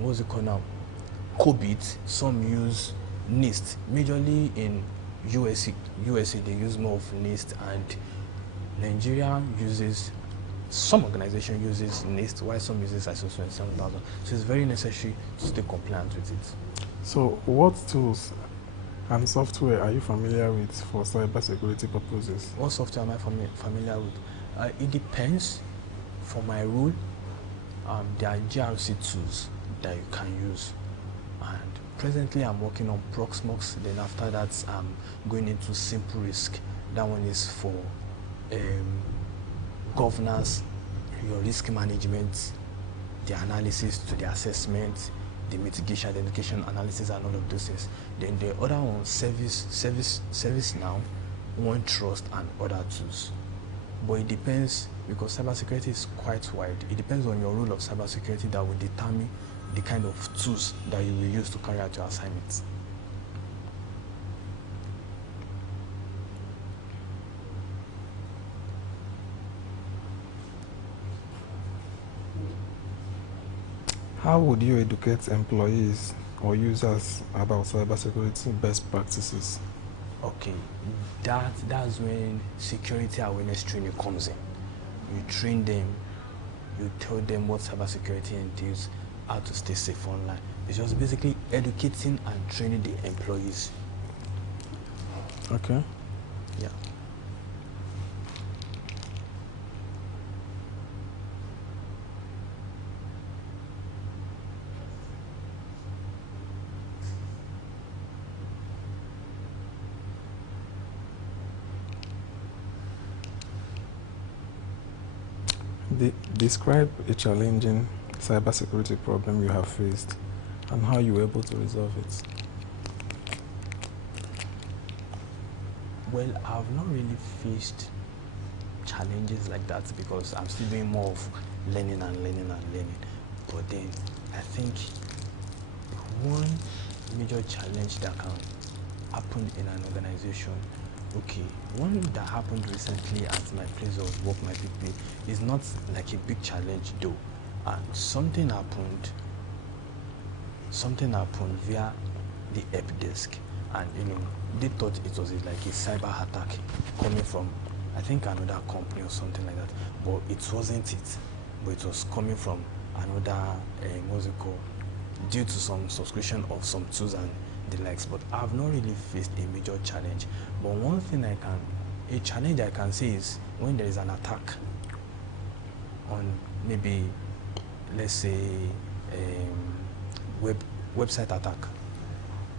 what's it called now? COBIT, some use NIST. Majorly in USA they use more of NIST, and Nigeria uses, some organization uses NIST, while some uses ISO 27000. So it's very necessary to stay compliant with it. So what tools and software are you familiar with for cybersecurity purposes? What software am I familiar with? It depends. For my role, there are GRC tools that you can use, and presently I'm working on Proxmox. Then after that, I'm going into Simple Risk. That one is for governance, your risk management, the analysis to the assessment, the mitigation, identification, analysis, and all of those things. Then the other one, service now, One Trust, and other tools. But it depends, because cybersecurity is quite wide. It depends on your role of cybersecurity that will determine the kind of tools that you will use to carry out your assignments. How would you educate employees or users about cybersecurity best practices? Okay, that's when security awareness training comes in. You train them, you tell them what cybersecurity entails, how to stay safe online. It's just basically educating and training the employees. Okay. Yeah. Describe a challenging cybersecurity problem you have faced and how you were able to resolve it. Well, I've not really faced challenges like that because I'm still doing more of learning and learning and learning. But then I think one major challenge that can happen in an organization, okay, one that happened recently at my place of work, my PP, is not like a big challenge though. And something happened via the help desk, and they thought it was like a cyber attack coming from, I think, another company or something like that, but it wasn't it. But it was coming from another, what's it called, due to some subscription of some tools and the likes. But I've not really faced a major challenge. But one thing a challenge I can say is when there is an attack on maybe, let's say, website attack.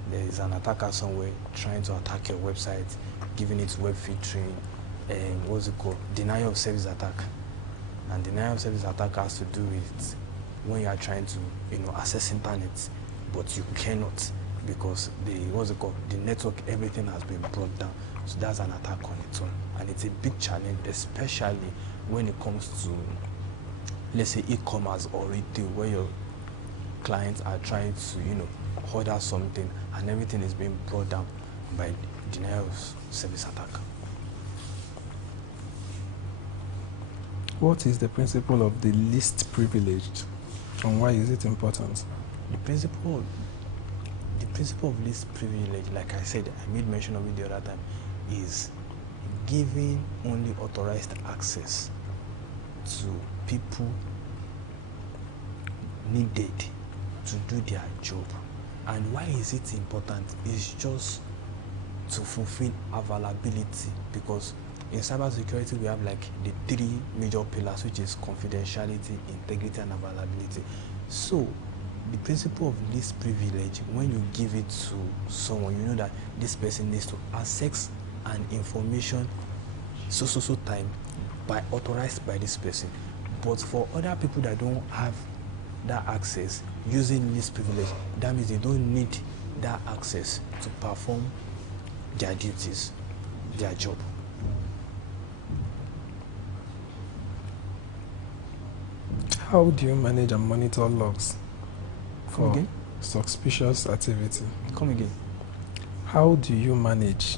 There is an attacker somewhere trying to attack your website, giving it web filtering, what's it called, denial of service attack. And denial of service attack has to do with when you are trying to, access internet, but you cannot because the network, everything has been brought down. So that's an attack on its own, and it's a big challenge, especially when it comes to, let's say, e-commerce or retail, where your clients are trying to, order something and everything is being brought down by denial of service attack. What is the principle of the least privileged, and why is it important? The principle of least privilege, like I said, I made mention of it the other time, is giving only authorized access to people needed to do their job. And why is it important? It's just to fulfill availability, because in cybersecurity we have like the three major pillars, which is confidentiality, integrity, and availability. So the principle of least privilege, when you give it to someone, you know that this person needs to access an information so time by authorized by this person. But for other people that don't have that access, using least privilege, that means they don't need that access to perform their duties, their job. How do you manage and monitor logs Come again? suspicious activity? Come again. How do you manage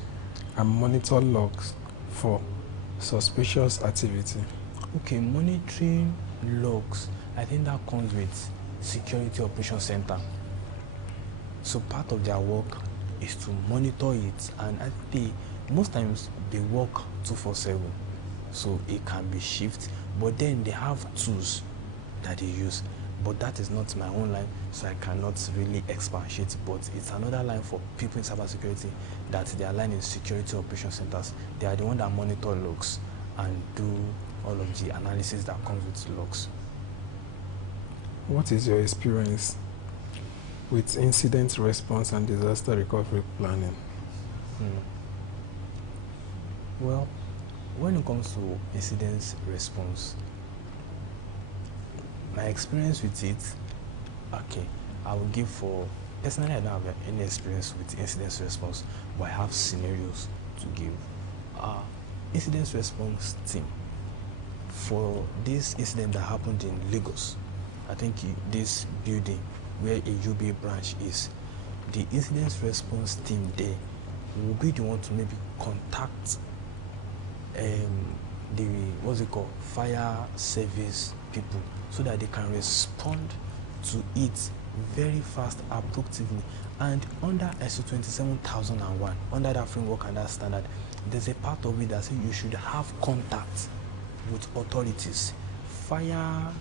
and monitor logs for suspicious activity? Okay, monitoring logs, I think that comes with security operation center. So part of their work is to monitor it, and I think most times they work 247, so it can be shift, but then they have tools that they use. But that is not my own line, so I cannot really expatiate. But it's another line for people in cybersecurity, that their line is security operation centers. They are the one that monitor logs and do all of the analysis that comes with logs. What is your experience with incident response and disaster recovery planning? Well, when it comes to incident response, my experience with it, okay, I will give for, personally I don't have any experience with incident response, but I have scenarios to give. Incident response team, for this incident that happened in Lagos, I think this building where a UBA branch is, the incident response team there will be the one to maybe contact the, what's it called, fire service people, so that they can respond to it very fast, appropriately. And under ISO 27001, under that framework and that standard, there's a part of it that says you should have contact with authorities. Fire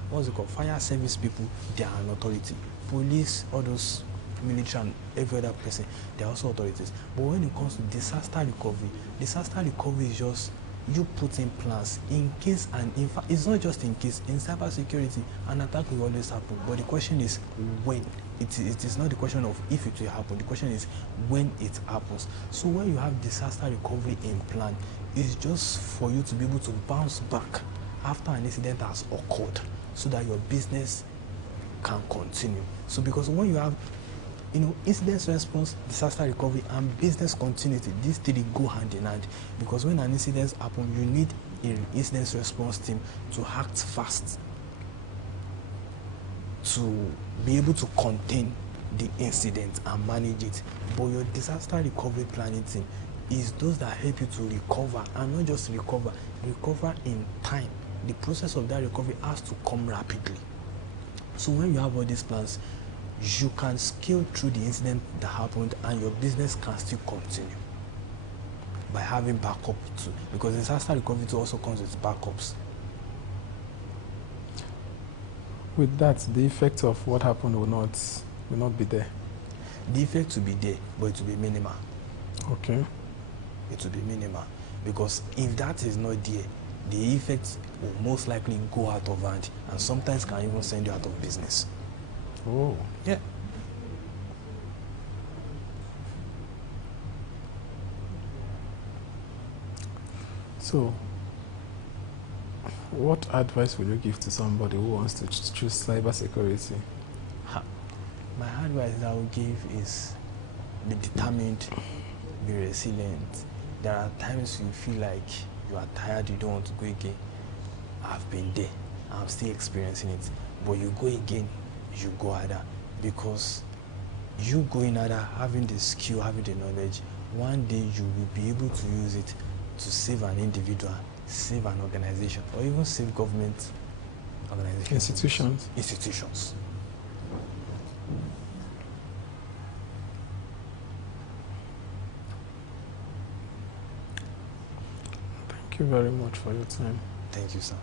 service people, they are an authority. Police, all those military and every other person, they are also authorities. But when it comes to disaster recovery is just you put in plans in case, and in fact it's not just in case. In cybersecurity, an attack will always happen, but the question is when. It is not the question of if it will happen, the question is when it happens. So when you have disaster recovery in plan, it's just for you to be able to bounce back after an incident has occurred, so that your business can continue. So because when you have incident response, disaster recovery, and business continuity, these three go hand in hand. Because when an incident happens, you need an incident response team to act fast, to be able to contain the incident and manage it. But your disaster recovery planning team is those that help you to recover, and not just recover in time. The process of that recovery has to come rapidly. So when you have all these plans, you can scale through the incident that happened, and your business can still continue by having backup too, because disaster recovery too also comes with backups. With that, the effect of what happened will not be there. The effect will be there, but it will be minimal. Okay. It will be minimal, because if that is not there, the effect will most likely go out of hand, and sometimes can even send you out of business. Oh. Yeah. So, what advice would you give to somebody who wants to choose cybersecurity? My advice that I would give is be determined, be resilient. There are times you feel like you are tired, you don't want to go again. I've been there, I'm still experiencing it. But you go again, you go harder, because you going harder, having the skill, having the knowledge, one day you will be able to use it to save an individual, save an organization, or even save government organizations. Institutions. Thank you very much for your time. Thank you, sir.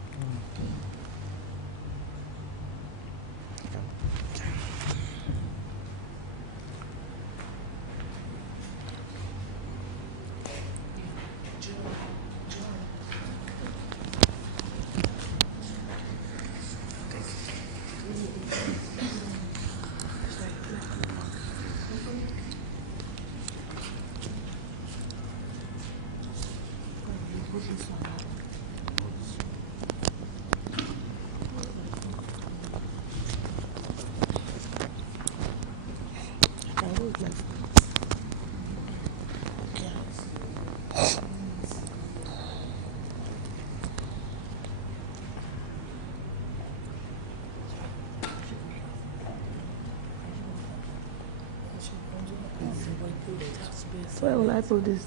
Where will I put this?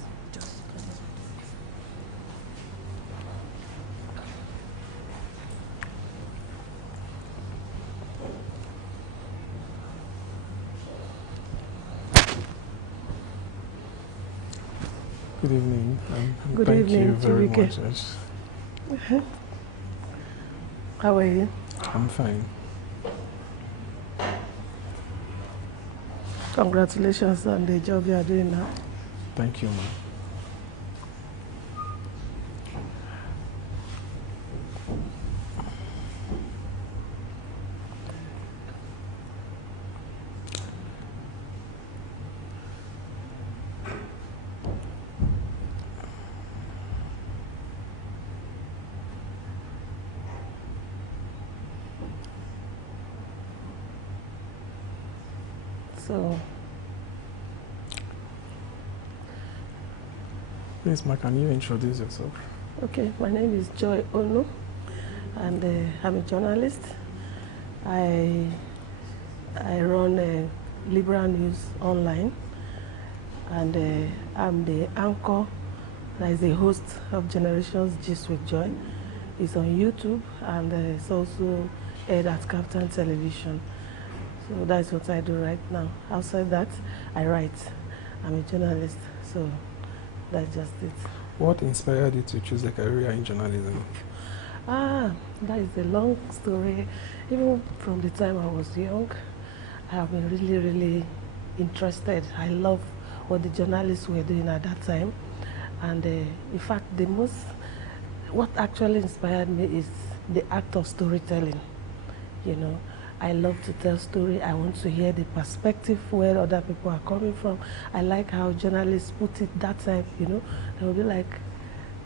Good evening. Good Thank evening, you very Chibuike. much. How are you? I'm fine. Congratulations on the job you are doing now. Thank you, ma'am. So, Please, ma, can you introduce yourself? okay, my name is Joy Ono, and I'm a journalist. I run Liberal News online, and I'm the anchor that is the host of Generations Gist with Joy. It's on YouTube, and it's also aired at Captain Television. So that's what I do right now. Outside that, I write. I'm a journalist, so that's just it. What inspired you to choose a career in journalism? That is a long story. Even from the time I was young, I have been really, really interested. I love what the journalists were doing at that time. And in fact, what actually inspired me is the act of storytelling. You know, I love to tell story. I want to hear the perspective where other people are coming from. I like how journalists put it that time, you know. They will be like,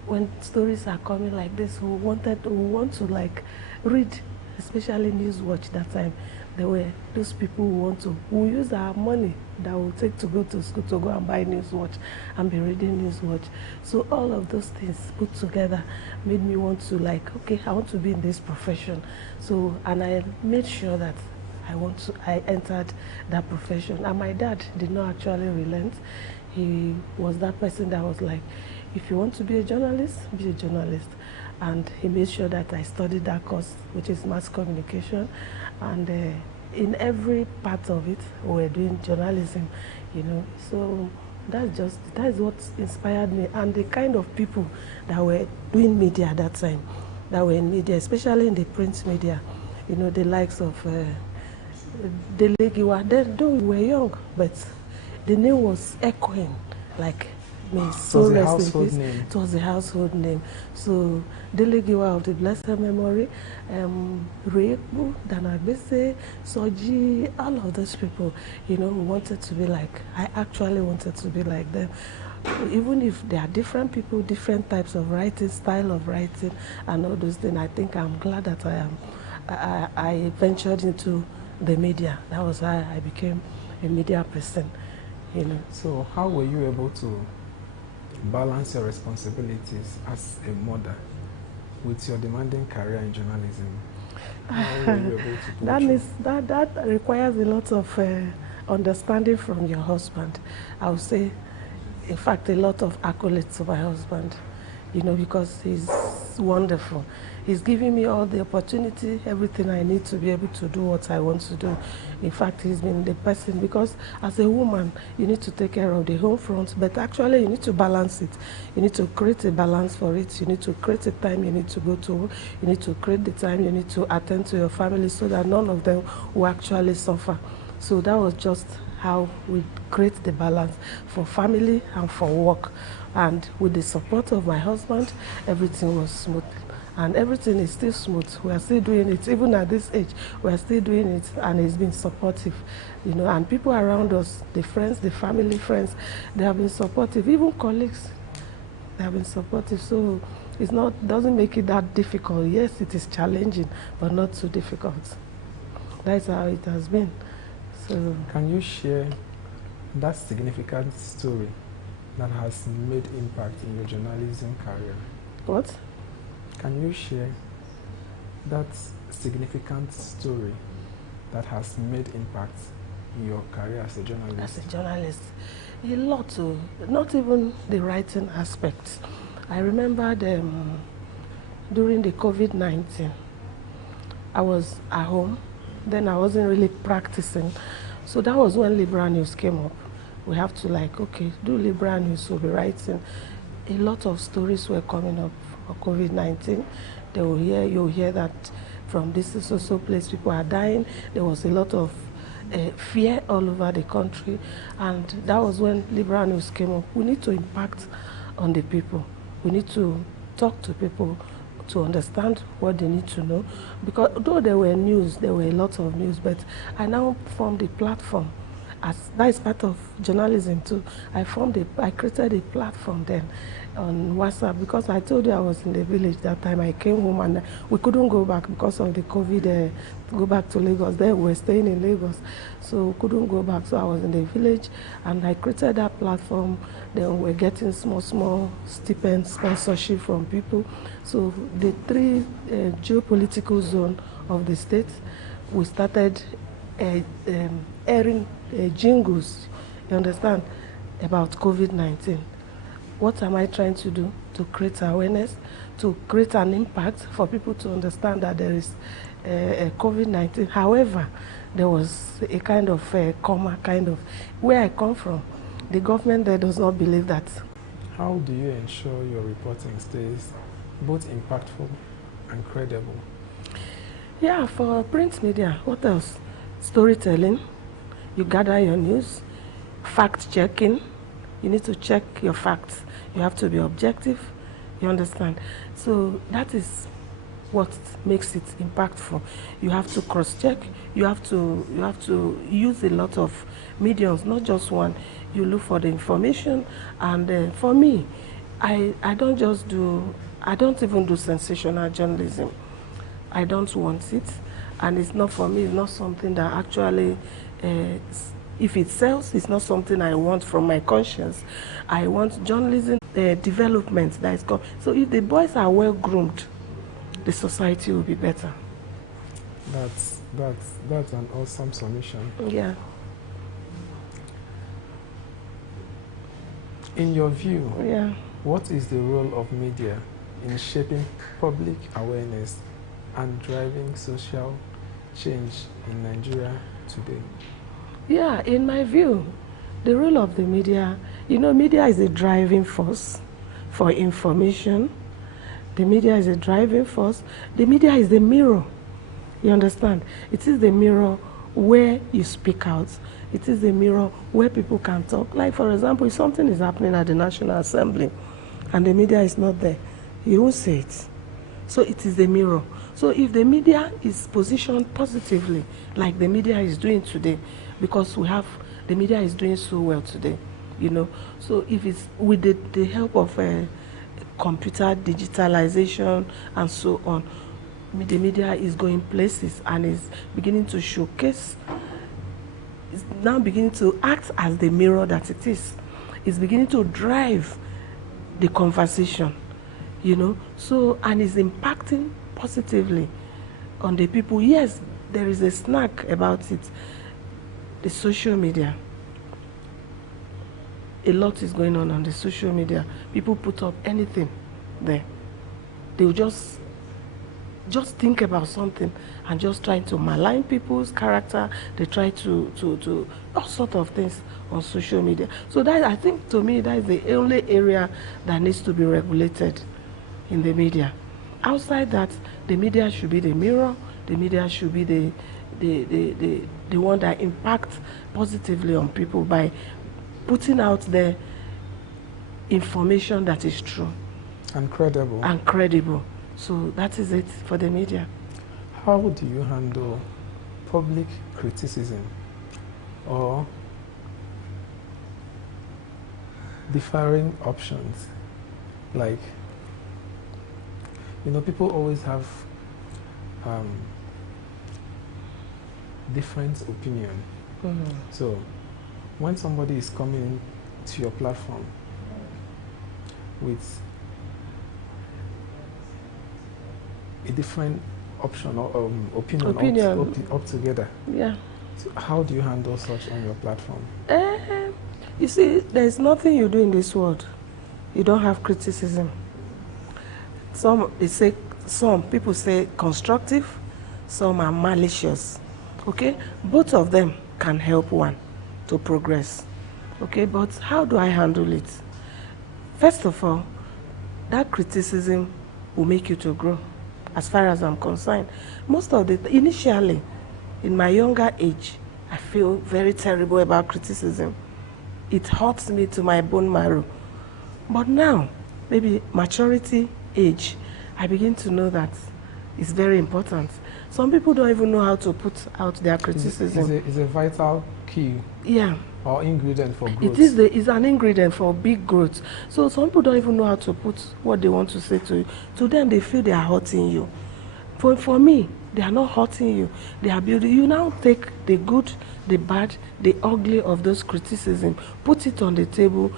when stories are coming like this, we want to like read, especially Newswatch that time. There were those people who use our money that we'll take to go to school to go and buy Newswatch and be reading Newswatch. So all of those things put together made me want to like, okay, I want to be in this profession. So, and I made sure that I entered that profession. And my dad did not actually relent. He was that person that was like, if you want to be a journalist, be a journalist. And he made sure that I studied that course, which is mass communication. And in every part of it, we were doing journalism, you know. So that is what inspired me. And the kind of people that were doing media at that time, that were in media, especially in the print media, you know, the likes of Delegiwa. Though we were young, but the name was echoing, like, me. So was a rest in household peace. name. It was a household name. So Delegiwa of the blessed memory, Rebu, Danagbese, Soji, all of those people, you know, wanted to be like, I actually wanted to be like them. Even if there are different people, different types of writing, style of writing, and all those things, I think I'm glad that I ventured into the media. That was how I became a media person, you know. So how were you able to balance your responsibilities as a mother with your demanding career in journalism? How were you able to do that requires a lot of understanding from your husband. I would say, in fact, a lot of accolades to my husband, you know, because he's wonderful. He's giving me all the opportunity, everything I need to be able to do what I want to do. In fact, he's been the person, because as a woman, you need to take care of the home front, but actually you need to balance it. You need to create a balance for it. You need to create a time you need to go to work. You need to create the time you need to attend to your family so that none of them will actually suffer. So that was just how we create the balance for family and for work. And with the support of my husband, everything was smooth. And everything is still smooth. We are still doing it. Even at this age, we are still doing it, and it's been supportive, you know. And people around us, the friends, the family friends, they have been supportive. Even colleagues, they have been supportive. So it's doesn't make it that difficult. Yes, it is challenging, but not too difficult. That's how it has been. So, can you share that significant story that has made impact in your journalism career? what? Can you share that significant story that has made impact in your career as a journalist? As a journalist, a lot too. Not even the writing aspect. I remember during the COVID-19, I was at home. Then I wasn't really practicing. So that was when Liberal News came up. we have to like, okay, do liberal news, we'll be writing. A lot of stories were coming up for COVID-19. You'll hear that from this social place, people are dying. There was a lot of fear all over the country, and that was when liberal news came up. We need to impact on the people. We need to talk to people to understand what they need to know, because though there were a lot of news, but I now formed a platform. As that is part of journalism too. I created a platform then on WhatsApp, because I told you I was in the village that time. I came home and we couldn't go back because of the COVID, go back to Lagos. Then we were staying in Lagos, so we couldn't go back. So I was in the village and I created that platform. Then we're getting small stipend sponsorship from people. So the 3 geopolitical zone of the state, we started airing jingles, you understand, about COVID-19. What am I trying to do? To create awareness, to create an impact for people to understand that there is COVID-19. However, there was a kind of where I come from, the government there does not believe that. How do you ensure your reporting stays both impactful and credible? Yeah, for print media, what else? Storytelling. You gather your news, fact checking. You need to check your facts. You have to be objective. You understand? So that is what makes it impactful. You have to cross-check. You have to use a lot of mediums, not just one. You look for the information, and for me, I don't even do sensational journalism. I don't want it, and it's not for me. It's not something that actually, if it sells, it's not something I want from my conscience. I want journalism development that is called. So if the boys are well groomed, the society will be better. That's an awesome submission. Yeah. In your view, Yeah. what is the role of media in shaping public awareness and driving social change in Nigeria today? Yeah, in my view, the role of the media, media is a driving force for information. The media is a driving force. The media is the mirror. You understand? It is the mirror where you speak out. It is the mirror where people can talk. Like, for example, if something is happening at the National Assembly and the media is not there, you won't say it. So it is the mirror. So if the media is positioned positively, like the media is doing today, because the media is doing so well today, So if it's with the help of computer digitalization and so on, the media is going places and is beginning to showcase. It's now beginning to act as the mirror that it is. It's beginning to drive the conversation, So, and it's impacting positively on the people. Yes, there is a snack about it. The social media. A lot is going on the social media. People put up anything there. They'll just think about something and just trying to malign people's character. They try to all sorts of things on social media. So that, I think, to me, that is the only area that needs to be regulated in the media. Outside that, the media should be the mirror. The media should be the one that impacts positively on people by putting out the information that is true and credible. So that is it for the media. How do you handle public criticism or differing options? Like, people always have different opinion. Mm-hmm. So when somebody is coming to your platform with a different option or opinion. Altogether. Yeah. So how do you handle such on your platform? You see, there's nothing you do in this world you don't have criticism. Some people say constructive, some are malicious. Okay? Both of them can help one to progress. Okay, but how do I handle it? First of all, that criticism will make you to grow, as far as I'm concerned. Most of the, initially, in my younger age, I feel very terrible about criticism. It hurts me to my bone marrow. But now, maybe maturity age, I begin to know that it's very important. Some people don't even know how to put out their criticism. It's a vital key. Yeah. Or ingredient for growth. It's an ingredient for big growth. So some people don't even know how to put what they want to say to you. To them, they feel they are hurting you. For me, they are not hurting you. They are building. You now take the good, the bad, the ugly of those criticism, put it on the table,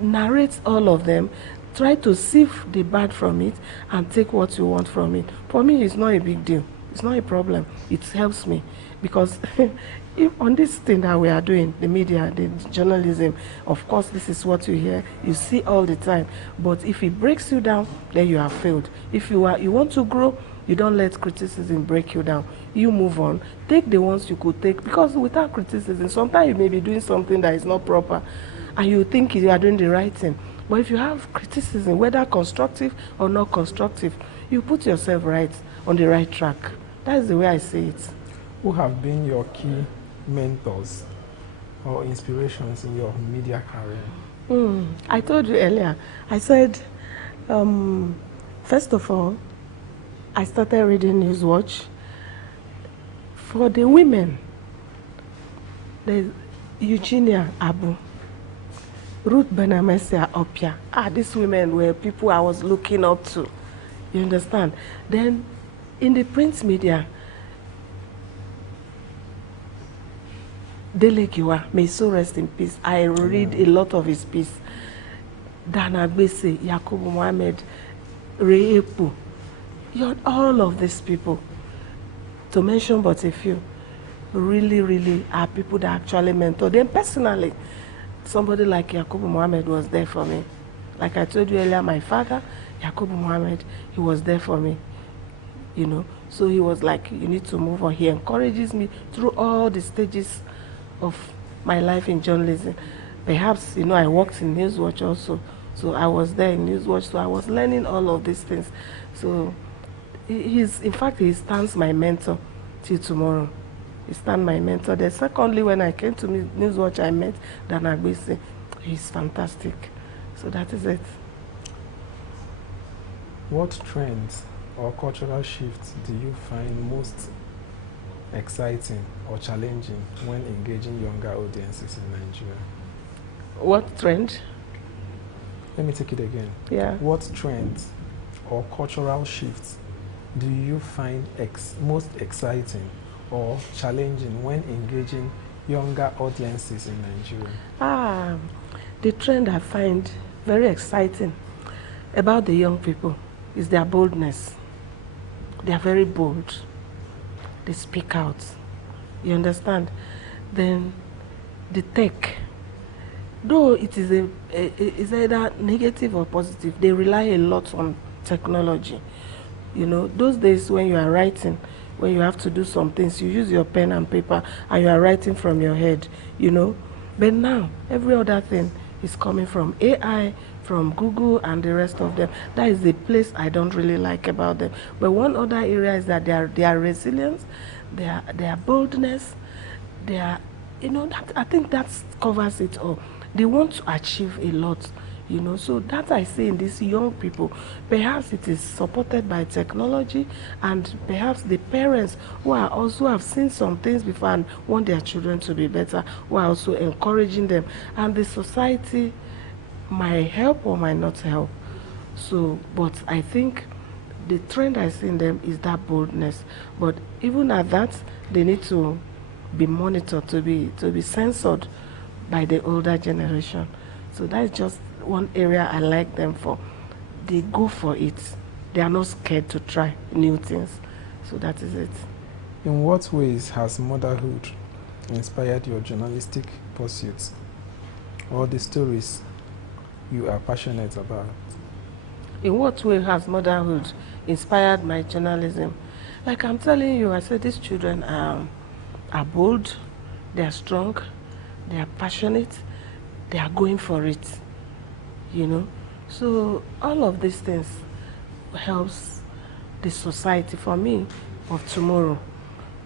narrate all of them, try to sieve the bad from it, and take what you want from it. For me, it's not a big deal. It's not a problem. It helps me because if on this thing that we are doing, the media, the journalism, of course, this is what you hear, you see all the time. But if it breaks you down, then you have failed. If you want to grow, you don't let criticism break you down. You move on. Take the ones you could take, because without criticism, sometimes you may be doing something that is not proper, and you think you are doing the right thing. But if you have criticism, whether constructive or not constructive, you put yourself right on the right track. That is the way I see it. Who have been your key mentors or inspirations in your media career? I told you earlier, I said, first of all, I started reading Newswatch. For the women, there's Eugenia Abu, Ruth Benamesia Opia. These women were people I was looking up to. You understand? Then, in the print media, Dele Giwa, may so rest in peace. I read a lot of his piece. Dana Gbese, Yakubu Mohammed, Ray Epu. All of these people, to mention but a few, really are people that actually mentor them personally. Somebody like Yakubu Mohammed was there for me. Like I told you earlier, my father, Yakubu Mohammed, he was there for me. You know, so he was like, you need to move on. He encourages me through all the stages of my life in journalism. Perhaps, you know, I worked in Newswatch also. So I was there in Newswatch, so I was learning all of these things. So in fact, he stands my mentor till tomorrow. He stands my mentor. Then secondly, when I came to Newswatch, I met Dana Gbese. He's fantastic. So that is it. What trends or cultural shifts do you find most exciting or challenging when engaging younger audiences in Nigeria? What trend? Let me take it again. Yeah. What trends or cultural shifts do you find most exciting or challenging when engaging younger audiences in Nigeria? The trend I find very exciting about the young people is their boldness. They are very bold. They speak out. You understand? Then the tech, though it is it's either negative or positive, they rely a lot on technology. You know, those days when you are writing, when you have to do some things, you use your pen and paper and you are writing from your head, you know. But now, every other thing is coming from AI, from Google and the rest of them. That is the place I don't really like about them. But one other area is that their resilience, their boldness, you know, that, I think that covers it all. They want to achieve a lot. You know, so that I see in these young people, perhaps it is supported by technology, and perhaps the parents who are also have seen some things before and want their children to be better, who are also encouraging them, and the society might help or might not help. So, but I think the trend I see in them is that boldness. But even at that, they need to be monitored, to be censored by the older generation. So that's just one area I like them for. They go for it. They are not scared to try new things. So that is it. In what ways has motherhood inspired your journalistic pursuits or the stories you are passionate about? In what way has motherhood inspired my journalism? Like I'm telling you, I said these children, are, are bold, they are strong, they are passionate, they are going for it, you know. So all of these things helps the society, for me, of tomorrow.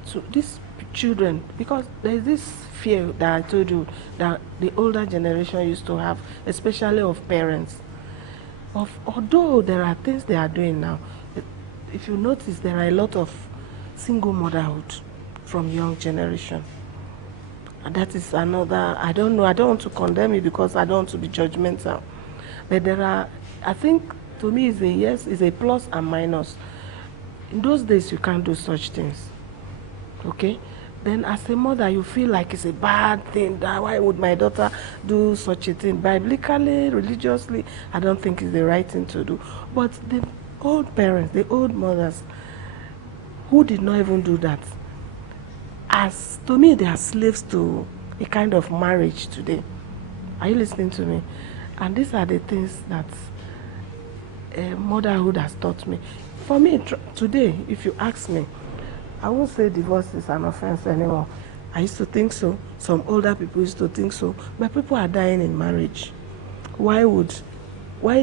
So these children, because there's this fear that I told you that the older generation used to have, especially of parents. Although there are things they are doing now, if you notice, there are a lot of single motherhood from young generation. And that is another, I don't know, I don't want to condemn it because I don't want to be judgmental. But there are, I think, to me, it's a yes, it's a plus and minus. In those days, you can't do such things. Okay? Then as a mother, you feel like it's a bad thing. That why would my daughter do such a thing? Biblically, religiously, I don't think it's the right thing to do. But the old parents, the old mothers, who did not even do that, as to me, they are slaves to a kind of marriage today. Are you listening to me? And these are the things that motherhood has taught me. For me, today, if you ask me, I won't say divorce is an offense anymore. I used to think so. Some older people used to think so. But people are dying in marriage. Why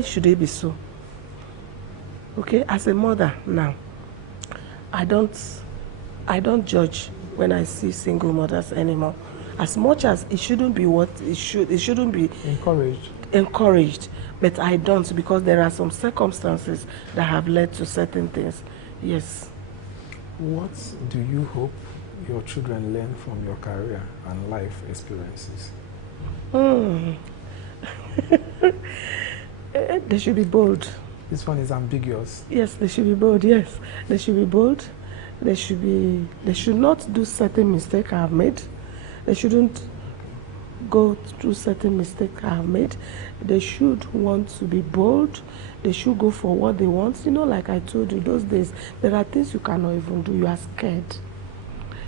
should it be so? Okay, as a mother now, I don't judge when I see single mothers anymore. As much as it shouldn't be what it shouldn't be encouraged. But I don't, because there are some circumstances that have led to certain things. Yes. What do you hope your children learn from your career and life experiences? They should be bold. This one is ambiguous. Yes, they should be bold. Yes, they should be bold. They should not do certain mistakes I have made. They shouldn't go through certain mistakes I have made. They should want to be bold. They should go for what they want. You know, like I told you, those days, there are things you cannot even do. You are scared.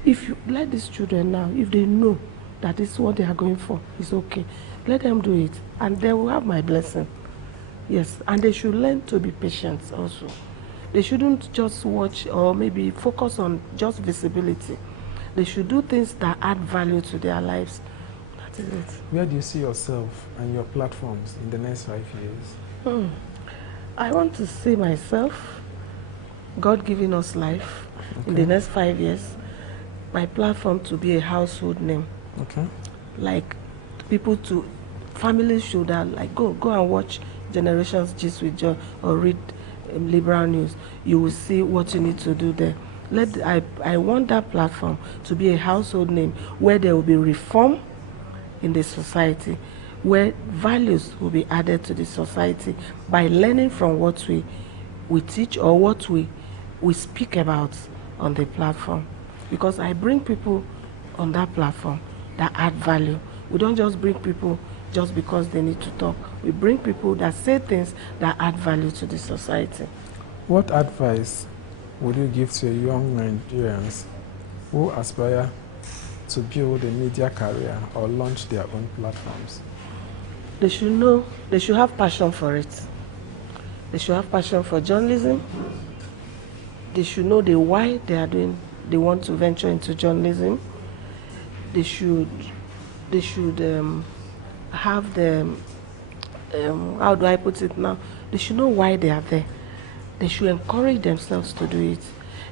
If you let these children now, if they know that this is what they are going for, it's okay. Let them do it, and they will have my blessing. Yes, and they should learn to be patient also. They shouldn't just watch or maybe focus on just visibility. They should do things that add value to their lives. That is it. Where do you see yourself and your platforms in the next 5 years? I want to see myself, God giving us life, in the next 5 years, my platform to be a household name. Okay. Like families should like go and watch Generations Gist with John or read Liberal News. You will see what you need to do there. I want that platform to be a household name where there will be reform in the society, where values will be added to the society by learning from what we teach or what we speak about on the platform. Because I bring people on that platform that add value. We don't just bring people just because they need to talk. We bring people that say things that add value to the society. What advice would you give to young Nigerians who aspire to build a media career or launch their own platforms? They should know, they should have passion for it. They should have passion for journalism. They should know the why they want to venture into journalism. They should have the, how do I put it now? They should know why they are there. They should encourage themselves to do it.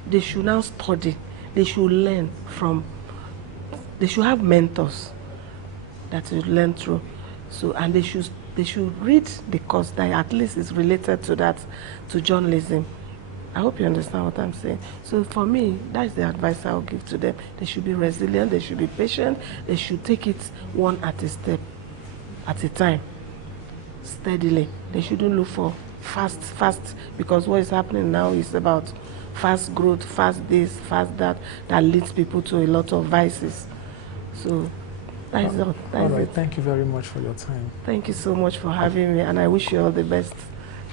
They should now study. They should learn from, they should have mentors that will learn through. So, and they should read the course that at least is related to that, to journalism. I hope you understand what I'm saying. So for me, that's the advice I'll give to them. They should be resilient, they should be patient, they should take it one at a step, at a time, steadily. They shouldn't look for fast, because what is happening now is about fast growth, fast this, fast that leads people to a lot of vices. So that's all. All right, thank you very much for your time. Thank you so much for having me, and I wish you all the best.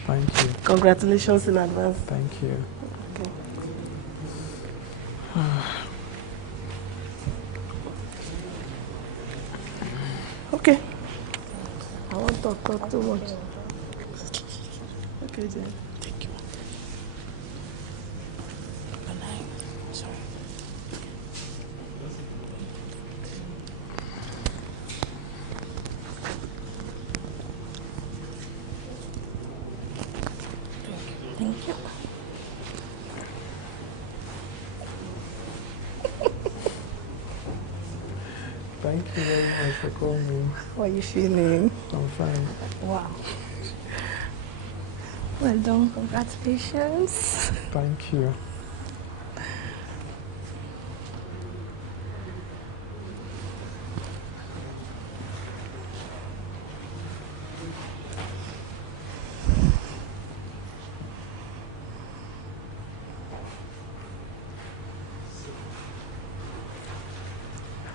Thank you. Congratulations in advance. Thank you. Okay. I won't talk too much. Okay, Jen. Thank you. Sorry. Thank you very much for coming. How are you feeling? I'm fine. Wow. Well done. Congratulations. Thank you.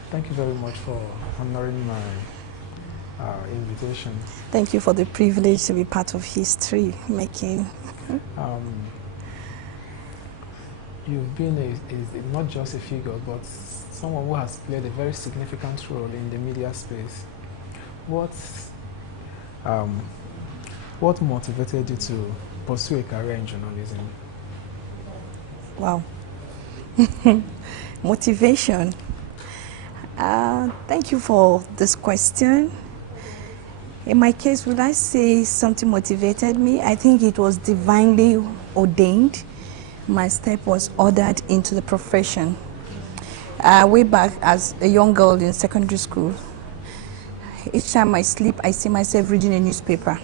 Thank you very much for honoring my invitation. Thank you for the privilege to be part of history making. You've been not just a figure, but someone who has played a very significant role in the media space. What motivated you to pursue a career in journalism? Wow. Motivation. Thank you for this question. In my case, would I say something motivated me? I think it was divinely ordained. My step was ordered into the profession. Way back as a young girl in secondary school, each time I sleep, I see myself reading a newspaper.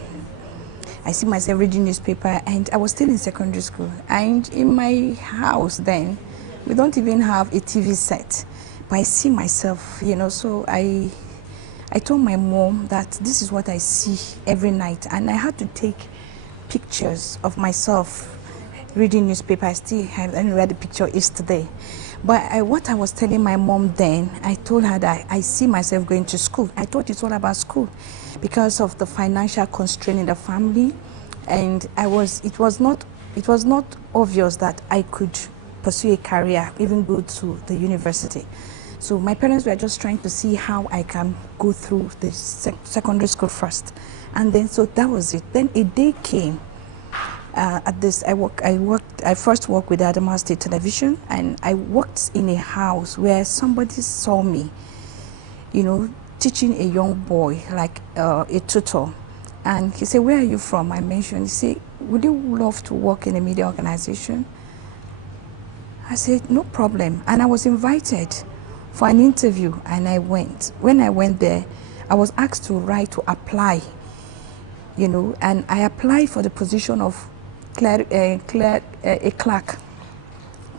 And I was still in secondary school. And in my house then, we don't even have a TV set. But I see myself, so I told my mom that this is what I see every night. And I had to take pictures of myself reading newspaper. I still have, I don't know where the picture is today. But what I was telling my mom then, I told her that I see myself going to school. I thought it's all about school because of the financial constraint in the family. And it was not obvious that I could pursue a career, even go to the university. So my parents were just trying to see how I can go through the secondary school first. And then, so that was it. Then a day came. I first worked with Adamawa State Television, and I worked in a house where somebody saw me, teaching a young boy, like a tutor. And he said, "Where are you from?" I mentioned. He said, "Would you love to work in a media organization?" I said, "No problem." And I was invited for an interview, and I went. When I went there, I was asked to apply, and I applied for the position of a clerk,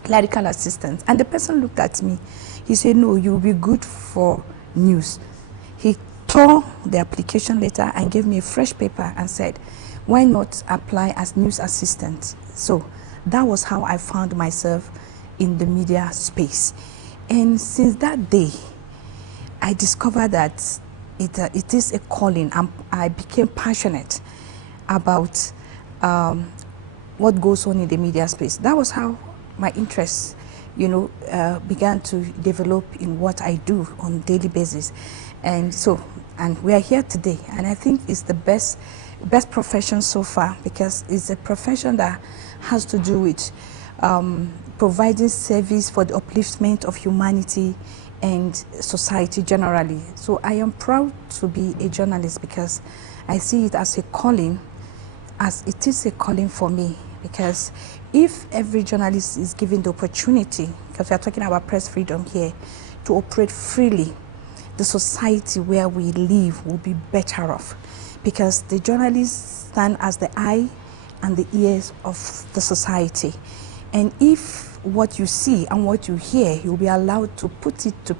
clerical assistant. And the person looked at me. He said, "No, you'll be good for news." He tore the application letter and gave me a fresh paper and said, "Why not apply as news assistant?" So that was how I found myself in the media space. And since that day, I discovered that it is a calling. I became passionate about what goes on in the media space. That was how my interests, began to develop in what I do on a daily basis. And we are here today. And I think it's the best profession so far, because it's a profession that has to do with providing service for the upliftment of humanity and society generally. So I am proud to be a journalist because I see it as a calling, as it is a calling for me. Because if every journalist is given the opportunity, because we are talking about press freedom here, to operate freely, the society where we live will be better off. Because the journalists stand as the eye and the ears of the society. And if what you see and what you hear, you'll be allowed to put it to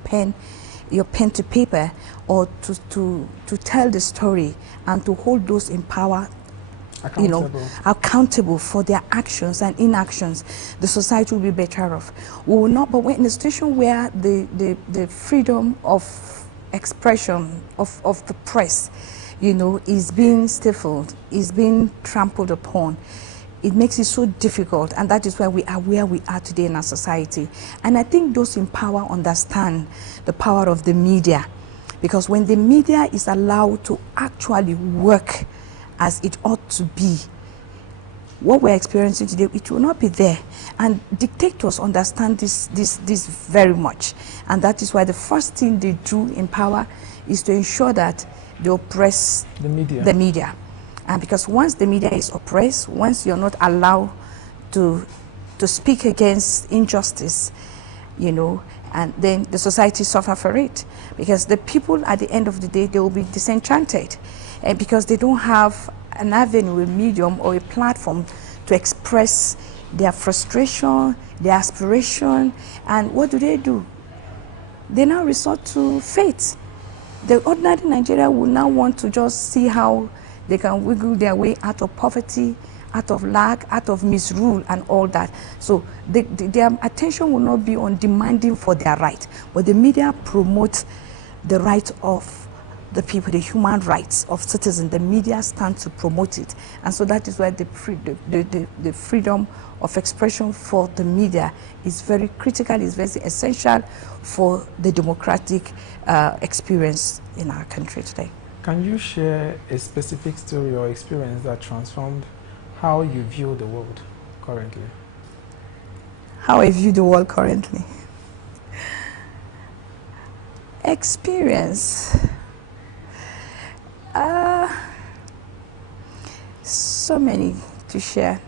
your pen to paper, or to tell the story and to hold those in power accountable for their actions and inactions, the society will be better off. We will not, but we're in a situation where the freedom of expression of the press, is being stifled, is being trampled upon. It makes it so difficult, and that is why we are where we are today in our society. And I think those in power understand the power of the media, because when the media is allowed to actually work as it ought to be, what we're experiencing today, it will not be there. And dictators understand this very much. And that is why the first thing they do in power is to ensure that they oppress the media. And because once the media is oppressed, once you're not allowed to speak against injustice, and then the society suffer for it, because the people at the end of the day, they will be disenchanted, and because they don't have an avenue, a medium, or a platform to express their frustration, their aspiration. And what do? They now resort to faith. The ordinary Nigerian will now want to just see how they can wiggle their way out of poverty, out of lack, out of misrule and all that. So their attention will not be on demanding for their right, but the media promotes the right of the people, the human rights of citizens. The media stand to promote it. And so that is why the freedom of expression for the media is very critical, is very essential for the democratic experience in our country today. Can you share a specific story or experience that transformed how you view the world currently? How I view the world currently? Experience. So many to share.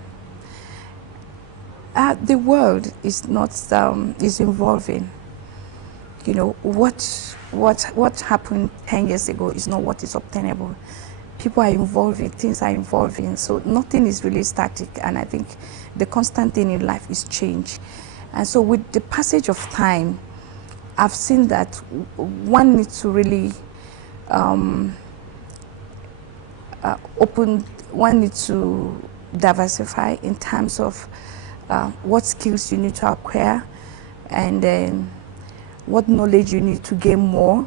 The world is not is evolving. You know, what happened 10 years ago is not what is obtainable. People are evolving, things are evolving, so nothing is really static. And I think the constant thing in life is change. And so with the passage of time, I've seen that one needs to really one needs to diversify in terms of what skills you need to acquire, and then what knowledge you need to gain more,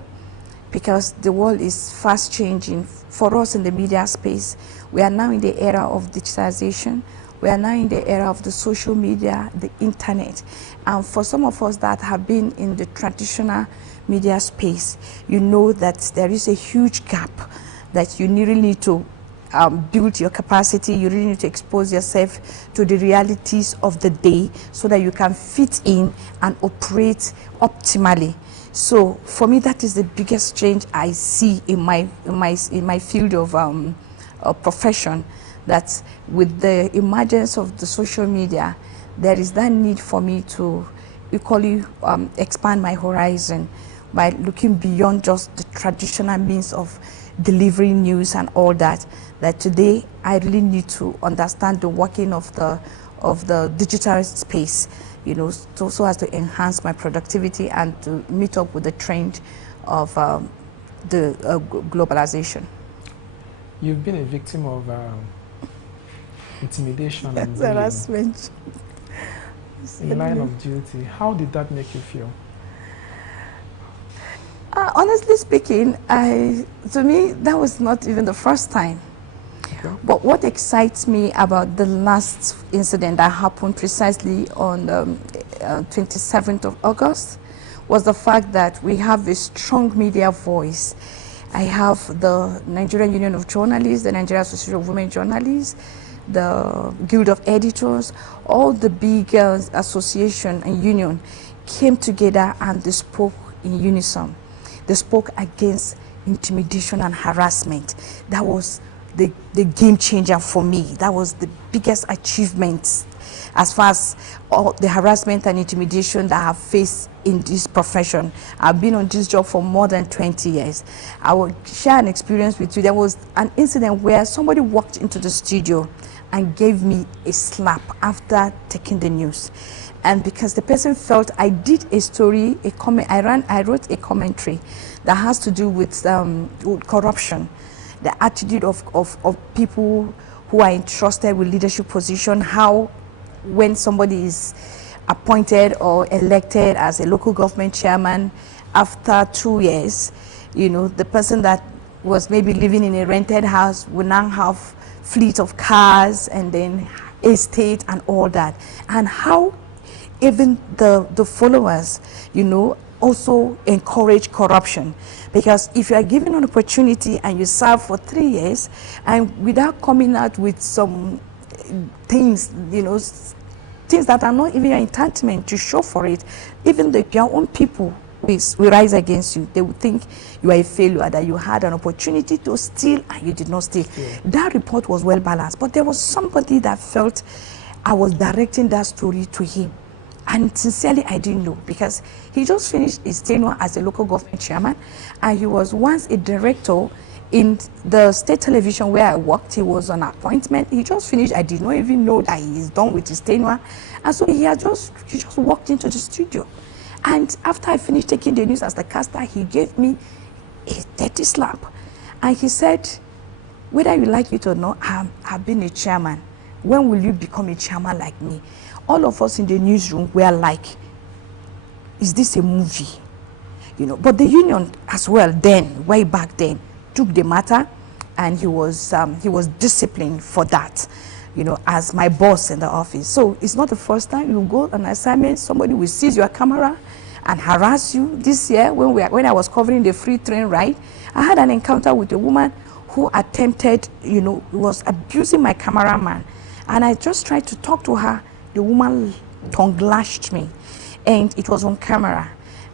because the world is fast changing. For us in the media space, we are now in the era of digitization. We are now in the era of the social media, the internet. And for some of us that have been in the traditional media space, you know that there is a huge gap that you really need to build your capacity. You really need to expose yourself to the realities of the day so that you can fit in and operate optimally. So for me, that is the biggest change I see in my field of profession. That with the emergence of the social media, there is that need for me to equally expand my horizon by looking beyond just the traditional means of delivering news and all that. That today I really need to understand the working of the digital space, you know, so as to enhance my productivity and to meet up with the trend of the globalization. You've been a victim of intimidation and harassment in line of duty. How did that make you feel? Honestly speaking, to me, that was not even the first time. Okay. But what excites me about the last incident that happened precisely on 27th of August was the fact that we have a strong media voice. I have the Nigerian Union of Journalists, the Nigerian Association of Women Journalists, the Guild of Editors, all the big association and union came together and they spoke in unison. They spoke against intimidation and harassment. That was the game changer for me. That was the biggest achievement as far as all the harassment and intimidation that I have faced in this profession. I've been on this job for more than 20 years. I will share an experience with you. There was an incident where somebody walked into the studio and gave me a slap after taking the news. And because the person felt I did a story, I wrote a commentary that has to do with corruption, the attitude of people who are entrusted with leadership position, how when somebody is appointed or elected as a local government chairman, after 2 years, you know, the person that was maybe living in a rented house will now have fleet of cars and then estate and all that. And how even the followers, you know, also encourage corruption. Because if you are given an opportunity and you serve for 3 years and without coming out with some things, you know, things that are not even your entitlement to show for it, even your own people will rise against you. They will think you are a failure, that you had an opportunity to steal and you did not steal. Yeah. That report was well balanced, but there was somebody that felt I was directing that story to him. And sincerely, I didn't know, because he just finished his tenure as a local government chairman, and he was once a director in the state television where I worked. He was on appointment. He just finished. I did not even know that he is done with his tenure. And so he just walked into the studio. And after I finished taking the news as the caster, he gave me a dirty slap. And he said, whether you like it or not, I've been a chairman. When will you become a chairman like me? All of us in the newsroom were like, is this a movie? You know, but the union as well then, way back then, took the matter, and he was disciplined for that, you know, as my boss in the office. So it's not the first time you go on assignment, somebody will seize your camera and harass you. This year, when I was covering the free train ride, I had an encounter with a woman who attempted, you know, was abusing my cameraman. And I just tried to talk to her. The woman tongue lashed me, and it was on camera.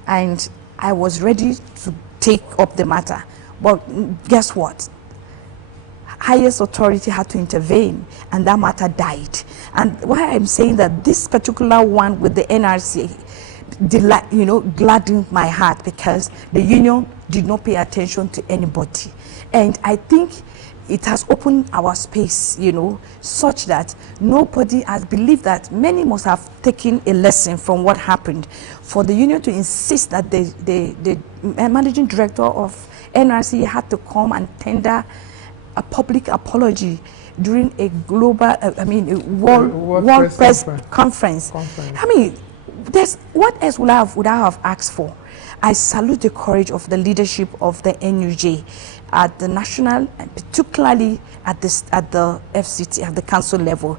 And I was ready to take up the matter. But guess what? Highest authority had to intervene, and that matter died. And why I'm saying that this particular one with the NRC, you know, gladdened my heart, because the union did not pay attention to anybody. And I think it has opened our space, you know, such that nobody has believed that. Many must have taken a lesson from what happened. For the union to insist that the managing director of NRC had to come and tender a public apology during a global, a world press conference. I mean, what else would I have asked for? I salute the courage of the leadership of the NUJ at the national, and particularly at the FCT, at the council level.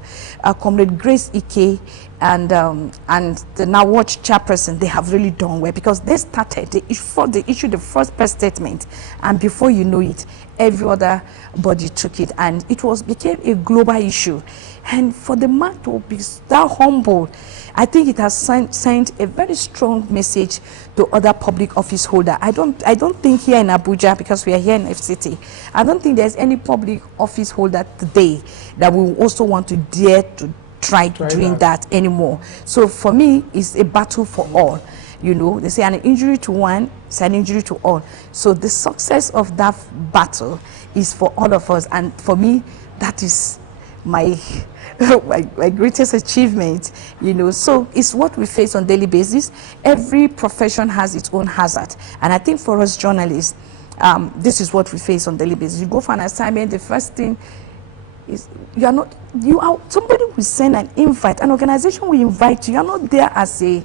Comrade Grace Ike and the NAWATCH chairperson, they have really done well, because they started, they issued the first press statement, and before you know it, every other body took it, and it became a global issue. And for the man to be that humble, I think it has sent a very strong message to other public office holders. I don't think here in Abuja, because we are here in FCT, I don't think there's any public office holder today that will also want to dare to try doing that anymore. So for me, it's a battle for all. You know, they say an injury to one is an injury to all. So the success of that battle is for all of us, and for me, that is my my greatest achievement, you know. So it's what we face on a daily basis. Every profession has its own hazard, and I think for us journalists, this is what we face on a daily basis. You go for an assignment, the first thing is somebody will send an invite, an organization will invite you. You're not there as a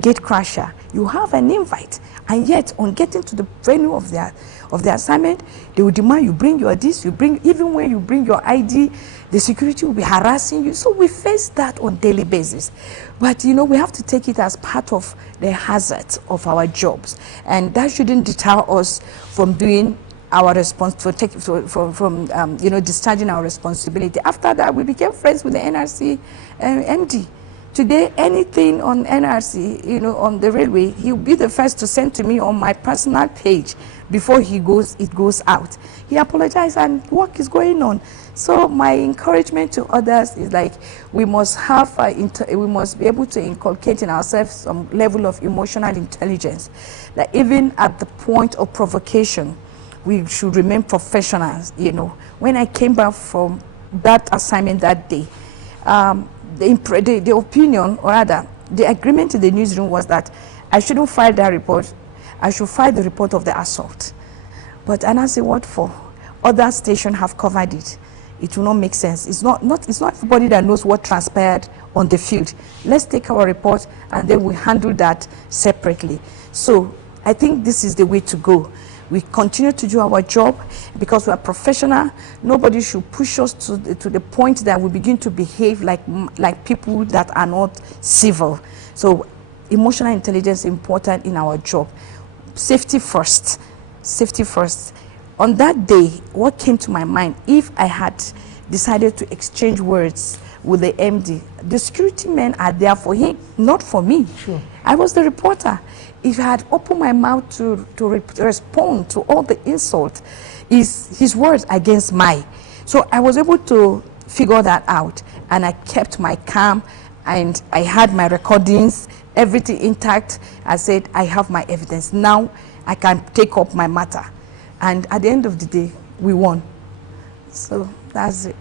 gate crasher. You have an invite, and yet on getting to the venue of the assignment, they will demand you bring your this, even when you bring your ID, the security will be harassing you. So we face that on a daily basis. But you know, we have to take it as part of the hazards of our jobs, and that shouldn't deter us from doing our discharging our responsibility. After that, we became friends with the NRC MD. Today, anything on NRC, you know, on the railway, he'll be the first to send to me on my personal page before it goes out. He apologized, and work is going on. So my encouragement to others is like, we must we must be able to inculcate in ourselves some level of emotional intelligence. That even at the point of provocation, we should remain professionals. You know, when I came back from that assignment that day, the opinion, or rather, the agreement in the newsroom was that I shouldn't file that report. I should file the report of the assault. But and I say, what for? Other stations have covered it. It will not make sense. It's not everybody that knows what transpired on the field. Let's take our report, and then we handle that separately. So I think this is the way to go. We continue to do our job because we are professional. Nobody should push us to the point that we begin to behave like people that are not civil. So emotional intelligence is important in our job. Safety first. Safety first. On that day, what came to my mind, if I had decided to exchange words with the MD, the security men are there for him, not for me. Sure. I was the reporter. If I had opened my mouth to respond to all the insults, his words against mine. So I was able to figure that out, and I kept my calm and I had my recordings, everything intact. I said, I have my evidence. Now I can take up my matter. And at the end of the day, we won. So that's it.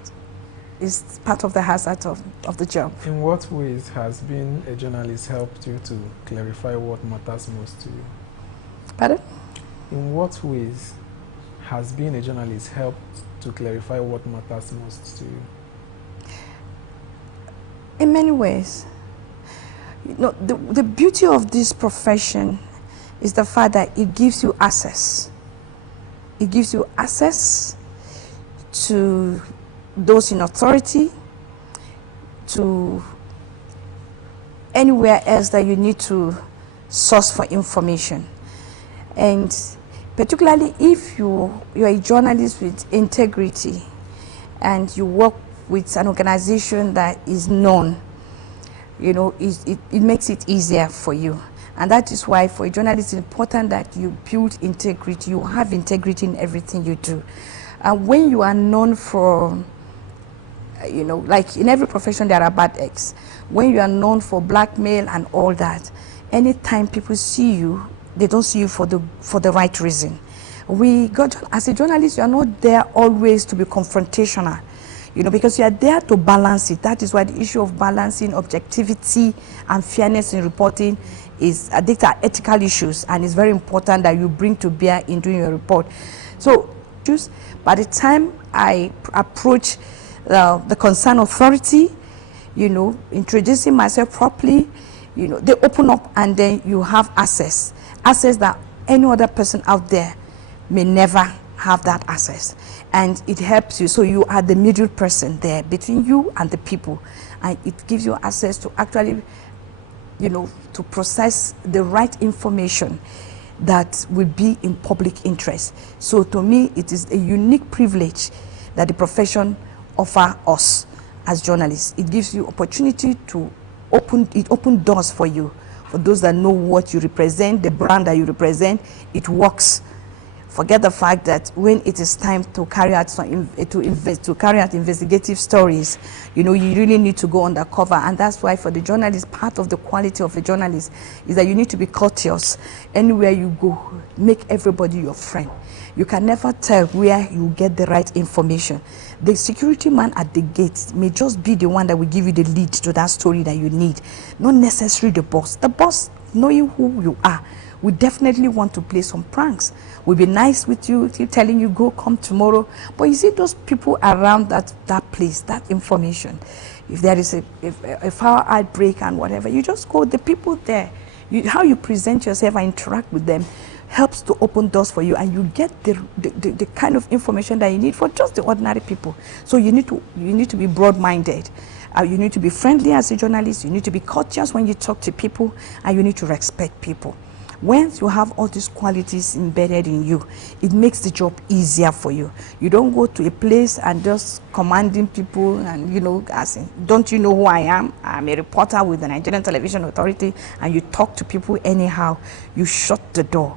It's part of the hazard of the job. In what ways has being a journalist helped you to clarify what matters most to you? Pardon? In what ways has being a journalist helped to clarify what matters most to you? In many ways. You know, the beauty of this profession is the fact that it gives you access. It gives you access to those in authority, to anywhere else that you need to source for information. And particularly if you're a journalist with integrity and you work with an organization that is known, you know, it makes it easier for you. And that is why for a journalist it's important that you build integrity, you have integrity in everything you do. And when you are known for, you know, like in every profession there are bad eggs. When you are known for blackmail and all that, anytime people see you, they don't see you for the right reason. As a journalist, you are not there always to be confrontational, you know, because you are there to balance it. That is why the issue of balancing objectivity and fairness in reporting is, these are ethical issues, and it's very important that you bring to bear in doing your report. So, by the time I approach the concerned authority, you know, introducing myself properly, you know, they open up and then you have access that any other person out there may never have that access. And it helps you, so you are the middle person there between you and the people, and it gives you access to actually, you know, to process the right information that will be in public interest. So to me, it is a unique privilege that the profession offers us as journalists. It gives you opportunity to open doors for you, for those that know what you represent, the brand that you represent. It works. Forget the fact that when it is time to carry out investigative stories, you know, you really need to go undercover. And that's why for the journalist, part of the quality of a journalist is that you need to be courteous. Anywhere you go, make everybody your friend. You can never tell where you get the right information. The security man at the gate may just be the one that will give you the lead to that story that you need, not necessarily the boss. The boss, knowing who you are, we definitely want to play some pranks. We'll be nice with you, telling you go, come tomorrow. But you see those people around that place, that information. If there is a fire outbreak and whatever, you just go, the people there, how you present yourself and interact with them helps to open doors for you, and you get the kind of information that you need for just the ordinary people. So you need to be broad-minded. You need to be friendly as a journalist. You need to be courteous when you talk to people, and you need to respect people. Once you have all these qualities embedded in you, it makes the job easier for you. You don't go to a place and just commanding people and, you know, asking, don't you know who I am? I'm a reporter with the Nigerian Television Authority, and you talk to people anyhow. You shut the door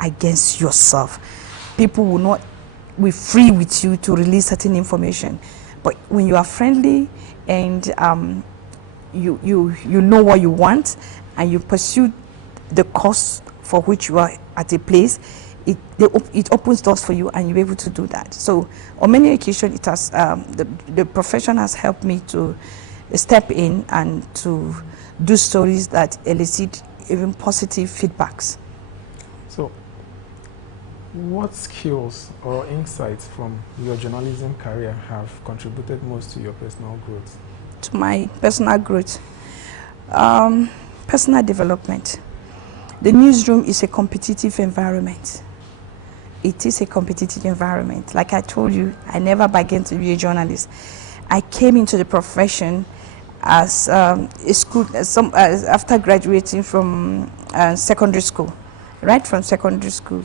against yourself. People will not be free with you to release certain information. But when you are friendly and you know what you want, and you pursue the cause for which you are at a place, it opens doors for you, and you're able to do that. So on many occasions, it has the profession has helped me to step in and to do stories that elicit even positive feedbacks. So what skills or insights from your journalism career have contributed most to your personal growth? To my personal growth, personal development. The newsroom is a competitive environment. It is a competitive environment. Like I told you, I never bargained to be a journalist. I came into the profession as after graduating from secondary school. Right from secondary school,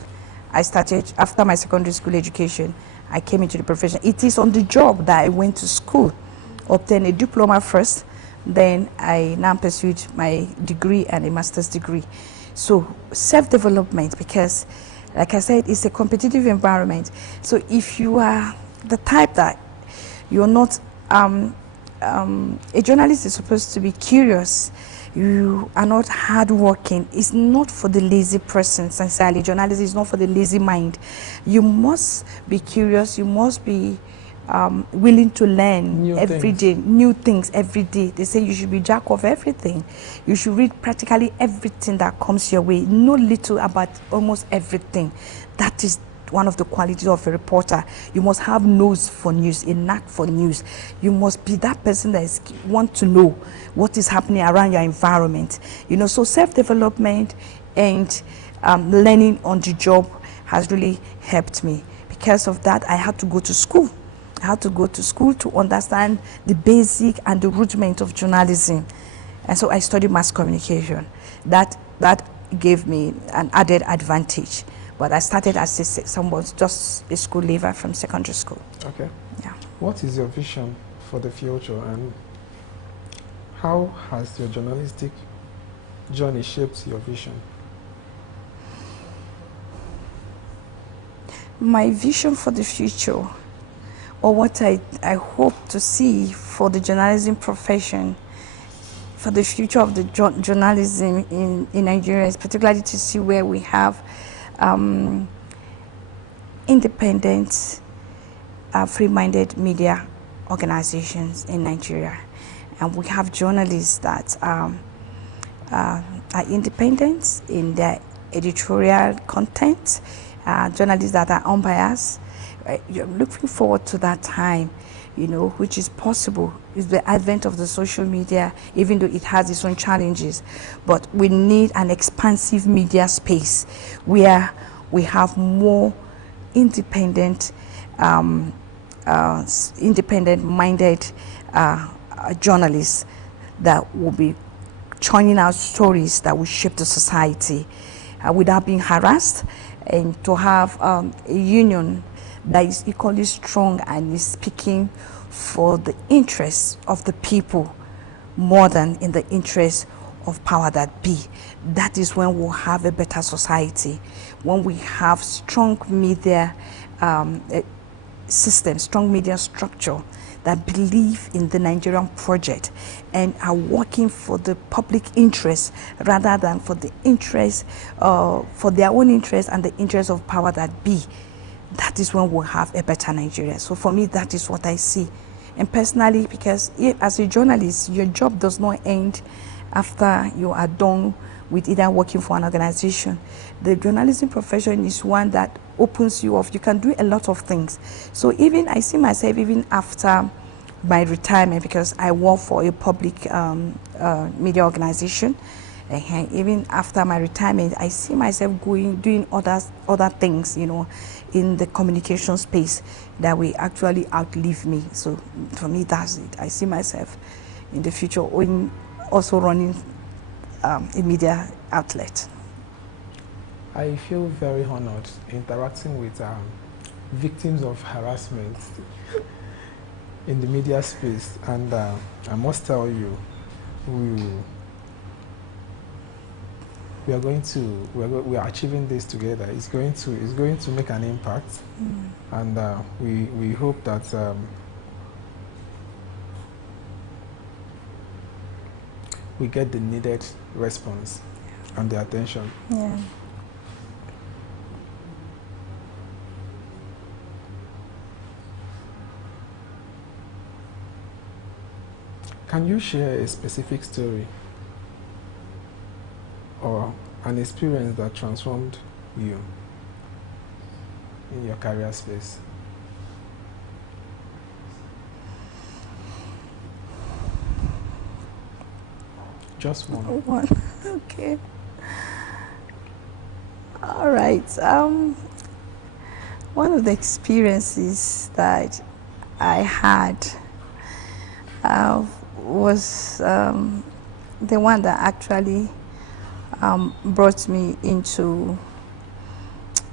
I started, after my secondary school education, I came into the profession. It is on the job that I went to school, obtained a diploma first, then I now pursued my degree and a master's degree. So self-development, because like I said, it's a competitive environment. So if you are the type that you're not a journalist is supposed to be curious. You are not hardworking. It's not for the lazy person, sincerely. Journalism is not for the lazy mind. You must be curious. You must be willing to learn every day, new things every day. They say you should be jack of everything. You should read practically everything that comes your way. Know little about almost everything. That is one of the qualities of a reporter. You must have nose for news, a knack for news. You must be that person that want to know what is happening around your environment. You know, so self-development and learning on the job has really helped me. Because of that, I had to go to school. I had to go to school to understand the basic and the rudiment of journalism. And so I studied mass communication. That gave me an added advantage. But I started as someone just a school leaver from secondary school. Okay. Yeah. What is your vision for the future, and how has your journalistic journey shaped your vision? My vision for the future, or what I hope to see for the journalism profession, for the future of the journalism in Nigeria, is particularly to see where we have independent, free-minded media organizations in Nigeria. And we have journalists that are independent in their editorial content, journalists that are unbiased. You're looking forward to that time, you know, which is possible. Is the advent of the social media, even though it has its own challenges. But we need an expansive media space where we have more independent, independent-minded journalists that will be churning out stories that will shape the society without being harassed, and to have a union that is equally strong and is speaking for the interests of the people more than in the interests of power that be. That is when we'll have a better society, when we have strong media system, strong media structure that believe in the Nigerian project and are working for the public interest rather than for the interest, for their own interest and the interest of power that be. That is when we'll have a better Nigeria. So for me, that is what I see. And personally, because as a journalist, your job does not end after you are done with either working for an organization. The journalism profession is one that opens you up. You can do a lot of things. So even I see myself even after my retirement, because I work for a public media organization. Even after my retirement, I see myself doing other things, you know, in the communication space that will actually outlive me. So for me, that's it. I see myself in the future also running a media outlet. I feel very honored interacting with victims of harassment in the media space, and I must tell you, we are achieving this together. It's going to make an impact, and we hope that we get the needed response and the attention. Yeah. Can you share a specific story or an experience that transformed you in your career space? Just one. One. Okay. All right. One of the experiences that I had was the one that actually brought me into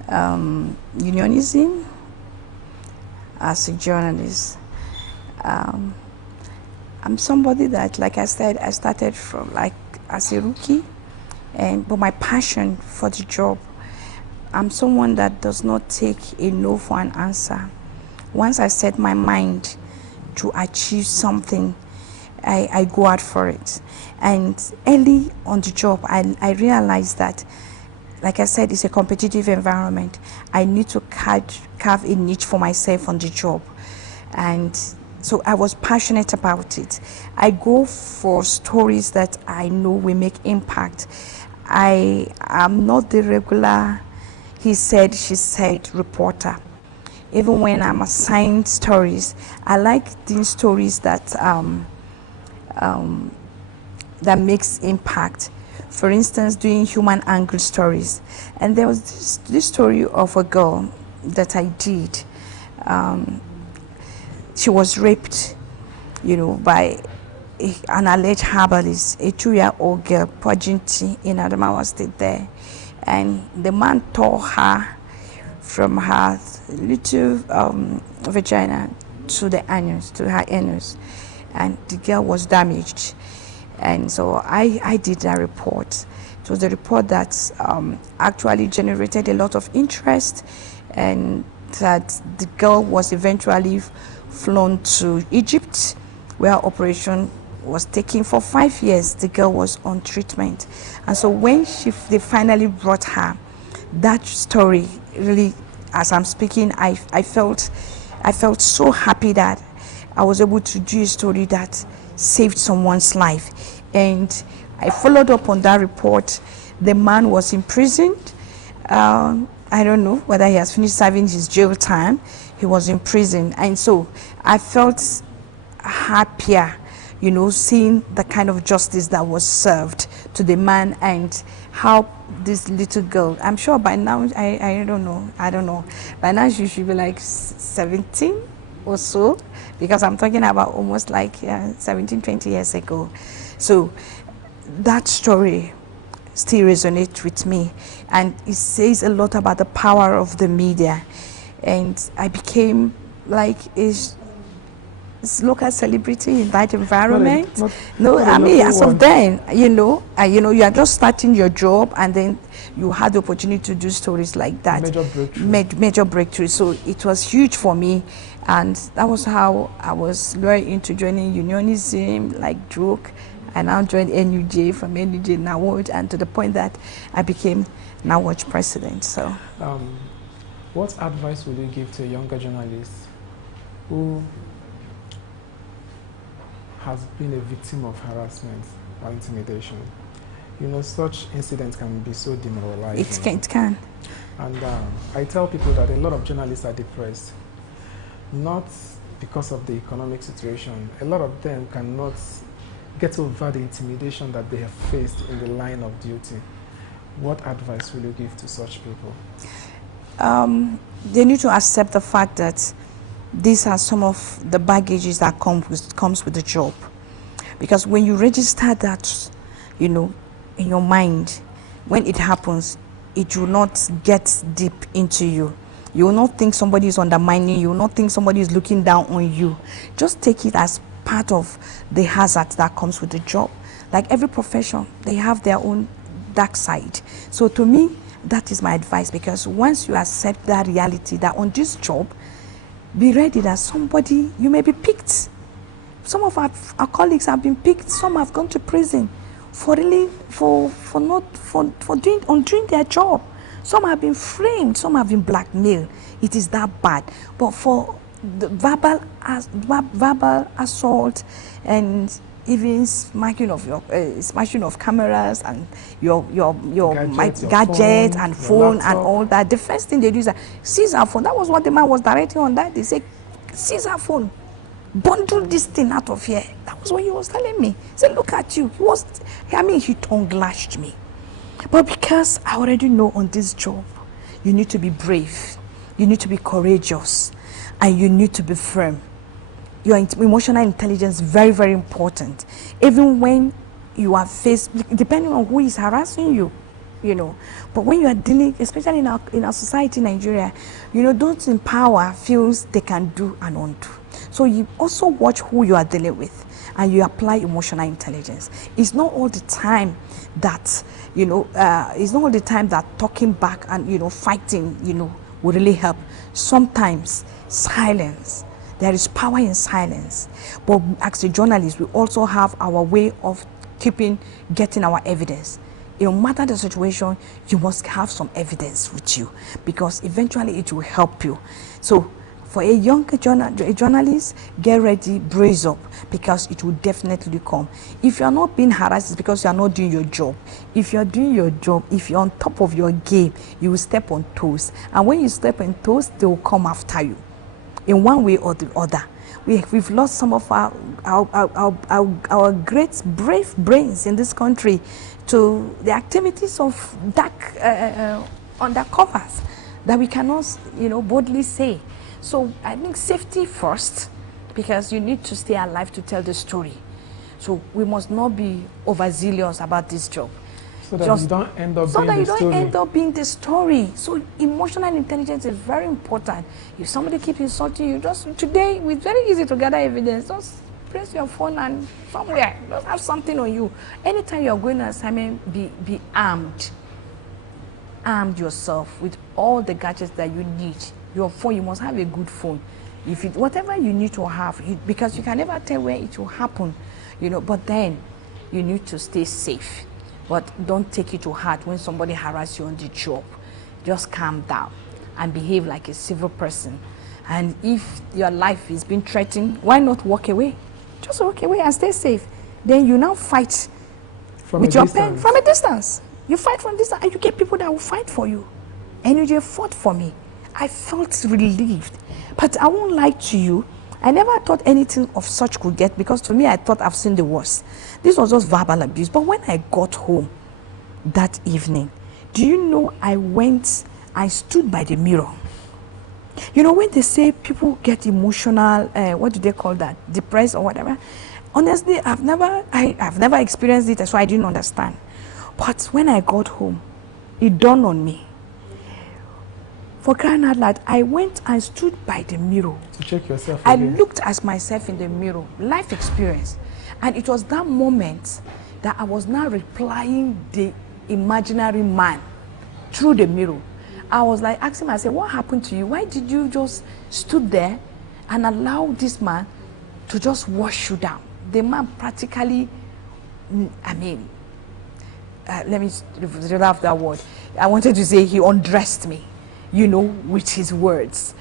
unionism as a journalist. I'm somebody that, like I said, I started from as a rookie, but my passion for the job, I'm someone that does not take a no for an answer. Once I set my mind to achieve something, I go out for it. And early on the job, I realized that, like I said, it's a competitive environment. I need to carve a niche for myself on the job. And so I was passionate about it. I go for stories that I know will make impact. I am not the regular he said, she said reporter. Even when I'm assigned stories, I like these stories that that makes impact. For instance, doing human angle stories. And there was this story of a girl that I did. She was raped, by an alleged herbalist, a 2-year-old girl, purging tea in Adamawa State there. And the man tore her from her little vagina to the anus, to her anus. And the girl was damaged. And so I did that report. It was a report that actually generated a lot of interest, and that the girl was eventually flown to Egypt, where operation was taken for 5 years. The girl was on treatment. And so when they finally brought her, that story really, as I'm speaking, I felt so happy that I was able to do a story that saved someone's life. And I followed up on that report. The man was imprisoned. I don't know whether he has finished serving his jail time. He was in prison. And so I felt happier, seeing the kind of justice that was served to the man, and how this little girl, I'm sure by now, I don't know. By now she should be like 17 or so, because I'm talking about almost like 17, 20 years ago. So that story still resonates with me, and it says a lot about the power of the media. And I became like a local celebrity in that environment. As of then, you are just starting your job, and then you had the opportunity to do stories like that. Major breakthrough. So it was huge for me, and that was how I was lured into joining unionism, like joke. I now joined NUJ, from NUJ NAWOJ, and to the point that I became NAWOJ president. So, what advice would you give to a younger journalist who has been a victim of harassment or intimidation? Such incidents can be so demoralizing. It can. And I tell people that a lot of journalists are depressed, not because of the economic situation. A lot of them cannot get over the intimidation that they have faced in the line of duty. What advice will you give to such people? They need to accept the fact that these are some of the baggages that comes with the job. Because when you register that, in your mind, when it happens, it will not get deep into you. You will not think somebody is undermining you. You will not think somebody is looking down on you. Just take it as part of the hazard that comes with the job. Like every profession, they have their own dark side. So to me, that is my advice, because once you accept that reality, that on this job, be ready that somebody, you may be picked. Some of our colleagues have been picked. Some have gone to prison for doing their job. Some have been framed. Some have been blackmailed. It is that bad. But for the verbal assault, and even smashing of cameras and your gadget and phone and all that, the first thing they do is seize our phone. That was what the man was directing on that. They say, seize our phone, bundle this thing out of here. That was what he was telling me. He said, look at you. He tongue lashed me. But because I already know on this job, you need to be brave, you need to be courageous, and you need to be firm. Your emotional intelligence is very, very important. Even when you are faced, depending on who is harassing you, But when you are dealing, especially in our society in Nigeria, those in power feels they can do and undo. So you also watch who you are dealing with, and you apply emotional intelligence. It's not all the time that, it's not all the time that talking back and, fighting, will really help. Sometimes silence There is power in silence. But as a journalist, we also have our way of getting our evidence. No matter the situation, you must have some evidence with you, because eventually it will help you. So for a young journalist, get ready, brace up, because it will definitely come. If you are not being harassed, it's because you are not doing your job. If you are doing your job, if you're on top of your game, you will step on toes. And when you step on toes, they will come after you in one way or the other. We've lost some of our great, brave brains in this country to the activities of dark undercovers that we cannot, boldly say. So I think safety first, because you need to stay alive to tell the story. So we must not be overzealous about this job. So that you don't end up being the story. So emotional intelligence is very important. If somebody keeps insulting you, today it's very easy to gather evidence. Just press your phone and somewhere, just have something on you. Anytime you're going to assignment, be armed. Arm yourself with all the gadgets that you need. Your phone, you must have a good phone. Whatever you need to have, because you can never tell where it will happen, but then you need to stay safe. But don't take it to heart when somebody harasses you on the job. Just calm down and behave like a civil person. And if your life is being threatened, why not walk away? Just walk away and stay safe. Then you now fight with your pen from a distance. You fight from distance, and you get people that will fight for you. And you fought for me. I felt relieved. But I won't lie to you, I never thought anything of such could get, because to me, I thought I've seen the worst. This was just verbal abuse. But when I got home that evening, do you know, I stood by the mirror. When they say people get emotional, what do they call that? Depressed or whatever. Honestly, I've never experienced it, so I didn't understand. But when I got home, it dawned on me. For crying out loud, I went and stood by the mirror. To check yourself I again. looked at myself in the mirror, life experience. And it was that moment that I was now replying the imaginary man through the mirror. I was like asking myself, what happened to you? Why did you just stood there and allow this man to just wash you down? The man practically, let me reserve that word. I wanted to say he undressed me. With his words,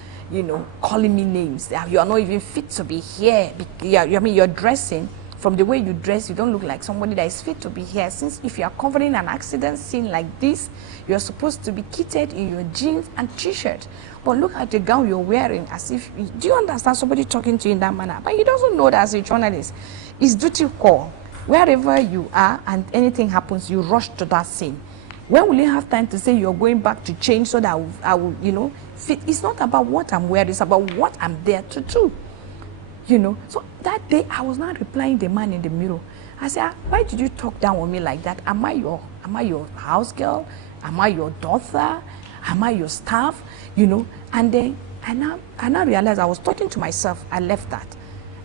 calling me names. You are not even fit to be here. You're dressing, from the way you dress, you don't look like somebody that is fit to be here. Since if you are covering an accident scene like this, you're supposed to be kitted in your jeans and t-shirt. But look at the gown you're wearing, as if, do you understand somebody talking to you in that manner? But he doesn't know that as a journalist. It's duty call. Wherever you are and anything happens, you rush to that scene. When will you have time to say you're going back to change so that I will fit? It's not about what I'm wearing, it's about what I'm there to do. So that day I was not replying the man in the mirror. I said, why did you talk down on me like that? Am I your house girl? Am I your daughter? Am I your staff? And then I now realized I was talking to myself. I left that.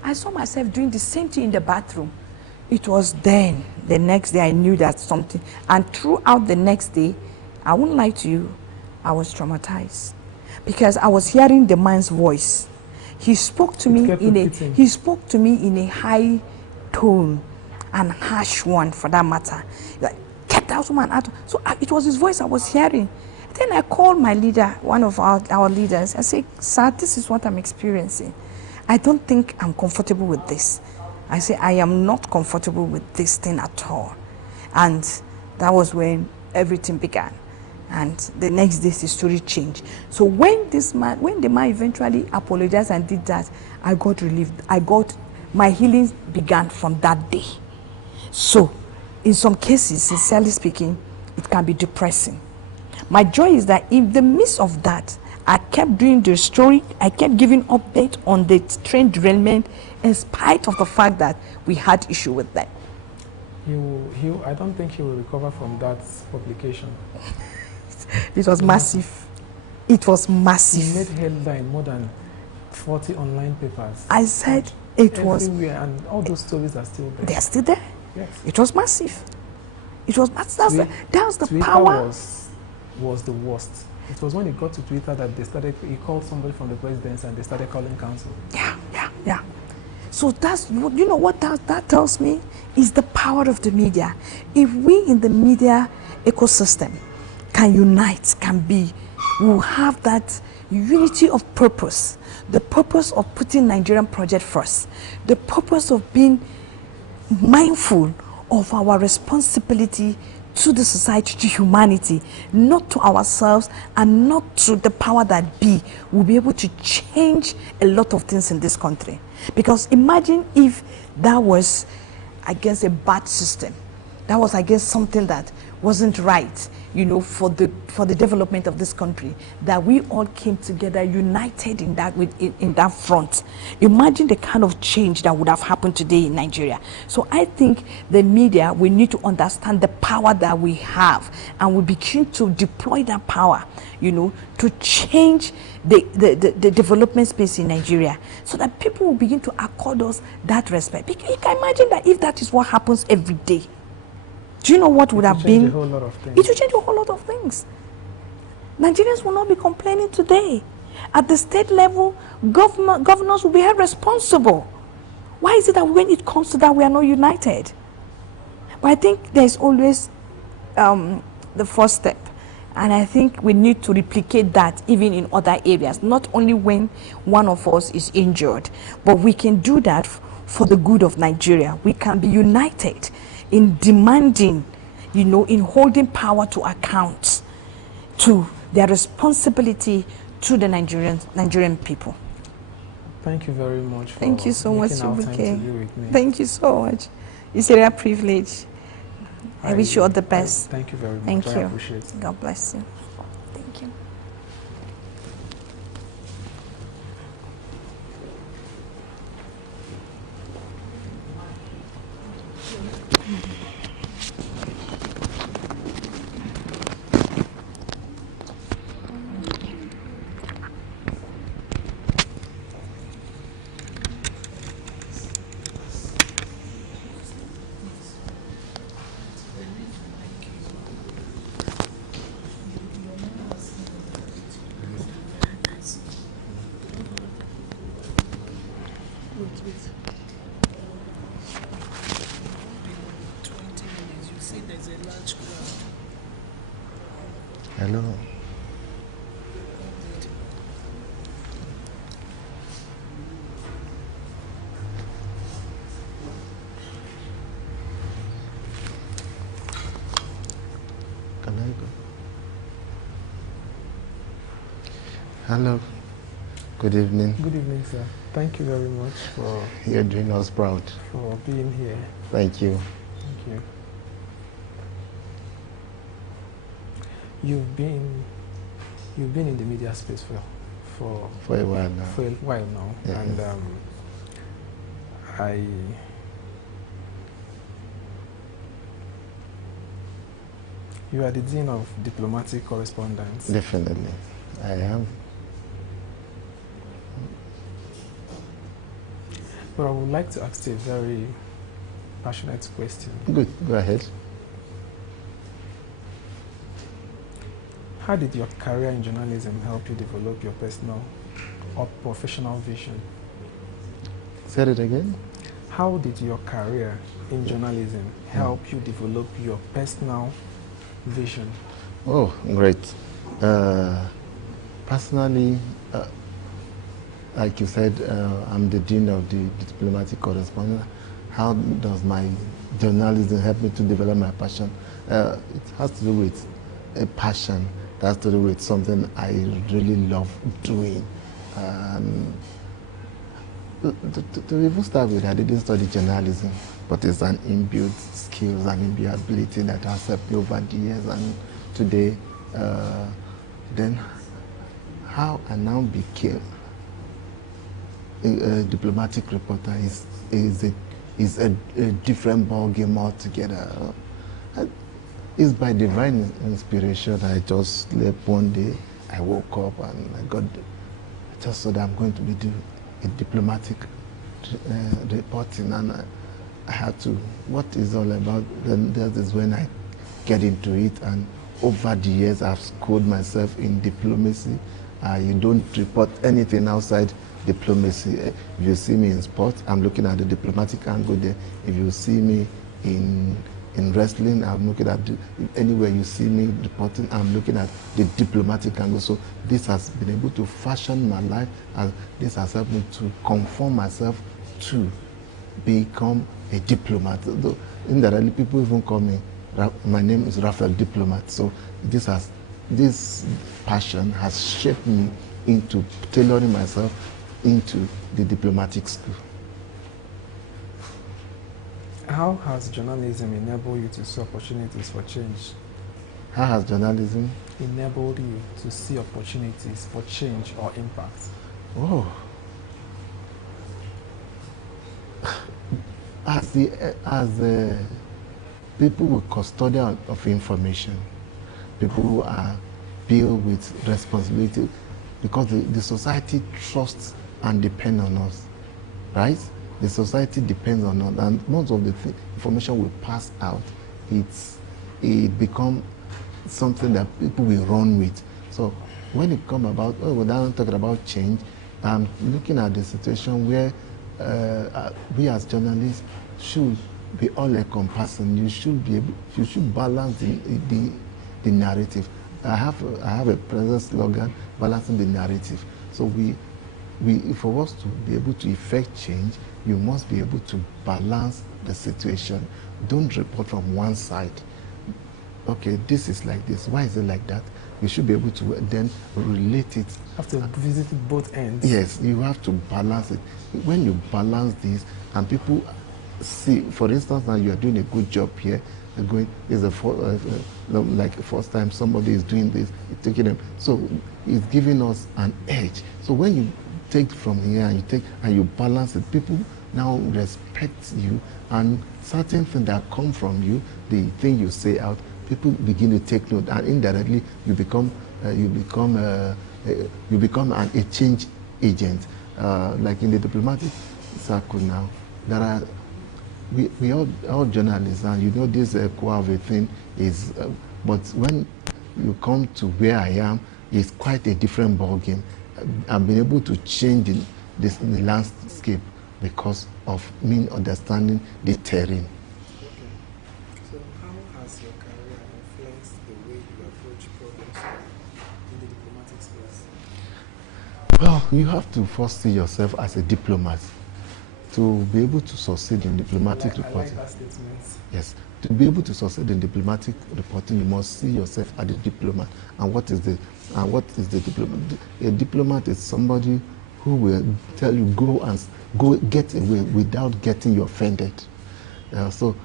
I saw myself doing the same thing in the bathroom. It was then, the next day, I knew that something. And throughout the next day, I won't lie to you, I was traumatized. Because I was hearing the man's voice. He spoke to me in a high tone and harsh one, for that matter. Like, kept that woman out. So it was his voice I was hearing. Then I called my leader, one of our leaders. I said, sir, this is what I'm experiencing. I don't think I'm comfortable with this. I say, I am not comfortable with this thing at all. And that was when everything began. And the next day, the story changed. So when the man eventually apologized and did that, I got relieved. My healing began from that day. So in some cases, sincerely speaking, it can be depressing. My joy is that in the midst of that, I kept doing the story. I kept giving update on the train derailment, in spite of the fact that we had issue with them. I don't think he will recover from that publication. It was massive. It was massive. He made headline more than 40 online papers. I said it was everywhere, and all those stories are still there. They are still there. Yes. It was massive. It was massive. That was the Twitter power. Was the worst. It was when it got to Twitter that he called somebody from the presidency and they started calling counsel. Yeah. So that's, you know what that tells me is the power of the media. If we in the media ecosystem can unite, we'll have that unity of purpose, the purpose of putting Nigerian project first, the purpose of being mindful of our responsibility to the society, to humanity, not to ourselves and not to the power that be, we'll be able to change a lot of things in this country. Because imagine if that was against a bad system, that was against something that wasn't right, you know, for the development of this country, that we all came together united in that front. Imagine the kind of change that would have happened today in Nigeria. So I think the media, we need to understand the power that we have, and we begin to deploy that power, you know, to change the development space in Nigeria, so that people will begin to accord us that respect. Because you can imagine that if that is what happens every day, do you know what would have been? It will change a whole lot of things. It will change a whole lot of things. Nigerians will not be complaining today. At the state level, governors will be held responsible. Why is it that when it comes to that, we are not united? But I think there's always the first step. And I think we need to replicate that even in other areas, not only when one of us is injured, but we can do that for the good of Nigeria. We can be united in demanding, you know, in holding power to account to their responsibility to the Nigerian people. Thank you very much for Thank you so much, Chibuike. Thank you so much. It's a real privilege. I wish you all the best. Thank you very much. Thank you. I appreciate it. God bless you. Thank you. Hello. Can I go? Hello. Good evening. Good evening, sir. Thank you very much for You're doing us proud. for being here. Thank you. Thank you. You've been in the media space for For a while now. for a while now, Yes. and you are the Dean of Diplomatic Correspondence. Definitely. I am. But I would like to ask you a very passionate question. Good. Go ahead. How did your career in journalism help you develop your personal or professional vision? Say it again. How did your career in journalism help you develop your personal vision? Oh, great. Personally, like you said, I'm the Dean of the Diplomatic Correspondence. How does my journalism help me to develop my passion? It has to do with a passion. It has to do with something I really love doing. To even start with, I didn't study journalism, but it's an inbuilt skills and inbuilt ability that has helped me over the years. And today, then how I now became a diplomatic reporter is a different ball game altogether. It's by divine inspiration. I just slept one day, I woke up and I just saw that I'm going to be doing a diplomatic reporting, and I had to, what is all about, then that is when I get into it, and over the years, I've schooled myself in diplomacy. You don't report anything outside diplomacy. If you see me in sports, I'm looking at the diplomatic angle there. If you see me in wrestling, I'm looking at anywhere you see me reporting, I'm looking at the diplomatic angle. So this has been able to fashion my life, and this has helped me to conform myself to become a diplomat. Though indirectly, people even call me, my name is Raphael Diplomat. So this passion has shaped me into tailoring myself into the diplomatic school. How has journalism enabled you to see opportunities for change? How has journalism enabled you to see opportunities for change or impact? Oh, as the people with custodian of information, people who are built with responsibility, because the society trusts and depends on us, right? The society depends on us, and most of the information we pass out, it becomes something that people will run with. So when it comes about, we're now talking about change, I'm looking at the situation where we as journalists should be all encompassing. You should balance the narrative. I have a present slogan, balancing the narrative. So for us to be able to effect change, you must be able to balance the situation. Don't report from one side. Okay, this is like this. Why is it like that? You should be able to then relate it. Have to visit both ends. Yes, you have to balance it. When you balance this, and people see, for instance, now you are doing a good job here, like first time somebody is doing this, it's taking them. So it's giving us an edge. So when you take from here and you balance it, people now respect you, and certain things that come from you, the thing you say out, people begin to take note, and indirectly you become a change agent. Like in the diplomatic circle now, there are we all journalists, and you know this core of a thing is, but when you come to where I am, it's quite a different ball game. I've been able to change the landscape because of me understanding the terrain. So how has your career influenced the way you approach problems in the diplomatic space? Well, you have to first see yourself as a diplomat to be able to succeed in diplomatic reporting. I like that statement. Yes, to be able to succeed in diplomatic reporting, you must see yourself as a diplomat. And what is the diplomat? A diplomat is somebody who will tell you go get away without getting you offended. So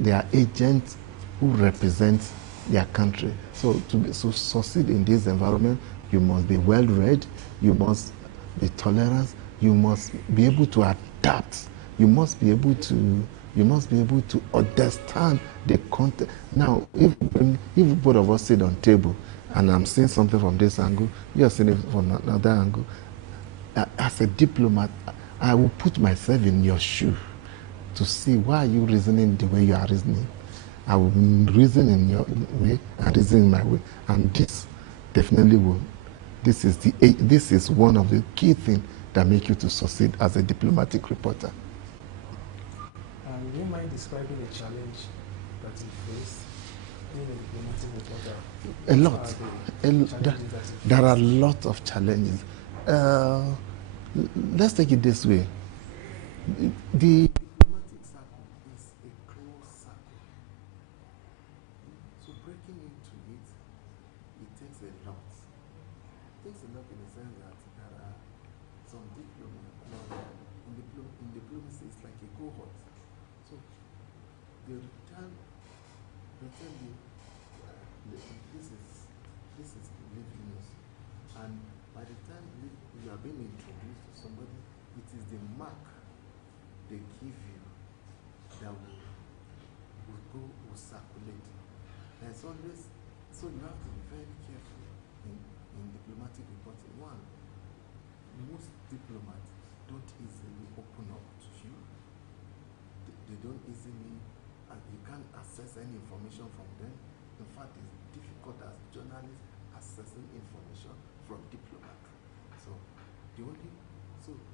they are agents who represent their country. So to succeed in this environment, you must be well read, you must be tolerant, you must be able to adapt, you must be able to understand the content. Now, if both of us sit on table and I'm seeing something from this angle, you're seeing it from another angle, as a diplomat, I will put myself in your shoe to see why are you reasoning the way you are reasoning. I will reason in your way and reason in my way, and this definitely will. This is one of the key things that make you to succeed as a diplomatic reporter. Do you mind describing a challenge that you face being a diplomatic reporter? There are a lot of challenges. Let's take it this way. The diplomatic circle is a closed circle. So breaking into it takes a lot. It takes a lot in the sense that there are some diplomats. In diplomacy, it's like a cohort. So they tell you this is Livinus, and by the time you are being introduced to somebody, it is the mark they give you that will circulate. And it's always, so you have to be very careful in diplomatic reporting. One, most diplomats don't easily open up to you. They don't easily, you can't access any information from them. In fact, it's difficult as journalists accessing information from diplomats. So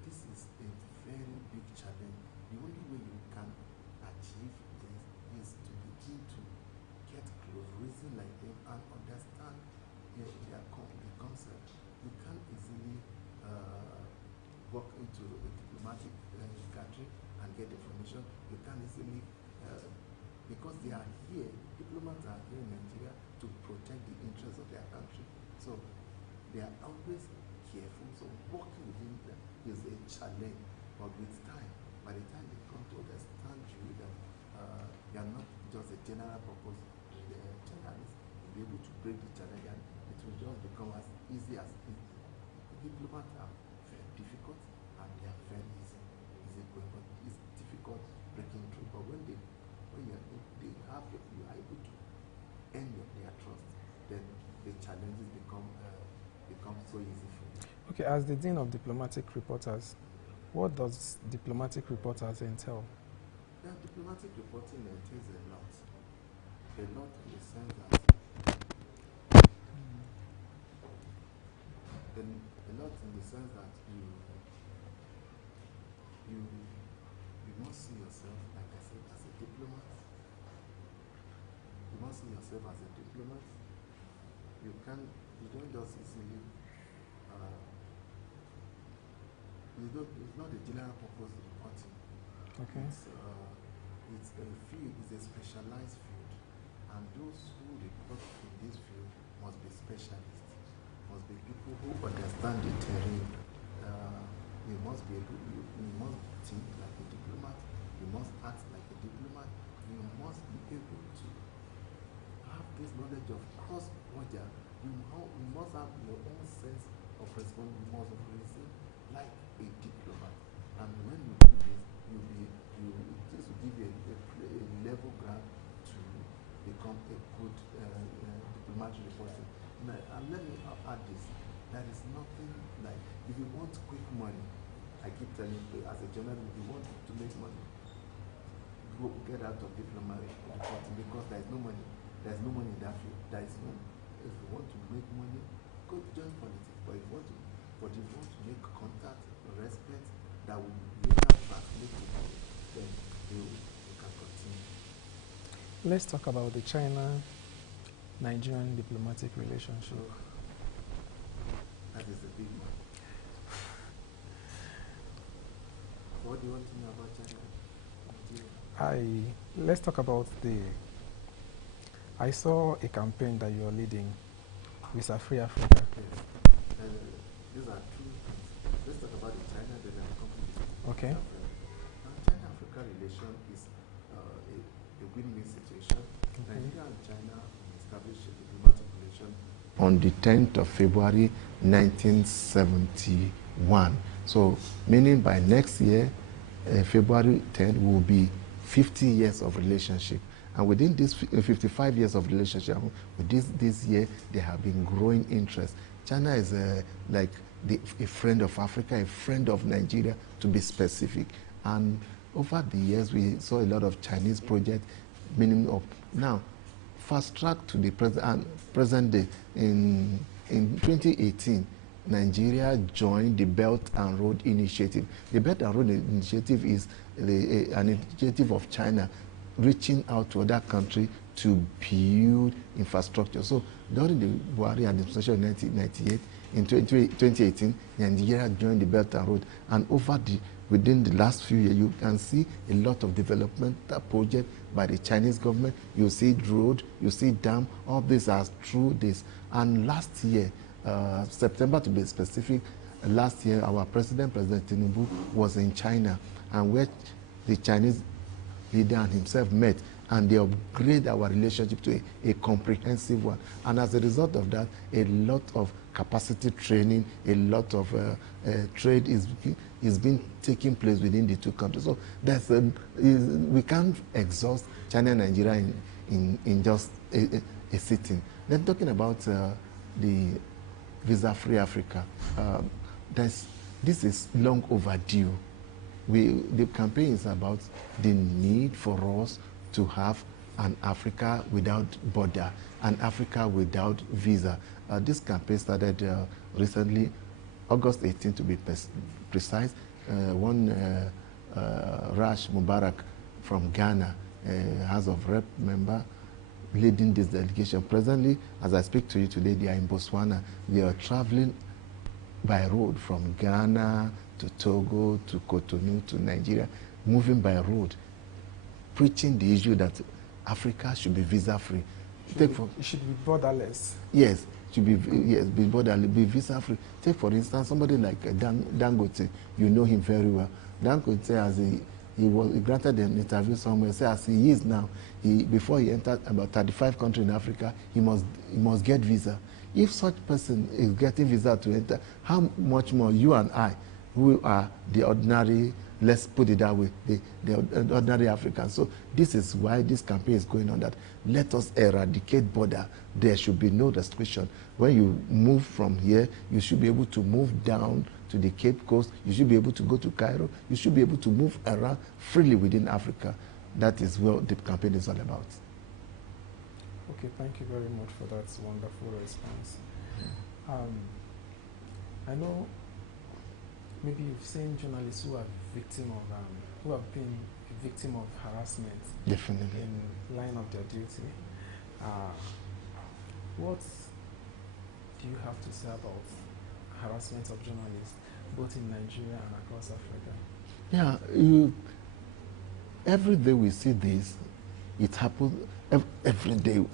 this is a very big challenge. The only way you can achieve this is to begin to get close, reason like them, and understand the concept. You can't easily walk into a diplomatic country and get information. You can't easily, because they are here, diplomats are here in Nigeria to protect the interests of their country. So they are always careful. So working within them is a challenge. But with time, by the time they come to understand you, that you are not just a general purpose journalist, you'll be able to break the challenge, and it will just become as easy as easy. Diplomats are very difficult and they are very easy going, but it's difficult breaking through. But when you are able to earn their trust, then the challenges become so easy for you. Okay, as the Dean of Diplomatic Reporters, what does diplomatic reporters entail? Diplomatic reporting entails a lot in the sense that you must see yourself, like I said, as a diplomat. You must see yourself as a diplomat. You don't just easily, it's not a general purpose reporting. Okay. It's a field, it's a specialized field. And those who report in this field must be specialists, must be people who understand the terrain. You must think like a diplomat, you must act like a diplomat, you must be able to have this knowledge of cross-border. You must have your own sense of responsibility, you must reason like a diplomat. And when you do this, this will give you a level ground to become a good diplomatic reporter. And let me add this. There is nothing like, if you want quick money, I keep telling you, as a journalist, if you want to make money, go get out of diplomatic reporting, because there is no money. There is no money in that field. There is no. If you want to make money, go join politics. But if you want to make contact, respect, that will later translate to money, then you can continue. Let's talk about the China-Nigerian diplomatic relationship. That is a big one. What do you want to know about China? Let's talk about I saw a campaign that you are leading, Visa Free Africa. Yes. These are two things. Let's talk about the China, then I'll come to the Okay. China-Africa relation is a win-win situation. Okay. Nigeria and China established a diplomatic relation on the 10th of February 1971. So, meaning by next year, February 10th, will be 50 years of relationship. And within this 55 years of relationship, with this year, there have been growing interest. China is like a friend of Africa, a friend of Nigeria, to be specific. And over the years, we saw a lot of Chinese projects, meaning of now, fast track to the present day. In 2018, Nigeria joined the Belt and Road Initiative. The Belt and Road Initiative is an initiative of China reaching out to other countries to build infrastructure. So during the Buhari administration in 1998, in 2018, Nigeria joined the Belt and Road. And within the last few years, you can see a lot of developmental projects by the Chinese government. You see road, you see dam, all these are through this. And last year, September to be specific, last year our President Tinubu was in China, and where the Chinese leader and himself met, and they upgrade our relationship to a comprehensive one. And as a result of that, a lot of capacity training, a lot of trade is being taking place within the two countries. So we can't exhaust China and Nigeria in just a sitting. Then talking about the Visa-Free Africa, this is long overdue. The campaign is about the need for us to have an Africa without border, an Africa without visa. This campaign started recently, August 18 to be precise. Rash Mubarak from Ghana, House of Rep member, leading this delegation. Presently, as I speak to you today, they are in Botswana. They are traveling by road from Ghana to Togo to Cotonou to Nigeria, moving by road, preaching the issue that Africa should be visa-free. It should be borderless. Yes, should be be borderless, be visa-free. Take for instance somebody like Dangote. You know him very well. Dangote, as he granted an interview somewhere, say as he is now, before he entered about 35 countries in Africa, he must get visa. If such person is getting visa to enter, how much more you and I, who are the ordinary, let's put it that way, the ordinary Africans. So this is why this campaign is going on, that let us eradicate border. There should be no restriction. When you move from here, you should be able to move down to the Cape Coast. You should be able to go to Cairo. You should be able to move around freely within Africa. That is what the campaign is all about. Okay, thank you very much for that wonderful response. I know maybe you've seen journalists who are who have been a victim of harassment. Definitely. In line of their duty. What do you have to say about harassment of journalists, both in Nigeria and across Africa? Yeah, every day we see this. It happens every day.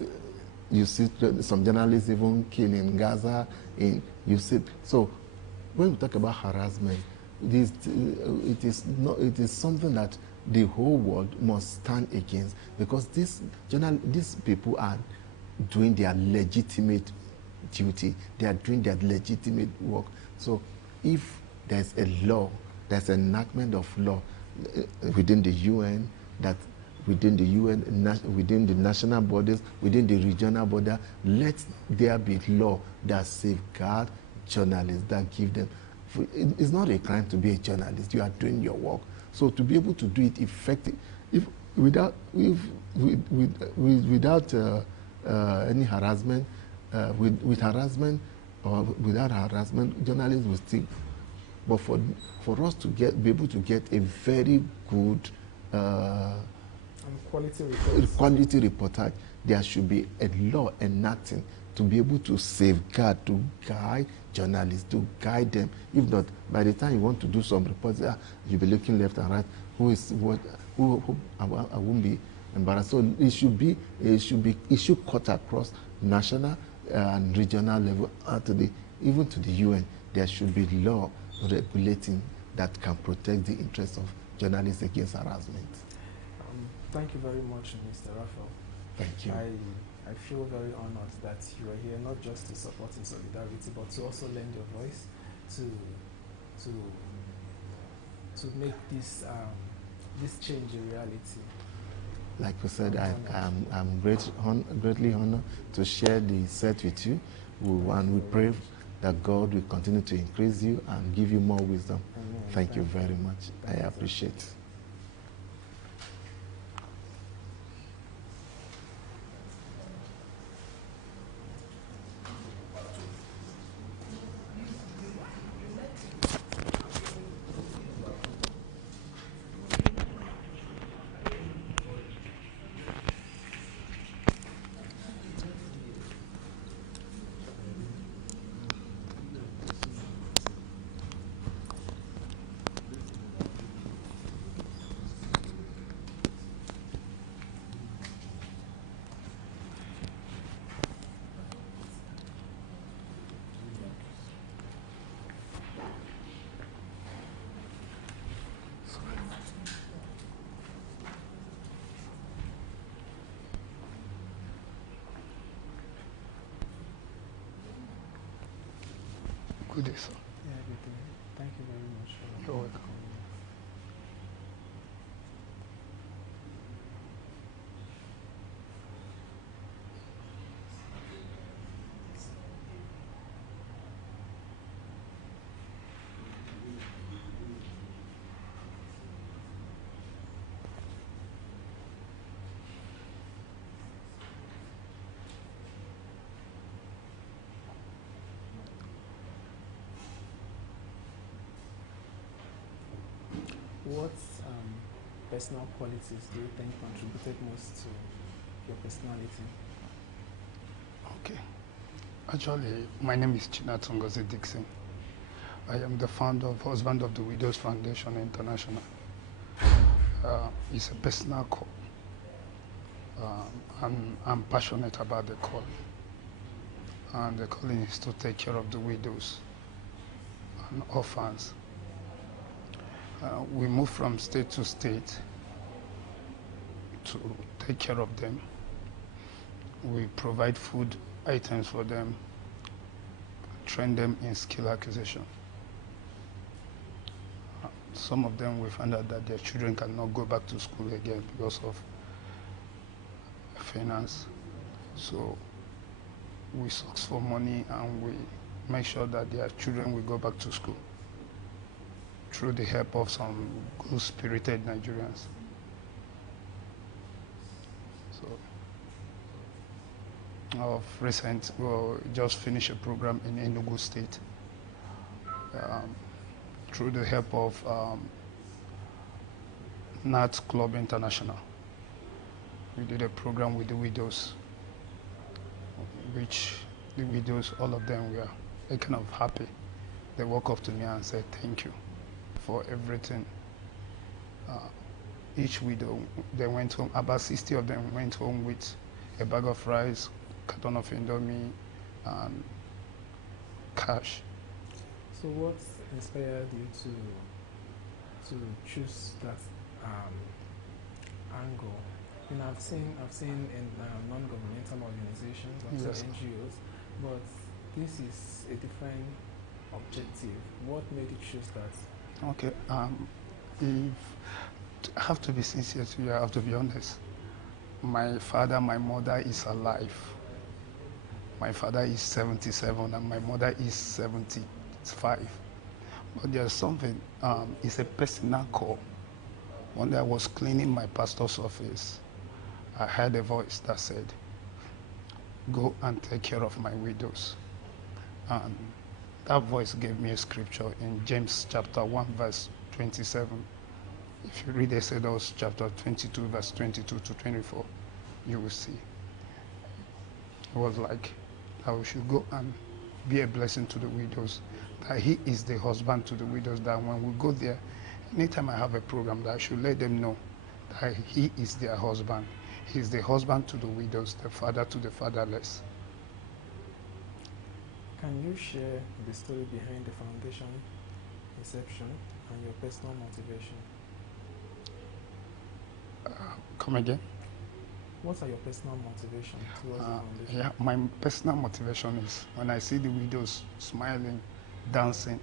You see some journalists even killed in Gaza. You see, so when we talk about harassment, it is something that the whole world must stand against, because these people are doing their legitimate duty. They are doing their legitimate work. So if there's a law, there's an enactment of law within the UN, that within the UN, within the national borders, within the regional border, let there be law that safeguard journalists, that give them. It's not a crime to be a journalist. You are doing your work. So to be able to do it effectively, without any harassment, with harassment or without harassment, journalists will still. But for us to be able to get a very good quality reportage, there should be a law enacting to be able to safeguard, to guide journalists, to guide them. If not, by the time you want to do some reports, you'll be looking left and right. I won't be embarrassed. So it should cut across national and regional level, even to the UN. There should be law regulating that can protect the interests of journalists against harassment. Thank you very much, Mr. Raphael. Thank you. I feel very honored that you are here not just to support in solidarity, but to also lend your voice to make this change a reality. Like we said, I'm greatly honored to share the set with you, and we pray that God will continue to increase you and give you more wisdom. Amen. Thank you very much. I appreciate it. Good day, sir. Yeah, good day. Thank you very much. You're welcome. what personal qualities do you think contributed most to your personality? Okay. Actually, my name is Chinatungozi Dixon. I am the founder of Husband of the Widows Foundation International. It's a personal call. I'm passionate about the calling. And the calling is to take care of the widows and orphans. We move from state to state to take care of them. We provide food items for them, train them in skill acquisition. Some of them, we found out that their children cannot go back to school again because of finance. So we source for money and we make sure that their children will go back to school through the help of some good-spirited Nigerians. So, of recent, we just finished a program in Enugu State through the help of Nat Club International. We did a program with the widows, which the widows, all of them were kind of happy. They walk up to me and said, thank you for everything. Each widow, they went home, about 60 of them went home with a bag of rice, carton of Indomie, and cash. So what inspired you to choose that angle? You know, I've seen in non-governmental organizations, also Yes. NGOs, but this is a different objective. What made you choose that? Okay, if I have to be sincere to you, I have to be honest. My father, my mother is alive. My father is 77 and my mother is 75. But there's something, it's a personal call. One day I was cleaning my pastor's office. I heard a voice that said, go and take care of my widows. And that voice gave me a scripture in James chapter 1 verse 27. If you read Exodus chapter 22 verse 22 to 24, you will see. It was like that we should go and be a blessing to the widows, that he is the husband to the widows, that when we go there, anytime I have a program, that I should let them know that he is their husband. He is the husband to the widows, the father to the fatherless. Can you share the story behind the foundation inception and your personal motivation? Come again? What are your personal motivation towards the foundation? Yeah, my personal motivation is when I see the widows smiling, dancing,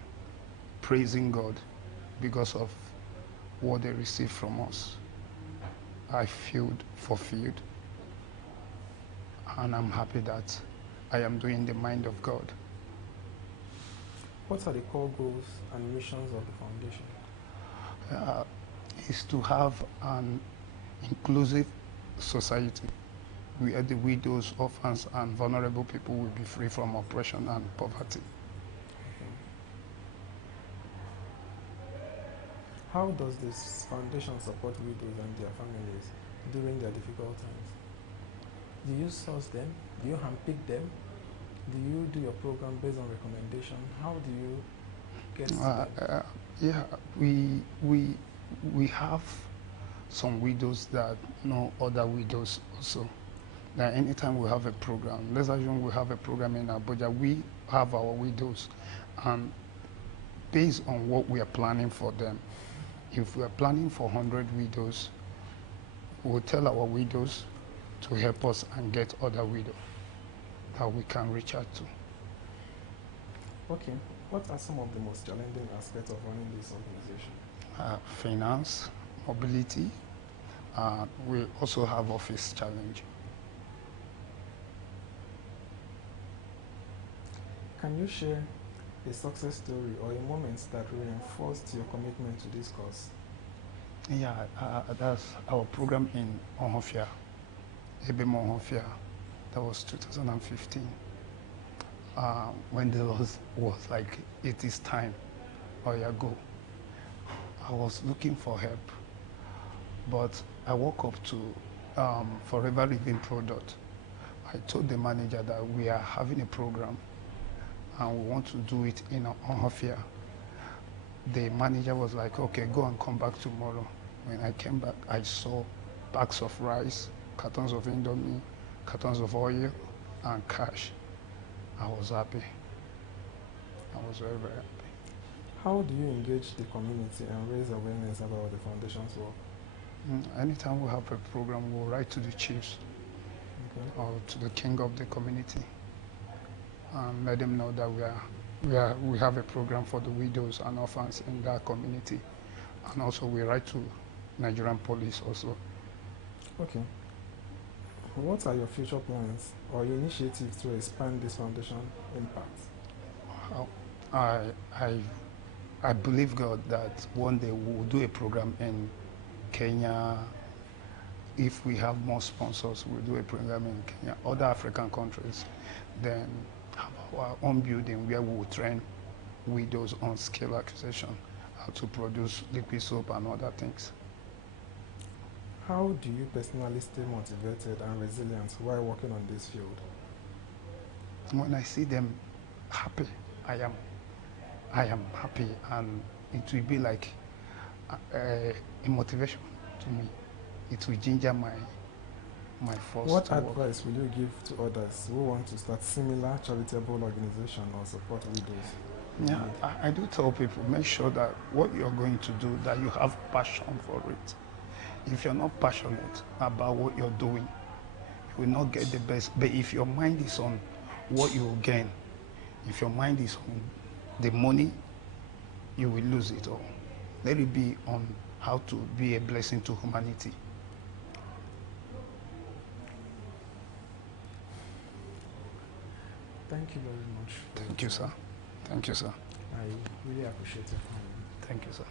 praising God because of what they receive from us, I feel fulfilled, and I'm happy that I am doing the mind of God. What are the core goals and missions of the foundation? Is to have an inclusive society where the widows, orphans, and vulnerable people will be free from oppression and poverty. How does this foundation support widows and their families during their difficult times? Do you source them? Do you handpick them? Do you do your program based on recommendation? How do you get to them? Yeah, we have some widows that know other widows also. That anytime we have a program, let's assume we have a program in Abuja, we have our widows, and based on what we are planning for them, if we are planning for 100 widows, we'll tell our widows to help us and get other widows that we can reach out to. Okay, what are some of the most challenging aspects of running this organization? Finance, mobility. We also have office challenge. Can you share a success story or a moment that reinforced your commitment to this cause? Yeah, that's our program in Ohofia, Ebem Ohofia. That was 2015. When the Lord was like, it is time, or you go. I was looking for help, but I woke up to Forever Living product. I told the manager that we are having a program and we want to do it in Ohafia. The manager was like, okay, go and come back tomorrow. When I came back, I saw bags of rice, cartons of Indomie, cartons of oil, and cash. I was happy. I was very, very happy. How do you engage the community and raise awareness about the foundation's work? Anytime we have a program, we'll write to the chiefs or to the king of the community and let them know that we have a program for the widows and orphans in that community. And also we write to Nigerian police also. Okay. What are your future plans or your initiatives to expand this foundation impact? I believe God that one day we will do a program in Kenya. If we have more sponsors, we'll do a program in Kenya, other African countries, then have our own building where we will train widows on skill acquisition, how to produce liquid soap and other things. How do you personally stay motivated and resilient while working on this field? When I see them happy, I am happy, and it will be like a motivation to me. It will ginger my force. What advice will you give to others who want to start similar charitable organization or support widows? Yeah, I do tell people, make sure that what you're going to do, that you have passion for it. If you're not passionate about what you're doing, you will not get the best. But if your mind is on what you will gain, if your mind is on the money, you will lose it all. Let it be on how to be a blessing to humanity. Thank you very much. Thank you, sir. Thank you, sir. I really appreciate it. Thank you, sir.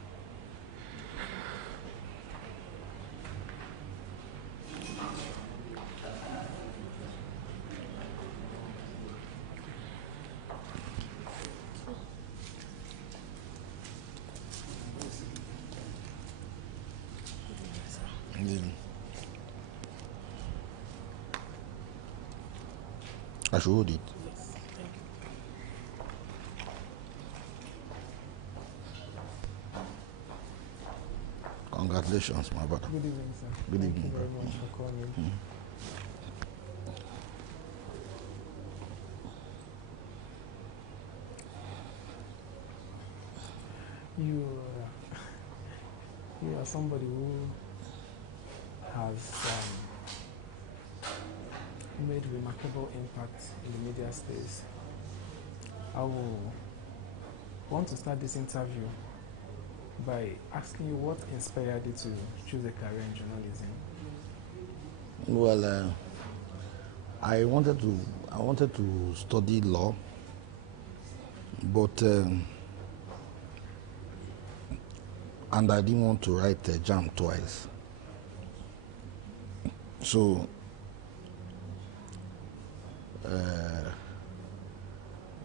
I should hold it. Yes, thank you. Congratulations, my brother. Good evening, sir. Good Thank evening, you very bro. much for coming. You are somebody who has made remarkable impact in the media space. I will want to start this interview by asking you what inspired you to choose a career in journalism. Well, I wanted to study law, but and I didn't want to write a JAM twice. So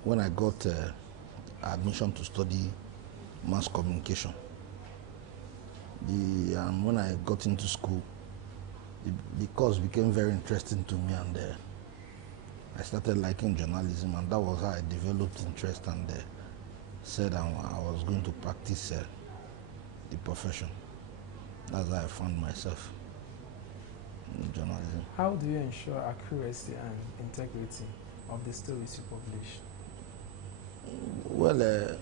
when I got admission to study mass communication, and when I got into school, the course became very interesting to me, and I started liking journalism, and that was how I developed interest and said I was going to practice the profession. That's how I found myself in journalism. How do you ensure accuracy and integrity of the stories you publish? Well,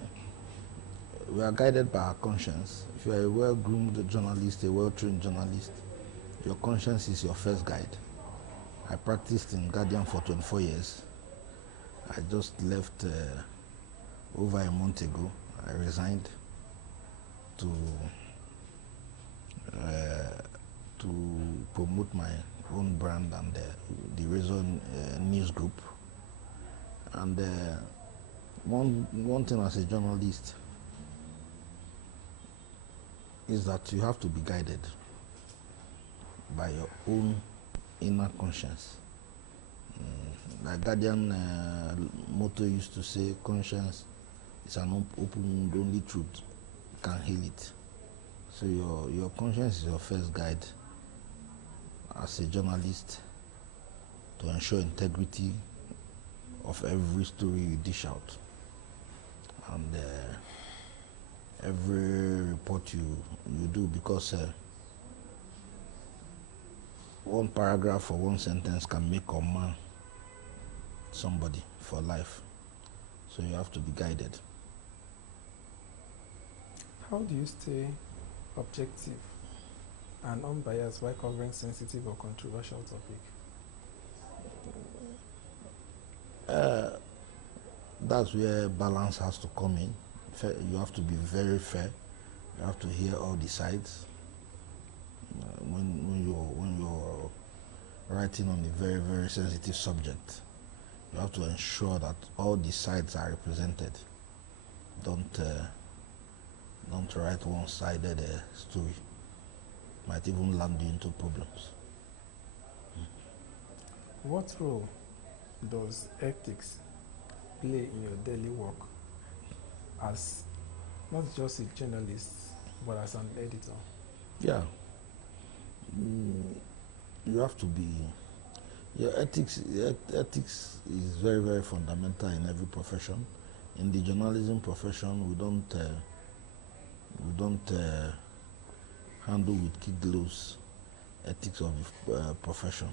we are guided by our conscience. If you are a well-groomed journalist, a well-trained journalist, your conscience is your first guide. I practiced in Guardian for 24 years. I just left over a month ago. I resigned to promote my own brand and the Reason News Group. And one thing as a journalist is that you have to be guided by your own inner conscience. Like Guardian motto used to say, conscience is an open wound, only truth can heal it. So your conscience is your first guide as a journalist to ensure integrity of every story you dish out, and every report you do, because one paragraph or one sentence can make or mar somebody for life. So you have to be guided. How do you stay objective and unbiased while covering sensitive or controversial topic? That's where balance has to come in. You have to be very fair. You have to hear all the sides. When you're writing on a very, very sensitive subject, you have to ensure that all the sides are represented. Don't write one-sided story. Might even land you into problems. What role does ethics play in your daily work as not just a journalist, but as an editor? Yeah. You have to be. Your ethics is very, very fundamental in every profession. In the journalism profession, we don't handle with kid gloves ethics of the profession.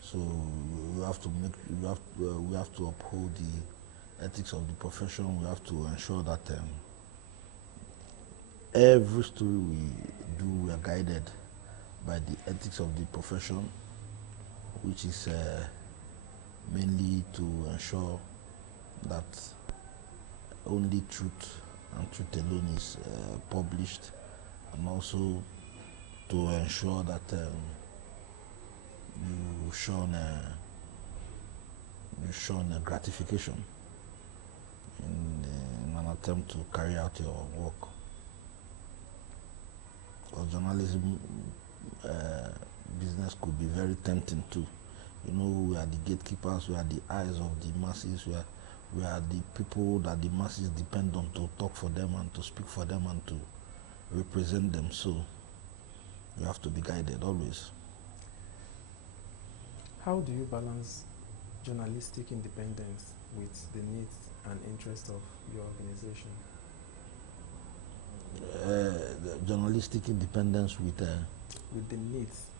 So we have to uphold the ethics of the profession. We have to ensure that every story we do, we are guided by the ethics of the profession, which is mainly to ensure that only truth and truth alone is published, and also to ensure that you shown a gratification in an attempt to carry out your work. Or journalism business could be very tempting too. You know, we are the gatekeepers, we are the eyes of the masses, we are the people that the masses depend on to talk for them and to speak for them and to represent them. So you have to be guided always. How do you balance journalistic independence with the needs and interests of your organization? The journalistic independence with the needs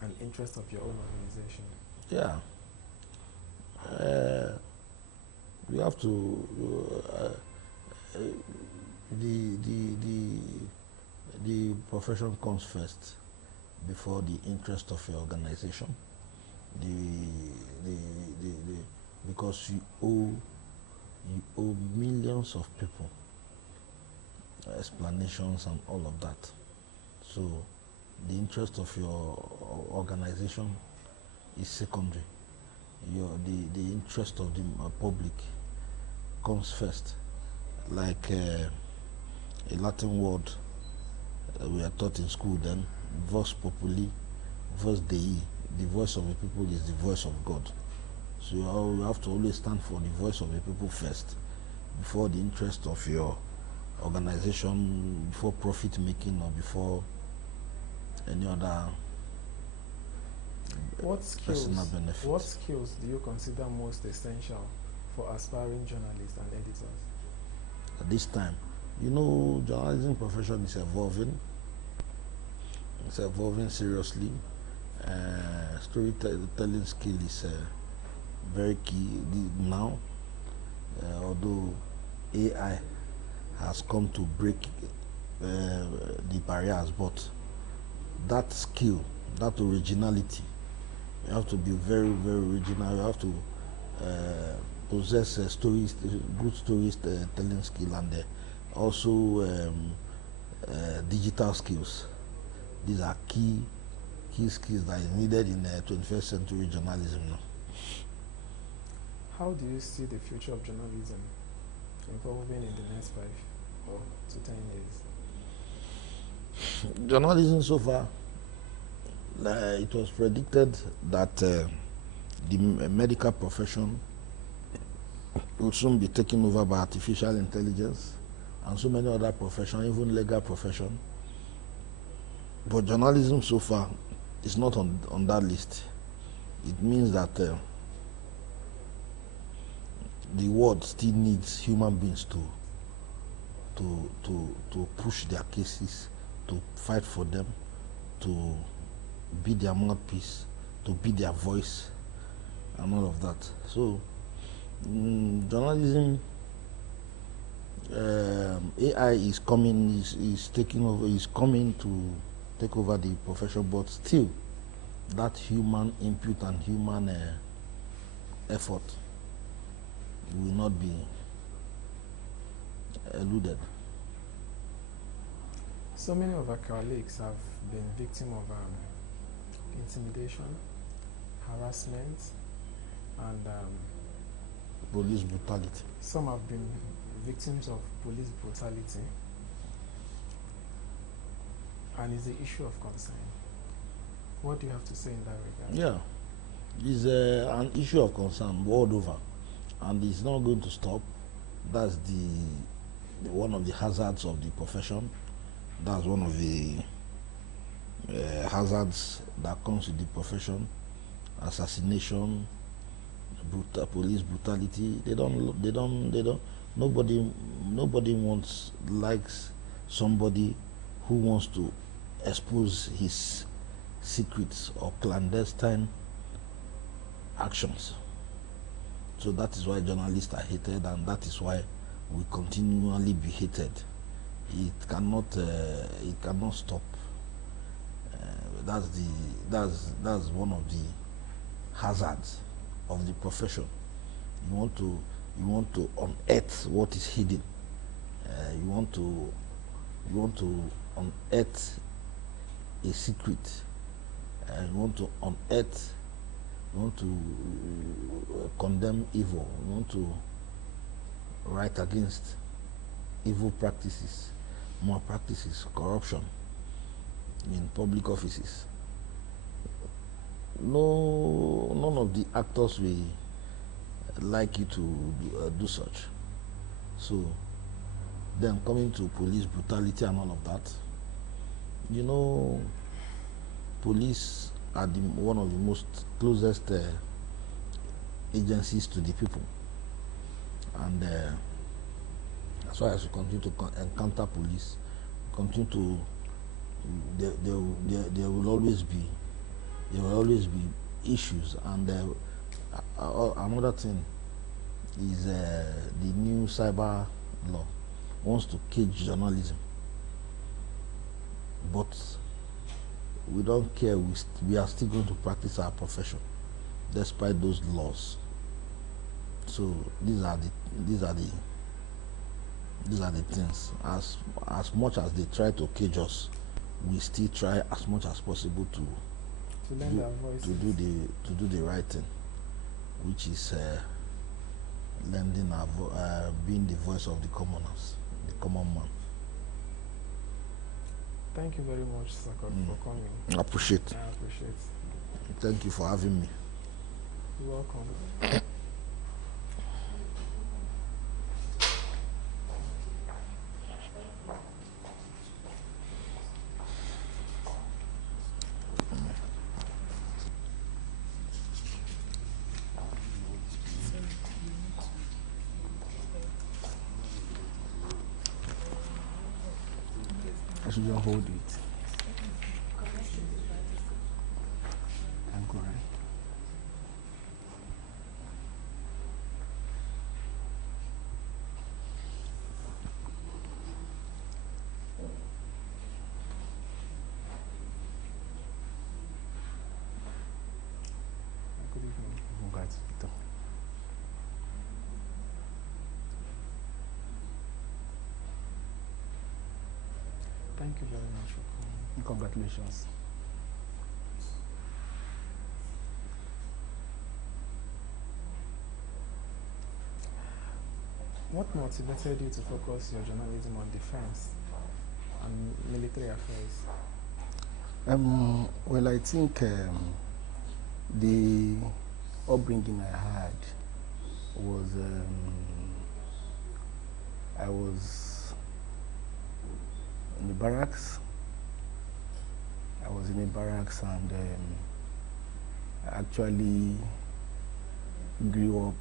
and interests of your own organization. Yeah. We have to the profession comes first before the interest of your organization. Because you owe millions of people explanations and all of that. So the interest of your organization is secondary. The interest of the public comes first. Like a Latin word we are taught in school then, vox populi, vox Dei. The voice of the people is the voice of God. So you have to always stand for the voice of the people first, before the interest of your organization, before profit making, or before any other personal benefit. What skills do you consider most essential for aspiring journalists and editors? At this time, you know, journalism profession is evolving. It's evolving seriously. Storytelling skill is very key now. Although AI has come to break the barriers, but that skill, that originality, you have to be very, very original. You have to possess good storytelling skill, and also digital skills. These are key skills that is needed in 21st century journalism now. How do you see the future of journalism evolving in the next 5 or to 10 years? Journalism so far, it was predicted that the medical profession will soon be taken over by artificial intelligence and so many other professions, even legal profession. But journalism so far is not on that list. It means that the world still needs human beings to push their cases, to fight for them, to be their mouthpiece, to be their voice, and all of that. So, journalism, AI is coming, is taking over, is coming to take over the profession, but still, that human input and human effort will not be eluded. So many of our colleagues have been victims of intimidation, harassment, and police brutality. Some have been victims of police brutality, and it's the issue of concern. What do you have to say in that regard? Yeah, it's an issue of concern world over, and it's not going to stop. That's one of the hazards of the profession. That's one of the hazards that comes with the profession: assassination, police brutality. Nobody likes somebody who wants to expose his secrets or clandestine actions. So that is why journalists are hated, and that is why we continually be hated. It cannot stop. That's one of the hazards of the profession. You want to unearth what is hidden. You want to unearth a secret. You want to unearth. You want to condemn evil. You want to write against evil practices, malpractices, corruption in public offices. None of the actors will like you to do such. So then coming to police brutality and all of that, police are one of the most closest agencies to the people, and that's why as we continue to encounter police, there will always be issues. And another thing is the new cyber law wants to cage journalism, but we don't care. We are still going to practice our profession despite those laws. So these are the things. As much as they try to cage us, we still try as much as possible to lend our voices, to do the right thing, which is lending being the voice of the commoners, the common man. Thank you very much, Sakot, for coming. I appreciate. Thank you for having me. You're welcome. I should just hold it. I'm correct. Good evening. Congrats, Victor. Thank you very much for coming. Congratulations. What motivated you to focus your journalism on defense and military affairs? Well, I think the upbringing I had was I was barracks. I was in a barracks and I actually grew up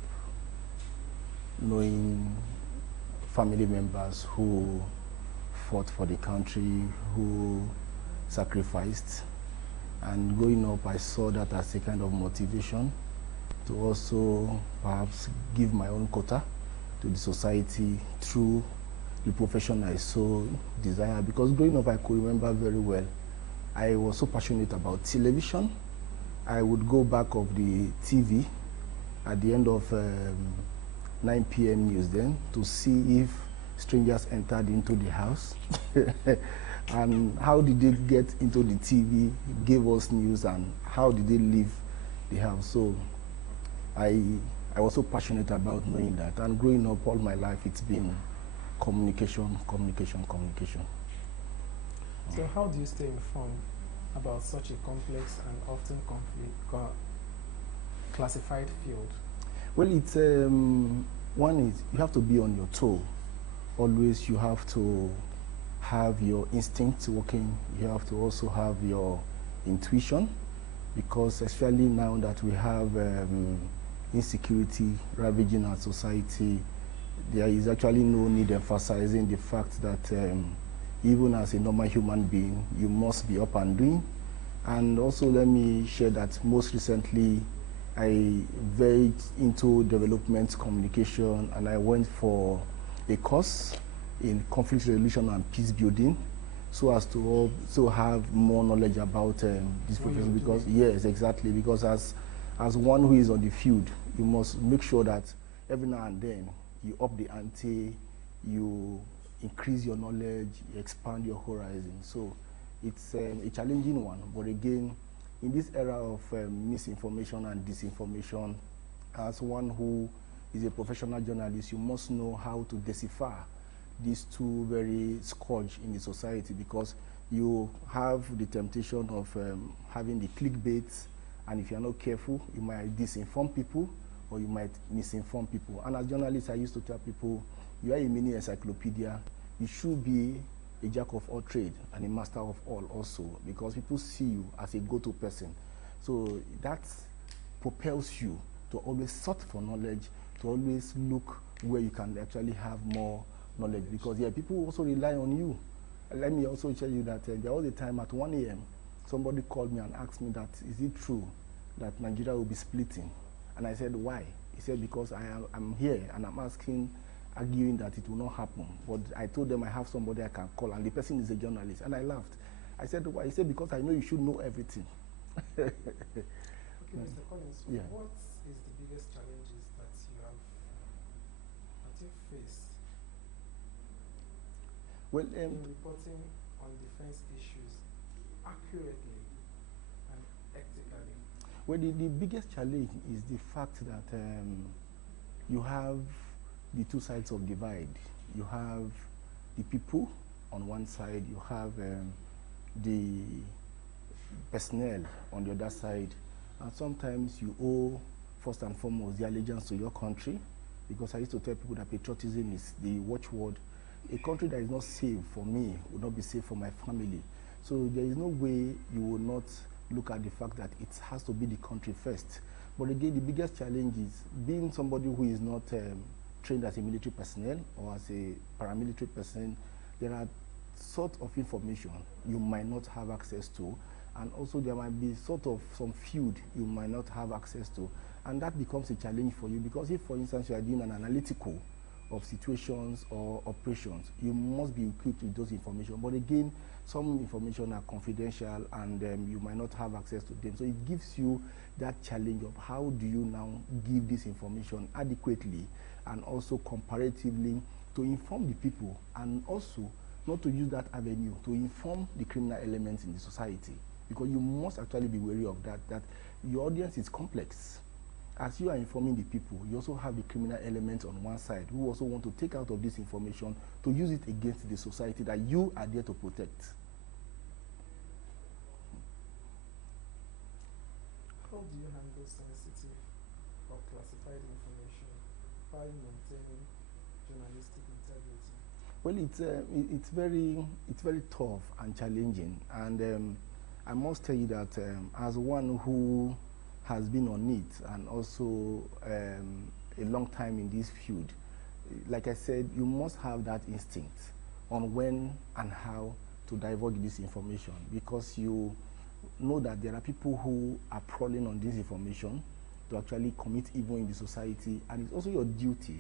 knowing family members who fought for the country, who sacrificed. And growing up, I saw that as a kind of motivation to also perhaps give my own quota to the society through the profession I so desire. Because growing up, I could remember very well, I was so passionate about television. I would go back of the TV at the end of 9 p.m. news then to see if strangers entered into the house and how did they get into the TV, gave us news, and how did they leave the house. So I was so passionate about knowing that, and growing up all my life it's been communication. So how do you stay informed about such a complex and often classified field? Well, it's one is you have to be on your toe. Always you have to have your instincts working. You have to also have your intuition, because especially now that we have insecurity ravaging our society, there is actually no need emphasizing the fact that even as a normal human being, you must be up and doing. And also let me share that most recently, I very into development communication, and I went for a course in conflict resolution and peace building, so as to also have more knowledge about this profession. Because yes, exactly, because as one who is on the field, you must make sure that every now and then you up the ante, you increase your knowledge, you expand your horizon. So it's a challenging one, but again, in this era of misinformation and disinformation, as one who is a professional journalist, you must know how to decipher these two very scourge in the society, because you have the temptation of having the clickbait, and if you're not careful, you might disinform people or you might misinform people. And as journalists, I used to tell people, you are a mini encyclopedia. You should be a jack of all trade and a master of all also, because people see you as a go-to person. So that propels you to always search for knowledge, to always look where you can actually have more knowledge, because people also rely on you. Let me also tell you that there was a time at 1 a.m. somebody called me and asked me that, is it true that Nigeria will be splitting? And I said, why? He said, because I'm here and I'm arguing that it will not happen. But I told them I have somebody I can call, and the person is a journalist. And I laughed. I said, why? He said, because I know you should know everything. Okay, Mr. Collins, yeah. What is the biggest challenges that you faced well, in reporting on defense issues accurately and ethically? Well, the biggest challenge is the fact that you have the two sides of divide. You have the people on one side, you have the personnel on the other side, and sometimes you owe first and foremost the allegiance to your country, because I used to tell people that patriotism is the watchword. A country that is not safe for me will not be safe for my family. So there is no way you will not look at the fact that it has to be the country first. But again, the biggest challenge is being somebody who is not trained as a military personnel or as a paramilitary person. There are sort of information you might not have access to, and also there might be sort of some field you might not have access to, and that becomes a challenge for you, because if, for instance, you are doing an analytical of situations or operations, you must be equipped with those information. But again, some information are confidential, and you might not have access to them. So it gives you that challenge of how do you now give this information adequately and also comparatively to inform the people, and also not to use that avenue to inform the criminal elements in the society, because you must actually be wary of that your audience is complex. As you are informing the people, you also have the criminal elements on one side who also want to take out of this information to use it against the society that you are there to protect. How do you handle sensitive or classified information while maintaining journalistic integrity? Well, it's very tough and challenging, and I must tell you that as one who has been on it and also a long time in this field, like I said, you must have that instinct on when and how to divulge this information, because you know that there are people who are prowling on this information to actually commit evil in the society, and it's also your duty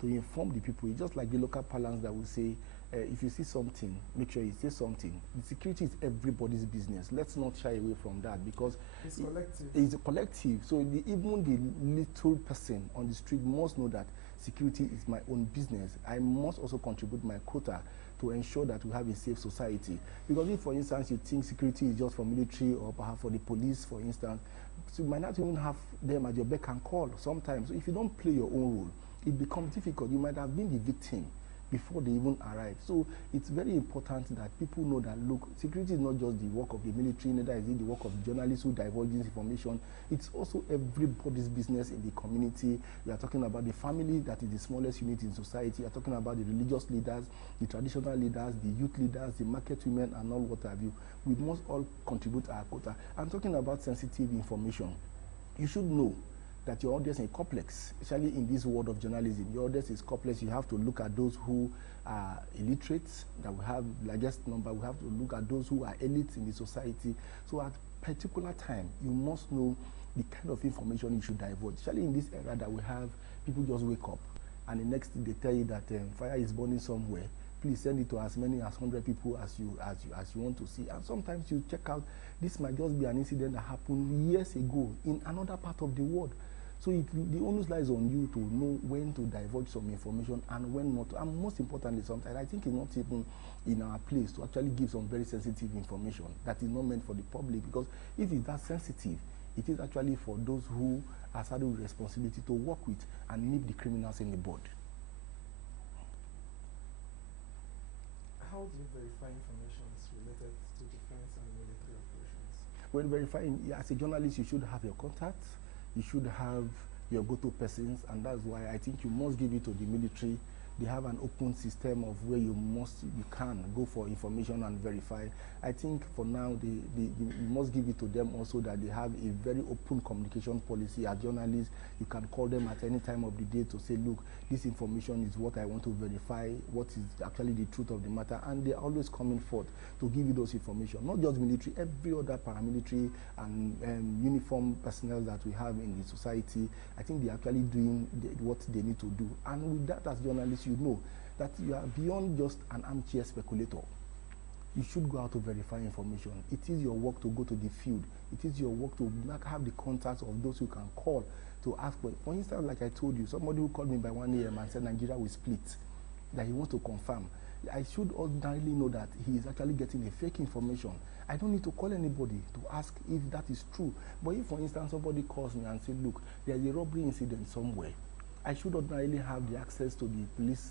to inform the people. It's just like the local parlance that will say, if you see something, make sure you say something. The security is everybody's business. Let's not shy away from that, because it's collective. It's a collective. So even the little person on the street must know that security is my own business. I must also contribute my quota to ensure that we have a safe society. Because if, for instance, you think security is just for military or perhaps for the police, for instance, so you might not even have them at your beck and call sometimes. So if you don't play your own role, it becomes difficult. You might have been the victim before they even arrive. So it's very important that people know that, look, security is not just the work of the military, neither is it the work of journalists who divulge this information. It's also everybody's business in the community. We are talking about the family, that is the smallest unit in society. We are talking about the religious leaders, the traditional leaders, the youth leaders, the market women, and all what have you. We must all contribute our quota. I'm talking about sensitive information. You should know that your audience is complex, especially in this world of journalism. Your audience is complex. You have to look at those who are illiterate, that we have the largest number. We have to look at those who are elites in the society. So at a particular time, you must know the kind of information you should divulge. Especially in this era that we have, people just wake up, and the next day they tell you that fire is burning somewhere. Please send it to as many as 100 people as you want to see. And sometimes you check out, this might just be an incident that happened years ago in another part of the world. So the onus lies on you to know when to divulge some information and when not to. And most importantly, sometimes I think it's not even in our place to actually give some very sensitive information that is not meant for the public, because if it's that sensitive, it is actually for those who are saddled with responsibility to work with and nip the criminals in the bud. How do you verify information related to defense and military operations? When verifying, as a journalist, you should have your contacts, you should have your go-to persons, and that's why I think you must give it to the military. They have an open system of where you can go for information and verify. I think for now, you must give it to them also, that they have a very open communication policy. As journalists, you can call them at any time of the day to say, look, this information is what I want to verify, what is actually the truth of the matter, and they're always coming forth to give you those information. Not just military, every other paramilitary and uniform personnel that we have in the society, I think they're actually doing what they need to do. And with that, as journalists, you know that you are beyond just an armchair speculator. You should go out to verify information. It is your work to go to the field. It is your work to have the contacts of those who can call to ask for it. For instance, like I told you, somebody who called me by 1 a.m. and said Nigeria will split, that he wants to confirm. I should ordinarily know that he is actually getting a fake information. I don't need to call anybody to ask if that is true. But if, for instance, somebody calls me and says, look, there's a robbery incident somewhere, I should ordinarily have the access to the police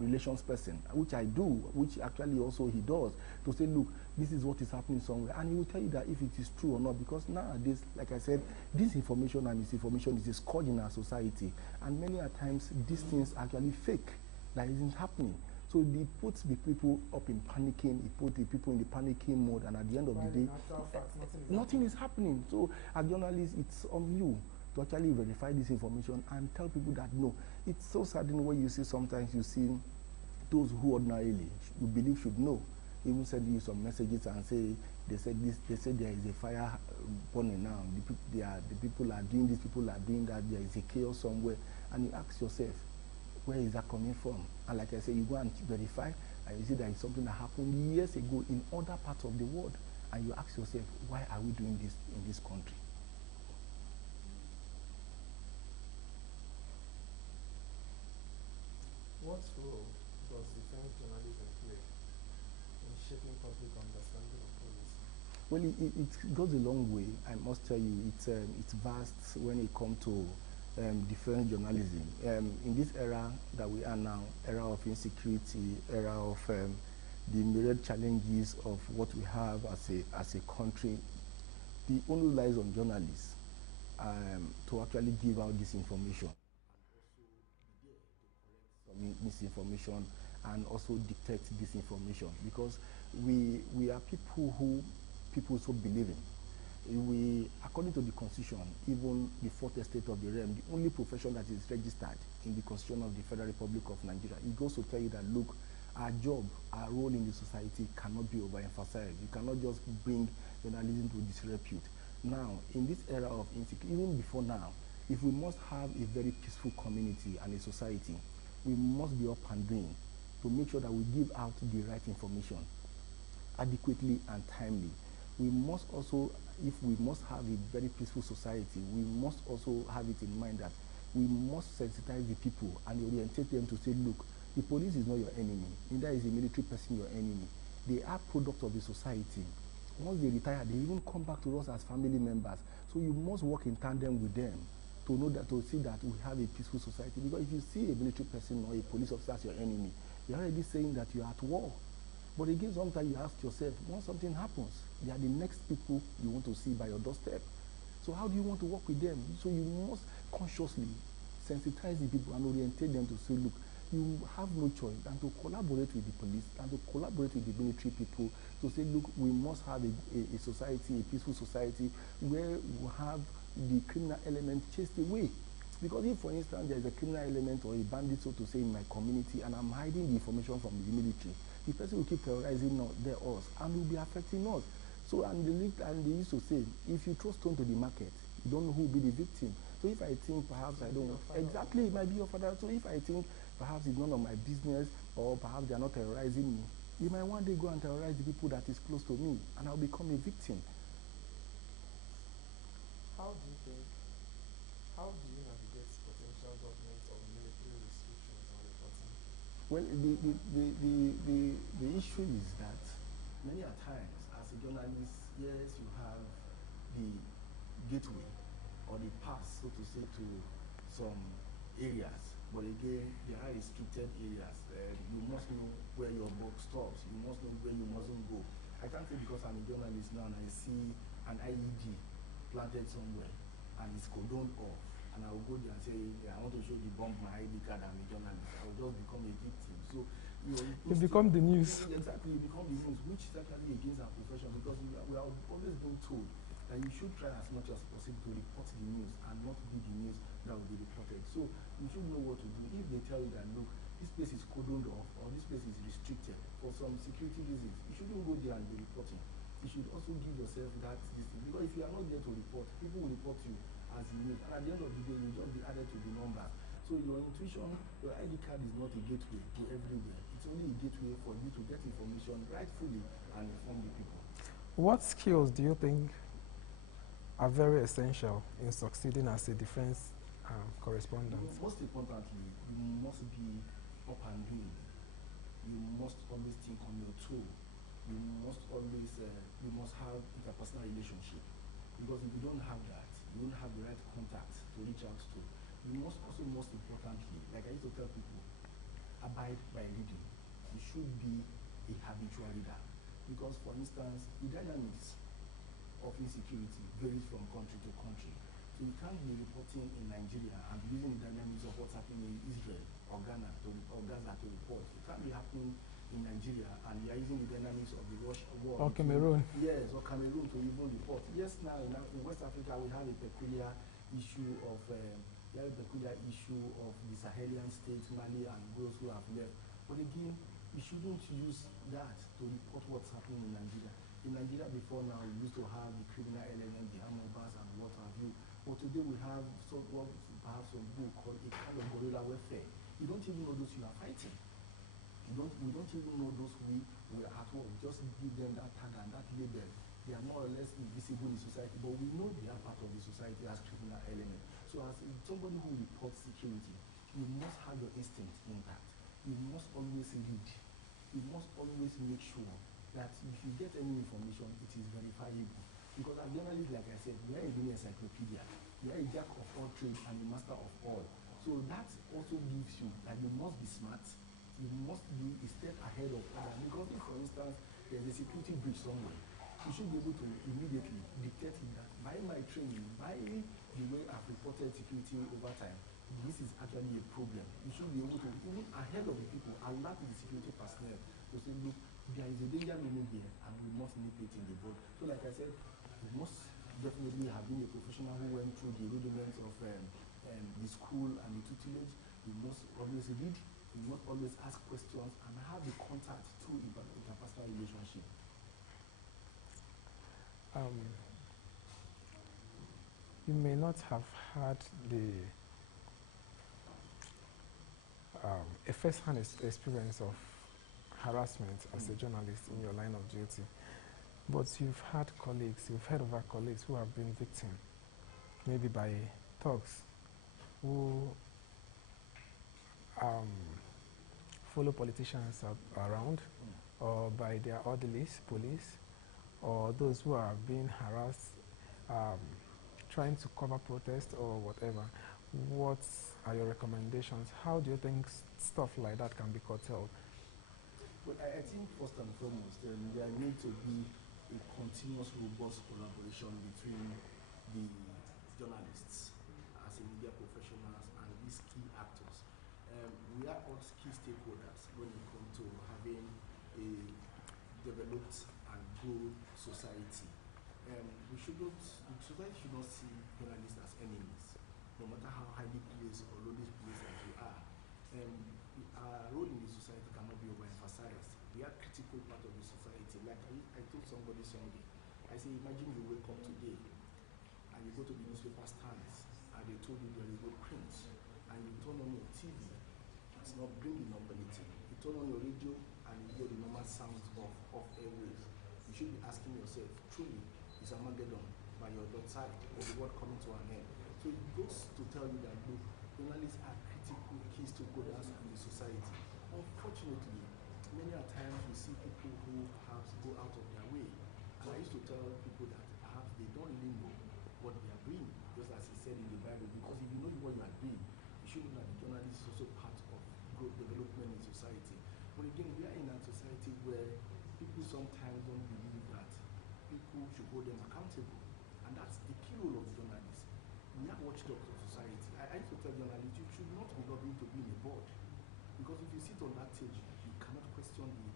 relations person, which I do, which actually also he does, to say, look, this is what is happening somewhere. And he will tell you that if it is true or not, because nowadays, like I said, disinformation and misinformation is a scourge in our society. And many a times, these things are actually fake. That isn't happening. So it puts the people up in panicking, it puts the people in the panicking mode, and at the end of the day, nothing is happening. So as journalists, it's on you to actually verify this information and tell people that no. It's so saddening when you see, sometimes you see those who ordinarily you believe should know, even send you some messages and say, they said there is a fire burning now, the people are doing this, people are doing that, there is a chaos somewhere, and you ask yourself, where is that coming from? And like I said, you go and verify, and you see there is something that happened years ago in other parts of the world, and you ask yourself, why are we doing this in this country? What role does defense journalism play in shaping public understanding of policy? Well, it goes a long way. I must tell you, it's vast when it comes to defense journalism. In this era that we are now, era of insecurity, era of the myriad challenges of what we have as a country, the only lies on journalists to actually give out this information. Misinformation and also detect disinformation, because we are people who people so believe in. We, according to the Constitution, even the fourth estate of the realm, the only profession that is registered in the Constitution of the Federal Republic of Nigeria, it goes to tell you that, look, our job, our role in the society cannot be overemphasized. You cannot just bring journalism to disrepute. Now, in this era of insecurity, even before now, if we must have a very peaceful community and a society, we must be up and doing to make sure that we give out the right information adequately and timely. We must also, if we must have a very peaceful society, we must also have it in mind that we must sensitize the people and orientate them to say, look, the police is not your enemy, neither is a military person your enemy. They are product of the society. Once they retire, they even come back to us as family members. So you must work in tandem with them to know that, to see that we have a peaceful society. Because if you see a military person or a police officer as your enemy, you're already saying that you're at war. But again, sometimes you ask yourself, once something happens, they are the next people you want to see by your doorstep. So how do you want to work with them? So you must consciously sensitize the people and orientate them to say, look, you have no choice than to collaborate with the police and to collaborate with the military people to say, look, we must have a society, a peaceful society, where we have the criminal element chased away. Because if, for instance, there is a criminal element or a bandit, so to say, in my community, and I'm hiding the information from the military, the person will keep terrorizing us and will be affecting us. So, and they used to say, if you throw stone to the market, you don't know who will be the victim. So if I think perhaps I don't know, exactly, it might be your father. So if I think perhaps it's none of my business, or perhaps they are not terrorizing me, they might one day go and terrorize the people that is close to me, and I'll become a victim. How do you navigate potential government or military restrictions on reporting? Well, the issue is that many a times, as a journalist, yes, you have the gateway or the pass, so to say, to some areas. But again, there are restricted areas. You must know where your box stops. You must know where you mustn't go. I can't say because I'm a journalist now and I see an IED planted somewhere and it's cordoned off, and I will go there and say, I want to show the bomb my ID card, I'm a journalist. I will just become a victim. So you become the news. Exactly, you become the news, which is actually against our profession, because we are always being told that you should try as much as possible to report the news and not be the news that will be reported. So you should know what to do. If they tell you that, look, this place is cordoned off or this place is restricted for some security reasons, you shouldn't go there and be reporting. You should also give yourself that distance, because if you are not there to report, people will report you as the news, and at the end of the day, you'll just be added to the numbers. So your intuition, your ID card is not a gateway to everywhere. It's only a gateway for you to get information rightfully and inform the people. What skills do you think are very essential in succeeding as a defense correspondent? Most importantly, you must be up and doing. You must always think on your toe. You must always, you must have interpersonal relationship. Because if you don't have that, you don't have the right contact to reach out to. You must also, most importantly, like I used to tell people, abide by reading. You should be a habitual reader. Because, for instance, the dynamics of insecurity varies from country to country. So you can't be reporting in Nigeria and using the dynamics of what's happening in Israel or Ghana or Gaza to report. It can't be happening in Nigeria and you're using the dynamics of the Russia war. Or Cameroon. Yes, or Cameroon to even report. Yes, now in West Africa we have a peculiar issue of the Sahelian states, Mali and those who have left. But again, we shouldn't use that to report what's happening in Nigeria. In Nigeria before now, we used to have the criminal element, the armed robbers and what have you. But today we have perhaps a book called a kind of guerrilla warfare. You don't even know those you are fighting. We don't even know those we are at war. We just give them that tag and that label. They are more or less invisible in society, but we know they are part of the society as criminal element. So as somebody who reports security, you must have your instinct intact. You must always read. You must always make sure that if you get any information, it is verifiable. Because as journalists, like I said, we are a mini encyclopedia. We are a jack of all trades and a master of all. So that also gives you that you must be smart. You must be a step ahead of others. Because if, for instance, there's a security breach somewhere, you should be able to immediately detect that by my training, by the way I've reported security over time, this is actually a problem. You should be able to, even ahead of the people, alert the security personnel to say, look, there is a danger looming here and we must nip it in the bud. So like I said, we must definitely have been a professional who went through the rudiments of the school and the tutelage. We must always read, we must always ask questions and have the contact through interpersonal relationship. You may not have had a first-hand experience of harassment as a journalist in your line of duty, but you've had colleagues, you've heard of our colleagues who have been victim, maybe by thugs who follow politicians around, or by their orderlies, police, or those who are being harassed, trying to cover protest or whatever. What are your recommendations? How do you think stuff like that can be curtailed? Well, I think first and foremost, there needs to be a continuous, robust collaboration between the journalists as media professionals and these key actors. We are all key stakeholders when it comes to having a developed and grown society. The society should not see journalists as enemies, no matter how highly placed or lowly placed as you are. Our role in the society cannot be overemphasized. We are a critical part of the society. Like I told somebody Sunday, I say, imagine you wake up today and you go to the newspaper stands and they told you there is no print, and you turn on your TV, it's not bringing up anything. You turn on your radio and you hear the normal sounds of airwaves. You should be asking yourself, truly, is Armageddon by your bedside or the world coming to an end? So it goes to tell you that, look, journalists are critical key stakeholders in the society. Unfortunately, many a times we see people who perhaps go out of their way. And I used to tell people that perhaps they don't really know what they are doing, just as he said in the Bible, because if you know what you are doing, you should know that the journalist is also part of growth development in society. But again, we are in a society where people sometimes don't believe that people should hold them accountable. And that's the key role of journalists. We are watchdogs of society. I used to tell journalists, you should not be lobbying to be in a board. Because if you sit on that stage, you cannot question the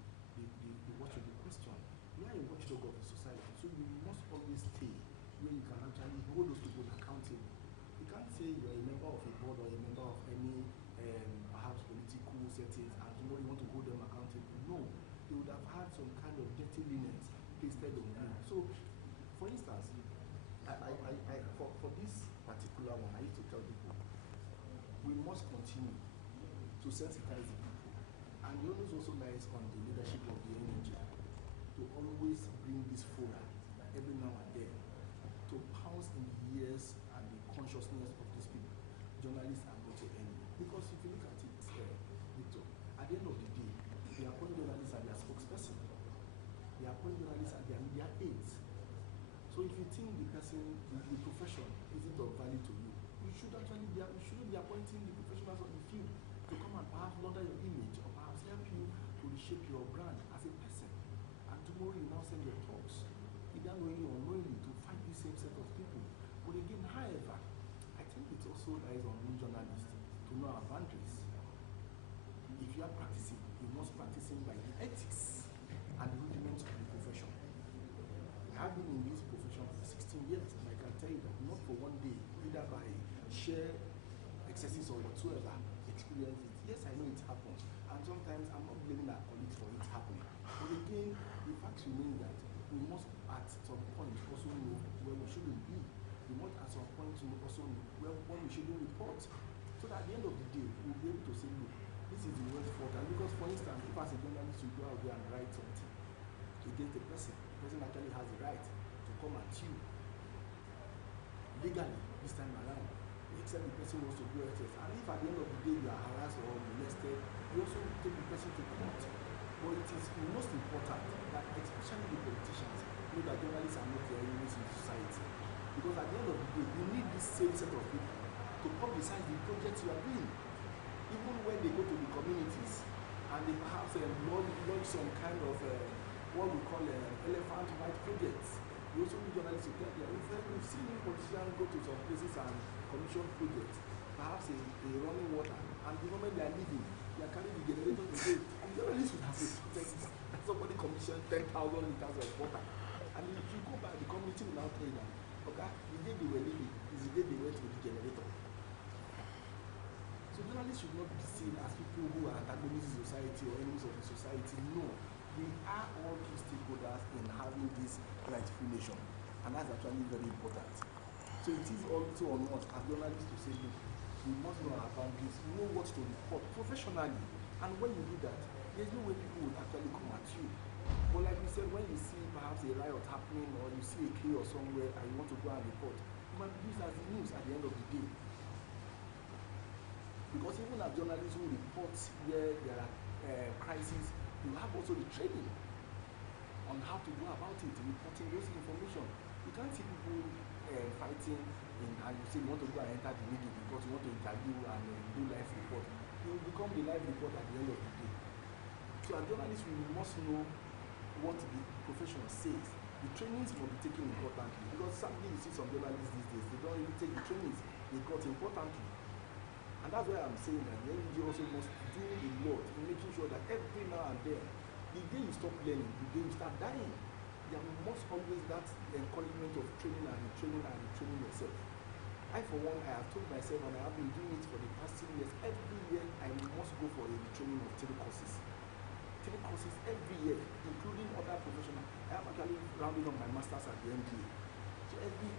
what should be questioned. You are a watchdog of the society, so you must always stay where you can actually hold those people accountable. You can't say you are a member of a board or a member of any perhaps political settings and tomorrow you want to hold them accountable. No, they would have had some kind of dirty linens pasted on you. So, for instance, for this particular one, I used to tell people, we must continue to sensitize the people. And the onus also lies on the leadership of the NNJ to always bring this forward every now and then, to pounce in the ears and the consciousness of these people. Journalists are not your enemy. Because if you look at it, Victor, at the end of the day, they appoint journalists as their spokesperson. They appoint journalists as their media aides. So if you think the person, the profession isn't of value to you, you shouldn't be appointing the professionals on the field to come and perhaps launder your image or perhaps help you to reshape your brand as a person. And tomorrow you now send your talks, either knowingly or unknowingly, to fight the same set of people. But again, however, I think it also lies on new journalists to know our boundaries. If you are practicing, you must practice by the ethics and the rudiments of the profession. I've been in this profession for 16 years, and I can tell you that not for one day, either by sheer excesses or whatsoever, experience it. Yes, I know it happens, and sometimes I'm not blaming our colleagues for it happening. But again, the fact remains that we must at some point also know where we shouldn't be. We must at some point also know when we shouldn't report. So that at the end of the day, we'll be able to say, look, this is the worst fault. And because, for instance, if as a journalist you go out there and write something against the person actually has the right to come at you legally this time around, except the person wants to go SS. And if at the end of the day you are harassed or molested, you also take the person to court. But it is most important that especially the politicians know that journalists are not their enemies in society. Because at the end of the day, you need this same set of people to publicize the projects you are doing. Even when they go to the communities and they perhaps launch some kind of what we call elephant white projects. We also need journalists to tell them, we've seen politicians go to some places and commission projects. perhaps a running water, and the moment they are leaving, they are carrying the generator to go. And the journalist would have reported that somebody commissioned 10,000 liters of water. And if you go back, the community will now tell you that, okay, the day they were leaving is the day they went with the generator. So journalists should not be seen as people who are antagonists in society or enemies of the society. No, we are all key stakeholders in having this rightful nation, and that's actually very important. So it is also on us as journalists to say, look, we must know our boundaries, we know what to report professionally, and when you do that, there's no way people will actually come at you. But like we said, when you see perhaps a riot happening or you see a chaos somewhere and you want to go and report, you might be used as the news at the end of the day. Because even as journalists who report where there are crises, you have also the training on how to go about it, reporting those information. You can't see people fighting and you say you want to go and enter the media because you want to interview and do live report. You will become the live report at the end of the day. So as journalists, we must know what the profession says. The trainings will be taken importantly, because sadly you see some journalists these days, they don't really take the trainings they got importantly. And that's why I'm saying that the NGO also must do a lot in making sure that every now and then, the day you stop learning, the day you start dying, there must always that encouragement of training and retraining yourself. I, for one, I have told myself, and I have been doing it for the past 3 years, every year I must go for a retraining of 3 courses. 3 courses every year, including other professional. I am actually rounding up my master's at the MBA. So every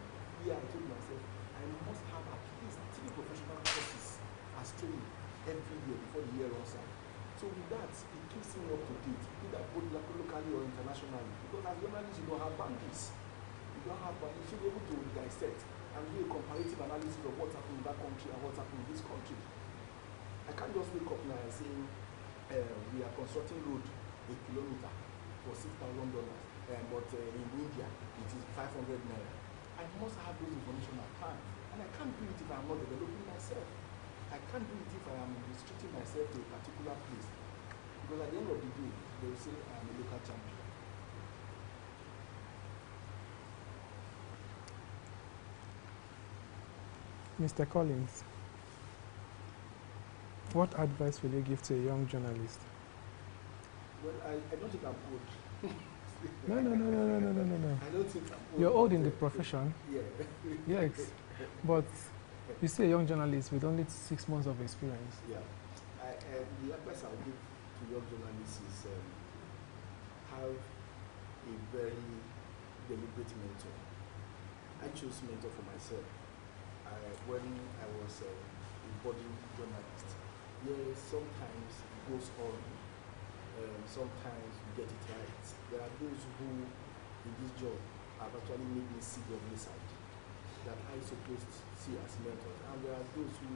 year I told myself, I must have at least 3 professional courses as training every year before the year runs out. So with that, it keeps me up to date, either both locally or internationally. Because as journalists, you don't have boundaries. You don't have boundaries. You should be able to dissect and do a comparative analysis of what's happening in that country and what's happening in this country. I can't just wake up now and say, we are constructing road a kilometer for $6,000, but in India it is 500 naira. I must have those information at hand, and I can't do it if I am not developing myself. I can't do it if I am restricting myself to a particular place, because at the end of the day, they will say I am a local champion. Mr. Collins, what advice will you give to a young journalist? Well, I don't think I'm old. No. I don't think I'm old. You're old in the profession. Yeah. Yes. But you see a young journalist with only 6 months of experience. Yeah. The advice I'll give to young journalists is have a very deliberate mentor. I chose mentor for myself. When I was a budding journalist, yes, sometimes it goes on, sometimes you get it right. There are those who, in this job, have actually made me see the other side that I supposed to see as mentors, and there are those who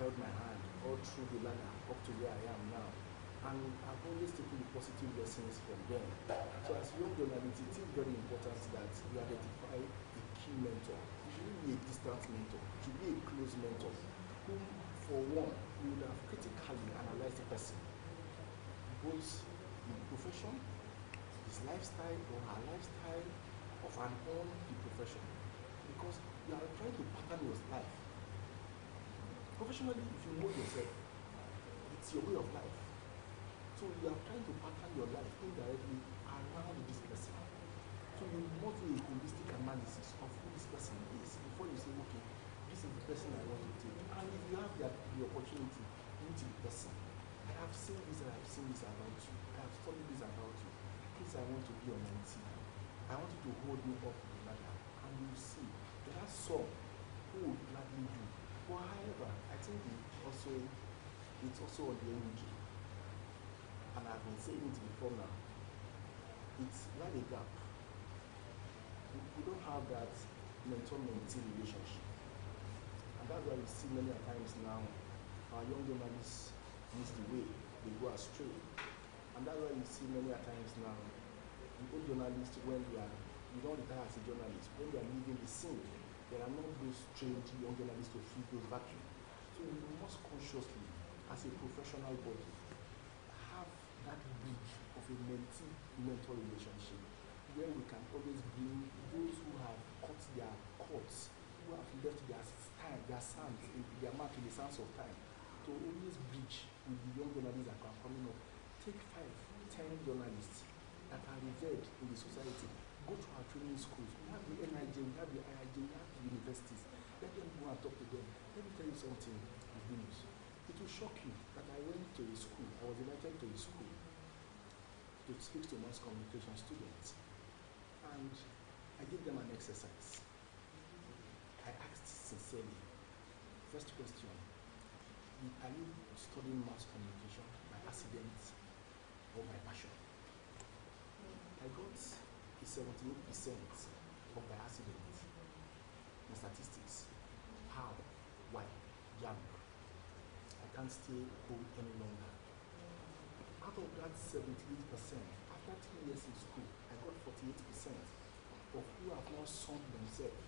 held my hand all through the ladder up to where I am now, and I've always taken the positive lessons from them. So as young journalists, it is very important that you identify a key mentor. It shouldn't be a distant mentor, it should be a close mentor, whom, for one, you would have critically analyzed the person, both in profession, his lifestyle or her lifestyle, of and on the profession, because you are trying to pattern your life. Professionally, if you know yourself, it's your way of life. So you are trying to pattern your life indirectly around this person. So you must do a holistic analysis of who this person is before you say, okay, this is the person I want to take. And if you have the opportunity, meet the person. I have seen this and I have seen this about you. I have studied this about you. Please, I want to be on my team. I want you to hold me up the ladder. And you see, there are some who would gladly do. But however, I think it's also on the energy. And I've been saying it before now. It's not a gap. We don't have that mentor-mentee relationship. And that's why we see many times now our young journalists miss the way, they go astray. And that's why you see many times now the old journalists, when you don't retire as a journalist, when they are leaving the scene, there are not those trained young journalists to fill those vacuums. So we must consciously, as a professional body, have that bridge of a mentee-mentor relationship, where we can always bring those who have cut their courts, who have left their time, their sands in their mark sense of time to always bridge with the young journalists that are coming up. Take 5, 10 journalists that are revered in the society. Go to our training schools. We have the NIJ, we have the IIJ, we have the universities. Let them go and talk to them. Let me tell you something, Livinus. It will shock you that I went to a school, I was invited to a school to speak to mass communication students. And I gave them an exercise. I asked sincerely, first question, are you studying mass communication by accident or by passion? I got 78% of by accident in statistics. How? Why? Young. I can't stay home any longer. Out of that 78%, after 3 years in school, I got 48% of who have now sunk themselves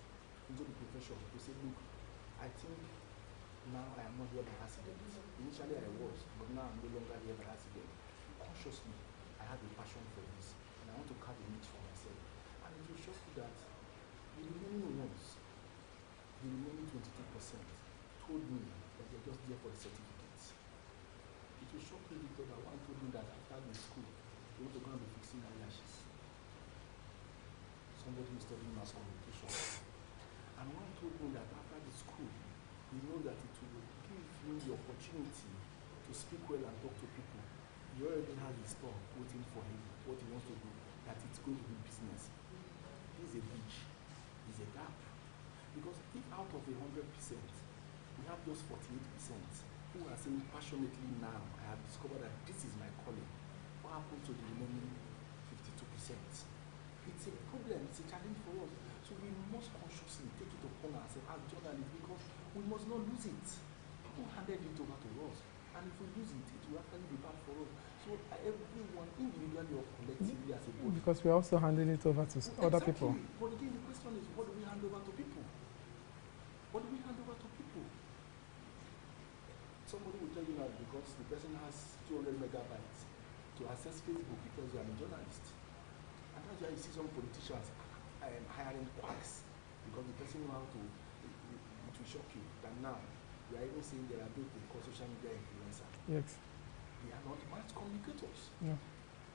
into the profession to say, look, I think now I am not here by accident. Initially I was, but now I'm no longer here by accident. Consciously, I have a passion for this, and I want to carve a niche for myself. And it will shock you that the remaining ones, the remaining 22%, told me that they're just there for the certificates. It will shock you because that one told me that after the school, they want to go and be fixing eyelashes. Somebody who is studying mass communication. And one told me that after the school, he knows that it will give him the opportunity to speak well and talk to people. He already has his store waiting for him, what he wants to do, that it's going to be business. This is a bridge, it's a gap. Because if out of 100%, we have just 48% who are saying passionately now, I have discovered that this is my calling. What happened to the remaining 52%? It's a problem, it's a challenge for us. So we must consciously take it upon ourselves as journalists because we must not lose it. People handed it over to us. And if we lose it, it will actually be bad for us. So everyone, individually or collectively as a body. Because we're also handing it over to other people. But again, the question is, what do we hand over to people? What do we hand over to people? Somebody will tell you now because the person has 200 megabytes to access Facebook because you are a journalist. And that's why you see some politicians hiring quacks because the person knows how to, it will shock you that now we are even saying there are those they call social media influencers. Yes. They are not mass communicators. No.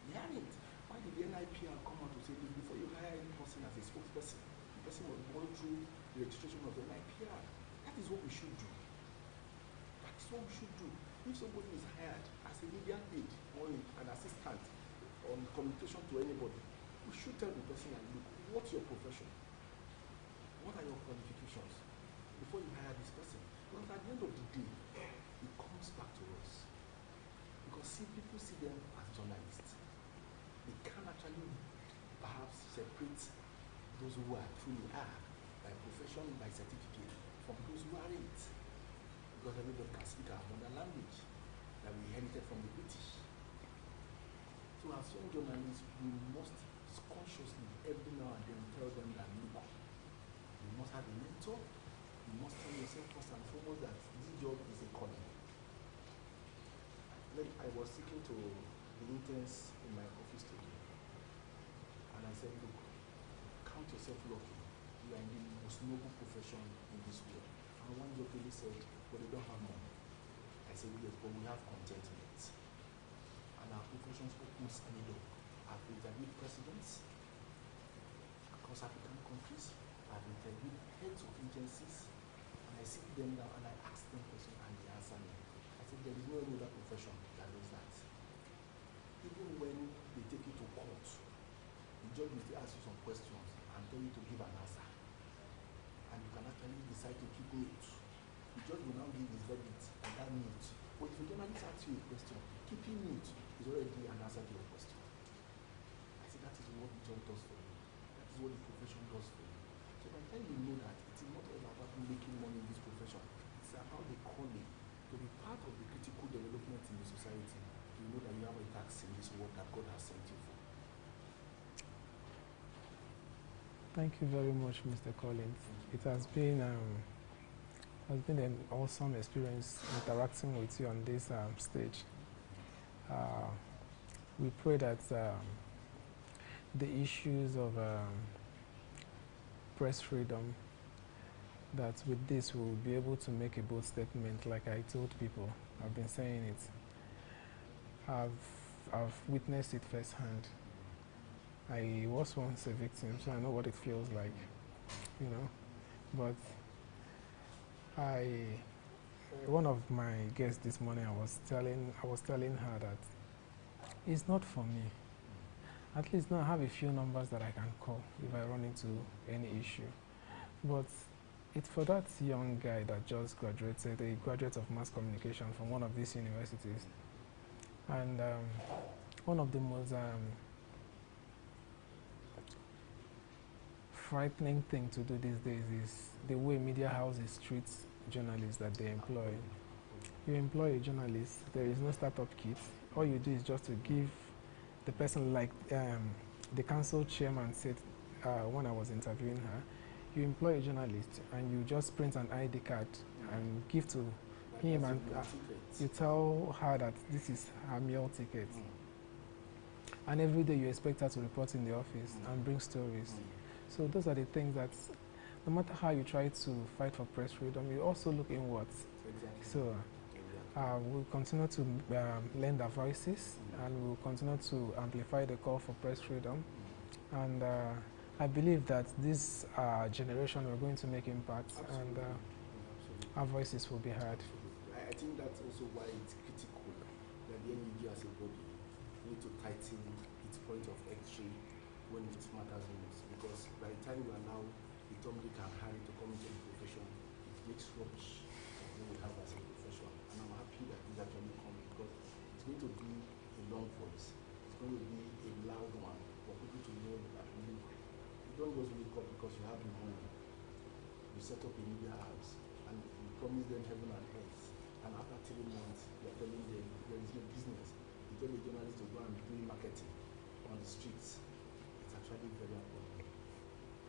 They aren't. Why did the NIPR come out to say this before you hire any person as a spokesperson? The person will go through the registration of the NIPR. That is what we should do. That is what we should do. If somebody is hired as a media aide or an assistant on communication to anybody, we should tell the person, like, look, what's your profession? What are your qualifications? Before you hire this person. Because at the end of the day, it comes back to us. Because see, people see them as journalists. They can actually perhaps separate those who are truly are by profession, by certificate, from those who aren't. Because everybody can speak our mother language that we inherited from the British. So as young journalists, we must consciously every now and then tell them that, look, you must have a mentor. You must tell yourself first and foremost that this job is a calling. Like I was speaking to the interns in my office today, and I said, look, count yourself lucky. You are in the most noble profession in this world. And one jokingly said, but they don't have money. I said, yes, but we have contentment. And our professions opens any door. I've interviewed presidents across African countries. I've interviewed heads of agencies. And I sit them down and I ask them questions and they answer me. I said, there is no other profession that does that. Even when they take you to court, the judge will still ask you some questions and tell you to give an answer. And you can actually decide to keep mute. The judge will now give his verdict on that mute. But if a journalist asks you a question, keeping mute is already an answer to your question. I said, that is what the job does for you. That is what the profession does for you. So by the time you know that it is not all about making money in this profession, it's about the calling to be part of the critical development in the society. You know that you have a tax in this work that God has sent you for. Thank you very much, Mr. Collins. It has been an awesome experience interacting with you on this stage. We pray that the issues of press freedom that with this we'll be able to make a bold statement like I told people. I've been saying it. I've witnessed it firsthand. I was once a victim, so I know what it feels like, you know. But one of my guests this morning, I was telling her that it's not for me. At least now I have a few numbers that I can call if I run into any issue. But it's for that young guy that just graduated, a graduate of mass communication from one of these universities. And one of the most frightening thing to do these days is the way media houses treat journalists that they employ. You employ a journalist, there is no startup kit. All you do is just to give the person, like the council chairman said when I was interviewing her, you employ a journalist and you just print an ID card and give to him, and you tell her that this is her meal ticket. And every day you expect her to report in the office and bring stories. So those are the things that, no matter how you try to fight for press freedom, you also look inwards. So we'll continue to lend our voices, and we'll continue to amplify the call for press freedom. And I believe that this generation we're going to make impact, and our voices will be heard. I think that's also why it's critical that the NUG as a body need to tighten its point of entry when it matters most. Because by the time we are now the Tom, Dick and Harry to come into the profession, it makes rubbish when we have as a profession. And I'm happy that this actually comes, because it's going to be a long voice. It's going to be a loud one for people to know that you don't just wake up because you have the money. You set up a media house and you promise them heaven and earth. And after 3 months, you're telling them there is no business. You tell the journalists to go and do marketing on the streets. It's actually very important.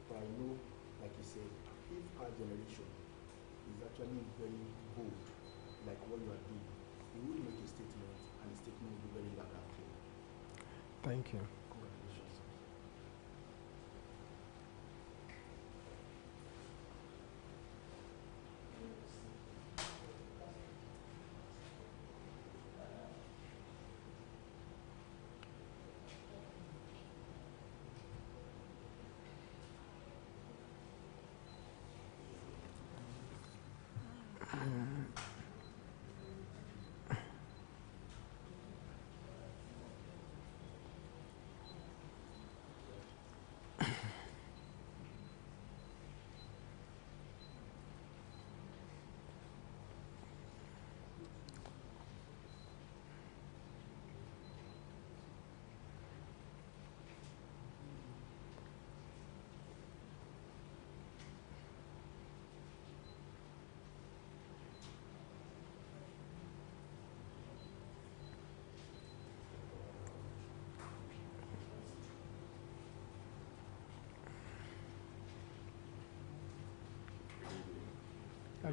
But I know, like you said, if our generation is actually very bold, like what you are doing, we will make a statement, and the statement will be very loud and clear. Thank you. Congratulations.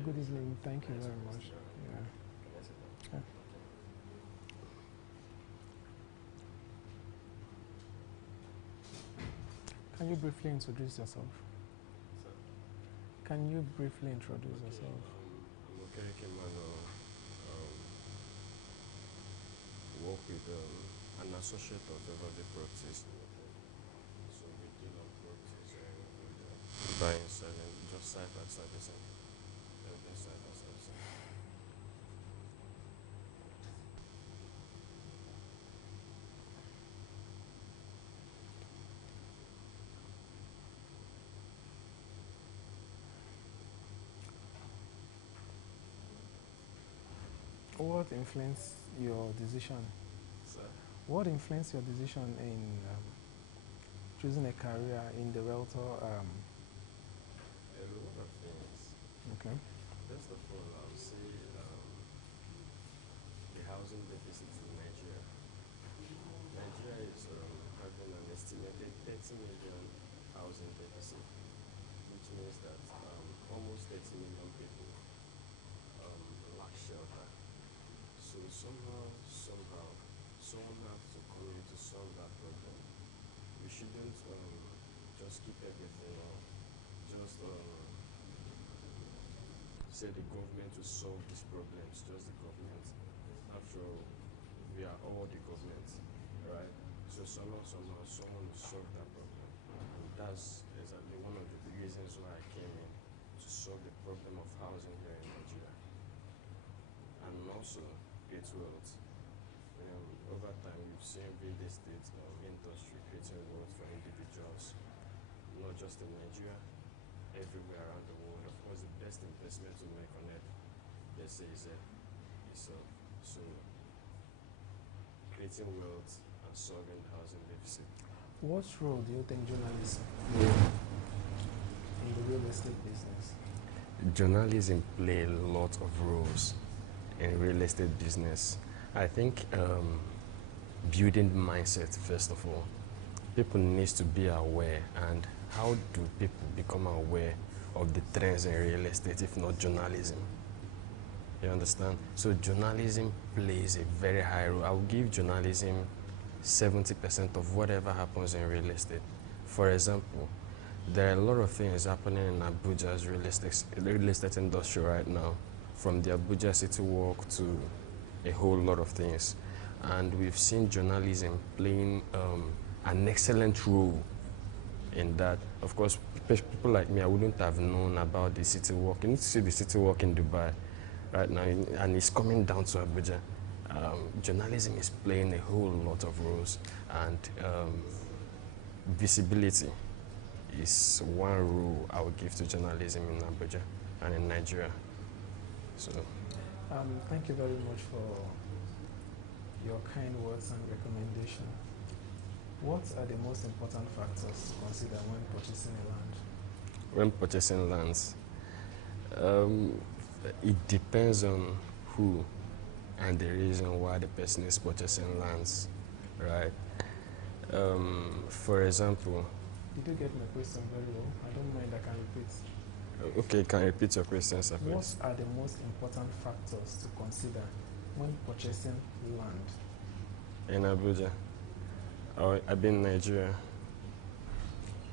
Good evening. Thank you very much. Yeah. Can you briefly introduce yourself? Can you briefly introduce yourself? I'm okay, work with an associate of everyday practice. So we deal on practice and buying, selling, just cyber servicing. Everything cyber servicing. What influenced your decision? So, What influenced your decision in choosing a career in the realtor? a lot of things. Okay. First of all, I would say the housing deficit in Nigeria. Nigeria is having an estimated 30 million housing deficit, which means that almost 30 million people lack shelter. So somehow, someone has to come in to solve that problem. We shouldn't just keep everything or just say the government will solve these problems, just the government. After all, we are all the government, right? So someone will solve that problem. And that's exactly one of the reasons why I came in, to solve the problem of housing here in Nigeria. And also, create wealth. Over time, we've seen real estate industry creating wealth for individuals, not just in Nigeria, everywhere around the world. Of course, the best investment to make on it, let's say, is yourself. So, creating wealth and solving the housing deficit. What role do you think journalists play in the real estate business? Journalism play a lot of roles in real estate business. I think building mindset, first of all. People need to be aware, and how do people become aware of the trends in real estate if not journalism? You understand? So journalism plays a very high role. I will give journalism 70% of whatever happens in real estate. For example, there are a lot of things happening in Abuja's real estate industry right now, from the Abuja City Walk to a whole lot of things. And we've seen journalism playing an excellent role in that. Of course, people like me, I wouldn't have known about the City Walk. You need to see the City Walk in Dubai right now, and it's coming down to Abuja. Journalism is playing a whole lot of roles, and visibility is one role I would give to journalism in Abuja and in Nigeria. So, thank you very much for your kind words and recommendation. What are the most important factors to consider when purchasing a land? When purchasing lands, it depends on who and the reason why the person is purchasing lands, right? For example, did you get my question very well? I don't mind, I can repeat. Okay, can you repeat your question, sir, please? What are the most important factors to consider when purchasing land? In Abuja. I've been in Nigeria.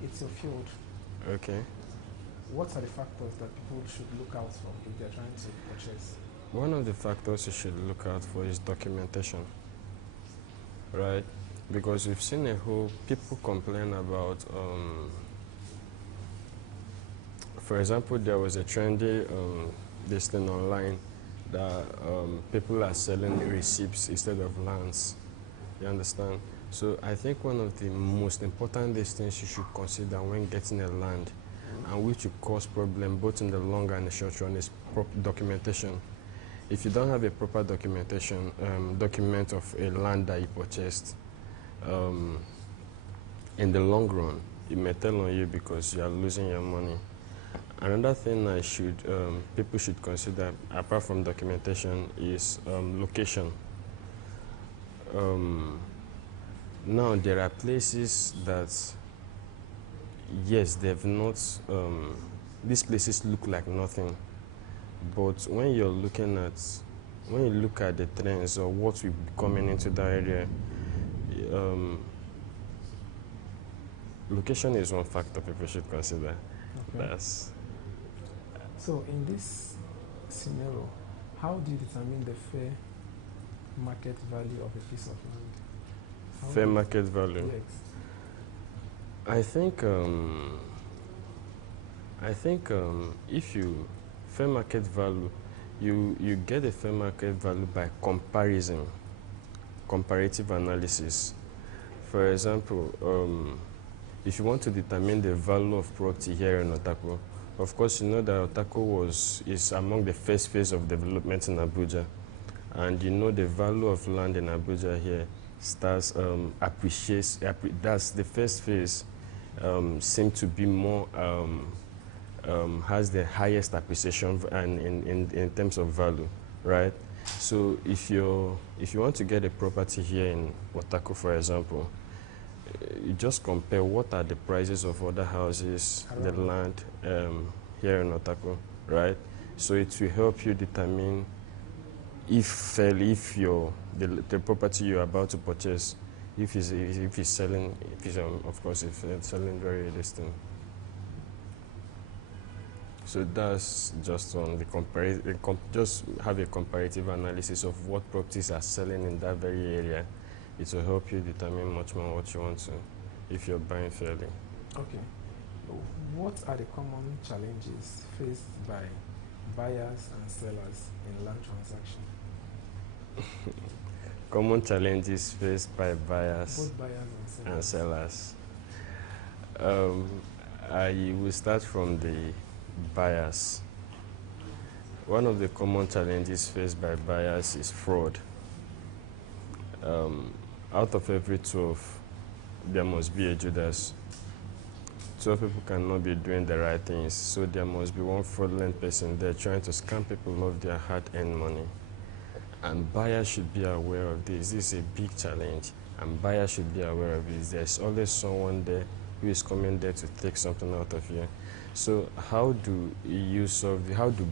It's your field. Okay. What are the factors that people should look out for if they're trying to purchase? One of the factors you should look out for is documentation, right? Because we've seen a whole, people complain about, for example, there was a trendy this thing online that people are selling receipts instead of lands. You understand? So I think one of the most important things you should consider when getting a land, and which will cause problem both in the long and the short run, is proper documentation. If you don't have a proper documentation, document of a land that you purchased, in the long run, it may tell on you because you are losing your money. Another thing people should consider, apart from documentation, is location. Now, there are places that, yes, they've not, these places look like nothing, but when you look at the trends or what will be coming into the area, location is one factor people should consider. Okay. So in this scenario, how do you determine the fair market value of a piece of land? Fair market value? Yes. I think if you fair market value, you get a fair market value by comparison, comparative analysis. For example, if you want to determine the value of property here in Otako, of course you know that Otako is among the first phase of development in Abuja, and you know the value of land in Abuja here starts that's the first phase, seem to be more has the highest appreciation and in terms of value, right? So if you want to get a property here in Otako, for example, you just compare what are the prices of other houses, the land here in Otako, right? So it will help you determine if the property you're about to purchase, if it's selling, of course, if it's selling very distant. So that's just on the just have a comparative analysis of what properties are selling in that very area. It will help you determine much more what you want to, if you're buying fairly. Okay. What are the common challenges faced by buyers and sellers in land transaction? Common challenges faced by buyers, Both buyers and sellers. I will start from the buyers. One of the common challenges faced by buyers is fraud. Out of every 12, there must be a Judas. 12 people cannot be doing the right things, so there must be one fraudulent person there trying to scam people of their hard-earned money. And buyers should be aware of this. This is a big challenge, and buyers should be aware of this. There's always someone there who is coming there to take something out of you. So how do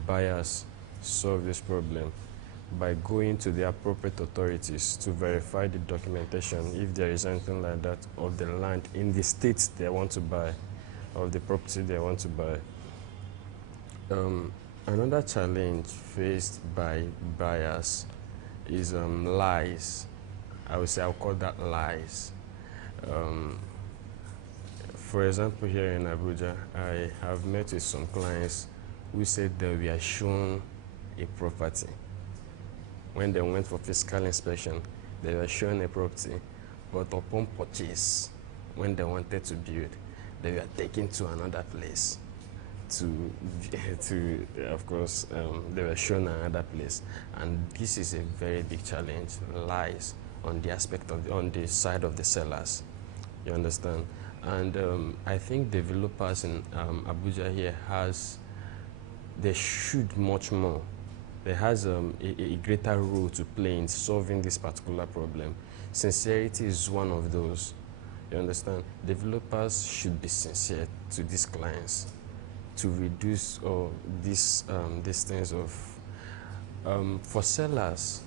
buyers solve this problem? By going to the appropriate authorities to verify the documentation, if there is anything like that, of the land in the states they want to buy, of the property they want to buy. Another challenge faced by buyers is lies. I'll call that lies. For example, here in Abuja, I have met with some clients who said that we are shown a property. When they went for fiscal inspection, they were shown a property, but upon purchase, when they wanted to build, they were taken to another place. Of course, they were shown another place, and this is a very big challenge. Lies on the side of the sellers. You understand? And I think developers in Abuja here they should much more. There has a greater role to play in solving this particular problem. Sincerity is one of those. You understand? Developers should be sincere to these clients to reduce these things of. For sellers,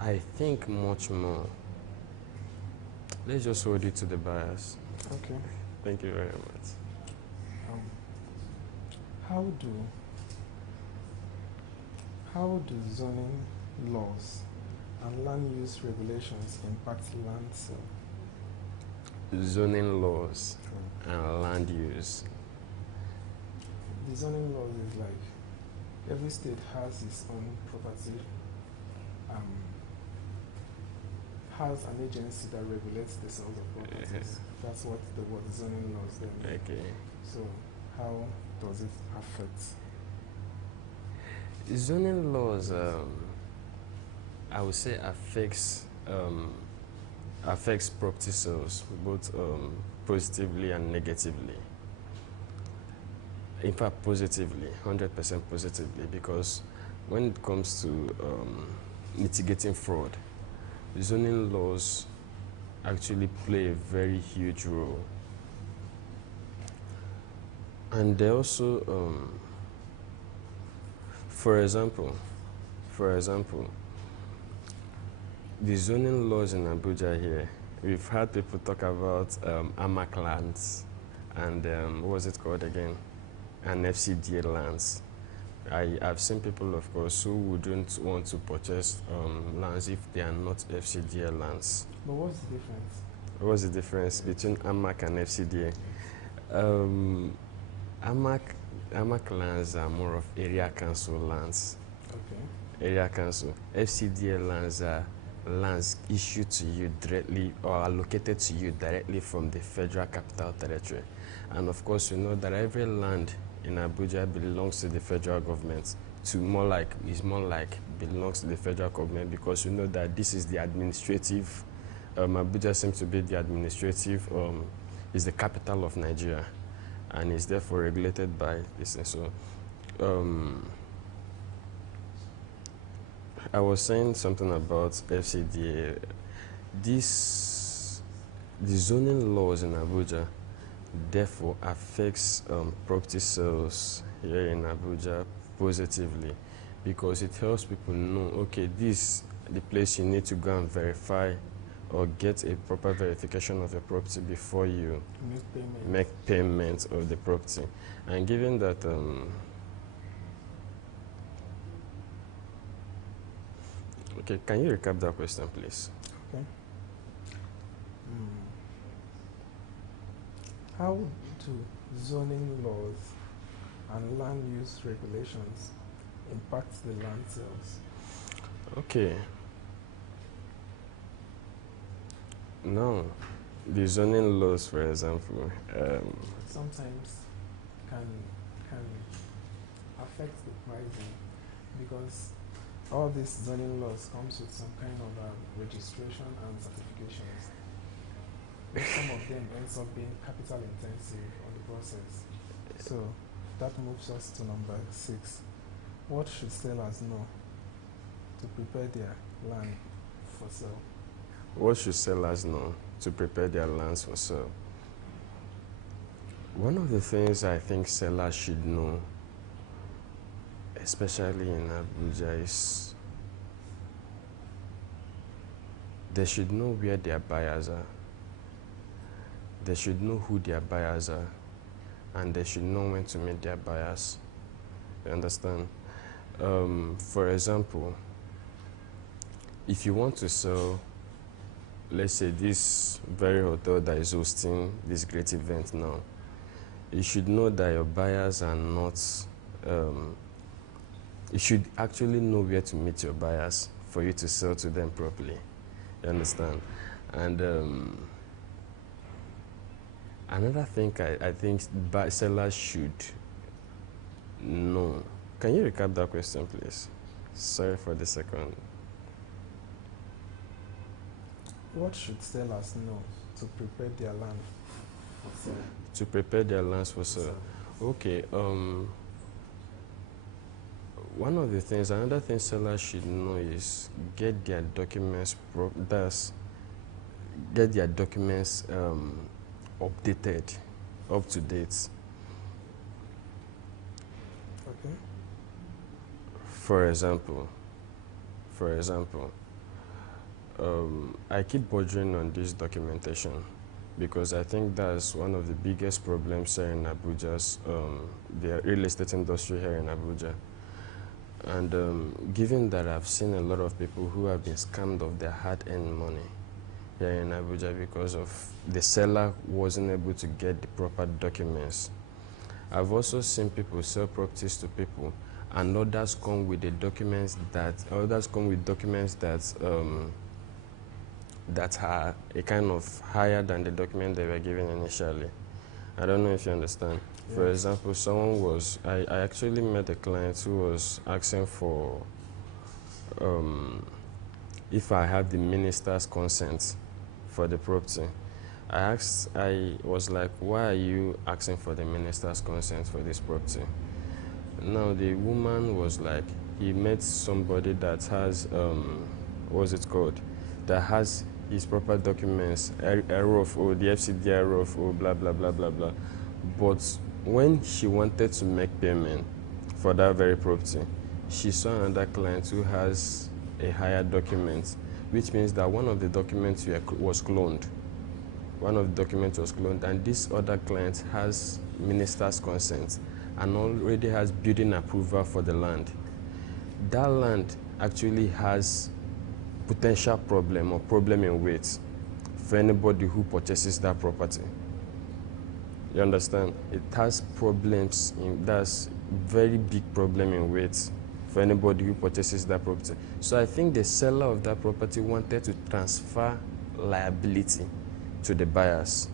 I think much more. Let's just hold it to the buyers. Okay. Thank you very much. How do zoning laws and land use regulations impact land sale? Zoning laws and land use. The zoning laws is like every state has its own property, has an agency that regulates the sales of properties. That's what the word zoning laws then mean. Okay. So how does it affect? Zoning laws, I would say affects property sales both positively and negatively. In fact, positively, 100% positively, because when it comes to mitigating fraud, zoning laws actually play a very huge role. And they also, for example, the zoning laws in Abuja here, we've had people talk about AMAC lands and what was it called again? And FCDA lands. I've seen people, of course, who wouldn't want to purchase lands if they are not FCDA lands. But what's the difference? What's the difference between AMAC and FCDA? AMAC lands are more of area council lands. Okay. Area council. FCDA lands are lands issued to you directly or allocated to you directly from the Federal Capital Territory. And of course, you know that every land in Abuja belongs to the federal government. More like belongs to the federal government, because you know that this is the administrative. Abuja seems to be the administrative. Is the capital of Nigeria, and is therefore regulated by this. And so, I was saying something about FCDA. The zoning laws in Abuja therefore affects property sales here in Abuja positively, because it helps people know, okay, this the place you need to go and verify or get a proper verification of your property before you Make make payment of the property. And given that okay, can you recap that question, please? Okay. How do zoning laws and land use regulations impact the land sales? Okay. Now, the zoning laws, for example, Sometimes can affect the pricing because all these zoning laws comes with some kind of registration and certifications. Some of them ends up being capital intensive on the process. So that moves us to number 6. What should sellers know to prepare their land for sale? what should sellers know to prepare their lands for sale? One of the things I think sellers should know, especially in Abuja, is they should know where their buyers are. They should know who their buyers are, and they should know when to meet their buyers. You understand? For example, if you want to sell, let's say, this very hotel that is hosting this great event now, you should know that your buyers are not, you should actually know where to meet your buyers for you to sell to them properly. You understand? And another thing I think sellers should know. Can you recap that question, please? Sorry for the second. What should sellers know to prepare their land for sale? To prepare their lands for sale. Okay. One of the things, another thing sellers should know is get their documents. Get their documents updated, up to date. Okay. For example, I keep bordering on this documentation because I think that's one of the biggest problems here in Abuja's, the real estate industry here in Abuja. And given that I've seen a lot of people who have been scammed of their hard-earned money here in Abuja because of the seller wasn't able to get the proper documents. I've also seen people sell properties to people, and others come with the documents that that are a kind of higher than the document they were given initially. I don't know if you understand. Yes. For example, I actually met a client who was asking for if I have the minister's consent for the property. I was like, why are you asking for the minister's consent for this property? Now the woman was like, he met somebody that has, what's it called? That has his proper documents, ROFO, the FCD ROFO, blah, blah, blah, blah, blah. But when she wanted to make payment for that very property, she saw another client who has a higher document, which means that one of the documents was cloned. One of the documents was cloned, and this other client has minister's consent and already has building approval for the land. That land actually has potential problem or problem in weight for anybody who purchases that property. You understand? It has problems, that's very big problem in weight for anybody who purchases that property. So I think the seller of that property wanted to transfer liability to the buyers,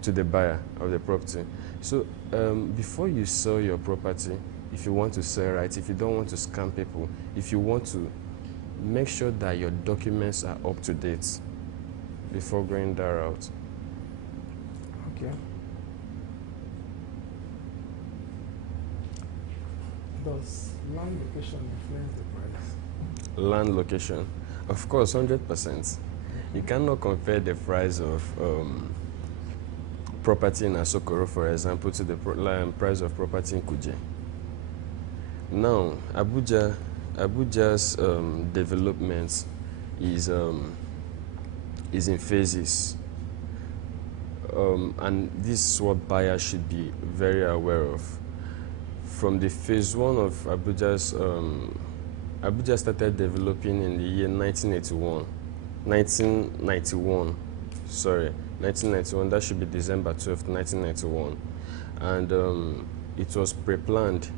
to the buyer of the property. So before you sell your property, if you want to sell right, if you don't want to scam people, if you want to make sure that your documents are up to date before going that route. Okay. Does land location influence the price? Land location, of course, 100%. You cannot compare the price of property in Asokoro, for example, to the price of property in Kuje. Now, Abuja's development is is in phases. And this is what buyers should be very aware of. From the phase one of Abuja's, Abuja started developing in the year 1991, sorry, 1991, that should be December 12th, 1991. And it was pre-planned,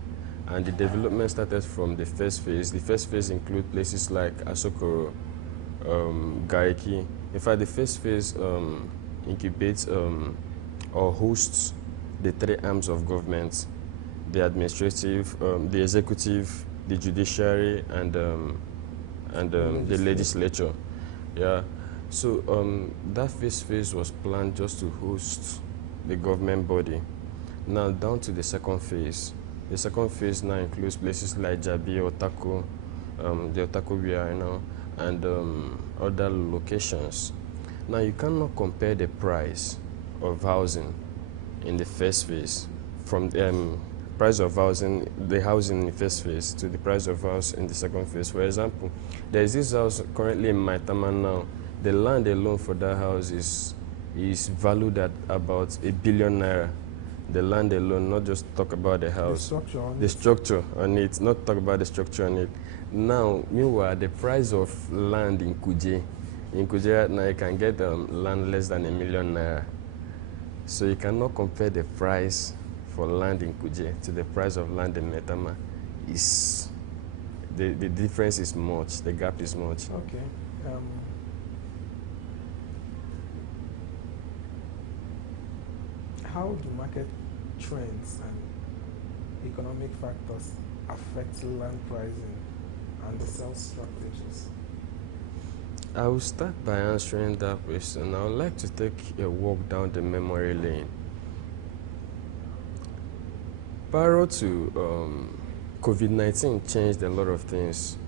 and the development started from the first phase. The first phase includes places like Asokoro, Gariki. In fact, the first phase incubates or hosts the three arms of government: the administrative, the executive, the judiciary, and the legislature. Yeah. So that first phase was planned just to host the government body. Now down to the second phase. The second phase now includes places like Jabi, Otako, the Otako we are now, and other locations. Now you cannot compare the price of housing in the first phase from price of housing, the housing in the first phase, to the price of house in the second phase. For example, there is this house currently in Maitama now. The land alone for that house is valued at about ₦1 billion. The land alone, not just talk about the house. The structure on it, not talk about the structure on it. Now, meanwhile, the price of land in Kuje right now, you can get land less than ₦1 million. So you cannot compare the price for land in Kuje to the price of land in Maitama. The difference is much, the gap is much. Okay. How do market trends and economic factors affect land pricing and the sales strategies? I will start by answering that question. I would like to take a walk down the memory lane. Prior to COVID-19 changed a lot of things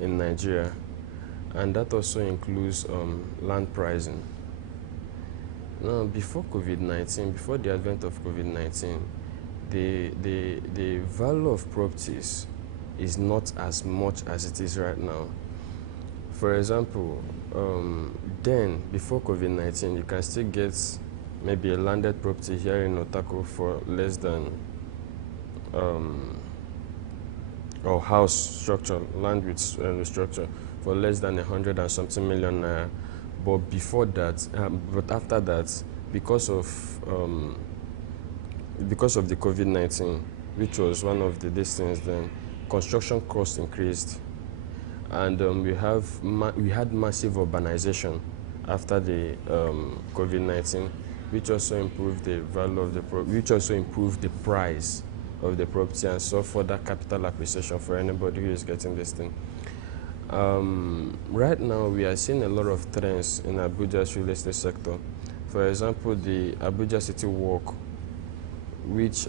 in Nigeria, and that also includes land pricing. Now, before COVID-19, before the advent of COVID-19, the value of properties is not as much as it is right now. For example, then, before COVID-19, you can still get maybe a landed property here in Otako for less than, or house structure, land with structure, for less than 100 and something million naira. But before that, but after that, because of the COVID-19, which was one of the distance, then construction costs increased, and we had massive urbanization after the COVID-19, which also improved the value of the which also improved the price of the property, and so further capital appreciation for anybody who is getting this thing. Right now, we are seeing a lot of trends in Abuja's real estate sector. For example, the Abuja City Walk, which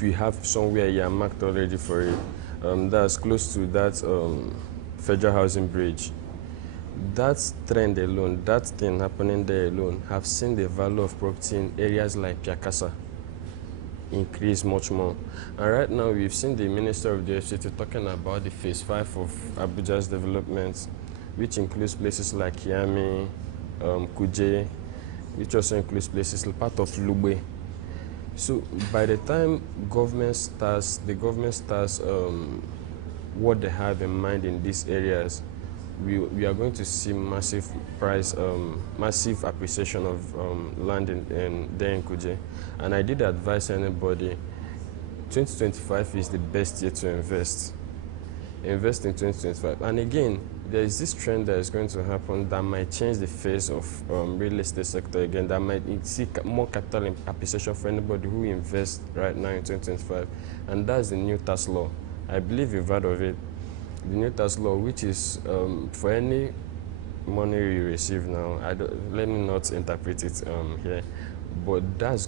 we have somewhere here marked already for it. That's close to that Federal Housing Bridge. That trend alone, that thing happening there alone, have seen the value of property in areas like Piakasa increase much more. And right now, we've seen the Minister of the FCT talking about the phase 5 of Abuja's development, which includes places like Kiami, Kuje, which also includes places like part of Lugbe. So by the time the government starts what they have in mind in these areas, we are going to see massive appreciation of land there in Kuje. And I did advise anybody, 2025 is the best year to invest. Invest in 2025. And again, there is this trend that is going to happen that might change the face of real estate sector again, that might see more capital appreciation for anybody who invests right now in 2025. And that's the new tax law. I believe you've heard of it. The new tax law, which is for any money you receive now, let me not interpret it here, but that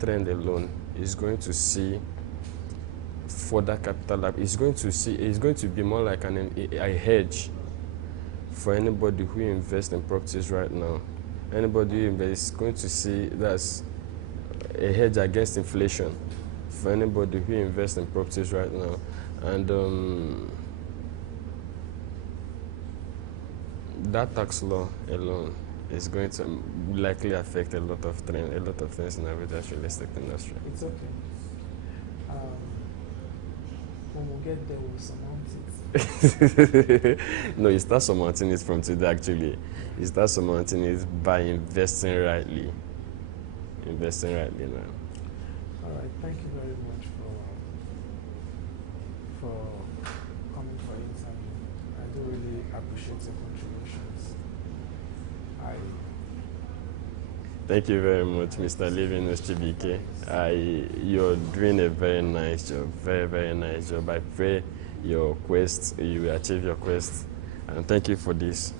trend alone is going to see further capital. It's going to be more like a hedge for anybody who invests in properties right now. Anybody who invests is going to see that's a hedge against inflation for anybody who invests in properties right now. And that tax law alone is going to likely affect a lot of things in Abuja's real estate industry. It's okay. When we get there, we'll surmount it. No, you start surmounting it from today, actually. You start surmounting it by investing rightly. Investing rightly now. All right, thank you very much for coming for interview. I do really appreciate your contributions. Thank you very much, Mr. Livinus Chibuike. You're doing a very nice job, very, very nice job. I pray you will achieve your quest. And thank you for this.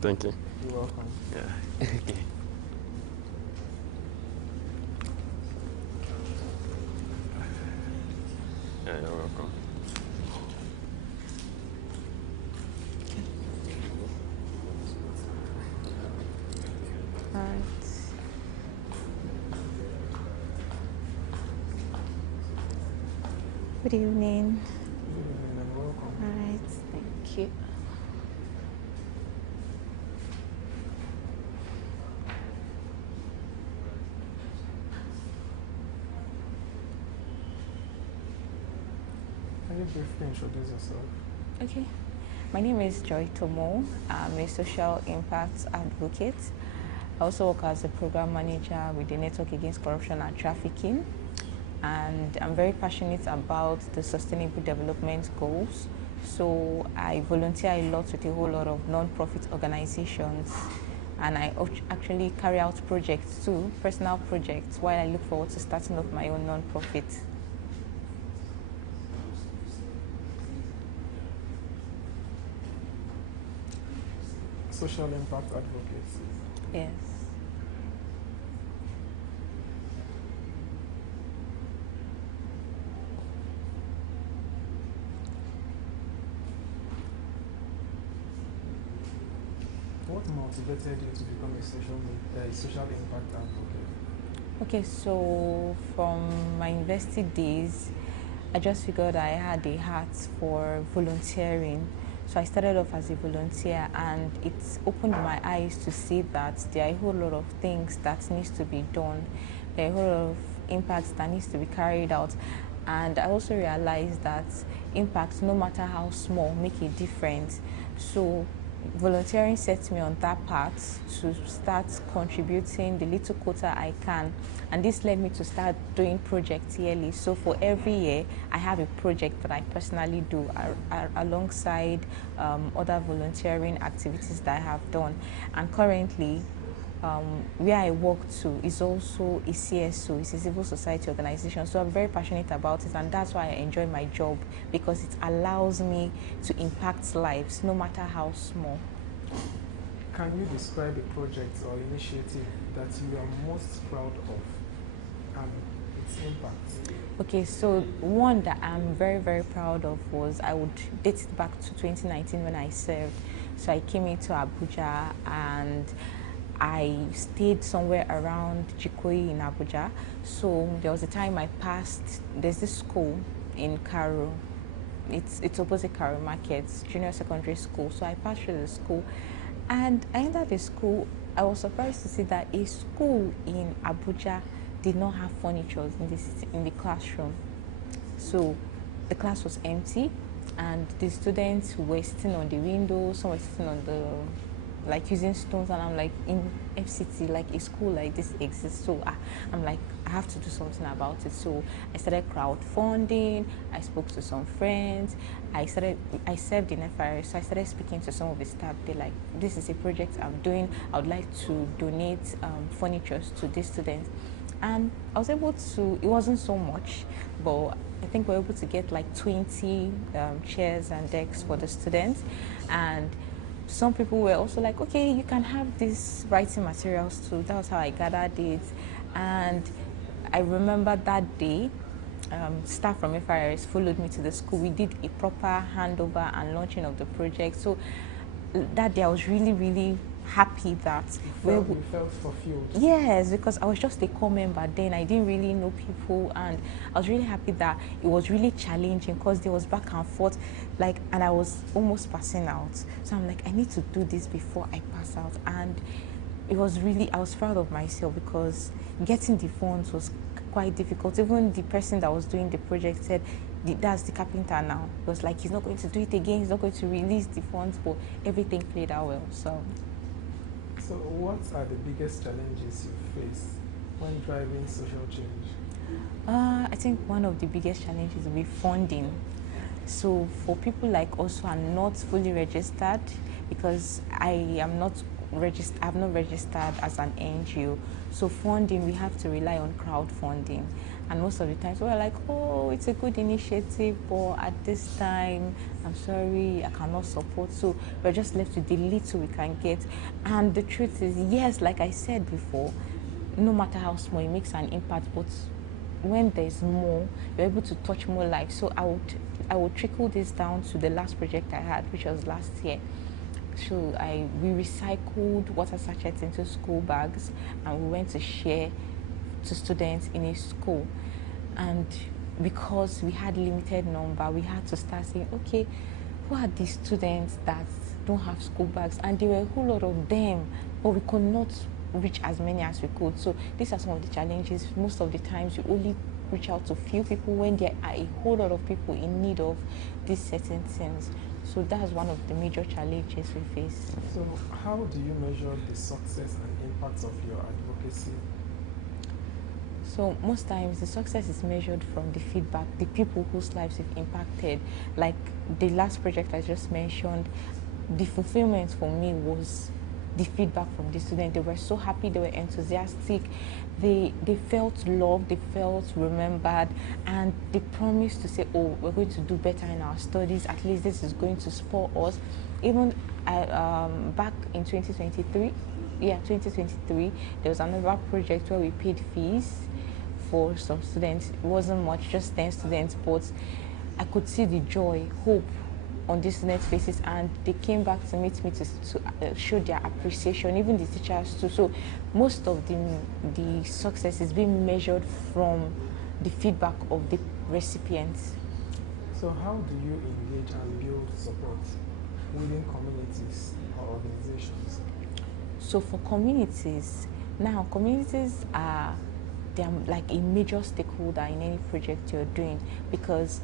Thank you. You're welcome. Yeah. Okay. Yeah, you're welcome. All right. Good evening. Good evening and welcome. All right, thank you. Can you briefly introduce yourself? Okay. My name is Joy Tomo. I'm a social impact advocate. I also work as a program manager with the Network Against Corruption and Trafficking. And I'm very passionate about the Sustainable Development Goals. So I volunteer a lot with a whole lot of non-profit organizations. And I actually carry out projects too, personal projects, while I look forward to starting up my own non-profit. Social impact advocates. Yes. What motivated you to become a social impact advocate? Okay, so from my university days, I just figured I had a heart for volunteering. So I started off as a volunteer, and it opened my eyes to see that there are a whole lot of things that needs to be done. There are a whole lot of impacts that needs to be carried out. And I also realized that impacts, no matter how small, make a difference. So volunteering sets me on that path to start contributing the little quota I can, and this led me to start doing projects yearly. So for every year I have a project that I personally do alongside other volunteering activities that I have done. And currently where I work to is also a CSO, it's a civil society organization, so I'm very passionate about it, and that's why I enjoy my job, because it allows me to impact lives, no matter how small. Can you describe a project or initiative that you are most proud of and its impact? Okay, so one that I'm very, very proud of was, I would date it back to 2019 when I served. So I came into Abuja and I stayed somewhere around Chikoyi in Abuja. So there was a time I passed, there's this school in Karo. It's opposite Karo Market, junior secondary school. So I passed through the school and I entered the school. I was surprised to see that a school in Abuja did not have furniture in the classroom. So the class was empty and the students were sitting on the windows, some were sitting on the, like, using stones, and I'm like, in FCT, like, a school like this exists. So I'm like, I have to do something about it. So I started crowdfunding, I spoke to some friends, I served in FRS, so I started speaking to some of the staff. They're like, this is a project I'm doing, I would like to donate furniture to these students. And I was able to, it wasn't so much, but I think we were able to get like 20 chairs and decks for the students. And some people were also like, okay, you can have these writing materials too. That was how I gathered it. And I remember that day, staff from FIRS followed me to the school. We did a proper handover and launching of the project. So that day I was really, really happy that you felt fulfilled. Yes, because I was just a core member then. I didn't really know people, and I was really happy that it was really challenging because there was back and forth, like, and I was almost passing out. So I'm like, I need to do this before I pass out, and it was really, I was proud of myself because getting the funds was quite difficult. Even the person that was doing the project said, that's the carpenter now. It was like, he's not going to do it again, he's not going to release the funds, but everything played out well. So what are the biggest challenges you face when driving social change? I think one of the biggest challenges will be funding. So for people like us who are not fully registered, because I'm not registered as an NGO, so funding, we have to rely on crowdfunding. And most of the times we're like, oh, it's a good initiative, but at this time, I'm sorry, I cannot support. So we're just left with the little we can get. And the truth is, yes, like I said before, no matter how small, it makes an impact, but when there's more, you're able to touch more lives. So I would trickle this down to the last project I had, which was last year. So we recycled water sachets into school bags, and we went to share to students in a school. And because we had limited number, we had to start saying, okay, who are these students that don't have school bags? And there were a whole lot of them, but we could not reach as many as we could. So these are some of the challenges. Most of the times you only reach out to few people when there are a whole lot of people in need of these certain things. So that's one of the major challenges we face. So how do you measure the success and impact of your advocacy? So most times the success is measured from the feedback, the people whose lives we've impacted. Like the last project I just mentioned, the fulfillment for me was the feedback from the students. They were so happy, they were enthusiastic, they felt loved, they felt remembered, and they promised to say, oh, we're going to do better in our studies, at least this is going to spur us. Even back in 2023, there was another project where we paid fees for some students. It wasn't much, just 10 students, but I could see the joy, hope on these students' faces, and they came back to meet me to show their appreciation, even the teachers too. So most of the success is being measured from the feedback of the recipients. So how do you engage and build support within communities or organizations? So for communities, now communities they're like a major stakeholder in any project you're doing, because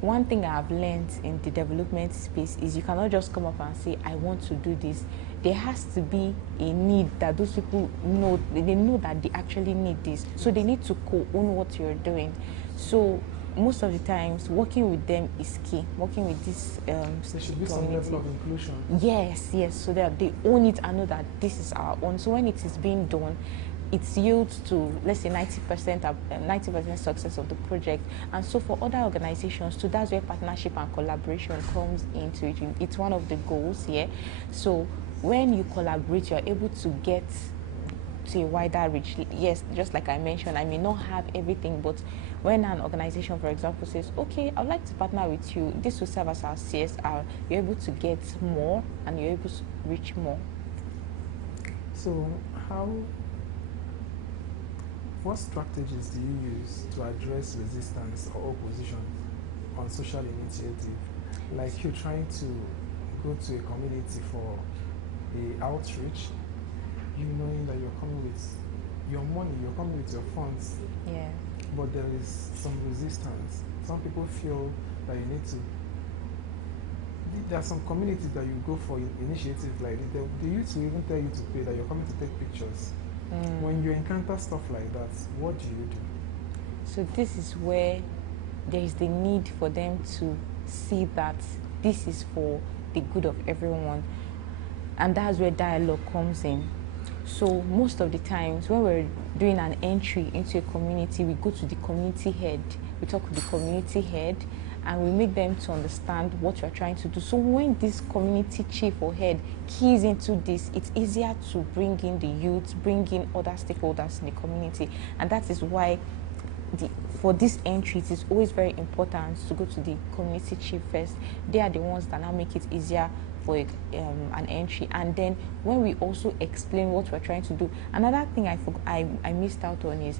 one thing I've learned in the development space is you cannot just come up and say, I want to do this. There has to be a need that those people know, they know that they actually need this. So they need to co-own what you're doing. So most of the times, working with them is key. Working with this there should be some level of inclusion. Yes, so that they own it and know that this is our own. So when it is being done, it yields to, let's say, 90% success of the project. And so for other organizations too, that's where partnership and collaboration comes into it. It's one of the goals here. So when you collaborate, you're able to get to a wider reach. Yes, just like I mentioned, I may not have everything, but when an organization, for example, says, okay, I'd like to partner with you, this will serve as our CSR, you're able to get more and you're able to reach more. So what strategies do you use to address resistance or opposition on social initiative? Like you're trying to go to a community for a outreach, you knowing that you're coming with your money, you're coming with your funds. Yeah. But there is some resistance. Some people feel that you need to. There are some communities that you go for initiatives like this. They used to even tell you to pay, that you're coming to take pictures. When you encounter stuff like that, what do you do? So this is where there is the need for them to see that this is for the good of everyone. And that's where dialogue comes in. So most of the times when we're doing an entry into a community, we go to the community head, we talk with the community head, and we make them to understand what we're trying to do. So when this community chief or head keys into this, it's easier to bring in the youth, bring in other stakeholders in the community. And that is why for this entry, it is always very important to go to the community chief first. They are the ones that now make it easier for an entry. And then when we also explain what we're trying to do, another thing I missed out on is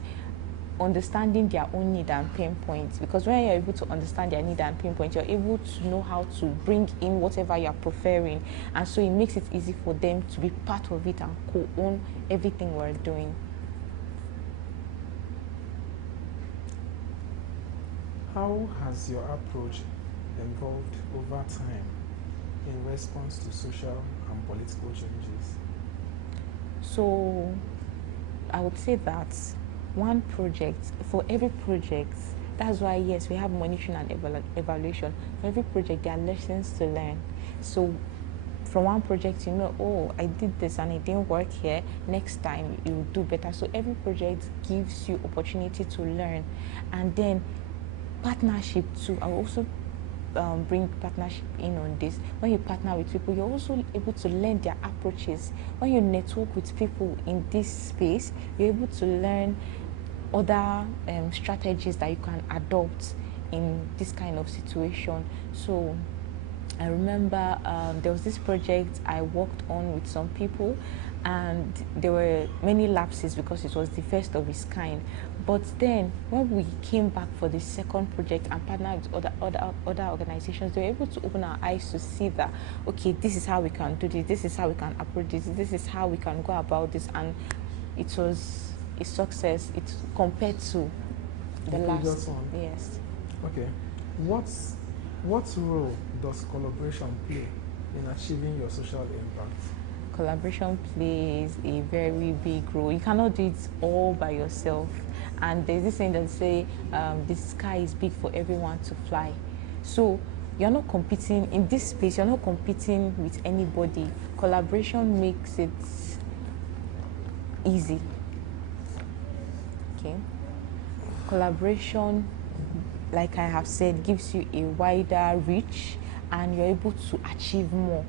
understanding their own need and pain points, because when you're able to understand their need and pain points, you're able to know how to bring in whatever you're preferring, and so it makes it easy for them to be part of it and co-own everything we're doing. How has your approach evolved over time in response to social and political changes? So I would say that one project, for every project, that's why, yes, we have monitoring and evaluation. For every project, there are lessons to learn. So from one project, you know, oh, I did this and it didn't work here, next time you will do better. So every project gives you opportunity to learn. And then partnership too. I will also bring partnership in on this. When you partner with people, you're also able to learn their approaches. When you network with people in this space, you're able to learn other strategies that you can adopt in this kind of situation. So I remember there was this project I worked on with some people, and there were many lapses because it was the first of its kind. But then when we came back for the second project and partnered with other organizations, they were able to open our eyes to see that, okay, this is how we can do this is how we can approach this is how we can go about this, and it was a success. It's compared to the last one. Yes. Okay. What role does collaboration play in achieving your social impact? Collaboration plays a very big role. You cannot do it all by yourself. And there's this thing that say the sky is big for everyone to fly. So you're not competing in this space. You're not competing with anybody. Collaboration makes it easy. Okay. Collaboration, like I have said, gives you a wider reach, and you're able to achieve more.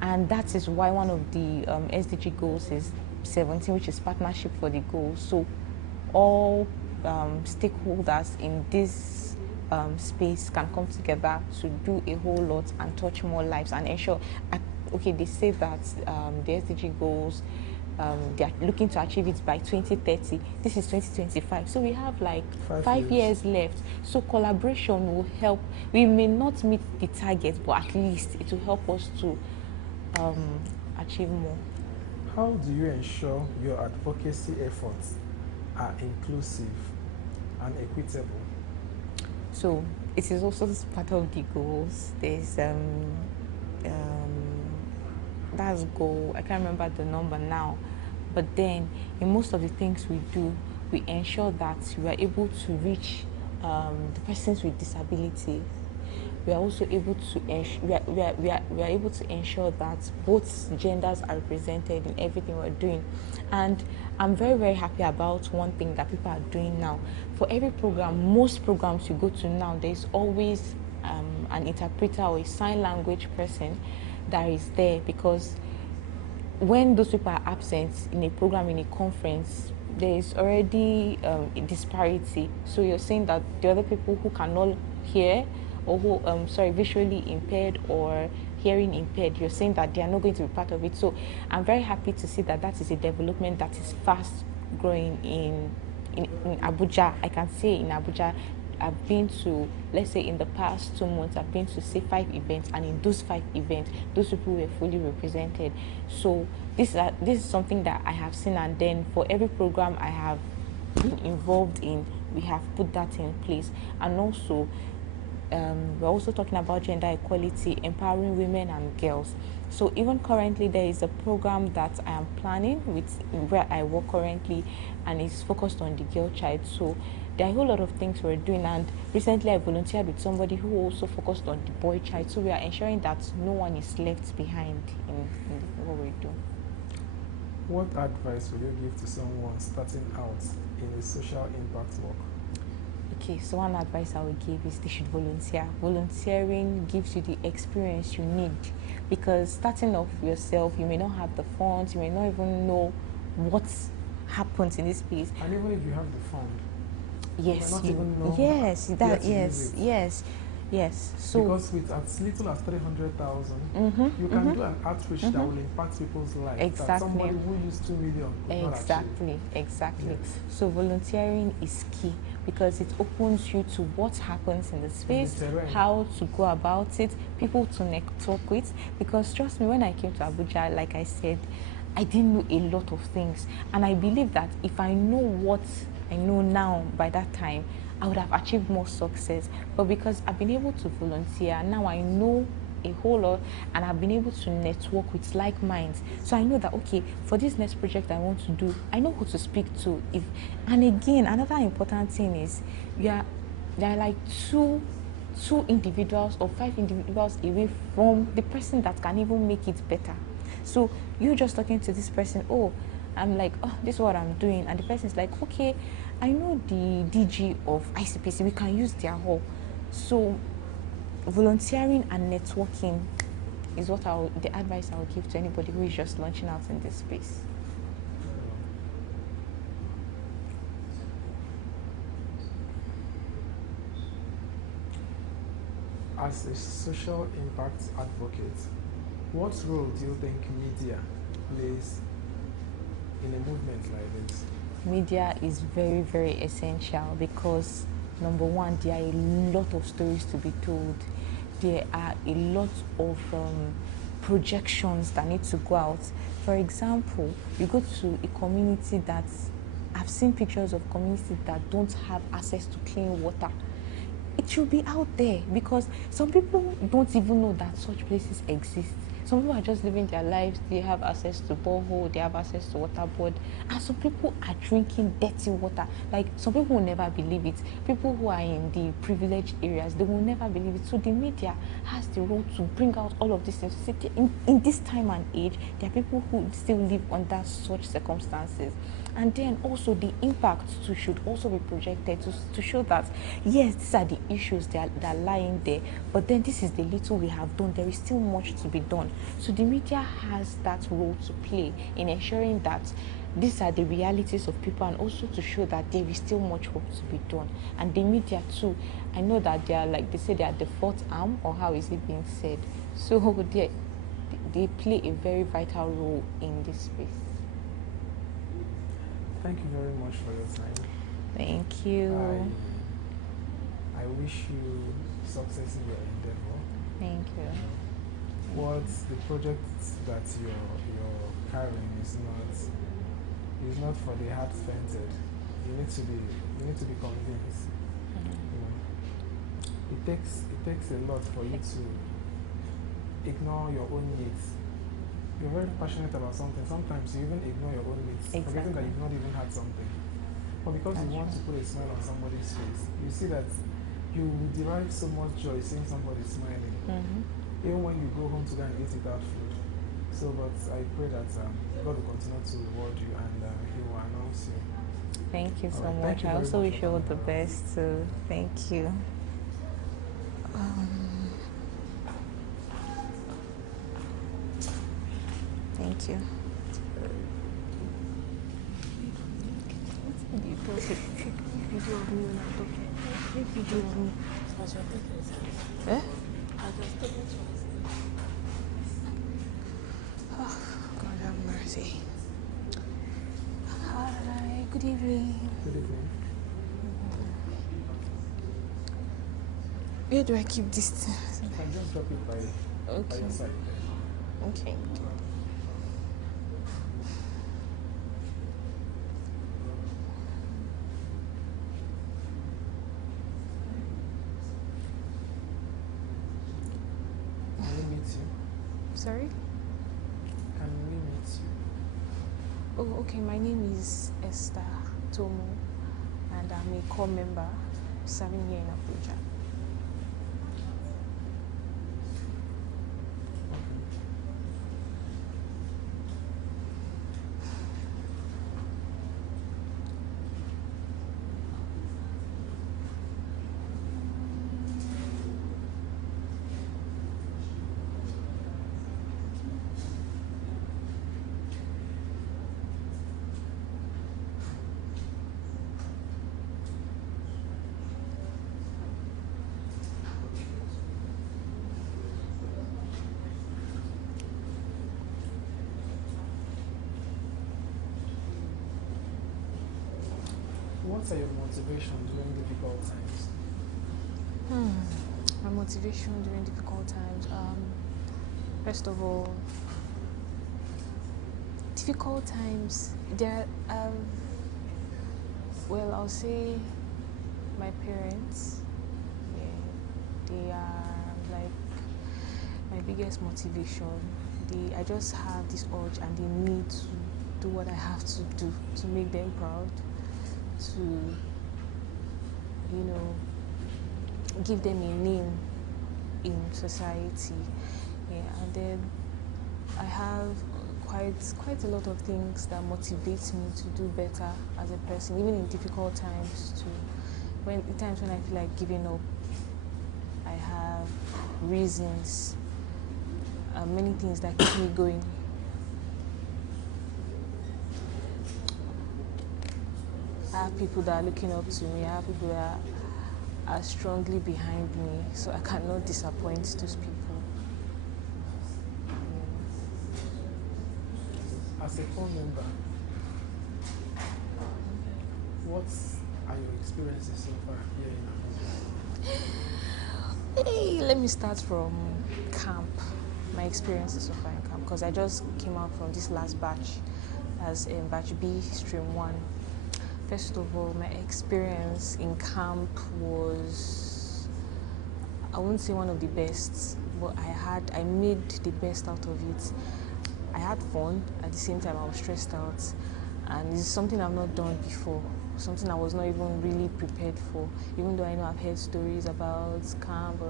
And that is why one of the SDG goals is 17, which is partnership for the goal. So all stakeholders in this space can come together to do a whole lot and touch more lives and ensure, okay, they say that the SDG goals, they are looking to achieve it by 2030. This is 2025. So we have like 5 years left. So collaboration will help. We may not meet the target, but at least it will help us to achieve more. How do you ensure your advocacy efforts are inclusive and equitable? So it is also part of the goals. There's that's goal. I can't remember the number now, but then in most of the things we do, we ensure that we are able to reach the persons with disabilities. We are also able to we are able to ensure that both genders are represented in everything we're doing. And I'm very, very happy about one thing that people are doing now. For every program, most programs you go to now, there's always an interpreter or a sign language person that is there, because when those people are absent in a program, in a conference, there is already a disparity. So you're saying that the other people who cannot hear, or who visually impaired or hearing impaired, you're saying that they are not going to be part of it. So I'm very happy to see that that is a development that is fast growing in Abuja. I can say in Abuja, I've been to, let's say in the past 2 months, I've been to say 5 events, and in those 5 events, those people were fully represented. So this is something that I have seen, and then for every program I have been involved in, we have put that in place. And also, we're also talking about gender equality, empowering women and girls. So even currently, there is a program that I am planning with where I work currently, and it's focused on the girl child. So there are a whole lot of things we're doing, and recently I volunteered with somebody who also focused on the boy child. So we are ensuring that no one is left behind in what we do. What advice will you give to someone starting out in the social impact work? Okay, so one advice I would give is they should volunteer. Volunteering gives you the experience you need, because starting off yourself, you may not have the funds, you may not even know what happens in this place. And even if you have the fund, Yes, might not you, even know yes, where that, to use yes, it. yes, yes. So, Because with as little as 300,000, mm-hmm, you can do an outreach that mm-hmm. will impact people's lives that Exactly. somebody who used 2 million could not achieve. Exactly. Yes. So volunteering is key because it opens you to what happens in the space, terrain. how to go about it, people to network with. Because trust me, when I came to Abuja, like I said, I didn't know a lot of things. And I believe that if I know what I know now by that time, I would have achieved more success. But because I've been able to volunteer, now I know a whole lot, and I've been able to network with like minds. So I know that, okay, for this next project I want to do, I know who to speak to. And again, another important thing is there are like two individuals or 5 individuals away from the person that can even make it better. So you're just talking to this person, oh, I'm like, oh, this is what I'm doing. And the person is like, okay, I know the DG of ICPC, we can use their hall. So volunteering and networking is the advice I would give to anybody who is just launching out in this space. As a social impact advocate, what role do you think media plays in a movement like this? Media is very, very essential because, number one, there are a lot of stories to be told. There are a lot of projections that need to go out. For example, you go to a community that, I've seen pictures of communities that don't have access to clean water. It should be out there because some people don't even know that such places exist. Some people are just living their lives, they have access to borehole, they have access to water board, and some people are drinking dirty water. Like, some people will never believe it. People who are in the privileged areas, they will never believe it. So the media has the role to bring out all of these things. In this time and age, there are people who still live under such circumstances. And then also the impact too should also be projected to show that, yes, these are the issues that are lying there, but then this is the little we have done. There is still much to be done. So the media has that role to play in ensuring that these are the realities of people, and also to show that there is still much work to be done. And the media too, I know that they are, like they say, they are the fourth arm, or how is it being said? So they play a very vital role in this space. Thank you very much for your time. Thank you. I wish you success in your endeavor. Thank you. What the project that you're carrying is not for the heart-fainted. You need to be convinced. It takes a lot for you to ignore your own needs. You're very passionate about something. Sometimes you even ignore your own needs, forgetting that you've not even had something. But because you want to put a smile on somebody's face, you see that you derive so much joy seeing somebody smiling. Even when you go home to go and eat without food. So, but I pray that God will continue to reward you, and He will announce you. Thank you so right, much. I also wish you all the best too. Thank you. Thank you. Video of me when I'm talking. Take video of me. As you're talking. Eh? I just told you. Oh, God have mercy. Hi, good evening. Good evening. Where do I keep this thing? You can just drop it by your side. Okay. Can we meet you? Sorry? Can we meet you? Oh, okay. My name is Esther Tomo, and I'm a core member serving here in Abuja. What's your motivation during difficult times? My motivation during difficult times. First of all, difficult times. There, well, I'll say my parents. Yeah, they are like my biggest motivation. I just have this urge and the need to do what I have to do to make them proud, to, give them a name in society. Yeah, and then I have quite a lot of things that motivate me to do better as a person, even in difficult times. Times when I feel like giving up, I have reasons, many things that keep me going. I have people that are looking up to me. I have people that are strongly behind me, so I cannot disappoint those people. As a core member, what are your experiences so far here in Abuja? Hey, let me start from camp. My experiences so far in camp, because I just came out from this last batch as in batch B, stream 1. First of all, my experience in camp was, I wouldn't say one of the best, but I made the best out of it. I had fun, at the same time I was stressed out, and it's something I've not done before, something I was not even really prepared for, even though I know I've heard stories about camp,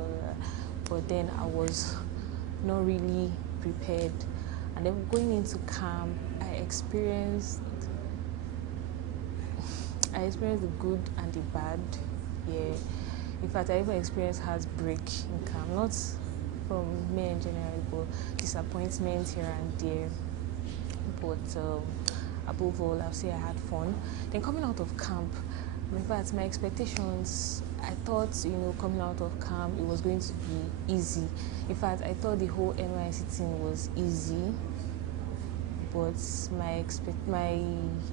but then I was not really prepared. And then going into camp, I experienced the good and the bad. Yeah, in fact, I even experienced heartbreak in camp, not from men generally, but disappointment here and there. But above all, I'll say I had fun. Then coming out of camp, in fact, my expectations, I thought, coming out of camp, it was going to be easy. In fact, I thought the whole NYC thing was easy, but my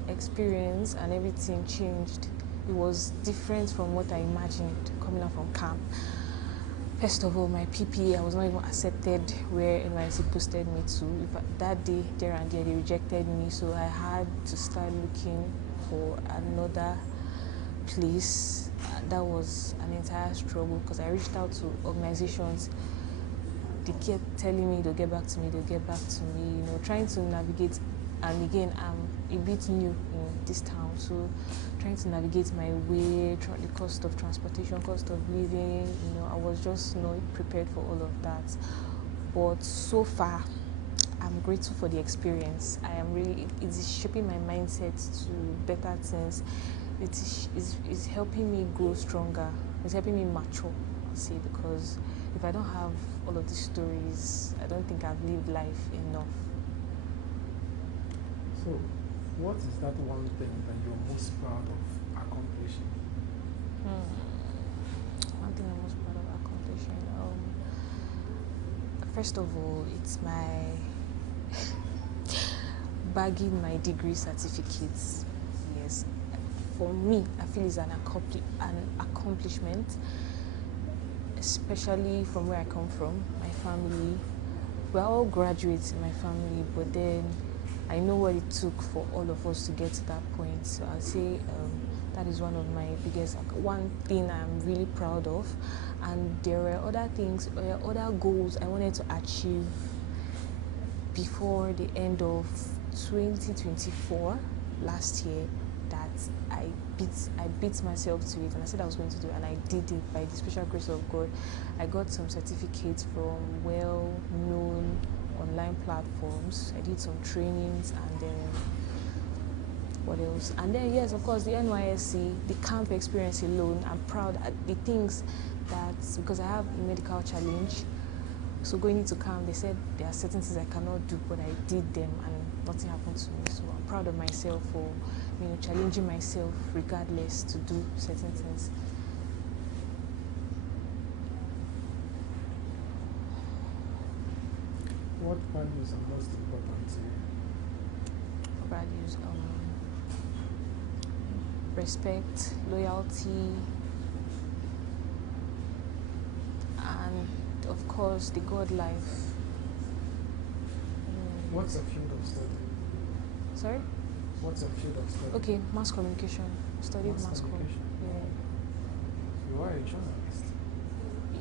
experience and everything changed. It was different from what I imagined coming out from camp. First of all, my PPA, I was not even accepted where NYC posted me to. In fact, that day, there and there, they rejected me, so I had to start looking for another place. That was an entire struggle, because I reached out to organizations. They kept telling me they'll get back to me, trying to navigate. And again, I'm a bit new in this town, so trying to navigate my way, the cost of transportation, cost of living, I was just not prepared for all of that. But so far, I'm grateful for the experience. It is shaping my mindset to better things. It is helping me grow stronger. It's helping me mature, I'll say, because if I don't have all of these stories, I don't think I've lived life enough. So, what is that one thing that you're most proud of accomplishing? One thing I'm most proud of accomplishing. First of all, it's my bagging my degree certificates. Yes, for me, I feel it's an accomplishment, especially from where I come from, my family. We're all graduates in my family, but then I know what it took for all of us to get to that point. So I'll say that is one of my biggest, one thing I'm really proud of. And there were other things, other goals I wanted to achieve before the end of 2024, last year, that I beat myself to it, and I said I was going to do it, and I did it by the special grace of God. I got some certificates from well-known online platforms. I did some trainings, and then what else? And then, yes, of course, the NYSC, the camp experience alone, I'm proud at the things that, because I have a medical challenge, so going into camp, they said there are certain things I cannot do, but I did them and nothing happened to me. So I'm proud of myself for, challenging myself regardless to do certain things. What values are most important to you? Values, respect, loyalty, and of course the God life. What's your field of study? Sorry? What's your field of study? Okay, mass communication. Studied mass communication. Yeah. You are a journalist.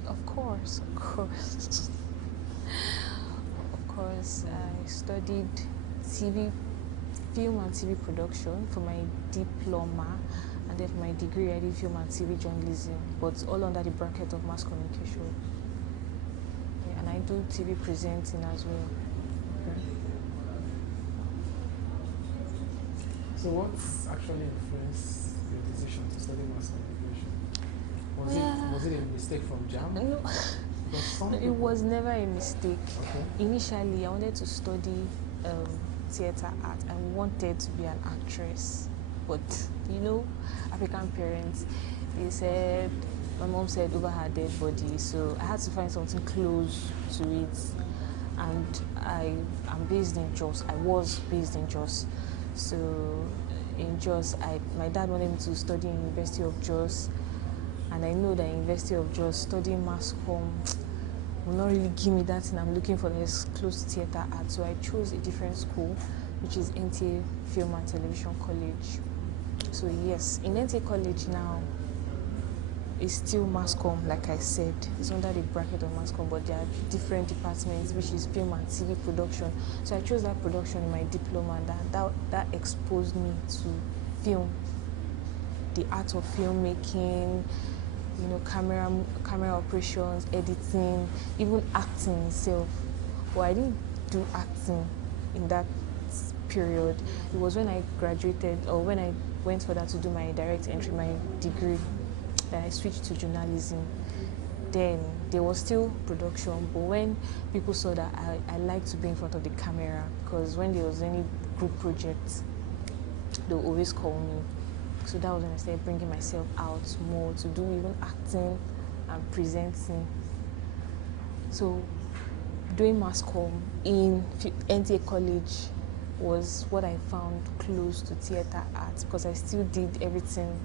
Of course, of course. Of course, I studied film and TV production for my diploma, and then for my degree I did film and TV journalism, but all under the bracket of mass communication. Yeah, and I do TV presenting as well. Okay. So what's actually influenced your decision to study mass communication? Was it a mistake from JAM? No. No, it was never a mistake. Okay. Initially, I wanted to study theatre art. I wanted to be an actress. But, you know, African parents, they said, my mom said over her dead body, so I had to find something close to it. And I'm based in Jos. I was based in Jos. So in Jos, my dad wanted me to study in University of Jos. And I know that University of Jos studying mass comm will not really give me that thing I'm looking for that's close to theatre art. So I chose a different school, which is NTA Film and Television College. So yes, in NTA College now, it's still mass comm, like I said. It's under the bracket of mass comm, but there are different departments, which is film and TV production. So I chose that production in my diploma, and that exposed me to film, the art of filmmaking, you know, camera operations, editing, even acting itself. But I didn't do acting in that period. It was when I graduated, or when I went for that to do my direct entry, my degree, that I switched to journalism. Then there was still production, but when people saw that I liked to be in front of the camera, because when there was any group project, they would always call me. So that was when I started bringing myself out more to do even acting and presenting. So doing mass comm in NTA College was what I found close to theatre arts, because I still did everything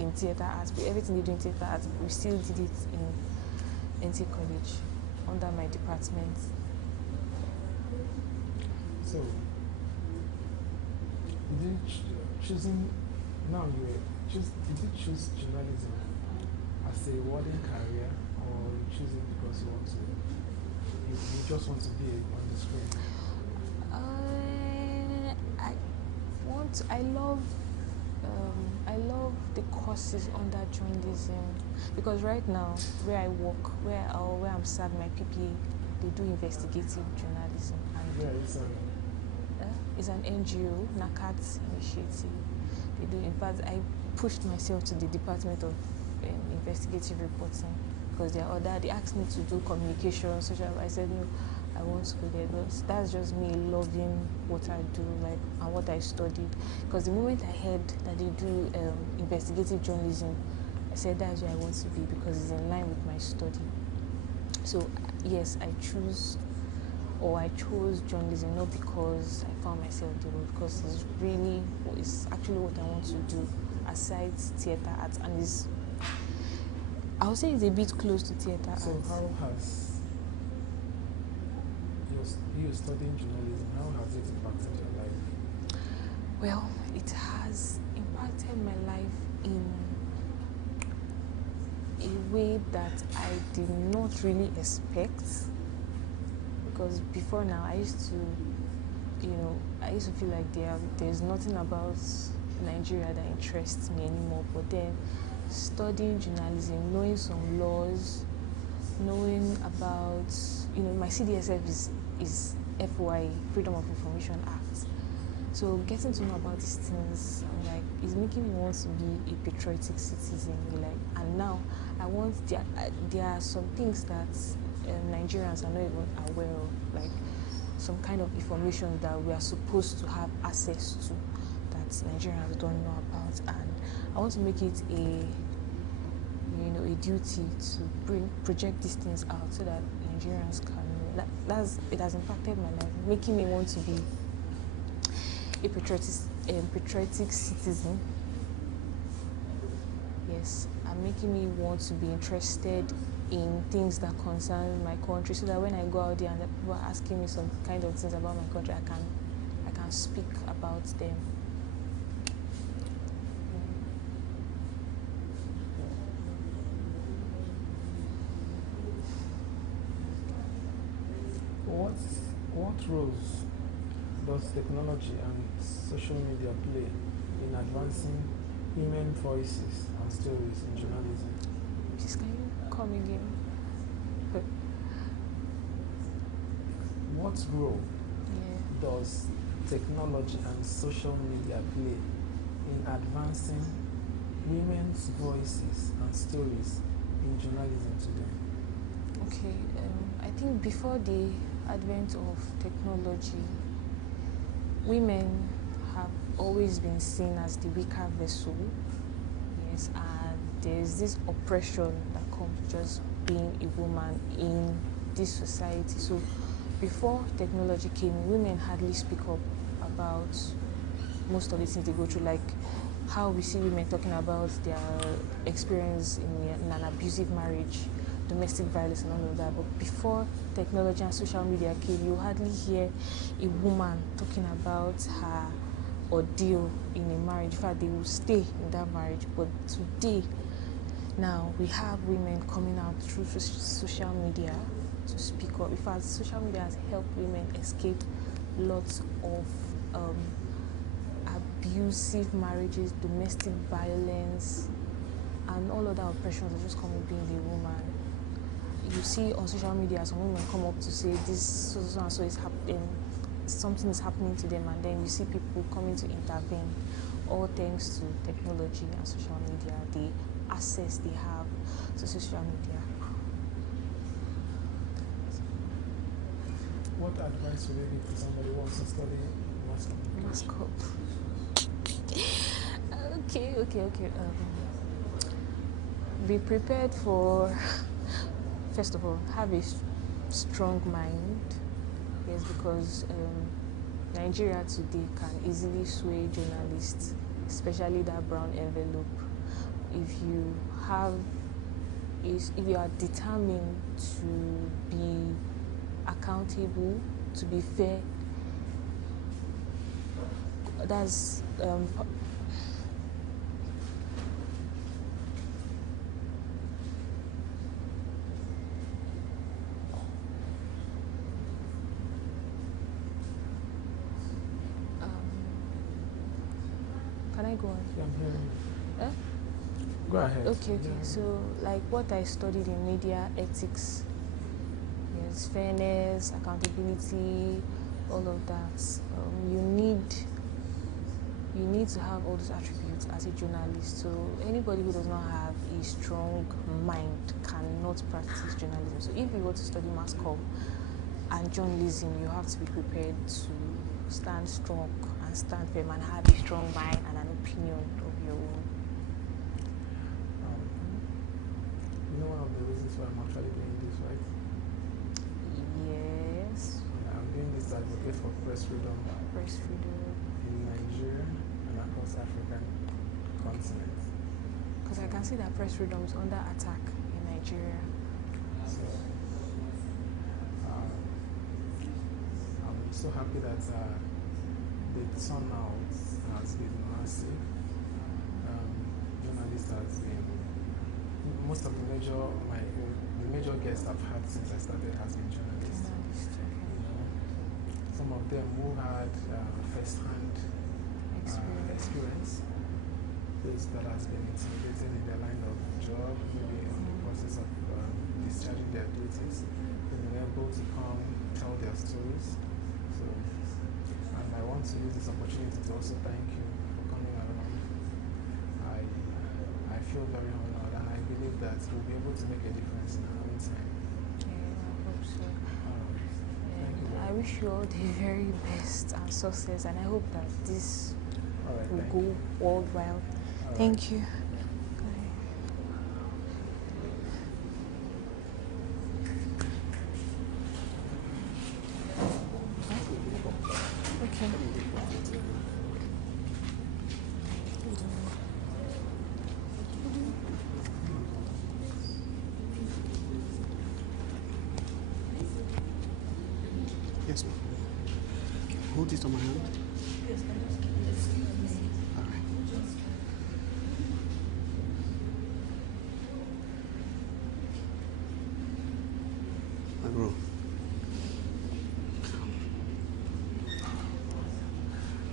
in theatre arts. But everything they do in theatre arts, we still did it in NTA College under my department. So, choosing now did you choose journalism as a rewarding career, or you choose it because you just want to be on the screen? I love the courses under journalism, because right now where I work, where I'm serving my PPA, they do investigative journalism, and Yeah, it's an NGO, NACAT initiative. They do. In fact, I pushed myself to the Department of Investigative Reporting, because they asked me to do communication, social. I said no, I want to go there. But that's just me loving what I do, like, and what I studied. Because the moment I heard that they do investigative journalism, I said that's where I want to be, because it's in line with my study. So yes, I chose journalism, not because I found myself there, but because it's actually what I want to do aside theatre arts, and I would say it's a bit close to theatre arts. So how has you studying journalism, how has it impacted your life? Well, it has impacted my life in a way that I did not really expect. Because before now, I used to feel like there's nothing about Nigeria that interests me anymore. But then, studying journalism, knowing some laws, knowing about, my CDSF is FOI, Freedom of Information Act. So getting to know about these things, it's making me want to be a patriotic citizen. And now there are some things that Nigerians are not even aware of, like some kind of information that we are supposed to have access to that Nigerians don't know about, and I want to make it a duty to project these things out so that Nigerians can know. It has impacted my life, making me want to be a patriotic citizen. awareness and making me want to be interested in things that concern my country, so that when I go out there and people are asking me some kind of things about my country, I can speak about them. What roles does technology and social media play in advancing women voices and stories in journalism? Please, can you come again? What role does technology and social media play in advancing women's voices and stories in journalism today? Okay, I think before the advent of technology, women have always been seen as the weaker vessel. Yes, and there's this oppression that comes with just being a woman in this society. So before technology came, women hardly speak up about most of the things they go through, like how we see women talking about their experience in an abusive marriage, domestic violence and all of that. But before technology and social media came, you hardly hear a woman talking about her ordeal in a marriage. In fact, they will stay in that marriage. But today, now we have women coming out through social media to speak up. In fact, social media has helped women escape lots of abusive marriages, domestic violence, and all other oppressions that just come with being a woman. You see on social media some women come up to say this so and so is happening, something is happening to them, and then you see people coming to intervene, all thanks to technology and social media, the access they have to social media. What advice would you give to somebody who wants to study mass communication? Okay. Be prepared for, first of all, have a strong mind. Yes, because Nigeria today can easily sway journalists, especially that brown envelope. If you are determined to be accountable, to be fair, that's can I go on? Yeah, I'm hearing you. Go ahead. Okay. So, like what I studied in media ethics, yes, fairness, accountability, all of that. You need to have all those attributes as a journalist. So anybody who does not have a strong mind cannot practice journalism. So if you want to study mass comm and journalism, you have to be prepared to stand strong and stand firm and have a strong mind and an opinion of your own. You know one of the reasons why I'm actually doing this, right? Yes. I'm doing this to advocate for press freedom. Press freedom. In Nigeria and across African continent. Because I can see that press freedom is under attack in Nigeria. So, I'm so happy that the turnout has been massive. Journalists has been, most of the major guests I've had since I started has been journalists. Some of them who had first-hand experience, those that has been intimidated in their line of job, maybe on the process of discharging their duties, they've been able to come tell their stories. So, and I want to use this opportunity to also thank you for coming around. I feel very honored, and I believe that we'll be able to make a difference in our own time. Yeah, I hope so. Thank you. I wish you all the very best and success, and I hope that this will go worldwide. Thank you. Okay. hold it on my hand? Yes, can just excuse me. All right. My bro.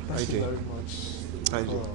Thank you very much. How you doing?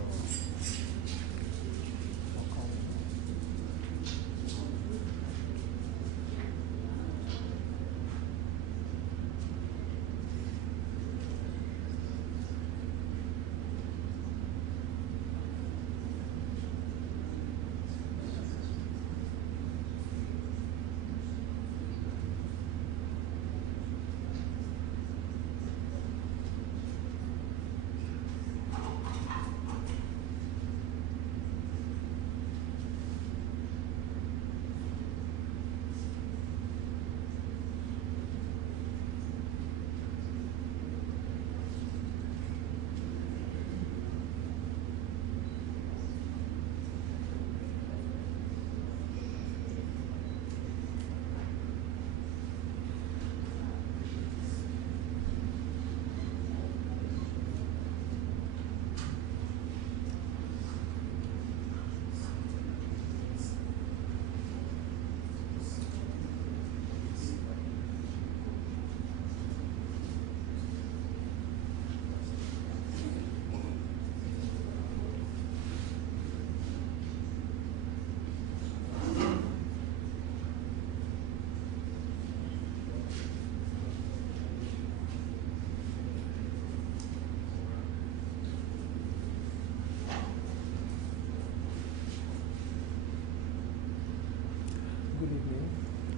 Good evening.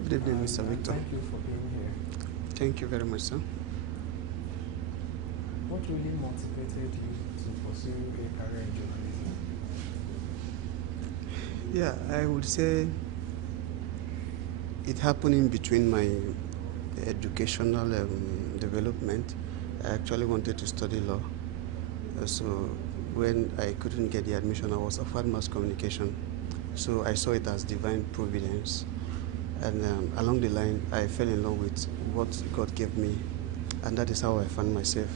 Good evening, Mr. Victor. Thank you for being here. Thank you very much, sir. What really motivated you to pursue a career in journalism? Yeah, I would say it happened in between my educational development. I actually wanted to study law. So when I couldn't get the admission, I was offered mass communication. So I saw it as divine providence. And along the line, I fell in love with what God gave me. And that is how I found myself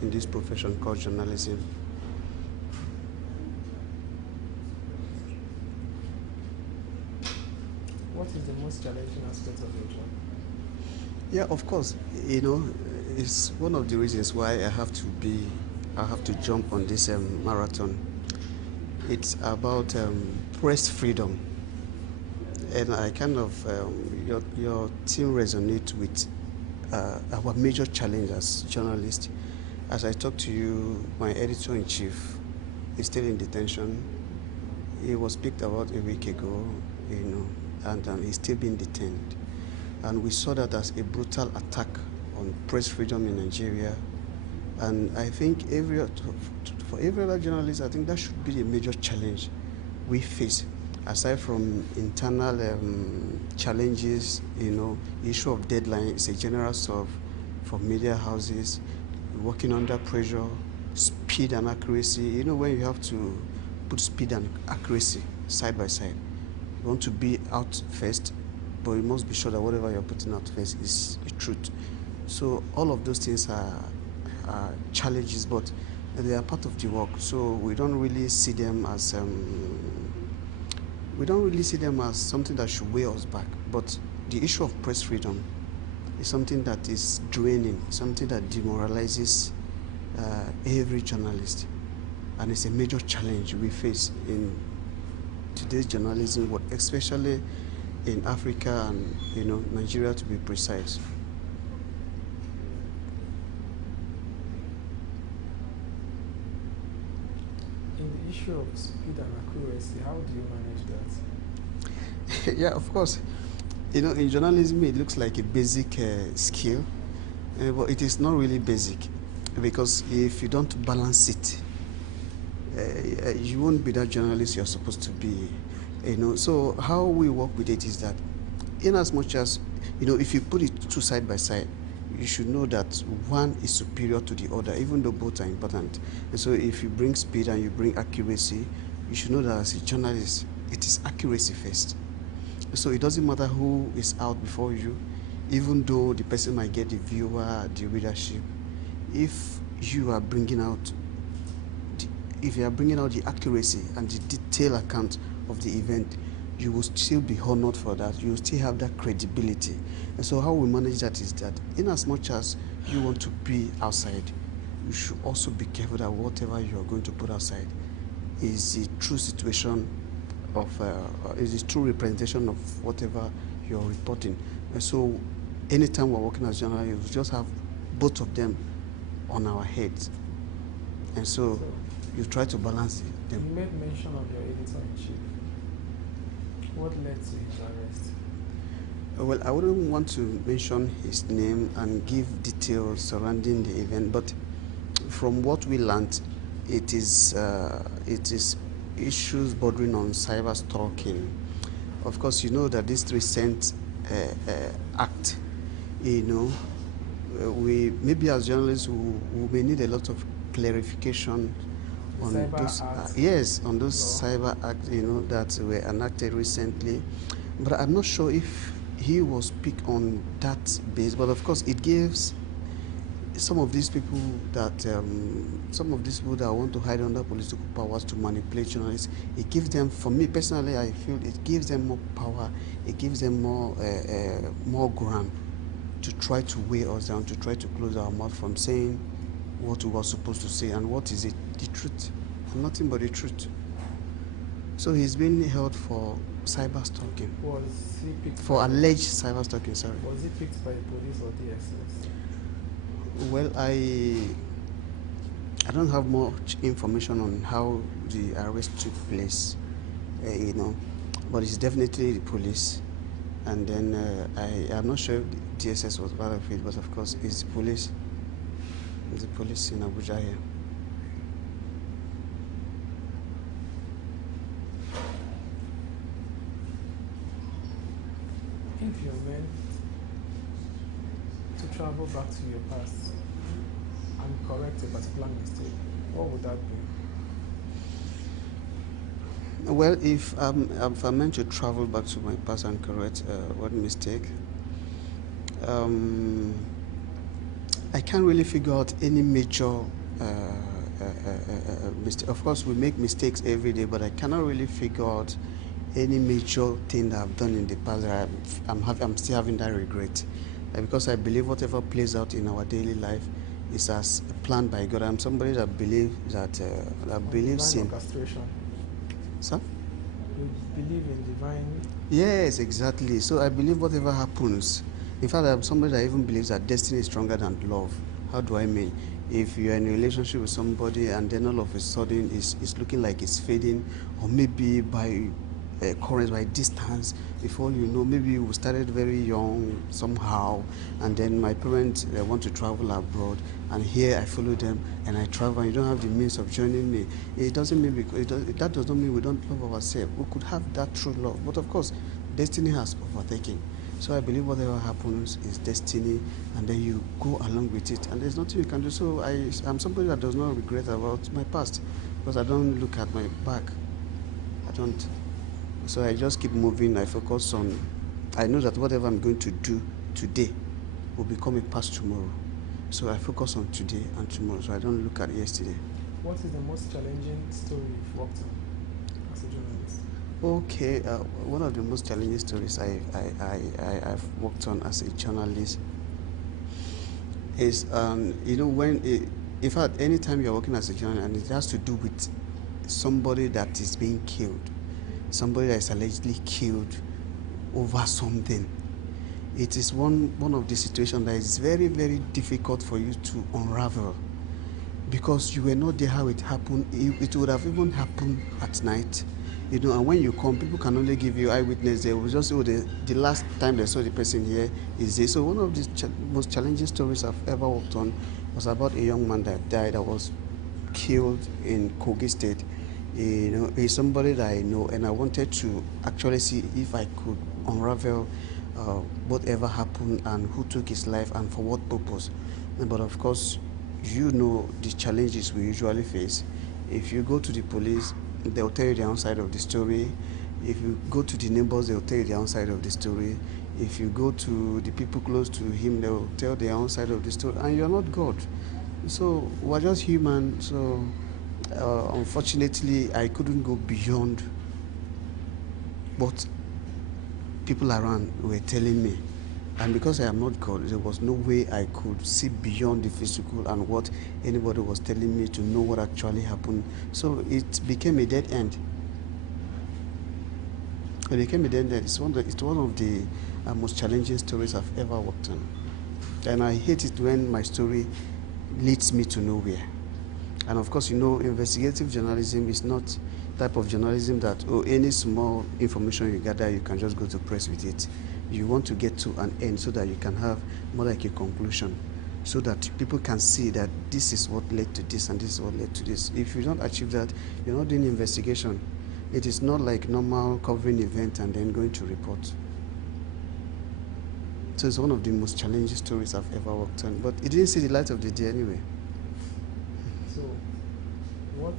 in this profession called journalism. What is the most challenging aspect of your job? Yeah, of course. It's one of the reasons why I have to jump on this marathon. It's about press freedom. And I kind of, your team resonates with our major challenge as journalists. As I talk to you, my editor-in-chief is still in detention. He was picked about a week ago, and he's still being detained. And we saw that as a brutal attack on press freedom in Nigeria. And I think for every other journalist, I think that should be a major challenge we face. Aside from internal challenges, issue of deadline is a general stuff for media houses, working under pressure, speed and accuracy. When you have to put speed and accuracy side by side, you want to be out first, but you must be sure that whatever you're putting out first is the truth. So all of those things are challenges, but they are part of the work. So we don't really see them as something that should weigh us back. But the issue of press freedom is something that is draining, something that demoralizes every journalist, and it's a major challenge we face in today's journalism world, especially in Africa and Nigeria, to be precise. In the issue of speed and accuracy, how do you manage that? Yeah, of course. In journalism, it looks like a basic skill, but it is not really basic, because if you don't balance it, you won't be that journalist you're supposed to be. So how we work with it is that, in as much as if you put it two side by side, you should know that one is superior to the other, even though both are important. And so if you bring speed and you bring accuracy, you should know that as a journalist, it is accuracy first. So it doesn't matter who is out before you, even though the person might get the viewer, the readership. if you are bringing out the accuracy and the detailed account of the event, you will still be honored for that. You will still have that credibility. And so how we manage that is that in as much as you want to be outside, you should also be careful that whatever you are going to put outside is the true situation of, is the true representation of whatever you're reporting. And so anytime we're working as journalists, we just have both of them on our heads. And so you try to balance them. You made mention of your editor-in-chief. What led to his arrest? Well, I wouldn't want to mention his name and give details surrounding the event, but from what we learned, it is issues bordering on cyber stalking. Of course, you know that this recent act, we maybe as journalists we may need a lot of clarification on cyber those on those cyber acts that were enacted recently, but I'm not sure if he will speak on that base. But of course, it gives some of these people that want to hide under political powers to manipulate journalists. It gives them, for me personally, I feel it gives them more power. It gives them more ground to try to weigh us down, to try to close our mouth from saying what we were supposed to say. And what is it? The truth, and nothing but the truth. So he's been held for cyber stalking. Was he picked for alleged cyber stalking? Sorry. Was he picked by the police or DSS? Well, I don't have much information on how the arrest took place, but it's definitely the police. And then I'm not sure if the DSS was part of it, but of course it's the police. It's the police in Abuja here. If you're meant to travel back to your past and correct a particular mistake, what would that be? Well, if I'm meant to travel back to my past and correct one mistake, I can't really figure out any major mistake. Of course, we make mistakes every day, but I cannot really figure out any major thing that I've done in the past that I'm still having that regret. Because I believe whatever plays out in our daily life is as planned by God. I'm somebody that believes in orchestration. Sir? You believe in divine? Yes, exactly. So I believe whatever happens. In fact, I'm somebody that even believes that destiny is stronger than love. How do I mean? If you're in a relationship with somebody and then all of a sudden it's looking like it's fading, or maybe by currents, by distance, before you know, maybe we started very young somehow, and then my parents want to travel abroad, and here I follow them and I travel, and you don't have the means of joining me. It doesn't mean that does not mean we don't love ourselves. We could have that true love, but of course, destiny has overtaken. So I believe whatever happens is destiny, and then you go along with it, and there's nothing you can do. So I'm somebody that does not regret about my past, because I don't look at my back. I don't. So I just keep moving. I focus on, I know that whatever I'm going to do today will become a past tomorrow. So I focus on today and tomorrow. So I don't look at yesterday. What is the most challenging story you've worked on as a journalist? Okay, one of the most challenging stories I've worked on as a journalist is, in fact, anytime you're working as a journalist and it has to do with somebody that is being killed, somebody that is allegedly killed over something, it is one of the situations that is very, very difficult for you to unravel, because you were not there how it happened. It would have even happened at night, and when you come, people can only give you eyewitness. They will just say, the last time they saw the person here is this. So one of the most challenging stories I've ever worked on was about a young man that died, that was killed in Kogi State. He's somebody that I know, and I wanted to actually see if I could unravel whatever happened and who took his life and for what purpose. But of course, the challenges we usually face. If you go to the police, they'll tell you the downside of the story. If you go to the neighbors, they'll tell you the downside of the story. If you go to the people close to him, they'll tell the downside of the story. And you're not God. So we're just human. So unfortunately, I couldn't go beyond what people around were telling me. And because I am not God, there was no way I could see beyond the physical and what anybody was telling me to know what actually happened. So it became a dead end. It became a dead end. It's one of the most challenging stories I've ever worked on. And I hate it when my story leads me to nowhere. And of course, investigative journalism is not type of journalism that, any small information you gather, you can just go to press with it. You want to get to an end so that you can have more like a conclusion, so that people can see that this is what led to this and this is what led to this. If you don't achieve that, you're not doing investigation. It is not like normal covering event and then going to report. So it's one of the most challenging stories I've ever worked on, but it didn't see the light of the day anyway. So, what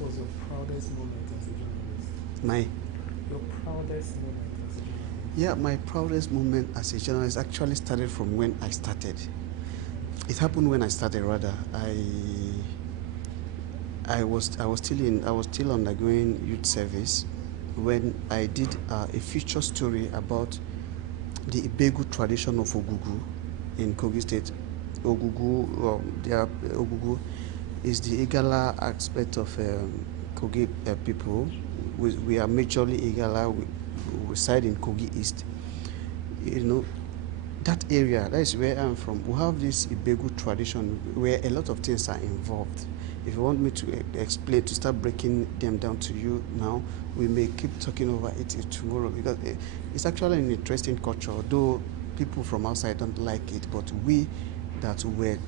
was your proudest moment as a journalist? Your proudest moment as a journalist? Yeah, my proudest moment as a journalist actually started from when I started. It happened when I started, rather. I was still undergoing youth service when I did a feature story about the Ibegu tradition of Ogugu in Kogi State. Ogugu is the Igala aspect of Kogi people. We are majorly Igala. We reside in Kogi East. That area, that is where I'm from. We have this Ibegu tradition where a lot of things are involved. If you want me to explain, to start breaking them down to you now, we may keep talking over it tomorrow, because it's actually an interesting culture, though people from outside don't like it, but we that were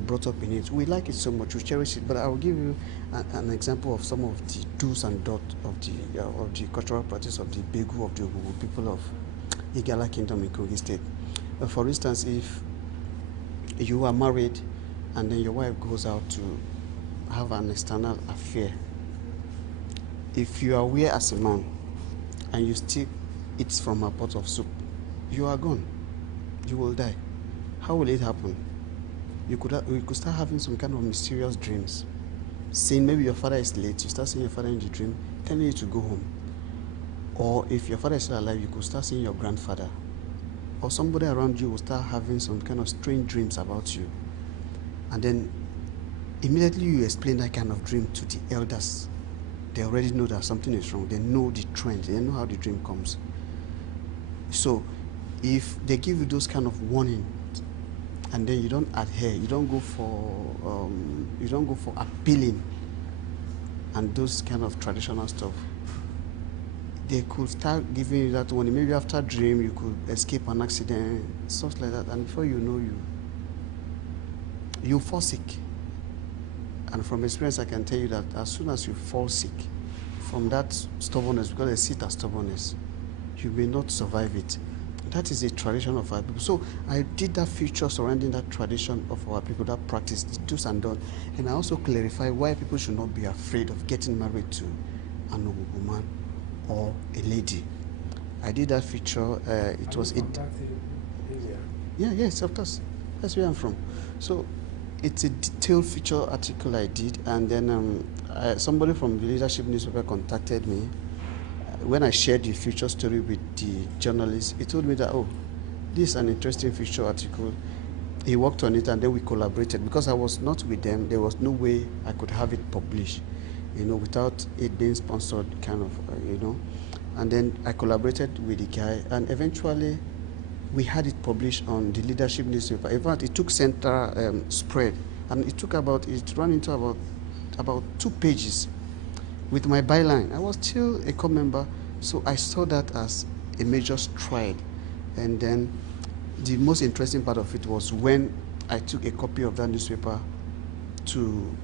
brought up in it, we like it so much, we cherish it. But I will give you an example of some of the do's and don'ts of the cultural practice of the Ibegu, of the Ogugu people of Igala Kingdom in Kogi State. For instance, if you are married and then your wife goes out to have an external affair, if you are aware as a man and you still eat from a pot of soup, you are gone. You will die. How will it happen? You could start having some kind of mysterious dreams. Saying maybe your father is late, you start seeing your father in the dream, telling you to go home. Or if your father is still alive, you could start seeing your grandfather. Or somebody around you will start having some kind of strange dreams about you. And then immediately you explain that kind of dream to the elders. They already know that something is wrong. They know the trend. They know how the dream comes. So if they give you those kind of warnings and then you don't adhere, you don't go for appealing and those kind of traditional stuff, they could start giving you that warning. Maybe after dream you could escape an accident, stuff like that, and before you know, you fall sick. And from experience I can tell you that as soon as you fall sick from that stubbornness, because they see it as stubbornness, you may not survive it. That is a tradition of our people. So I did that feature surrounding that tradition of our people, that practice, the do's and don'ts, and I also clarify why people should not be afraid of getting married to an Ogugu man or a lady. I did that feature. It was it. That area? Yeah, yes, of course. That's where I'm from. So it's a detailed feature article I did, and then somebody from the leadership newspaper contacted me. When I shared the feature story with the journalist, he told me that, this is an interesting feature article. He worked on it and then we collaborated. Because I was not with them, there was no way I could have it published, without it being sponsored, kind of, And then I collaborated with the guy, and eventually we had it published on the leadership newspaper. In fact, it took center spread, and it ran into about 2 pages with my byline. I was still a core member, so I saw that as a major stride. And then the most interesting part of it was when I took a copy of that newspaper to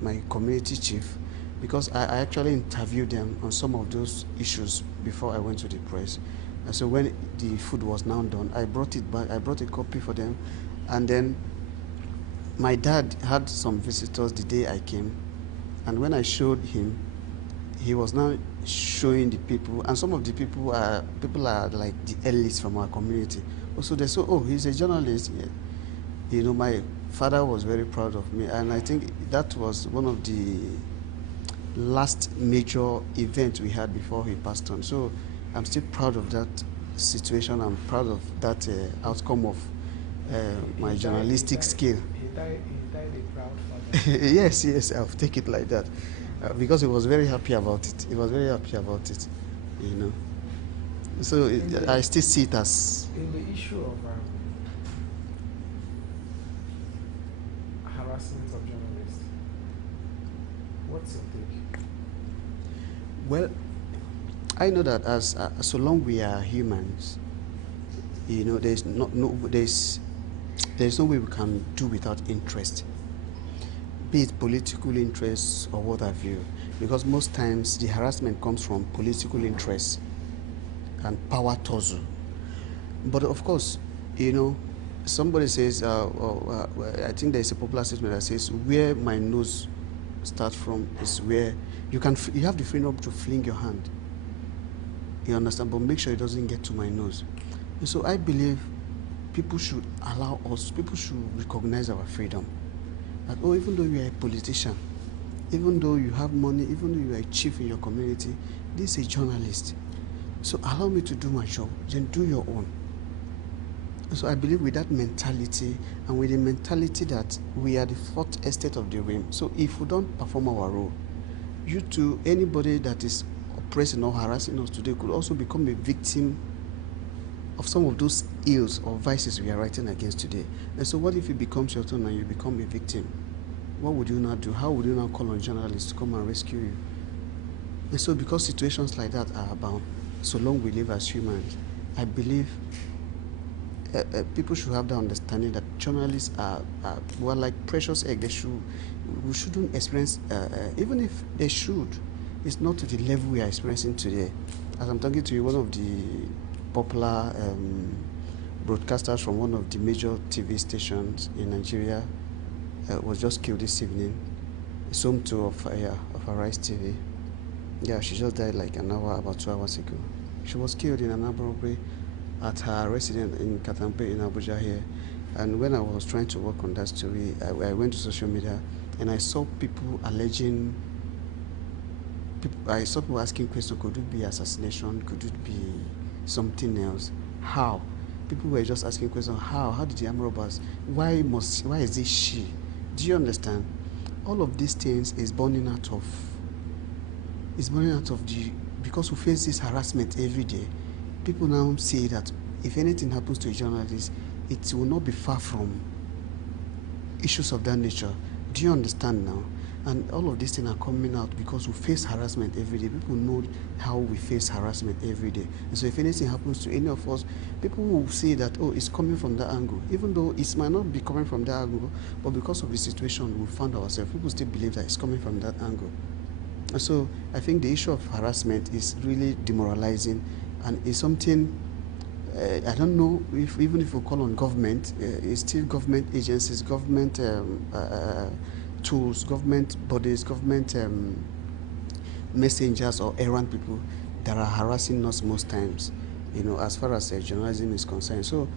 my community chief, because I actually interviewed them on some of those issues before I went to the press. And so when the food was now done, I brought it back. I brought a copy for them. And then my dad had some visitors the day I came. And when I showed him, he was now showing the people. And some of the people are like the elites from our community So they say, oh, he's a journalist. Yeah. You know, my father was very proud of me, and I think that was one of the last major event we had before he passed on. So I'm still proud of that situation. I'm proud of that outcome of my journalistic skill. He died a proud father. Yes, I'll take it like that. Because he was very happy about it. He was very happy about it, you know. So I still see it as... In the issue of harassment of journalists, what's your take? Well, I know that as so long we are humans, you know, there's no way we can do without interest, be it political interest or what have you, because most times the harassment comes from political interest and power tussle. But of course, you know, somebody says, I think there's a popular statement that says, where my nose starts from is where you have the freedom to fling your hand. You understand? But make sure it doesn't get to my nose. And so I believe people should people should recognize our freedom. That, oh, even though you are a politician, even though you have money, even though you are a chief in your community, this is a journalist. So allow me to do my job, then do your own. So I believe with that mentality, and with the mentality that we are the fourth estate of the realm. So if we don't perform our role, you too, anybody that is oppressing or harassing us today could also become a victim of some of those ills or vices we are writing against today. And so what if it becomes your turn and you become a victim? What would you now do? How would you now call on journalists to come and rescue you? And so because situations like that are abound, so long we live as humans, I believe people should have the understanding that journalists are like precious eggs. We shouldn't experience, even if they should, it's not to the level we are experiencing today. As I'm talking to you, one of the popular broadcasters from one of the major TV stations in Nigeria was just killed this evening. It's home to of Arise TV. Yeah, she just died like about 2 hours ago. She was killed in an armed robbery at her residence in Katampe in Abuja here. And when I was trying to work on that story, I went to social media and I saw people alleging, I saw people asking questions, could it be assassination? Could it be something else? How? People were just asking questions, how? How did the armed robbers? Why is it she? Do you understand? All of these things is born out of because we face this harassment every day. People now say that if anything happens to a journalist, it will not be far from issues of that nature. Do you understand now? And all of these things are coming out because we face harassment every day. People know how we face harassment every day. And so if anything happens to any of us, people will say that, oh, it's coming from that angle. Even though it might not be coming from that angle, but because of the situation we found ourselves, people still believe that it's coming from that angle. And so I think the issue of harassment is really demoralizing, and is something, I don't know, even if we call on government, it's still government agencies, government tools, government bodies, government messengers or errand people that are harassing us most times, you know, as far as journalism is concerned. So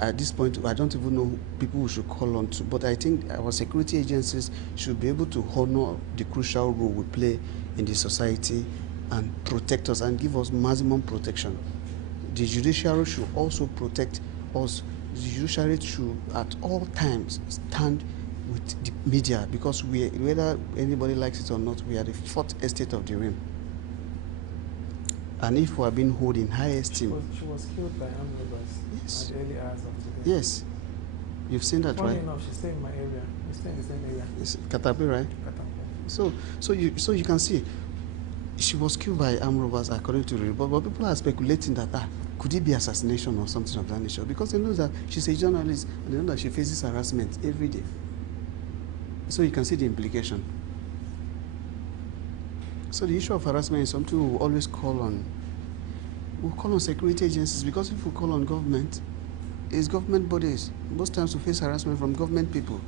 at this point, I don't even know people we should call on to, but I think our security agencies should be able to honor the crucial role we play in the society and protect us and give us maximum protection. The judiciary should also protect us. The judiciary should at all times stand with the media, because whether anybody likes it or not, we are the fourth estate of the realm. And if we are being held in high esteem. She was killed by armed robbers. Yes. At early hours of today. Yes. You've seen that, Funny right? enough, she stayed in my area. We stay in the same area. It's Katapi, right? Katapi. So you can see, she was killed by armed robbers according to the report, but people are speculating that could it be assassination or something of that nature? Because they know that she's a journalist and they know that she faces harassment every day. So you can see the implication. So the issue of harassment is something we will always call on. We'll call on security agencies, because if we call on government, it's government bodies. Most times we face harassment from government people.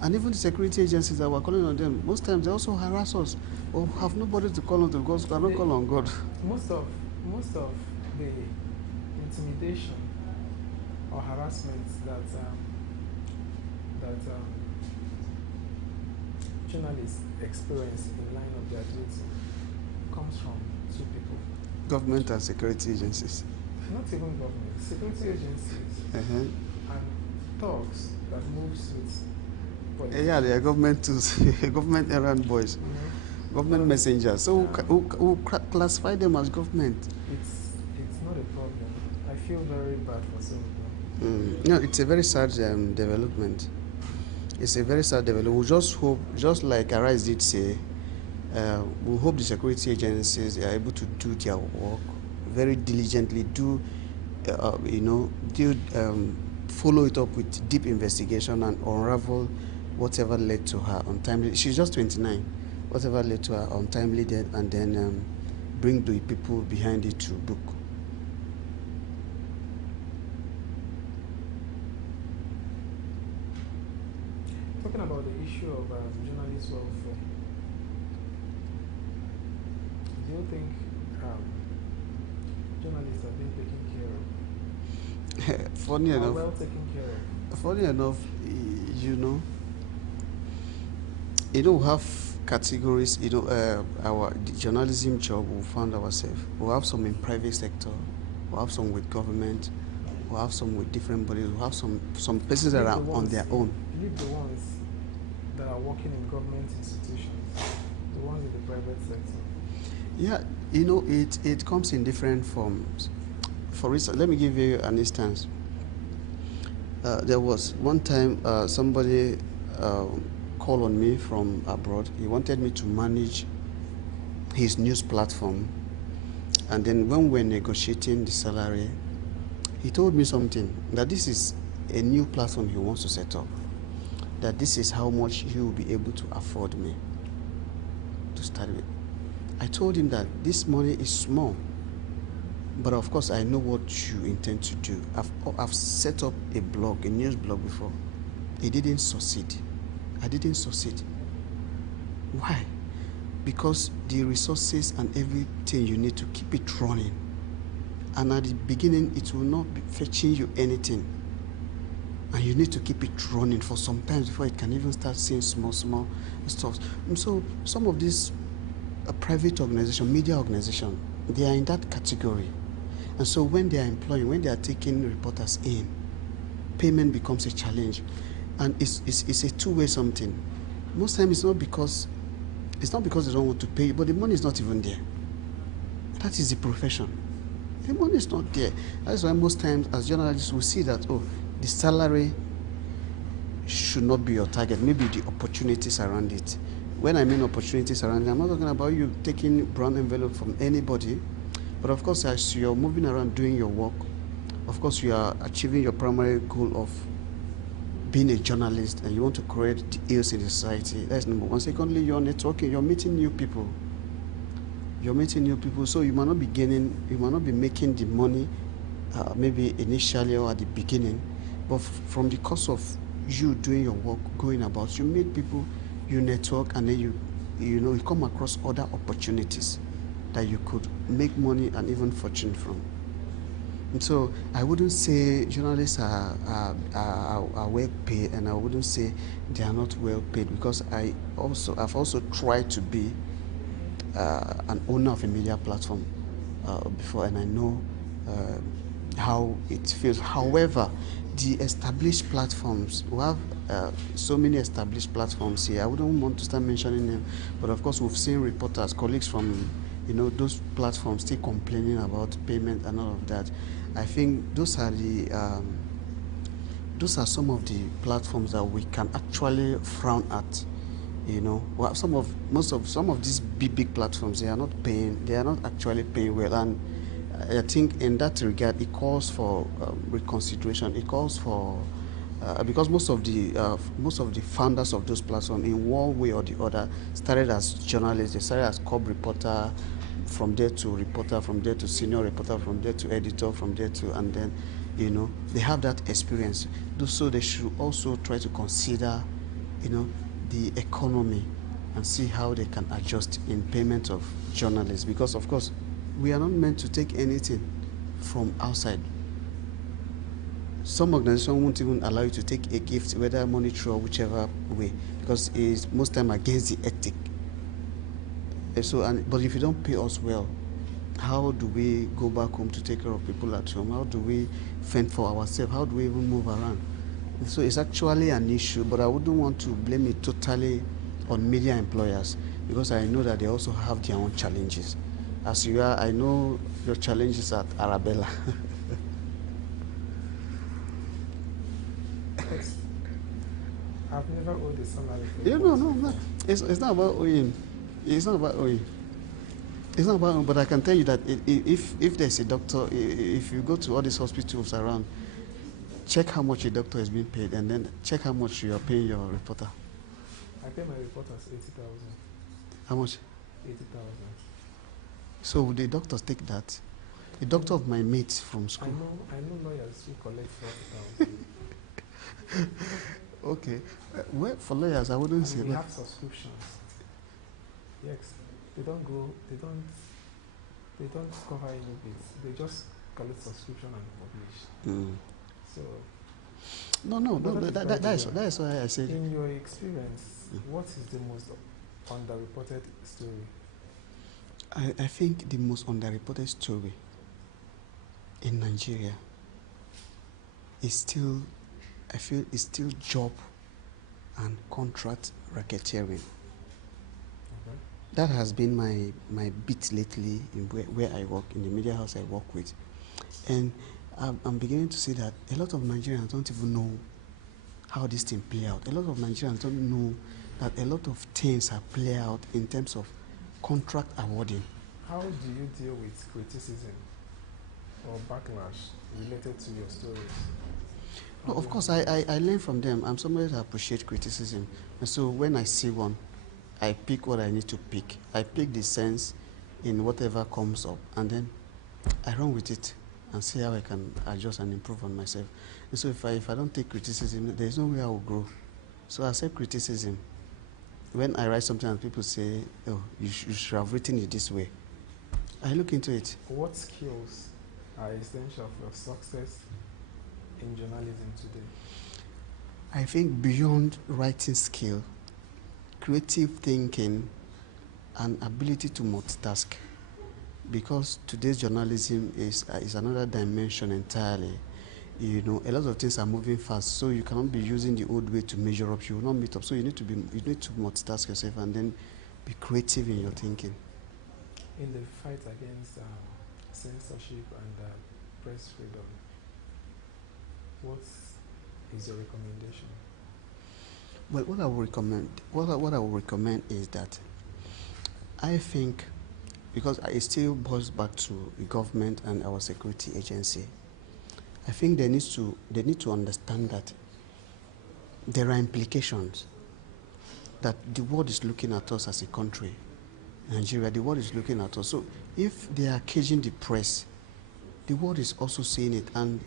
And even the security agencies that we're calling on them, most times they also harass us or have nobody to call on to, because we cannot call on God. Most of the intimidation harassment that journalists experience in line of their duty comes from two people. Government and security agencies. Not even government, security agencies, and thugs that moves with politics. Yeah, they are government tools, government errand boys, government messengers. So who classify them as government? It's not a problem. I feel very bad for some of them. No, it's a very sad development. It's a very sad development. We just hope, just like Arise did say, we hope the security agencies are able to do their work very diligently, follow it up with deep investigation and unravel whatever led to her untimely. She's just 29. Whatever led to her untimely death, and then bring the people behind it to book. Talking about the issue of journalist welfare, do you think journalists are being taken care of? Funny enough, well taken care of? Funny enough, we have categories. Our journalism job, we found ourselves. We have some in private sector, we have some with government, we have some with different bodies, we have some places that are on their own. Leave the ones that are working in government institutions, the ones in the private sector. Yeah, it comes in different forms. For instance, let me give you an instance. There was one time somebody called on me from abroad. He wanted me to manage his news platform. And then when we were negotiating the salary, he told me something, that this is a new platform he wants to set up, that this is how much he will be able to afford me to start with. I told him that this money is small, but of course I know what you intend to do. I've set up a blog, a news blog before. It didn't succeed. I didn't succeed. Why? Because the resources and everything you need to keep it running. And at the beginning, it will not be fetching you anything. And you need to keep it running for some time before it can even start seeing small stuff. And so some of these private organization, media organization, they are in that category. And so when they are employing, when they are taking reporters in, payment becomes a challenge. And it's a two-way something. Most times it's not because they don't want to pay you, but the money is not even there. That is the profession. The money is not there. That's why most times as journalists we see that, the salary should not be your target. Maybe the opportunities around it. When I mean opportunities around it, I'm not talking about you taking brown envelope from anybody. But of course, as you're moving around doing your work, of course you are achieving your primary goal of being a journalist, and you want to create the ills in the society. That's number one. Secondly, you're networking, you're meeting new people. So you might not be making the money maybe initially or at the beginning, but from the course of you doing your work, going about, you meet people, you network, and then you come across other opportunities that you could make money and even fortune from. And so I wouldn't say journalists are well paid, and I wouldn't say they are not well paid, because I've also tried to be an owner of a media platform before, and I know how it feels. However, the established platforms, we have so many established platforms here. I wouldn't want to start mentioning them, but of course we've seen reporters, colleagues from those platforms still complaining about payment and all of that. I think those are some of the platforms that we can actually frown at. Well, some of these big platforms, they are not actually paying well, and I think in that regard it calls for reconsideration. It calls for because most of the founders of those platforms, in one way or the other, started as journalists. They started as cub reporter, from there to reporter, from there to senior reporter, from there to editor, from there to, and then they have that experience. So they should also try to consider the economy and see how they can adjust in payment of journalists, because of course we are not meant to take anything from outside. Some organizations won't even allow you to take a gift, whether monetary or whichever way, because it's most time against the ethic. But if you don't pay us well, how do we go back home to take care of people at home? How do we fend for ourselves? How do we even move around? So it's actually an issue, but I wouldn't want to blame it totally on media employers, because I know that they also have their own challenges. As you are, I know your challenges at Arabella. I've never owed a salary. No. It's not about owing. It's not about owing. It's not about, but I can tell you that if there's a doctor, if you go to all these hospitals around, check how much a doctor is being paid, and then check how much you are paying your reporter. I pay my reporters 80,000. How much? 80,000. So the doctors take that. The doctor of my mates from school. I know lawyers who collect 40,000. Okay. Well, for lawyers, I wouldn't say that. We have subscriptions. Yes. They don't cover any bits. They just collect subscription and publish. So that is why I said. In your experience, what is the most underreported story? I think the most underreported story in Nigeria is still, I feel, is still job and contract racketeering. Okay. That has been my beat lately in where I work, in the media house I work with. And I'm beginning to see that a lot of Nigerians don't even know how this thing play out. A lot of Nigerians don't know that a lot of things are play out in terms of contract awarding. How do you deal with criticism or backlash related to your stories? No, of course, I learn from them. I'm somebody that appreciates criticism. And so when I see one, I pick what I need to pick. I pick the sense in whatever comes up, and then I run with it and see how I can adjust and improve on myself. And so if I don't take criticism, there's no way I will grow. So I accept criticism. When I write something and people say, oh, you should have written it this way, I look into it. What skills are essential for success in journalism today? I think beyond writing skill, creative thinking, and ability to multitask. Because today's journalism is another dimension entirely. You know, a lot of things are moving fast, so you cannot be using the old way to measure up. You will not meet up. So you need to multitask yourself and then be creative in your thinking. In the fight against censorship and press freedom, what is your recommendation? Well, what I would recommend is that I think, because it still boils back to the government and our security agency, I think they need to understand that there are implications, that the world is looking at us as a country. Nigeria, the world is looking at us. So if they are caging the press, the world is also seeing it, and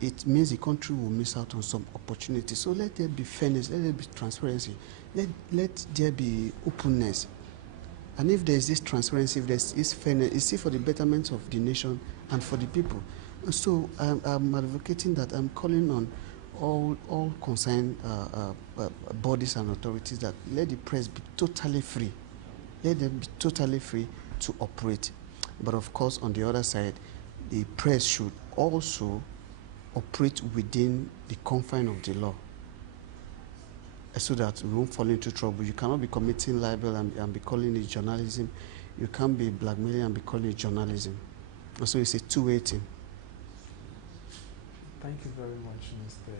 it means the country will miss out on some opportunities. So let there be fairness, let there be transparency, let there be openness. And if there is this transparency, if there is fairness, it's still for the betterment of the nation and for the people. So I'm advocating that, I'm calling on all concerned bodies and authorities that let the press be totally free. Let them be totally free to operate. But of course, on the other side, the press should also operate within the confine of the law, so that we won't fall into trouble. You cannot be committing libel and be calling it journalism. You can't be blackmailing and be calling it journalism. So it's a two-way thing. Thank you very much, Mr.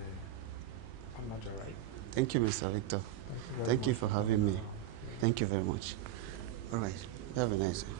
Amajarai. Thank you, Mr. Victor. Thank you for having me. Thank you very much. All right. Have a nice day.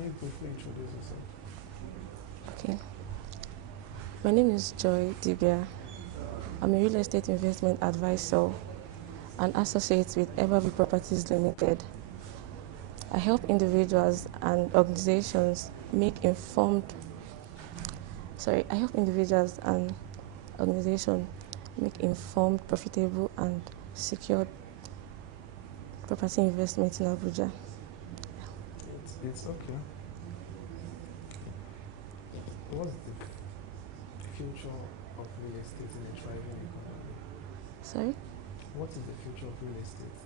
can you briefly introduce yourself? Okay. My name is Joy Dibia. I'm a real estate investment advisor and associate with Everview Properties Limited. I help individuals and organizations make informed, profitable, and secured property investment in Abuja. It's okay. What's the future of real estate in a thriving economy? Sorry? What is the future of real estate?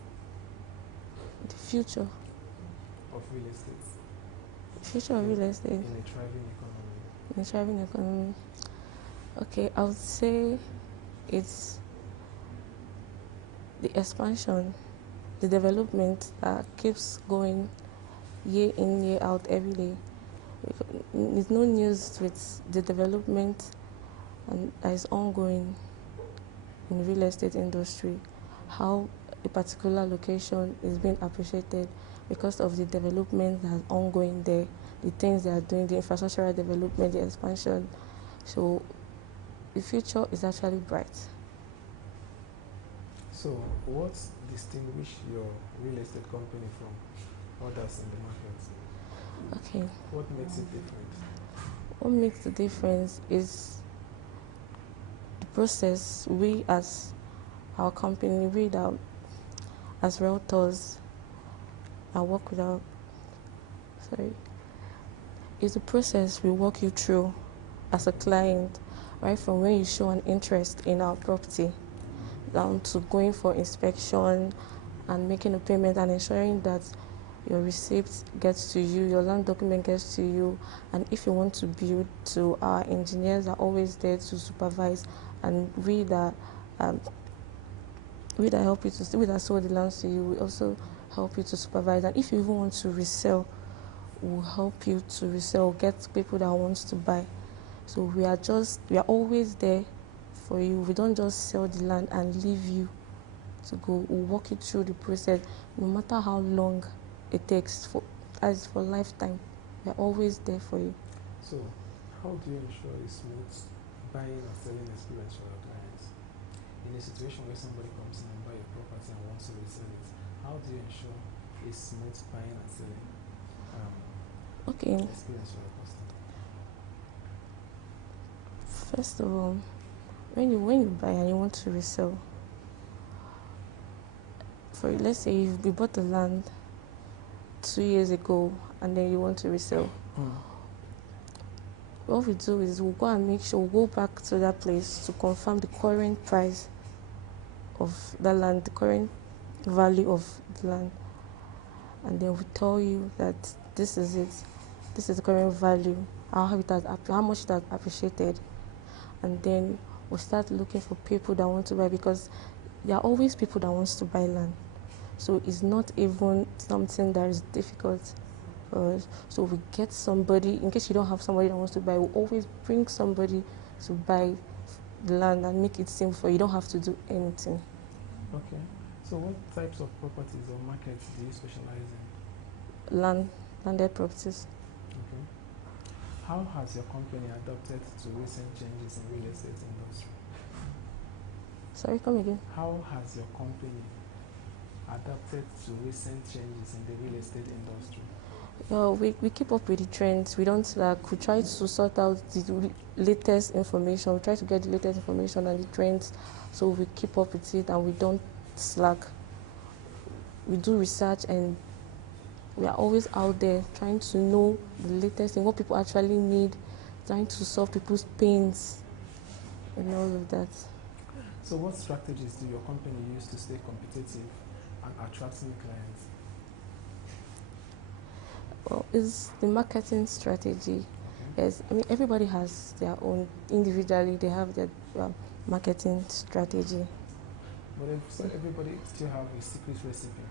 The future Of real estate. future of real estate In a thriving economy. in a thriving economy. Okay, I would say it's the expansion, the development that keeps going year in, year out, every day. It's no news with the development and that is ongoing in the real estate industry, how a particular location is being appreciated because of the development that is ongoing there, the things they are doing, the infrastructural development, the expansion. So the future is actually bright. So, what distinguishes your real estate company from others in the market? Okay. What makes it different? What makes the difference is the process. We as our company, we that as realtors, I work with our, it's a process we walk you through as a client, right from when you show an interest in our property, down to going for inspection and making a payment and ensuring that your receipt gets to you, your land document gets to you, and if you want to build, to our engineers are always there to supervise, and we that help you to, we that sold the lands to you, we also help you to supervise. And if you even want to resell, we'll help you to resell, get people that wants to buy. So we are always there for you. We don't just sell the land and leave you to go. We'll walk you through the process, no matter how long it takes, for lifetime. We are always there for you. So, how do you ensure a smooth buying and selling experience for your clients? In a situation where somebody comes in and buy your property and wants to resell it, how do you ensure a smooth buying and selling experience for your customer? First of all, when you buy and you want to resell, let's say you bought the land 2 years ago and then you want to resell. What we do is we'll go and make sure, we'll go back to that place to confirm the current price of the land, the current value of the land, and then we tell you that this is it, this is the current value, how much it has appreciated, and then we'll start looking for people that want to buy, because there are always people that wants to buy land. So it's not even something that is difficult for us. So we get somebody, in case you don't have somebody that wants to buy, we'll always bring somebody to buy the land and make it simple for you. You don't have to do anything. Okay. So what types of properties or markets do you specialize in? Landed properties. Okay. How has your company adapted to recent changes in real estate industry? Sorry, come again. How has your company adapted to recent changes in the real estate industry? We keep up with the trends. We don't we try to sort out the latest information. We try to get the latest information and the trends, so we keep up with it and we don't slack. We do research and we are always out there trying to know the latest thing, what people actually need, trying to solve people's pains and all of that. So what strategies do your company use to stay competitive and attract new clients? Well, it's the marketing strategy. Yes, I mean, everybody has their own, individually, they have their marketing strategy. But so everybody still have a secret recipe.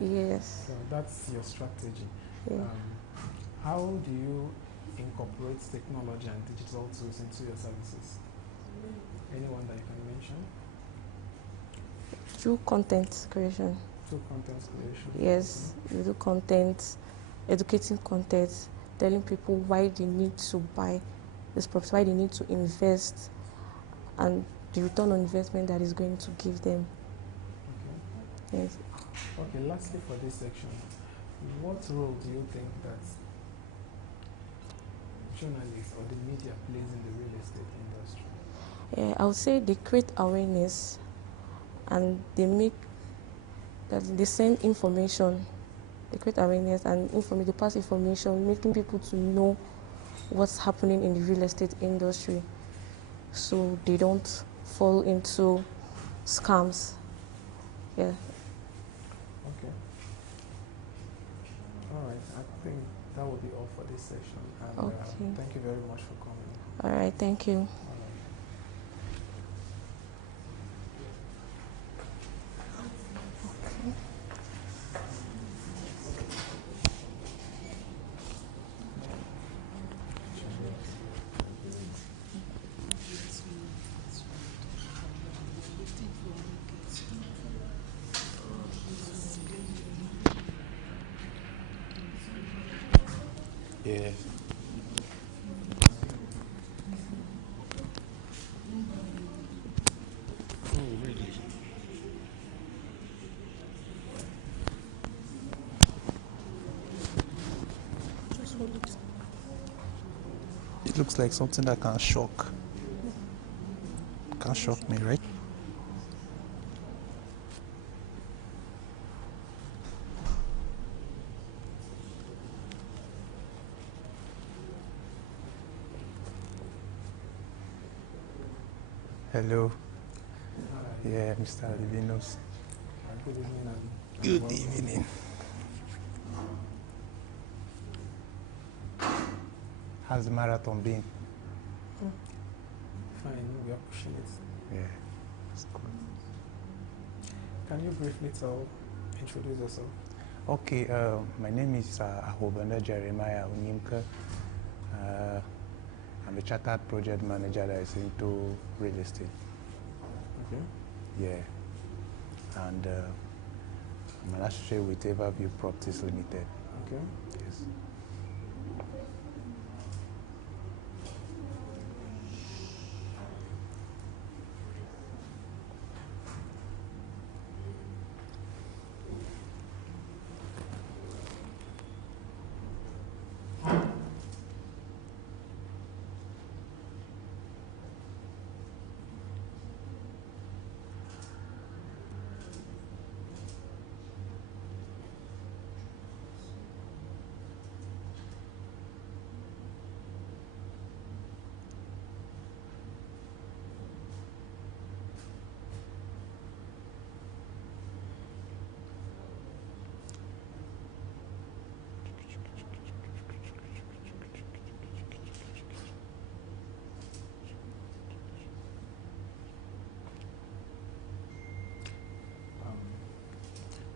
Yes. So that's your strategy. Yeah. How do you incorporate technology and digital tools into your services? Anyone that you can mention? Through content creation. Through content creation? Yes, we do content educating content, telling people why they need to buy this property, why they need to invest, and the return on investment that is going to give them. Okay. Yes. Okay, lastly for this section, what role do you think that journalists or the media plays in the real estate industry? I would say they create awareness and they make that they send information. They create awareness and they pass information, making people to know what's happening in the real estate industry, so they don't fall into scams. Yeah. Okay. All right. I think that will be all for this section. And Okay. Thank you very much for coming. All right. Thank you. Yeah. Oh, really? It looks like something that can shock. Can shock me, right? Hello. Yeah, Mr. Livinus. Good evening. Good evening. How's the marathon been? Fine, we are pushing it. Yeah, it's good. Can you briefly introduce yourself? Okay, my name is Ahobanda Jeremiah Onyimka. I'm a chartered project manager that is into real estate. Okay. Yeah. And I'm an associate with Everview Properties Limited. Okay. Yes.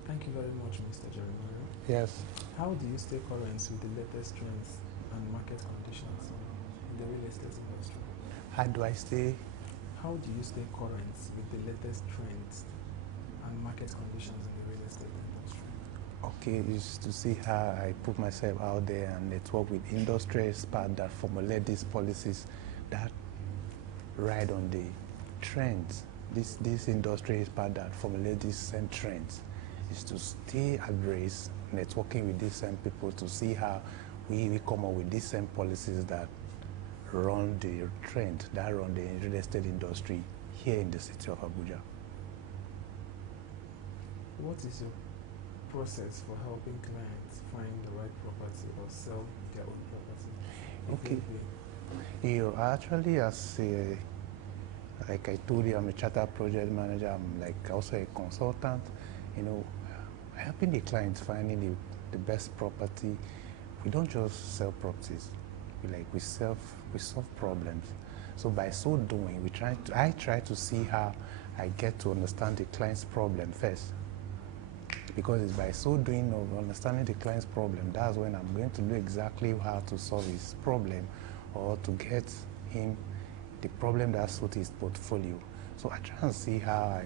Thank you very much, Mr. Jeremiah. Yes. How do you stay current with the latest trends and market conditions in the real estate industry? How do I stay? How do you stay current with the latest trends and market conditions in the real estate industry? Okay, is to see how I put myself out there and network with industry experts that formulate these policies that ride on the trends. This industry expert that formulate these same trends is to stay abreast, networking with these same people to see how we come up with these same policies that run the trend, that run the real estate industry here in the city of Abuja. What is your process for helping clients find the right property or sell their own property? Okay. You actually, like I told you, I'm a chartered project manager. I'm like also a consultant. You know, helping the clients finding the best property. We don't just sell properties. We solve problems. So by so doing, I try to see how I get to understand the client's problem first. Because it's by so doing of understanding the client's problem, that's when I'm going to know exactly how to solve his problem or to get him the problem that suits his portfolio. So I try and see how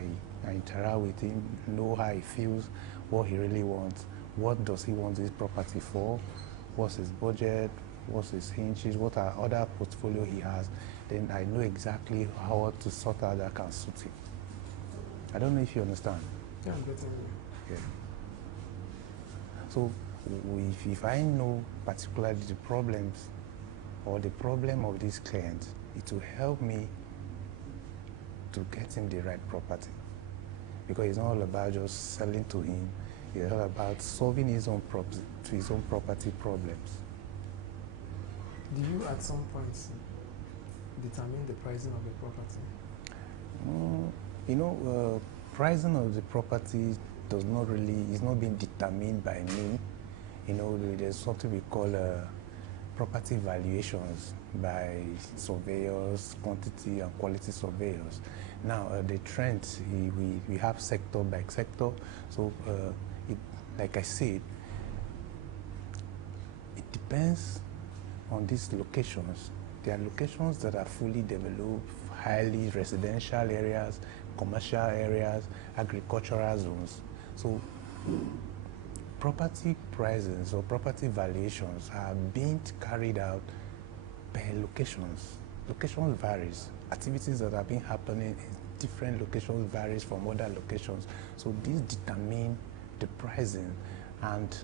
I interact with him, know how he feels, what he really wants, what does he want this property for, what's his budget, what's his hinges, what are other portfolio he has, then I know exactly how to sort out that can suit him. I don't know if you understand. Yeah, I'm getting you. Yeah. So if I know particularly the problems or the problem of this client, it will help me to get him the right property. Because it's not all about just selling to him, it's all about solving his own property problems. Do you at some point determine the pricing of the property? Pricing of the property is not being determined by me. There's something we call property valuations by surveyors, quantity and quality surveyors. Now, the trend, we have sector by sector. So, like I said, it depends on these locations. There are locations that are fully developed, highly residential areas, commercial areas, agricultural zones. So property prices or property valuations are being carried out per locations. Locations varies. Activities that have been happening in different locations varies from other locations. So these determine the pricing, and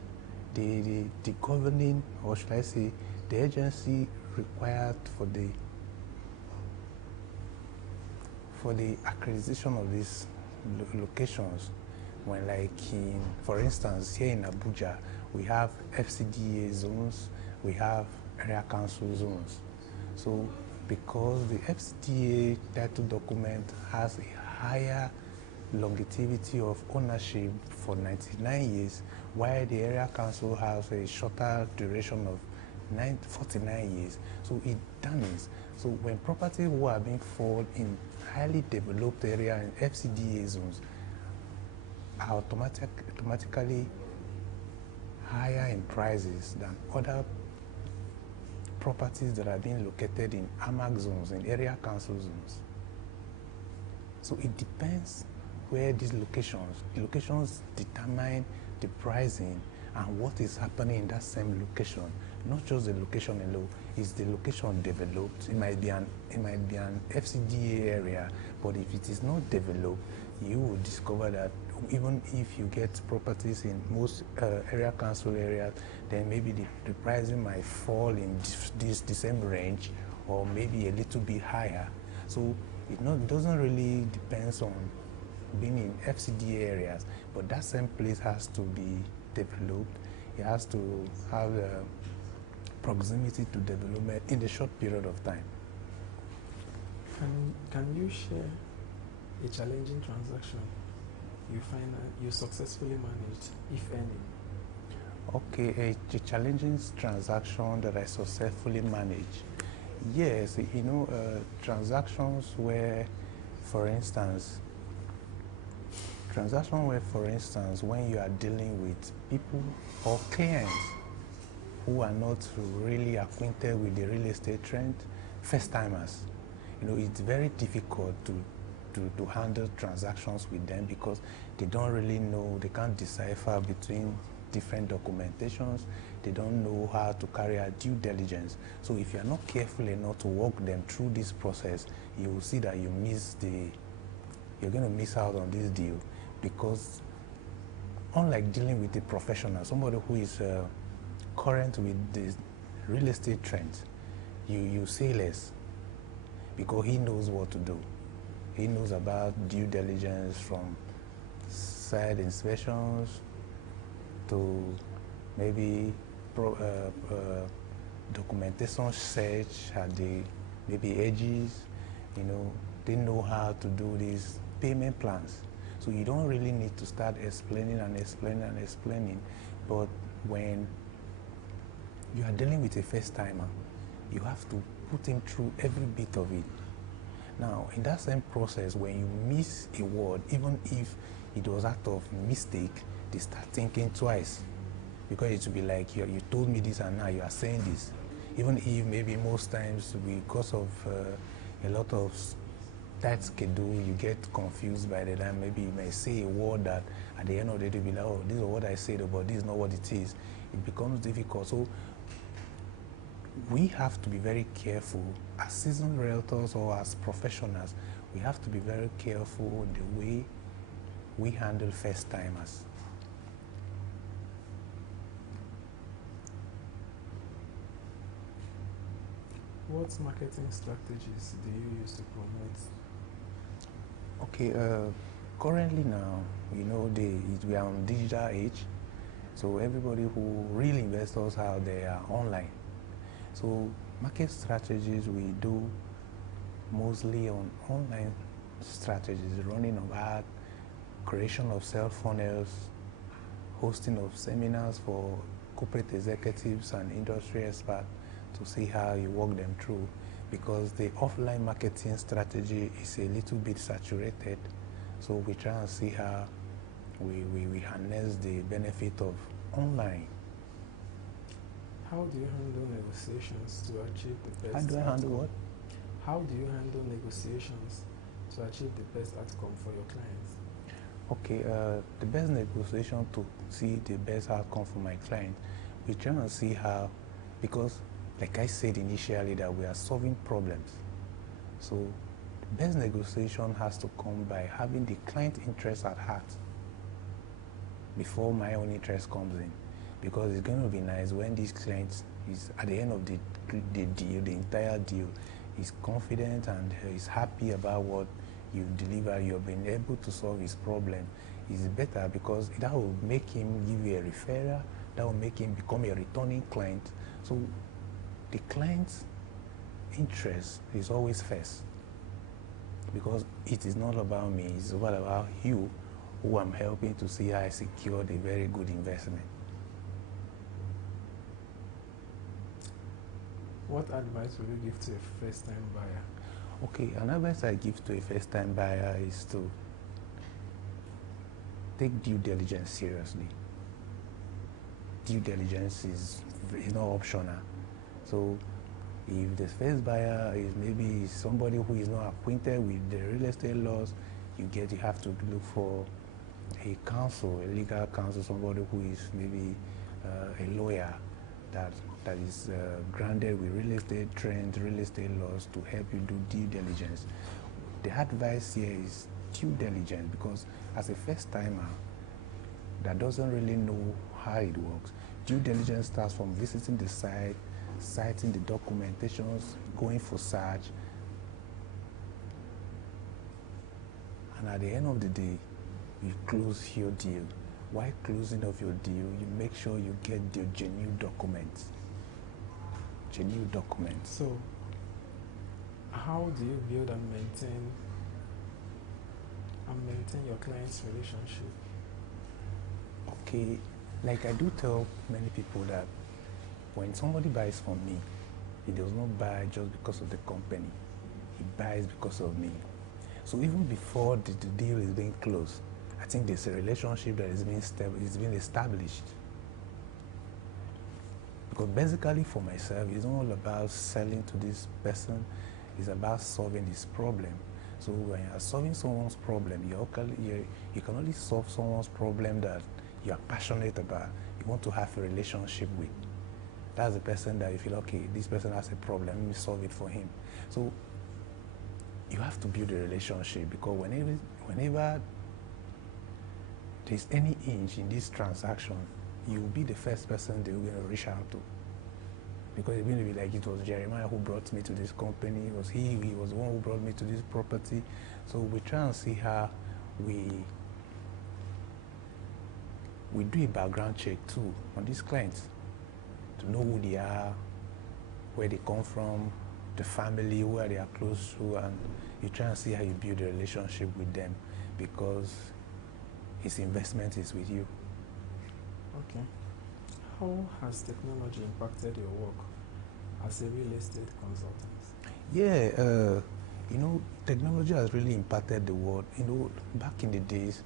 the governing, or should I say, the agency required for the accreditation of these locations. When, like, for instance, here in Abuja, we have FCDA zones, we have area council zones. So because the FCDA title document has a higher longevity of ownership for 99 years, while the area council has a shorter duration of 49 years. So it determines. So when properties who are being fall in highly developed area in FCDA zones are automatically higher in prices than other properties that are being located in AMAC zones, in area council zones. So it depends where these locations determine the pricing and what is happening in that same location. Not just the location alone, is the location developed? It might be an FCDA area, but if it is not developed, you will discover that even if you get properties in most area council areas, then maybe the pricing might fall in the same range, or maybe a little bit higher. So it doesn't really depend on being in FCDA areas, but that same place has to be developed. It has to have proximity to development in a short period of time. Can you share a challenging transaction you find that you successfully managed, if any? Okay, a challenging transaction that I successfully managed. Yes, transactions where, for instance, when you are dealing with people or clients who are not really acquainted with the real estate trend, first-timers, it's very difficult to handle transactions with them because they don't really know, they can't decipher between different documentations, they don't know how to carry out due diligence. So if you're not careful enough to walk them through this process, you will see that you're going to miss out on this deal, because unlike dealing with a professional, somebody who is current with the real estate trends, you say less because he knows what to do. He knows about due diligence, from site inspections to maybe documentation search at the maybe edges. They know how to do these payment plans. So you don't really need to start explaining. But when you are dealing with a first-timer, you have to put him through every bit of it. Now, in that same process, when you miss a word, even if it was out of mistake, they start thinking twice. Because it will be like, you told me this and now you are saying this. Even if maybe most times, because of a lot of that schedule, you get confused by the time. Maybe you may say a word that at the end of the day, you'll be like, oh, this is what I said, but this is not what it is. It becomes difficult. So we have to be very careful as seasoned realtors or as professionals. We have to be very careful the way we handle first timers. What marketing strategies do you use to promote? Okay, currently now, you know, we are on digital age, so everybody who real investors out there are online. So market strategies we do mostly on online strategies, running of ad, creation of sales funnels, hosting of seminars for corporate executives and industry experts to see how you walk them through, because the offline marketing strategy is a little bit saturated. So we try and see how we harness the benefit of online. How do you handle negotiations to achieve the best How do I handle what? How do you handle negotiations to achieve the best outcome for your clients? Okay, the best negotiation to see the best outcome for my client, we try and see how, because like I said initially that we are solving problems. So the best negotiation has to come by having the client interest at heart before my own interest comes in. Because it's going to be nice when this client is at the end of the deal, the entire deal, is confident and is happy about what you deliver, you have been able to solve his problem. Is better because that will make him give you a referral, that will make him become a returning client. So the client's interest is always first, because it is not about me, it's all about you who I'm helping to see how I secured a very good investment. What advice would you give to a first-time buyer? Okay, an advice I give to a first-time buyer is to take due diligence seriously. Due diligence is not optional. So if the first buyer is maybe somebody who is not acquainted with the real estate laws, you have to look for a counsel, a legal counsel, somebody who is maybe a lawyer that is grounded with real estate trends, real estate laws to help you do due diligence. The advice here is due diligence, because as a first timer that doesn't really know how it works, due diligence starts from visiting the site, citing the documentations, going for search, and at the end of the day, you close your deal. While closing of your deal, you make sure you get the genuine documents. Genuine documents. So, how do you build and maintain your client's relationship? Okay, like I do tell many people that when somebody buys from me, he does not buy just because of the company. He buys because of me. So even before the deal is being closed, I think there's a relationship that is being established. Because basically for myself, it's not all about selling to this person, it's about solving this problem. So when you're solving someone's problem, you can only solve someone's problem that you are passionate about, you want to have a relationship with. That's the person that you feel, okay, this person has a problem, let me solve it for him. So you have to build a relationship, because whenever there's any inch in this transaction, you'll be the first person they're going to reach out to. Because it's going to be like, it was Jeremiah who brought me to this company, it was he was the one who brought me to this property. So we try and see how we do a background check too on these clients, to know who they are, where they come from, the family, where they are close to, and you try and see how you build a relationship with them, because his investment is with you. Okay. How has technology impacted your work as a real estate consultant? Yeah, technology has really impacted the world. Back in the days,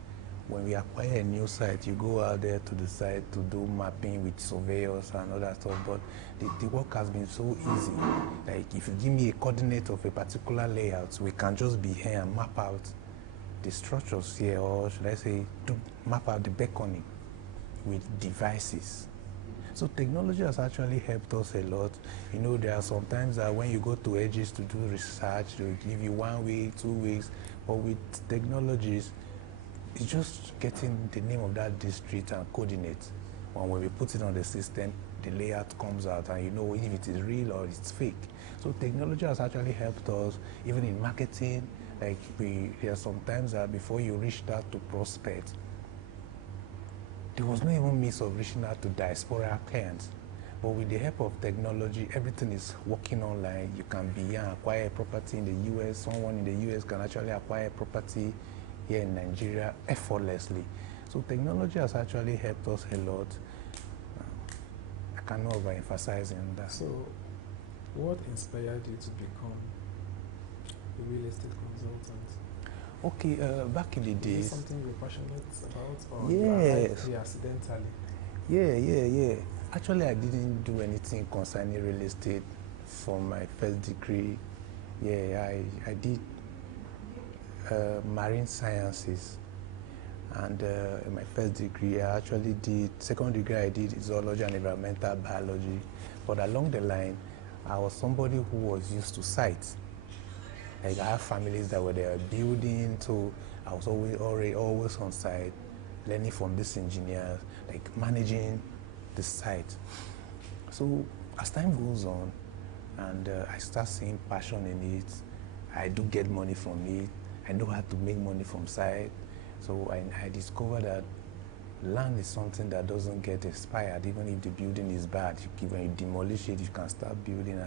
when we acquire a new site, you go out there to the site to do mapping with surveyors and all that stuff, but the work has been so easy. Like if you give me a coordinate of a particular layout, we can just be here and map out the structures here, or should I say, map out the beckoning with devices. So technology has actually helped us a lot. You know, there are sometimes that when you go to edges to do research, they'll give you 1 week, 2 weeks, but with technologies, it's just getting the name of that district and coordinates. And when we put it on the system, the layout comes out and you know if it is real or it's fake. So technology has actually helped us, even in marketing. Like there are sometimes that before you reached out to prospects, there was no even means of reaching out to diaspora clients. But with the help of technology, everything is working online. You can be here and acquire a property in the US. Someone in the US can actually acquire a property here in Nigeria effortlessly. So technology has actually helped us a lot. I cannot overemphasize on that. So what inspired you to become a real estate consultant? Okay, back in the days. Is this something you're passionate about, or yes. you accidentally? Yeah. Actually, I didn't do anything concerning real estate for my first degree. Yeah, I did marine sciences, and in my first degree, I actually did, second degree I did zoology and environmental biology. But along the line, I was somebody who was used to sites. Like I have families that were there building, so I was always on site, learning from these engineers, like managing the site. So as time goes on, and I start seeing passion in it, I do get money from it. I know how to make money from site. So I discovered that land is something that doesn't get expired, even if the building is bad. When you demolish it, you can start building.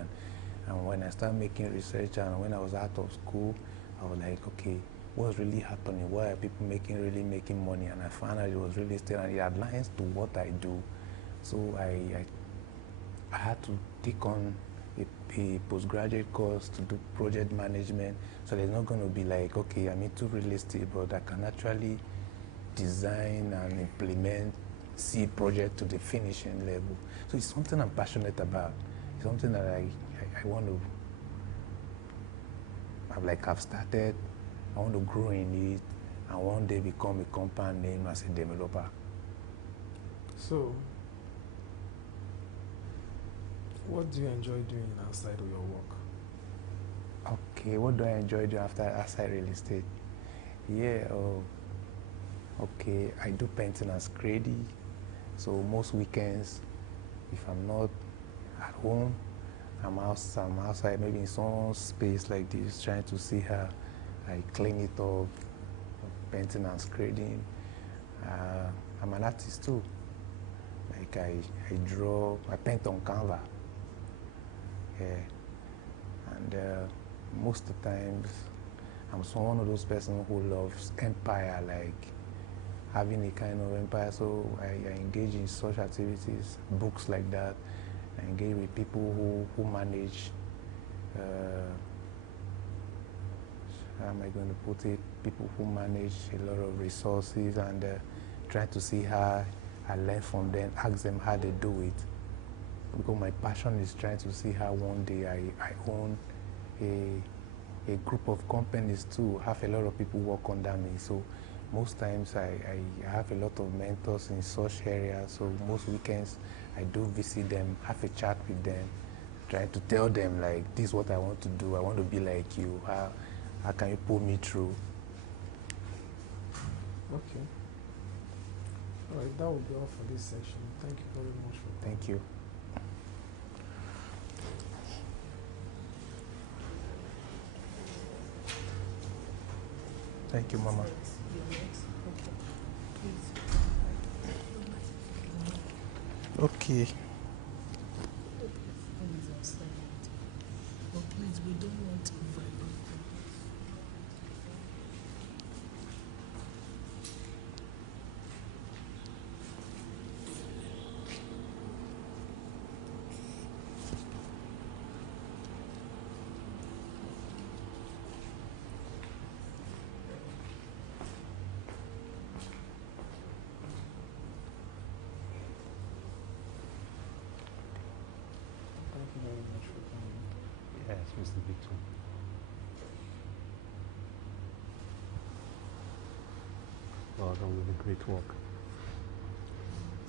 And when I started making research, and when I was out of school, I was like, okay, what's really happening? Why are people really making money? And I found out it was real estate, and it aligns to what I do. So I had to take on a postgraduate course to do project management. So there's not going to be like, okay, I'm into real estate, but I can actually design and implement, see project to the finishing level. So it's something I'm passionate about. It's something that I want to, I've started, I want to grow in it, and one day become a compound name as a developer. So, what do you enjoy doing outside of your work? Okay, what do I enjoy doing outside real estate? Yeah, okay, I do painting and screening. So most weekends, if I'm not at home, I'm outside, maybe in some space like this, trying to see how I clean it up, painting and screening. I'm an artist too. Like I draw, I paint on canvas. Yeah. And most of the times, I'm one of those persons who loves empire, like having a kind of empire. So I engage in such activities, books like that. I engage with people who manage, how am I going to put it, people who manage a lot of resources, and try to see how I learn from them, ask them how they do it. Because my passion is trying to see how one day I own a group of companies too, have a lot of people work under me. So most times I have a lot of mentors in such areas. So most weekends I do visit them, have a chat with them, try to tell them like, this is what I want to do. I want to be like you. How can you pull me through? Okay. All right, that will be all for this session. Thank you very much for Thank you. Thank you, Mama. Okay. Please, we don't want to vibrate. Mr. Victor. Well done with the great work.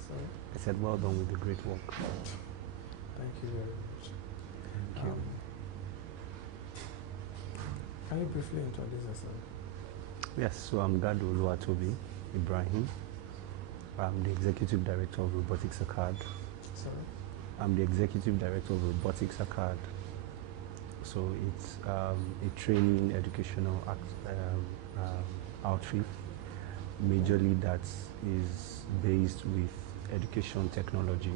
Sorry? I said well done with the great work. Thank you very much. Thank you. Can you briefly introduce yourself? Yes, so I'm Gado Oluwatobi Ibrahim. I'm the Executive Director of Robotics Acad. Sorry? I'm the Executive Director of Robotics Acad. So it's a training educational outfit, majorly that is based with education technology.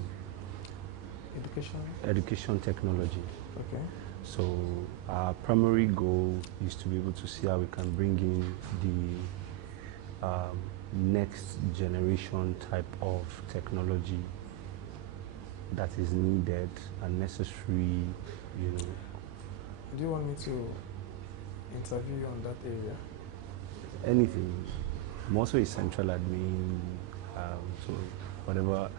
Education? Education technology. Okay. So our primary goal is to be able to see how we can bring in the next generation type of technology that is needed and necessary, you know. Do you want me to interview you on that area? Anything. I'm also a central admin, so whatever.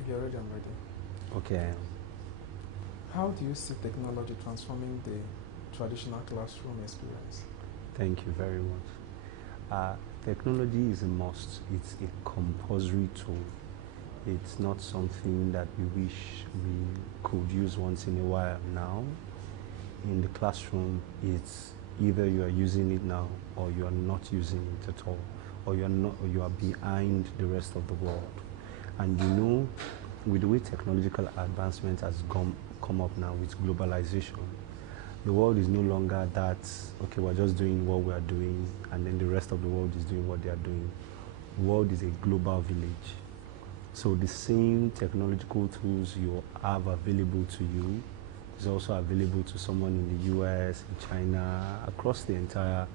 If you're ready, I'm ready. Okay. How do you see technology transforming the traditional classroom experience? Thank you very much. Technology is a must. It's a compulsory tool. It's not something that we wish we could use once in a while now. In the classroom, it's either you are using it now or you are not using it at all, or you are behind the rest of the world. And you know, with the way technological advancement has come up now with globalization, the world is no longer that, okay, we're just doing what we are doing and then the rest of the world is doing what they are doing. The world is a global village. So the same technological tools you have available to you is also available to someone in the US, in China, across the entire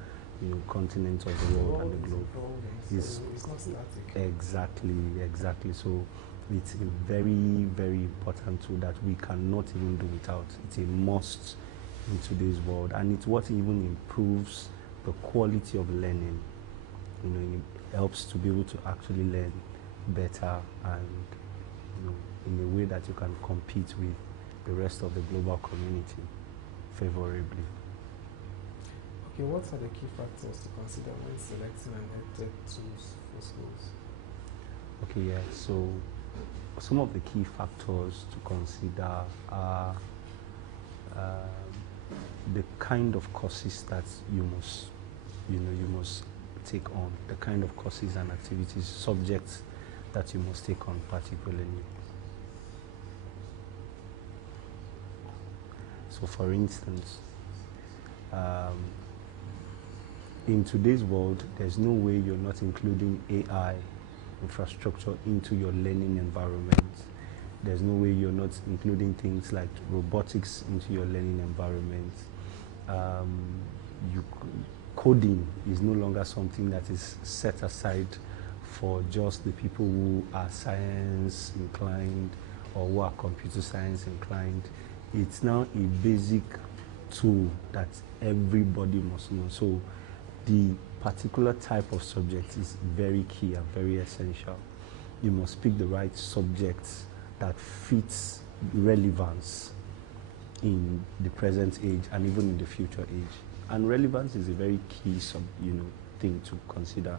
continent of the world and the globe. So it's not static. Exactly. So it's a very, very important tool that we cannot even do without. It's a must in today's world, and it's what even improves the quality of learning. It helps to be able to actually learn better and in a way that you can compete with the rest of the global community favorably. Okay, what are the key factors to consider when selecting an EdTech tools for schools? Okay, yeah, so some of the key factors to consider are the kind of courses that you must take on, the kind of courses and activities, subjects that you must take on particularly. So for instance, in today's world, there's no way you're not including AI infrastructure into your learning environment. There's no way you're not including things like robotics into your learning environment. Coding is no longer something that is set aside for just the people who are science inclined or who are computer science inclined. It's now a basic tool that everybody must know. So the particular type of subject is very key and very essential. You must pick the right subjects that fits relevance in the present age and even in the future age. And relevance is a very key thing to consider.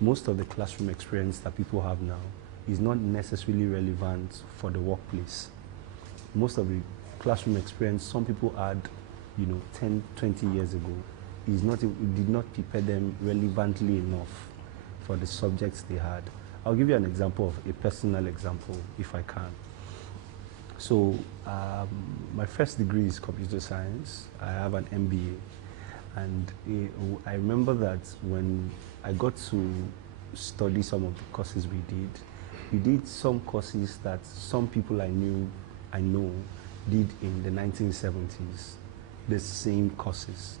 Most of the classroom experience that people have now is not necessarily relevant for the workplace. Most of the classroom experience some people had 10, 20 years ago did not prepare them relevantly enough for the subjects they had. I'll give you an example of a personal example, if I can. So my first degree is computer science. I have an MBA. And I remember that when I got to study some of the courses we did some courses that some people I know did in the 1970s, the same courses.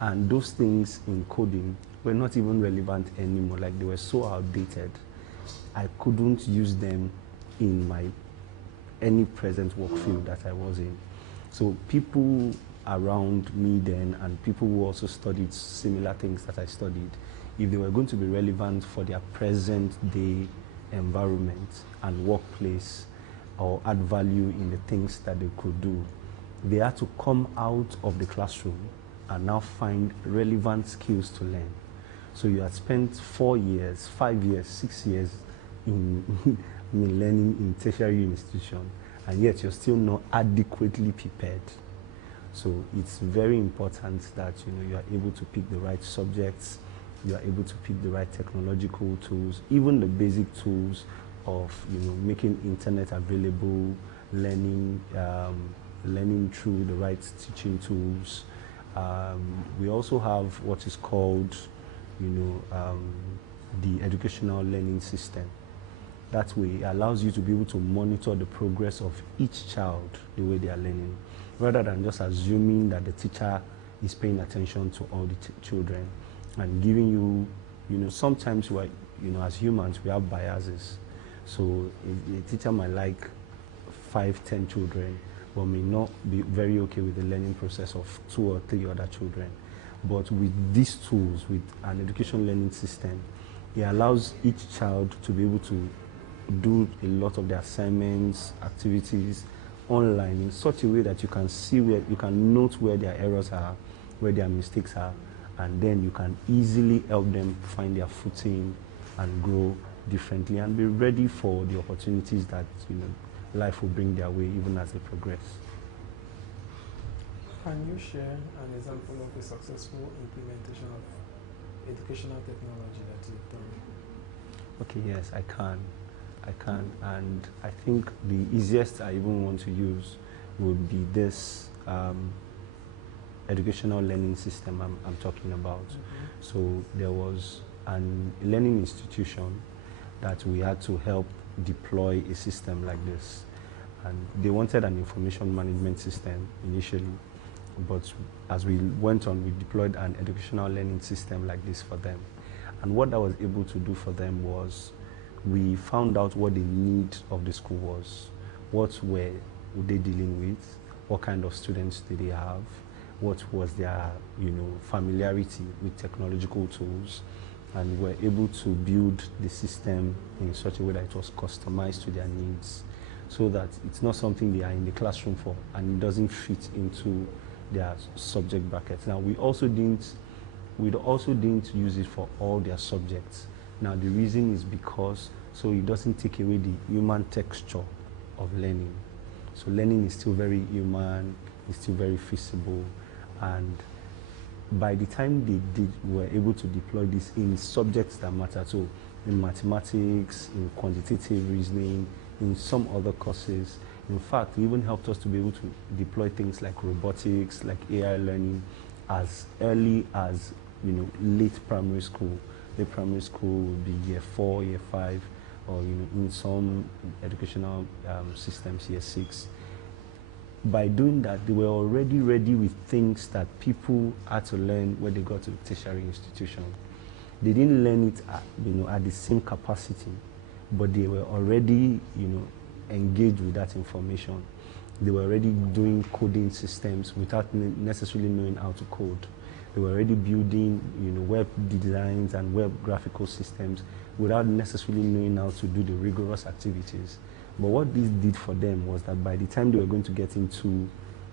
And those things in coding were not even relevant anymore, like they were so outdated. I couldn't use them in any present work field that I was in. So people around me then, and people who also studied similar things that I studied, if they were going to be relevant for their present day environment and workplace, or add value in the things that they could do, they had to come out of the classroom and now find relevant skills to learn. So you had spent 4 years, 5 years, 6 years in learning in tertiary institution, and yet you're still not adequately prepared. So it's very important that you are able to pick the right subjects, you are able to pick the right technological tools, even the basic tools of making internet available, learning through the right teaching tools. We also have what is called the educational learning system. That way it allows you to be able to monitor the progress of each child the way they are learning, rather than just assuming that the teacher is paying attention to all the children and giving you, sometimes we are, as humans, we have biases. So a teacher might like 5, 10 children, but may not be very okay with the learning process of 2 or 3 other children. But with these tools, with an education learning system, it allows each child to be able to do a lot of their assignments, activities online in such a way that you can see where, you can note where their errors are, where their mistakes are, and then you can easily help them find their footing and grow differently and be ready for the opportunities that life will bring their way even as they progress. Can you share an example of a successful implementation of educational technology that you've done? Okay, yes, I can, and I think the easiest I even want to use would be this educational learning system I'm talking about. So there was a learning institution that we had to help deploy a system like this, and they wanted an information management system initially, but as we went on, we deployed an educational learning system like this for them. And what I was able to do for them was, we found out what the need of the school was. What were they dealing with? What kind of students did they have? What was their familiarity with technological tools? And we're able to build the system in such a way that it was customized to their needs, so that it's not something they are in the classroom for and it doesn't fit into their subject brackets. Now, we also didn't use it for all their subjects. Now, the reason is because so it doesn't take away the human texture of learning. So learning is still very human, it's still very feasible, and by the time we were able to deploy this in subjects that matter, so in mathematics, in quantitative reasoning, in some other courses. In fact, it even helped us to be able to deploy things like robotics, like AI learning, as early as late primary school. Late primary school would be year 4, year 5, or in some educational systems, year 6. By doing that, they were already ready with things that people had to learn when they got to the tertiary institution. They didn't learn it at the same capacity, but they were already engaged with that information. They were already doing coding systems without necessarily knowing how to code. They were already building web designs and web graphical systems without necessarily knowing how to do the rigorous activities. But what this did for them was that by the time they were going to get into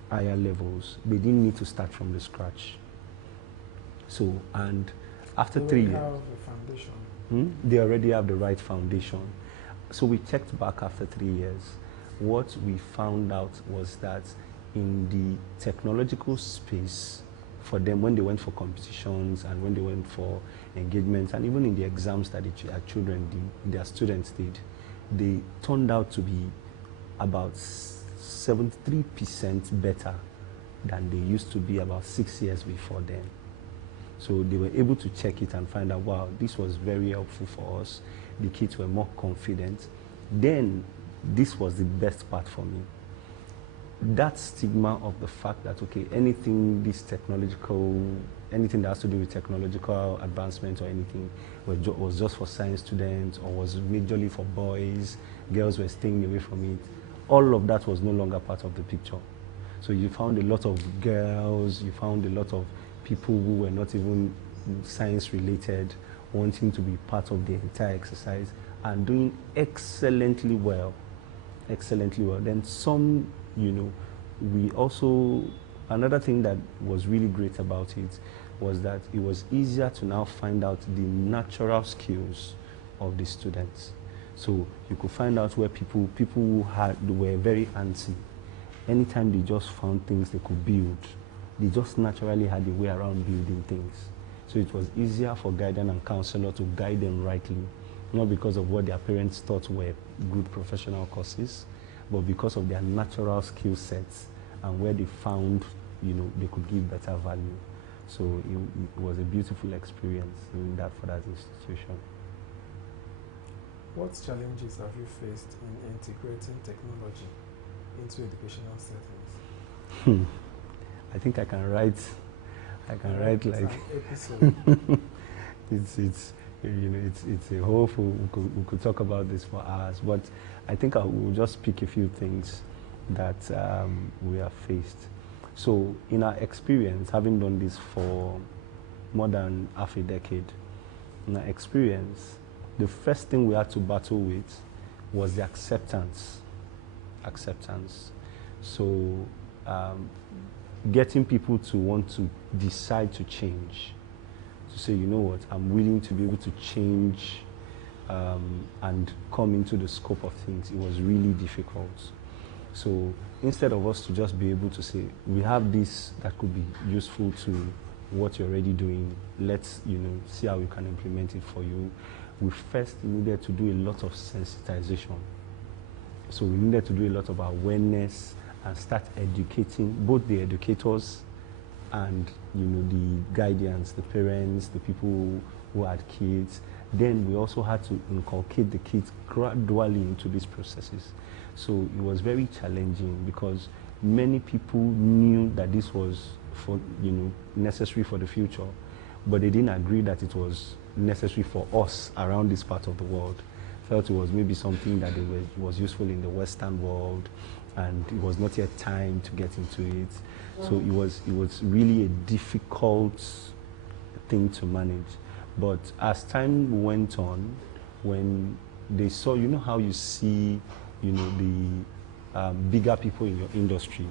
higher levels, they didn't need to start from the scratch. So, and after 3 years, they already have the right foundation. So we checked back after 3 years. What we found out was that in the technological space, for them, when they went for competitions and when they went for engagements, and even in the exams that their children did, their students did, they turned out to be about 73% better than they used to be about 6 years before then. So they were able to check it and find out, wow, this was very helpful for us. The kids were more confident. Then, this was the best part for me. that stigma of the fact that, okay, anything this technological, anything that has to do with technological advancement or anything was just for science students or was majorly for boys, girls were staying away from it. All of that was no longer part of the picture. So you found a lot of girls, you found a lot of people who were not even science related, wanting to be part of the entire exercise and doing excellently well. Excellently well. Then some, you know, we also, another thing that was really great about it was that it was easier to now find out the natural skills of the students. So you could find out where people who were very antsy, anytime they just found things they could build, they just naturally had a way around building things. So it was easier for guardian and counselor to guide them rightly, not because of what their parents thought were good professional courses, but because of their natural skill sets and where they found, you know, they could give better value. So it was a beautiful experience in that for that institution. What challenges have you faced in integrating technology into educational settings? I think I can write like it's you know, it's a whole we could talk about this for hours, but I think I will just pick a few things that we have faced. So in our experience, having done this for more than half a decade, in our experience, the first thing we had to battle with was the acceptance. So getting people to want to decide to change, to say, you know what, I'm willing to be able to change and come into the scope of things. It was really difficult. So instead of us to just be able to say, we have this that could be useful to what you're already doing, let's, you know, see how we can implement it for you, we first needed to do a lot of sensitization. So we needed to do a lot of awareness and start educating both the educators and, you know, the guardians, the parents, the people who had kids. Then we also had to inculcate the kids gradually into these processes. So it was very challenging because many people knew that this was for, you know, necessary for the future, but they didn't agree that it was necessary for us around this part of the world. Felt it was maybe something that was useful in the Western world, and it was not yet time to get into it. So it was really a difficult thing to manage. But as time went on, when they saw, you know how you see, you know, the bigger people in your industry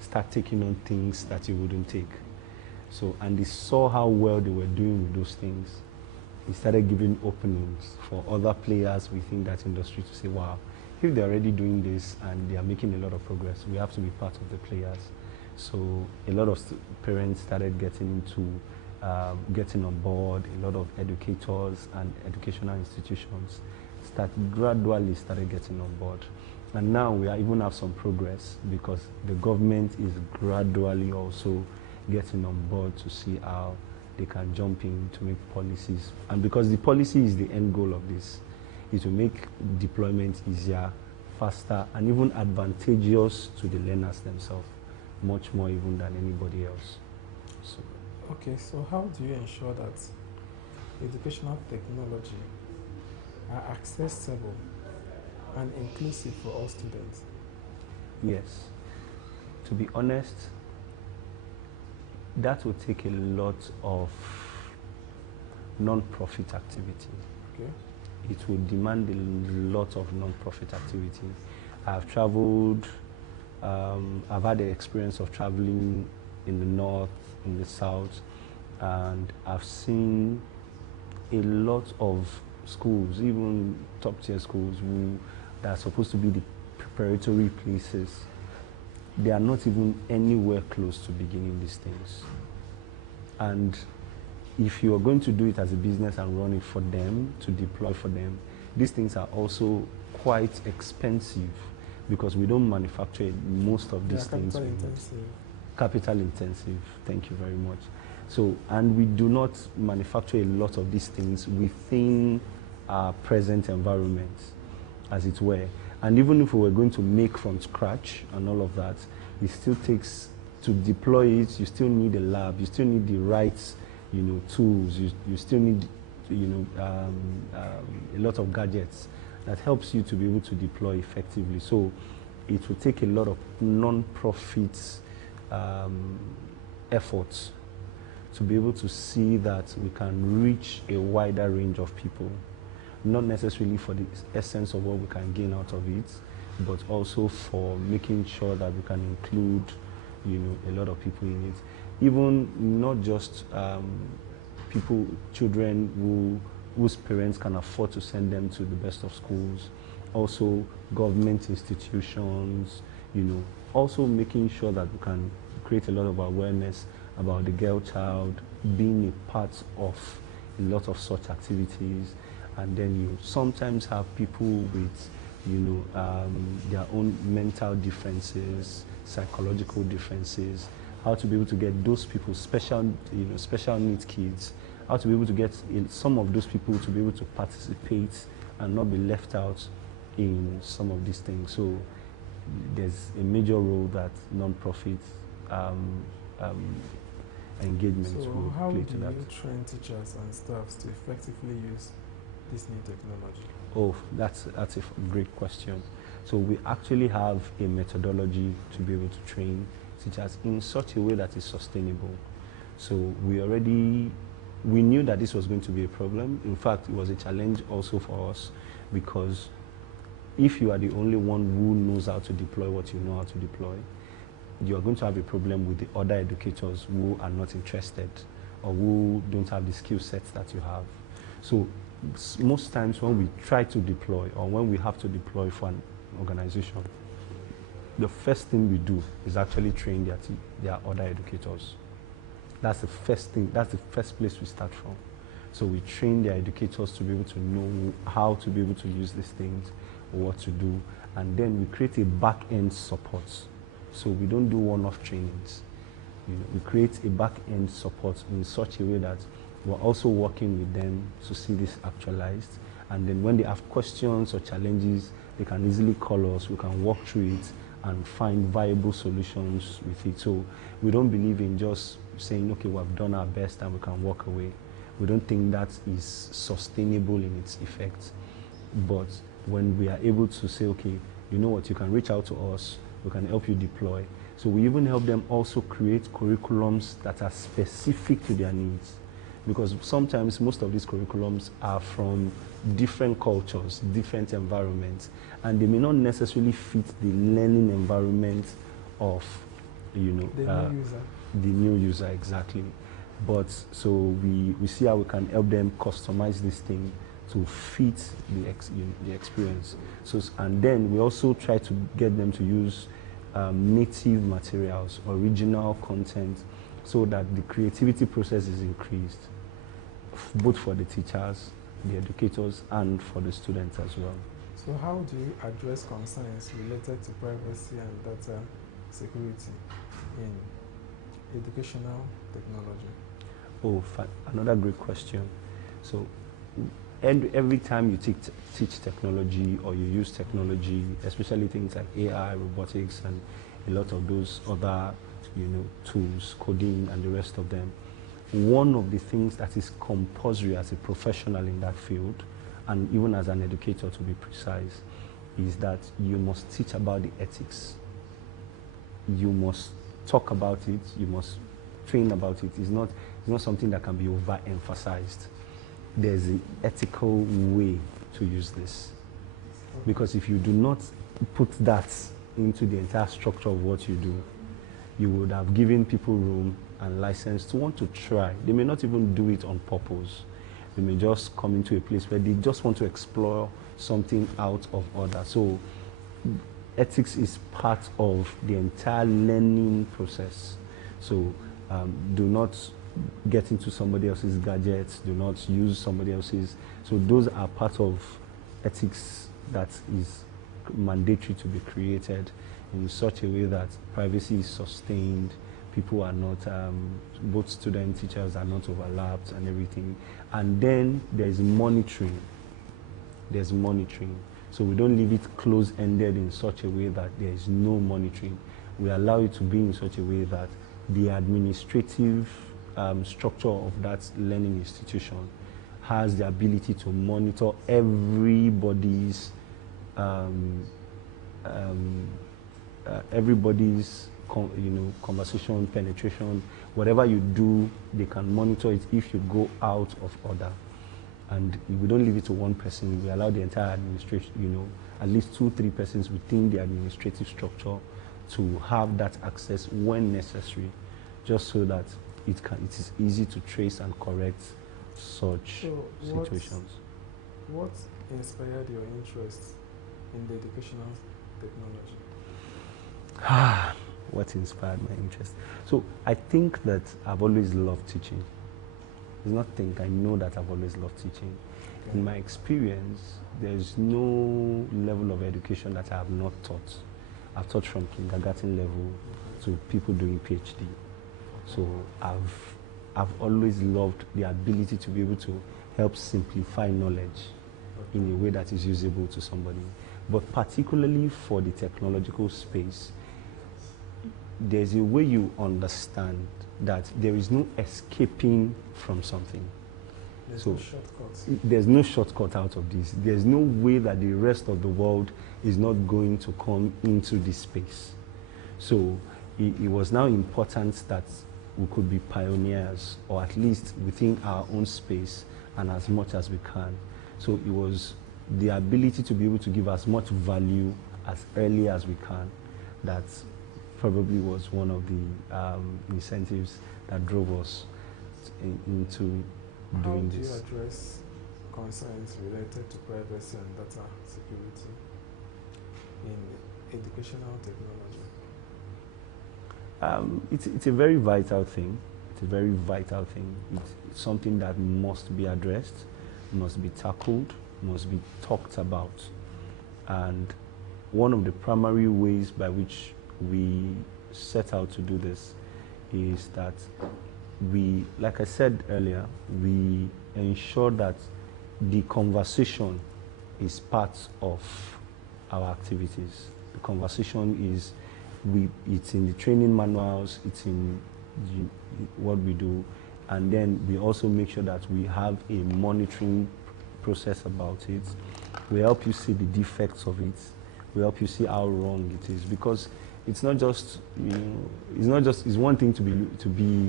start taking on things that you wouldn't take. So, and they saw how well they were doing with those things. They started giving openings for other players within that industry to say, wow, if they're already doing this and they are making a lot of progress, we have to be part of the players. So a lot of parents started getting into getting on board. A lot of educators and educational institutions gradually started getting on board. And now we even have some progress because the government is gradually also getting on board to see how they can jump in to make policies. And because the policy is the end goal of this, is to make deployment easier, faster, and even advantageous to the learners themselves, much more even than anybody else. So. Okay, so how do you ensure that educational technology are accessible and inclusive for all students? Yes. To be honest, that will take a lot of non-profit activity. Okay. It will demand a lot of non-profit activity. I've traveled, I've had the experience of traveling in the north, in the south, and I've seen a lot of schools, even top-tier schools, that are supposed to be the preparatory places. They are not even anywhere close to beginning these things. And if you are going to do it as a business and run it for them, to deploy for them, these things are also quite expensive because we don't manufacture most of these things. Capital intensive, thank you very much. So, and we do not manufacture a lot of these things within our present environment, as it were. And even if we were going to make from scratch and all of that, it still takes, to deploy it, you still need a lab, you still need the right, tools, you still need, a lot of gadgets that helps you to be able to deploy effectively. So it will take a lot of non-profit efforts to be able to see that we can reach a wider range of people, not necessarily for the essence of what we can gain out of it, but also for making sure that we can include, a lot of people in it. Even not just people, children whose parents can afford to send them to the best of schools, also government institutions, also making sure that we can create a lot of awareness about the girl child being a part of a lot of such activities. And then you sometimes have people with, their own mental differences, psychological differences, how to be able to get those people, special needs kids, how to be able to get some of those people to be able to participate and not be left out in some of these things. So there's a major role that non-profit engagements will play to that. So how do you train teachers and staffs to effectively use this new technology? Oh, that's a great question. So we actually have a methodology to be able to train teachers in such a way that is sustainable. So we knew that this was going to be a problem. In fact, it was a challenge also for us, because if you are the only one who knows how to deploy what you know how to deploy, you are going to have a problem with the other educators who are not interested or who don't have the skill sets that you have. So most times when we try to deploy or when we have to deploy for an organization, the first thing we do is actually train their other educators. That's the first thing, that's the first place we start from. So we train their educators to be able to know how to be able to use these things, or what to do, and then we create a back-end support. So we don't do one-off trainings. We create a back-end support in such a way that we're also working with them to see this actualized. And then when they have questions or challenges, they can easily call us, we can walk through it and find viable solutions with it. So we don't believe in just saying, okay, we've done our best and we can walk away. We don't think that is sustainable in its effect. But when we are able to say, okay, you know what, you can reach out to us, we can help you deploy. So we even help them also create curriculums that are specific to their needs. Because sometimes most of these curriculums are from different cultures, different environments, and they may not necessarily fit the learning environment of, the new user, exactly. But so we see how we can help them customize this thing to fit the experience. So, and then we also try to get them to use native materials, original content, so that the creativity process is increased, both for the teachers, the educators, and for the students as well. So how do you address concerns related to privacy and data security in educational technology? Oh, another great question. So every time you teach technology or you use technology, especially things like AI, robotics, and a lot of those other tools, coding and the rest of them, one of the things that is compulsory as a professional in that field, and even as an educator to be precise, is that you must teach about the ethics. You must talk about it, you must train about it. It's not something that can be overemphasized. There's an ethical way to use this. Because if you do not put that into the entire structure of what you do, you would have given people room and license to want to try. They may not even do it on purpose. They may just come into a place where they just want to explore something out of order. So ethics is part of the entire learning process. So do not get into somebody else's gadgets, do not use somebody else's. So those are part of ethics that is mandatory to be created in such a way that privacy is sustained, people are not, both students, teachers are not overlapped and everything. And then there's monitoring. There's monitoring. So we don't leave it close-ended in such a way that there is no monitoring. We allow it to be in such a way that the administrative structure of that learning institution has the ability to monitor everybody's conversation, penetration, whatever you do, they can monitor it if you go out of order. And we don't leave it to one person. We allow the entire administration, at least 2-3 persons within the administrative structure to have that access when necessary, just so that it is easy to trace and correct such situations. What inspired your interest in the educational technology? What inspired my interest? So I think that I've always loved teaching. It's not think, I know that I've always loved teaching. Okay. In my experience, there's no level of education that I have not taught. I've taught from kindergarten level to people doing PhD. So I've always loved the ability to be able to help simplify knowledge in a way that is usable to somebody. But particularly for the technological space, there's a way you understand that there is no escaping from something. There's no shortcuts. There's no shortcut out of this. There's no way that the rest of the world is not going to come into this space. So it was now important that we could be pioneers, or at least within our own space and as much as we can. So it was the ability to be able to give as much value as early as we can that probably was one of the incentives that drove us into doing this. How do you address concerns related to privacy and data security in educational technology? It's a very vital thing. It's a very vital thing. It's something that must be addressed, must be tackled, must be talked about. And one of the primary ways by which we set out to do this is that we, like I said earlier, we ensure that the conversation is part of our activities. The conversation is, it's in the training manuals, it's in what we do, and then we also make sure that we have a monitoring process about it. We help you see the defects of it. We help you see how wrong it is, because it's not just, it's one thing to be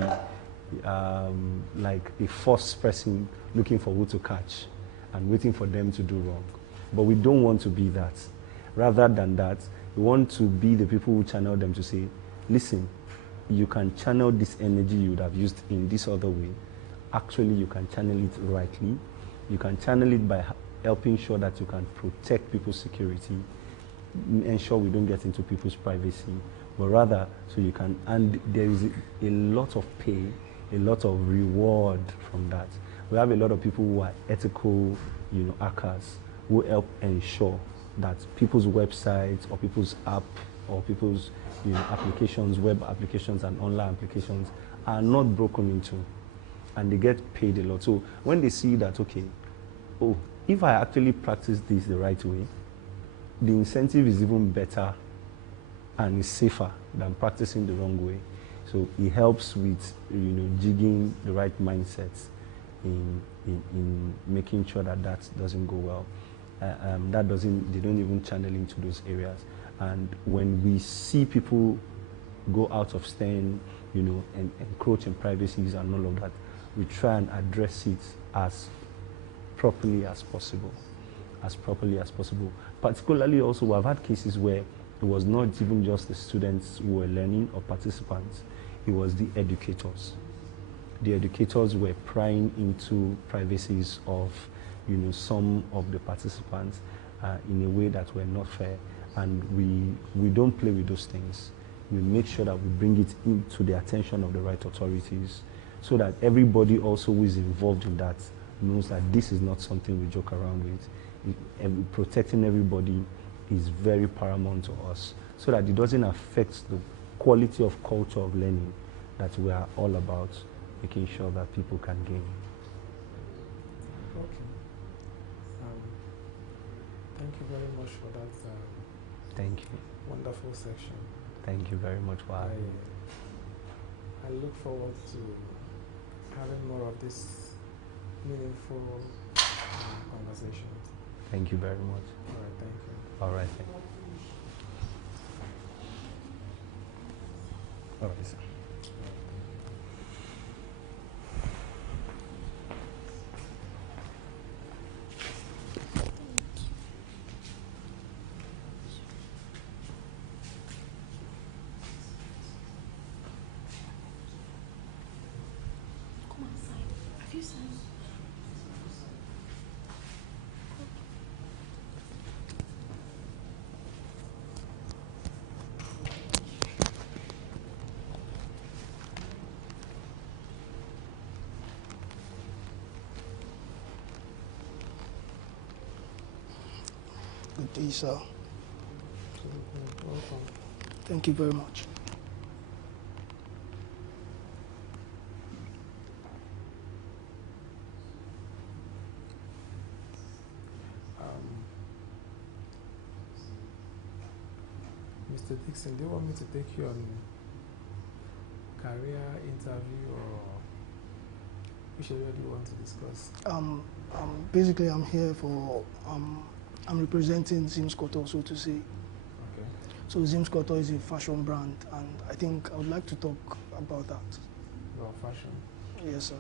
like a first person looking for who to catch and waiting for them to do wrong. But we don't want to be that. Rather than that, we want to be the people who channel them to say, listen, you can channel this energy you would have used in this other way. Actually, you can channel it rightly. You can channel it by helping sure that you can protect people's security, ensure we don't get into people's privacy, but rather so you can, and there is a lot of pay, a lot of reward from that. We have a lot of people who are ethical, hackers, who help ensure that people's websites or people's app or people's applications, web applications and online applications are not broken into, and they get paid a lot. So when they see that, okay, if I actually practice this the right way, the incentive is even better and is safer than practicing the wrong way. So it helps with jigging the right mindsets in making sure that doesn't go well. They don't even channel into those areas. And when we see people go out of stand, and encroach in privacies and all of that, we try and address it as properly as possible. Particularly also, we've had cases where it was not even just the students who were learning or participants, it was the educators. The educators were prying into privacies of some of the participants in a way that were not fair, and we don't play with those things. We make sure that we bring it into the attention of the right authorities, so that everybody also who is involved in that knows that this is not something we joke around with. Protecting everybody is very paramount to us, so that it doesn't affect the quality of culture of learning that we are all about making sure that people can gain. Okay. Thank you very much for that. Thank you. Wonderful section. Thank you very much for having me. I look forward to having more of this meaningful conversations. Thank you very much. All right, thank you. All right. All right, sir. Good day, sir. Welcome. Thank you very much. Mr. Dixon, do you want me to take you on career interview, or which area do you want to discuss? Basically, I'm here for, I'm representing Zims Koto, so to say. Okay. So Zims Koto is a fashion brand, and I think I would like to talk about that. About fashion? Yes, sir.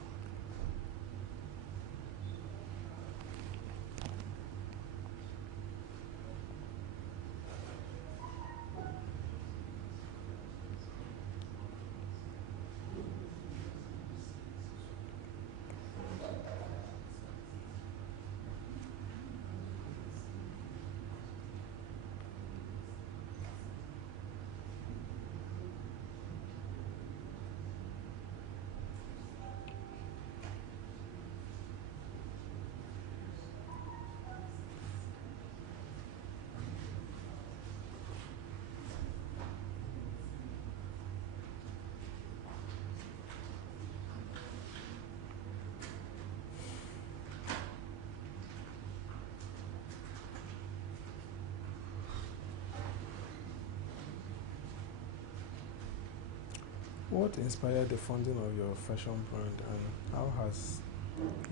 What inspired the founding of your fashion brand, and how has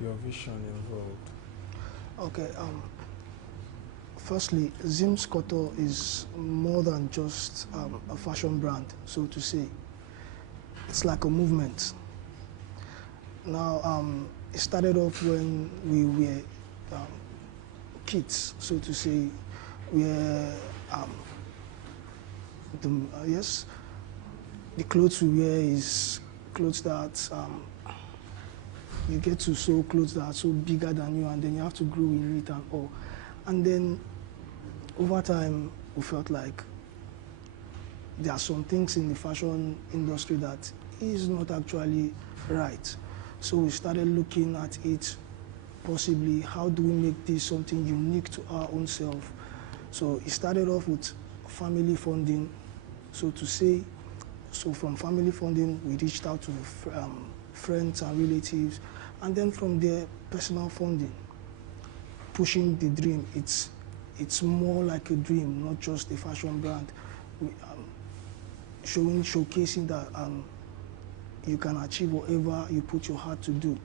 your vision evolved? Okay. Firstly, Zims Koto is more than just a fashion brand, so to say. It's like a movement. Now, it started off when we were kids, so to say. We were, yes, the clothes we wear is clothes that you get to sew clothes that are so bigger than you, and then you have to grow in it and all. And then over time, we felt like there are some things in the fashion industry that is not actually right. So we started looking at it, possibly how do we make this something unique to our own self. So it started off with family funding, so to say. So from family funding, we reached out to friends and relatives, and then from there, personal funding. Pushing the dream, it's more like a dream, not just a fashion brand. Showcasing that you can achieve whatever you put your heart to do,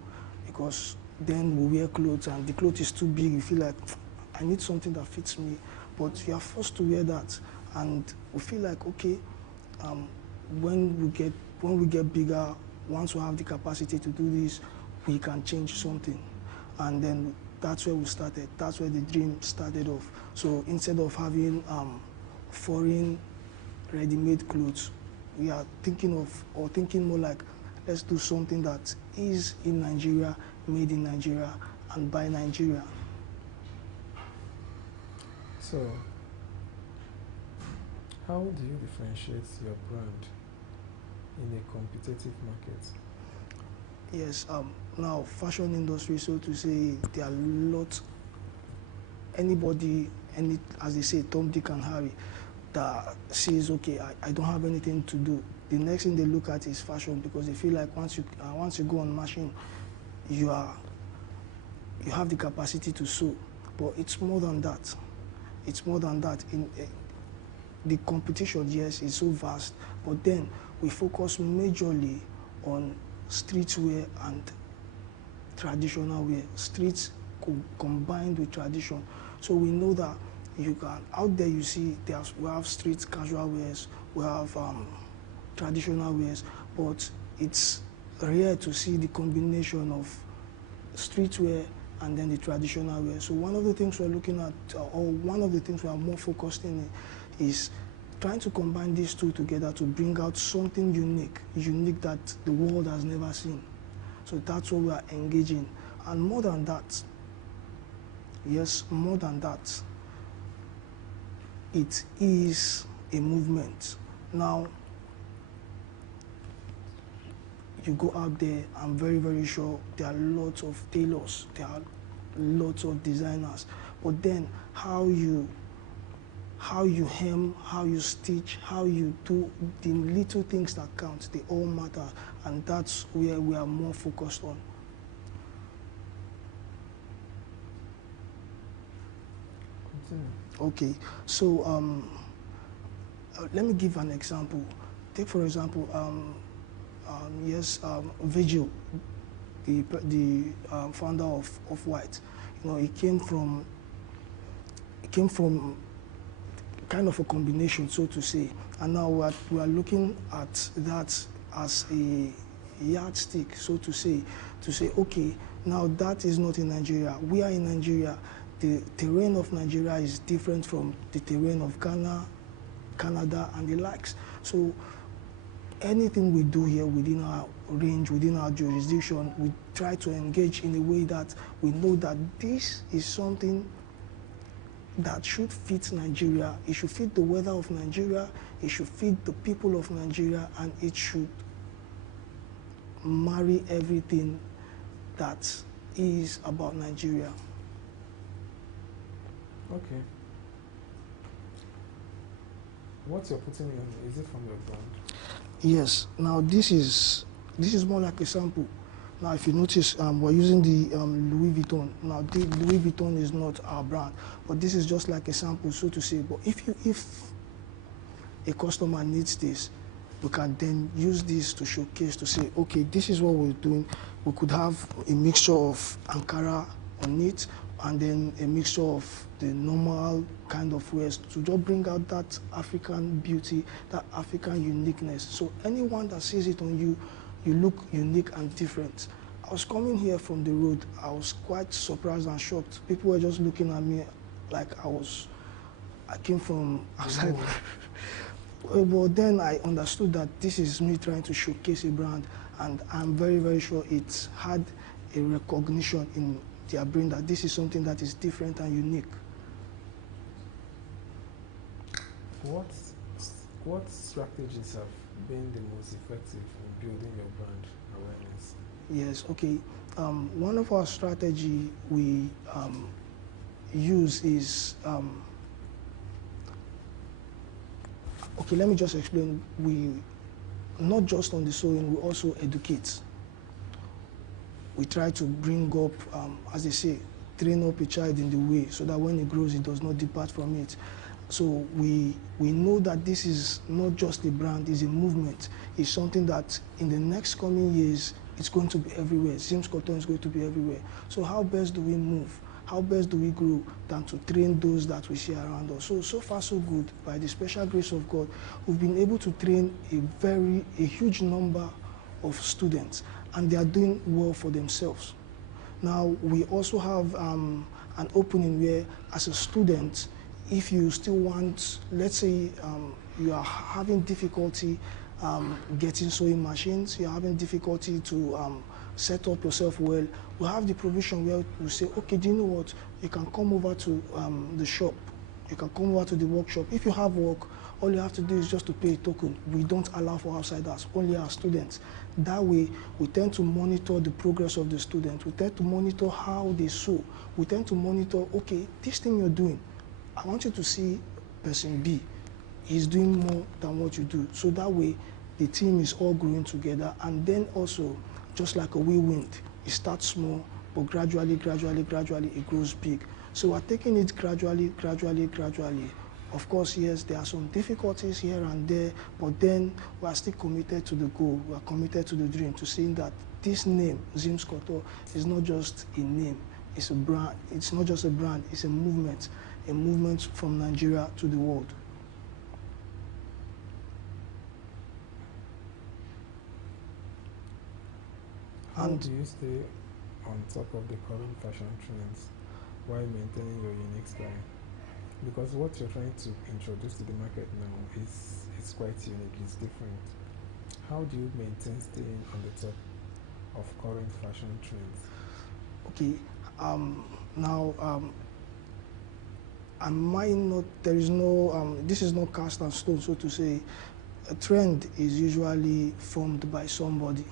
because then we wear clothes and the clothes is too big, you feel like, I need something that fits me, but you are forced to wear that, and we feel like, okay, when we get bigger, once we have the capacity to do this, we can change something. And then that's where we started. That's where the dream started off. So instead of having foreign ready-made clothes, we are thinking more like, let's do something that is in Nigeria, made in Nigeria, and by Nigeria. So, how do you differentiate your brand in a competitive market? Yes, now fashion industry, so to say, there are lots, anybody, as they say, Tom, Dick and Harry, that says, okay, I don't have anything to do. The next thing they look at is fashion, because they feel like once you go on machine, you have the capacity to sew. But it's more than that. It's more than that. The competition, yes, is so vast, but then we focus majorly on streetwear and traditional wear, streets combined with tradition. So we know that you can, out there you see, we have street casual wears, we have traditional wears, but it's rare to see the combination of streetwear and then the traditional wear. So one of the things we're looking at, or one of the things we are more focused in, is trying to combine these two together to bring out something unique that the world has never seen. So that's what we are engaging. And more than that, yes, more than that, it is a movement. Now, you go out there, I'm very, very sure there are lots of tailors, there are lots of designers, but then how you hem, how you stitch, how you do the little things that count, they all matter, and that's where we are more focused on. Okay, so let me give an example. Take for example, Vigil, the founder of White. You know, he came from kind of a combination, so to say, and now we are looking at that as a yardstick, so to say, okay, now that is not in Nigeria. We are in Nigeria. The terrain of Nigeria is different from the terrain of Ghana, Canada, and the likes. So anything we do here within our range, within our jurisdiction, we try to engage in a way that we know that this is something that should fit Nigeria. It should fit the weather of Nigeria, it should fit the people of Nigeria, and it should marry everything that is about Nigeria. Okay. What you're putting in, is it from your brand? Yes. Now this is more like a sample. Now if you notice, we're using the Louis Vuitton. Now the Louis Vuitton is not our brand, but this is just like a sample, so to say. But if a customer needs this, we can then use this to showcase, to say, okay, this is what we're doing. We could have a mixture of Ankara on it, and then a mixture of the normal kind of wares to just bring out that African beauty, that African uniqueness. So anyone that sees it on you, you look unique and different. I was coming here from the road, I was quite surprised and shocked. People were just looking at me like I came from outside. But then I understood that this is me trying to showcase a brand, and I'm very, very sure it had a recognition in their brain that this is something that is different and unique. What strategies have been the most effective in building your brand awareness? Yes, okay. One of our strategy we use is, okay, let me just explain. We, not just on the sewing, we also educate. We try to bring up, as they say, train up a child in the way so that when he grows, he does not depart from it. So we know that this is not just a brand, it's a movement. It's something that in the next coming years, it's going to be everywhere. Sims Cotton is going to be everywhere. So how best do we move? How best do we grow than to train those that we see around us? So far so good. By the special grace of God, we've been able to train a huge number of students, and they are doing well for themselves. Now, we also have an opening where, as a student, if you still want, let's say you are having difficulty getting sewing machines, you're having difficulty to set up yourself well, we have the provision where we say, okay, do you know what, you can come over to the shop, you can come over to the workshop. If you have work, all you have to do is just to pay a token. We don't allow for outsiders, only our students. That way, we tend to monitor the progress of the student. We tend to monitor how they sew. We tend to monitor, okay, this thing you're doing, I want you to see person B. He's doing more than what you do. So that way, the team is all growing together. And then also, just like a whirlwind, it starts small, but gradually, it grows big. So we're taking it gradually, gradually, gradually. Of course, yes, there are some difficulties here and there, but then we are still committed to the goal. We are committed to the dream, to seeing that this name, Zims Koto, is not just a name, it's a brand. It's not just a brand, it's a movement from Nigeria to the world. How do you stay on top of the current fashion trends while maintaining your unique style? Because what you're trying to introduce to the market now is quite unique, it's different. How do you maintain staying on the top of current fashion trends? Okay, now I might not, there is no, this is not cast in stone, so to say. A trend is usually formed by somebody.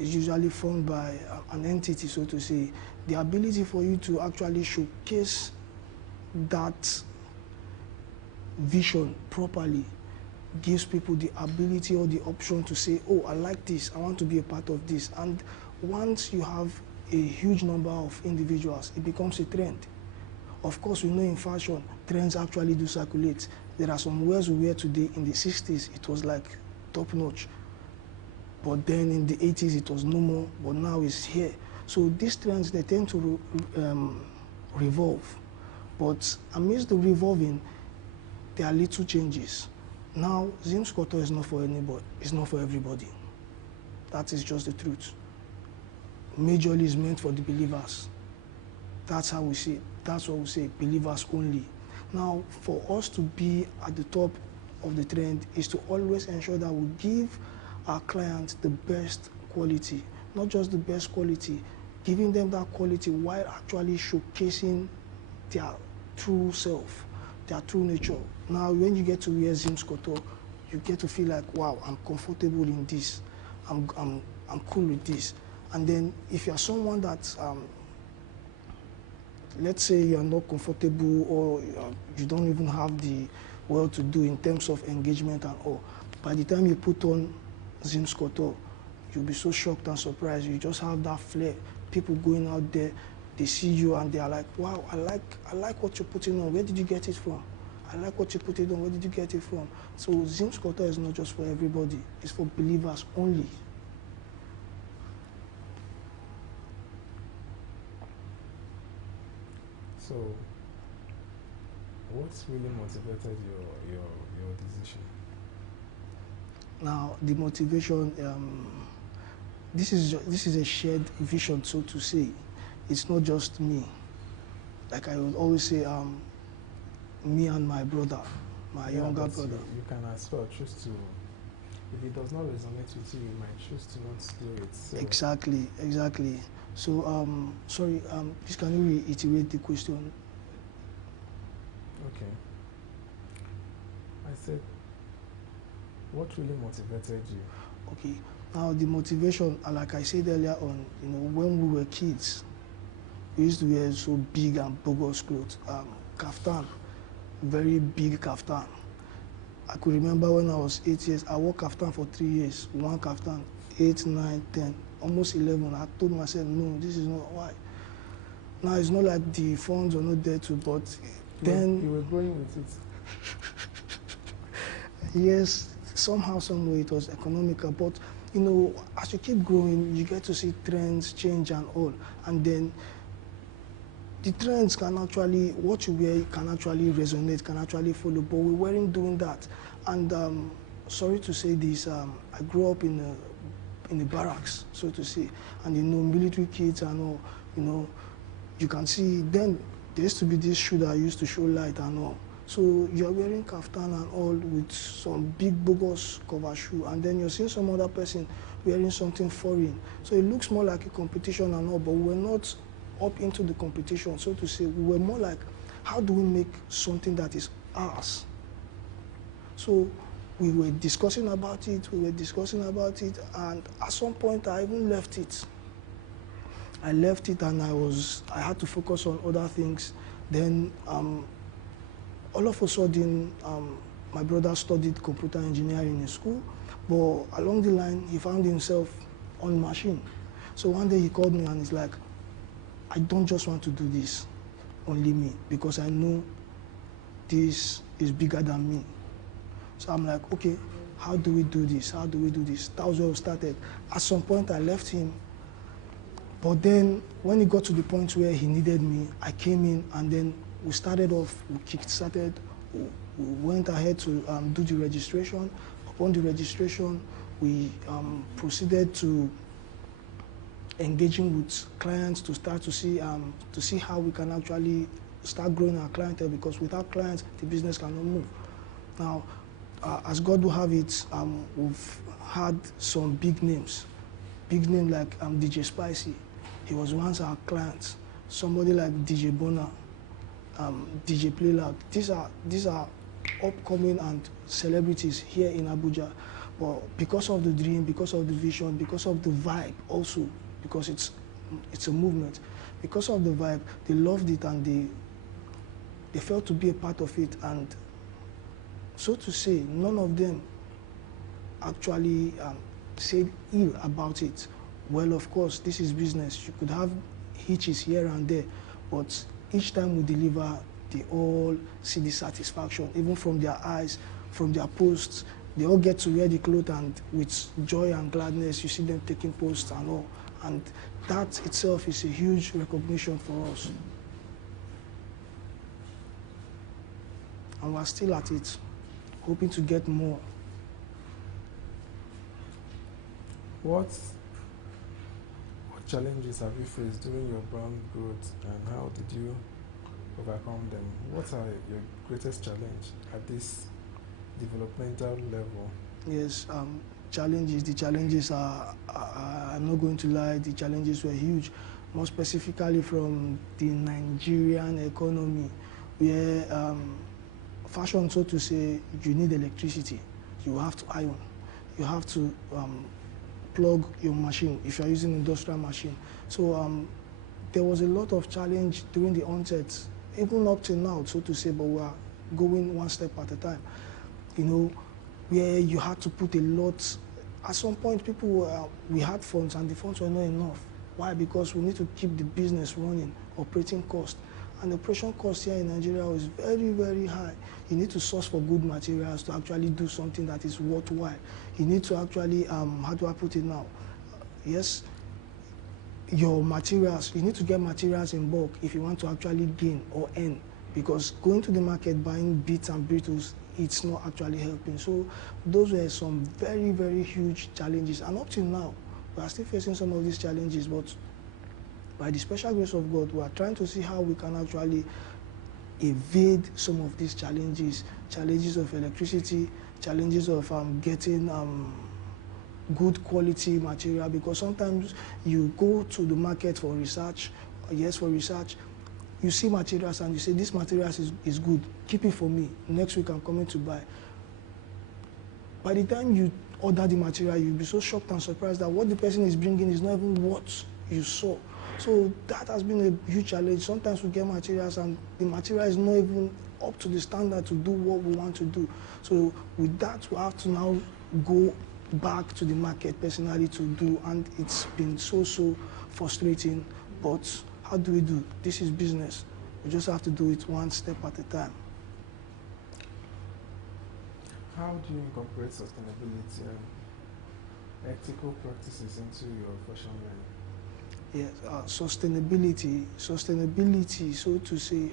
It's usually formed by an entity, so to say. The ability for you to actually showcase that vision properly gives people the ability or the option to say, oh, I like this, I want to be a part of this. And once you have a huge number of individuals, it becomes a trend. Of course, we know in fashion, trends actually do circulate. There are some wears we wear today. In the 60s, it was like top notch. But then in the 80s, it was no more, but now it's here. So these trends, they tend to revolve. But amidst the revolving, there are little changes. Now, Zims Koto is not for anybody, it's not for everybody. That is just the truth. Majorly is meant for the believers. That's how we see it. That's what we say, believers only. Now, for us to be at the top of the trend is to always ensure that we give our clients the best quality, not just the best quality, giving them that quality while actually showcasing their true self, their true nature. Now, when you get to wear Zims Koto, you get to feel like, wow, I'm comfortable in this. I'm cool with this. And then if you're someone that, let's say you're not comfortable or you don't even have the well-to-do in terms of engagement and all, by the time you put on Zims Koto, you'll be so shocked and surprised. You just have that flair. People going out there, they see you and they are like, wow, I like what you're putting on. Where did you get it from? I like what you put it on. Where did you get it from? So Zims Koto is not just for everybody. It's for believers only. So, what's really motivated your decision? Now, the motivation, this is a shared vision, so to say. It's not just me. Like I would always say, me and my brother, my younger brother. You can as well choose to, if it does not resonate with you, you might choose to not do it. So. Exactly. So, sorry, please can you reiterate the question? Okay. I said, what really motivated you? Okay. Now, the motivation, like I said earlier on, when we were kids, we used to wear so big and bogus clothes. Kaftan, very big kaftan. I could remember when I was 8 years, I wore kaftan for 3 years. One kaftan, 8, 9, 10, almost 11. I told myself, no, this is not why. Now, it's not like the funds are not there too, but then... You were going with it. Yes, somehow, some way it was economical, but as you keep growing, you get to see trends change and all, and then the trends can actually, what you wear can actually resonate, can actually follow, but we weren't doing that. And sorry to say this, I grew up in the barracks, so to say, and military kids and all, you can see, then there used to be this shoe that used to show light and all. So you're wearing kaftan and all with some big bogus cover shoe, and then you're seeing some other person wearing something foreign. So it looks more like a competition and all, but we're not up into the competition, so to say. We were more like, how do we make something that is ours? So we were discussing about it, and at some point I even left it. I left it and I had to focus on other things. Then all of a sudden, my brother studied computer engineering in school, but along the line, he found himself on machine. So one day he called me and he's like, I don't just want to do this. only me, because I know this is bigger than me. So I'm like, okay, how do we do this? How do we do this? That was where we started. At some point, I left him. But then, when it got to the point where he needed me, I came in, and then we started off, we kick-started, we went ahead to do the registration. Upon the registration, we proceeded to engaging with clients to start to see how we can actually start growing our clientele, because without clients, the business cannot move. Now, as God will have it, we've had some big names like DJ Spicy. He was once our client. Somebody like DJ Bona, DJ Playloud. These are upcoming and celebrities here in Abuja. But because of the dream, because of the vision, because of the vibe also, because it's a movement, because of the vibe, they loved it and they felt to be a part of it. And so to say, none of them actually said ill about it. Well, of course, this is business. You could have hitches here and there, but each time we deliver, they all see the satisfaction, even from their eyes, from their posts. They all get to wear the clothes, and with joy and gladness, you see them taking posts and all. And that itself is a huge recognition for us. And we're still at it, hoping to get more. What challenges have you faced during your brand growth, and how did you overcome them? What are your greatest challenge at this developmental level? Yes, challenges. The challenges are, I'm not going to lie, the challenges were huge. More specifically from the Nigerian economy, where fashion, so to say, you need electricity. You have to iron. You have to plug your machine if you are using industrial machine. So there was a lot of challenge during the onset, even up till now, so to say, but we are going one step at a time. You know, where you had to put a lot. At some point, we had funds, and the funds were not enough. Why? Because we need to keep the business running, operating cost. And the operation cost here in Nigeria is very, very high. You need to source for good materials to actually do something that is worthwhile. You need to actually, how do I put it now? Yes, your materials, you need to get materials in bulk if you want to actually gain or earn. Because going to the market, buying bits and brittles, it's not actually helping. So those were some very, very huge challenges. And up till now, we are still facing some of these challenges, but by the special grace of God, we are trying to see how we can actually evade some of these challenges, challenges of electricity, challenges of getting good quality material, because sometimes you go to the market for research, you see materials and you say, this material is good, keep it for me, next week I'm coming to buy. By the time you order the material, you'll be so shocked and surprised that what the person is bringing is not even what you saw. So that has been a huge challenge. Sometimes we get materials and the material is not even up to the standard to do what we want to do. So with that, we have to now go back to the market personally to do, and it's been so frustrating. But how do we do? This is business. We just have to do it one step at a time. How do you incorporate sustainability and ethical practices into your fashion line? Yes, sustainability, so to say.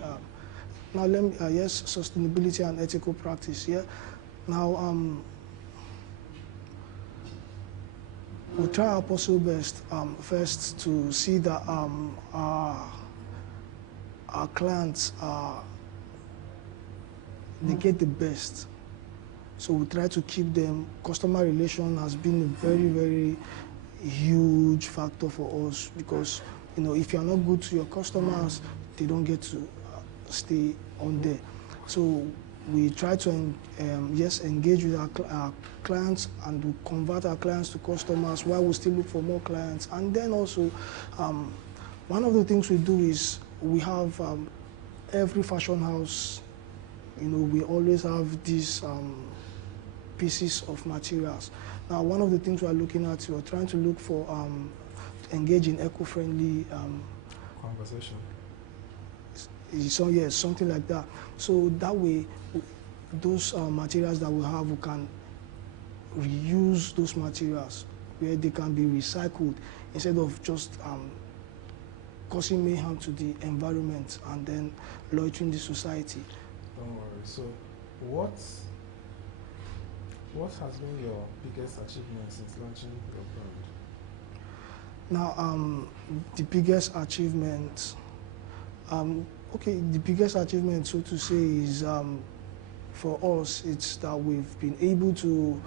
Now let me, yes, sustainability and ethical practice. Yeah. Now, we'll try our possible best first to see that our clients they get the best. So we try to keep them. Customer relation has been a very, very huge factor for us, because if you are not good to your customers, they don't get to stay on there. So we try to engage with our clients, and we convert our clients to customers while we still look for more clients. And then also, one of the things we do is we have every fashion house, we always have these pieces of materials. Now, one of the things we're looking at, we're trying to look for, engage in eco-friendly conversation. So yes, something like that. So that way, those materials that we have, we can reuse those materials where they can be recycled instead of just causing mayhem to the environment and then loitering the society. Don't worry. So, what has been your biggest achievement since launching your brand? Now, the biggest achievement, the biggest achievement, so to say, is for us, it's that we've been able to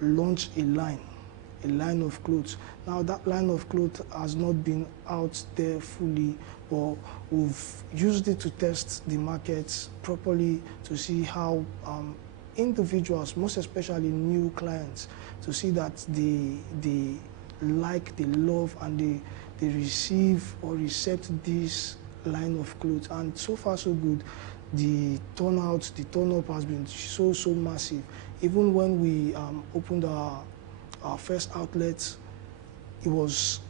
launch a line of clothes. Now, that line of clothes has not been out there fully, but we've used it to test the markets properly to see how individuals, most especially new clients, to see that they like, they love, and they receive or accept this line of clothes. And so far so good. The turnout, the turn-up has been so massive. Even when we opened our first outlet, it was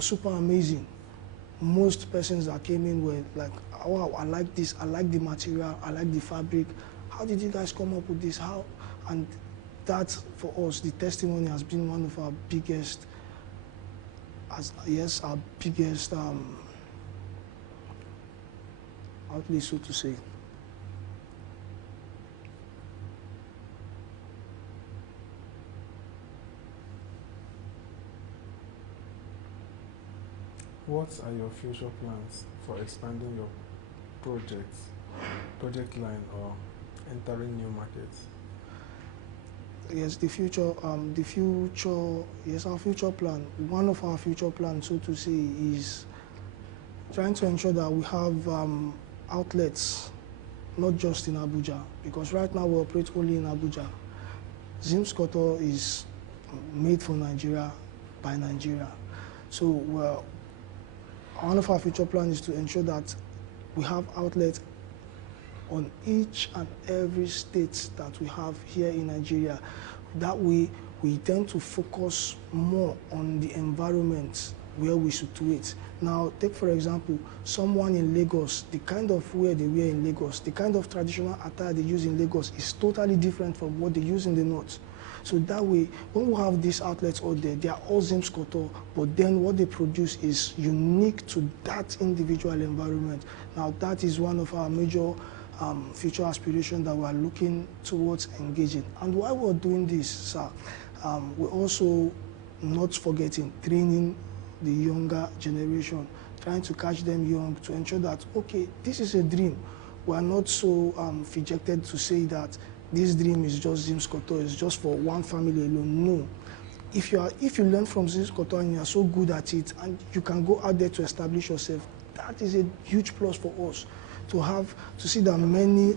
super amazing. Most persons that came in were like, wow, I like this, I like the material, I like the fabric. How did you guys come up with this? How? And that, for us, the testimony has been one of our biggest, our biggest outlet, so to say. What are your future plans for expanding your project line, or entering new markets? Yes, our future plan. One of our future plans, so to say, is trying to ensure that we have outlets, not just in Abuja, because right now we operate only in Abuja. Zims Koto is made for Nigeria by Nigeria. So one of our future plans is to ensure that we have outlets on each and every state that we have here in Nigeria. That way, we tend to focus more on the environment where we situate. Now, take for example, someone in Lagos, the kind of wear they wear in Lagos, the kind of traditional attire they use in Lagos is totally different from what they use in the north. So that way, when we have these outlets out there, they are all Zims Koto, but then what they produce is unique to that individual environment. Now, that is one of our major future aspirations that we are looking towards engaging. And while we're doing this, sir, we're also not forgetting training the younger generation, trying to catch them young to ensure that, okay, this is a dream. We are not so dejected to say that this dream is just Zims Koto, it's just for one family alone. No. If you learn from Zims Koto and you are so good at it, and you can go out there to establish yourself, that is a huge plus for us to see that many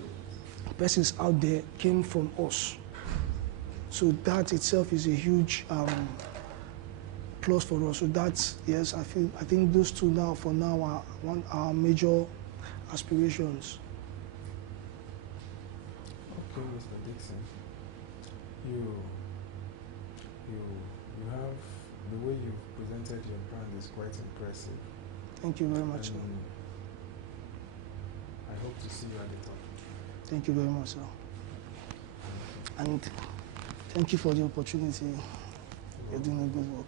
persons out there came from us. So that itself is a huge plus for us. So that's, yes, I think those two now, for now, are our major aspirations. Okay, Mr. Dixon, you have, the way you've presented your brand is quite impressive. Thank you very much, sir. I hope to see you at the top. Thank you very much, sir. And thank you for the opportunity. You're doing a good work.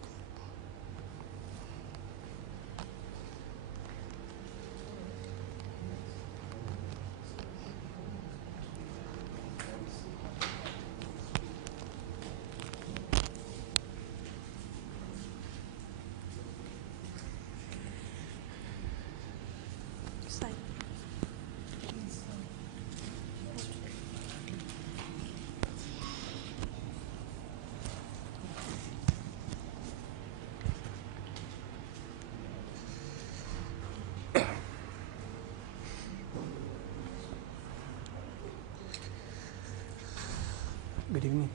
Good evening.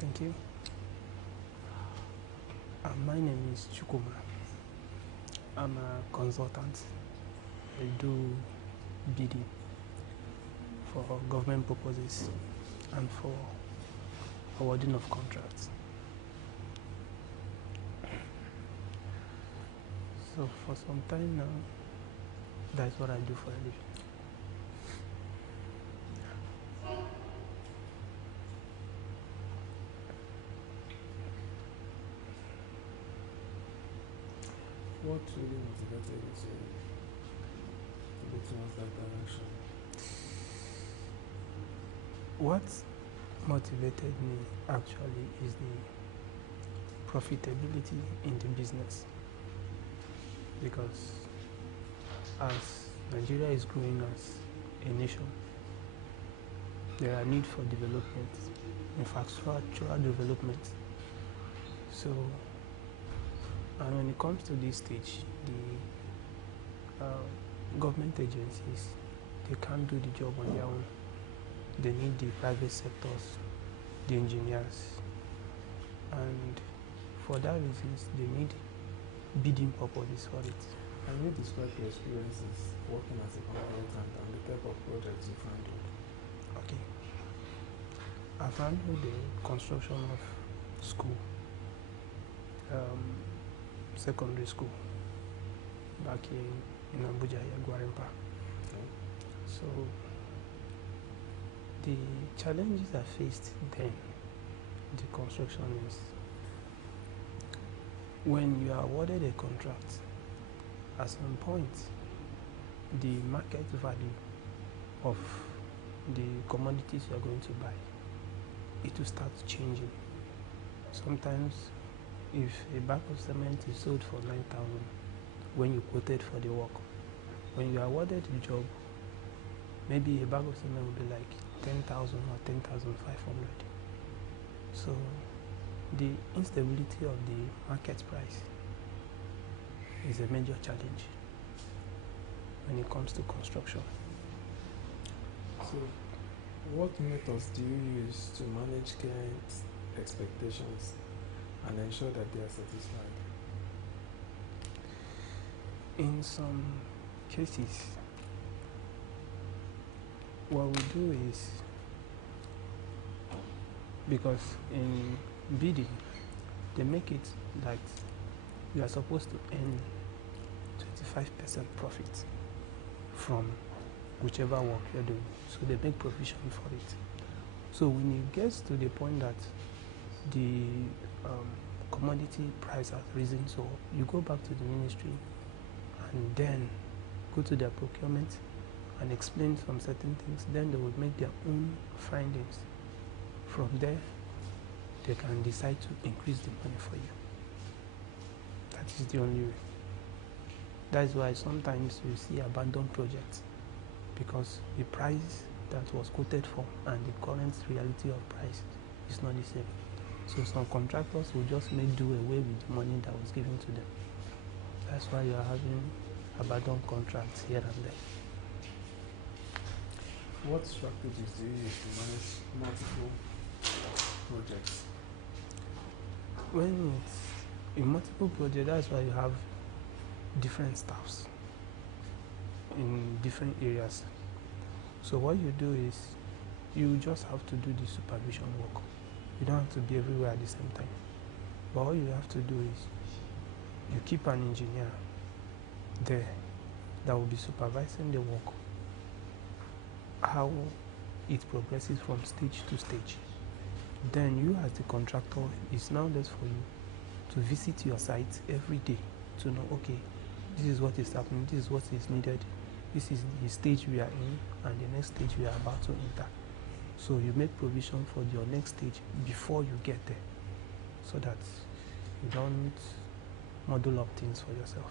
Thank you. My name is Chukuma. I'm a consultant. I do bidding for government purposes and for awarding of contracts. So for some time now, That's what I do for a living. What really motivated you to go towards that direction? What motivated me actually is the profitability in the business, because as Nigeria is growing as a nation, there are need for development, infrastructural development. So, and when it comes to this stage, the government agencies, they can't do the job on their own. They need the private sectors, the engineers, and for that reason, they need bidding purposes for it. Can you describe your experiences working as a consultant and the type of projects you've handled? Okay. I've handled the construction of school, secondary school, back here in Abuja, Gwarimpa. Okay. So the challenges I faced then, the construction is when you are awarded a contract, at some point, the market value of the commodities you are going to buy, it will start changing. Sometimes, if a bag of cement is sold for 9,000 when you quoted for the work, when you are awarded the job, maybe a bag of cement will be like 10,000 or 10,500. So the instability of the market price is a major challenge when it comes to construction. So what methods do you use to manage clients' expectations and ensure that they are satisfied? In some cases, what we do is, because in bidding, they make it that you are supposed to earn 25% profit from whichever work you're doing. So they make provision for it. So when it gets to the point that the commodity price has risen, so you go back to the ministry and then go to their procurement and explain some certain things, then they will make their own findings. From there, they can decide to increase the money for you. That is the only way. That is why sometimes you see abandoned projects, because the price that was quoted for and the current reality of price is not the same. So some contractors will just make do away with the money that was given to them. That's why you are having abandoned contracts here and there. What strategies do you use to manage multiple projects? When it's in multiple projects, that's why you have different staffs in different areas. So what you do is you just have to do the supervision work. You don't have to be everywhere at the same time. But all you have to do is you keep an engineer there that will be supervising the work, how it progresses from stage to stage. Then you as the contractor, it's now left for you to visit your site every day to know, okay, this is what is happening, this is what is needed, this is the stage we are in, and the next stage we are about to enter. So you make provision for your next stage before you get there, so that you don't muddle up things for yourself.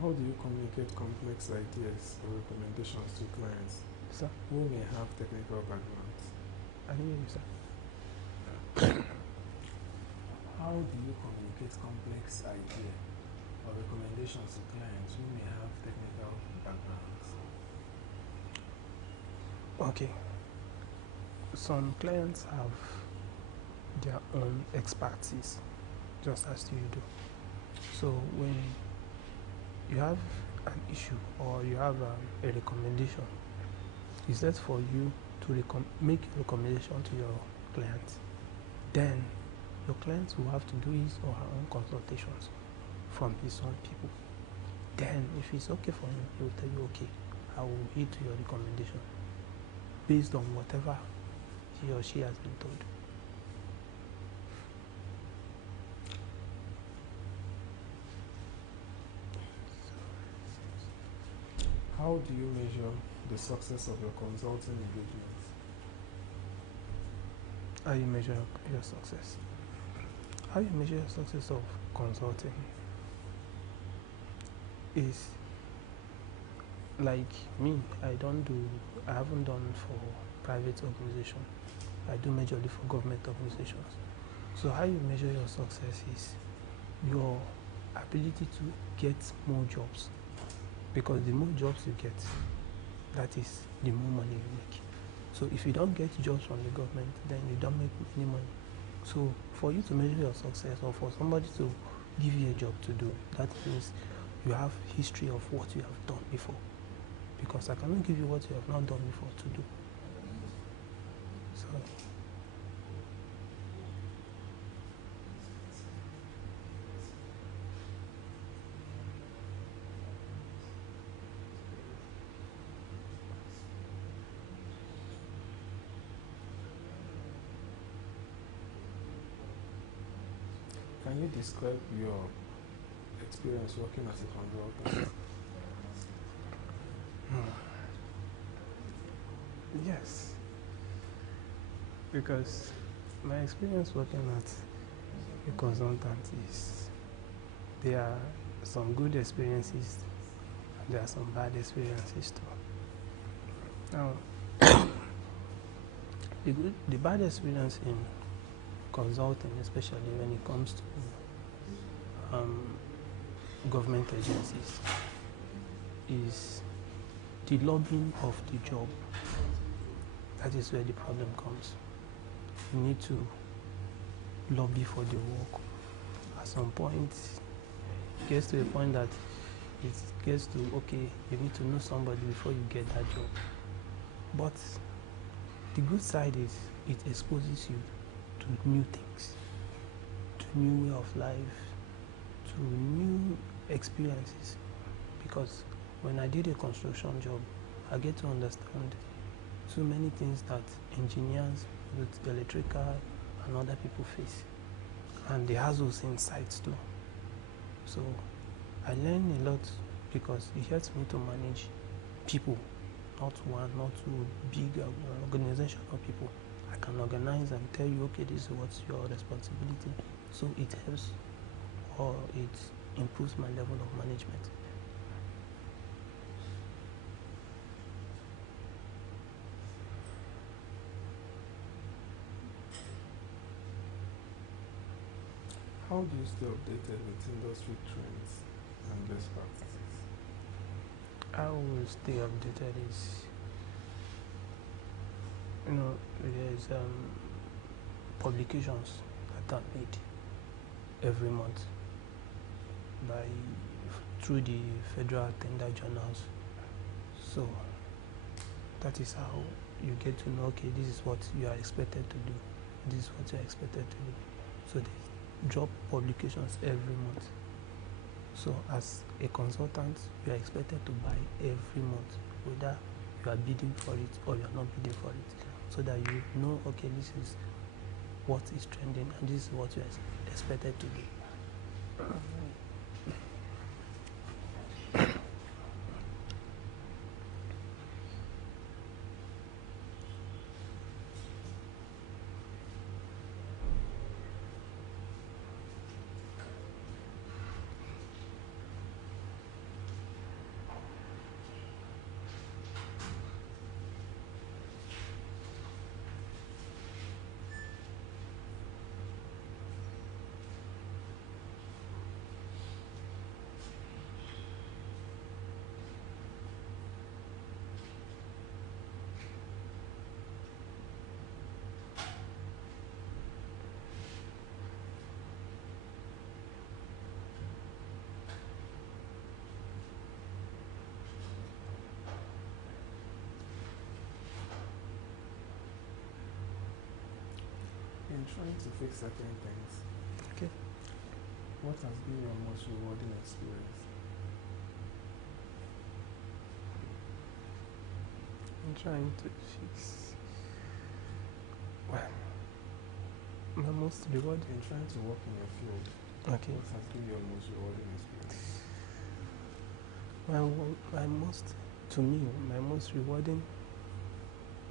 How do you communicate complex ideas or recommendations to clients, sir, who may have technical backgrounds? I hear you, sir. How do you communicate complex ideas or recommendations to clients who may have technical backgrounds? Okay. Some clients have their own expertise, just as you do. So when you have an issue or you have a recommendation, it's left for you to make a recommendation to your client. Then your client will have to do his or her own consultations from his own people. Then, if it's okay for him, he will tell you, okay, I will heed to your recommendation based on whatever he or she has been told. How do you measure the success of your consulting engagements? How you measure your success? How you measure your success of consulting is like me. I haven't done for private organization. I do majorly for government organizations. So how you measure your success is your ability to get more jobs. Because the more jobs you get, that is the more money you make. So if you don't get jobs from the government, then you don't make any money. So for you to measure your success, or for somebody to give you a job to do, that means you have history of what you have done before. Because I cannot give you what you have not done before to do. So can you describe your experience working as a consultant? yes, because my experience working as a consultant is, there are some good experiences and there are some bad experiences too. Now, the bad experience in consulting, especially when it comes to government agencies, is the lobbying of the job. That is where the problem comes. You need to lobby for the work. At some point, it gets to a point that it gets to, okay, you need to know somebody before you get that job. But the good side is it exposes you to new things, to new way of life, to new experiences. Because when I did a construction job, I get to understand so many things that engineers with electrical and other people face, and the hassles in sites too. So I learned a lot because it helps me to manage people, not one, not two, big organization of people. I can organize and tell you, okay, this is what's your responsibility. So it helps, or it improves my level of management. How do you stay updated with industry trends and best practices? How will stay updated is, there's publications that are made every month through the federal tender journals. So that is how you get to know, okay, this is what you are expected to do. This is what you are expected to do. So they drop publications every month. So as a consultant, you are expected to buy every month, whether you are bidding for it or you are not bidding for it, so that you know, okay, this is what is trending and this is what you are expected to do. In trying to fix certain things, okay, What has been your most rewarding experience? I'm trying to fix. Well, my most rewarding. In trying to work in your field, Okay. what has been your most rewarding experience? To me, my most rewarding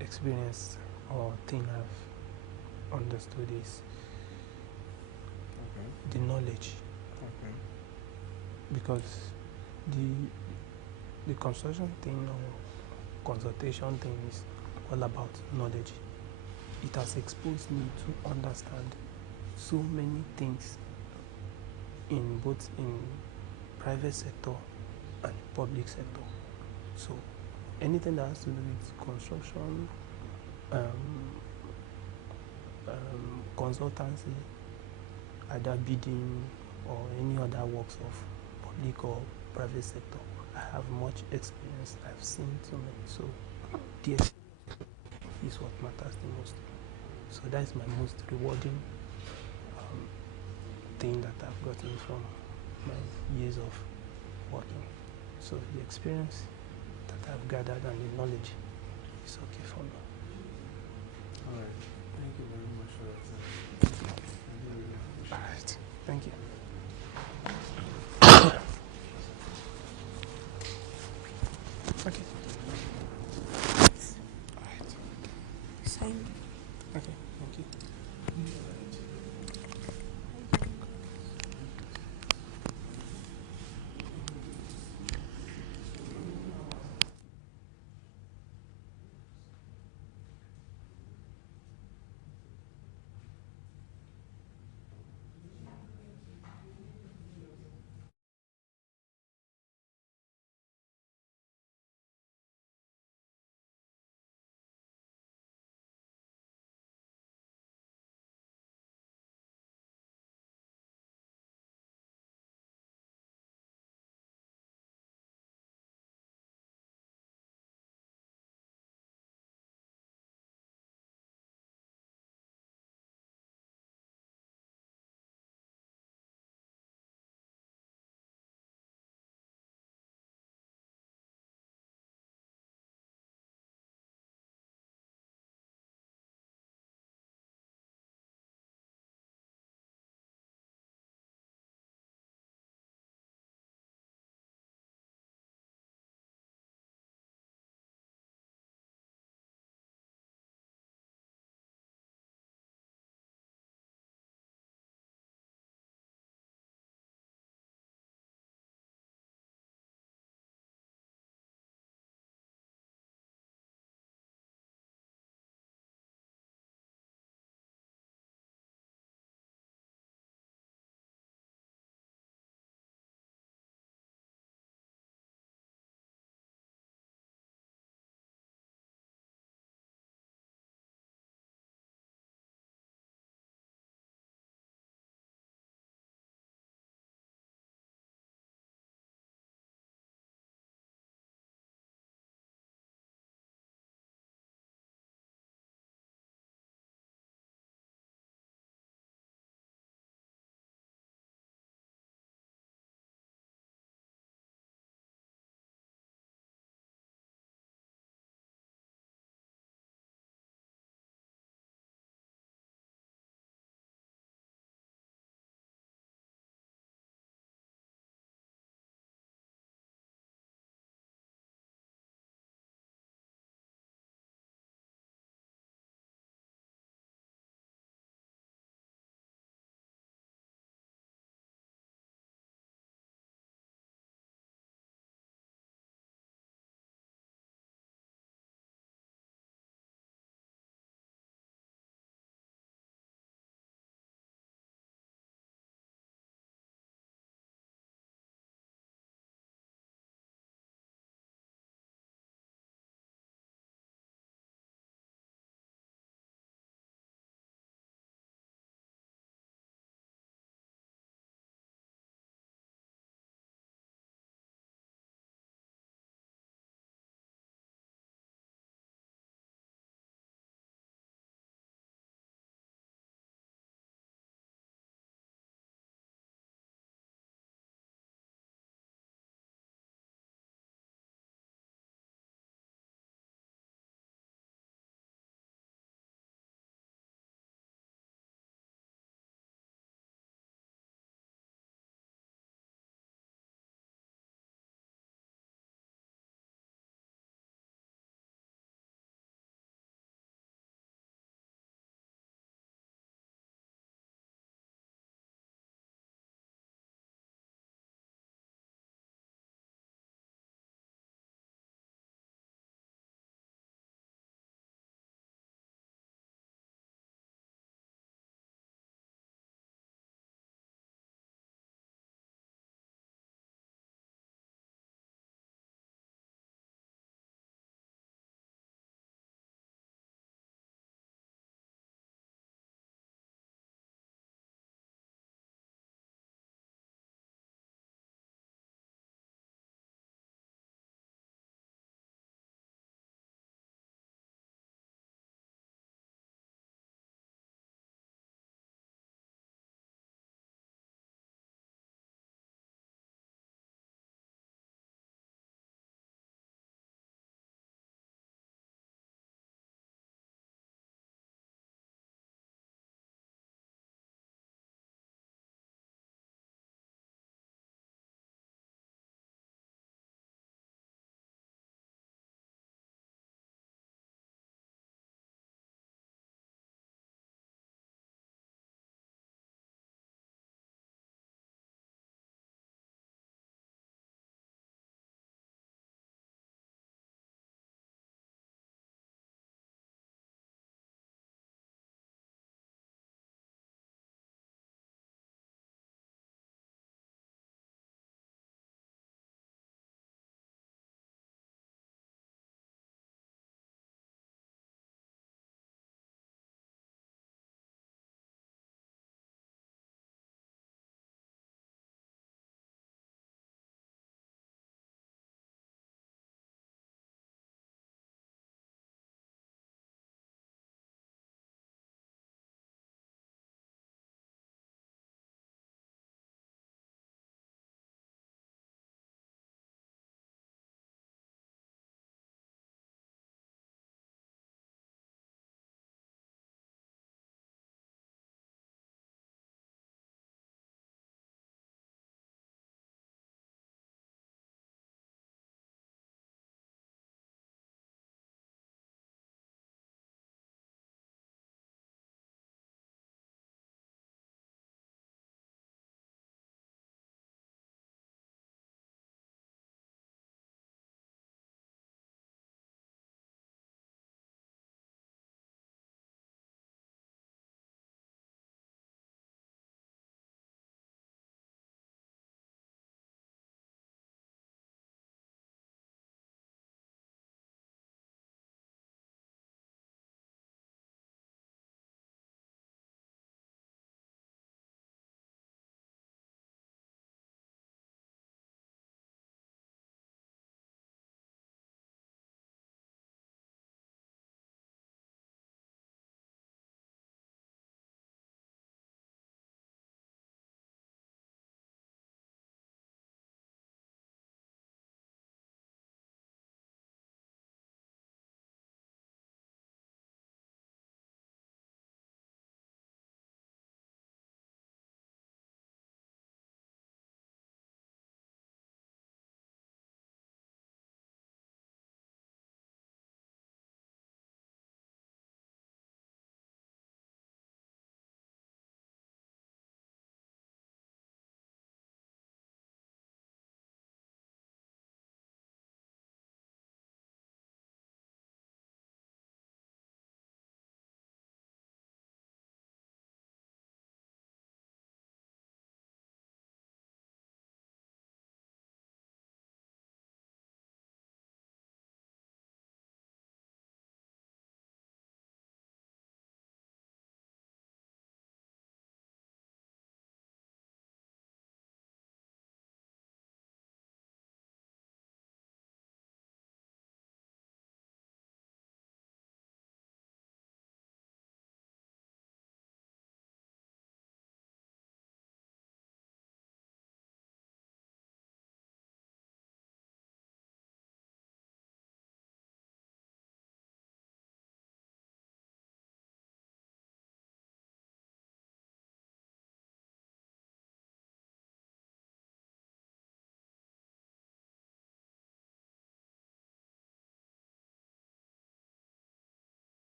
experience or thing I've understood is the knowledge. Okay. Because the construction thing or consultation thing is all about knowledge. It has exposed me to understand so many things in both in private sector and public sector. So anything that has to do with construction, consultancy, either bidding or any other works of public or private sector, I have much experience. I've seen so many. So the experience is what matters the most. So that is my most rewarding thing that I've gotten from my years of working. So the experience that I've gathered and the knowledge is okay for me. All right. Thank you very much for your time. All right. Thank you. Okay. All right. Sign. Okay. Thank you.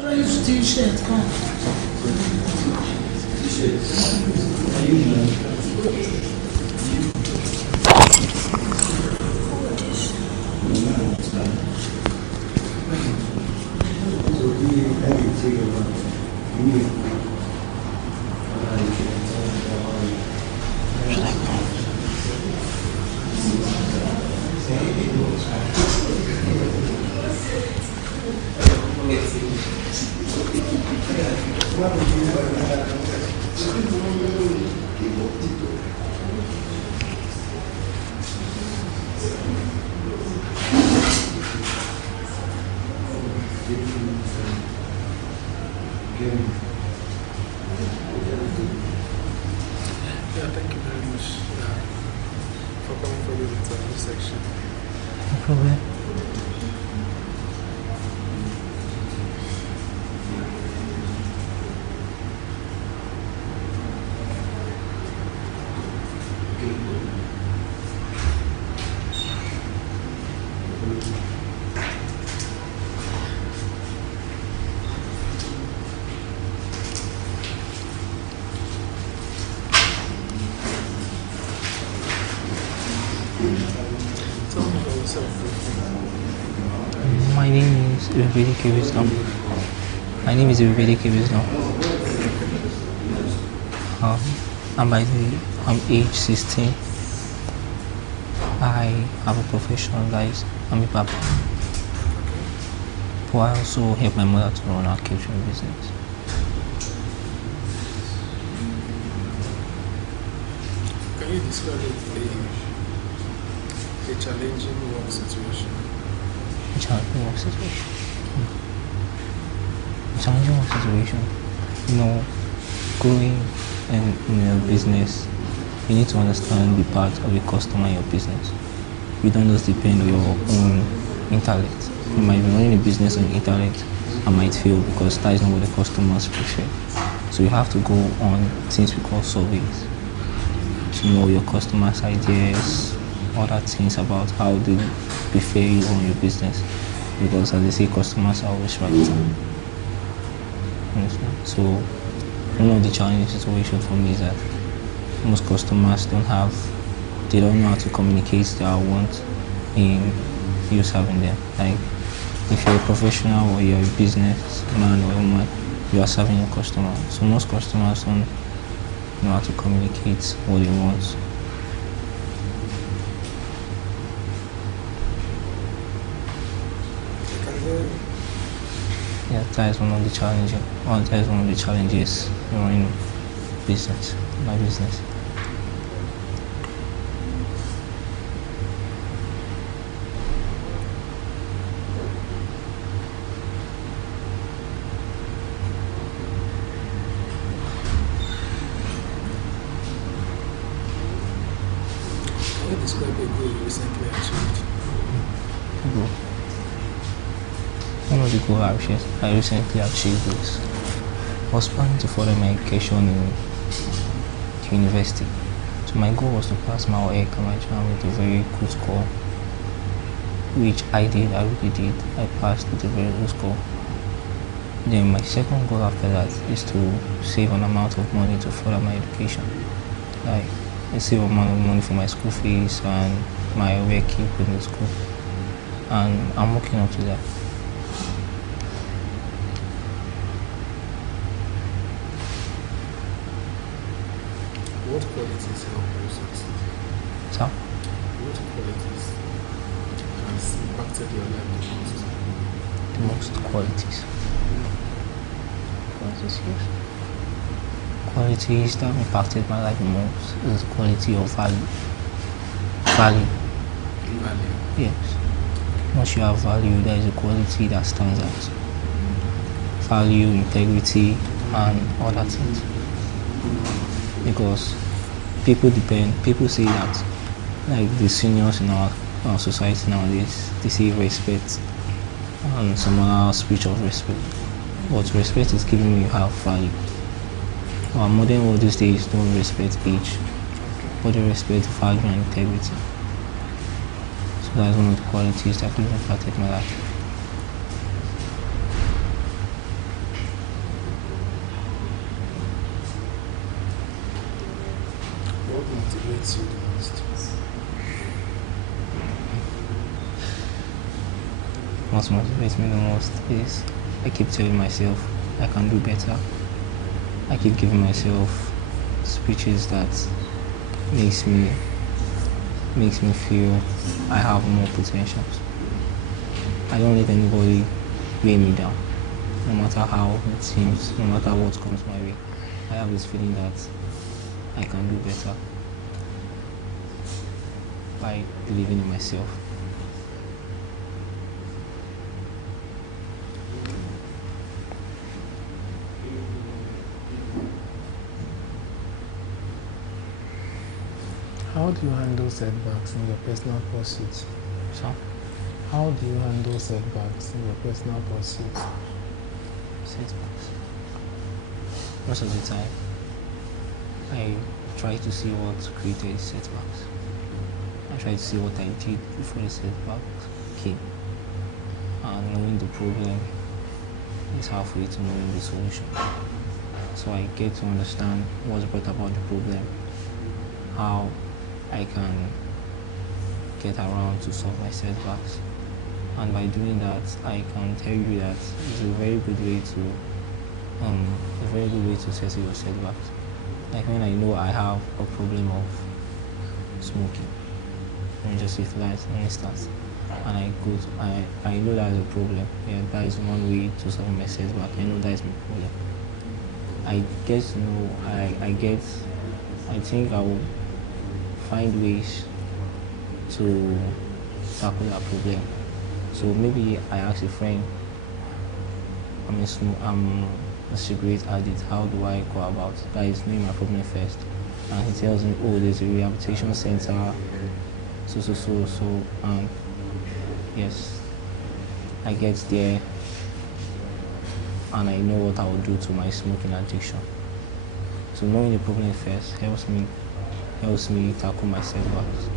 Use t-shirt, come. Yeah, thank you very much for coming for this interview section. No problem. Tell me about yourself. My name is Livinus Wisdom. My name is Livinus Wisdom. I'm age 16. I have a profession, guys. I'm a papa. But I also help my mother to run her catering business. Can you describe a challenging work situation? Challenging work situation. Challenging work situation. You know, growing in your business, you need to understand the part of the customer in your business. You don't just depend on your own intellect. You might be running a business on intellect and might fail because that is not what the customers prefer. So you have to go on things we call surveys to know your customers' ideas, other things about how they prefer you on your business. Because as they say, customers are always right. So one of the challenging situations for me is that most customers they don't know how to communicate their want in you serving them. Like if you're a professional or you're a businessman or woman, you are serving your customer. So most customers don't know how to communicate what they want. Yeah, that is one of the challenges. That is one of the challenges in business, my business. Can you describe a goal you recently achieved? Goal. One of the goals I recently achieved was I was planning to further my education in university. So my goal was to pass my WAEC and my JAM with a very good score, which I really did. I passed with a very good score. Then my second goal after that is to save an amount of money to further my education. Like I save amount of money for my school fees and my work in the school. And I'm working up to that. What qualities help you succeed? So, What qualities has impacted your life the most? the most qualities. Qualities that impacted my life the most is quality of value. Value. Yes. Once you have value, there is a quality that stands out. Value, integrity, and other things. Because people say that, like the seniors in our society nowadays, they say respect and some other speech of respect. But respect is giving you have value. Our modern world these days don't respect age, but they respect value and integrity. So that's one of the qualities that really impacted my life. What motivates you the most? What motivates me the most is I keep telling myself I can do better. I keep giving myself speeches that makes me feel I have more potentials. I don't let anybody weigh me down, no matter how it seems, no matter what comes my way. I have this feeling that I can do better by believing in myself. How do you handle setbacks in your personal pursuits? So, how do you handle setbacks in your personal pursuits? Setbacks. Most of the time, I try to see what created setbacks. I try to see what I did before the setbacks came. And knowing the problem is halfway to knowing the solution. So I get to understand what's brought about the problem, how I can get around to solve my setbacks. And by doing that, I can tell you that it's a very good way to settle your setbacks. Like when I know I have a problem of smoking, let me just utilize an instance, and I know that is a problem. Yeah, that is one way to solve my setback. I know that is my problem. I get to know, I think I will find ways to tackle that problem. So maybe I ask a friend, I'm a cigarette addict, how do I go about it? That is knowing my problem first. And he tells me, oh, there's a rehabilitation center, so, and yes, I get there and I know what I will do to my smoking addiction. So knowing the problem first helps me tackle my setbacks.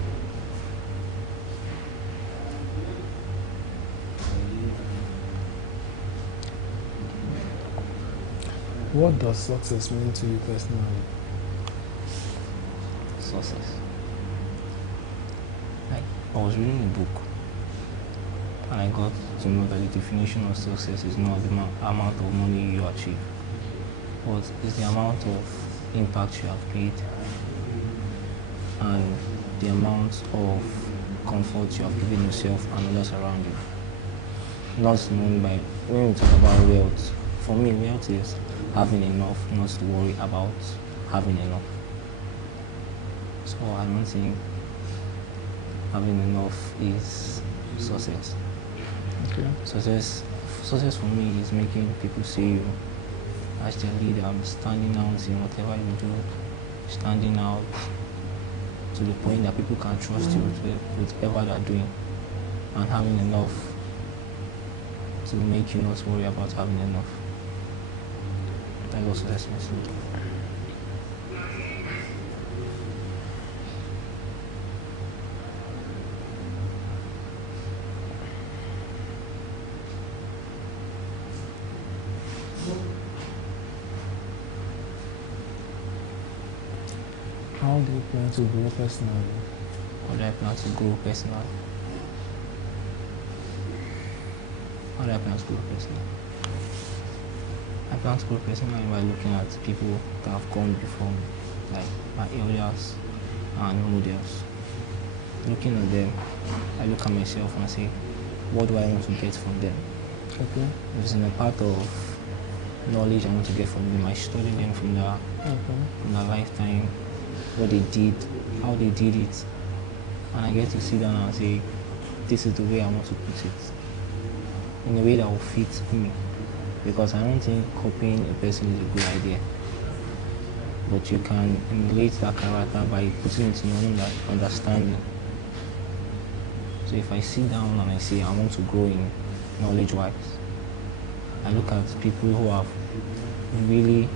What does success mean to you personally? Success. I was reading a book and I got to know that the definition of success is not the amount of money you achieve, but it's the amount of impact you have made and the amount of comfort you have given yourself and others around you. Not known by, when we talk about wealth, for me wealth is having enough, not to worry about having enough. So I don't think having enough is success. Okay. Success for me is making people see you as their leader, standing out in whatever you do, standing out to the point that people can trust you with whatever they're doing, and having enough to make you not worry about having enough. That was success means to me. How do you plan to grow personally? How do I plan to grow personally? How do I plan to grow personally? I plan to grow personally by looking at people that have gone before me, like my elders and models. Looking at them, I look at myself and say, what do I want to get from them? Okay. If it's in a part of knowledge I want to get from them, I study them from their lifetime, what they did, how they did it, and I get to sit down and say, this is the way I want to put it, in a way that will fit me, because I don't think copying a person is a good idea, but you can emulate that character by putting it in your own understanding. So if I sit down and I say I want to grow in knowledge-wise, I look at people who have really,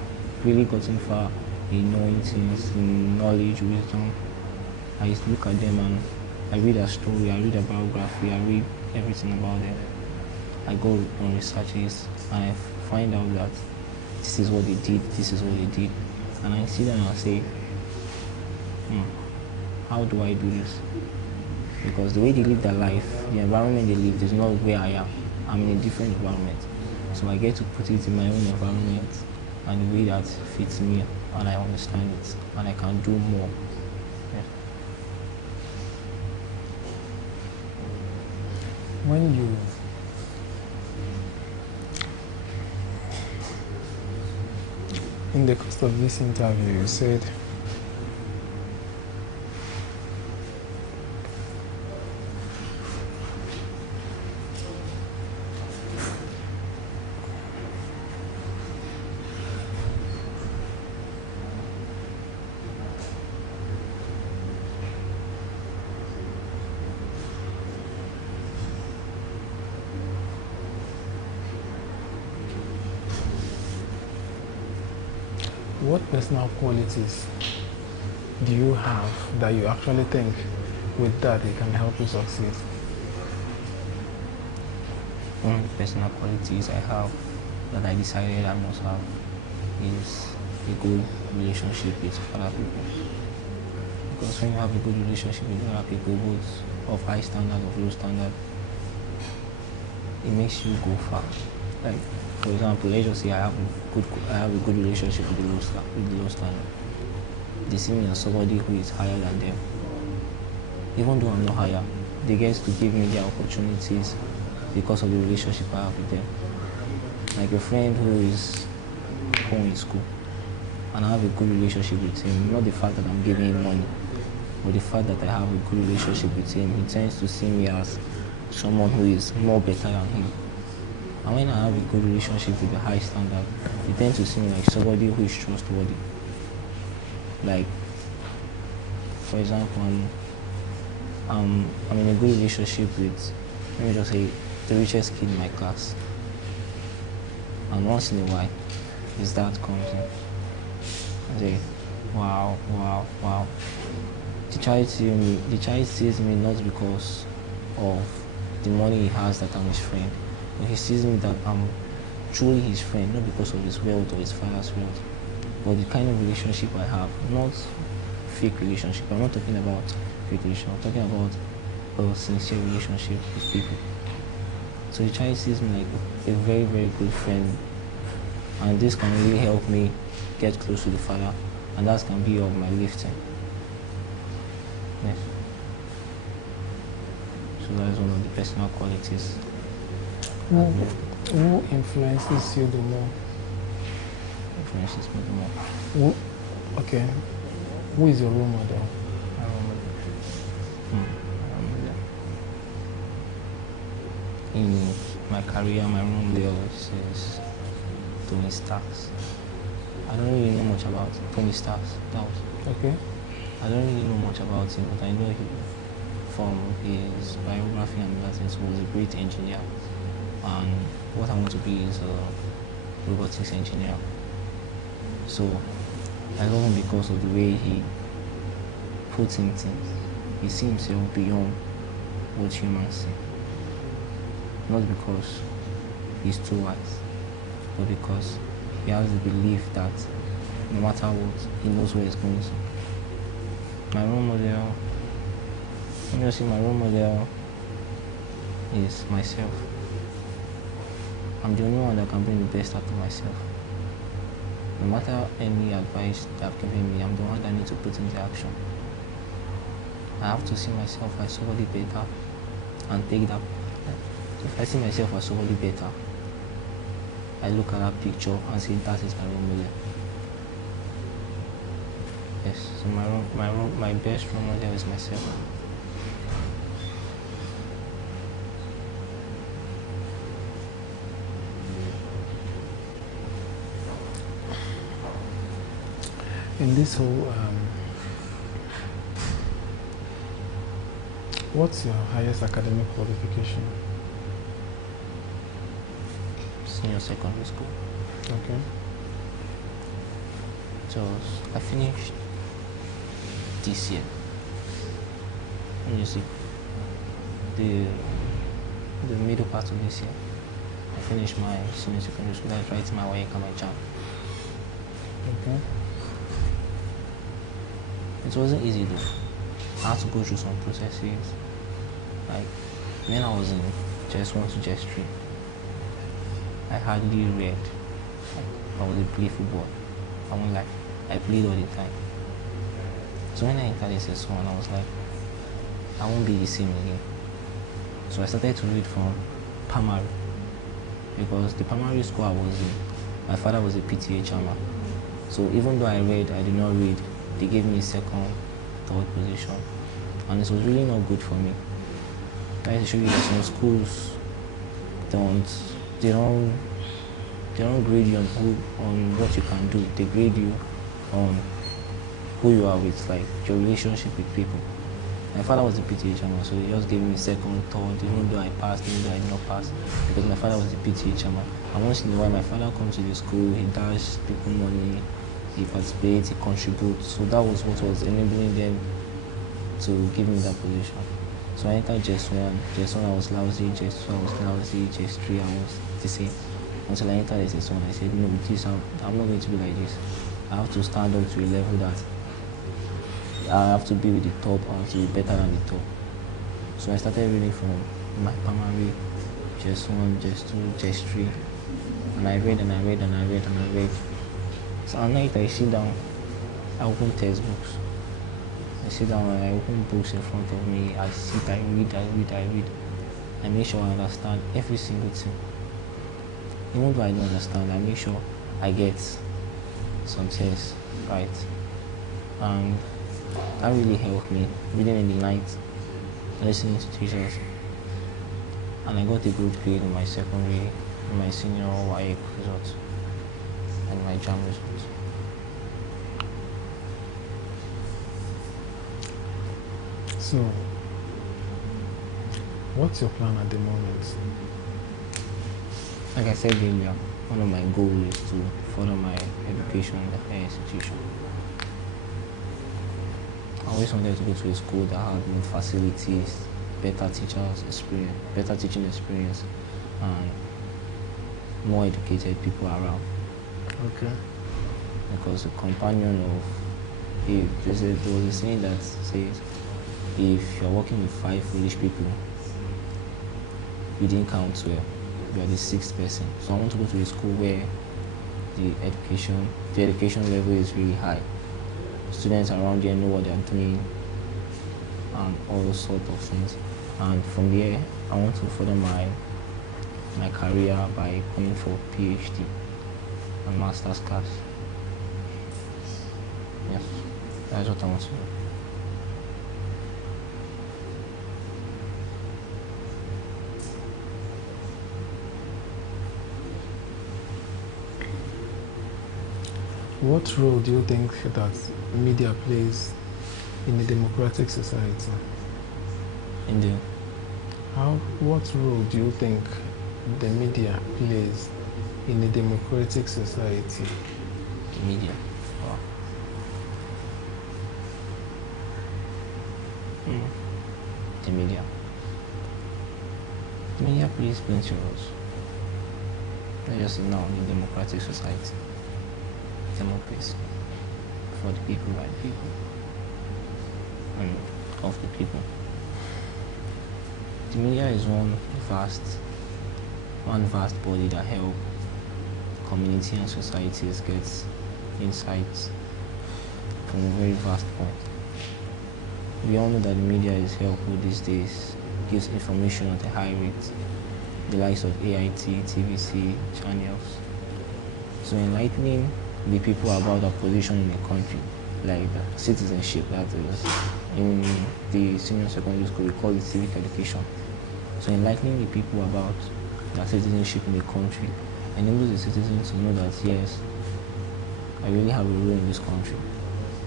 really gotten far in knowing things, in knowledge, wisdom. I look at them and I read their story, I read their biography, I read everything about them. I go on researches and I find out that this is what they did, this is what they did. And I sit down and say, how do I do this? Because the way they live their life, the environment they live is not where I am. I'm in a different environment. So I get to put it in my own environment and the way that fits me, and I understand it, and I can do more. Yeah. When you in the course of this interview, you said what personal qualities do you have that you actually think with that it can help you succeed? One personal qualities I have that I decided I must have is a good relationship with other people. Because when you have a good relationship with other people, both of high standard, of low standard, it makes you go far. Like, for example, let's just say I have a good relationship with the low standard. They see me as somebody who is higher than them. Even though I'm not higher, they get to give me their opportunities because of the relationship I have with them. Like a friend who is home in school, and I have a good relationship with him. Not the fact that I'm giving him money, but the fact that I have a good relationship with him. He tends to see me as someone who is more better than him. And when I have a good relationship with a high standard, he tends to see me like somebody who is trustworthy. Like, for example, I'm in a good relationship with, let me just say, the richest kid in my class. And once in a while, his dad comes in and say, wow, wow, wow. The child sees me not because of the money he has that I'm his friend, but he sees me that I'm truly his friend, not because of his wealth or his father's wealth, but the kind of relationship I have, not fake relationship. I'm not talking about fake relationship, I'm talking about a sincere relationship with people. So the child sees me like a very, very good friend, and this can really help me get close to the father, and that can be of my lifting. Yes. So that is one of the personal qualities. Who influences you the more? Influences me the more. Okay. Who is your role model? My role model. In my career, my role model is Tony Starks. I don't really know much about Tony Starks. Okay. I don't really know much about him, but I know him from his biography and that he was a great engineer. And what I want to be is a robotics engineer. So I love him because of the way he puts in things. He sees himself beyond what humans see. Not because he's too wise, but because he has the belief that no matter what, he knows where he's going to. My role model, let me just say my role model is myself. I'm the only one that can bring the best out of myself. No matter any advice they've given me, I'm the one that needs to put into action. I have to see myself as somebody better and take that. If I see myself as somebody better, I look at that picture and say that is my role model. Yes, so my best role model is myself. In this whole, what's your highest academic qualification? Senior secondary school. Okay. So I finished this year. And you see, the middle part of this year, I finished my senior secondary school. I was writing my WAEC and my JAM. Okay. It wasn't easy though. I had to go through some processes. Like when I was in just 1 to just 3, I hardly read. Like, I was a playful boy. I won't lie. I played all the time. So when I entered SS1, I was like, I won't be the same again. So I started to read from primary, because the primary school I was in, my father was a PTA chairman. So even though I read, I did not read. They gave me second, third position, and it was really not good for me. I have to show you that some schools they don't grade you on what you can do. They grade you on who you are with, like your relationship with people. My father was a PTA chairman, so he just gave me second, third, even though I passed, even though I did not pass, because my father was a PTA chairman. And once in a while, my father comes to the school, he dashes people money, he participates, he contributes. So that was what was enabling them to give me that position. So I entered JS1. JS1 I was lousy, JS2 I was lousy, JS3 I was the same. Until I entered SS1, I said, no, with this, I'm not going to be like this. I have to stand up to a level that I have to be with the top, I have to be better than the top. So I started reading from my primary, JS1, JS2, JS3, and I read and I read and I read and I read. So at night I sit down, I open textbooks. I sit down and I open books in front of me, I sit, I read. I make sure I understand every single thing. Even though I don't understand, I make sure I get some things right. And that really helped me, reading in the night, listening to teachers. And I got a good grade in my secondary, in my senior YA results, and my JAM results. So, what's your plan at the moment? Like I said earlier, one of my goals is to further my education in the higher institution. I always wanted to go to a school that had more facilities, better teachers experience, better teaching experience, and more educated people around. Okay. Because a companion of, there was a saying that says, if you're working with 5 foolish people, you didn't count well. You are the 6th person. So I want to go to a school where the education level is really high. Students around there know what they are doing and all sorts of things. And from there, I want to further my career by going for PhD and master's class. Yes, that's what I want to do. What role do you think that media plays in a democratic society? What role do you think the media plays in a democratic society? The media. Wow. The media. The media plays plenty of roles. Not just now in a democratic society. Democracy for the people, by the people, and of the people. The media is one vast body that help community and societies get insights from a very vast point. We all know that the media is helpful these days, gives information at a high rate, the likes of AIT, TVC, channels. So enlightening the people about their position in the country, like citizenship, that is, in the senior secondary school, we call it civic education. So enlightening the people about their citizenship in the country enables the citizens to know that, yes, I really have a role in this country.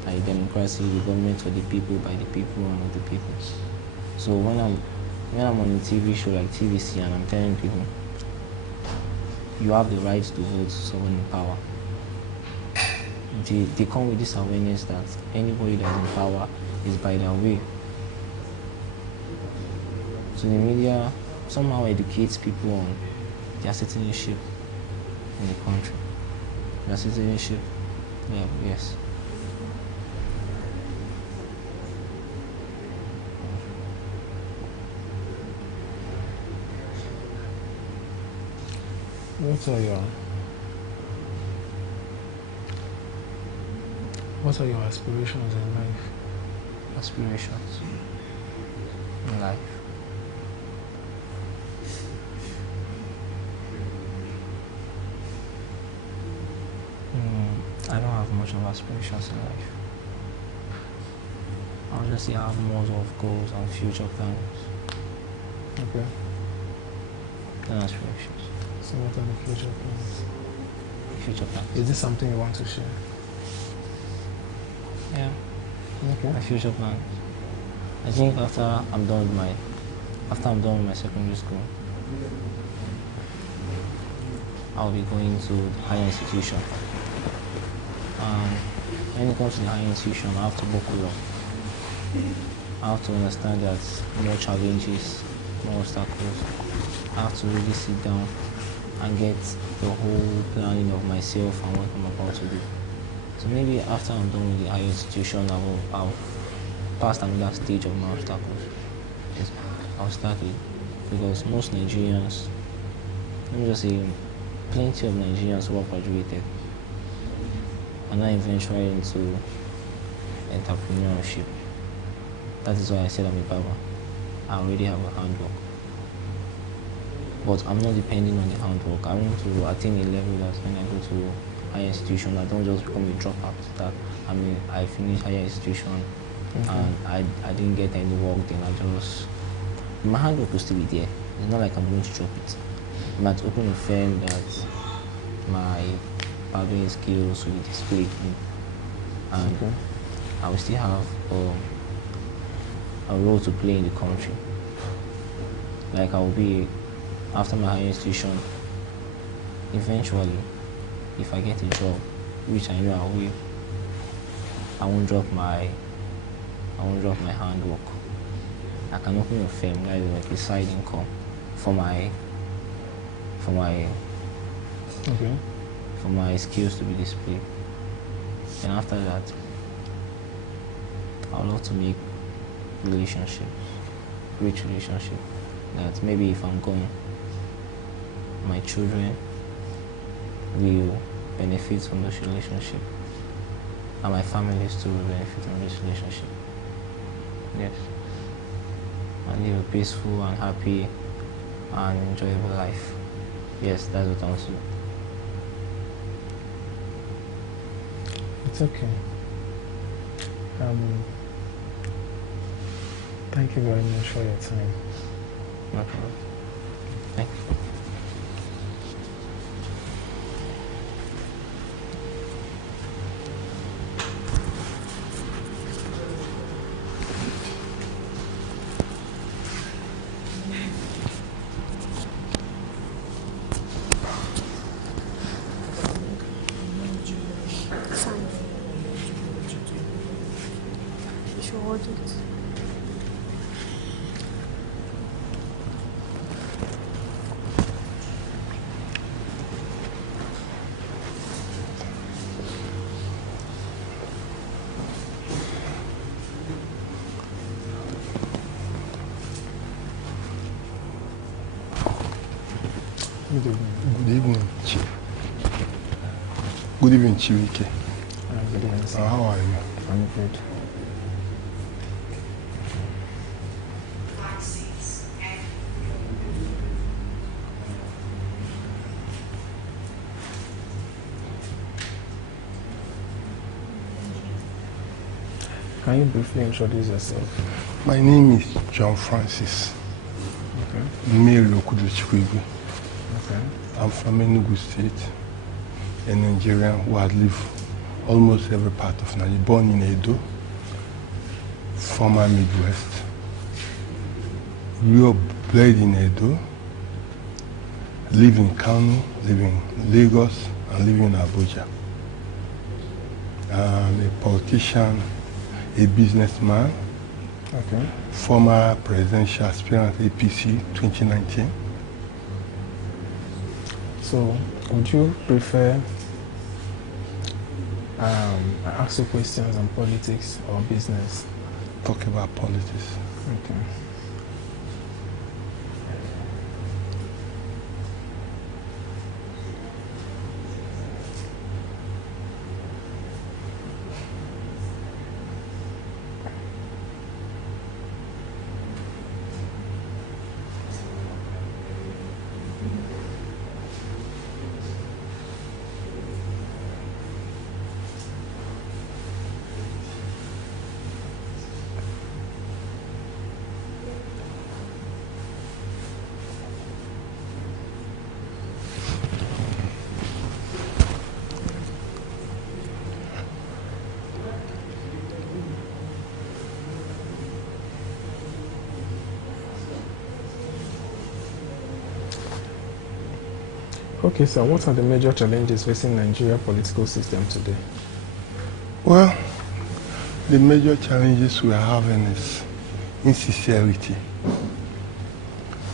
Like democracy, the government for the people, by the people, and of the people. So when I'm on a TV show like TVC and I'm telling people, you have the right to hold someone in power, they come with this awareness that anybody that is in power is by their way. So the media somehow educates people on their citizenship in the country. Their citizenship, yeah, yes. What are your aspirations in life? Aspirations in life. I don't have much of aspirations in life. I'll just say I have more of goals and future plans. Okay. Than aspirations. So what are the future plans? Future plans. Is this something you want to share? Yeah. Okay. My future plans. I think after I'm done with my secondary school, I'll be going to the higher institution. When it comes to the higher institution, I have to buckle up. I have to understand that more challenges, more obstacles. I have to really sit down and get the whole planning of myself and what I'm about to do. So maybe after I'm done with the higher institution, I'll pass another stage of my obstacles. Yes, I'll start with, because most Nigerians, let me just say, plenty of Nigerians who are graduated are now eventually into entrepreneurship. That is why I said I'm a barber. I already have a handwork. But I'm not depending on the handwork. I want to attain a level that when I go to higher institution, I don't just become a dropout. That I finished higher institution and I didn't get any work, then my handwork will still be there. It's not like I'm going to drop it. I might open a firm that my barbering skills will be displayed in, and I will still have a role to play in the country. Like I will be, after my higher institution, eventually, if I get a job, which I know I will, I won't drop my handwork. I can open a firm that is like a side income for my skills to be displayed. And after that, I would love to make relationships, rich relationships, that maybe if I'm gone, my children will benefit from this relationship, and my families too will benefit from this relationship. Yes. And live a peaceful and happy and enjoyable life. Yes, that's what I want to do. It's okay. Thank you very much for your time. No problem. Thank you. Good evening. Good evening, Chibuike. Good evening, sir. How are you? I'm good. Can you briefly introduce yourself? My name is John Francis. Okay. Male Livinus Chibuike. Okay. I'm from Enugu State, a Nigerian who has lived almost every part of Nigeria. Born in Edo, former Midwest. Grew up, bred in Edo, live in Kano, live in Lagos, and live in Abuja. I'm a politician, a businessman, okay. Former presidential aspirant APC 2019. So, would you prefer I ask you questions on politics or business? Talk about politics. Okay. Okay, so what are the major challenges facing Nigeria political system today? Well, the major challenges we are having is insincerity.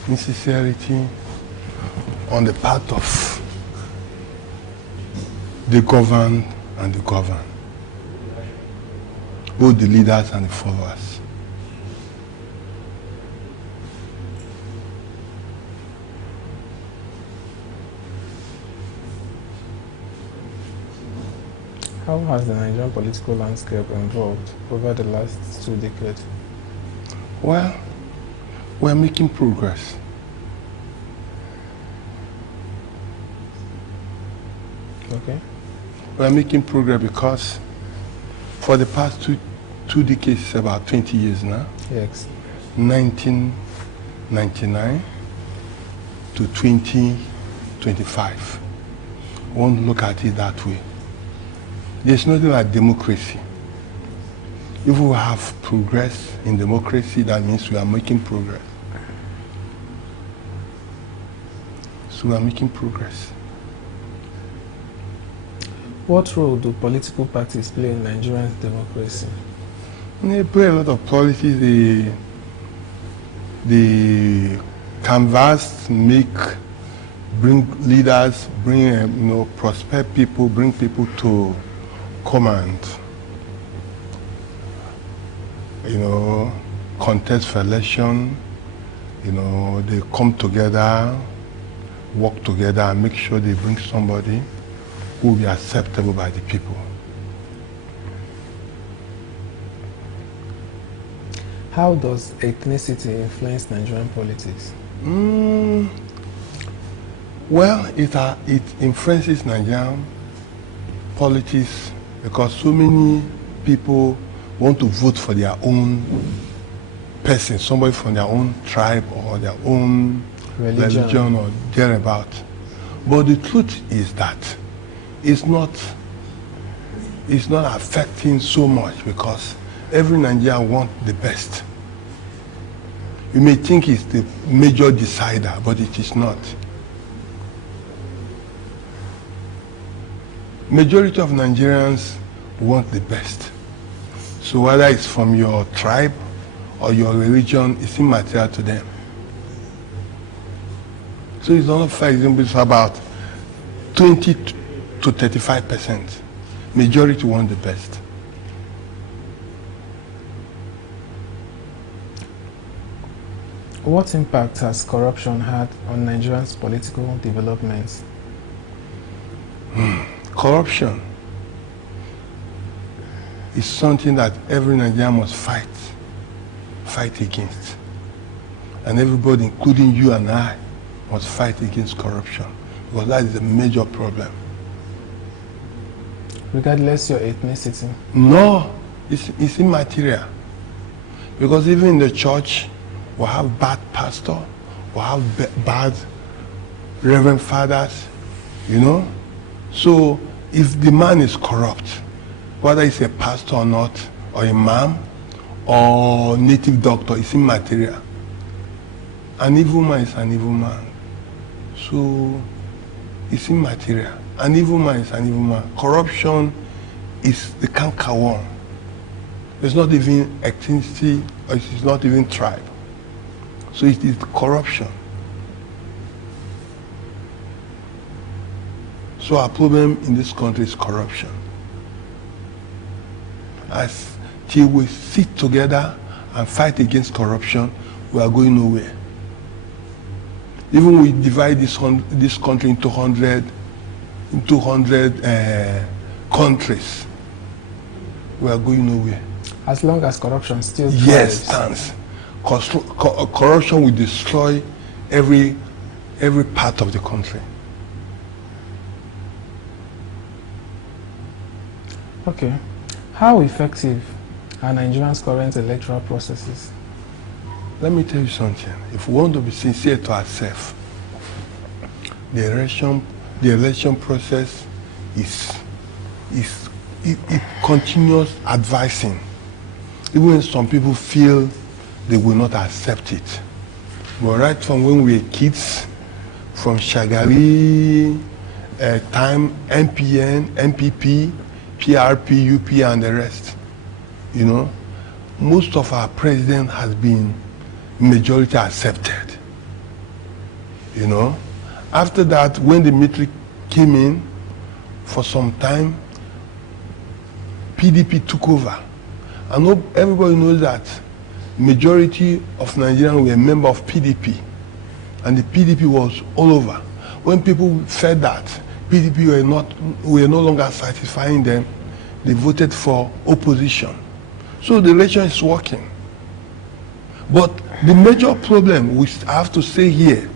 Insincerity on the part of the governed and the governed, both the leaders and the followers. How has the Nigerian political landscape evolved over the last 2 decades? Well, we're making progress. Okay. We're making progress because for the past two decades, about 20 years now, Yes. 1999 to 2025. We won't look at it that way. There's nothing like democracy. If we have progress in democracy, that means we are making progress. So we are making progress. What role do political parties play in Nigerian democracy? They play a lot of policies. They canvass, bring leaders, bring prosper people, bring people to command, contest for election. They come together, work together, and make sure they bring somebody who will be acceptable by the people. How does ethnicity influence Nigerian politics? Well, it influences Nigerian politics because so many people want to vote for their own person, somebody from their own tribe or their own religion or thereabout. But the truth is that it's not affecting so much because every Nigerian wants the best. You may think it's the major decider, but it is not. Majority of Nigerians want the best. So whether it's from your tribe or your religion, it's immaterial to them. So it's not fair, it's about 20 to 35%. Majority want the best. What impact has corruption had on Nigerians' political developments? Corruption is something that every Nigerian must fight against. And everybody, including you and I, must fight against corruption because that is a major problem. Regardless your ethnicity? No, it's immaterial. Because even in the church, we have bad pastor, we have bad reverend fathers, So if the man is corrupt, whether it's a pastor or not, or imam, or native doctor, it's immaterial. An evil man is an evil man. So it's immaterial. An evil man is an evil man. Corruption is the cankerworm. It's not even ethnicity, or it's not even tribe. So it is corruption. So our problem in this country is corruption. Till we sit together and fight against corruption, we are going nowhere. Even we divide this country into 100 countries, we are going nowhere. As long as corruption still thrives. Yes, stands. Corruption will destroy every part of the country. Okay. How effective are Nigerians' current electoral processes? Let me tell you something. If we want to be sincere to ourselves, the election process it continues advising. Even when some people feel they will not accept it. But right from when we were kids, from Shagari, time, MPN, MPP, PRP, UP, and the rest. You know, most of our president has been majority accepted. You know, after that, when the military came in, for some time, PDP took over. I know everybody knows that majority of Nigerians were a member of PDP, and the PDP was all over. When people felt that PDP were no longer satisfying them, they voted for opposition. So the election is working. But the major problem, which I have to say here,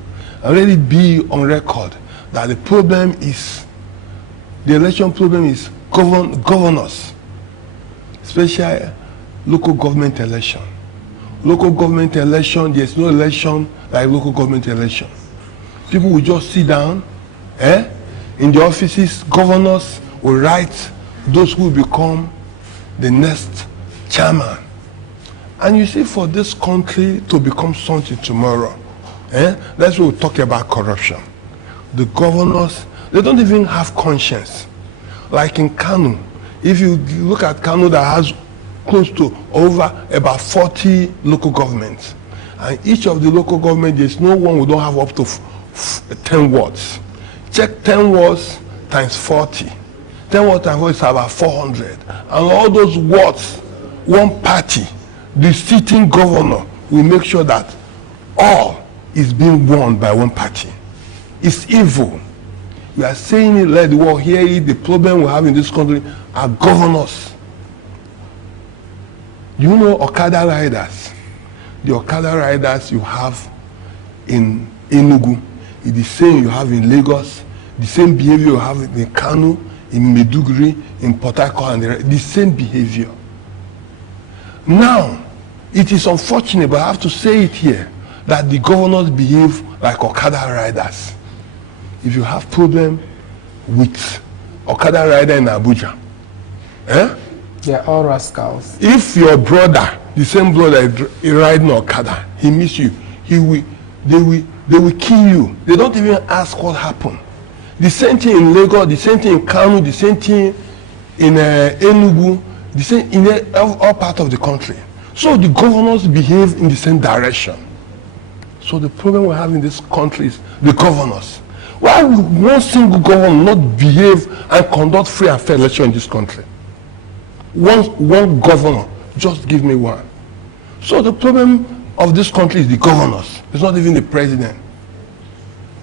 already be on record, that the problem is, the election problem is governors, especially local government election. Local government election, there's no election like local government election. People will just sit down, in the offices, governors will write those who will become the next chairman. And you see, for this country to become something tomorrow, that's what we talk about corruption. The governors, they don't even have conscience. Like in Kano, if you look at Kano, that has close to over about 40 local governments. And each of the local government, there's no one who don't have up to 10 wards. Check 10 wards times 40. 10 wards times 40 is about 400. And all those wards, one party, the sitting governor will make sure that all is being won by one party. It's evil. We are saying it, let the world hear it. The problem we have in this country are governors. You know Okada riders. The Okada riders you have in Enugu is the same you have in Lagos, the same behavior you have in Kano, in Maiduguri, in Port Harcourt, and the same behavior. Now, it is unfortunate, but I have to say it here, that the governors behave like Okada riders. If you have problem with Okada rider in Abuja, they're all rascals. If your brother, the same brother is riding Okada, he miss you, they will kill you. They don't even ask what happened. The same thing in Lagos, the same thing in Kano, the same thing in Enugu, the same in all parts of the country. So the governors behave in the same direction. So the problem we have in this country is the governors. Why would one single governor not behave and conduct free and fair election in this country? One governor, just give me one. So the problem of this country is the governors. It's not even the president.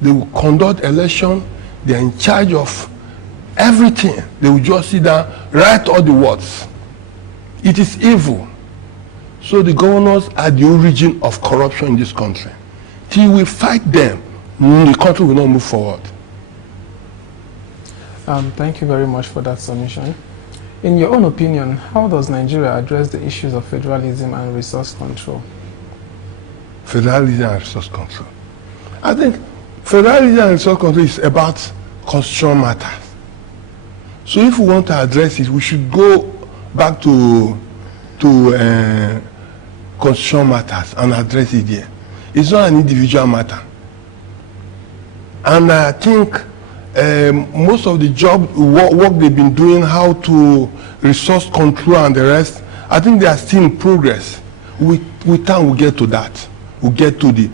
They will conduct election. They are in charge of everything. They will just sit down, write all the words. It is evil. So the governors are the origin of corruption in this country. Till we fight them, the country will not move forward. Thank you very much for that submission. In your own opinion, how does Nigeria address the issues of federalism and resource control? Federalism and resource control. I think federalism and resource control is about constitutional matters. So if we want to address it, we should go back to constitutional matters and address it there. It's not an individual matter. And I think most of the work they've been doing, how to resource control and the rest, I think they are still in progress. With time we'll get to that. We'll get to the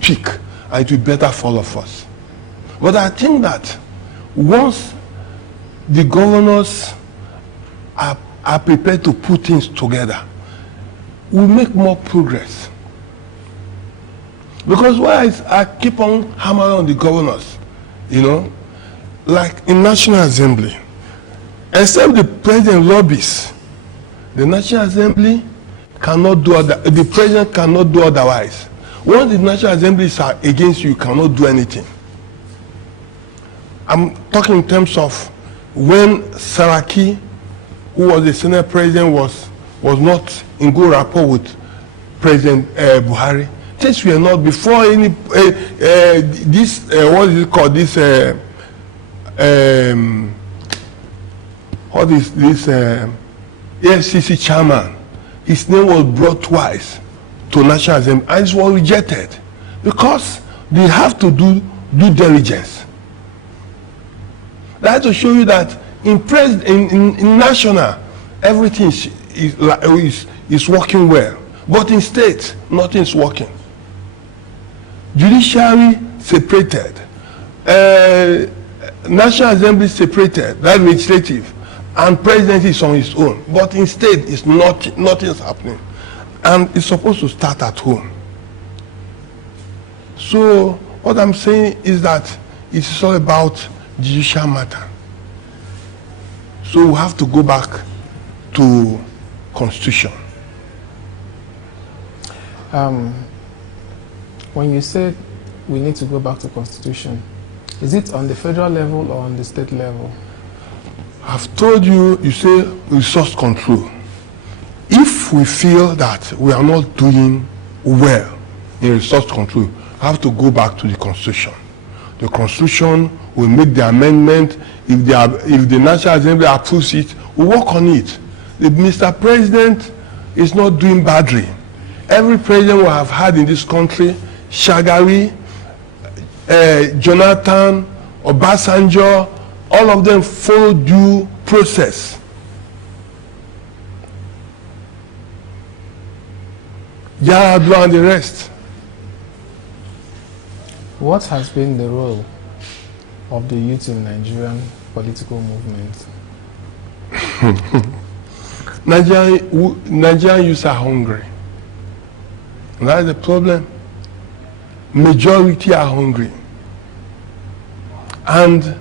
peak, and it will be better for all of us. But I think that once the governors are prepared to put things together, we'll make more progress. Because why I keep on hammering on the governors, like in National Assembly, except the president lobbies, the National Assembly cannot do the president cannot do otherwise. Once the National Assemblies are against you, you cannot do anything. I'm talking in terms of when Saraki, who was the Senate president, was not in good rapport with President Buhari. Things were not before any this what is it called, this what is this AFCC chairman, his name was brought twice to National Assembly and it was rejected because They have to do due diligence. That's to show you that in national, everything is working well. But in state, nothing is working. Judiciary separated. National Assembly separated, that legislative, and presidency is on its own. But in state, it's nothing is happening. And it's supposed to start at home. So what I'm saying is that it's all about judicial matter. So we have to go back to constitution. When you said we need to go back to constitution, is it on the federal level or on the state level? I've told you, you say resource control. If we feel that we are not doing well in resource control, we have to go back to the constitution. The constitution will make the amendment. If the National Assembly approves it, we work on it. If Mr. President is not doing badly, every president we have had in this country, Shagari, Jonathan, Obasanjo, all of them follow due process. Yaradua and the rest. What has been the role of the youth in Nigerian political movement? Nigerian youths are hungry. And that is the problem. Majority are hungry. And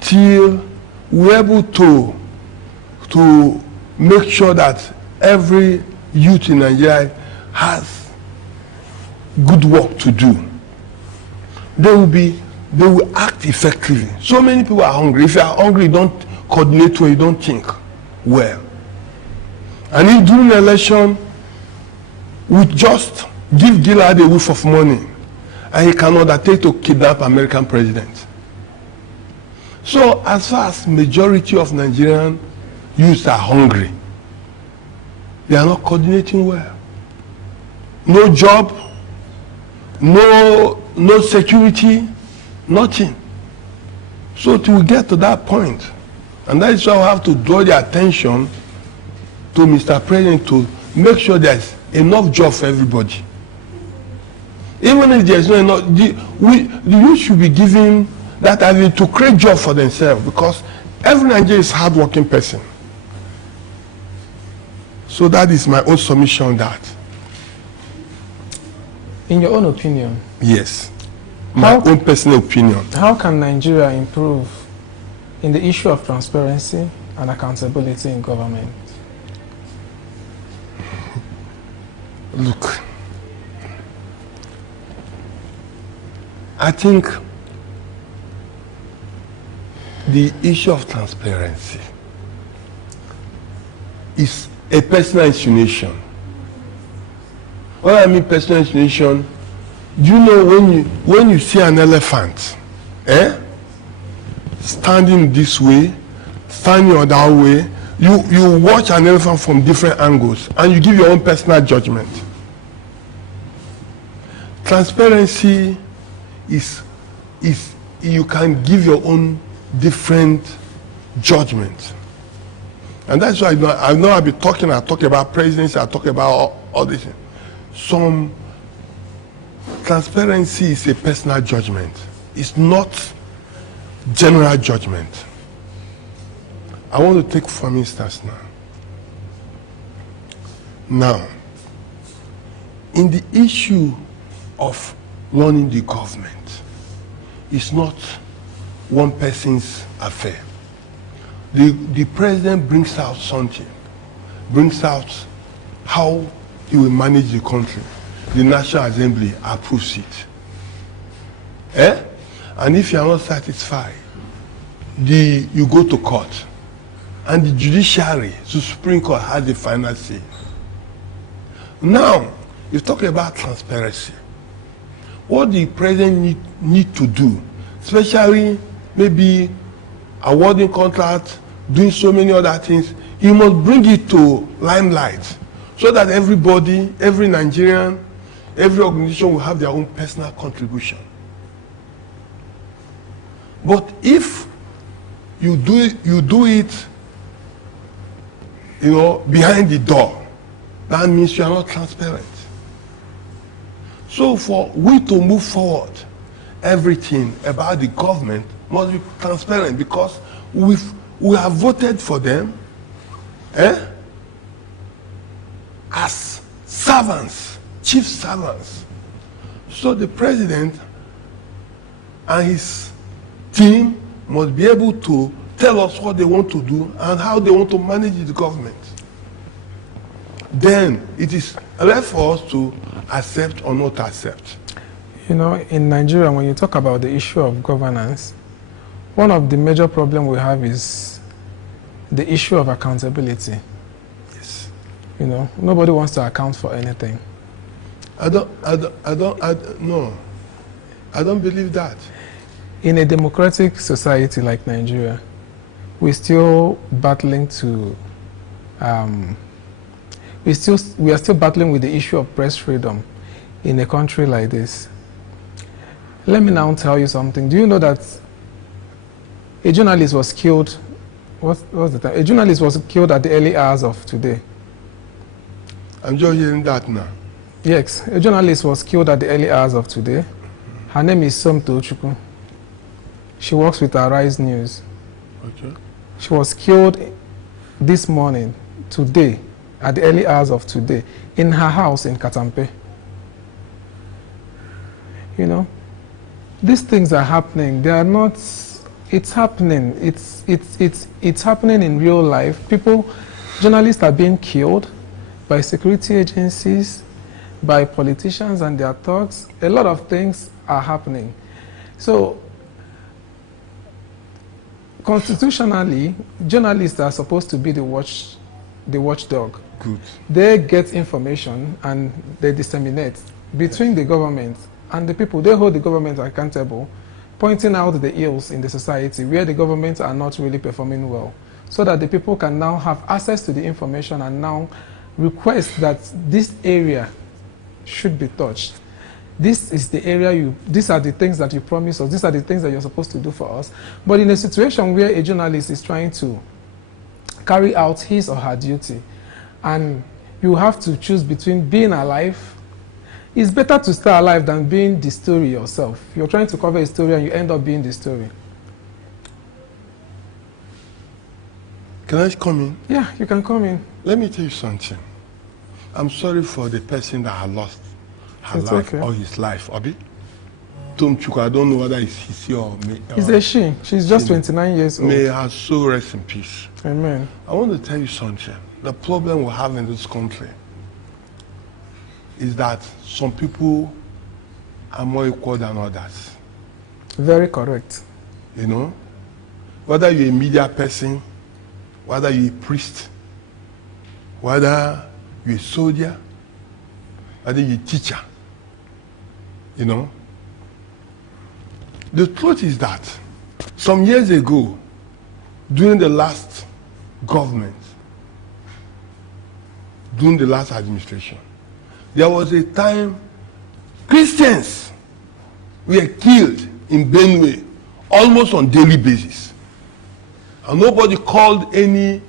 till we're able to make sure that every youth in Nigeria has good work to do, they will act effectively. So many people are hungry. If you are hungry, you don't coordinate well, you don't think well. And if during the election, we just give Gillard a whiff of money, and he can undertake to kidnap American president. So as far as majority of Nigerian youths are hungry, they are not coordinating well. No job, no security, nothing. So to get to that point, and that is why we have to draw the attention to Mr. President to make sure there's enough job for everybody. Even if there's not enough, the youth should be given that ability to create job for themselves, because every Nigerian is a hard-working person. So that is my own submission on that. In your own opinion? Yes. My own personal opinion. How can Nigeria improve in the issue of transparency and accountability in government? Look, I think the issue of transparency is a personal insinuation. What I mean personal insinuation, do you know when you see an elephant, standing this way, standing on that way, you watch an elephant from different angles and you give your own personal judgment. Transparency is you can give your own different judgment. And that's why I know I'll be talking, I talk about presidency, I talk about all this. Some transparency is a personal judgment. It's not general judgment. I want to take for instance now, in the issue of running the government, it's not one person's affair. The president brings out something, brings out how he will manage the country. The National Assembly approves it. And if you are not satisfied, you go to court. And the judiciary, the Supreme Court, has the final say. Now, you talk about transparency. What the president need to do, especially maybe awarding contracts, doing so many other things, he must bring it to limelight so that everybody, every Nigerian Every organization will have their own personal contribution. But if you do it, behind the door, that means you are not transparent. So for we to move forward, everything about the government must be transparent, because we have voted for them as servants, chief servants. So the president and his team must be able to tell us what they want to do and how they want to manage the government. Then it is left for us to accept or not accept. In Nigeria, when you talk about the issue of governance, one of the major problems we have is the issue of accountability. Yes. Nobody wants to account for anything. I don't believe that. In a democratic society like Nigeria, we're still battling to, we are still battling with the issue of press freedom in a country like this. Let me now tell you something. Do you know that a journalist was killed? What's the time? A journalist was killed at the early hours of today. I'm just hearing that now. Yes, a journalist was killed at the early hours of today. Her name is Somto Chukwu. She works with Arise News. Okay. She was killed this morning, today, at the early hours of today, in her house in Katampe. These things are happening. They are not. It's happening. It's happening in real life. Journalists are being killed by security agencies, by politicians and their thugs. A lot of things are happening. So, constitutionally, journalists are supposed to be the watchdog. Good. They get information and they disseminate between the government and the people. They hold the government accountable, pointing out the ills in the society where the governments are not really performing well, so that the people can now have access to the information and now request that this area should be touched. This is the area these are the things that you promise us, these are the things that you're supposed to do for us. But in a situation where a journalist is trying to carry out his or her duty, and you have to choose between being alive, it's better to stay alive than being the story yourself. You're trying to cover a story and you end up being the story. Can I come in? Yeah, you can come in. Let me tell you something. I'm sorry for the person that had lost her life or his life. Abi? Tom Chukwu, I don't know whether it's his or me. It's a she. She's just 29 years old. May her soul rest in peace. Amen. I want to tell you something. The problem we have in this country is that some people are more equal than others. Very correct. Whether you're a media person, whether you're a priest, whether you're a soldier, whether you're a teacher, The truth is that some years ago, during the last government, during the last administration, there was a time Christians were killed in Benue almost on daily basis. And nobody called any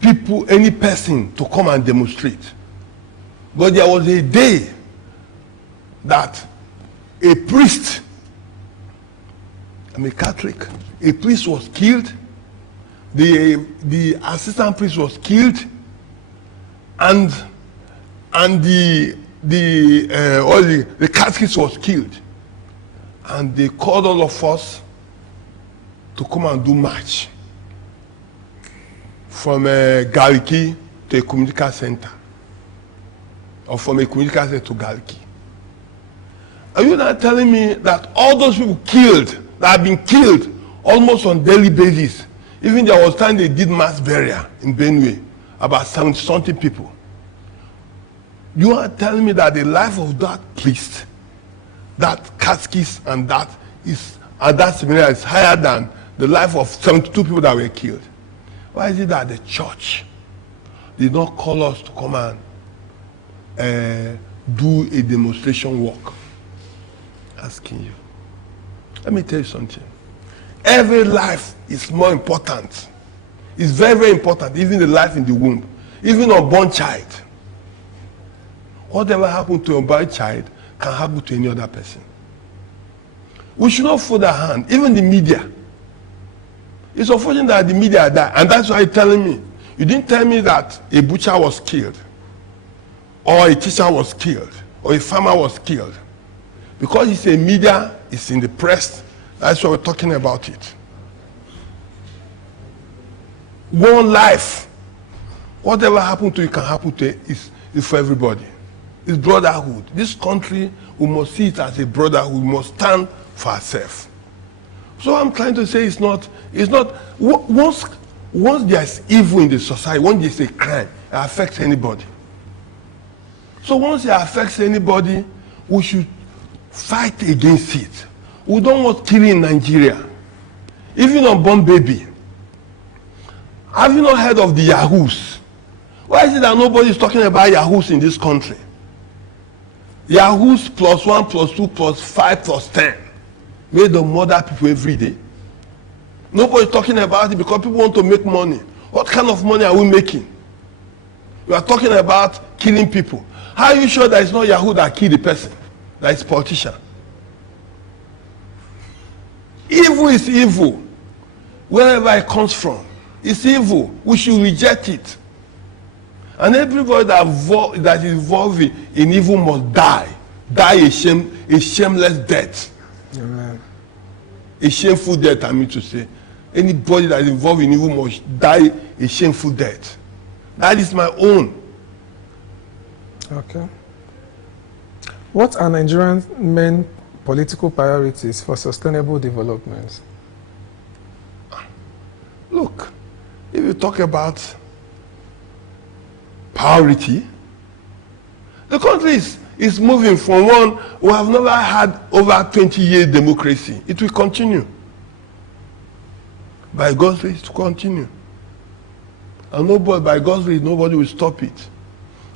person to come and demonstrate. But there was a day that a priest, I'm a Catholic, a priest was killed, the assistant priest was killed, and the catechist was killed. And they called all of us to come and do march from Gariki to a community center, or from a community center to Gariki. Are you not telling me that all those people killed, that have been killed almost on daily basis, even there was time they did mass burial in Benue, about 70-something people. You are telling me that the life of that priest, that catechist, and that seminary is higher than the life of 72 people that were killed? Why is it that the church did not call us to come and do a demonstration work. Asking you. Let me tell you something. Every life is more important. It's very, very important, even the life in the womb, even unborn child. Whatever happened to a unborn child can happen to any other person. We should not fold our hand, even the media. It's unfortunate that the media died, and that's why you're telling me. You didn't tell me that a butcher was killed, or a teacher was killed, or a farmer was killed. Because it's a media, it's in the press, that's why we're talking about it. One life, whatever happened to you can happen to you, is for everybody. It's brotherhood. This country, we must see it as a brotherhood. We must stand for ourselves. So I'm trying to say it's not, once there's evil in the society, once there's a crime, it affects anybody. So once it affects anybody, we should fight against it. We don't want killing in Nigeria. Even unborn baby. Have you not heard of the Yahoos? Why is it that nobody is talking about Yahoos in this country? Yahoos +1 +2 +5 +10 made them murder people every day. Nobody is talking about it because people want to make money. What kind of money are we making? We are talking about killing people. How are you sure that it's not Yahoo that killed the person? That is politician. Evil is evil. Wherever it comes from, it's evil. We should reject it. And everybody that is involved in evil must die. Die a shameless death. Amen. A shameful death, I mean to say. Anybody that is involved in evil must die a shameful death. That is my own. Okay. What are Nigerian main political priorities for sustainable development? Look, if you talk about priority, the country is moving from one we have never had over 20 years democracy. It will continue. By God's grace, to continue. And nobody, by God's grace, nobody will stop it.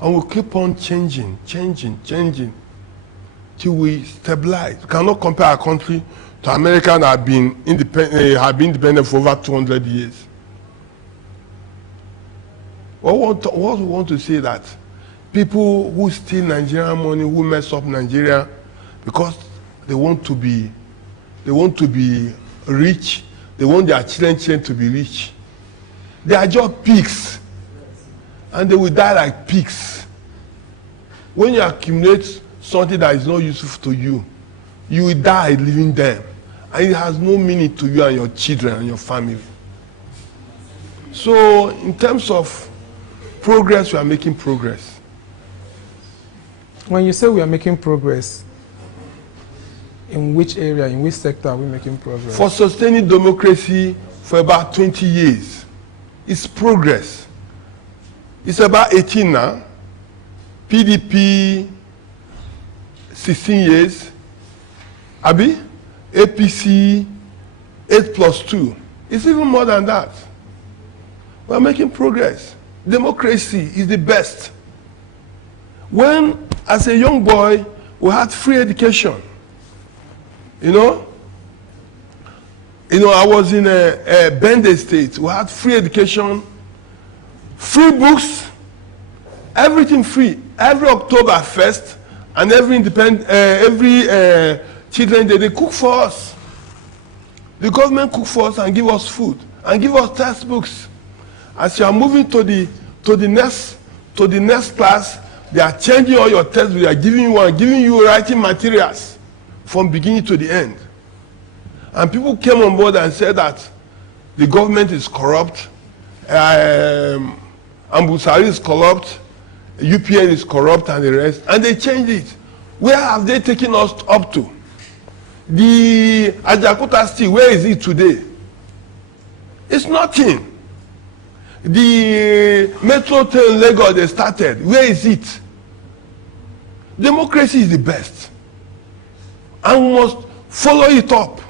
And we'll keep on changing till we stabilize. We cannot compare our country to America that have been independent for over 200 years. What we want to say that people who steal Nigerian money, who mess up Nigeria because they want to be rich, they want their children to be rich. They are just pigs, and they will die like pigs. When you accumulate something that is not useful to you, you will die leaving them, and it has no meaning to you and your children and your family. So in terms of progress, we are making progress. When you say we are making progress, in which area, in which sector are we making progress? For sustaining democracy for about 20 years, it's progress. It's about 18 now. PDP, 16 years. Abi? APC, 8+2. It's even more than that. We're making progress. Democracy is the best. When, as a young boy, we had free education. I was in a Bende State. We had free education, free books, everything free. Every October 1st and every children day, they cook for us. The government cook for us and give us food and give us textbooks. As you are moving to the next class, they are changing all your textbooks. They are giving you writing materials from beginning to the end. And people came on board and said that the government is corrupt, Ambusari is corrupt, UPN is corrupt, and the rest, and they changed it. Where have they taken us up to? The Ajakuta Steel, where is it today? It's nothing. The Metro Train Lagos they started, where is it? Democracy is the best. And we must follow it up.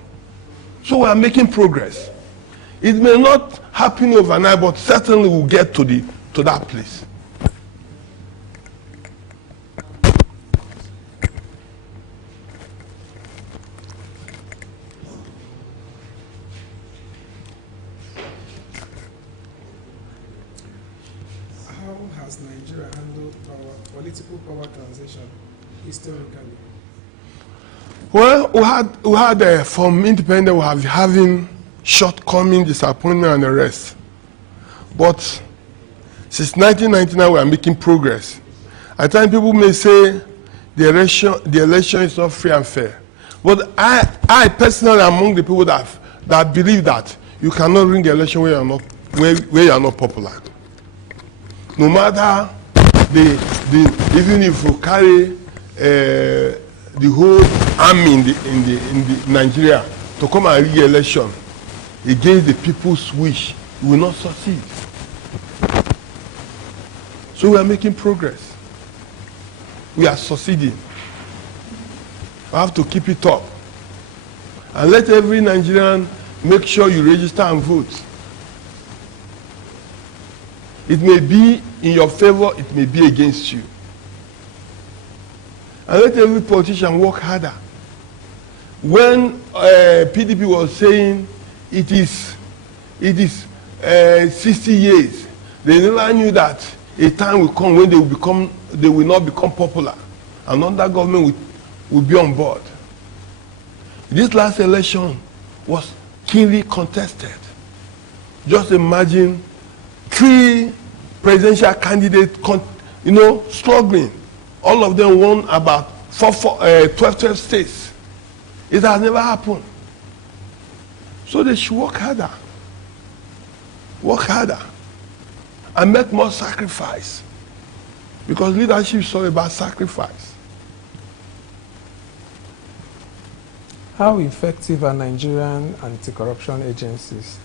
So we are making progress. It may not happen overnight, but certainly we'll get to that place. has Nigeria handled our political power transition historically? Well, we had from independence, we have having shortcoming, disappointment, and the rest. But since 1999, we are making progress. At times, people may say the election is not free and fair. But I personally am among the people that believe that you cannot win the election where you are not popular. No matter even if you carry the whole army in Nigeria to come and rig election against the people's wish, you will not succeed. So we are making progress. We are succeeding. We have to keep it up. And let every Nigerian make sure you register and vote. It may be in your favor, it may be against you. And let every politician work harder. When PDP was saying it is 60 years, they never knew that a time will come when they will not become popular, and another government will be on board. This last election was keenly contested. Just imagine 3 presidential candidates, struggling. All of them won about 12 states. It has never happened. So they should work harder. Work harder. And make more sacrifice. Because leadership is all about sacrifice. How effective are Nigerian anti-corruption agencies?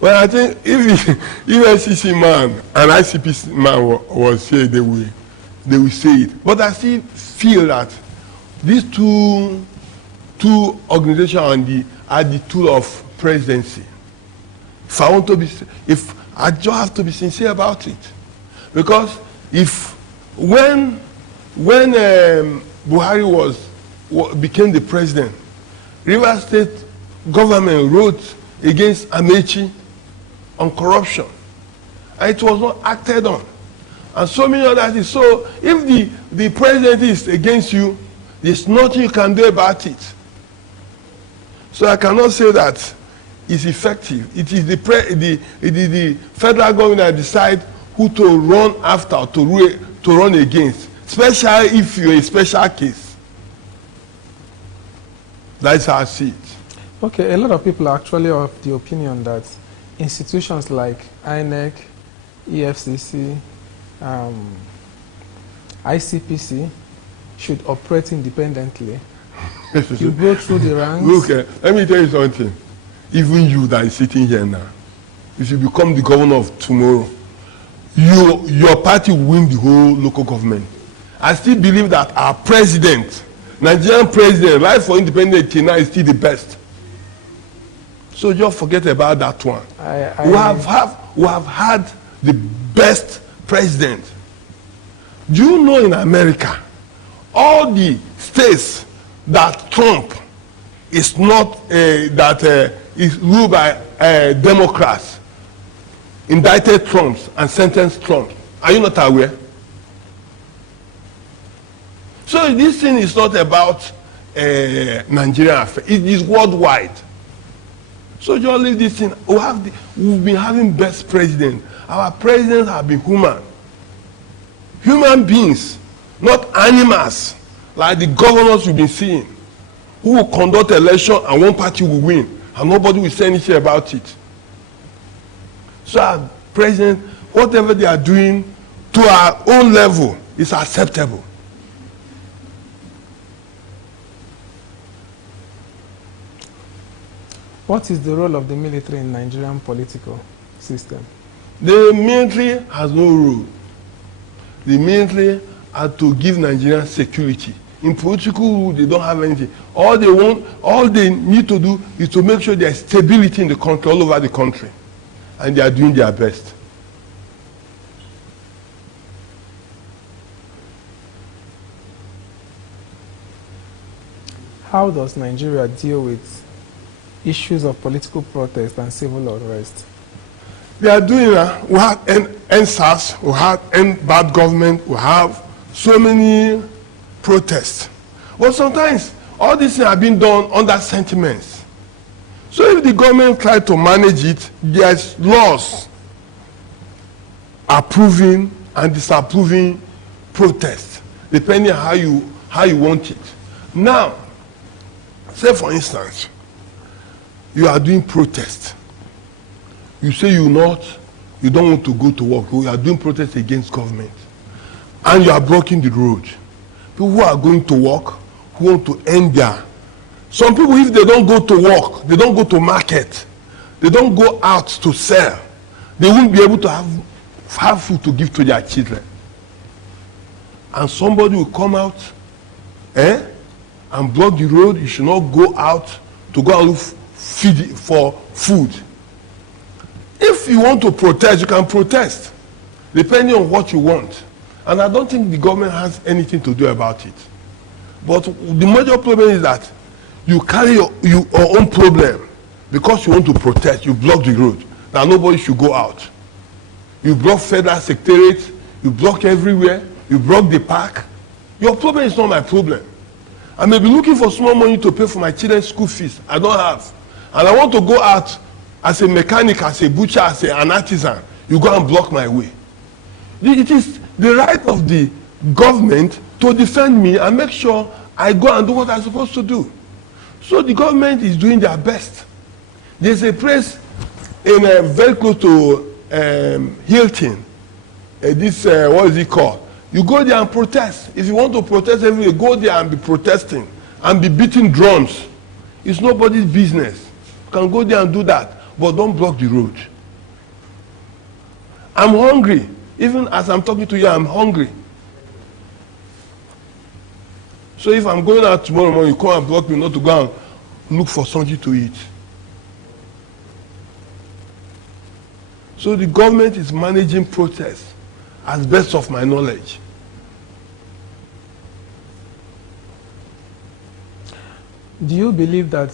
Well, I think if SEC man and ICP man was here, they will say it. But I still feel that these two organizations are the tool of presidency. If I just have to be sincere about it, because when Buhari became the president, Rivers State government wrote against Amechi on corruption, and it was not acted on, and so many other things. So if the president is against you, there's nothing you can do about it. So I cannot say that it's effective. It is the federal government that decide who to run after, to run against, especially if you're a special case. That's how I see it. Okay, a lot of people are actually of the opinion that institutions like INEC, EFCC, ICPC should operate independently. You go through the ranks. Look, let me tell you something. Even you that is sitting here now, if you become the governor of tomorrow, your party will win the whole local government. I still believe that our president, Nigerian president, right for independence till now is still the best. So just forget about that one. We have had the best president. Do you know in America, all the states that Trump is not is ruled by Democrats, indicted Trump and sentenced Trump? Are you not aware? So this thing is not about Nigeria affair. It is worldwide. So just leave this thing. We've been having best president. Our presidents have been human beings, not animals like the governors we've been seeing, who will conduct election and one party will win and nobody will say anything about it. So our president, whatever they are doing to our own level is acceptable. What is the role of the military in Nigerian political system? The military has no role. The military are to give Nigerians security. In political rule, they don't have anything. All they need to do is to make sure there's stability in the country, all over the country. And they are doing their best. How does Nigeria deal with issues of political protest and civil unrest? They are doing, we have NSAS, we have bad government, we have so many protests. But sometimes all these things are being done under sentiments. So if the government try to manage it, there's laws approving and disapproving protests, depending on how you want it. Now, say for instance, you are doing protest. You say you don't want to go to work. You are doing protest against government. And you are blocking the road. People who are going to work, who want to end their... Some people, if they don't go to work, they don't go to market, they don't go out to sell, they won't be able to have food to give to their children. And somebody will come out and block the road. You should not go out to go and look for food. If you want to protest, you can protest, depending on what you want. And I don't think the government has anything to do about it. But the major problem is that you carry your own problem because you want to protest. You block the road. Now nobody should go out. You block federal secretariat. You block everywhere. You block the park. Your problem is not my problem. I may be looking for small money to pay for my children's school fees. I don't have. And I want to go out as a mechanic, as a butcher, as an artisan. You go and block my way. It is the right of the government to defend me and make sure I go and do what I'm supposed to do. So the government is doing their best. There's a place in very close to Hilton. What is it called? You go there and protest. If you want to protest everywhere, go there and be protesting and be beating drums. It's nobody's business. You can go there and do that, but don't block the road. I'm hungry. Even as I'm talking to you, I'm hungry. So if I'm going out tomorrow morning, you come and block me not to go and look for something to eat. So the government is managing protests as best of my knowledge. Do you believe that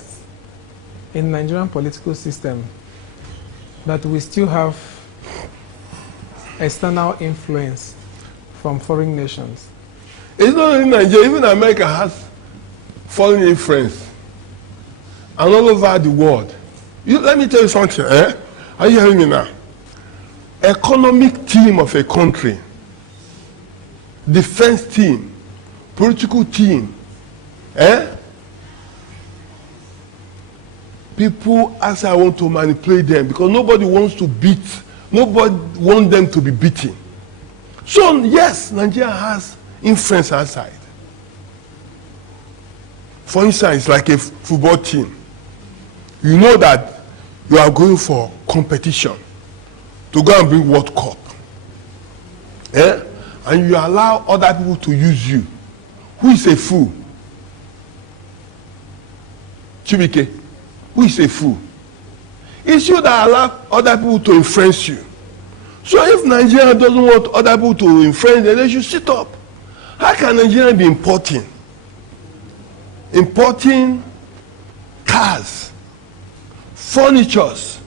in Nigerian political system that we still have external influence from foreign nations? It's not only Nigeria, even America has foreign influence. And all over the world. Let me tell you something, Are you hearing me now? Economic team of a country, defense team, political team, people as I want to manipulate them because nobody wants to beat, nobody wants them to be beaten. So yes, Nigeria has influence outside. For instance, like a football team. You know that you are going for competition to go and bring World Cup. And you allow other people to use you. Who is a fool? Chibuike. Who is a fool? It's you that allow other people to influence you. So if Nigeria doesn't want other people to influence them, they should sit up. How can Nigeria be importing cars, furnitures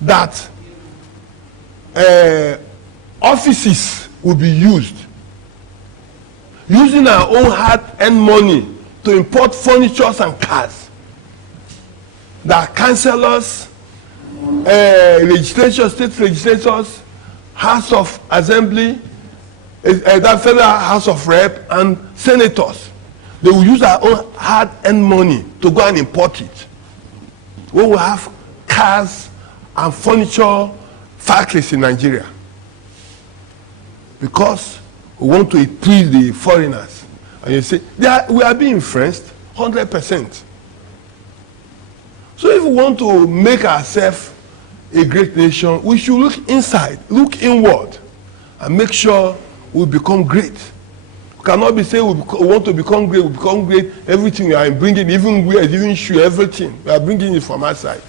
that offices will be used, using our own hard-earned money to import furnitures and cars that councillors, legislatures, state legislatures, House of Assembly, that federal House of Rep, and senators, they will use our own hard-earned money to go and import it. We will have cars and furniture factories in Nigeria because we want to please the foreigners. And you say, we are being influenced 100%. So if we want to make ourselves a great nation, we should look inside, look inward, and make sure we become great. We cannot be saying we want to become great, everything we are bringing, even weird, even shoe, everything, we are bringing it from outside.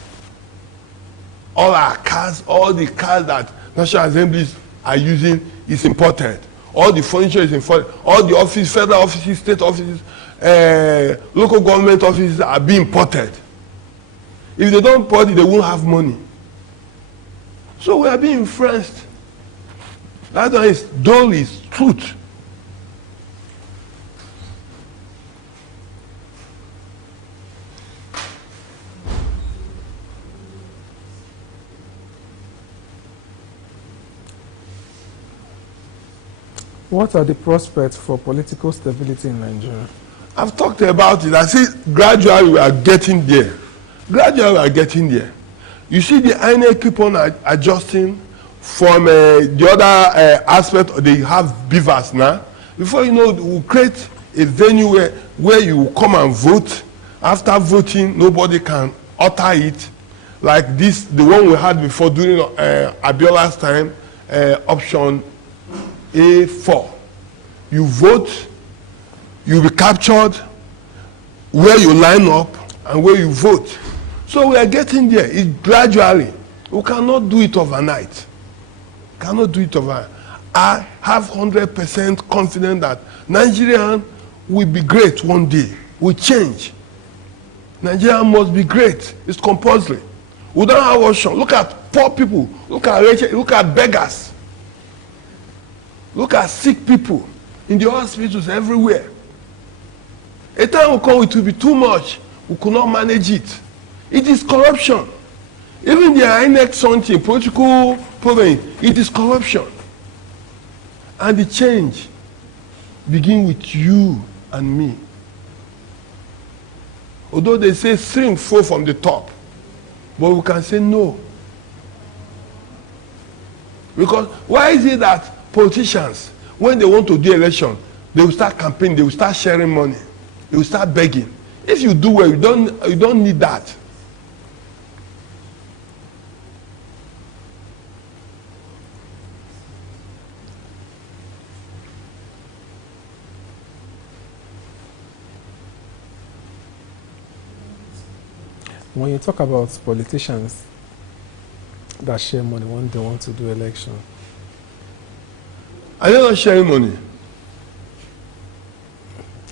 All our cars, all the cars that National Assemblies are using is imported. All the furniture is imported. All the offices, federal offices, state offices, local government offices are being imported. If they don't import it, they won't have money. So we are being influenced. That one is dull is truth. What are the prospects for political stability in Nigeria? I've talked about it. I see gradually we are getting there. Gradually we are getting there. You see the INEC keep on adjusting from the other aspect. They have beavers now. Before you know, we'll create a venue where you come and vote. After voting, nobody can utter it. Like this, the one we had before during Abiola's time, option A4. You vote, you'll be captured where you line up and where you vote. So we are getting there. It's gradually. We cannot do it overnight. Cannot do it overnight. I have 100% confidence that Nigeria will be great one day. Will change. Nigeria must be great. It's compulsory. We don't have option. Look at poor people. Look at beggars. Look at sick people in the hospitals everywhere. A time will come, it will be too much. We could not manage it. It is corruption. Even the INEC something, political problem, it is corruption. And the change begins with you and me. Although they say stream flow from the top, but we can say no. Because why is it that politicians, when they want to do election, they will start campaigning, they will start sharing money, they will start begging? If you do well, you don't need that. When you talk about politicians that share money when they want to do election, are they not sharing money?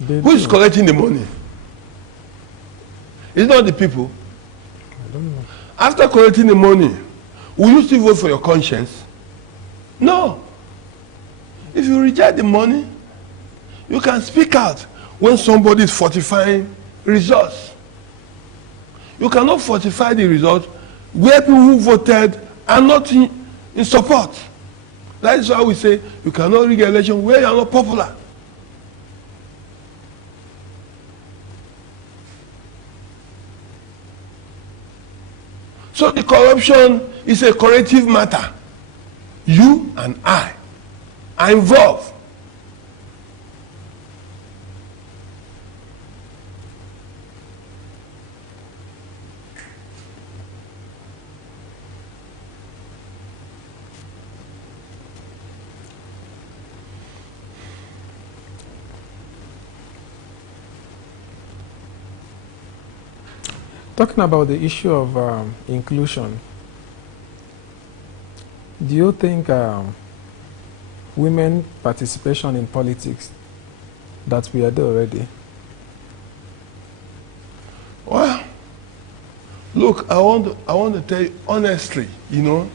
Who is collecting the money? It's not the people. I don't know. After collecting the money, will you still vote for your conscience? No. If you reject the money, you can speak out when somebody is fortifying results. You cannot fortify the results where people who voted are not in support. That is why we say you cannot rig election where you are not popular. So the corruption is a corrective matter. You and I are involved. Talking about the issue of inclusion, do you think women participation in politics, that we are there already? Well, look, I want to tell you honestly, you know,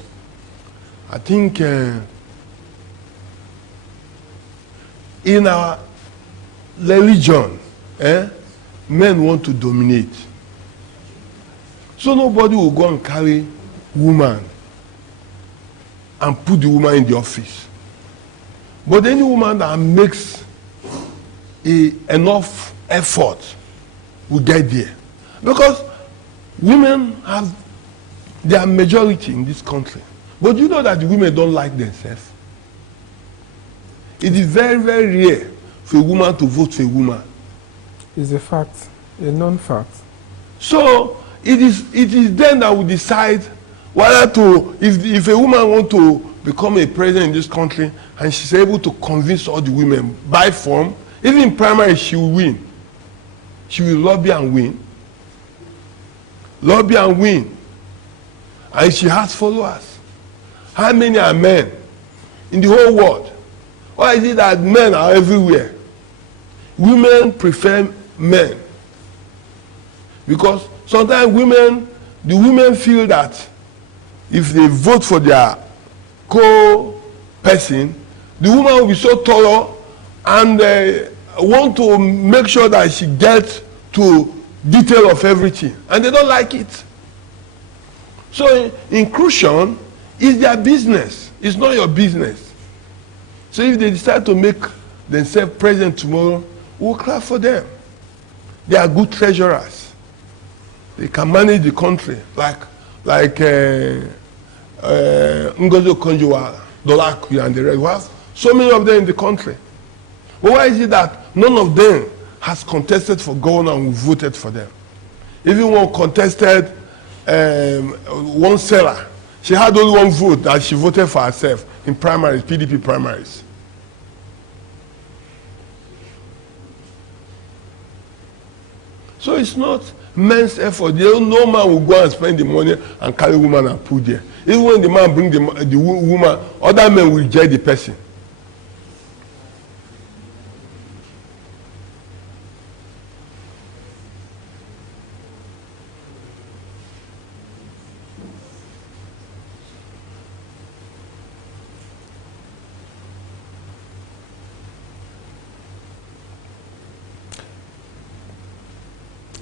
I think in our religion, men want to dominate. So nobody will go and carry woman and put the woman in the office. But any woman that makes enough effort will get there. Because women have their majority in this country. But you know that the women don't like themselves. It is very, very rare for a woman to vote for a woman. It's a fact, a known fact. So it is then that we decide whether to, if a woman wants to become a president in this country and she's able to convince all the women by form, even in primary she will win. She will lobby and win. Lobby and win. And she has followers. How many are men in the whole world? Why is it that men are everywhere? Women prefer men. Because sometimes the women feel that if they vote for their co-person, the woman will be so thorough and want to make sure that she gets to detail of everything, and they don't like it. So inclusion is their business. It's not your business. So if they decide to make themselves present tomorrow, we'll clap for them. They are good treasurers. They can manage the country like Ngozi Okonjo-Iweala, Dolaku, and the rest. We have so many of them in the country. But why is it that none of them has contested for governor and we voted for them? Even one contested, one seller, she had only one vote that she voted for herself in primaries, PDP primaries. So it's not men's effort. No man will go and spend the money and carry woman and put there. Even when the man bring the woman, other men will reject the person.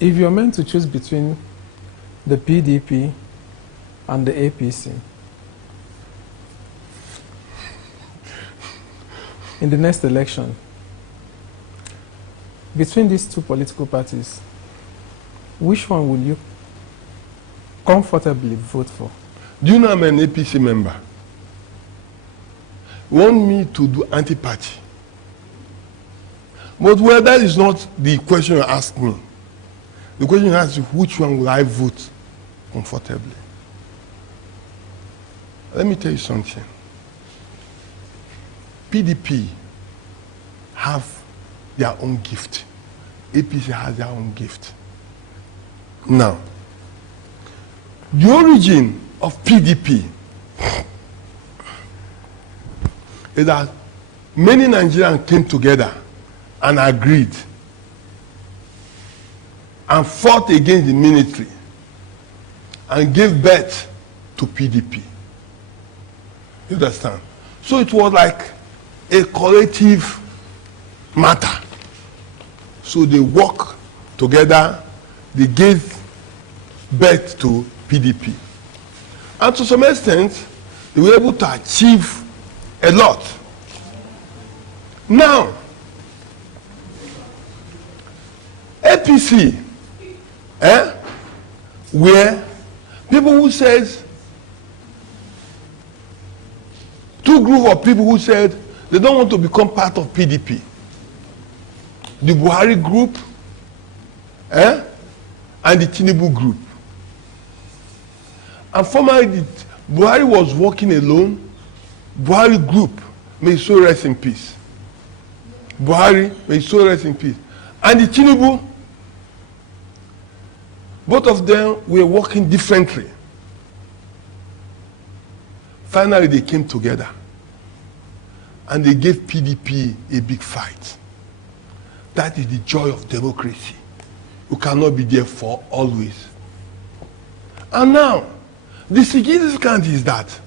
If you're meant to choose between the PDP and the APC in the next election, between these two political parties, which one will you comfortably vote for? Do you know I'm an APC member? Want me to do anti-party? But well, that is not the question you ask me. The question you ask is which one will I vote comfortably? Let me tell you something. PDP have their own gift. APC has their own gift. Now, the origin of PDP is that many Nigerians came together and agreed and fought against the military and gave birth to PDP. You understand? So it was like a collective matter. So they worked together, they gave birth to PDP. And to some extent, they were able to achieve a lot. Now, APC, where people who says, two groups of people who said they don't want to become part of PDP. The Buhari group and the Tinubu group. And formerly, Buhari was working alone. Buhari group, may his soul rest in peace. Buhari, may his soul rest in peace. And the Tinubu, both of them were working differently. Finally, they came together and they gave PDP a big fight. That is the joy of democracy. You cannot be there for always. And now, the significance is that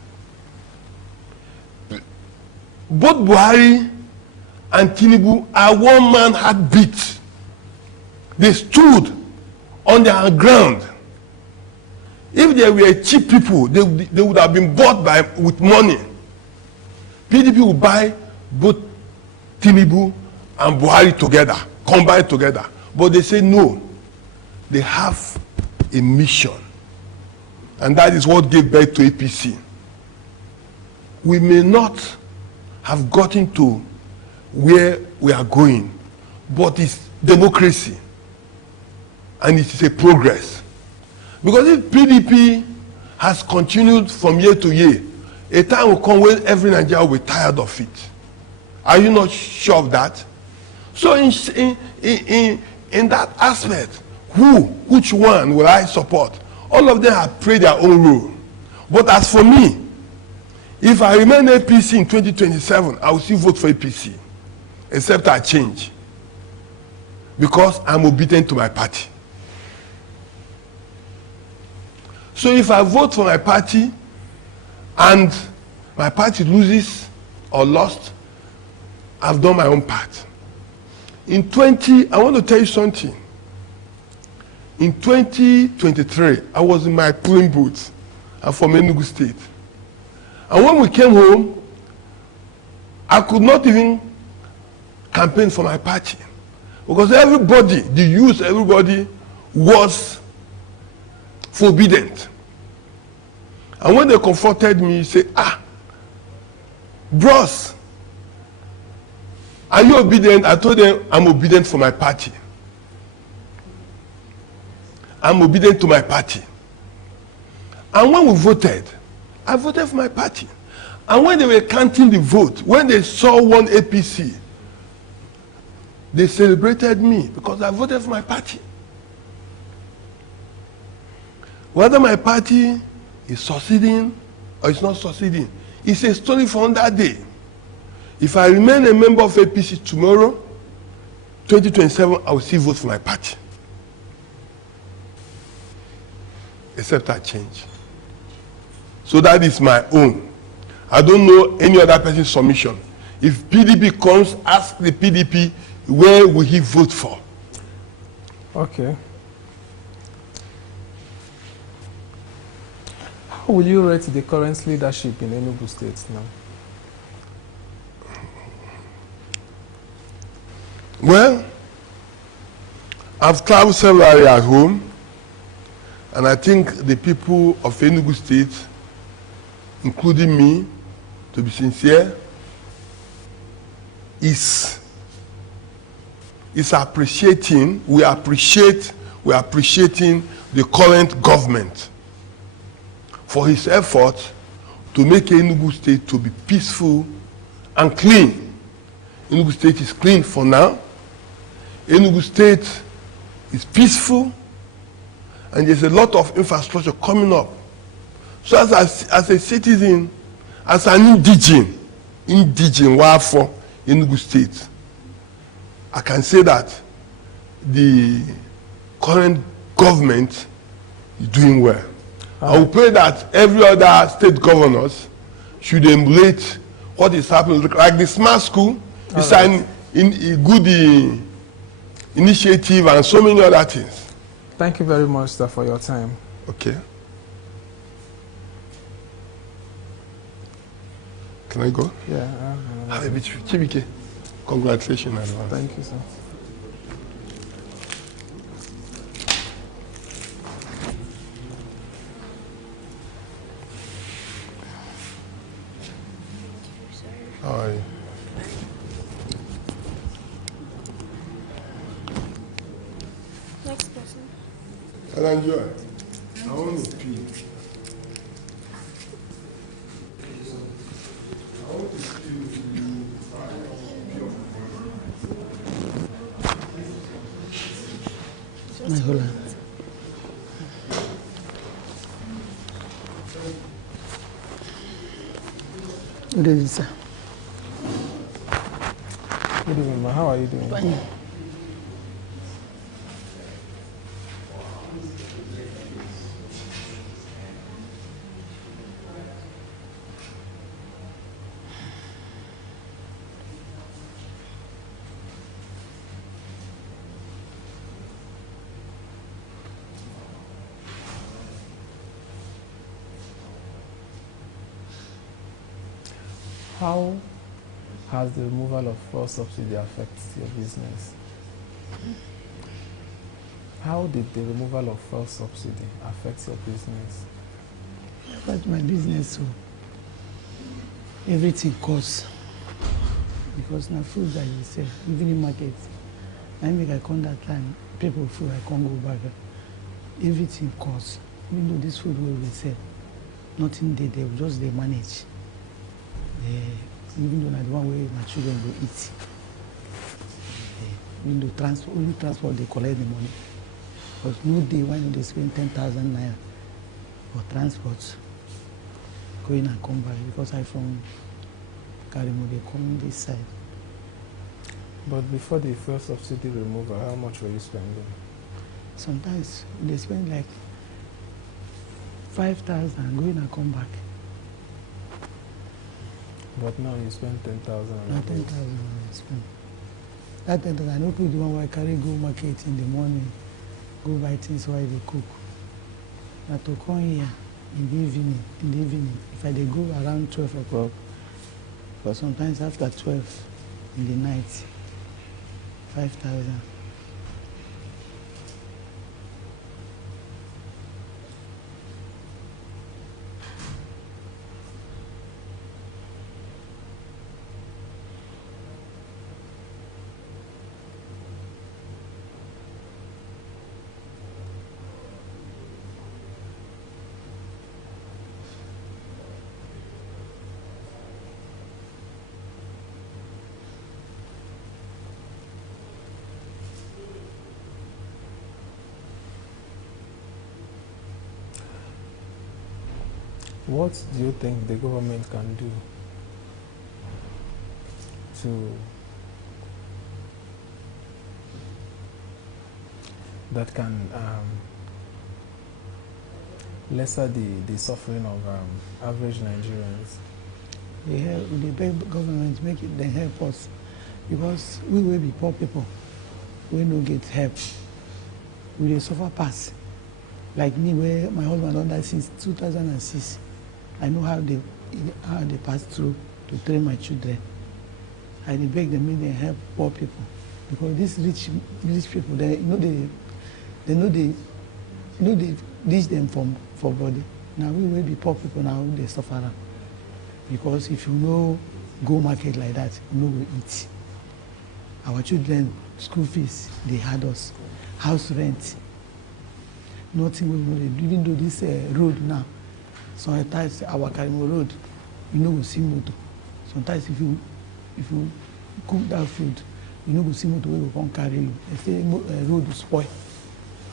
both Buhari and Tinubu are one man heartbeat. They stood on their ground. If they were cheap people, they would have been bought with money. PDP would buy both Tinubu and Buhari together, combined together. But they say no. They have a mission. And that is what gave birth to APC. We may not have gotten to where we are going, but it's democracy. And it is a progress. Because if PDP has continued from year to year, a time will come when every Nigerian will be tired of it. Are you not sure of that? So in that aspect, which one will I support? All of them have played their own role. But as for me, if I remain APC in 2027, I will still vote for APC, except I change. Because I'm obedient to my party. So if I vote for my party, and my party loses or lost, I've done my own part. I want to tell you something. In 2023, I was in my polling booth. I'm from Enugu State. And when we came home, I could not even campaign for my party. Because everybody, the youth, everybody was forbidden. And when they confronted me, they said, bros, are you obedient? I told them, I'm obedient for my party. I'm obedient to my party. And when we voted, I voted for my party. And when they were counting the vote, when they saw one APC, they celebrated me because I voted for my party. Whether my party is succeeding or it's not succeeding, it's a story for another day. If I remain a member of APC tomorrow, 2027, I will still vote for my party. Except I change. So that is my own. I don't know any other person's submission. If PDP comes, ask the PDP, where will he vote for? Okay. How will you rate the current leadership in Enugu State now? Well, I've traveled several at home, and I think the people of Enugu State, including me, to be sincere, is appreciating, we are appreciating the current government for his effort to make Enugu State to be peaceful and clean. Enugu State is clean for now. Enugu State is peaceful, and there's a lot of infrastructure coming up. So as a citizen, as an indigene for Enugu State, I can say that the current government is doing well. I will pray that every other state governors should emulate what is happening. Like the smart school, it's a good initiative and so many other things. Thank you very much, sir, for your time. Okay. Can I go? Yeah. Have a bit. Chibuike, congratulations. Thank you, sir. How are you? Next person. I'll enjoy. I want to pee. Hold on. Good evening, sir. Good evening, ma. How are you doing? Fine. How has the removal of fuel subsidy affected your business? How did the removal of fuel subsidy affect your business? Affect my business, so everything costs. Because now food that you sell, even in market, I make I come that time, people food I can't go back. Everything costs. Even though this food will be sell, nothing they will just they manage. Even though not the one way my children go eat. Even though only transport they collect the money. Because no day when they spend 10,000 naira for transport, going and come back. Because I from Karimo, they come this side. But before the fuel subsidy removal, how much were you spending? Sometimes they spend like 5,000 going and come back. But now you spend 10,000 on Now it. 10,000 I spend. That 10,000 I don't put the one where I carry go market in the morning, go buy things while they cook. Now to come here in the evening, if I dey go around 12 o'clock, but sometimes after 12 in the night, 5,000. What do you think the government can do to that can lesser the suffering of average Nigerians? The beg government make it they help us because we will be poor people. We no get help. We dey suffer pass. Like me, where my husband don die since 2006. I know how they pass through to train my children. I dey beg them make they help poor people because these rich people they reach them for body. Now we will be poor people now they suffer am. Because if you no go market like that, you no go eat. Our children school fees they had us, house rent. Nothing we know. Even though this road now, sometimes our Karimo road, you know go see motor. Sometimes if you cook that food, you know go see motor wey go come carry you. They say road will spoil.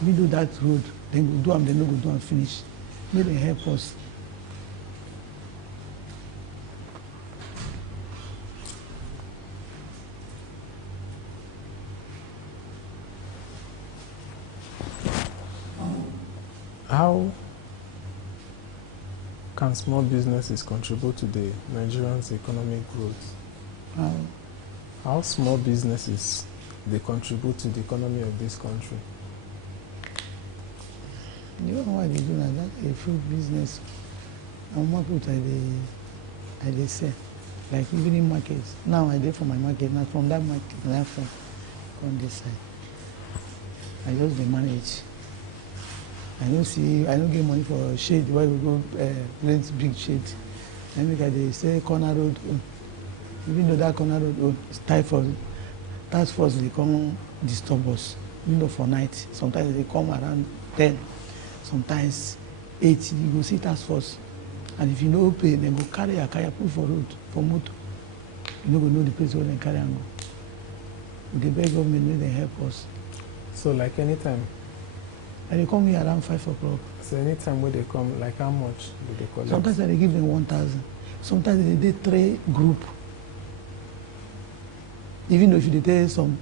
Even though that road, they go do am, they no go do am finish. May they help us. How can small businesses contribute to the Nigerian's economic growth? How small businesses they contribute to the economy of this country? You know why they do like that? A food business. And what food I dey sell. Like evening markets. Now I dey for my market. Now from that market, I from on this side. I just dey manage. I don't get money for shade. Why we go rent big shade? And make I dey say corner road. Even though that corner road is tight for task force, they come disturb us. Even though for night, sometimes they come around 10, sometimes 8. You go see task force, and if you no pay, they go carry your car put for road for motor. You no go know the place where they carry and go. We dey beg government make they help us. So like anytime. And they come here around 5 o'clock. So anytime when they come, like how much do they collect? Sometimes I dey give them 1,000. Sometimes they dey 3 group. Even though if you tell some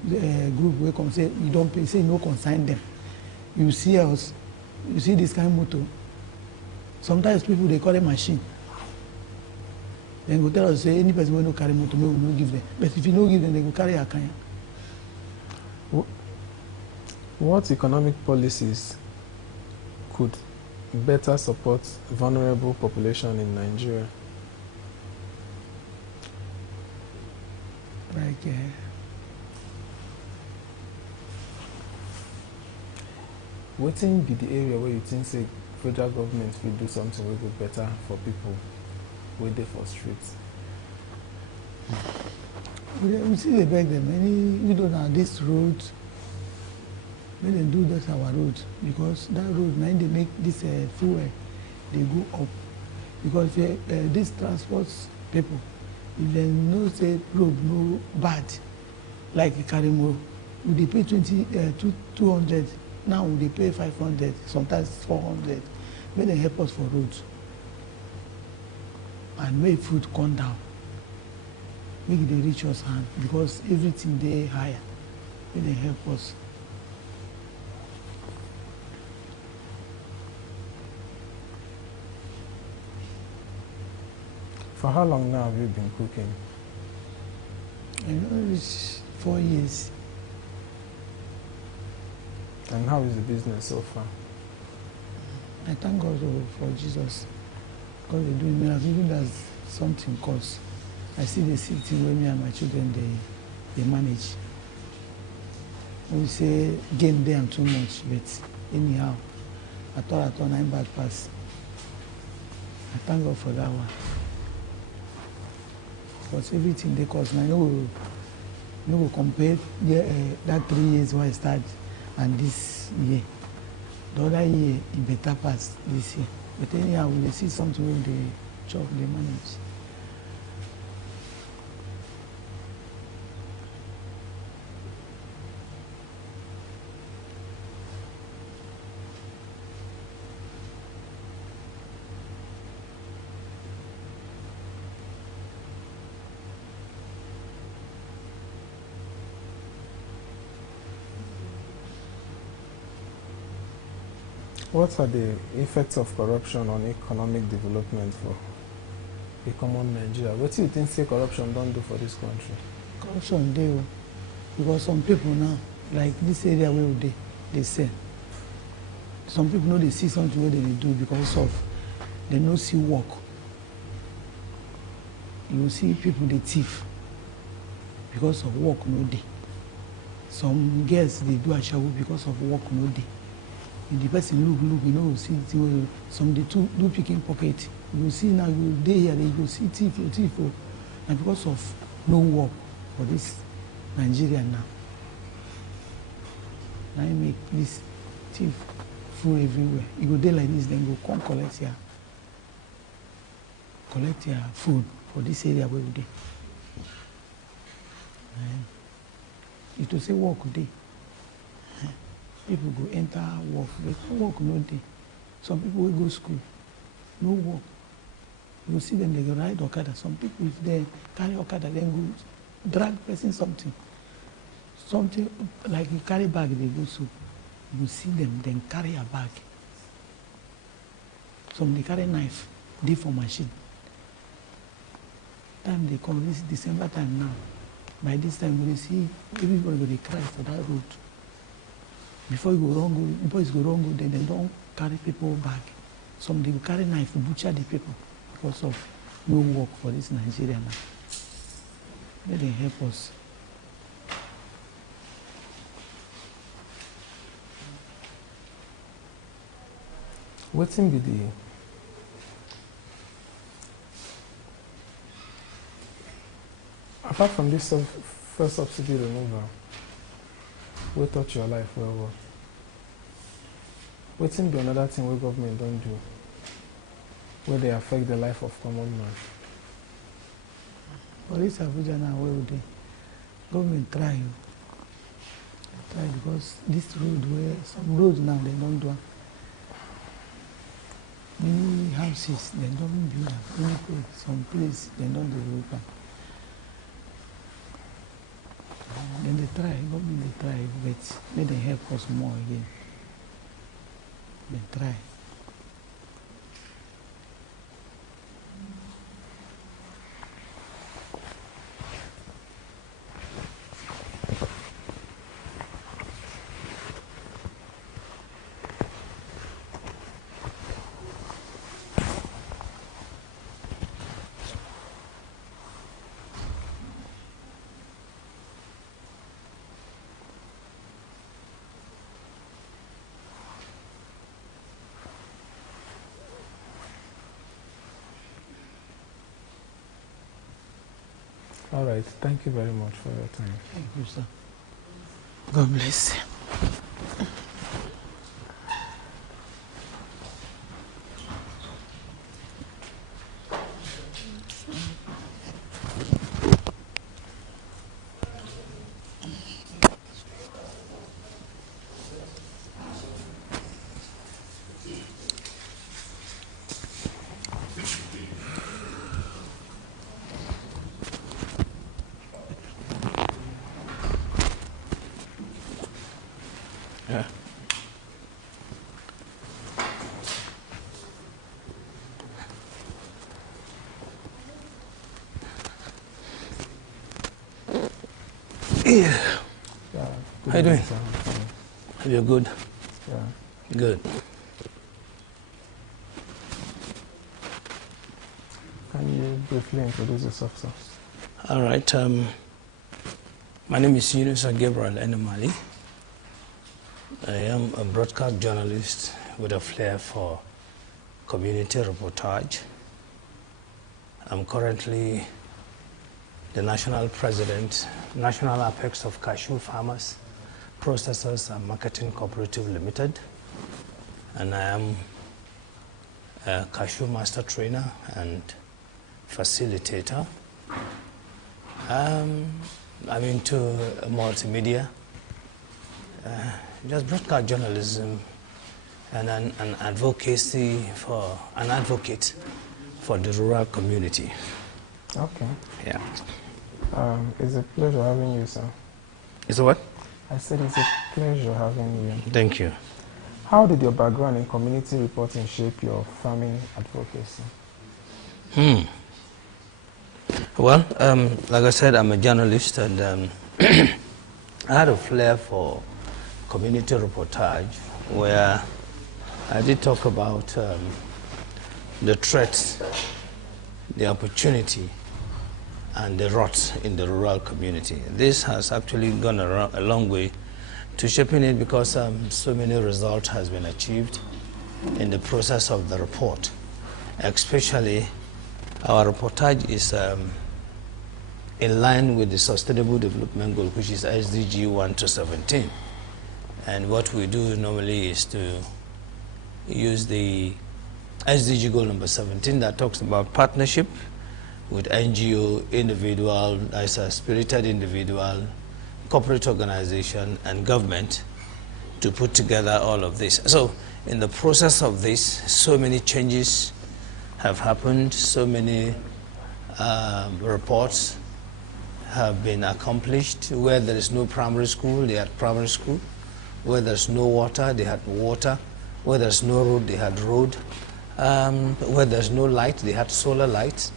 group wey come say you don't pay, say no consign them. You see us, you see this kind of motor. Sometimes people they call a machine. Then go tell us say any person wey no carry motor, we will not give them. But if you no give them, they go carry a kaya. What economic policies could better support vulnerable population in Nigeria? Like wetin be the area where you think say federal government will do something wey go better for people wey dey for streets? We still dey beg them. We don't know this road. When they do that our road, because that road now they make this fuel, they go up. Because these transport people, if they know say road no bad, like Karimo, we they pay 200. Now we they pay 500, sometimes 400. When they help us for roads and make food come down, make they reach us hand because everything they higher. When they help us. For how long now have you been cooking? I know it's 4 years. And how is the business so far? I thank God for Jesus. God is doing miracles. Even as something costs, I see the same thing when me and my children they manage. We say gain there and too much, but anyhow, I thought I'm bad pass. I thank God for that one. Because everything they cost, I know we compare that 3 years when I started and this year. The other year it better pass this year. But anyhow, when they see something when they chop, they manage. What are the effects of corruption on economic development for a common Nigeria? What do you think say corruption don't do for this country? Corruption dey, because some people now, like this area where they sell. Some people know they see something where they do because of they no see work. You see people they thief because of work no day. Some girls they do ashawo because of work no day. If the person look, you know, see some they do picking pocket. You see now you day here, you see thief, and because of no work for this Nigeria now. Now you make this thief full everywhere. You go there like this, then go come collect your food for this area where you dey. If to say work day. People go enter work, but work no day. Some people will go school, no work. You see them, they go ride Okada. Some people, if they carry Okada, then go drag person something. Something like you carry bag, they go so. You see them, then carry a bag. Some they carry knife, they for machine. Time they come, this December time now. By this time, we see everybody will cry for that road. Before you go wrong, then they don't carry people back. Some they will carry knife to butcher the people because of no work for this Nigeria now. Let them help us. Wetin be the apart from this first subsidy removal, wey touch your life well well, wetin be another thing wey government don do wey dey affect the life of common man? For this Abuja now, where we dey, government try because this road where some roads now they don't do am. Many houses they don't build am. Some place they don't develop am. Then they try, government they try, but let them help us more again. They try. All right, thank you very much for your time. Thank you, sir. God bless you. Yeah. Good How you doing? sir. You're good? Yeah. Good. Can you briefly introduce yourself, sir? All right. My name is Livinus Chibuike. I am a broadcast journalist with a flair for community reportage. I'm currently the national president, National Apex of Cashew Farmers, Processors and Marketing Cooperative Limited. And I am a cashew master trainer and facilitator. I'm into multimedia, just broadcast journalism, and an advocacy for an advocate for the rural community. Okay. Yeah. It's a pleasure having you, sir. It's a what? I said it's a pleasure having you. Thank you. How did your background in community reporting shape your farming advocacy? Well, like I said, I'm a journalist, and I had a flair for community reportage, where I did talk about the threats, the opportunity, and the rot in the rural community. This has actually gone a long way to shaping it, because so many results has been achieved in the process of the report. Especially, our reportage is in line with the Sustainable Development Goal, which is SDG 1 to 17. And what we do normally is to use the SDG goal number 17 that talks about partnership with NGO, individual, as a spirited individual, corporate organization, and government to put together all of this. So in the process of this, so many changes have happened, so many reports have been accomplished. Where there is no primary school, they had primary school. Where there's no water, they had water. Where there's no road, they had road. Where there's no light, they had solar lights.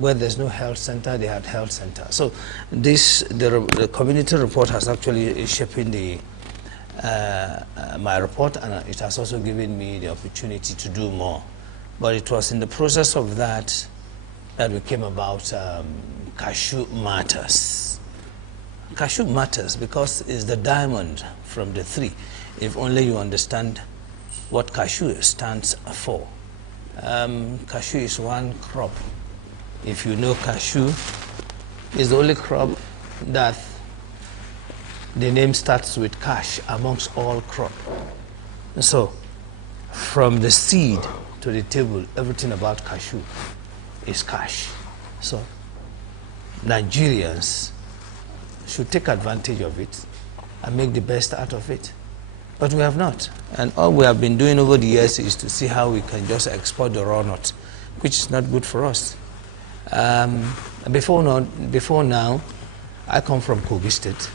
Where there's no health center, they had health center. So the community report has actually shaping my report, and it has also given me the opportunity to do more. But it was in the process of that we came about Cashew Matters. Cashew matters because it's the diamond from the three, if only you understand what cashew stands for. Cashew is one crop. If you know, cashew is the only crop that the name starts with cash amongst all crop. So from the seed to the table, everything about cashew is cash. So Nigerians should take advantage of it and make the best out of it. But we have not. And all we have been doing over the years is to see how we can just export the raw nuts, which is not good for us. Before now, I come from Kogi State.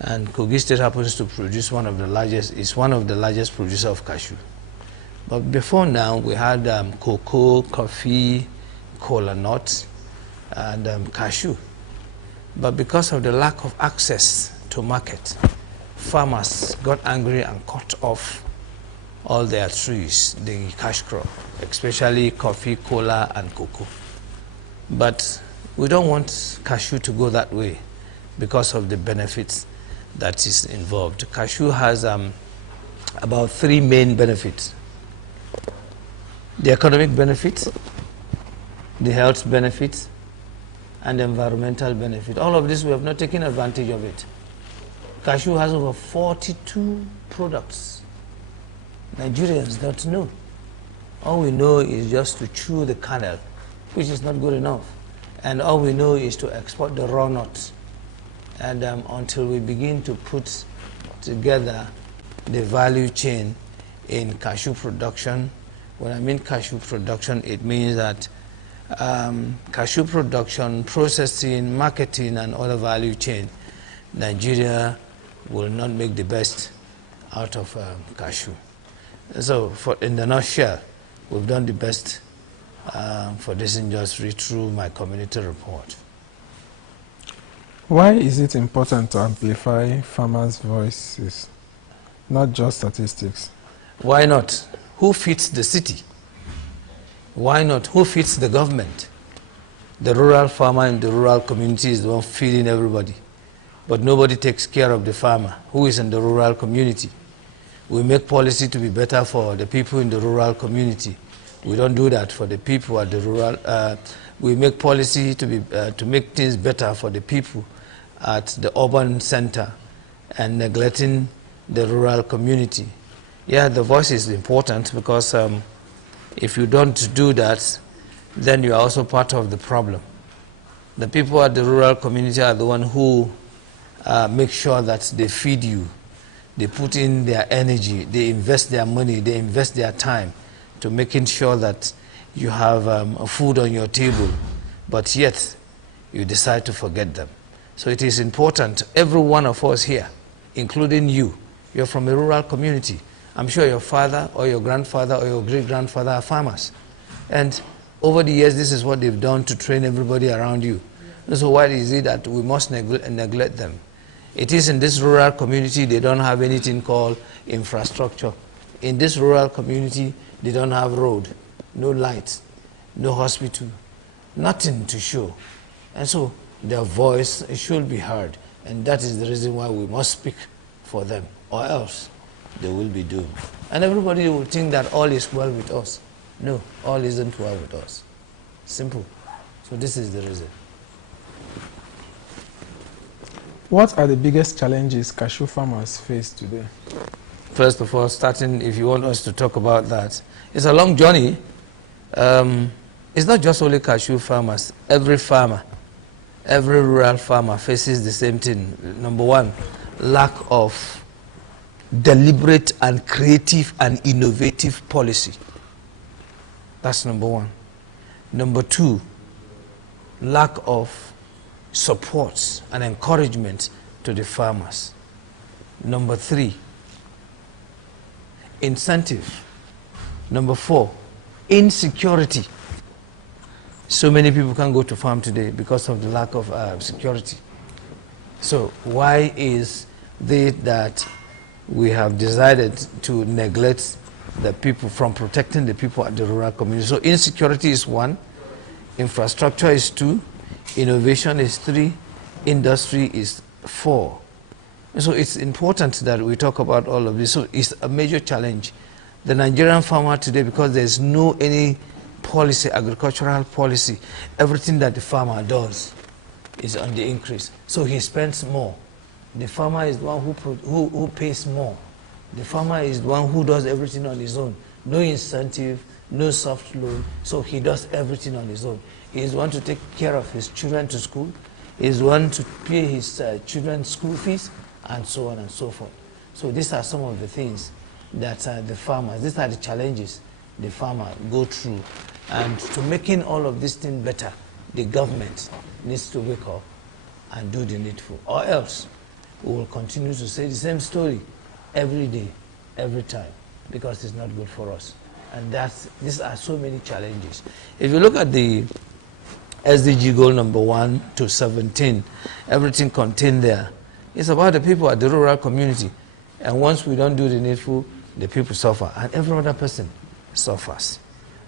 And Kogi State happens to produce one of the largest producers of cashew. But before now, we had cocoa, coffee, cola nuts, and cashew. But because of the lack of access to market, farmers got angry and cut off all their trees, the cash crop, especially coffee, cola, and cocoa. But we don't want cashew to go that way because of the benefits that is involved. Cashew has about three main benefits: the economic benefits, the health benefits, and the environmental benefit. All of this, we have not taken advantage of it. Cashew has over 42 products. Nigerians don't know. All we know is just to chew the kernel, which is not good enough. And all we know is to export the raw nuts. And until we begin to put together the value chain in cashew production, when I mean cashew production, it means that cashew production, processing, marketing, and other value chain, Nigeria will not make the best out of cashew. So in the nutshell, we've done the best for this industry through my community report. Why is it important to amplify farmers' voices, not just statistics? Why not? Who feeds the city? Why not? Who feeds the government? The rural farmer in the rural community is the one feeding everybody. But nobody takes care of the farmer who is in the rural community. We make policy to be better for the people in the rural community. We don't do that for the people at the rural. We make policy to make things better for the people at the urban center and neglecting the rural community. Yeah, the voice is important because if you don't do that, then you are also part of the problem. The people at the rural community are the ones who make sure that they feed you. They put in their energy, they invest their money, they invest their time to making sure that you have food on your table, but yet you decide to forget them. So it is important, every one of us here, including you, you're from a rural community. I'm sure your father or your grandfather or your great-grandfather are farmers. And over the years, this is what they've done to train everybody around you. So why is it that we must neglect them? It is in this rural community, they don't have anything called infrastructure. In this rural community, they don't have road, no lights, no hospital, nothing to show. And so their voice should be heard. And that is the reason why we must speak for them, or else they will be doomed. And everybody will think that all is well with us. No, all isn't well with us. Simple. So this is the reason. What are the biggest challenges cashew farmers face today? First of all, starting, if you want us to talk about that, it's a long journey. It's not just only cashew farmers. Every farmer, every rural farmer faces the same thing. Number one, lack of deliberate and creative and innovative policy. That's number one. Number two, lack of support and encouragement to the farmers. Number three, incentive. Number four, insecurity. So many people can't go to farm today because of the lack of security. So why is it that we have decided to neglect the people from protecting the people at the rural community? So insecurity is one, infrastructure is two, innovation is three, industry is four. So it's important that we talk about all of this. So it's a major challenge. The Nigerian farmer today, because there's no any policy, agricultural policy, everything that the farmer does is on the increase. So he spends more. The farmer is the one who pays more. The farmer is the one who does everything on his own. No incentive, no soft loan, so he does everything on his own. He is one to take care of his children to school. He is one to pay his children's school fees, and so on and so forth. So these are some of the things that the farmers, these are the challenges the farmer go through. And to making all of this thing better, the government needs to wake up and do the needful. Or else, we will continue to say the same story every day, every time, because it's not good for us. And these are so many challenges. If you look at the SDG goal number 1 to 17, everything contained there, it's about the people at the rural community. And once we don't do the needful, the people suffer, and every other person suffers.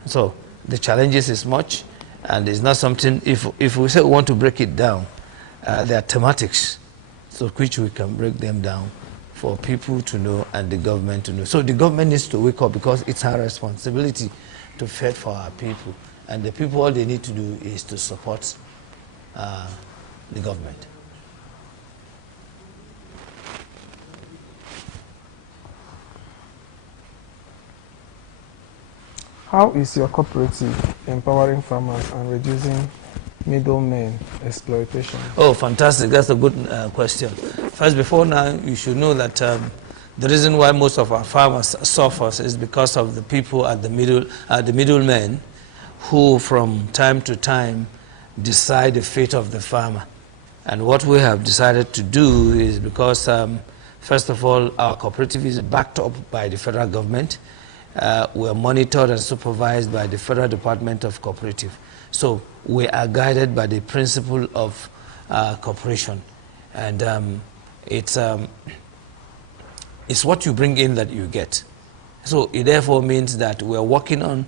So the challenges is much, and it's not something, if we say we want to break it down, there are thematics, so which we can break them down for people to know and the government to know. So the government needs to wake up, because it's our responsibility to fight for our people. And the people, all they need to do is to support the government. How is your cooperative empowering farmers and reducing middlemen exploitation? Oh, fantastic. That's a good question. First, before now, you should know that the reason why most of our farmers suffer is because of the people at the middlemen, who from time to time decide the fate of the farmer. And what we have decided to do is, because first of all, our cooperative is backed up by the federal government. We are monitored and supervised by the Federal Department of Cooperative. So we are guided by the principle of cooperation. And it's what you bring in that you get. So it therefore means that we're working on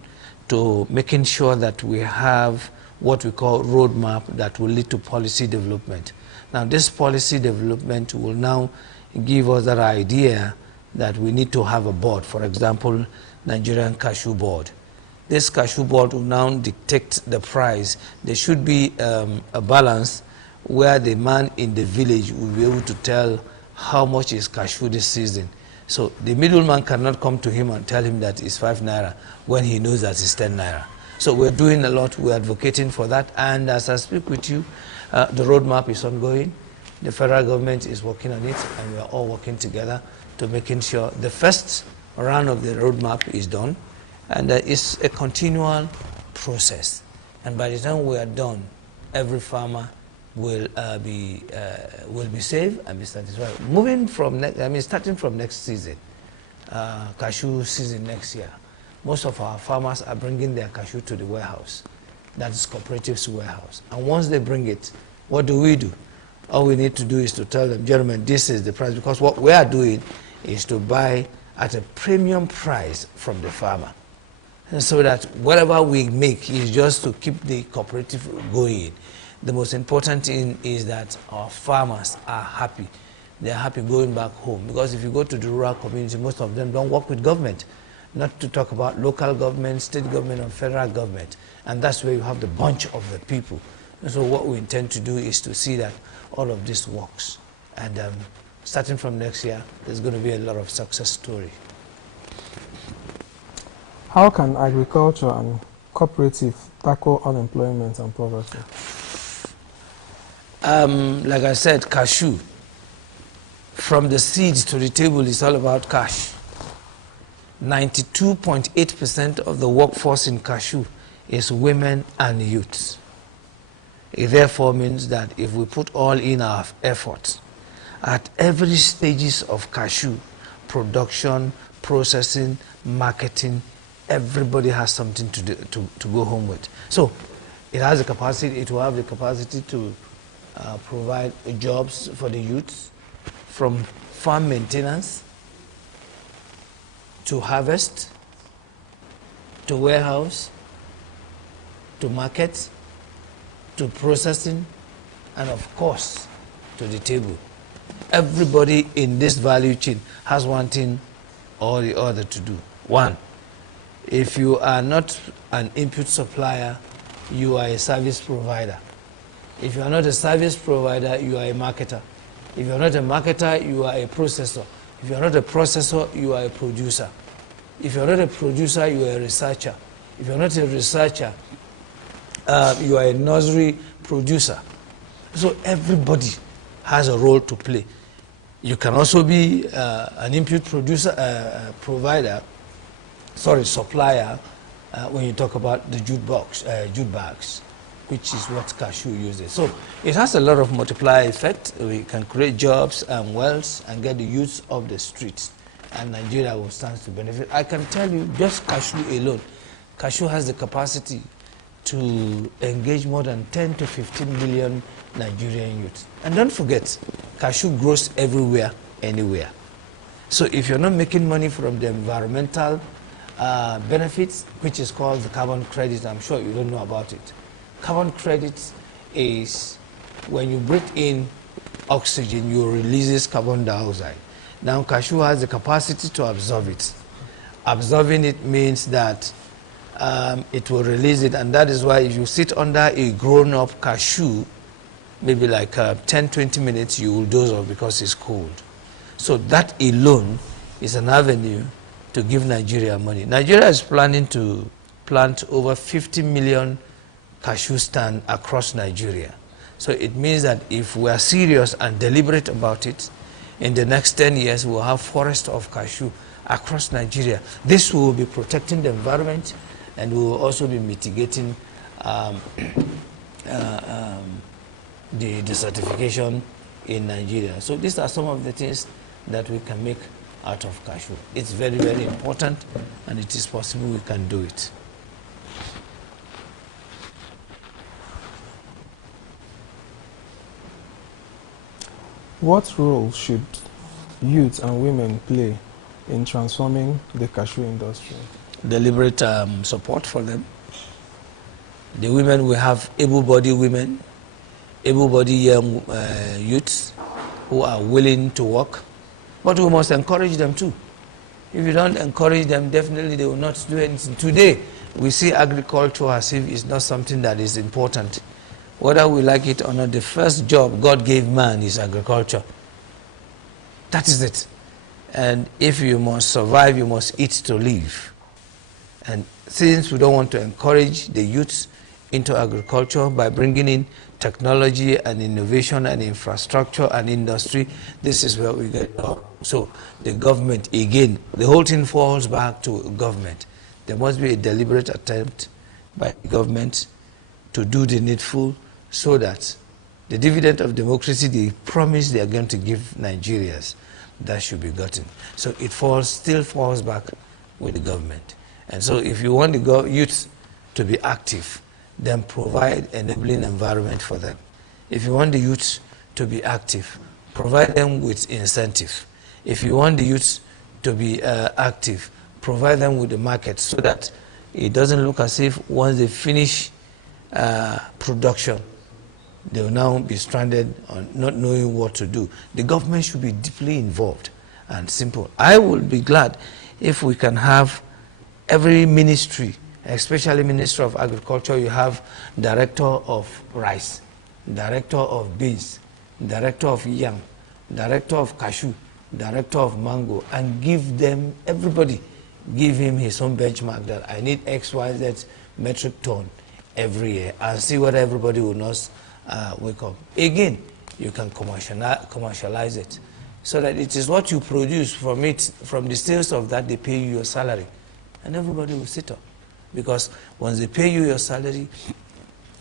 to making sure that we have what we call roadmap that will lead to policy development. Now this policy development will now give us that idea that we need to have a board, for example, Nigerian Cashew Board. This cashew board will now dictate the price. There should be a balance where the man in the village will be able to tell how much is cashew this season. So the middleman cannot come to him and tell him that it's 5 naira when he knows that it's 10 naira. So we're doing a lot, we're advocating for that, and as I speak with you, the roadmap is ongoing. The federal government is working on it, and we are all working together to making sure the first round of the roadmap is done, and it's a continual process. And by the time we are done, every farmer will be safe and be satisfied. Moving from starting from next season, cashew season next year, most of our farmers are bringing their cashew to the warehouse. That is cooperative's warehouse. And once they bring it, what do? All we need to do is to tell them, gentlemen, this is the price, because what we are doing is to buy at a premium price from the farmer. And so that whatever we make is just to keep the cooperative going. The most important thing is that our farmers are happy. They're happy going back home. Because if you go to the rural community, most of them don't work with government. Not to talk about local government, state government, or federal government. And that's where you have the bunch of the people. And so what we intend to do is to see that all of this works. And starting from next year, there's going to be a lot of success story. How can agriculture and cooperative tackle unemployment and poverty? Like I said, cashew. From the seeds to the table is all about cash. 92.8% of the workforce in cashew is women and youths. It therefore means that if we put all in our efforts at every stages of cashew, production, processing, marketing, everybody has something to do, to go home with. So it has the capacity, it will have the capacity to provide jobs for the youths, from farm maintenance to harvest, to warehouse, to market, to processing, and of course, to the table. Everybody in this value chain has one thing or the other to do. One, if you are not an input supplier, you are a service provider. If you are not a service provider, you are a marketer. If you are not a marketer, you are a processor. If you are not a processor, you are a producer. If you are not a producer, you are a researcher. If you are not a researcher, you are a nursery producer. So everybody has a role to play. You can also be an input producer, supplier, when you talk about the jute bags, which is what cashew uses. So it has a lot of multiplier effect. We can create jobs and wealth and get the youth off the streets, and Nigeria will stand to benefit. I can tell you, just cashew alone, cashew has the capacity to engage more than 10 to 15 million Nigerian youths. And don't forget, cashew grows everywhere, anywhere. So if you're not making money from the environmental benefits, which is called the carbon credit, I'm sure you don't know about it. Carbon credit is when you breathe in oxygen, you release carbon dioxide. Now cashew has the capacity to absorb it. Absorbing it means that it will release it, and that is why if you sit under a grown-up cashew, maybe like 10-20 minutes, you will doze off because it's cold. So that alone is an avenue to give Nigeria money. Nigeria is planning to plant over 50 million cashew stands across Nigeria. So it means that if we are serious and deliberate about it, in the next 10 years we'll have forests of cashew across Nigeria. This will be protecting the environment, and we will also be mitigating the desertification in Nigeria. So these are some of the things that we can make out of cashew. It's very, very important, and it is possible we can do it. What role should youth and women play in transforming the cashew industry? Deliberate support for them. The women, we have able-bodied women, able-bodied young youths who are willing to work, but we must encourage them too. If you don't encourage them, definitely they will not do anything. Today, we see agriculture as if it's not something that is important. Whether we like it or not, the first job God gave man is agriculture. That is it. And if you must survive, you must eat to live. And since we don't want to encourage the youths into agriculture by bringing in technology and innovation and infrastructure and industry, this is where we get wrong. So the government, again, the whole thing falls back to government. There must be a deliberate attempt by the government to do the needful so that the dividend of democracy they promise they are going to give Nigerians, that should be gotten. So it still falls back with the government. And so if you want the youth to be active, then provide enabling environment for them. If you want the youth to be active, provide them with incentive. If you want the youth to be active, provide them with the market so that it doesn't look as if once they finish production, they will now be stranded on not knowing what to do. The government should be deeply involved and simple. I will be glad if we can have every ministry, especially Ministry of Agriculture, you have Director of Rice, Director of Beans, Director of Yam, Director of Cashew, Director of Mango, and give them, everybody, give him his own benchmark that I need X, Y, Z metric ton every year, and see what everybody will not wake up. Again, you can commercialize it so that it is what you produce from it, from the sales of that, they pay you your salary. And everybody will sit up. Because once they pay you your salary,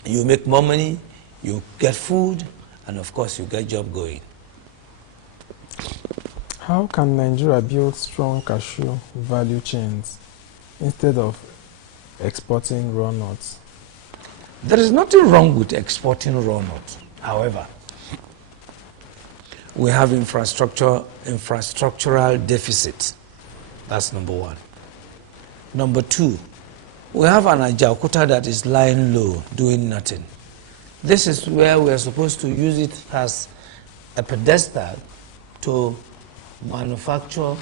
you make more money, you get food, and of course you get job going. How can Nigeria build strong cashew value chains instead of exporting raw nuts? There is nothing wrong with exporting raw nuts. However, we have infrastructural deficit. That's number one. Number two, we have an Ajaokuta that is lying low, doing nothing. This is where we are supposed to use it as a pedestal to manufacture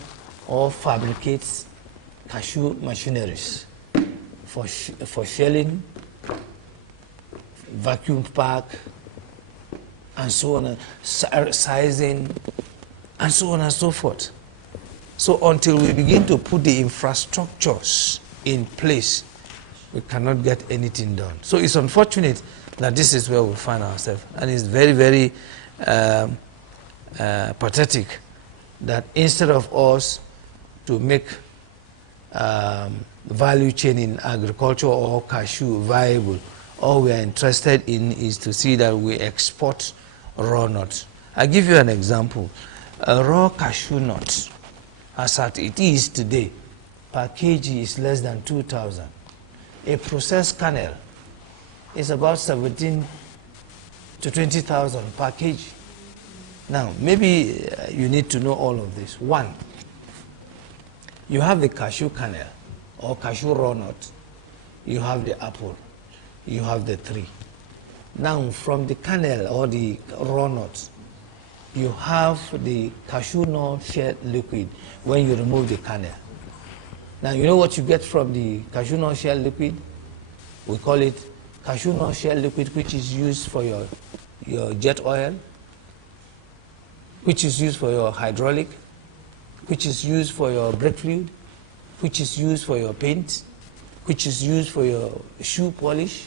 or fabricate cashew machineries for shelling, vacuum pack, and so on, sizing, and so on and so forth. So until we begin to put the infrastructures in place, we cannot get anything done. So it's unfortunate that this is where we find ourselves. And it's very, very pathetic that instead of us to make value chain in agriculture or cashew viable, all we are interested in is to see that we export raw nuts. I'll give you an example. A raw cashew nut, as it is today, per kg is less than 2,000. A processed kernel is about 17 to 20,000 per kg. Now, maybe you need to know all of this. One, you have the cashew kernel or cashew raw nut, you have the apple, you have the tree. Now, from the kernel or the raw nut, you have the cashew nut shell liquid when you remove the kernel. Now, you know what you get from the cashew nut shell liquid? We call it cashew nut shell liquid, which is used for your jet oil, which is used for your hydraulic, which is used for your brake fluid, which is used for your paint, which is used for your shoe polish,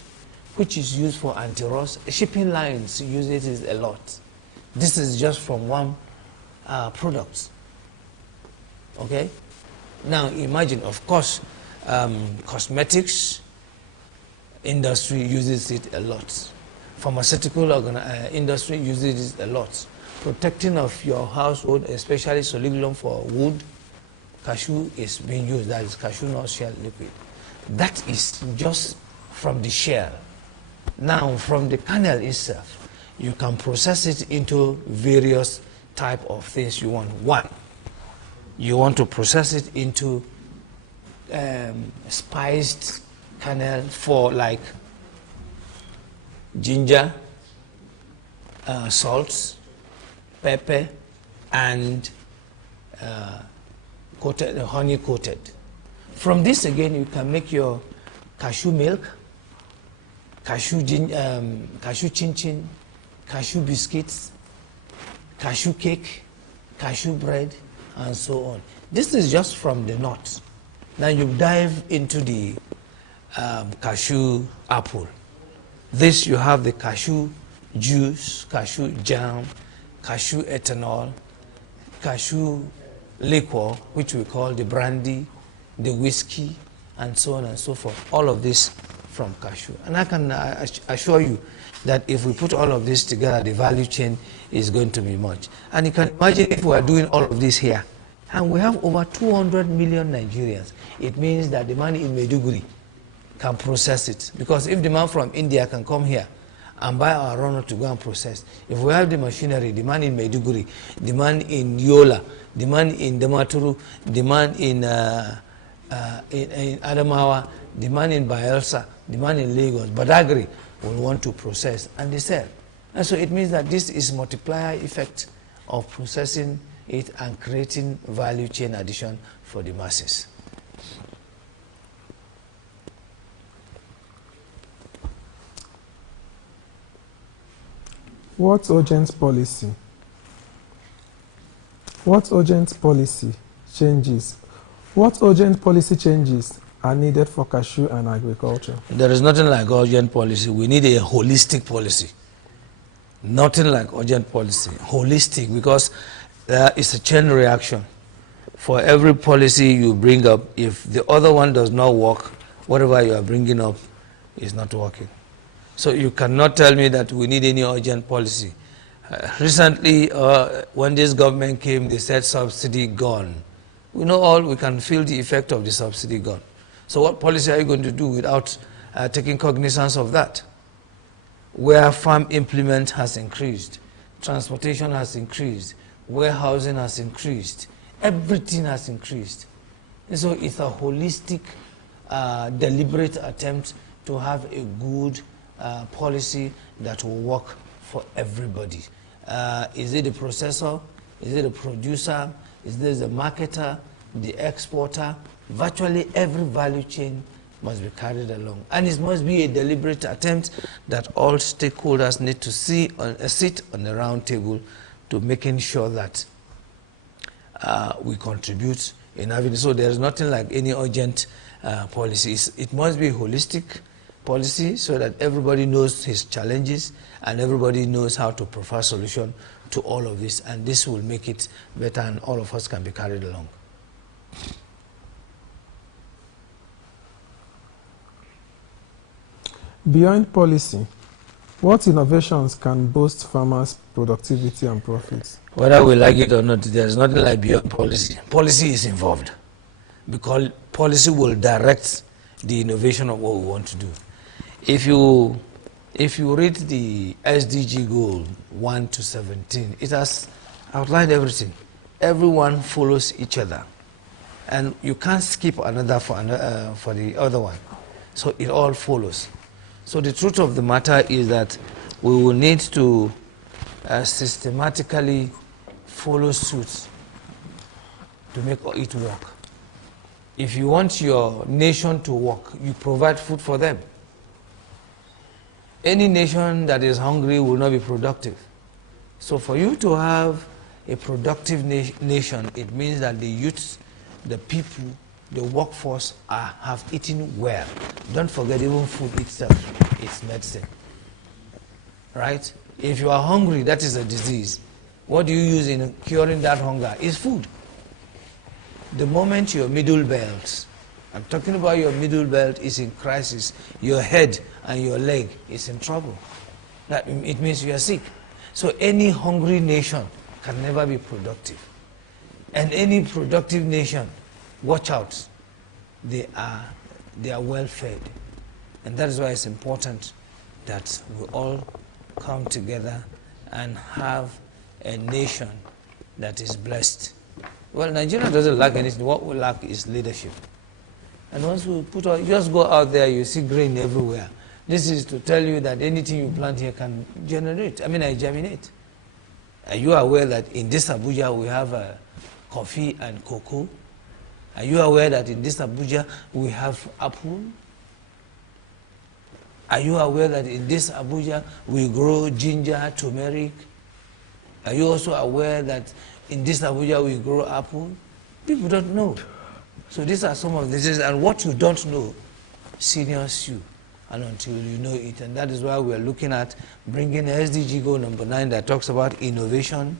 which is used for anti-rust. Shipping lines use it a lot. This is just from one product. Okay? Now imagine, of course, cosmetics industry uses it a lot. Pharmaceutical industry uses it a lot. Protecting of your household, especially solidulum for wood, cashew is being used. That is cashew nut shell liquid. That is just from the shell. Now, from the kernel itself, you can process it into various type of things you want. One, you want to process it into spiced kernel for like ginger, salts, pepper, and honey coated. From this again, you can make your cashew milk, cashew chin chin, cashew biscuits, cashew cake, cashew bread, and so on. This is just from the nuts. Now you dive into the cashew apple. This you have the cashew juice, cashew jam, cashew ethanol, cashew liquor, which we call the brandy, the whiskey, and so on and so forth. All of this from cashew. And I can assure you that if we put all of this together, the value chain is going to be much. And you can imagine if we are doing all of this here, and we have over 200 million Nigerians, it means that the man in Maiduguri can process it. Because if the man from India can come here and buy our runner to go and process, if we have the machinery, the man in Maiduguri, the man in Yola, the man in Damaturu, the man in Adamawa, the man in Bayelsa, the man in Lagos, Badagry will want to process and they sell. And so it means that this is multiplier effect of processing it and creating value chain addition for the masses. What urgent policy? What urgent policy changes? What urgent policy changes are needed for cashew and agriculture? There is nothing like urgent policy. We need a holistic policy. Nothing like urgent policy. Holistic, because it's a chain reaction. For every policy you bring up, if the other one does not work, whatever you are bringing up is not working. So you cannot tell me that we need any urgent policy. Recently, when this government came, they said subsidy gone. We know all, we can feel the effect of the subsidy gone. So what policy are you going to do without taking cognizance of that? Where farm implement has increased, transportation has increased, warehousing has increased, everything has increased. And so it's a holistic, deliberate attempt to have a good policy that will work for everybody. Is it the processor? Is it the producer? Is this the marketer, the exporter? Virtually every value chain must be carried along. And it must be a deliberate attempt that all stakeholders need to sit on the round table to making sure that we contribute in having. So there is nothing like any urgent policies. It must be a holistic policy so that everybody knows his challenges and everybody knows how to provide solution to all of this, and this will make it better and all of us can be carried along. Beyond policy, what innovations can boost farmers' productivity and profits? Whether we like it or not, there is nothing like beyond policy. Policy is involved because policy will direct the innovation of what we want to do. If you read the SDG goal 1 to 17, it has outlined everything. Everyone follows each other, and you can't skip another for the other one. So it all follows. So the truth of the matter is that we will need to systematically follow suit to make it work. If you want your nation to work, you provide food for them. Any nation that is hungry will not be productive. So for you to have a productive nation, it means that the youth, the people, the workforce have eaten well. Don't forget, even food itself, it's medicine. Right? If you are hungry, that is a disease. What do you use in curing that hunger? Is food. The moment your middle belt, I'm talking about your middle belt, is in crisis, your head and your leg is in trouble. That it means you are sick. So any hungry nation can never be productive. And any productive nation, watch out, they are well fed. And that is why it's important that we all come together and have a nation that is blessed. Well, Nigeria doesn't lack anything. What we lack is leadership. And once we put out, just go out there, you see grain everywhere. This is to tell you that anything you plant here can germinate. Are you aware that in this Abuja we have coffee and cocoa? Are you aware that in this Abuja we have apple? Are you aware that in this Abuja we grow ginger, turmeric? Are you also aware that in this Abuja we grow apple? People don't know. So these are some of the things, and what you don't know seniors you, and until you know it. And that is why we are looking at bringing SDG goal number 9 that talks about innovation,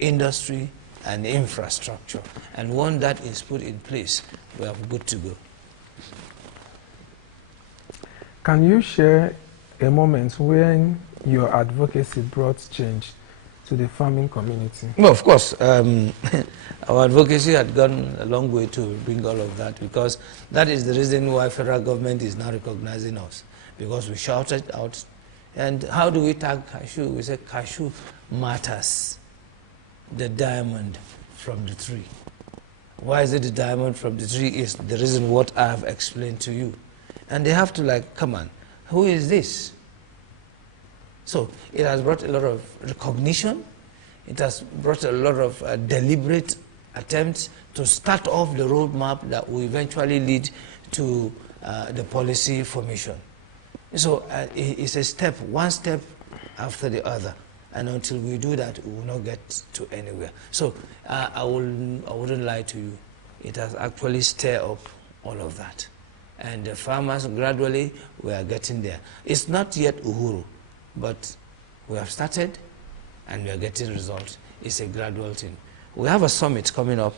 industry, and infrastructure. And when that is put in place, we are good to go. Can you share a moment when your advocacy brought change to the farming community? Well, of course, our advocacy had gone a long way to bring all of that, because that is the reason why federal government is now recognizing us, because we shouted out. And how do we tag cashew? We say cashew matters, the diamond from the tree. Why is it the diamond from the tree? Is the reason what I have explained to you. And they have to like, come on, who is this? So it has brought a lot of recognition. It has brought a lot of deliberate attempts to start off the roadmap that will eventually lead to the policy formation. So it's a step, one step after the other. And until we do that, we will not get to anywhere. So I wouldn't lie to you. It has actually stirred up all of that. And the farmers, gradually, we are getting there. It's not yet Uhuru, but we have started and we are getting results. It's a gradual thing. We have a summit coming up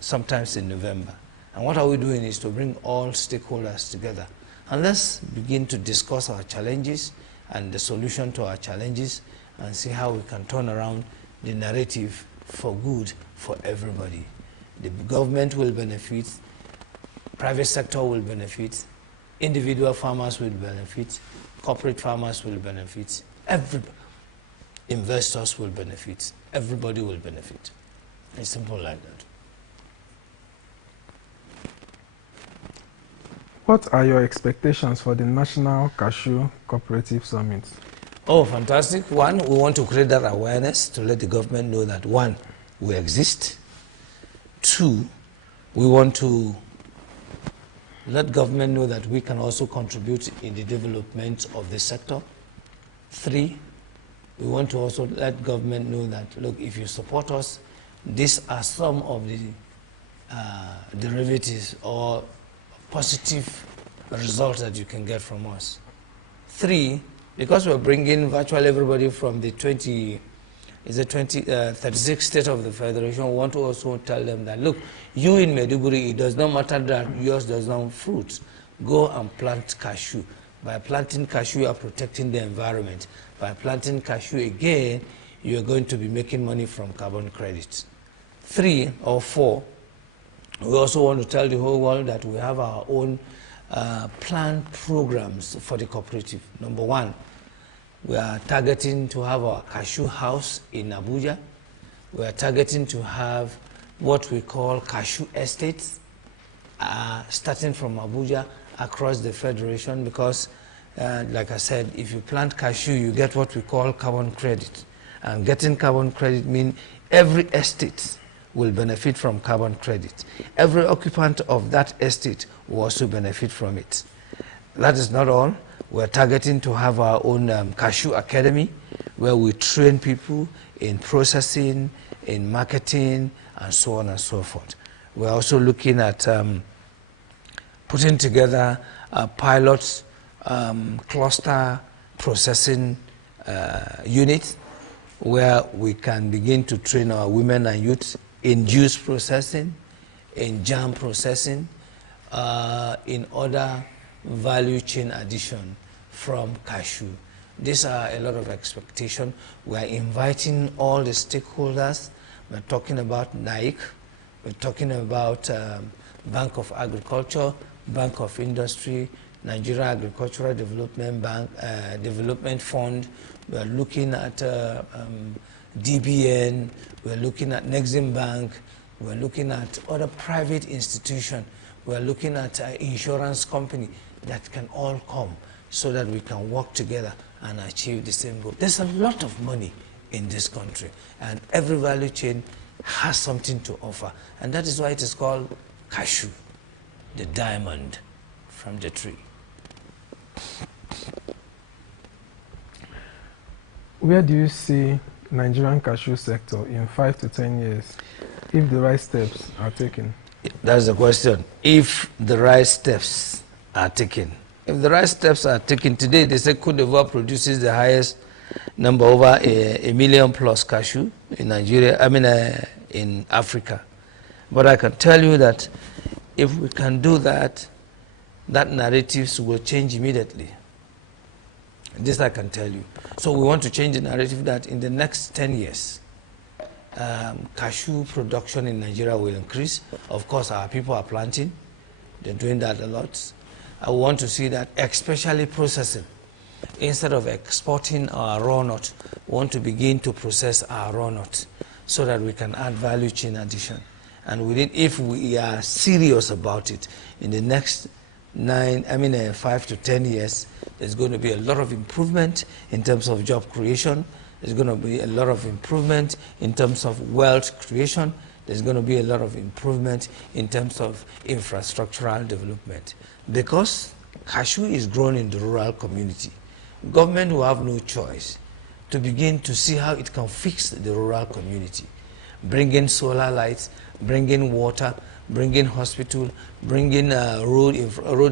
sometimes in November. And what are we doing is to bring all stakeholders together. And let's begin to discuss our challenges and the solution to our challenges and see how we can turn around the narrative for good for everybody. The government will benefit, private sector will benefit, individual farmers will benefit, corporate farmers will benefit, investors will benefit, everybody will benefit. It's simple like that. What are your expectations for the National Cashew Cooperative Summit? Oh, fantastic. One, we want to create that awareness to let the government know that, one, we exist. Two, we want to let government know that we can also contribute in the development of the sector. Three, we want to also let government know that, look, if you support us, these are some of the derivatives or positive results that you can get from us. Three, because we're bringing virtually everybody from the 36 states of the Federation, we want to also tell them that, look, you in Maiduguri, it does not matter that yours does not fruit. Go and plant cashew. By planting cashew, you are protecting the environment. By planting cashew again, you are going to be making money from carbon credits. 3 or 4, we also want to tell the whole world that we have our own planned programs for the cooperative. Number 1, we are targeting to have our cashew house in Abuja. We are targeting to have what we call cashew estates, starting from Abuja across the Federation, because like I said, if you plant cashew, you get what we call carbon credit. And getting carbon credit means every estate will benefit from carbon credit. Every occupant of that estate will also benefit from it. That is not all. We're targeting to have our own cashew academy, where we train people in processing, in marketing, and so on and so forth. We're also looking at putting together a pilot cluster processing unit, where we can begin to train our women and youth in juice processing, in jam processing, in other value chain addition from cashew. These are a lot of expectation. We are inviting all the stakeholders. We're talking about NAIC, we're talking about Bank of Agriculture, Bank of Industry, Nigeria Agricultural Development Bank, Development Fund. We are looking at DBN, we're looking at Nexim Bank, we're looking at other private institutions, we're looking at insurance company that can all come so that we can work together and achieve the same goal. There's a lot of money in this country, and every value chain has something to offer, and that is why it is called cashew, the diamond from the tree. Where do you see Nigerian cashew sector in 5 to 10 years if the right steps are taken? That's the question. If the right steps are taken. If the right steps are taken today, they say Cote d'Ivoire produces the highest number, over a million plus cashew in Nigeria, in Africa. But I can tell you that if we can do that, that narratives will change immediately. This I can tell you. So we want to change the narrative that in the next 10 years, cashew production in Nigeria will increase. Of course, our people are planting. They're doing that a lot. I want to see that, especially processing. Instead of exporting our raw nut, we want to begin to process our raw nut so that we can add value chain addition. And if we are serious about it, in the next 5 to 10 years, there's going to be a lot of improvement in terms of job creation. There's going to be a lot of improvement in terms of wealth creation. There's going to be a lot of improvement in terms of infrastructural development. Because cashew is grown in the rural community, government will have no choice to begin to see how it can fix the rural community. Bring in solar lights, bring in water, bring in hospital, bring in road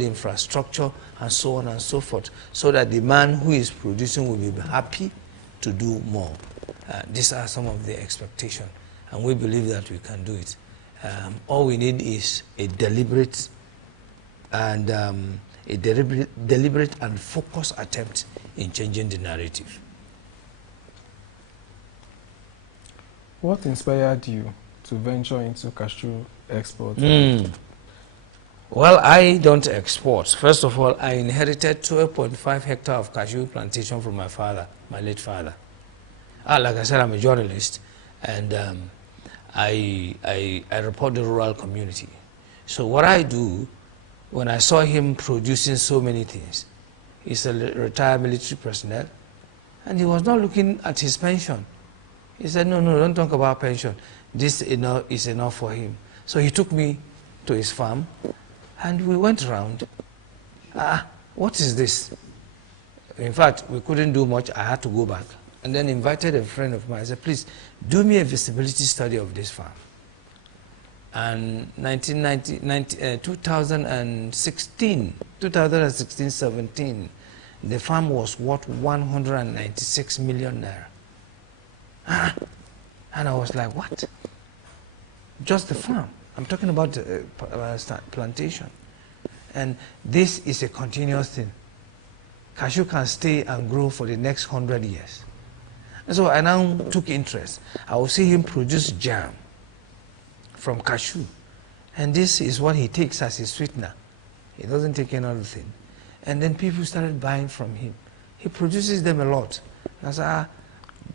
infrastructure, and so on and so forth, so that the man who is producing will be happy to do more. These are some of the expectations, and we believe that we can do it. All we need is a deliberate and focused attempt in changing the narrative. What inspired you to venture into cashew export? Well, I don't export. First of all, I inherited 12.5 hectares of cashew plantation from my father, my late father. Like I said, I'm a journalist, and I report the rural community. So what I do, when I saw him producing so many things, he's a retired military personnel, and he was not looking at his pension. He said, no, don't talk about pension. This is enough for him. So he took me to his farm, and we went around. What is this? In fact, we couldn't do much. I had to go back. And then invited a friend of mine. I said, please, do me a visibility study of this farm. And 2016-17, the farm was worth 196 million naira. And I was like, what? Just the farm. I'm talking about plantation. And this is a continuous thing. Cashew can stay and grow for the next 100 years. And so I now took interest. I will see him produce jam from cashew. And this is what he takes as his sweetener. He doesn't take any other thing. And then people started buying from him. He produces them a lot. And I said,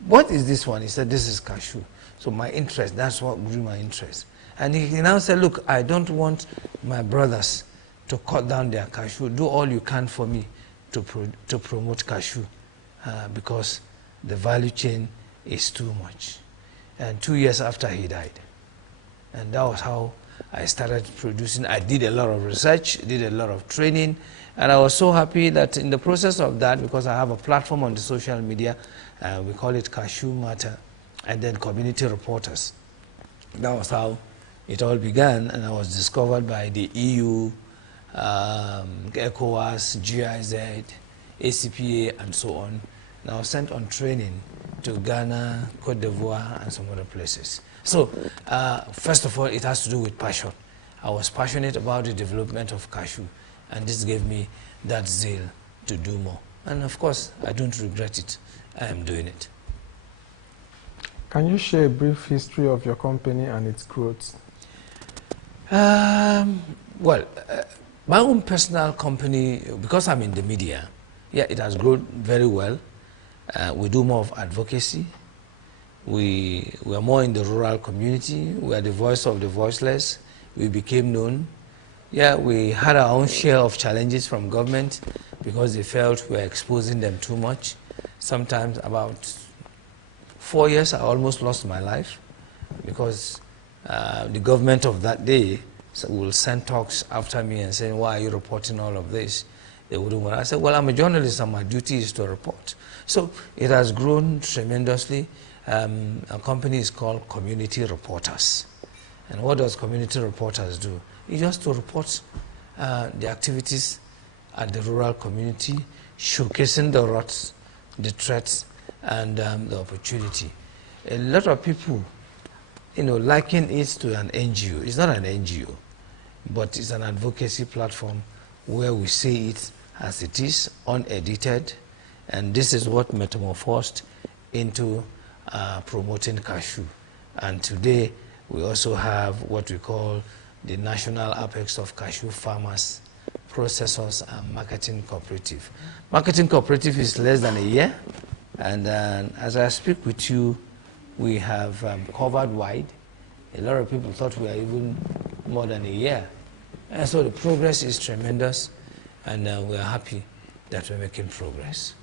what is this one? He said, this is cashew. So my interest, that's what grew my interest. And he now said, look, I don't want my brothers to cut down their cashew. Do all you can for me to promote cashew because the value chain is too much. And 2 years after, he died. And that was how I started producing. I did a lot of research, did a lot of training, and I was so happy that in the process of that, because I have a platform on the social media, we call it Cashew Matter, and then community reporters. That was how it all began, and I was discovered by the EU, ECOWAS, GIZ, ACPA, and so on. And I was sent on training to Ghana, Cote d'Ivoire, and some other places. So, first of all, it has to do with passion. I was passionate about the development of cashew, and this gave me that zeal to do more. And of course, I don't regret it. I am doing it. Can you share a brief history of your company and its growth? Well, my own personal company, because I'm in the media, yeah, it has grown very well. We do more of advocacy. We were more in the rural community. We are the voice of the voiceless. We became known. Yeah, we had our own share of challenges from government because they felt we were exposing them too much. Sometimes about 4 years, I almost lost my life because the government of that day will send talks after me and saying, why are you reporting all of this? They wouldn't want. I said, well, I'm a journalist and my duty is to report. So it has grown tremendously. Our company is called Community Reporters. And what does Community Reporters do? It's just to report the activities at the rural community, showcasing the routes, the threats, and the opportunity. A lot of people, liken it to an NGO. It's not an NGO, but it's an advocacy platform where we say it as it is, unedited, and this is what metamorphosed into promoting cashew. And today, we also have what we call the National Apex of Cashew Farmers, Processors and Marketing Cooperative. Marketing Cooperative is less than a year, and as I speak with you, we have covered wide. A lot of people thought we are even more than a year. And so the progress is tremendous, and we are happy that we're making progress.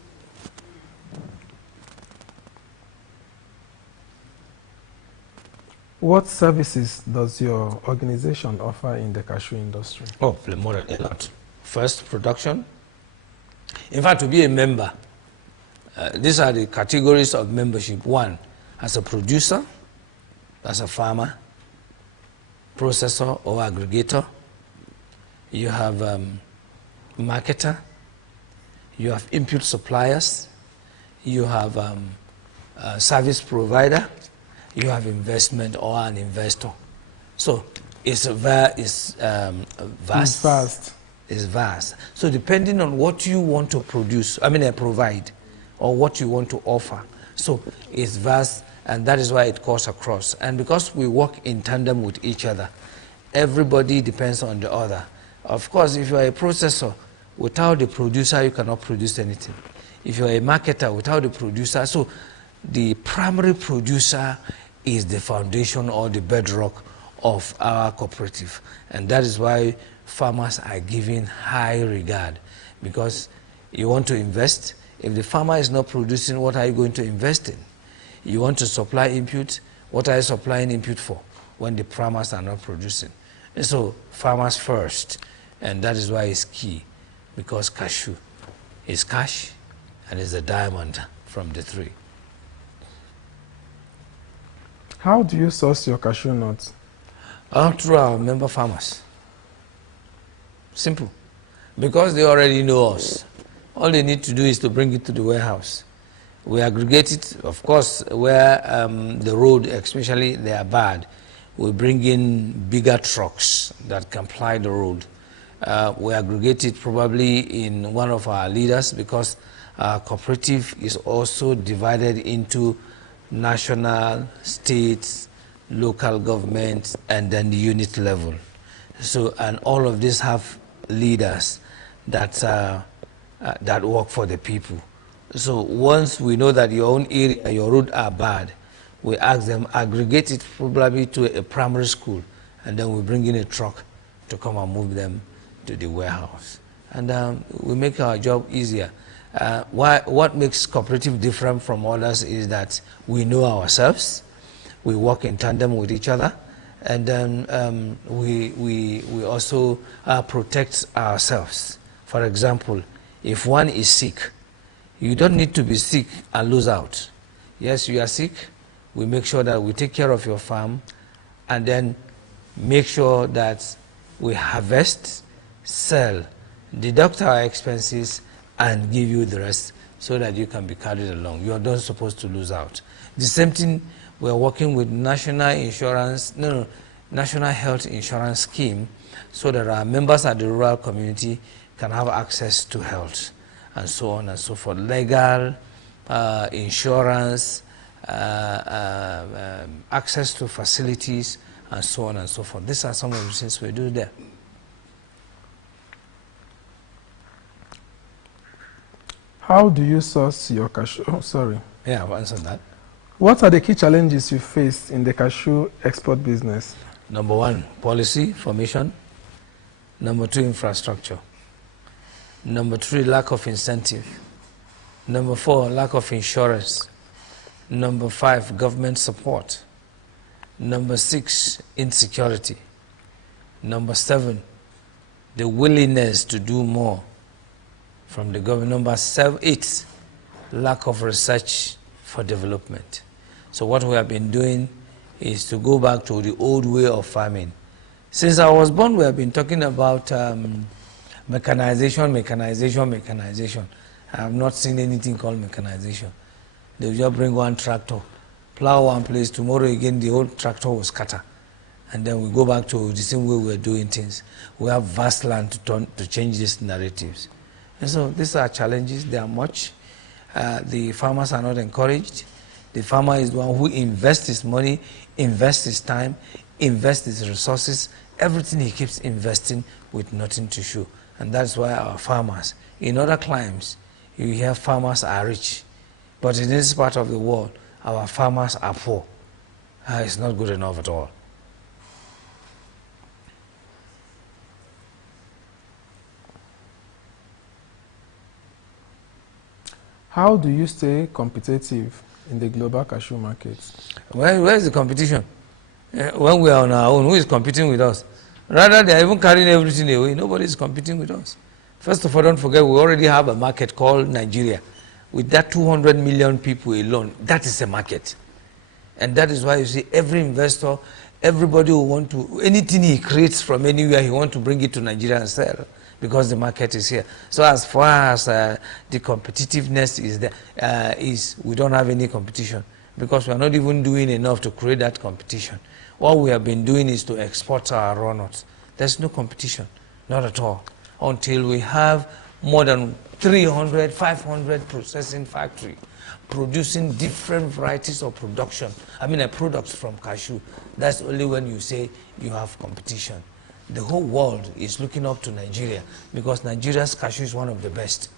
What services does your organization offer in the cashew industry? Oh, more than a lot. First, production. In fact, to be a member, these are the categories of membership. One, as a producer, as a farmer, processor or aggregator. You have marketer. You have input suppliers. You have service provider. You have investment or an investor. So it's vast. It's vast. It's vast. So depending on what you want to produce, provide, or what you want to offer. So it's vast, and that is why it cuts across. And because we work in tandem with each other, everybody depends on the other. Of course, if you are a processor, without the producer, you cannot produce anything. If you are a marketer, without the producer, so the primary producer is the foundation or the bedrock of our cooperative. And that is why farmers are given high regard, because you want to invest. If the farmer is not producing, what are you going to invest in? You want to supply input, what are you supplying input for when the farmers are not producing? And so farmers first, and that is why it's key, because cashew is cash and is the diamond from the three. How do you source your cashew nuts? Through our member farmers. Simple. Because they already know us. All they need to do is to bring it to the warehouse. We aggregate it, of course, where the road, especially, they are bad. We bring in bigger trucks that can ply the road. We aggregate it probably in one of our leaders, because our cooperative is also divided into national, states, local government, and then the unit level. So, and all of these have leaders that that work for the people. So once we know that your own area, your road are bad, we ask them, aggregate it probably to a primary school, and then we bring in a truck to come and move them to the warehouse. And we make our job easier. What makes cooperative different from others is that we know ourselves, we work in tandem with each other, and then we also protect ourselves. For example, if one is sick, you don't need to be sick and lose out. Yes, you are sick, we make sure that we take care of your farm, and then make sure that we harvest, sell, deduct our expenses, and give you the rest so that you can be carried along. You are not supposed to lose out. The same thing, we are working with National Health Insurance Scheme, so that our members at the rural community can have access to health, and so on and so forth. Legal, insurance, access to facilities, and so on and so forth. These are some of the things we do there. How do you source your cashew? Oh, sorry. Yeah, I've answered that. What are the key challenges you face in the cashew export business? Number 1, policy formation. Number 2, infrastructure. Number 3, lack of incentive. Number 4, lack of insurance. Number 5, government support. Number 6, insecurity. Number 7, the willingness to do more from the government. Number 8, lack of research for development. So what we have been doing is to go back to the old way of farming. Since I was born, we have been talking about mechanization. I have not seen anything called mechanization. They will just bring one tractor, plow one place, tomorrow again the old tractor will scatter. And then we go back to the same way we are doing things. We have vast land to change these narratives. And so these are challenges, they are much. The farmers are not encouraged. The farmer is the one who invests his money, invests his time, invests his resources, everything he keeps investing with nothing to show. And that's why our farmers, in other climes, you hear farmers are rich. But in this part of the world, our farmers are poor. It's not good enough at all. How do you stay competitive in the global cashew market? Where is the competition? When we are on our own, who is competing with us? Rather, they are even carrying everything away. Nobody is competing with us. First of all, don't forget, we already have a market called Nigeria. With that 200 million people alone, that is a market. And that is why you see every investor, everybody who want to, anything he creates from anywhere, he want to bring it to Nigeria and sell, because the market is here. So as far as the competitiveness is there, we don't have any competition, because we are not even doing enough to create that competition. What we have been doing is to export our raw nuts. There's no competition, not at all, until we have more than 300, 500 processing factories producing different varieties of products from cashew. That's only when you say you have competition. The whole world is looking up to Nigeria, because Nigeria's cashew is one of the best.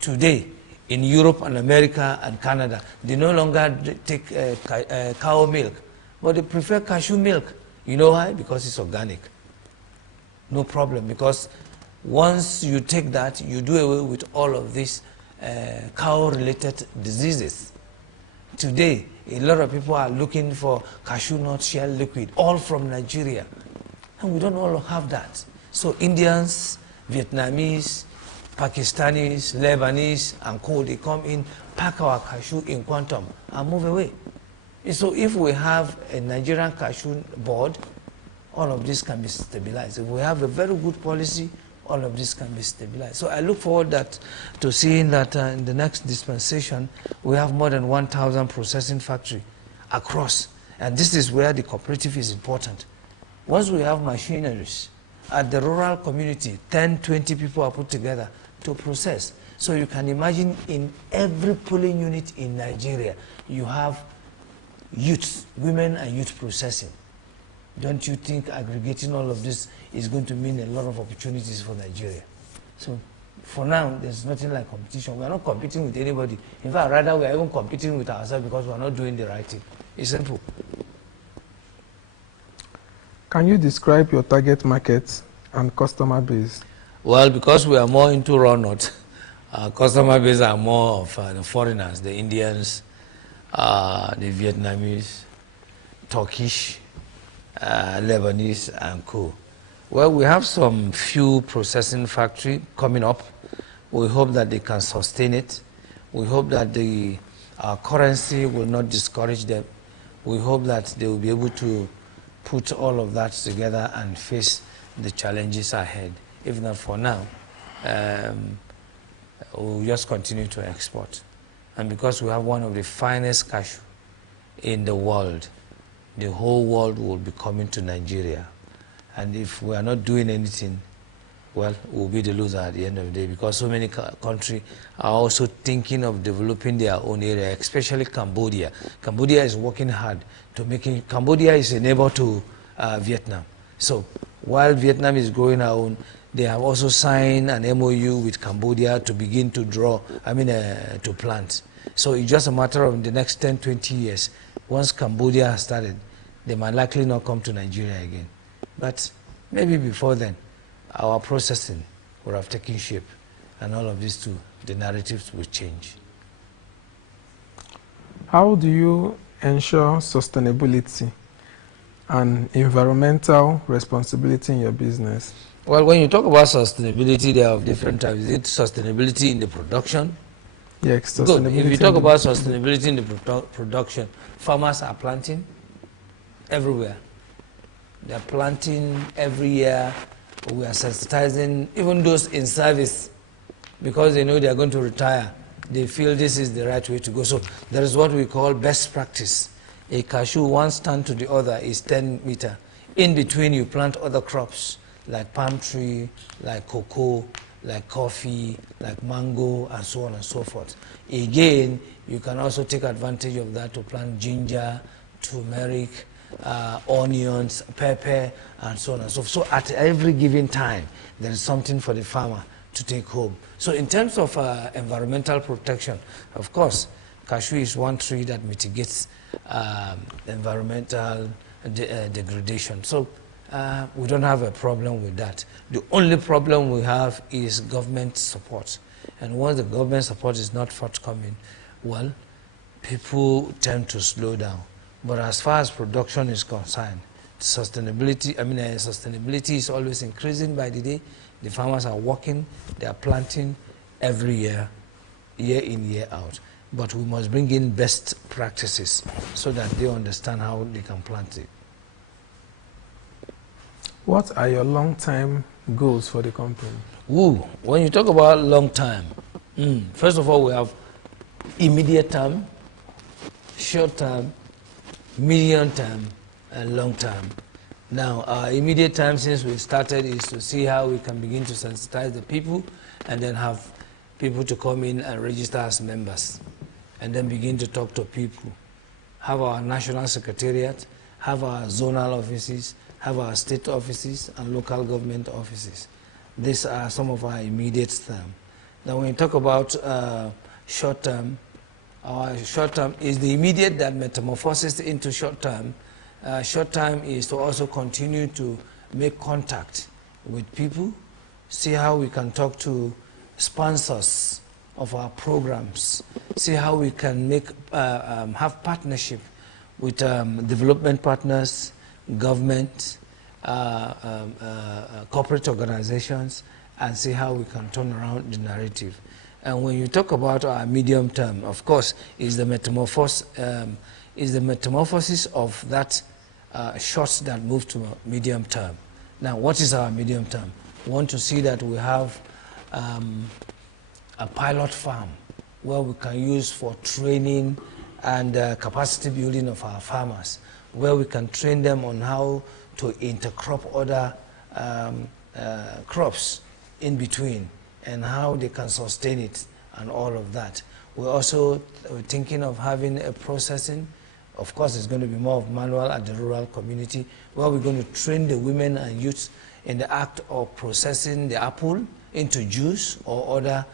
Today, in Europe and America and Canada, they no longer take cow milk, but they prefer cashew milk. You know why? Because it's organic. No problem, because once you take that, you do away with all of these cow-related diseases. Today, a lot of people are looking for cashew nut shell liquid, all from Nigeria. And we don't all have that. So Indians, Vietnamese, Pakistanis, Lebanese, and co, they come in, pack our cashew in quantum, and move away. And so if we have a Nigerian cashew board, all of this can be stabilized. If we have a very good policy, all of this can be stabilized. So I look forward to seeing that in the next dispensation, we have more than 1,000 processing factories across. And this is where the cooperative is important. Once we have machineries, at the rural community, 10, 20 people are put together to process. So you can imagine in every polling unit in Nigeria, you have youth, women and youth processing. Don't you think aggregating all of this is going to mean a lot of opportunities for Nigeria? So for now, there's nothing like competition. We are not competing with anybody. In fact, rather we are even competing with ourselves, because we are not doing the right thing. It's simple. Can you describe your target market and customer base? Well, because we are more into raw nuts, our customer base are more of the foreigners, the Indians, the Vietnamese, Turkish, Lebanese, and co. Well, we have some few processing factories coming up. We hope that they can sustain it. We hope that the currency will not discourage them. We hope that they will be able to put all of that together and face the challenges ahead. If not for now, we'll just continue to export. And because we have one of the finest cashew in the world, the whole world will be coming to Nigeria. And if we are not doing anything, well, we'll be the loser at the end of the day, because so many countries are also thinking of developing their own area, especially Cambodia. Cambodia is working hard to making, Cambodia is a neighbor to Vietnam. So while Vietnam is growing our own, They have also signed an MOU with Cambodia to begin to to plant. So it's just a matter of the next 10, 20 years. Once Cambodia has started, they might likely not come to Nigeria again. But maybe before then, our processing would have taken shape, and all of these too, the narratives will change. How do you ensure sustainability and environmental responsibility in your business? Well, when you talk about sustainability, there are different types. Is it sustainability in the production? Yes, good. If you talk about sustainability in the production, farmers are planting everywhere. They are planting every year. We are sensitizing even those in service because they know they are going to retire. They feel this is the right way to go. So there is what we call best practice. A cashew, one stand to the other, is 10 meters. In between, you plant other crops like palm tree, like cocoa, like coffee, like mango, and so on and so forth. Again, you can also take advantage of that to plant ginger, turmeric, onions, pepper, and so on and so forth. So at every given time, there is something for the farmer to take home. So in terms of environmental protection, of course, cashew is one tree that mitigates environmental degradation. So we don't have a problem with that. The only problem we have is government support. And once the government support is not forthcoming, well, people tend to slow down. But as far as production is concerned, sustainability is always increasing by the day. The farmers are working, they are planting every year, year in, year out. But we must bring in best practices so that they understand how they can plant it. What are your long-term goals for the company? When you talk about long time, first of all, we have immediate term, short term, medium term, and long term. Now, our immediate time since we started is to see how we can begin to sensitize the people and then have people to come in and register as members and then begin to talk to people. Have our national secretariat, have our zonal offices, have our state offices and local government offices. These are some of our immediate term. Now, when you talk about short term, our short term is the immediate that metamorphoses into short term. Short term is to also continue to make contact with people, see how we can talk to sponsors of our programs, see how we can make have partnership with development partners, government, corporate organizations, and see how we can turn around the narrative. And when you talk about our medium term, of course, is the metamorphosis of that short that move to medium term. Now, what is our medium term? We want to see that we have a pilot farm where we can use for training and capacity building of our farmers, where we can train them on how to intercrop other crops in between and how they can sustain it and all of that. We're also thinking of having a processing. Of course, it's going to be more of manual at the rural community, where we're going to train the women and youths in the act of processing the apple into juice or other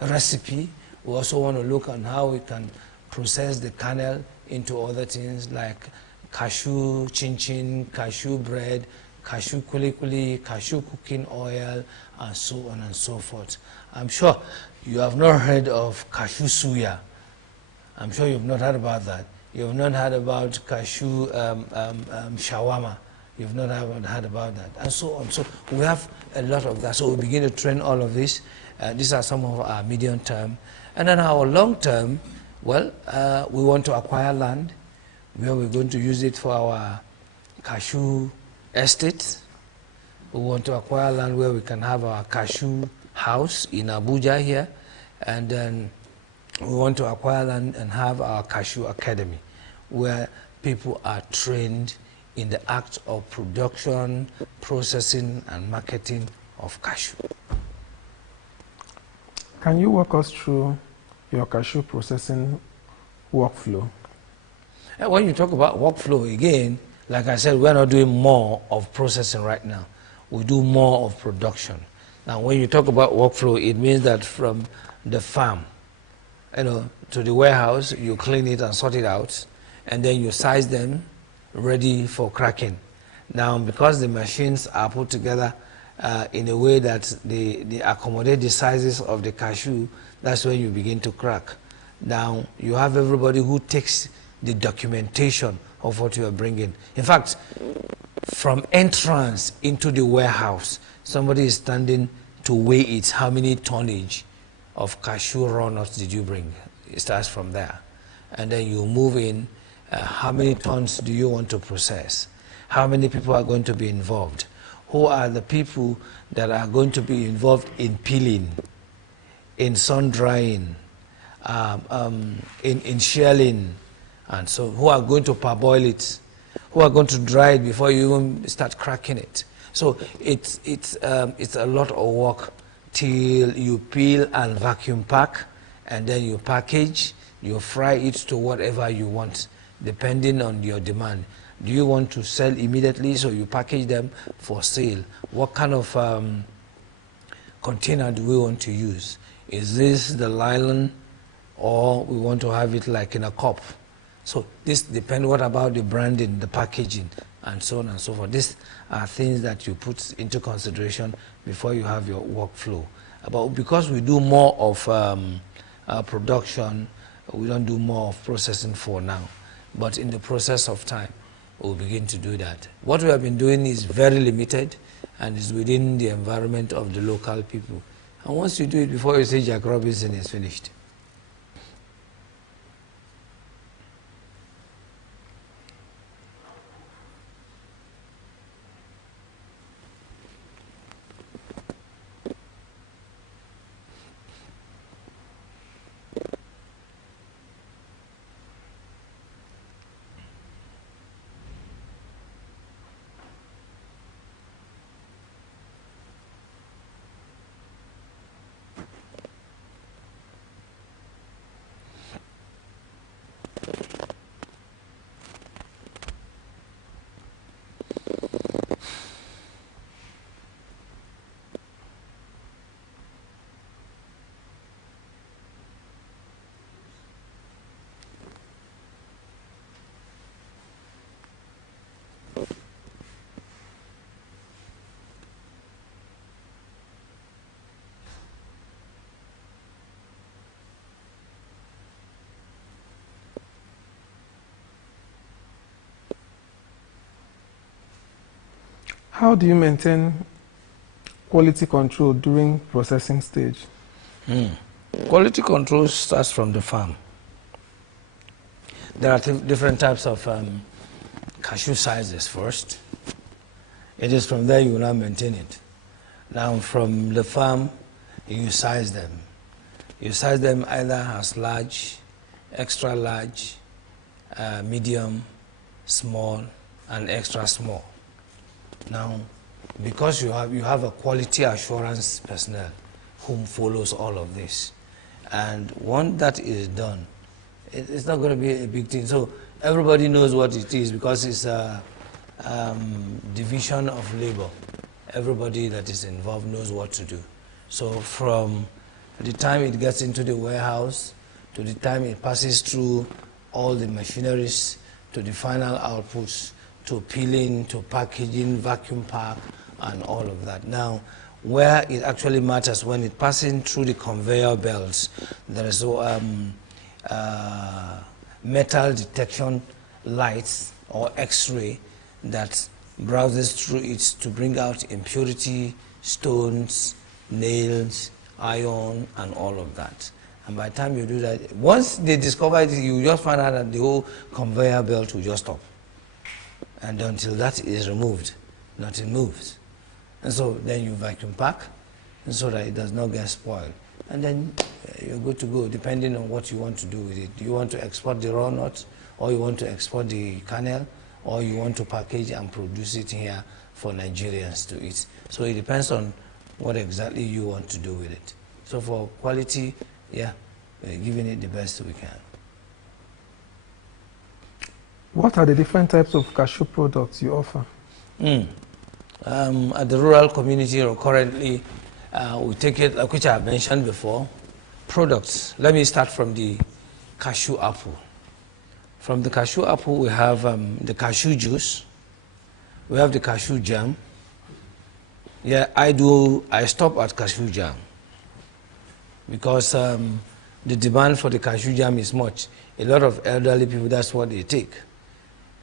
recipe. We also want to look on how we can process the kernel into other things like cashew chin-chin, cashew bread, cashew kuli-kuli, cashew cooking oil, and so on and so forth. I'm sure you have not heard of cashew suya. I'm sure you've not heard about that. You've not heard about cashew shawarma. You've not heard about that, and so on. So we have a lot of that. So we begin to train all of this. These are some of our medium term. And then our long term, well, we want to acquire land where we're going to use it for our cashew estate. We want to acquire land where we can have our cashew house in Abuja here. And then we want to acquire land and have our cashew academy where people are trained in the act of production, processing, and marketing of cashew. Can you walk us through your cashew processing workflow? And when you talk about workflow, again, Like I said, we're not doing more of processing right now. We do more of production. Now, when you talk about workflow, it means that from the farm, to the warehouse, you clean it and sort it out, and then you size them ready for cracking. Now, because the machines are put together in a way that they accommodate the sizes of the cashew, that's when you begin to crack. Now, you have everybody who takes the documentation of what you are bringing. In fact, from entrance into the warehouse, somebody is standing to weigh it. How many tonnage of cashew raw nuts did you bring? It starts from there. And then you move in, how many tons do you want to process? How many people are going to be involved? Who are the people that are going to be involved in peeling, in sun drying, in shelling, and so who are going to parboil it, who are going to dry it before you even start cracking it. So it's a lot of work till you peel and vacuum pack, and then you package, you fry it to whatever you want, depending on your demand. Do you want to sell immediately, so you package them for sale? What kind of container do we want to use? Is this the nylon, or we want to have it like in a cup? So this depends. What about the branding, the packaging, and so on and so forth? These are things that you put into consideration before you have your workflow. But because we do more of production, we don't do more of processing for now. But in the process of time, we'll begin to do that. What we have been doing is very limited and is within the environment of the local people. And once you do it before you say Jack Robinson is finished. How do you maintain quality control during processing stage? Quality control starts from the farm. There are different types of cashew sizes first. It is from there you will now maintain it. Now from the farm, you size them. You size them either as large, extra large, medium, small, and extra small. Now, because you have a quality assurance personnel whom follows all of this, and once that is done, it's not going to be a big thing. So everybody knows what it is because it's a division of labor. Everybody that is involved knows what to do. So from the time it gets into the warehouse to the time it passes through all the machineries to the final outputs, to peeling, to packaging, vacuum pack, and all of that. Now, where it actually matters, when it's passing through the conveyor belts, there is metal detection lights or X-ray that browses through it to bring out impurity, stones, nails, iron, and all of that. And by the time you do that, once they discover it, you just find out that the whole conveyor belt will just stop. And until that is removed, nothing moves. And so then you vacuum pack, and so that it does not get spoiled. And then you're good to go, depending on what you want to do with it. Do you want to export the raw nuts, or you want to export the kernel, or you want to package and produce it here for Nigerians to eat? So it depends on what exactly you want to do with it. So for quality, yeah, we're giving it the best we can. What are the different types of cashew products you offer? At the rural community, or currently, we take it, like which I have mentioned before, products. Let me start from the cashew apple. From the cashew apple, we have the cashew juice, we have the cashew jam. Yeah, I stop at cashew jam because the demand for the cashew jam is much. A lot of elderly people, that's what they take.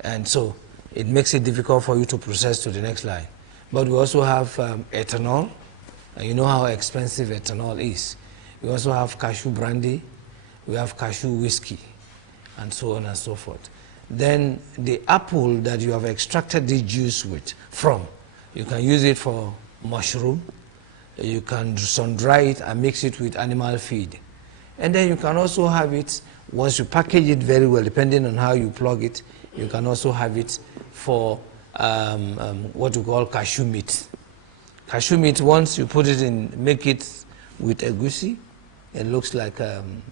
And so it makes it difficult for you to process to the next line. But we also have ethanol, and you know how expensive ethanol is. We also have cashew brandy, we have cashew whiskey, and so on and so forth. Then the apple that you have extracted the juice from, you can use it for mushroom, you can sun-dry it and mix it with animal feed. And then you can also have it, once you package it very well, depending on how you plug it, you can also have it for what we call cashew meat. Cashew meat, once you put it in, make it with egusi, it looks like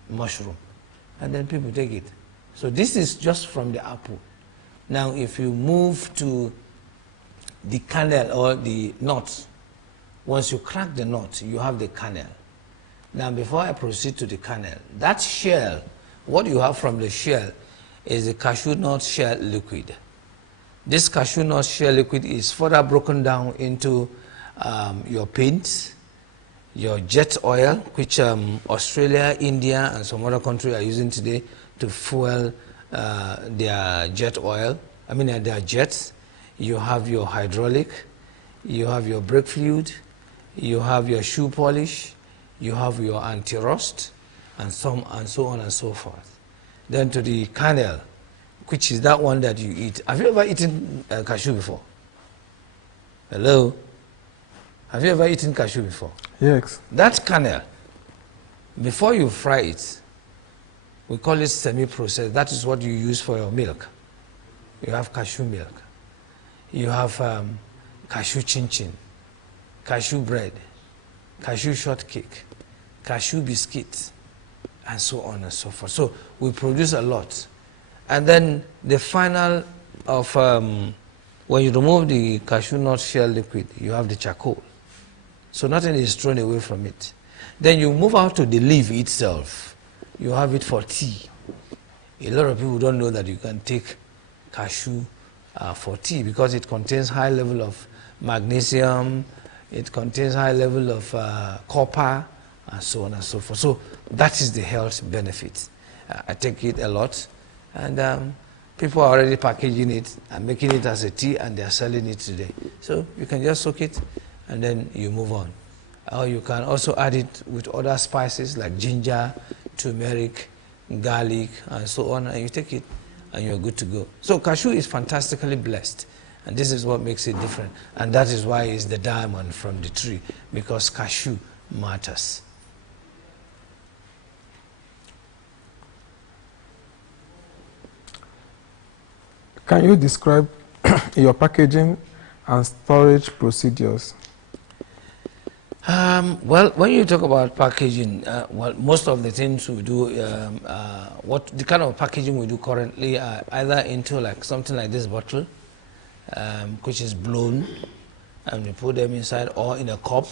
mushroom. And then people take it. So this is just from the apple. Now if you move to the kernel or the nut, once you crack the nut, you have the kernel. Now before I proceed to the kernel, that shell, what you have from the shell is the cashew nut shell liquid. This cashew nut shell liquid is further broken down into your paint, your jet oil, which Australia, India, and some other countries are using today to fuel their jet oil, their jets. You have your hydraulic, you have your brake fluid, you have your shoe polish, you have your anti-rust, and so on and so forth. Then to the kernel, which is that one that you eat. Have you ever eaten cashew before? Hello? Have you ever eaten cashew before? Yes. That kernel, before you fry it, we call it semi-processed. That is what you use for your milk. You have cashew milk. You have cashew chin-chin, cashew bread, cashew shortcake, cashew biscuit, and so on and so forth. So we produce a lot. And then the final of, when you remove the cashew nut shell liquid, you have the charcoal. So nothing is thrown away from it. Then you move out to the leaf itself. You have it for tea. A lot of people don't know that you can take cashew for tea because it contains high level of magnesium, it contains high level of copper, and so on and so forth. So that is the health benefit. I take it a lot, and people are already packaging it and making it as a tea, and they are selling it today. So you can just soak it, and then you move on. Or you can also add it with other spices like ginger, turmeric, garlic, and so on, and you take it, and you're good to go. So cashew is fantastically blessed, and this is what makes it different. And that is why it's the diamond from the tree, because cashew matters. Can you describe your packaging and storage procedures? Well, when you talk about packaging, well, most of the things we do, what the kind of packaging we do currently are either into like something like this bottle, which is blown, and we put them inside, or in a cup,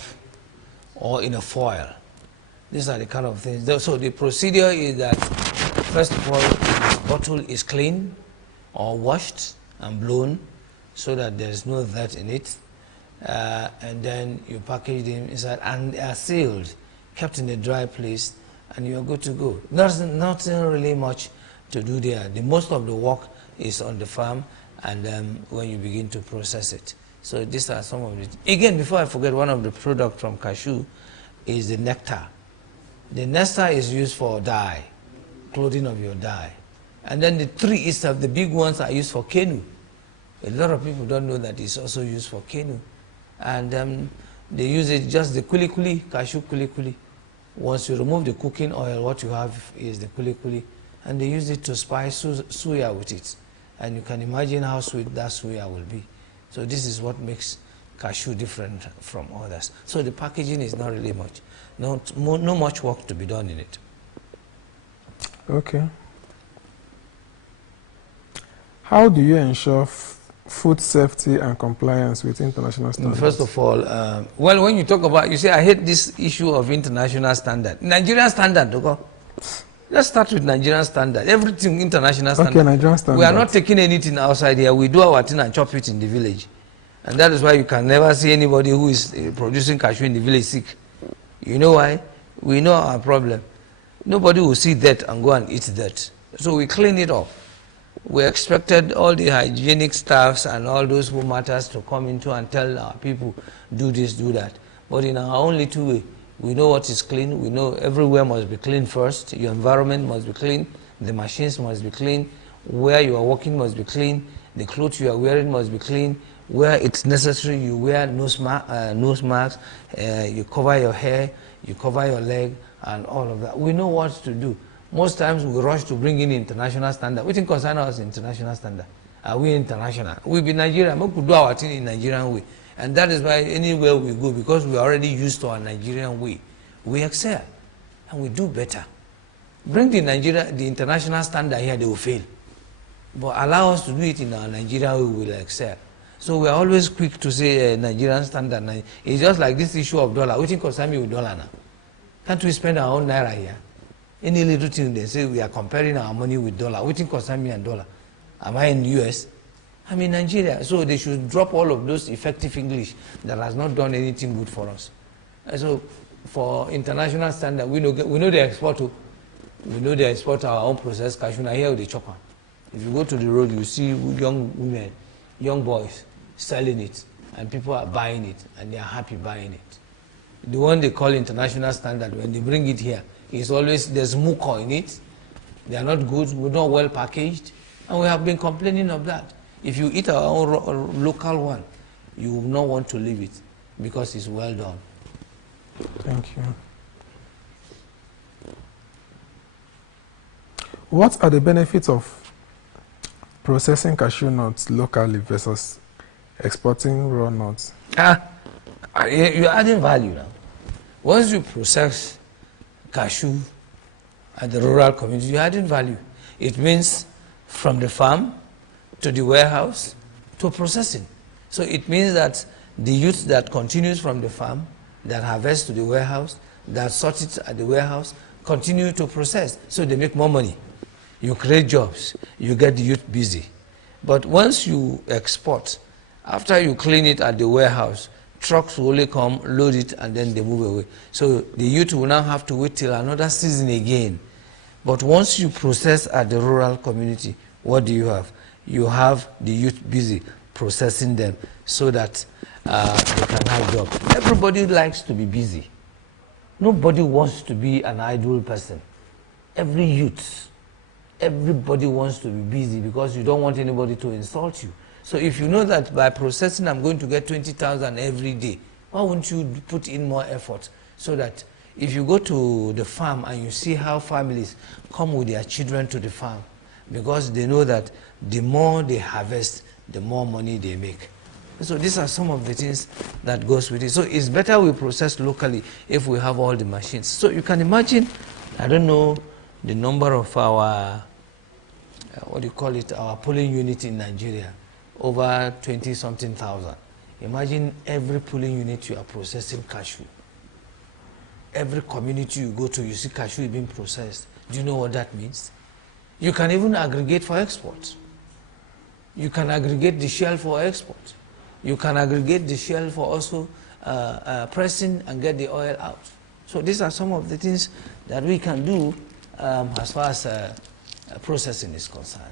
or in a foil. These are the kind of things. So the procedure is that, first of all, the bottle is clean or washed and blown so that there's no dirt in it. And then you package them inside, and they are sealed, kept in a dry place, and you're good to go. There's nothing really much to do there. The most of the work is on the farm, and then when you begin to process it. So these are some of it. Again, before I forget, one of the products from cashew is the nectar. The nectar is used for dye, clothing of your dye. And then the tree itself, the big ones are used for canoe. A lot of people don't know that it's also used for canoe. And they use it just the kuli-kuli, cashew kuli-kuli. Once you remove the cooking oil, what you have is the kuli-kuli. And they use it to spice suya with it. And you can imagine how sweet that suya will be. So this is what makes cashew different from others. So the packaging is not really much. No much work to be done in it. Okay. How do you ensure food safety and compliance with international standards? First of all, well, when you talk about, you say, I hate this issue of international standard. Nigerian standard, okay? Let's start with Nigerian standard. Everything international standard. Okay, Nigerian standard. We are not taking anything outside here. We do our thing and chop it in the village. And that is why you can never see anybody who is producing cashew in the village sick. You know why? We know our problem. Nobody will see that and go and eat that. So we clean it up. We expected all the hygienic staffs and all those who matters to come into and tell our people, do this, do that. But in our own little way, we know what is clean. We know everywhere must be clean first. Your environment must be clean. The machines must be clean. Where you are working must be clean. The clothes you are wearing must be clean. Where it's necessary, you wear nose masks, you cover your hair, you cover your leg, and all of that. We know what to do. Most times we rush to bring in international standard. We think concern us international standard. Are we international? We be Nigerian. We could do our thing in Nigerian way. And that is why anywhere we go, because we are already used to our Nigerian way, we excel and we do better. Bring the international standard here, they will fail. But allow us to do it in our Nigerian way, we will excel. So we are always quick to say Nigerian standard. It's just like this issue of dollar. We think concern me with dollar now. Can't we spend our own naira here? Any little thing they say we are comparing our money with dollar. We think concern me and dollar. Am I in the US? I'm in Nigeria. So they should drop all of those effective English that has not done anything good for us. And so for international standard, we know they export. We know they export our own processed cashew. Now here with the chopper. If you go to the road, you see young women, young boys selling it, and people are buying it, and they are happy buying it. The one they call international standard, when they bring it here, is always, there's muco in it. They are not good, we're not well packaged, and we have been complaining of that. If you eat our own local one, you will not want to leave it because it's well done. Thank you. What are the benefits of processing cashew nuts locally versus exporting raw nuts? You're adding value now. Once you process cashew at the rural community, you're adding value. It means from the farm to the warehouse to processing. So it means that the youth that continues from the farm, that harvests to the warehouse, that sort it at the warehouse, continue to process. So they make more money. You create jobs. You get the youth busy. But once you export, after you clean it at the warehouse, trucks will only come, load it, and then they move away. So the youth will now have to wait till another season again. But once you process at the rural community, what do you have? You have the youth busy processing them so that they can have jobs. Everybody likes to be busy. Nobody wants to be an idle person. Every youth, everybody wants to be busy because you don't want anybody to insult you. So if you know that by processing I'm going to get 20,000 every day, why won't you put in more effort so that if you go to the farm and you see how families come with their children to the farm, because they know that the more they harvest, the more money they make. So these are some of the things that goes with it. So it's better we process locally if we have all the machines. So you can imagine, I don't know the number of our, our polling unit in Nigeria, over 20-something thousand. Imagine every polling unit you are processing cashew. Every community you go to, you see cashew being processed. Do you know what that means? You can even aggregate for export. You can aggregate the shell for export. You can aggregate the shell for also pressing and get the oil out. So these are some of the things that we can do as far as processing is concerned.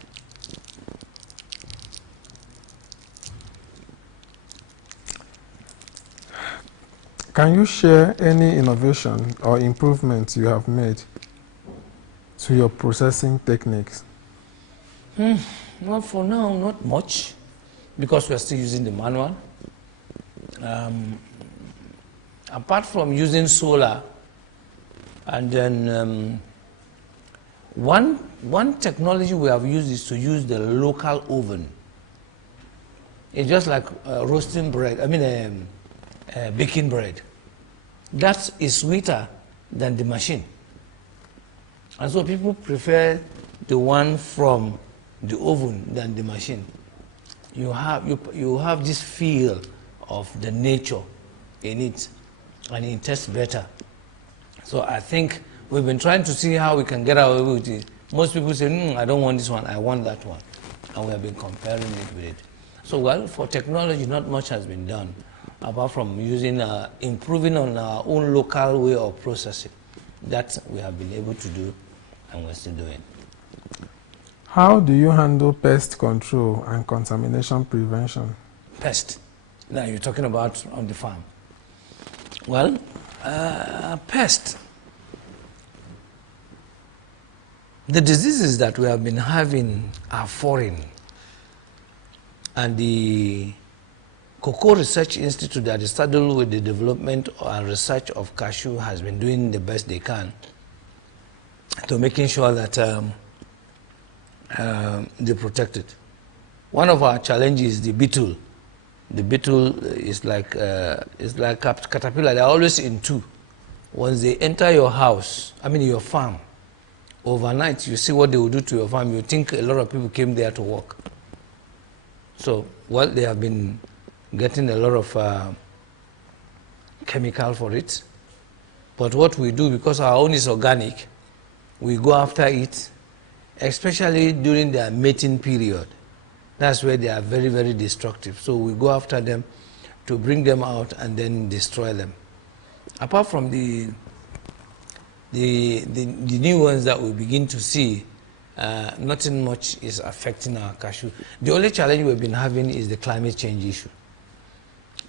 Can you share any innovation or improvements you have made to your processing techniques? Well, for now, not much, because we're still using the manual. Apart from using solar, and then one technology we have used is to use the local oven. It's just like roasting bread, baking bread. That is sweeter than the machine. And so people prefer the one from the oven than the machine. You have this feel of the nature in it, and it tastes better. So I think we've been trying to see how we can get away with it. Most people say, I don't want this one, I want that one. And we have been comparing it with it. So, well, for technology, not much has been done, apart from using, improving on our own local way of processing. That we have been able to do, and we're still doing. How do you handle pest control and contamination prevention? Pest. Now you're talking about on the farm. Well, pest. The diseases that we have been having are foreign. And the Cocoa Research Institute that is saddled with the development and research of cashew has been doing the best they can to making sure that they're protected. One of our challenges is the beetle. The beetle is like a caterpillar. They're always in two. Once they enter your house, your farm, overnight you see what they will do to your farm. You think a lot of people came there to work. So, well, they have been getting a lot of chemical for it. But what we do, because our own is organic, we go after it, especially during their mating period. That's where they are very, very destructive. So we go after them to bring them out and then destroy them. Apart from the new ones that we begin to see, nothing much is affecting our cashew. The only challenge we've been having is the climate change issue.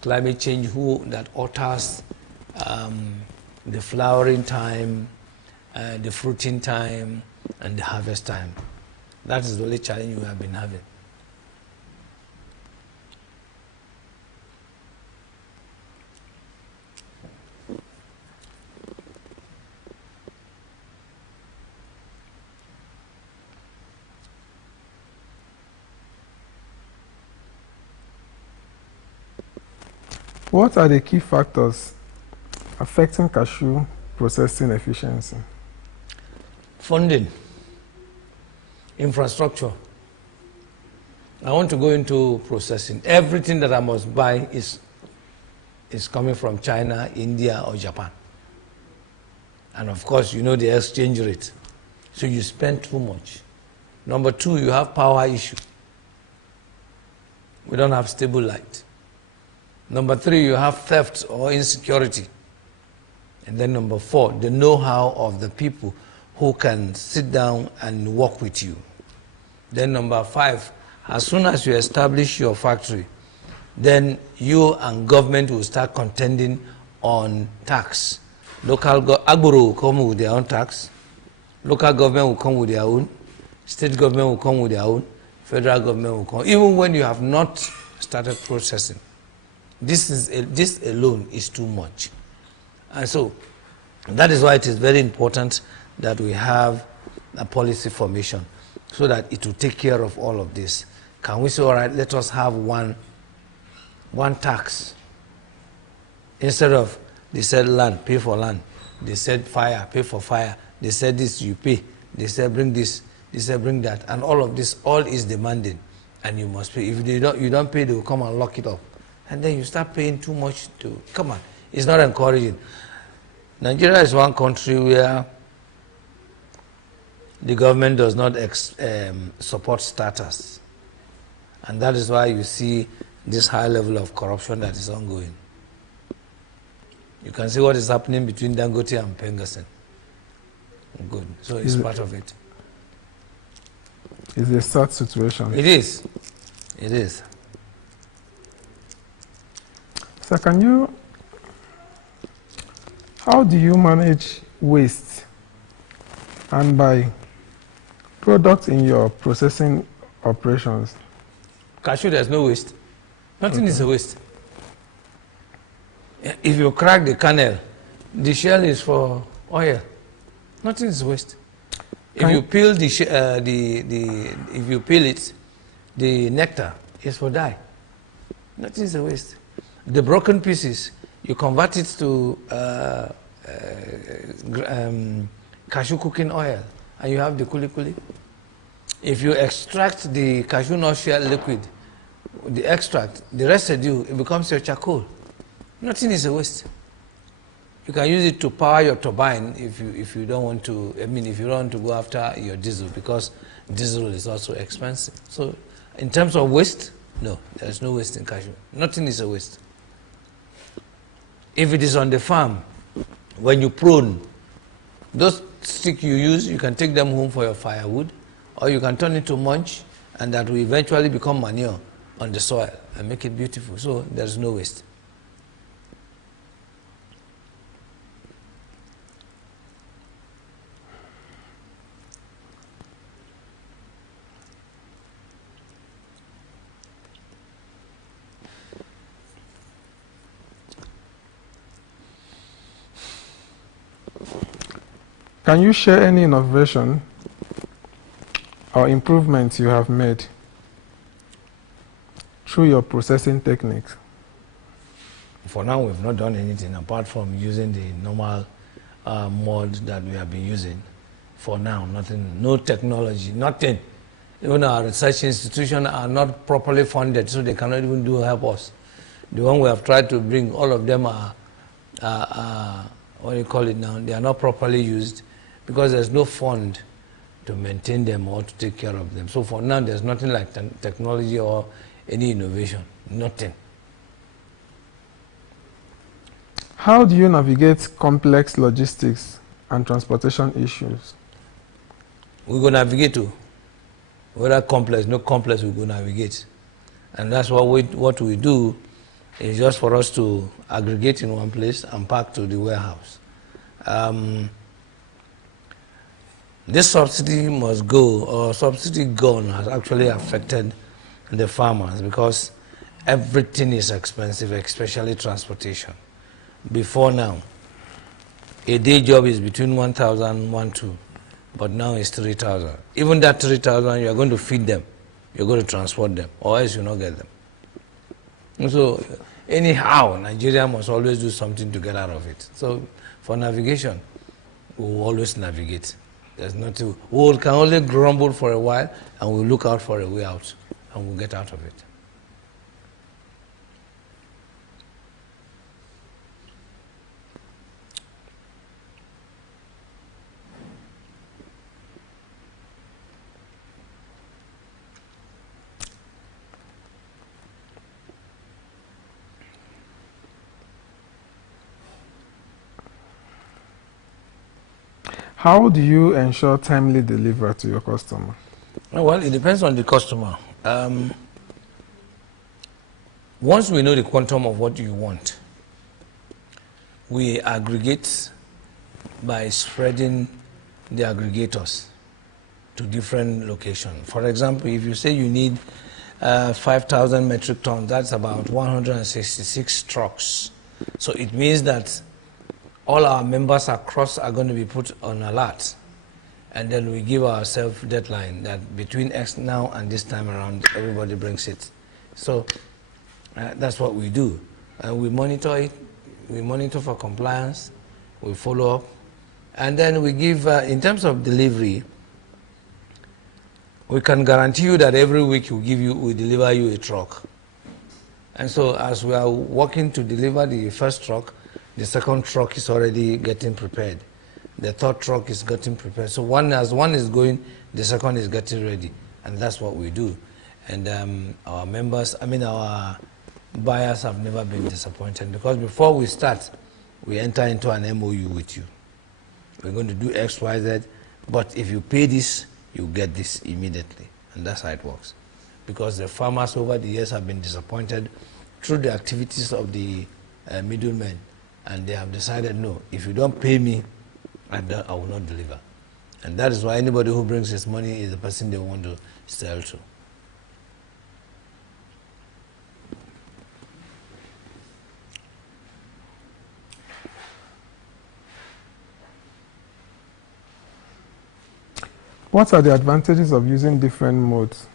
Climate change that alters the flowering time, the fruiting time, and the harvest time. That is the only challenge we have been having. What are the key factors affecting cashew processing efficiency? Funding, infrastructure. I want to go into processing. Everything that I must buy is coming from China, India, or Japan. And of course, you know the exchange rate. So you spend too much. Number two, you have power issue. We don't have stable light. Number three, you have theft or insecurity. And then number four, the know-how of the people who can sit down and work with you. Then number five, as soon as you establish your factory, then you and government will start contending on tax. Agboro will come with their own tax. Local government will come with their own. State government will come with their own. Federal government will come. Even when you have not started processing. This alone is too much. And so that is why it is very important that we have a policy formation so that it will take care of all of this. Can we say, all right, let us have one tax? Instead of, they said land, pay for land. They said fire, pay for fire. They said this, you pay. They said bring this. They said bring that. And all of this, all is demanding. And you must pay. If you don't pay, they will come and lock it up. And then you start paying too much to, come on, it's not encouraging. Nigeria is one country where the government does not support starters. And that is why you see this high level of corruption that is ongoing. You can see what is happening between Dangote and Pengasen. Good, so it's part of it. It's a sad situation. It is. It is. So how do you manage waste and buy products in your processing operations? Cashew, there's no waste. Nothing is a waste. If you crack the kernel, the shell is for oil. Nothing is waste. If you peel if you peel it, the nectar is for dye. Nothing is a waste. The broken pieces, you convert it to cashew cooking oil, and you have the kuli kuli. If you extract the cashew nut shell liquid, the extract, the residue, it becomes your charcoal. Nothing is a waste. You can use it to power your turbine if you don't want to, I mean, if you don't want to go after your diesel, because diesel is also expensive. So in terms of waste, no, there's no waste in cashew. Nothing is a waste. If it is on the farm, when you prune, those sticks you use, you can take them home for your firewood, or you can turn it to mulch, and that will eventually become manure on the soil and make it beautiful. So there's no waste. Can you share any innovation or improvements you have made through your processing techniques? For now, we've not done anything apart from using the normal mold that we have been using. For now, nothing, no technology, nothing. Even our research institutions are not properly funded, so they cannot even help us. The one we have tried to bring, all of them are what do you call it now? They are not properly used because there's no fund to maintain them or to take care of them. So for now, there's nothing like technology or any innovation, nothing. How do you navigate complex logistics and transportation issues? We go navigate to whether complex, no complex, we go navigate. And that's what we do is just for us to aggregate in one place and pack to the warehouse. This subsidy must go, or subsidy gone, has actually affected the farmers because everything is expensive, especially transportation. Before now, a day job is between 1,000 and 1,200, but now it's 3,000. Even that 3,000, you're going to feed them, you're going to transport them, or else you'll not get them. And so anyhow, Nigeria must always do something to get out of it. So for navigation, we will always navigate. There's nothing. We can only grumble for a while, and we'll look out for a way out, and we'll get out of it. How do you ensure timely delivery to your customer? Well, it depends on the customer. Once we know the quantum of what you want, we aggregate by spreading the aggregators to different locations. For example, if you say you need 5,000 metric tons, that's about 166 trucks. So it means that all our members across are going to be put on alert. And then we give ourselves deadline that between X now and this time around, everybody brings it. So that's what we do. And we monitor it. We monitor for compliance. We follow up. And then we give, in terms of delivery, we can guarantee you that every week we deliver you a truck. And so as we are working to deliver the first truck, the second truck is already getting prepared. The third truck is getting prepared. So as one is going, the second is getting ready. And that's what we do. And our members, our buyers have never been disappointed because before we start, we enter into an MOU with you. We're going to do X, Y, Z, but if you pay this, you get this immediately. And that's how it works. Because the farmers over the years have been disappointed through the activities of the middlemen. And they have decided, no, if you don't pay me, I will not deliver. And that is why anybody who brings his money is the person they want to sell to. What are the advantages of using different modes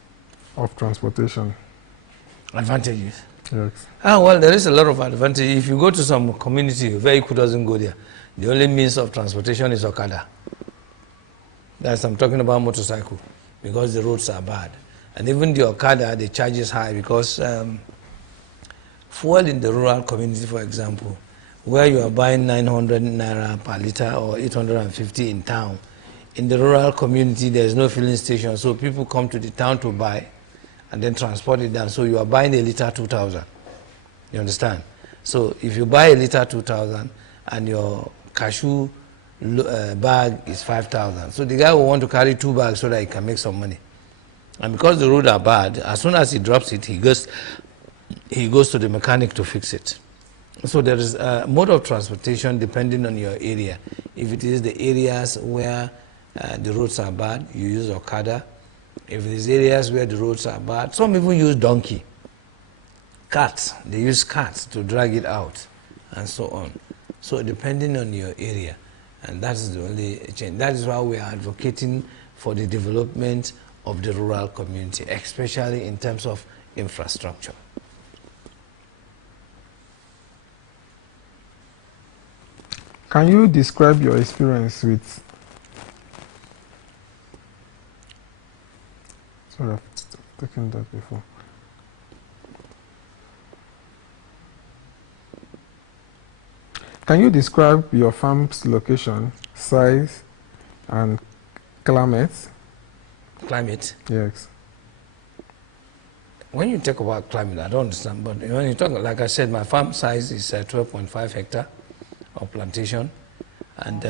of transportation? Advantages? Yes. Well, there is a lot of advantage. If you go to some community, a vehicle doesn't go there. The only means of transportation is Okada. I'm talking about motorcycle. because the roads are bad. And even the Okada, the charge is high because fuel in the rural community, for example, where you are buying 900 naira per liter or 850 in town, in the rural community there is no filling station, so people come to the town to buy and then transport it down. So you are buying a liter 2,000. You understand? So if you buy a liter 2,000 and your cashew bag is 5,000, so the guy will want to carry 2 bags so that he can make some money. And because the roads are bad, as soon as he drops it, he goes to the mechanic to fix it. So there is a mode of transportation depending on your area. If it is the areas where the roads are bad, you use Okada. If it is areas where the roads are bad, some even use donkey. Carts, they use carts to drag it out and so on. So depending on your area, and that is the only change. That is why we are advocating for the development of the rural community, especially in terms of infrastructure. Can you describe your experience with... Sorry, I've taken that before. Can you describe your farm's location, size, and climate? Climate? Yes. When you talk about climate, I don't understand, but when you talk, like I said, my farm size is 12.5 hectare of plantation, and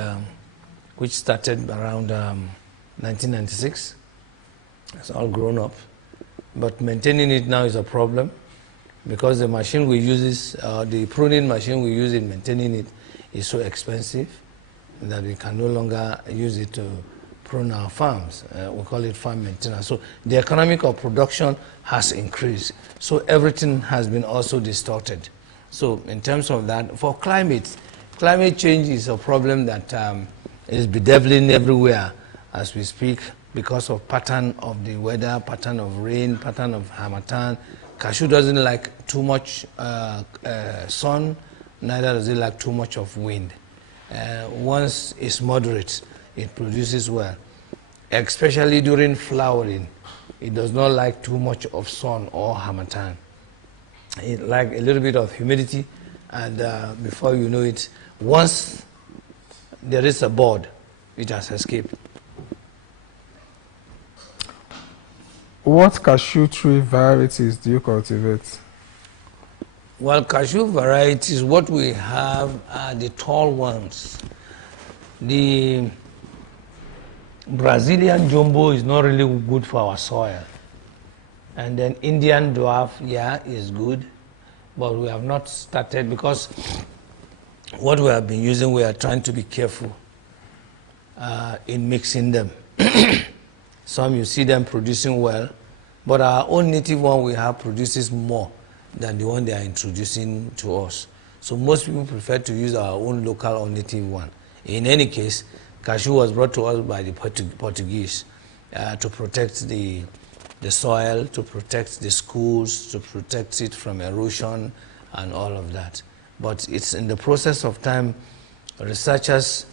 which started around 1996. It's all grown up, but maintaining it now is a problem because the machine we use, the pruning machine we use in maintaining it is so expensive that we can no longer use it to prune our farms. We call it farm maintenance. So the economic of production has increased. So everything has been also distorted. So in terms of that, for climate change is a problem that is bedeviling everywhere as we speak because of pattern of the weather, pattern of rain, pattern of harmattan. Cashew doesn't like too much sun, neither does it like too much of wind. Once it's moderate, it produces well. Especially during flowering, it does not like too much of sun or harmattan. It likes a little bit of humidity, and before you know it, once there is a bud, it has escaped. What cashew tree varieties do you cultivate? Well, cashew varieties, what we have are the tall ones. The Brazilian jumbo is not really good for our soil. And then Indian dwarf, yeah, is good. But we have not started because what we have been using, we are trying to be careful in mixing them. Some you see them producing well, but our own native one we have produces more than the one they are introducing to us. So most people prefer to use our own local or native one. In any case, cashew was brought to us by the Portuguese to protect the soil, to protect the schools, to protect it from erosion and all of that. But it's in the process of time, researchers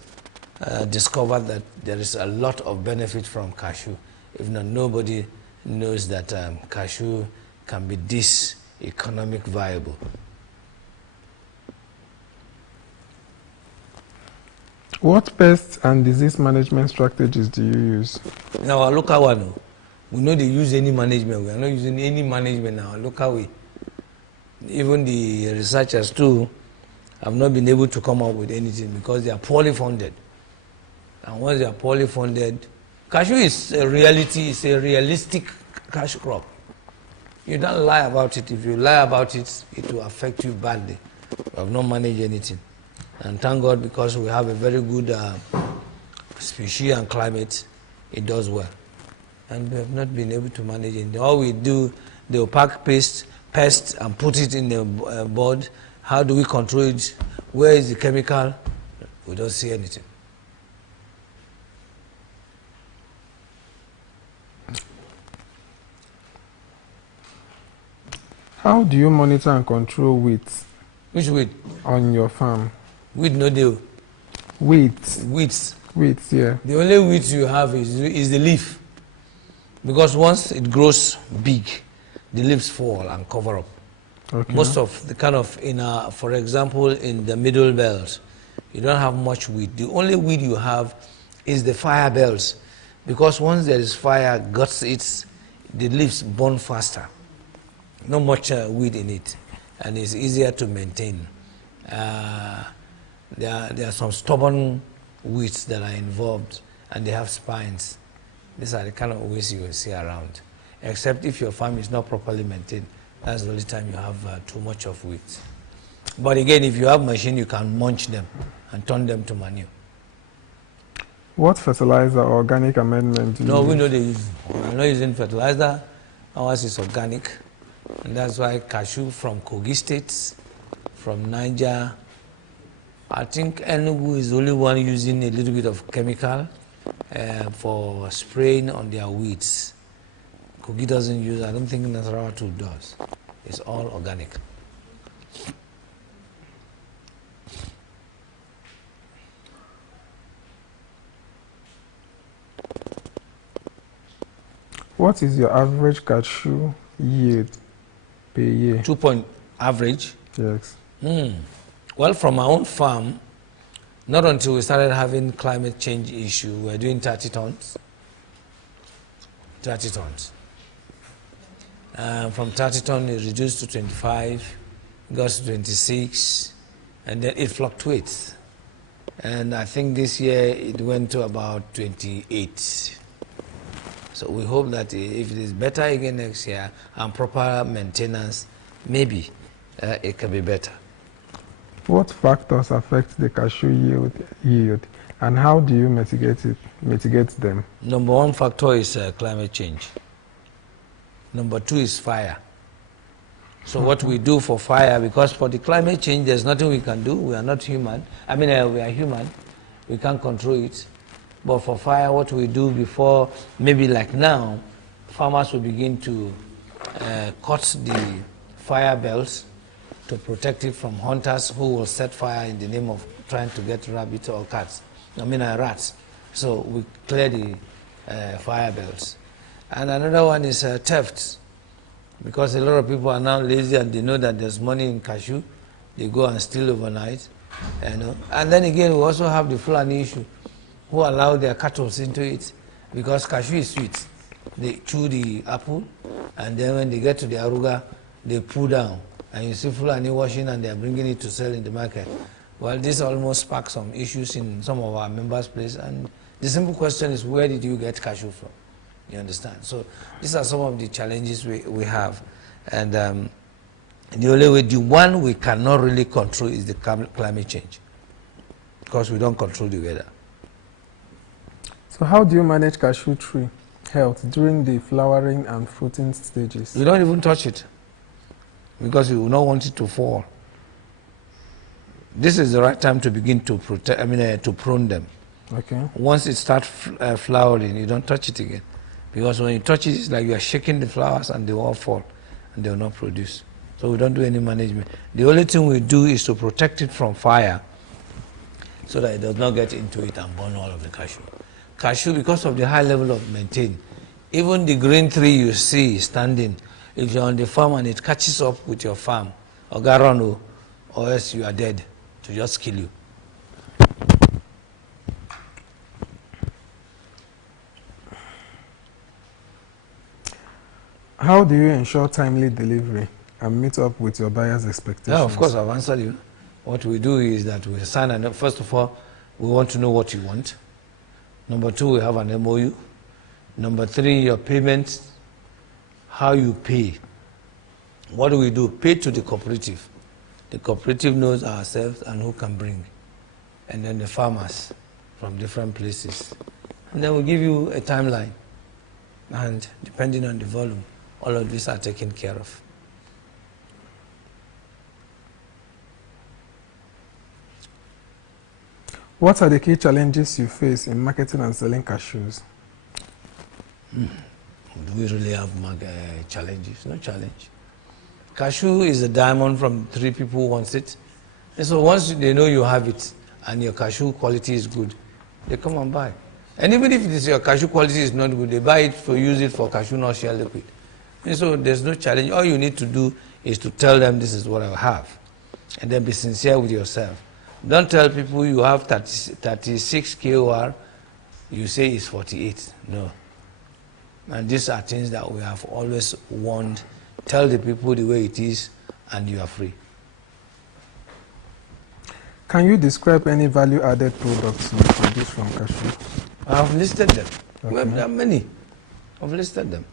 discovered that there is a lot of benefit from cashew. If not, nobody knows that cashew can be this economic viable. What pest and disease management strategies do you use? In our local one, we know they use any management. We are not using any management in our local way. Even the researchers too have not been able to come up with anything because they are poorly funded. And once they are poorly funded, cashew is a reality, it's a realistic cash crop. You don't lie about it. If you lie about it, it will affect you badly. We have not managed anything. And thank God, because we have a very good species and climate, it does well. And we have not been able to manage it. All we do, they will pack pest and put it in the board. How do we control it? Where is the chemical? We don't see anything. How do you monitor and control weeds? Which weed? On your farm. Weed no deal. Weeds. Weeds. Weeds, yeah. The only weeds you have is the leaf. Because once it grows big, the leaves fall and cover up. Okay. Most of the kind of, for example, in the middle belt, you don't have much weed. The only weed you have is the fire belts. Because once there is fire, guts it, the leaves burn faster. Not much weed in it, and it's easier to maintain. There are some stubborn weeds that are involved, and they have spines. These are the kind of weeds you will see around. Except if your farm is not properly maintained, that's the only time you have too much of weeds. But again, if you have machine, you can mulch them and turn them to manure. What fertilizer or organic amendment do you use? We know they use. I'm not using fertilizer. Ours is organic. And that's why cashew from Kogi State, from Niger, I think Enugu is the only one using a little bit of chemical for spraying on their weeds. Kogi doesn't use, I don't think Nasarawa too does. It's all organic. What is your average cashew yield per year? 2 point average? Yes. Well, from our own farm, not until we started having climate change issue, we're doing 30 tons. 30 tons. From 30 tons, it reduced to 25, goes to 26, and then it fluctuates. And I think this year it went to about 28. So we hope that if it is better again next year and proper maintenance, maybe it can be better. What factors affect the cashew yield and how do you mitigate them? Number one factor is climate change. Number two is fire. So what we do for fire, because for the climate change, there's nothing we can do. We are not human. I mean, we are human. We can't control it. But for fire, what we do before, maybe like now, farmers will begin to cut the fire belts to protect it from hunters who will set fire in the name of trying to get rabbits or cats. Rats. So we clear the fire belts. And another one is theft. Because a lot of people are now lazy and they know that there's money in cashew. They go and steal overnight. And then again, we also have the Fulani issue, who allow their cattle into it. Because cashew is sweet. They chew the apple, and then when they get to the aruga, they pull down. And you see Fulani washing and they're bringing it to sell in the market. Well, this almost sparked some issues in some of our members' place. And the simple question is, where did you get cashew from? You understand? So these are some of the challenges we have. And the only way, the one we cannot really control is the climate change. Because we don't control the weather. So how do you manage cashew tree health during the flowering and fruiting stages? You don't even touch it. Because you will not want it to fall. This is the right time to begin to protect, to prune them. Okay. Once it starts flowering, you don't touch it again. Because when you touch it, it's like you are shaking the flowers and they all fall and they will not produce. So we don't do any management. The only thing we do is to protect it from fire so that it does not get into it and burn all of the cashew. Cashew, because of the high level of maintain, even the green tree you see standing, if you're on the farm and it catches up with your farm, or garano, or else you are dead, to just kill you. How do you ensure timely delivery and meet up with your buyers' expectations? Yeah, of course, I've answered you. What we do is that we sign first of all, we want to know what you want. Number two, we have an MOU. Number three, your payment, how you pay. What do we do? Pay to the cooperative. The cooperative knows ourselves and who can bring. And then the farmers from different places. And then we give you a timeline. And depending on the volume, all of these are taken care of. What are the key challenges you face in marketing and selling cashews? Do we really have challenges? No challenge. Cashew is a diamond from 3 people who wants it. And so once they know you have it and your cashew quality is good, they come and buy. And even if it is your cashew quality is not good, they buy it for use it for cashew nut shell liquid. And so there's no challenge. All you need to do is to tell them this is what I have. And then be sincere with yourself. Don't tell people you have 36 KOR, you say it's 48. No. And these are things that we have always warned. Tell the people the way it is, and you are free. Can you describe any value-added products you produce from cashew? I've listed them. Okay. We have done many. I've listed them.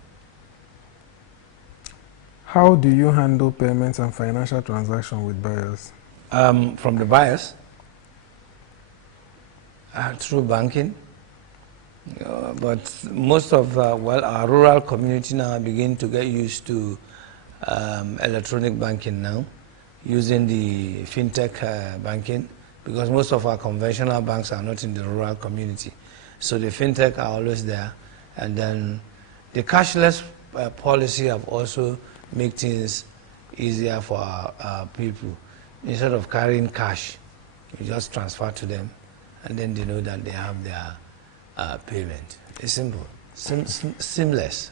How do you handle payments and financial transactions with buyers? From the buyers, through banking. But most of, our rural community now begin to get used to electronic banking now, using the fintech banking, because most of our conventional banks are not in the rural community. So the fintech are always there. And then the cashless policy have also made things easier for our people. Instead of carrying cash, you just transfer to them, and then they know that they have their payment. It's simple, seamless.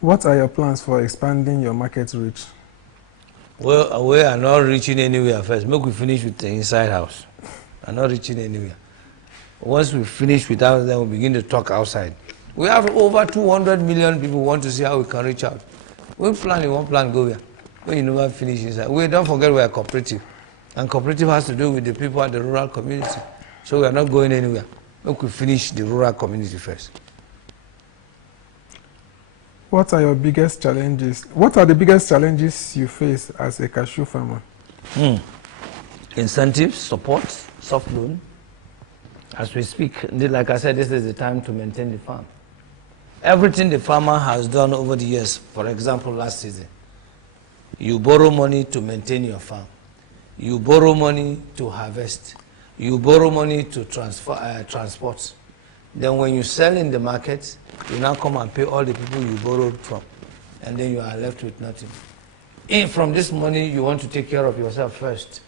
What are your plans for expanding your market reach? Well, we are not reaching anywhere first. Make we finish with the inside house. We are not reaching anywhere. Once we finish with us, then we begin to talk outside. We have over 200 million people who want to see how we can reach out. We plan in one plan, go there. When you never finish inside. We don't forget we are cooperative. And cooperative has to do with the people at the rural community. So we are not going anywhere. Make we finish the rural community first. What are your biggest challenges? What are the biggest challenges you face as a cashew farmer? Incentives, support, soft loan. As we speak, like I said, this is the time to maintain the farm. Everything the farmer has done over the years, for example, last season, you borrow money to maintain your farm. You borrow money to harvest. You borrow money to transport. Then when you sell in the market, you now come and pay all the people you borrowed from. And then you are left with nothing. From this money, you want to take care of yourself first.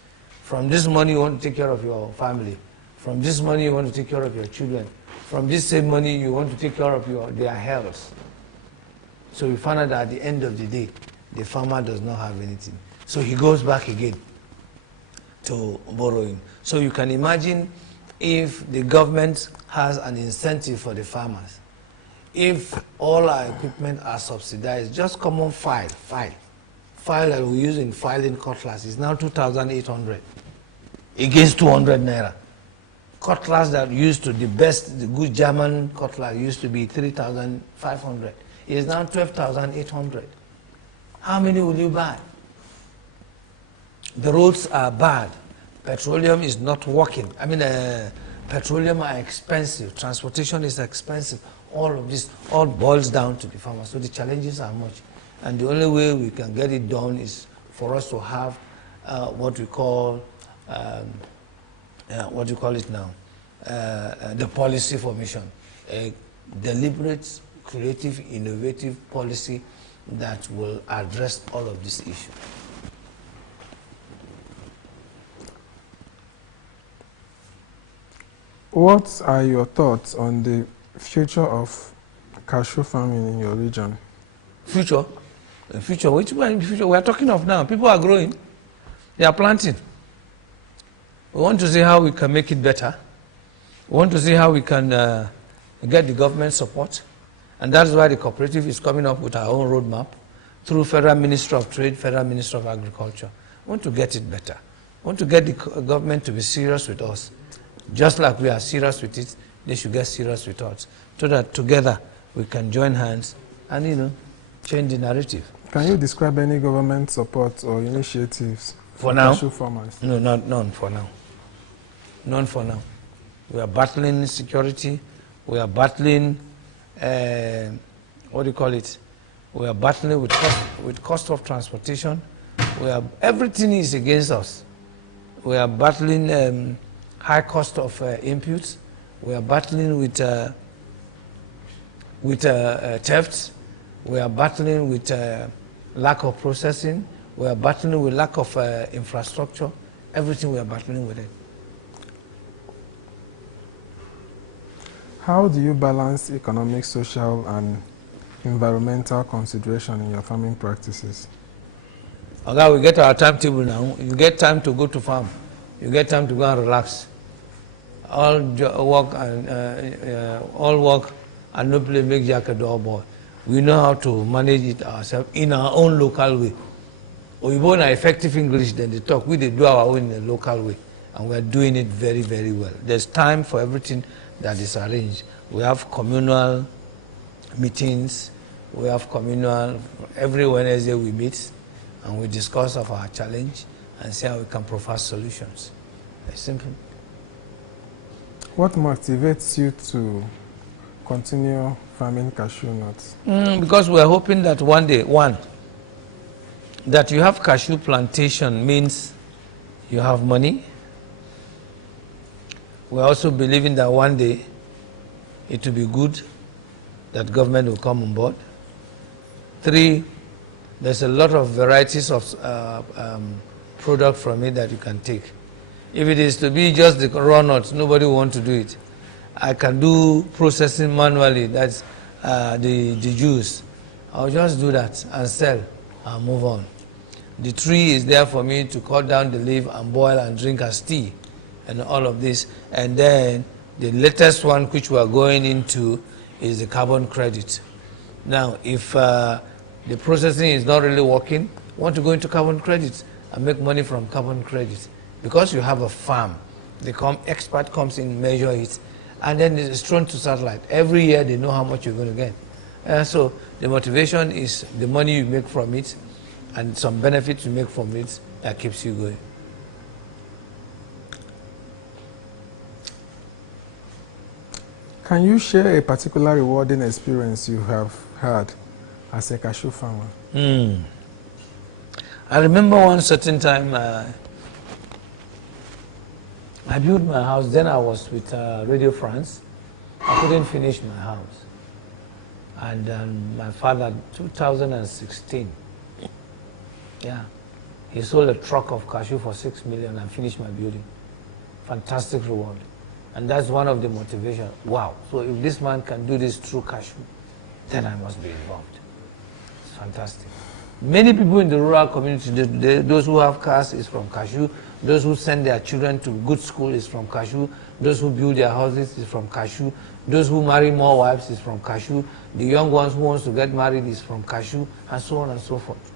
From this money, you want to take care of your family. From this money, you want to take care of your children. From this same money, you want to take care of their health. So we find out that at the end of the day, the farmer does not have anything. So he goes back again to borrowing. So you can imagine if the government has an incentive for the farmers, if all our equipment are subsidized, just common file that we use in filing cutlass is now 2,800 against 200 naira. Cutlass that used to, the good German cutlass used to be 3,500. It is now 12,800. How many will you buy? The roads are bad. Petroleum is not working. Petroleum are expensive. Transportation is expensive. All of this all boils down to the farmer. So the challenges are much. And the only way we can get it done is for us to have what we call, what do you call it now? The policy formation. A deliberate, creative, innovative policy that will address all of these issues. What are your thoughts on the future of cashew farming in your region? Future? The future? Which one the future we are talking of now? People are growing. They are planting. We want to see how we can make it better. We want to see how we can get the government support. And that's why the cooperative is coming up with our own roadmap through Federal Ministry of Trade, Federal Ministry of Agriculture. We want to get it better. We want to get the government to be serious with us. Just like we are serious with it, they should get serious with us. So that together we can join hands and, change the narrative. Can you describe any government support or initiatives for now? Cashew farmers? No, none for now. None for now. We are battling insecurity. We are battling, what do you call it? We are battling with cost of transportation. Everything is against us. We are battling high cost of inputs. We are battling with thefts. We are battling with lack of processing. We are battling with lack of infrastructure. Everything we are battling with it. How do you balance economic, social, and environmental consideration in your farming practices? Okay, we get our timetable now. You get time to go to farm. You get time to go and relax. All work and no play make Jack a door boy. We know how to manage it ourselves in our own local way. We want effective English, then they talk. We do our own in a local way, and we are doing it very, very well. There's time for everything that is arranged. We have communal meetings. We have communal, every Wednesday we meet and we discuss of our challenge and see how we can provide solutions. It's simple. What motivates you to continue farming cashew nuts? Because we're hoping that one day, that you have cashew plantation means you have money. We're also believing that one day it will be good that government will come on board. 3, there's a lot of varieties of product from it that you can take. If it is to be just the raw nuts, nobody will want to do it. I can do processing manually, that's the juice. I'll just do that and sell and move on. The tree is there for me to cut down the leaf and boil and drink as tea and all of this. And then the latest one which we are going into is the carbon credit. Now, if the processing is not really working, want to go into carbon credits and make money from carbon credits. Because you have a farm, the expert comes in, measure it, and then it's thrown to satellite. Every year they know how much you're going to get. So the motivation is the money you make from it and some benefits you make from it that keeps you going. Can you share a particular rewarding experience you have had as a cashew farmer? I remember one certain time I built my house. Then I was with Radio France. I couldn't finish my house. And my father, 2016, he sold a truck of cashew for 6 million and finished my building. Fantastic reward. And that's one of the motivation. Wow, so if this man can do this through cashew, then I must be involved. It's fantastic. Many people in the rural community, those who have cars is from cashew, those who send their children to good school is from cashew, those who build their houses is from cashew, those who marry more wives is from cashew, the young ones who wants to get married is from cashew, and so on and so forth.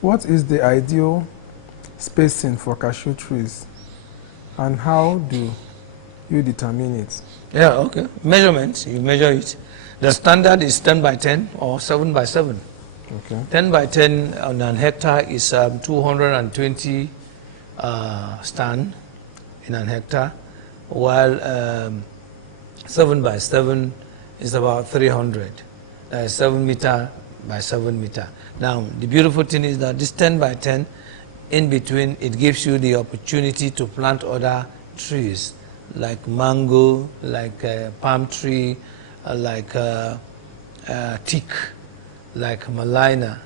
What is the ideal spacing for cashew trees, and how do you determine it? Yeah, okay. Measurements, you measure it. The standard is 10 by 10 or 7 by 7. Okay. 10 by 10 on an hectare is 220 stand in an hectare, while 7 by 7 is about 300. That is 7 meter by 7 meter. Now, the beautiful thing is that this 10 by 10, in between, it gives you the opportunity to plant other trees, like mango, like palm tree, like teak, like malina,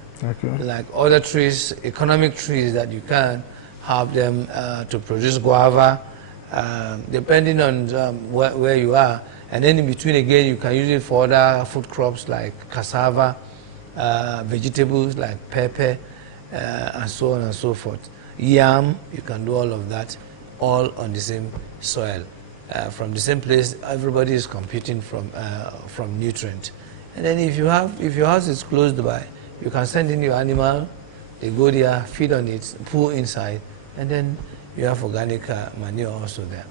like other trees, economic trees that you can have them to produce guava, depending on where you are. And then in between again, you can use it for other food crops like cassava, vegetables like pepper, and so on and so forth. Yam, you can do all of that, all on the same soil. From the same place, everybody is competing from nutrient. And then if your house is close by, you can send in your animal, they go there, feed on it, poo inside, and then you have organic manure also there.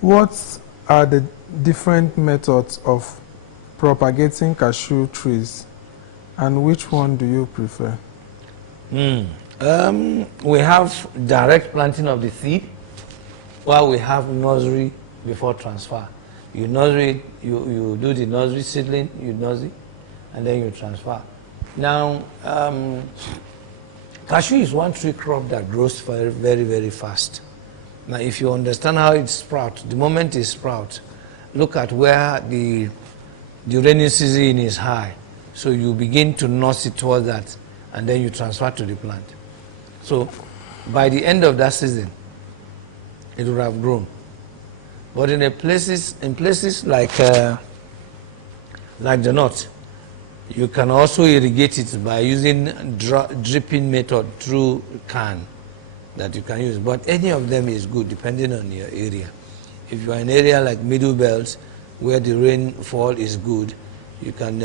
What are the different methods of propagating cashew trees, and which one do you prefer? We have direct planting of the seed, while we have nursery before transfer. You nursery, you do the nursery seedling, you nursery, and then you transfer. Now, Cashew is one tree crop that grows very, very, very fast. Now, if you understand how it sprouts, the moment it sprouts, look at where the rainy season is high. So you begin to nurse it towards that, and then you transfer to the plant. So by the end of that season, it will have grown. But in places like the north, you can also irrigate it by using dripping method through can that you can use. But any of them is good depending on your area. If you are in an area like Middle Belt where the rainfall is good, you can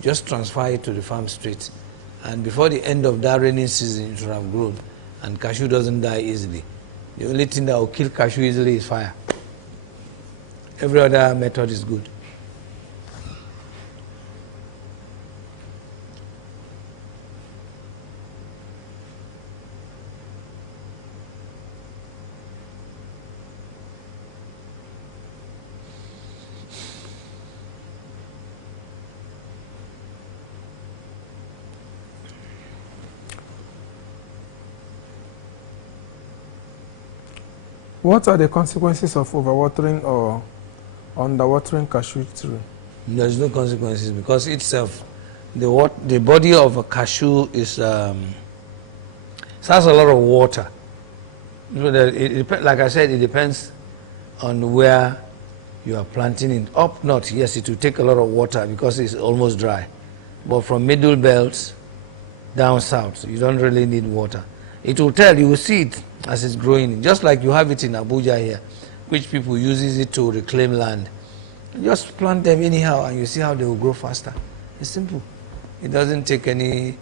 just transfer it to the farm straight. And before the end of that rainy season, it will have grown. And cashew doesn't die easily. The only thing that will kill cashew easily is fire. Every other method is good. What are the consequences of overwatering or underwatering cashew tree? There's no consequences because itself, the body of a cashew is it has a lot of water. Like I said, it depends on where you are planting it. Up north, yes, it will take a lot of water because it's almost dry. But from middle belts down south, you don't really need water. It will tell, you will see it as it's growing, just like you have it in Abuja here, which people uses it to reclaim land. Just plant them anyhow and you see how they will grow faster. It's simple. It doesn't take any,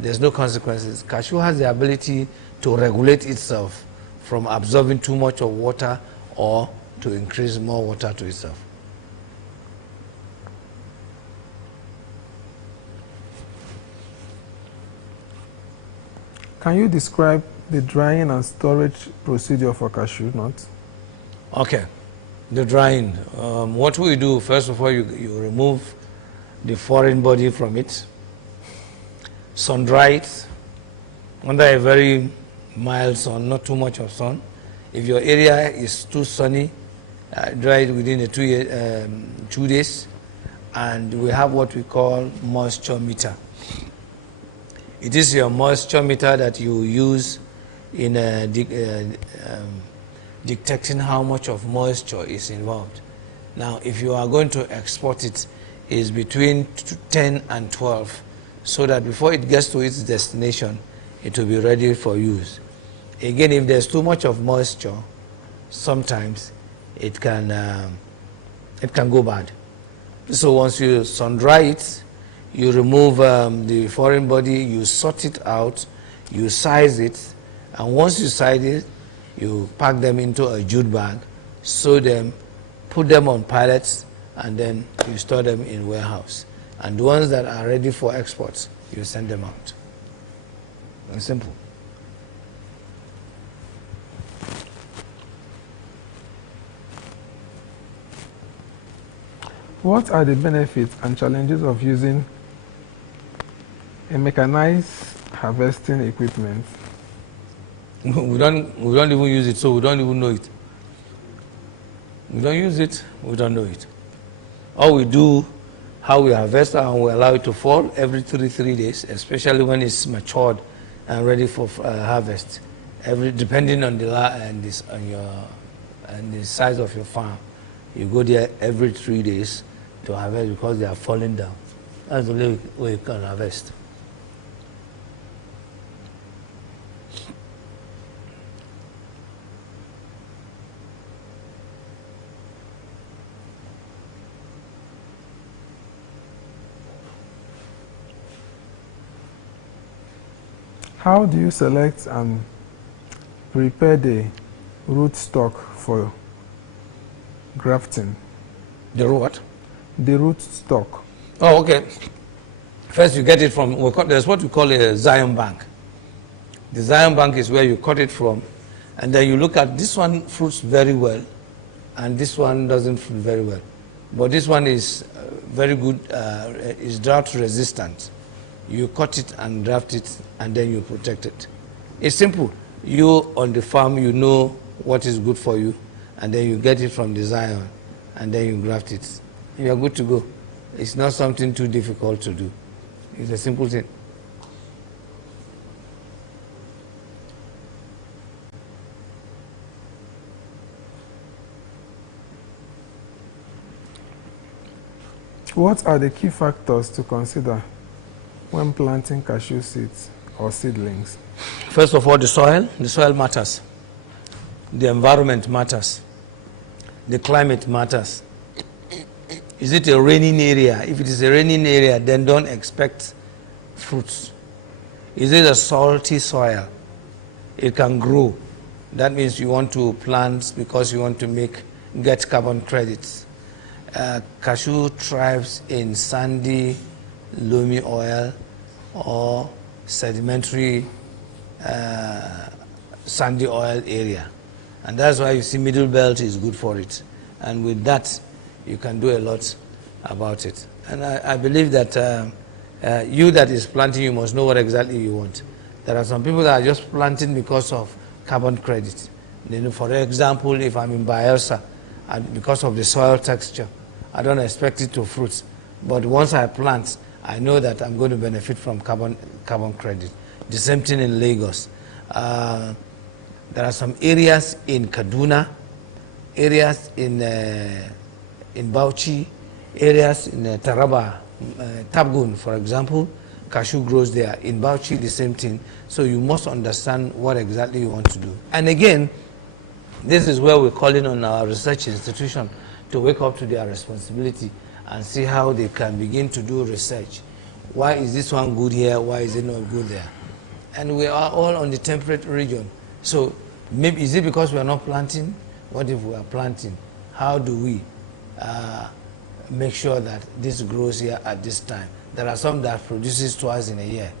there's no consequences. Cashew has the ability to regulate itself from absorbing too much of water or to increase more water to itself. Can you describe the drying and storage procedure for cashew nuts? Okay, the drying. What we do, first of all, you remove the foreign body from it, sun dry it under a very mild sun, not too much of sun. If your area is too sunny, dry it within 2 days. And we have what we call moisture meter. It is your moisture meter that you use in detecting how much of moisture is involved. Now, if you are going to export it, it's between 10 and 12, so that before it gets to its destination, it will be ready for use. Again, if there's too much of moisture, sometimes it can go bad. So once you sun dry it, you remove the foreign body, you sort it out, you size it, and once you size it, you pack them into a jute bag, sew them, put them on pallets, and then you store them in warehouse. And the ones that are ready for exports, you send them out. It's simple. What are the benefits and challenges of using a mechanized harvesting equipment? We don't even use it, so we don't even know it. We don't use it, we don't know it. All we do, how we harvest and we allow it to fall every 3 days, especially when it's matured and ready for harvest. Depending on the size of your farm, you go there every 3 days to harvest because they are falling down. That's the only way you can harvest. How do you select and prepare the root stock for grafting? The what? The root stock. Oh, okay. First you get it from, there's what we call a Zion bank. The Zion bank is where you cut it from, and then you look at this one fruits very well, and this one doesn't fruit very well. But this one is very good, is drought resistant. You cut it and graft it, and then you protect it. It's simple. You on the farm, you know what is good for you, and then you get it from the Zion, and then you graft it. You are good to go. It's not something too difficult to do. It's a simple thing. What are the key factors to consider when planting cashew seeds or seedlings? First of all, the soil. The soil matters. The environment matters. The climate matters. Is it a raining area? If it is a raining area, then don't expect fruits. Is it a salty soil? It can grow. That means you want to plant because you want to get carbon credits. Cashew thrives in sandy, loamy oil or sedimentary sandy oil area. And that's why you see middle belt is good for it. And with that, you can do a lot about it. And I believe that you that is planting, you must know what exactly you want. There are some people that are just planting because of carbon credit. Then, for example, if I'm in Bayelsa, and because of the soil texture, I don't expect it to fruit. But once I plant, I know that I'm going to benefit from carbon credit. The same thing in Lagos. There are some areas in Kaduna, areas in Bauchi, areas in Taraba, Tabgun, for example. Cashew grows there. In Bauchi, the same thing. So you must understand what exactly you want to do. And again, this is where we're calling on our research institution to wake up to their responsibility and see how they can begin to do research. Why is this one good here? Why is it not good there? And we are all on the temperate region. So maybe, is it because we are not planting? What if we are planting? How do we make sure that this grows here at this time? There are some that produces twice in a year.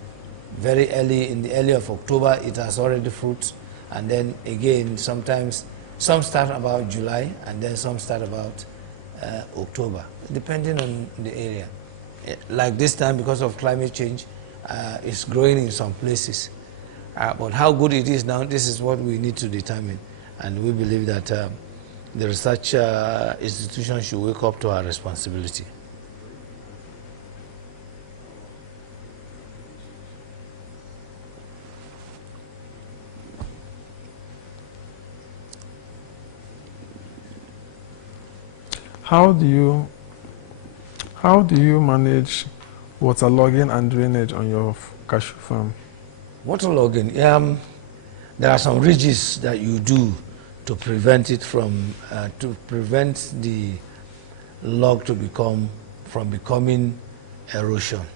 Very early, in the early of October, it has already fruit. And then again, sometimes, some start about July, and then some start about October, depending on the area. Like this time, because of climate change, it's growing in some places. But how good it is now, this is what we need to determine. And we believe that the research institution should wake up to our responsibility. How do you manage waterlogging and drainage on your cashew farm? Waterlogging, there are some ridges that you do to prevent it from, to prevent the log from becoming erosion.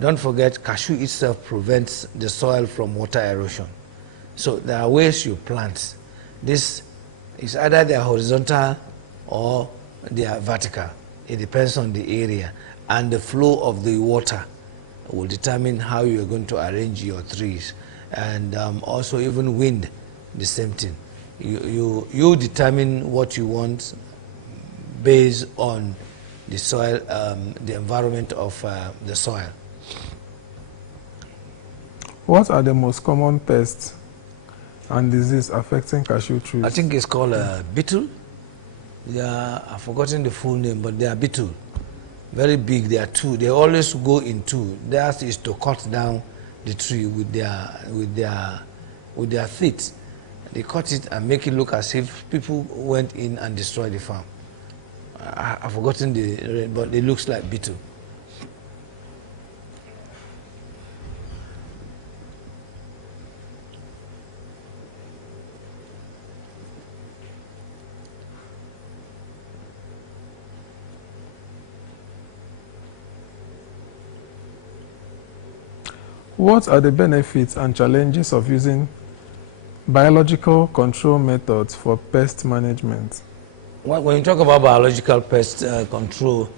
Don't forget, cashew itself prevents the soil from water erosion. So there are ways you plant. This is either they are horizontal or they are vertical. It depends on the area, and the flow of the water will determine how you are going to arrange your trees. And also even wind, the same thing. You determine what you want based on the soil, the environment of the soil. What are the most common pests and disease affecting cashew trees? I think it's called beetle. I've forgotten the full name, but they are beetle. Very big, they are two. They always go in two. Theirs is to cut down the tree with their feet. They cut it and make it look as if people went in and destroyed the farm. I've forgotten but it looks like beetle. What are the benefits and challenges of using biological control methods for pest management? When you talk about biological pest control,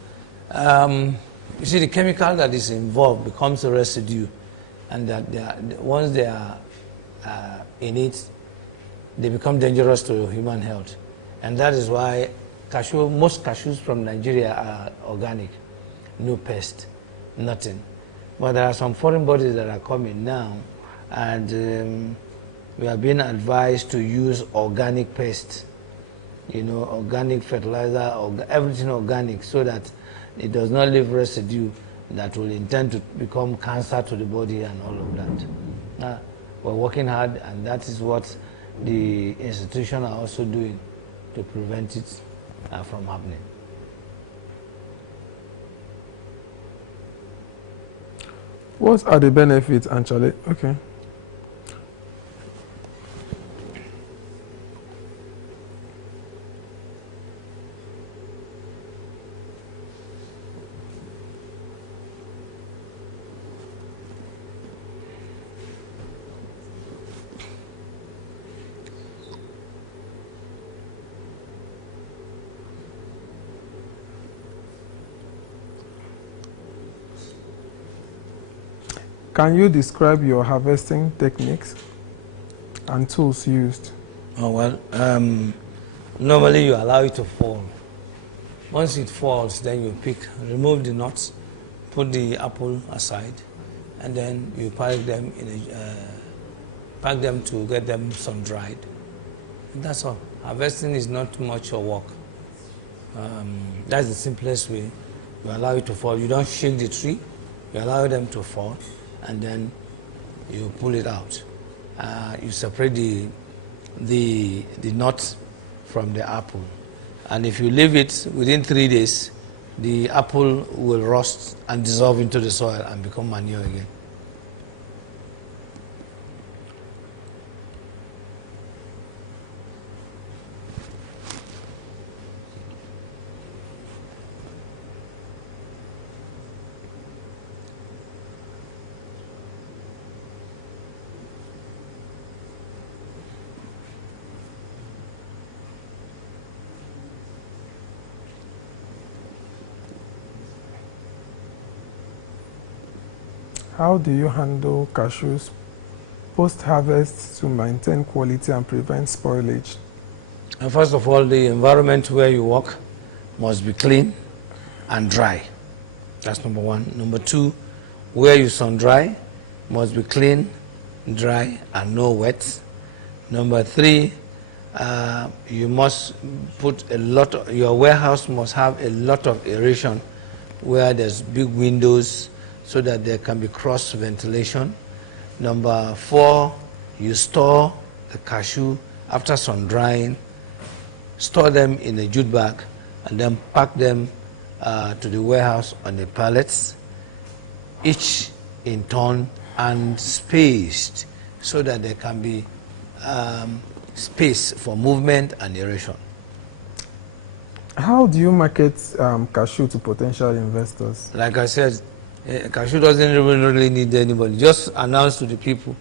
you see the chemical that is involved becomes a residue, and that once they are in it, they become dangerous to human health. And that is why most cashews from Nigeria are organic, no pest, nothing. But there are some foreign bodies that are coming now, and we are being advised to use organic paste, you know, organic fertilizer, everything organic, so that it does not leave residue that will intend to become cancer to the body and all of that. We're working hard, and that is what the institution are also doing to prevent it from happening. What are the benefits and challenges? Okay. Can you describe your harvesting techniques and tools used? Oh, well, normally you allow it to fall. Once it falls, then you remove the nuts, put the apple aside, and then you pack them to get them sun dried. And that's all. Harvesting is not much of work. That's the simplest way. You allow it to fall. You don't shake the tree. You allow them to fall, and then you pull it out. You separate the nuts from the apple. And if you leave it within 3 days, the apple will rust and dissolve into the soil and become manure again. How do you handle cashews post-harvest to maintain quality and prevent spoilage? And first of all, the environment where you work must be clean and dry. That's number one. Number two, where you sun dry must be clean, dry, and no wet. Number three, you must put your warehouse must have a lot of aeration where there's big windows, so that there can be cross ventilation. Number four, you store the cashew after sun drying, store them in a jute bag, and then pack them to the warehouse on the pallets, each in turn and spaced, so that there can be space for movement and aeration. How do you market cashew to potential investors? Like I said, cashew doesn't really need anybody. Just announce to the people.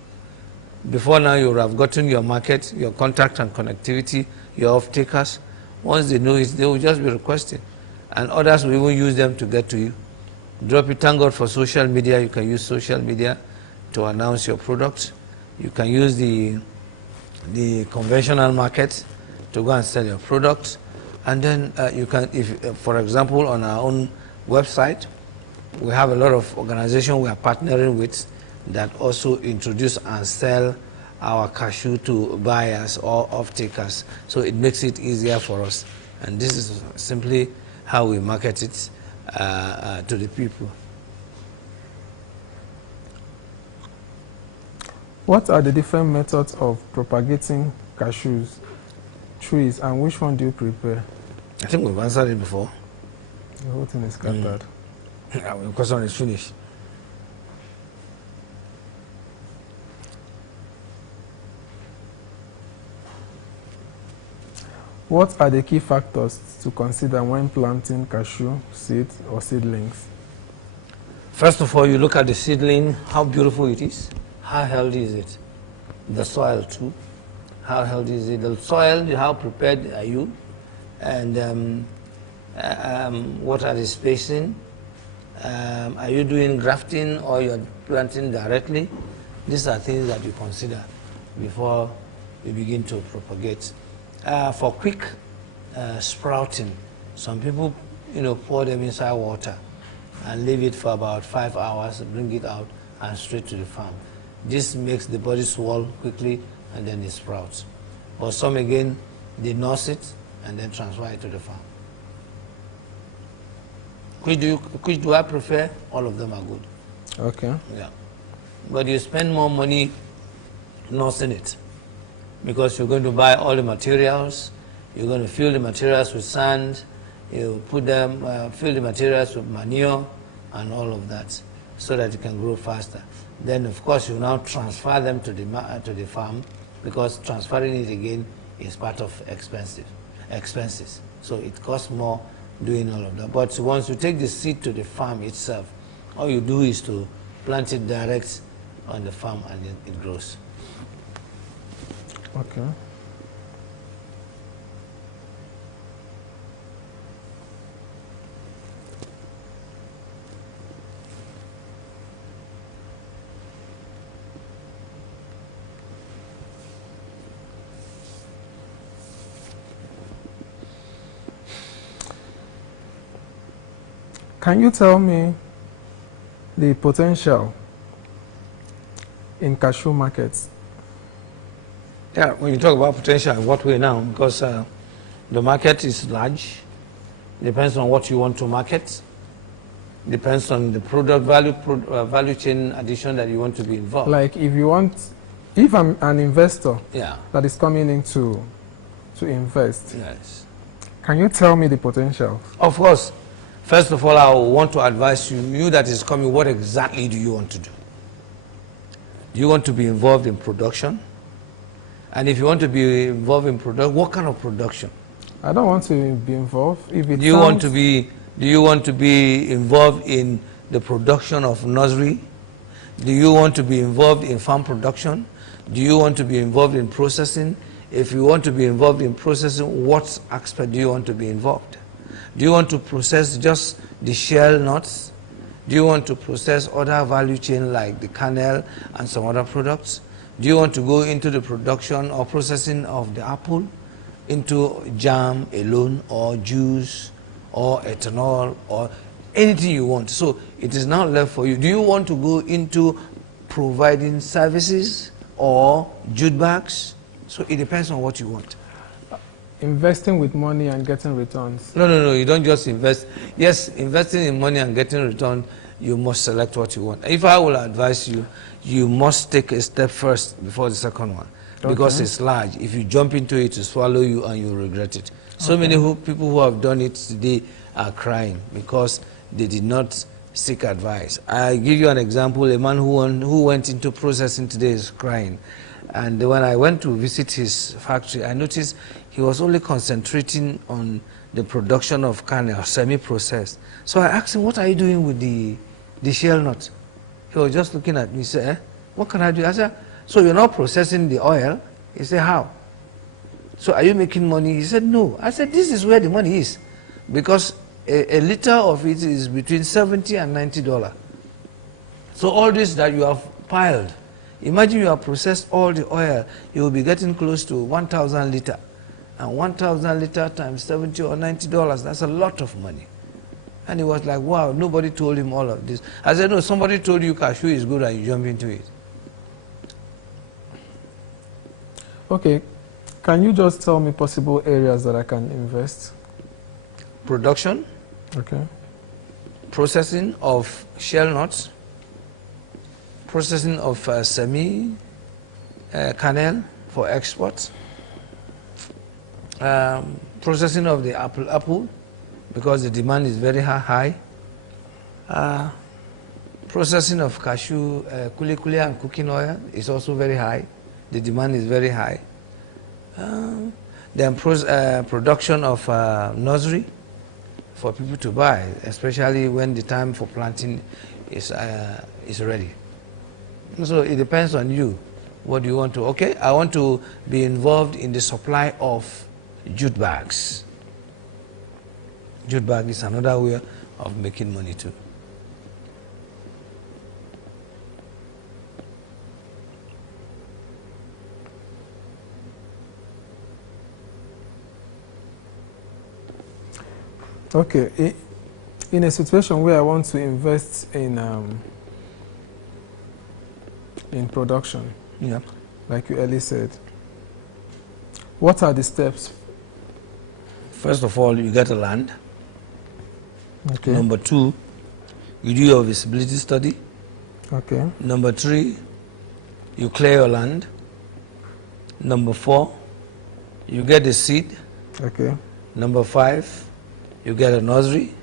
Before now, you would have gotten your market, your contact and connectivity, your off-takers. Once they know it, they will just be requesting. And others will even use them to get to you. Drop it. Thank God for social media. You can use social media to announce your products. You can use the conventional market to go and sell your products. And then you can, for example, on our own website, we have a lot of organizations we are partnering with that also introduce and sell our cashew to buyers or off-takers. So it makes it easier for us. And this is simply how we market it to the people. What are the different methods of propagating cashews trees, and which one do you prepare? I think we've answered it before. The whole thing is scattered. The question is finished. What are the key factors to consider when planting cashew seeds or seedlings? First of all, you look at the seedling, how beautiful it is, how healthy is it? The soil too, how healthy is it? The soil, how prepared are you? And what are the spacing? Are you doing grafting or you're planting directly? These are things that you consider before you begin to propagate. For quick sprouting, some people, pour them inside water and leave it for about 5 hours, bring it out and straight to the farm. This makes the body swell quickly and then it sprouts. But some again, they nurse it and then transfer it to the farm. Which do I prefer? All of them are good. Okay. Yeah. But you spend more money nursing it because you're going to buy all the materials, you're going to fill the materials with sand, you put them, fill the materials with manure and all of that so that it can grow faster. Then of course you now transfer them to the farm because transferring it again is part of expenses. So it costs more doing all of that. But once you take the seed to the farm itself, all you do is to plant it direct on the farm and it grows. Okay. Can you tell me the potential in cashew markets? Yeah, when you talk about potential, in what way now? Because the market is large, depends on what you want to market, depends on the product value chain addition that you want to be involved. Like if I'm an investor that is coming in to invest, yes. Can you tell me the potential? Of course. First of all, I want to advise you that is coming, what exactly do you want to do? Do you want to be involved in production? And if you want to be involved in production, what kind of production? I don't want to be involved. If it do you want to be involved in the production of nursery? Do you want to be involved in farm production? Do you want to be involved in processing? If you want to be involved in processing, what aspect do you want to be involved? Do you want to process just the shell nuts? Do you want to process other value chain like the kernel and some other products? Do you want to go into the production or processing of the apple into jam alone or juice or ethanol or anything you want? So it is now left for you. Do you want to go into providing services or jute bags? So it depends on what you want. Investing with money and getting returns. No, you don't just invest. Yes, investing in money and getting return, you must select what you want. If I will advise you, you must take a step first before the second one. Because it's large. If you jump into it, it will swallow you and you regret it. So many people who have done it today are crying because they did not seek advice. I give you an example. A man who went into processing today is crying. And when I went to visit his factory, I noticed he was only concentrating on the production of kernel, semi-processed. So I asked him, what are you doing with the shell nut? He was just looking at me, he said, what can I do? I said, so you're not processing the oil? He said, how? So are you making money? He said, no. I said, this is where the money is. Because a liter of it is between $70 and $90. So all this that you have piled, imagine you have processed all the oil, you will be getting close to 1,000 liter. And 1,000 liter times $70 or $90, that's a lot of money. And he was like, wow, nobody told him all of this. I said, no, somebody told you cashew is good and you jump into it. Okay, can you just tell me possible areas that I can invest? Production. Okay. Processing of shell nuts. Processing of kernel for export. Processing of the apple because the demand is very high. Processing of cashew, kuli and cooking oil is also very high. The demand is very high. Then production of nursery for people to buy, especially when the time for planting is ready. So it depends on you. What do you want to? Okay, I want to be involved in the supply of jute bags. Jute bag is another way of making money too. Okay, In a situation where I want to invest in production, yeah, like you earlier said, what are the steps? First of all, you get a land. Okay. Number 2, you do your visibility study. Okay. Number 3, you clear your land. Number 4, you get the seed. Okay. Number 5, you get a nursery.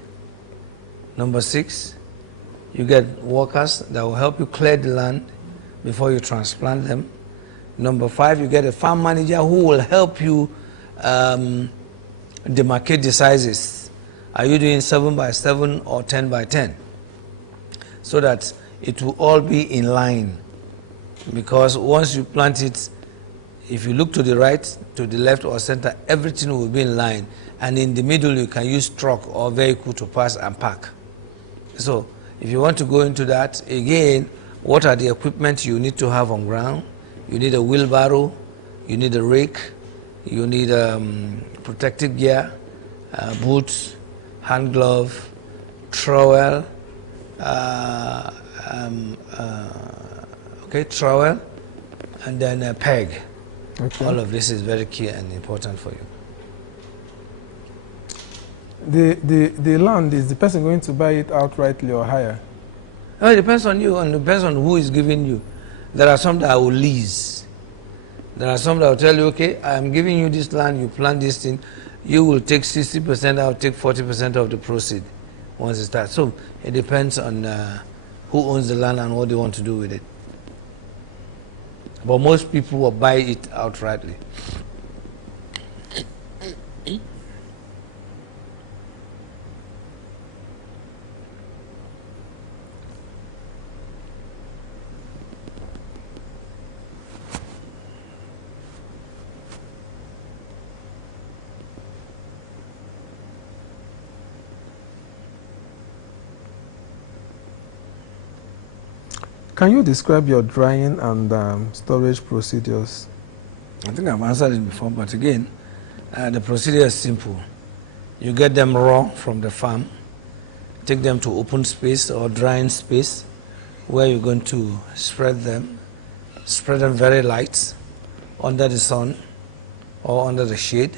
Number 6, you get workers that will help you clear the land before you transplant them. Number 5, you get a farm manager who will help you demarcate the sizes. Are you doing 7 by 7 or 10 by 10? So that it will all be in line. Because once you plant it, if you look to the right, to the left or center, everything will be in line. And in the middle, you can use truck or vehicle to pass and park. So if you want to go into that, again, what are the equipment you need to have on ground? You need a wheelbarrow, you need a rake, you need protective gear, boots, hand glove, trowel, trowel, and then a peg. Okay. All of this is very key and important for you. The land, is the person going to buy it outrightly or hire? It depends on you and it depends on who is giving you. There are some that will lease. There are some that will tell you, okay, I am giving you this land, you plant this thing, you will take 60%, I will take 40% of the proceed once it starts. So it depends on who owns the land and what they want to do with it. But most people will buy it outrightly. Can you describe your drying and storage procedures? I think I've answered it before, but again, the procedure is simple. You get them raw from the farm, take them to open space or drying space where you're going to spread them very light under the sun or under the shade.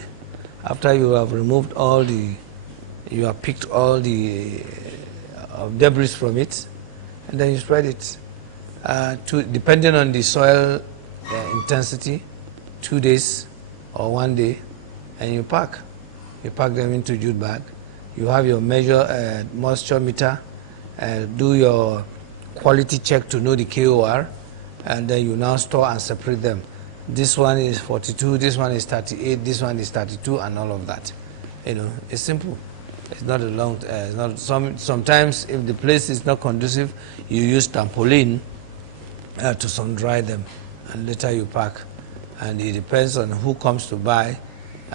After you have removed you have picked all the debris from it, and then you spread it. Depending on the soil intensity, 2 days or 1 day, and you pack. You pack them into jute bag. You have your moisture meter, do your quality check to know the KOR, and then you now store and separate them. This one is 42, this one is 38, this one is 32, and all of that. You know, it's simple. It's not a long. It's not sometimes if the place is not conducive, you use tarpaulin to sun dry them, and later you pack. And it depends on who comes to buy.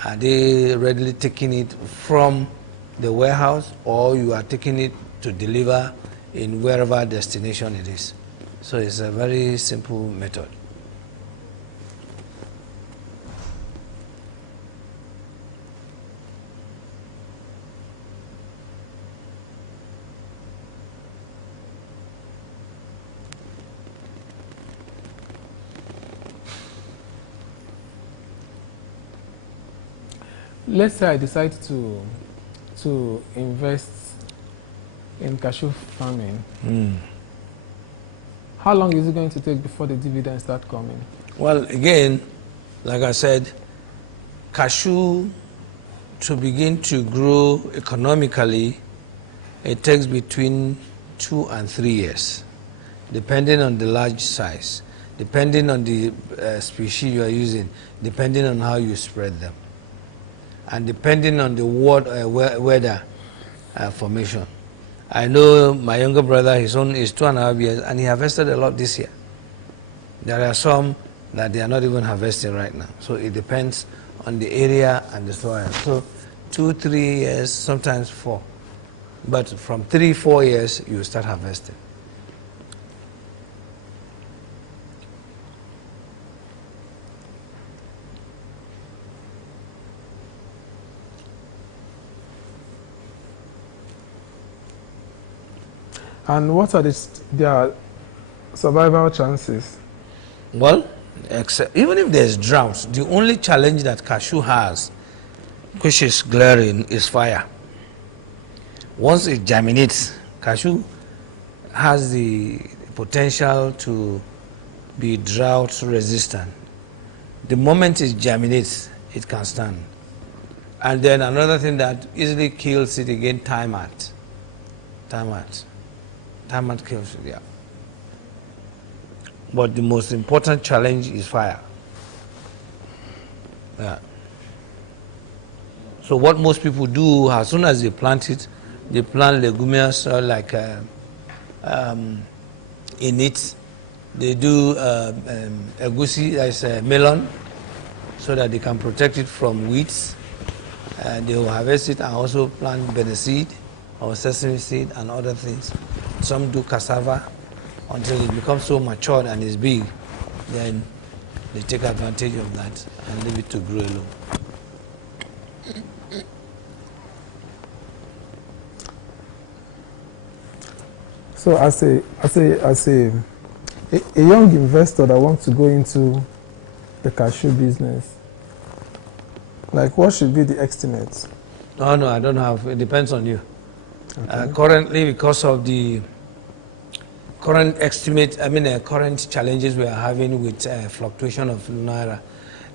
Are they readily taking it from the warehouse, or you are taking it to deliver in wherever destination it is? So it's a very simple method. Let's say I decide to invest in cashew farming. How long is it going to take before the dividends start coming? Well, again, like I said, cashew to begin to grow economically, it takes between 2 and 3 years, depending on the large size, depending on the species you are using, depending on how you spread them, and depending on the weather formation. I know my younger brother, his own is 2.5 years, and he harvested a lot this year. There are some that they are not even harvesting right now. So it depends on the area and the soil. So 2, 3 years, sometimes 4. But from 3, 4 years, you start harvesting. And what are their survival chances? Well, even if there's drought, the only challenge that cashew has, which is glaring, is fire. Once it germinates, cashew has the potential to be drought resistant. The moment it germinates, it can stand. And then another thing that easily kills it again, termite. Termite kills it, yeah. But the most important challenge is fire. Yeah. So what most people do, as soon as they plant it, they plant leguminous like in it. They do egusi, as a melon, so that they can protect it from weeds. They will harvest it and also plant betel seed or sesame seed and other things. Some do cassava until it becomes so matured and is big. Then they take advantage of that and leave it to grow alone. So as a young investor that wants to go into the cashew business, like what should be the estimates? Oh, no, I don't have. It depends on you. Okay. Currently, because of the current current challenges we are having with fluctuation of naira,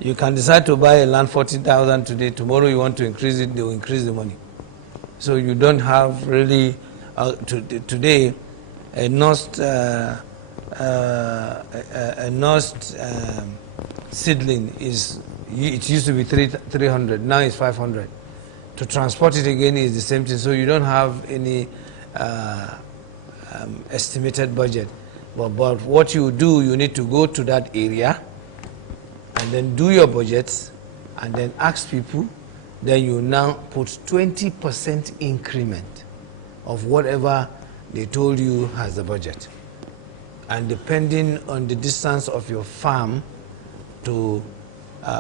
you can decide to buy a land 40,000 today. Tomorrow you want to increase it, they will increase the money. So you don't have really today a nursed seedling is, it used to be 300, now it's 500. To transport it again is the same thing, so you don't have any estimated budget. But what you do, you need to go to that area and then do your budgets and then ask people. Then you now put 20% increment of whatever they told you has the budget. And depending on the distance of your farm to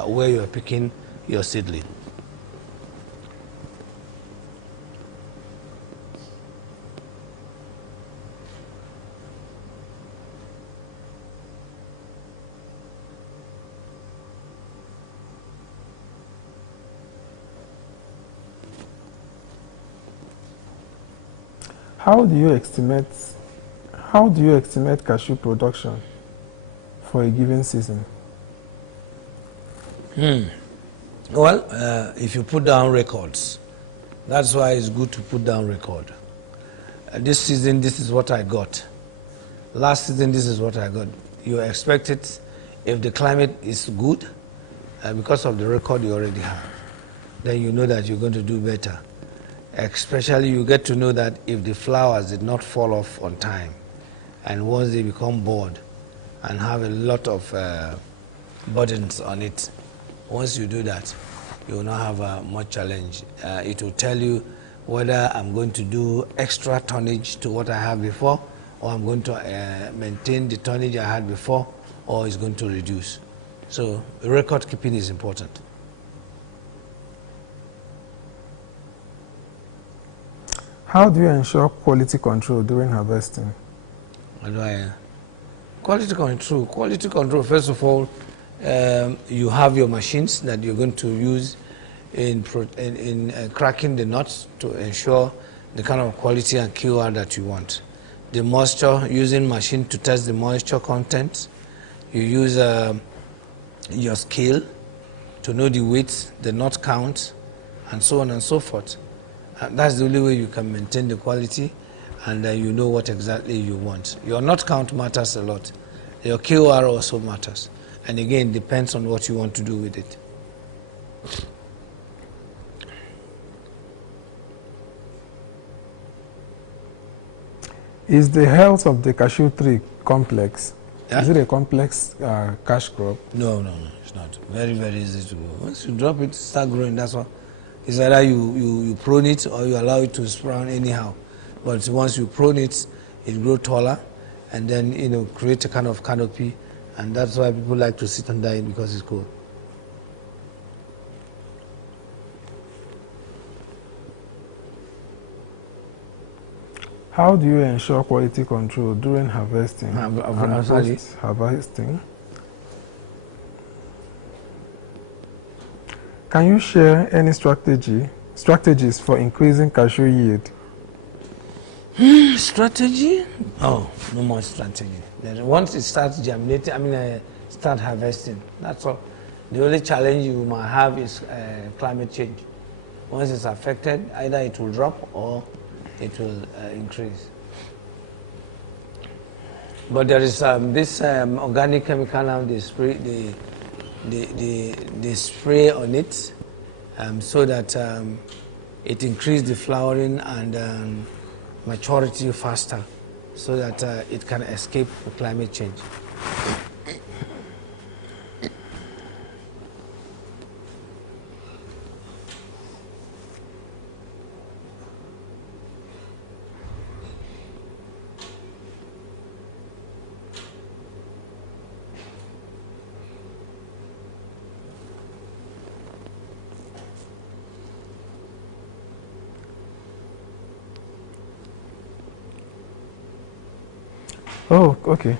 where you are picking your seedling. How do you estimate cashew production for a given season? Well, if you put down records, that's why it's good to put down record. This season, this is what I got. Last season, this is what I got. You expect it if the climate is good, because of the record you already have, then you know that you're going to do better. Especially you get to know that if the flowers did not fall off on time, and once they become bored and have a lot of burdens on it, once you do that, you will not have much challenge. It will tell you whether I'm going to do extra tonnage to what I have before, or I'm going to maintain the tonnage I had before, or it's going to reduce. So record keeping is important. How do you ensure quality control during harvesting? How do I? Quality control. Quality control, first of all, you have your machines that you're going to use in cracking the nuts to ensure the kind of quality and QR that you want. The moisture, using machine to test the moisture content. You use your scale to know the weight, the nut count, and so on and so forth. That's the only way you can maintain the quality, and you know what exactly you want. Your nut count matters a lot. Your QR also matters. And again, depends on what you want to do with it. Is the health of the cashew tree complex? Yeah? Is it a complex cash crop? No, it's not. Very, very easy to grow. Once you drop it, start growing, that's all. It's either you prune it or you allow it to sprout anyhow. But once you prune it, it grows taller and then, create a kind of canopy. And that's why people like to sit under it, because it's cool. How do you ensure quality control during harvesting and post-harvesting? Can you share any strategies for increasing cashew yield? Strategy? Oh, no more strategy. Once it starts germinating, start harvesting, that's all. The only challenge you might have is climate change. Once it's affected, either it will drop or it will increase. But there is this organic chemical now, they spray on it so that it increases the flowering and maturity faster so that it can escape climate change. Oh, okay.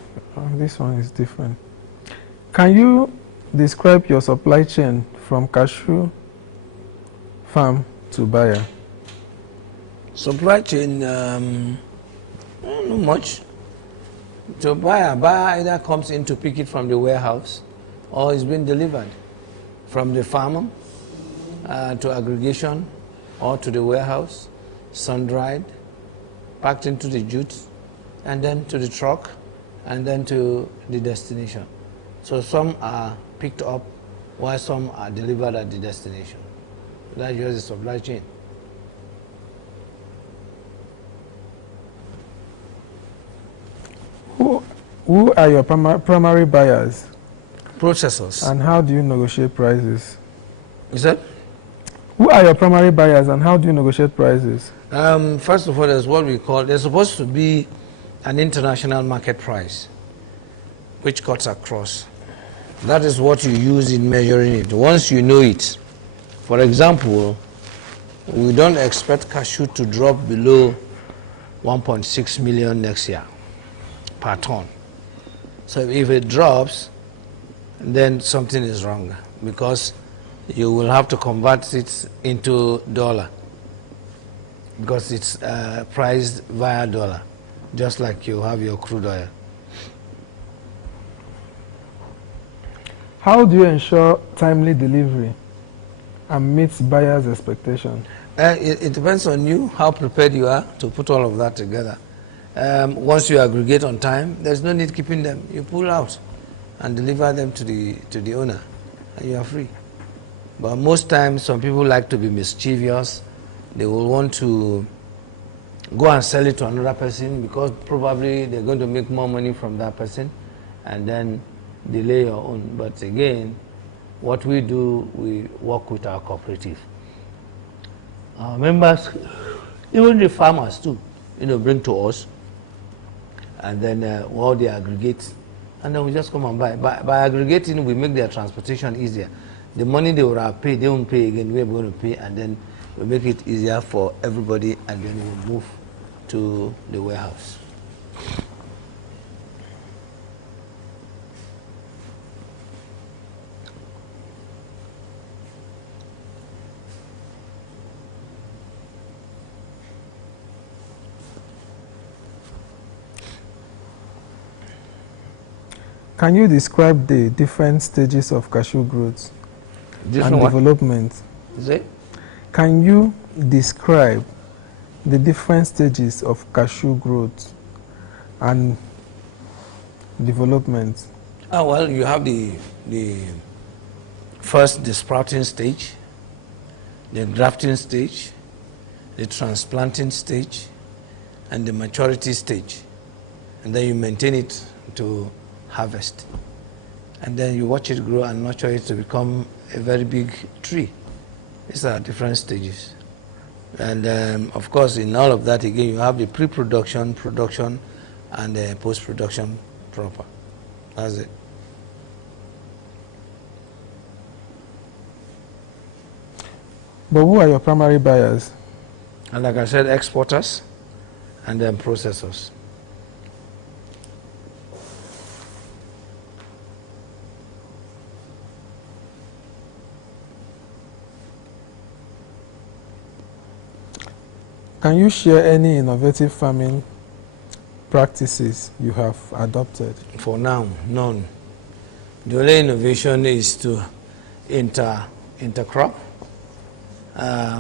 This one is different. Can you describe your supply chain from cashew farm to buyer? Supply chain, not much. So buyer either comes in to pick it from the warehouse or it's been delivered from the farmer to aggregation or to the warehouse, sun-dried, packed into the jute, and then to the truck, and then to the destination. So some are picked up while some are delivered at the destination. That's just the supply chain. Who are your primary buyers? Processors. And how do you negotiate prices? Is that? Who are your primary buyers and how do you negotiate prices? First of all, there's what we call, there's supposed to be an international market price, which cuts across. That is what you use in measuring it. Once you know it, for example, we don't expect cashew to drop below 1.6 million next year per ton. So if it drops, then something is wrong because you will have to convert it into dollar because it's priced via dollar, just like you have your crude oil. How do you ensure timely delivery and meets buyers' expectation? It depends on you, how prepared you are to put all of that together. Once you aggregate on time, there's no need keeping them. You pull out and deliver them to the owner, and you are free. But most times, some people like to be mischievous. They will want to go and sell it to another person because probably they're going to make more money from that person, and then delay your own. But again, what we do, we work with our cooperative. Our members, even the farmers too, bring to us, and then all they aggregate, and then we just come and buy. By aggregating, we make their transportation easier. The money they will have paid, they won't pay again, we're going to pay, and then we make it easier for everybody, and then we move to the warehouse. Can you describe the different stages of cashew growth and development? Is it? Can you describe the different stages of cashew growth and development? Well, you have the first, the sprouting stage, the grafting stage, the transplanting stage, and the maturity stage. And then you maintain it to harvest. And then you watch it grow and nurture it to become a very big tree. These are different stages. And of course, in all of that, again, you have the pre-production, production, and the post-production proper. That's it. But who are your primary buyers? And like I said, exporters and then processors. Can you share any innovative farming practices you have adopted? For now, none. The only innovation is to intercrop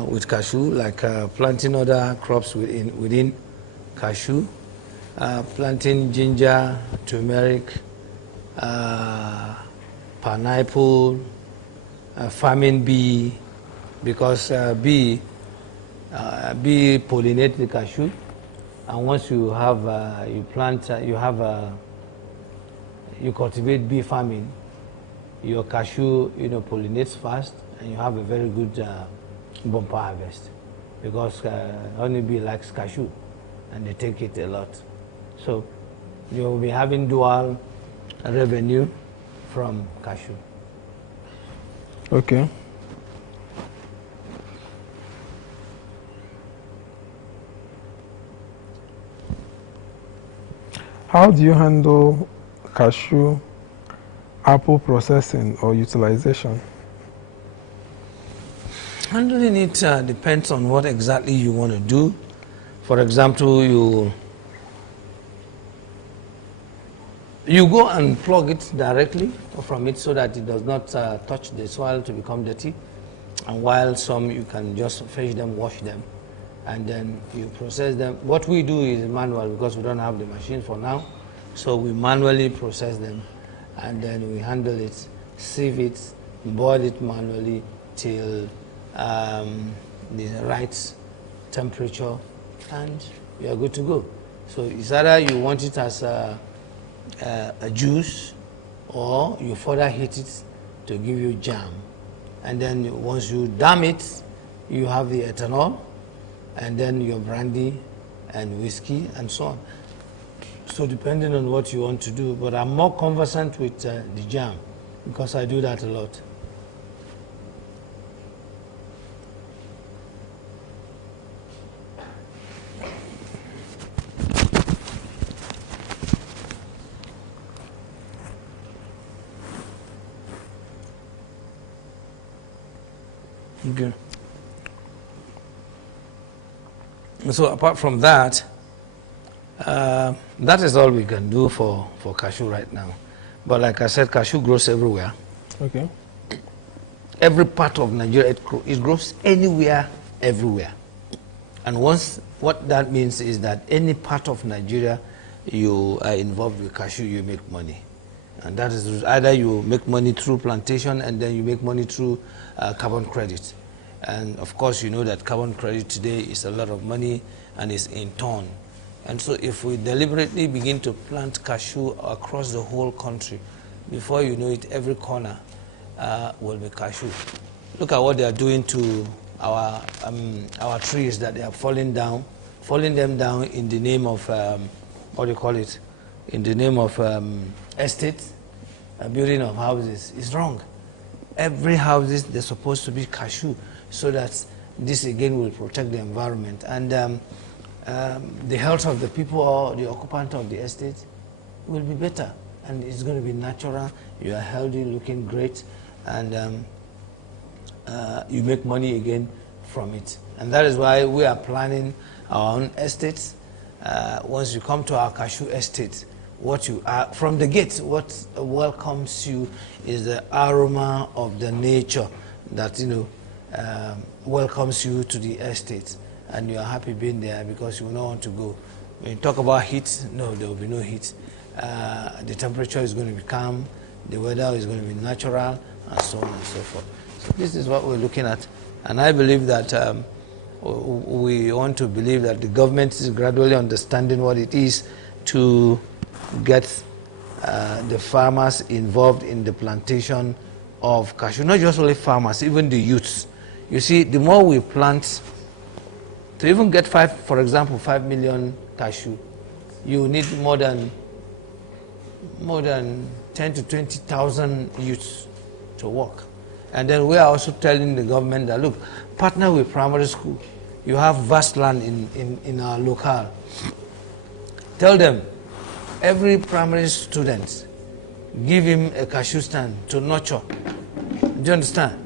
with cashew, like planting other crops within cashew, planting ginger, turmeric, pineapple, farming bee, because bee pollinate the cashew, and once you have you plant you cultivate bee farming, your cashew pollinates fast, and you have a very good bumper harvest, because honeybee likes cashew and they take it a lot. So you will be having dual revenue from cashew. Okay. How do you handle cashew apple processing or utilization? Handling it depends on what exactly you want to do. For example, you go and plug it directly from it so that it does not touch the soil to become dirty. And while some you can just fetch them, wash them, and then you process them. What we do is manual, because we don't have the machine for now. So we manually process them, and then we handle it, sieve it, boil it manually till the right temperature, and you are good to go. So it's either you want it as a juice, or you further heat it to give you jam. And then once you dam it, you have the ethanol, and then your brandy and whiskey and so on. So depending on what you want to do, but I'm more conversant with the jam, because I do that a lot. Okay. So apart from that, that is all we can do for cashew right now. But like I said, cashew grows everywhere. Okay. Every part of Nigeria, it grows anywhere, everywhere. And what that means is that any part of Nigeria you are involved with cashew, you make money. And that is either you make money through plantation, and then you make money through carbon credit. And of course, you know that carbon credit today is a lot of money and is in ton. And so if we deliberately begin to plant cashew across the whole country, before you know it, every corner will be cashew. Look at what they are doing to our trees, that they are falling them down in the name of, what do you call it, in the name of estates, building of houses. It's wrong. Every houses, they're supposed to be cashew, so that this again will protect the environment. And the health of the people or the occupant of the estate will be better, and it's going to be natural. You are healthy, looking great, and you make money again from it. And that is why we are planning our own estates. Once you come to our cashew estate, what you are from the gate, what welcomes you is the aroma of the nature that welcomes you to the estate, and you are happy being there because you will not want to go. When you talk about heat, no, there will be no heat. The temperature is going to be calm, the weather is going to be natural, and so on and so forth. So this is what we're looking at, and I believe that we want to believe that the government is gradually understanding what it is to get the farmers involved in the plantation of cashew. Not just only farmers, even the youths. You see, the more we plant, to even get for example, 5 million cashew, you need more than 10 to 20,000 youths to work. And then we are also telling the government that, look, partner with primary school. You have vast land in our locale. Tell them, every primary student, give him a cashew stand to nurture. Do you understand?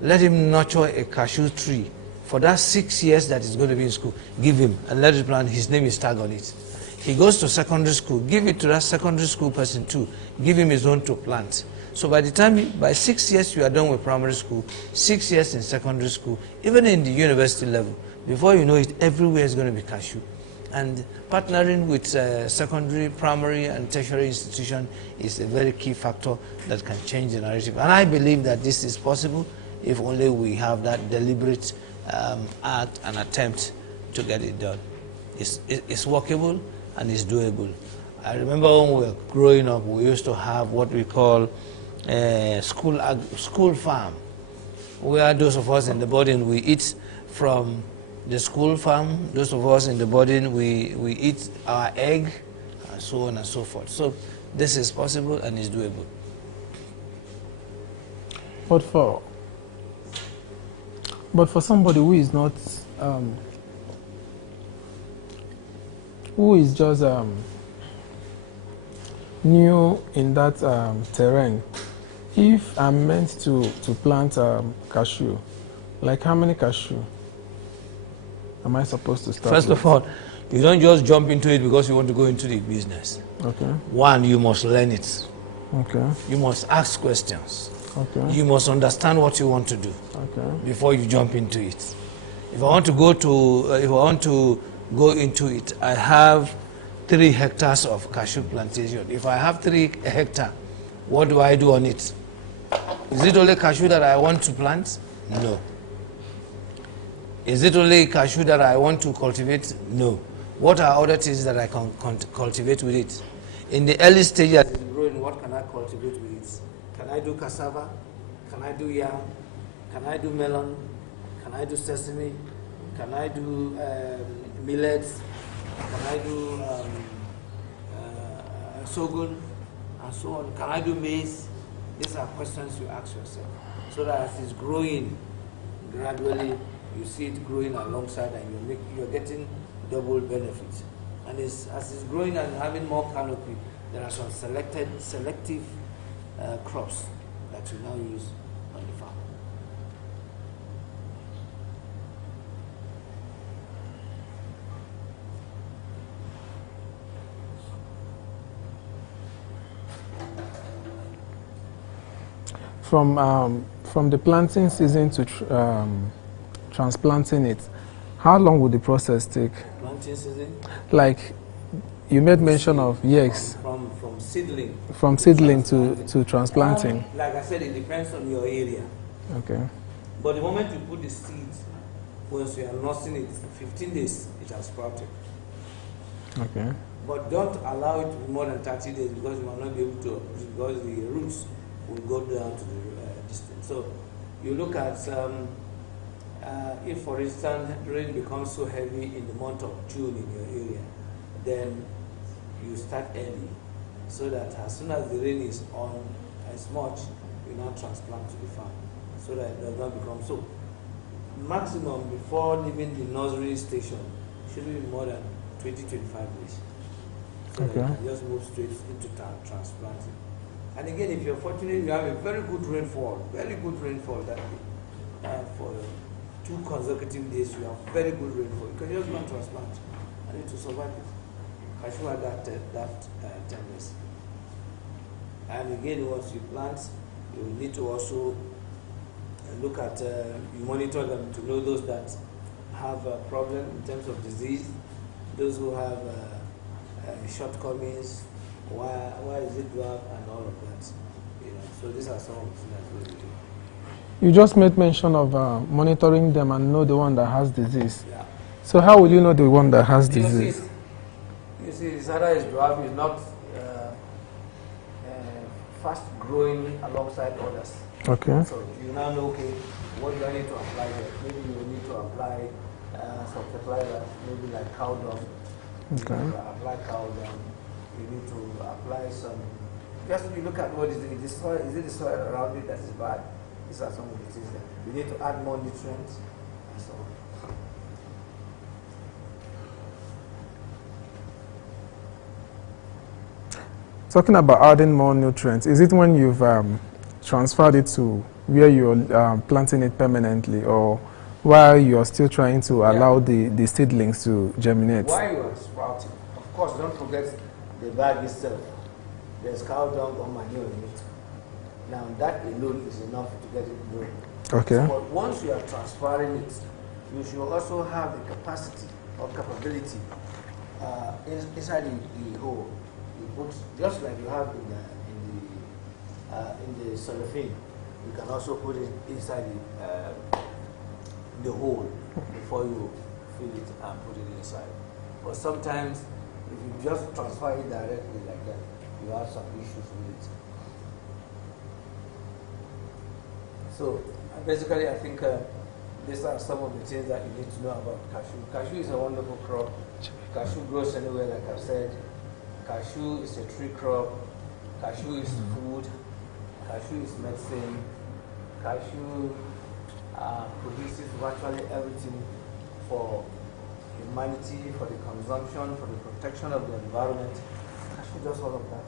Let him nurture a cashew tree. For that 6 years that he's going to be in school, give him and let it plant. His name is tagged on it. He goes to secondary school, give it to that secondary school person too. Give him his own to plant. So by the time, by 6 years you are done with primary school, 6 years in secondary school, even in the university level, before you know it, everywhere is going to be cashew. And partnering with secondary, primary, and tertiary institution is a very key factor that can change the narrative. And I believe that this is possible if only we have that deliberate act and attempt to get it done. It's workable and it's doable. I remember when we were growing up, we used to have what we call school farm, where those of us in the boarding, we eat from the school farm. Those of us in the boarding, we eat our egg, and so on and so forth. So this is possible and is doable. But for somebody who is not, who is just new in that terrain, if I'm meant to plant cashew, like how many cashew am I supposed to start First with? of all, you don't just jump into it because you want to go into the business. Okay. One, you must learn it. Okay. You must ask questions. Okay. You must understand what you want to do before you jump into it. If I want to go into it, I have 3 hectares of cashew plantation. If I have 3 hectares, what do I do on it? Is it only cashew that I want to plant? No. Is it only cashew that I want to cultivate? No. What are other things that I can cultivate with it? In the early stage as it's growing, what can I cultivate with it? Can I do cassava? Can I do yam? Can I do melon? Can I do sesame? Can I do millets? Can I do sorghum? And so on. Can I do maize? These are questions you ask yourself. So that as it's growing, gradually you see it growing alongside and you're getting double benefits. And as it's growing and having more canopy, there are some selective crops that you now use on the farm. From the planting season to transplanting it, how long would the process take? Planting season? Like you made mention of yes. From seedling. From seedling to transplanting. Like I said, it depends on your area. Okay. But the moment you put the seeds, once you are nursing it, 15 days it has sprouted. Okay. But don't allow it to be more than 30 days because you might not be able to, because the roots will go down to the distance. So you look at if, for instance, rain becomes so heavy in the month of June in your area, then you start early, so that as soon as the rain is on as much, you now transplant to the farm, so that it does not become so. Maximum before leaving the nursery station shouldn't be more than 20-25 days. So that you can just move straight into transplanting. And again, if you're fortunate, you have a very good rainfall that day. For 2 consecutive days, you have very good rainfall. You can just go and transplant and it will survive it. Cashew had that tendency. And again, once you plant, you need to also look at, you monitor them to know those that have a problem in terms of disease, those who have shortcomings, why is it dwarf, and all of that. So these are some of the things that we do. You just made mention of monitoring them and know the one that has disease. Yeah. So how will you know the one that has disease? You see, this other is dwarf, is not fast growing alongside others. Okay. So you now know, okay, what do I need to apply here? Maybe you need to apply some fertilizer, maybe like cow dung. Okay. You need to apply cow dung. You need to apply some. Just you look at what is it? Is it the soil around it that is bad? These are some of the things that you need to add more nutrients and so on. Talking about adding more nutrients, is it when you've transferred it to where you're planting it permanently, or while you're still trying to allow the seedlings to germinate? While you are sprouting, of course, don't forget the bag itself. There's cow dung or manure in it. Now that alone is enough to get it growing. Okay. So, but once you are transferring it, you should also have the capacity or capability inside the hole. You put, just like you have in the cellophane, you can also put it inside the hole before you fill it and put it inside. But sometimes, if you just transfer it directly like that, you have some issues with it. So basically, I think these are some of the things that you need to know about cashew. Cashew is a wonderful crop. Cashew grows anywhere, like I've said. Cashew is a tree crop. Cashew is food. Cashew is medicine. Cashew produces virtually everything for humanity, for the consumption, for the protection of the environment. Cashew does all of that.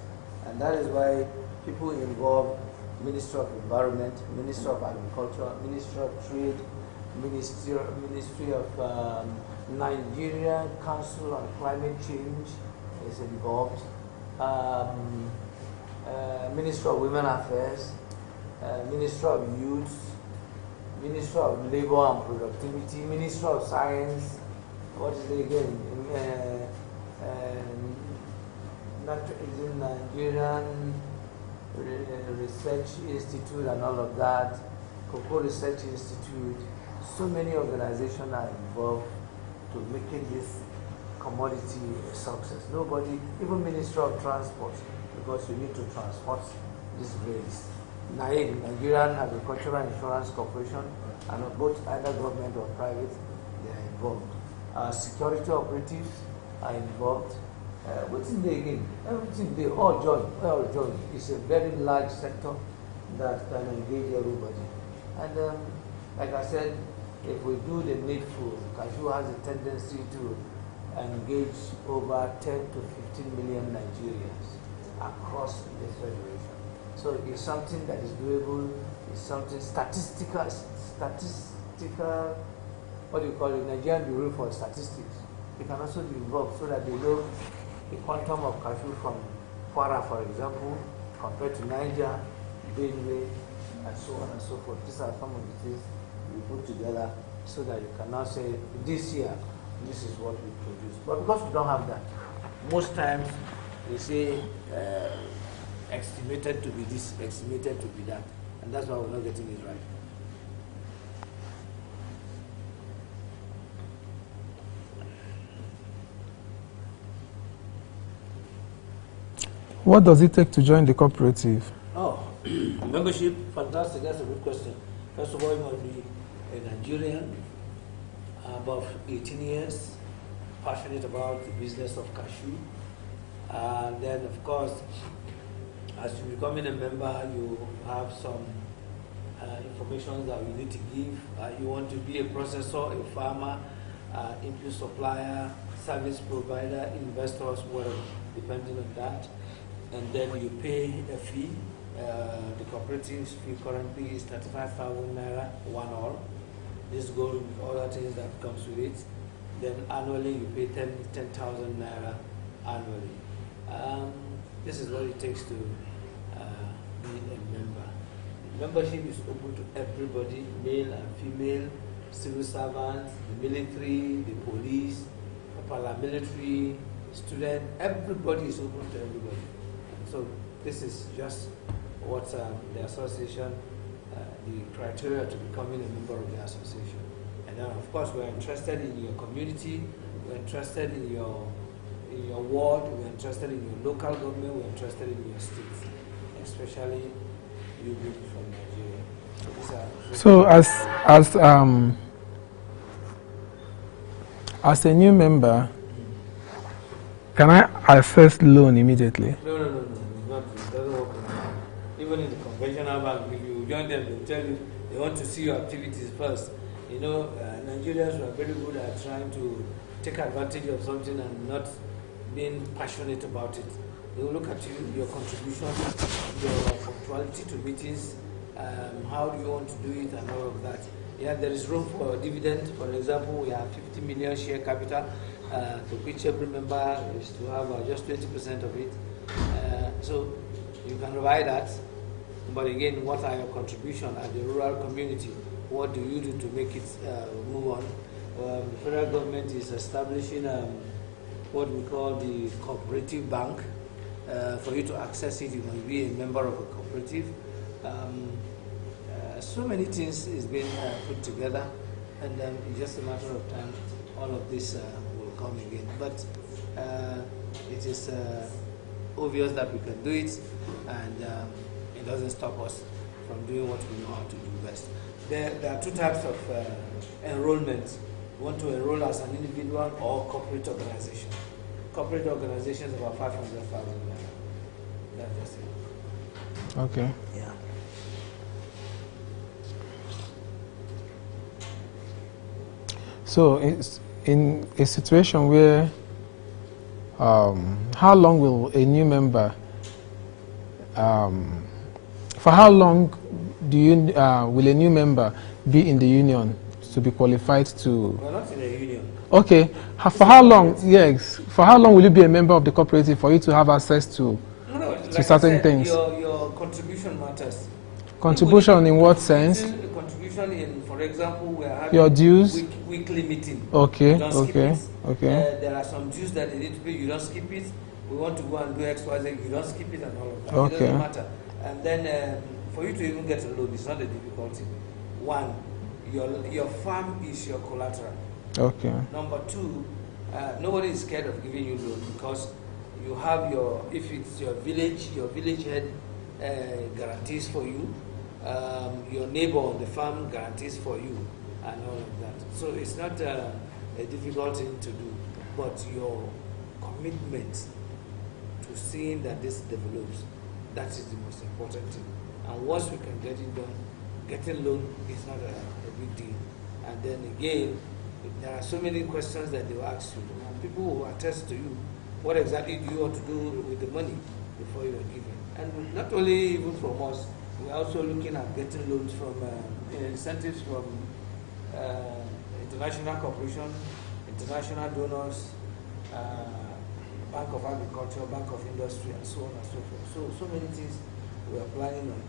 And that is why people involved Ministry of Environment, Ministry of Agriculture, Ministry of Trade, Ministry of Nigeria Council on Climate Change is involved, Ministry of Women Affairs, Ministry of Youth, Ministry of Labor and Productivity, Ministry of Science, what is it again? Nigerian Research Institute and all of that, Cocoa Research Institute. So many organizations are involved to making this commodity a success. Nobody, even Ministry of Transport, because you need to transport these grains. NAID, Nigerian Agricultural Insurance Corporation, and both either government or private, they are involved. Security operatives are involved. What's in there again? Everything, they all join. It's a very large sector that can engage everybody. And like I said, if we do the needful, cashew has a tendency to engage over 10 to 15 million Nigerians across this federation. So it's something that is doable, it's something statistical, what do you call it, Nigerian Bureau for Statistics. They can also be involved so that they know the quantum of cashew from Kwara, for example, compared to Niger, Benue, and so on and so forth. These are some of the things we put together so that you can now say, this year, this is what we produce. But because we don't have that, most times they say estimated to be this, estimated to be that, and that's why we're not getting it right. What does it take to join the cooperative? Oh, membership, fantastic, that's a good question. First of all, you must be a Nigerian, above 18 years, passionate about the business of cashew. And then, of course, as you're becoming a member, you have some information that you need to give. You want to be a processor, a farmer, input supplier, service provider, investors, whatever, depending on that. And then you pay a fee. The cooperative's fee currently is 35,000 naira, one all. This goes with other things that comes with it. Then annually you pay 10,000 naira annually. This is what it takes to be a member. Membership is open to everybody, male and female, civil servants, the military, the police, the paramilitary, student. Everybody is open to everybody. So this is just what the association, the criteria to becoming a member of the association. And then of course we're interested in your community, we're interested in your ward, we're interested in your local government, we're interested in your state, especially you people from Nigeria. So as a new member, can I access loan immediately? No, it doesn't work like that. Even in the conventional bank, if you join them, they tell you they want to see your activities first. You know, Nigerians are very good at trying to take advantage of something and not being passionate about it. They will look at you, your contribution, your punctuality to meetings, how do you want to do it, and all of that. Yeah, there is room for dividend. For example, we have 50 million share capital, to which every member is to have just 20% of it. So you can buy that. But again, what are your contributions at the rural community? What do you do to make it move on? The federal government is establishing what we call the cooperative bank. For you to access it, you must be a member of a cooperative. So many things is being put together, and it's just a matter of time all of this will come again. But it is obvious that we can do it, and it doesn't stop us from doing what we know how to do best. There are two types of enrollment. You want to enroll as an individual or corporate organization. Corporate organizations about 500,000. That's just it. Okay. Yeah. So it's in a situation where how long will a new member for how long do you will a new member be in the union to be qualified to? We're not in a union. Okay. For how long? Yes. For how long will you be a member of the cooperative for you to have access to certain things? Your contribution matters. Contribution in what sense? Contribution in, for example, we are having your dues. Weekly meeting. Okay. You don't skip Okay. it. Okay. There are some dues that they need to pay. You don't skip it. We want to go and do X, Y, Z. You don't skip it and all of that. Okay. It doesn't matter. And then for you to even get a loan, it's not a difficulty. One, your farm is your collateral. Okay. Number two, nobody is scared of giving you loan because you have if it's your village head guarantees for you, your neighbor on the farm guarantees for you, and all of that. So it's not a difficult thing to do, but your commitment to seeing that this develops, that is the most important thing. And once we can get it done, getting loan is not a big deal. And then again, there are so many questions that they will ask you. And people will attest to you, what exactly do you want to do with the money before you are given? And not only even from us, we're also looking at getting loans from incentives from international corporation, international donors, Bank of Agriculture, Bank of Industry, and so on and so forth. So many things we are planning on,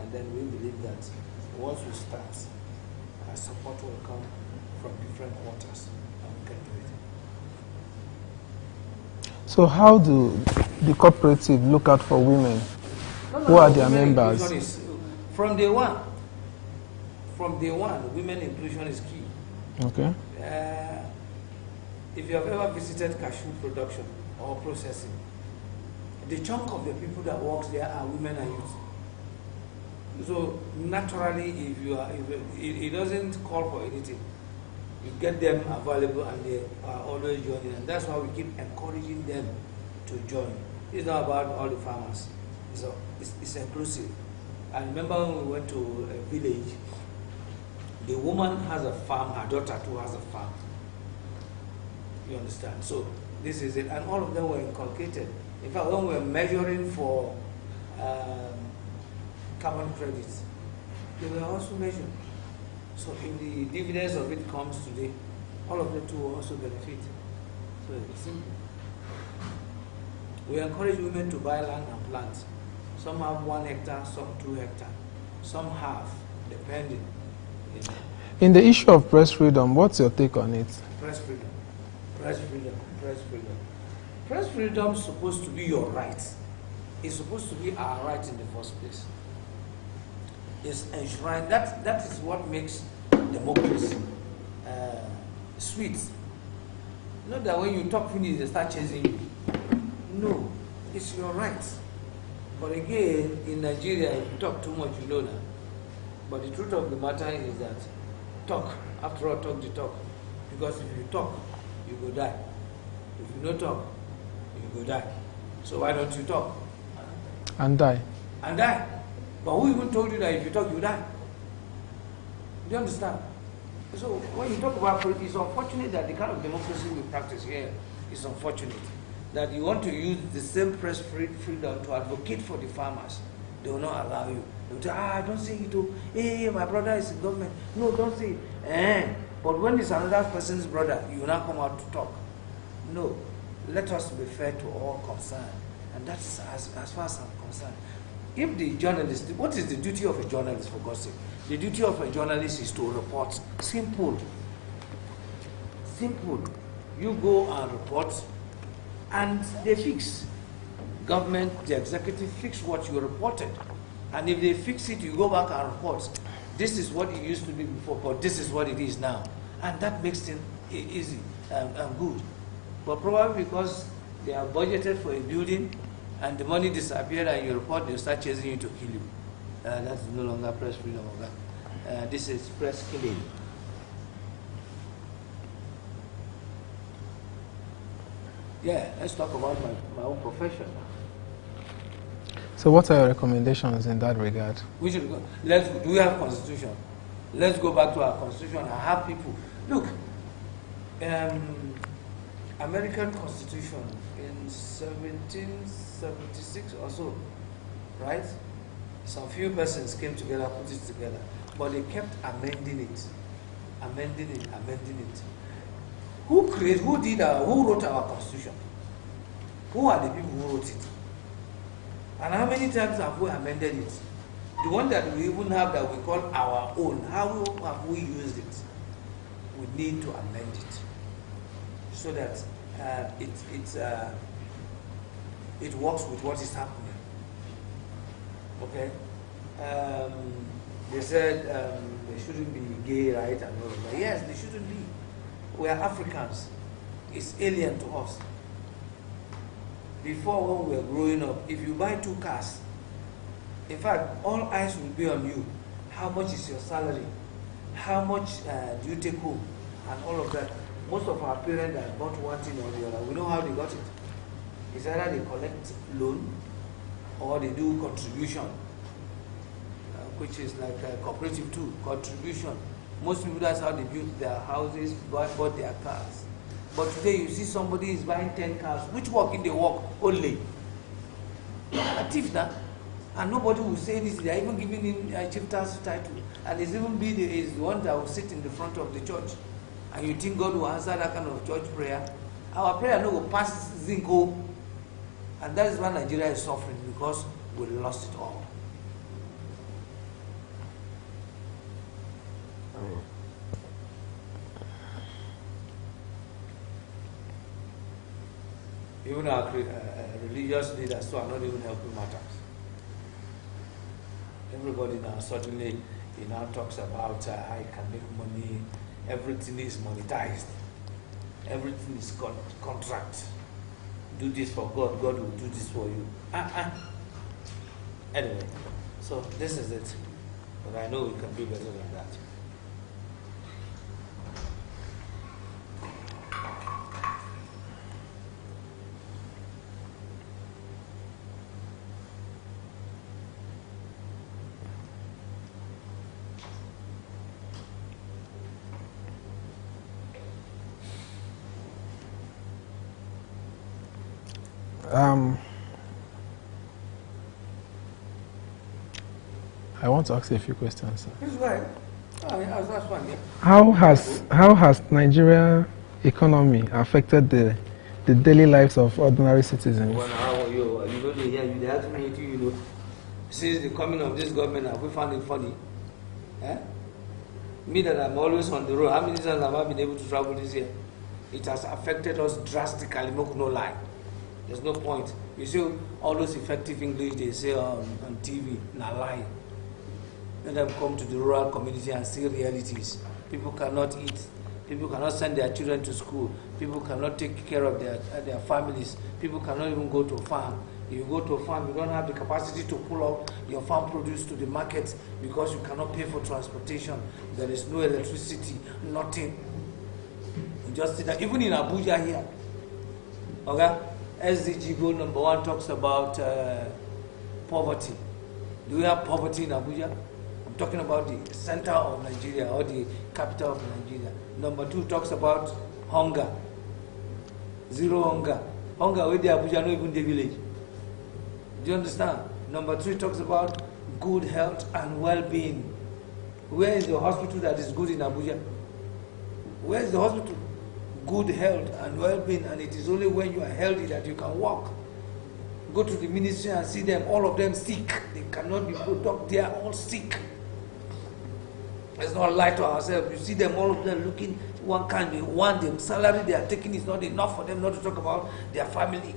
and then we believe that once we start, support will come from different quarters, and we can do it. So how do the cooperative look out for women? Who are their members? From day one, women inclusion is key. Okay. If you have ever visited cashew production or processing, the chunk of the people that works there are women and youth. So naturally, it doesn't call for anything. You get them available and they are always joining, and that's why we keep encouraging them to join. It's not about all the farmers. It's inclusive. I remember when we went to a village, the woman has a farm, her daughter too has a farm. You understand? So this is it, and all of them were inculcated. In fact, when we were measuring for carbon credits, they were also measured. So if the dividends of it comes today, all of them too will also benefit. So it's simple. We encourage women to buy land and plant. Some have 1 hectare, some 2 hectares, some have, depending. In the issue of press freedom, what's your take on it? Press freedom. Press freedom. Press freedom. Press freedom is supposed to be your right. It's supposed to be our right in the first place. It's enshrined. That is what makes democracy sweet. Not that when you talk finish, they start chasing you. No, it's your right. But again, in Nigeria, if you talk too much, you know that. But the truth of the matter is that talk. After all, talk the talk. Because if you talk, you go die. If you don't talk, you go die. So why don't you talk? And die. And die. But who even told you that if you talk, you die? Do you understand? So when you talk about politics, it's unfortunate that the kind of democracy we practice here is unfortunate. that you want to use the same press freedom to advocate for the farmers, they will not allow you. They will say, don't say it. Hey, my brother is in government. No, don't say it. But when it's another person's brother, you will not come out to talk. No, let us be fair to all concerned. And that's as far as I'm concerned. If the journalist, what is the duty of a journalist, for God's sake? The duty of a journalist is to report. Simple. Simple. You go and report, and they fix. Government, the executive fix what you reported. And if they fix it, you go back and report. This is what it used to be before, but this is what it is now. And that makes it easy and good. But probably because they have budgeted for a building and the money disappeared and you report, they'll start chasing you to kill you. That's no longer press freedom of that. This is press killing. Yeah, let's talk about my own profession now. So what are your recommendations in that regard? We should go. Do we have constitution? Let's go back to our constitution and have people. Look, American Constitution in 1776 or so, right? Some few persons came together, put it together, but they kept amending it. Who wrote our Constitution? Who are the people who wrote it? And how many times have we amended it? The one that we even have that we call our own, how have we used it? We need to amend it so that it works with what is happening. Okay? They said they shouldn't be gay, right? And all of that. Yes, they shouldn't be. We are Africans. It's alien to us. Before, when we were growing up, if you buy 2 cars, in fact, all eyes will be on you. How much is your salary? How much do you take home? And all of that. Most of our parents that bought one thing or the other, we know how they got it. It's either they collect loan or they do contribution, which is like a cooperative too, contribution. Most people, that's how they built their houses, bought their cars. But today you see somebody is buying 10 cars. Which work in the work only? A thief now. And nobody will say this. They are even giving him a chieftain's title. And he's even is the one that will sit in the front of the church. And you think God will answer that kind of church prayer? Our prayer no will pass zinco. And that is why Nigeria is suffering, because we lost it all. Even our religious leaders too are not even helping matters. Everybody now suddenly now talks about how you can make money. Everything is monetized. Everything is contract. Do this for God, God will do this for you. Anyway, so this is it. But I know we can do better than that. I want to ask you a few questions, sir. This is right. That's fine, yeah. How has Nigeria economy affected the daily lives of ordinary citizens? Well, you they ask me too, since the coming of this government, have we found it funny? Me that I'm always on the road, how many times have I been able to travel this year? It has affected us drastically, no lie. There's no point. You see all those effective English they say on TV, na lie. Let them come to the rural community and see realities. People cannot eat. People cannot send their children to school. People cannot take care of their families. People cannot even go to a farm. If you go to a farm, you don't have the capacity to pull up your farm produce to the market because you cannot pay for transportation. There is no electricity, nothing. You just see that. Even in Abuja here, okay, SDG goal number 1 talks about poverty. Do we have poverty in Abuja? I'm talking about the center of Nigeria or the capital of Nigeria. Number 2 talks about hunger. Zero hunger. Hunger with the Abuja, not even the village. Do you understand? Number 3 talks about good health and well-being. Where is the hospital that is good in Abuja? Where is the hospital? Good health and well-being, and it is only when you are healthy that you can walk. Go to the ministry and see them, all of them sick. They cannot be productive, they are all sick. Let's not lie to ourselves. You see them, all of them looking one kind, the salary they are taking is not enough for them, not to talk about their family.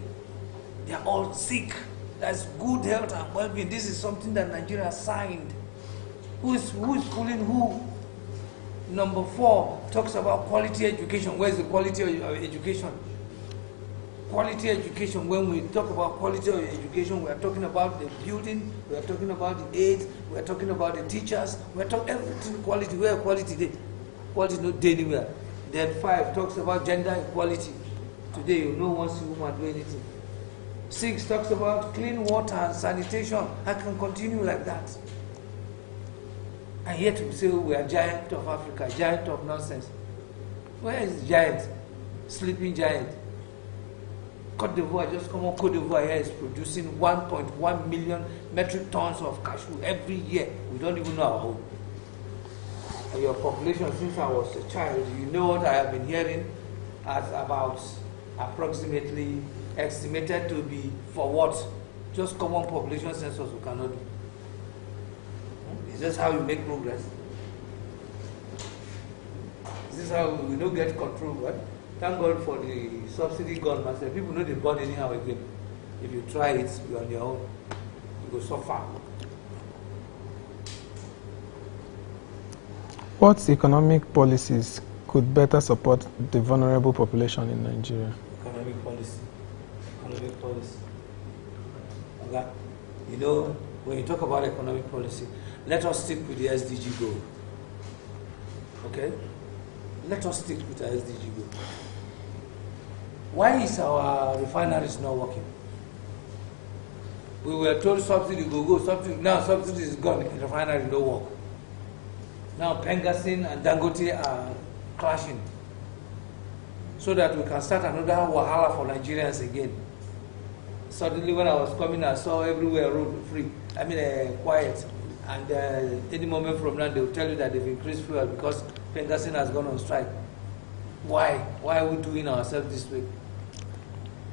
They are all sick. That's good health and well-being. This is something that Nigeria signed. Who is fooling who? Number 4 talks about quality education. Where's the quality of education? Quality education, when we talk about quality of education, we are talking about the building, we are talking about the aids, we are talking about the teachers, we are talking everything quality. Where quality is? Quality is not there anywhere. Then 5 talks about gender equality. Today you know once a woman do anything. 6 talks about clean water and sanitation. I can continue like that. And yet we say we are giant of Africa, giant of nonsense. Where is giant? Sleeping giant. Côte d'Ivoire, just come on, Côte d'Ivoire here is producing 1.1 million metric tons of cashew every year. We don't even know our own. And your population, since I was a child, you know what I have been hearing as about approximately estimated to be for what? Just common population census we cannot do. Is this how you make progress? Is this how we don't get control? What? Thank God for the subsidy gone. Myself. People know they born anyhow again. If you try it, you're on your own. You go suffer. What economic policies could better support the vulnerable population in Nigeria? Economic policy. Economic policy. Okay. You know, when you talk about economic policy, let us stick with the SDG goal. Okay? Let us stick with the SDG goal. Why is our refineries not working? We were told subsidy go, subsidy. Now subsidy is gone, refinery no work. Now Pengasin and Dangote are clashing so that we can start another wahala for Nigerians again. Suddenly when I was coming, I saw everywhere road free, quiet. And any moment from now, they will tell you that they've increased fuel because Pengasin has gone on strike. Why? Why are we doing ourselves this way?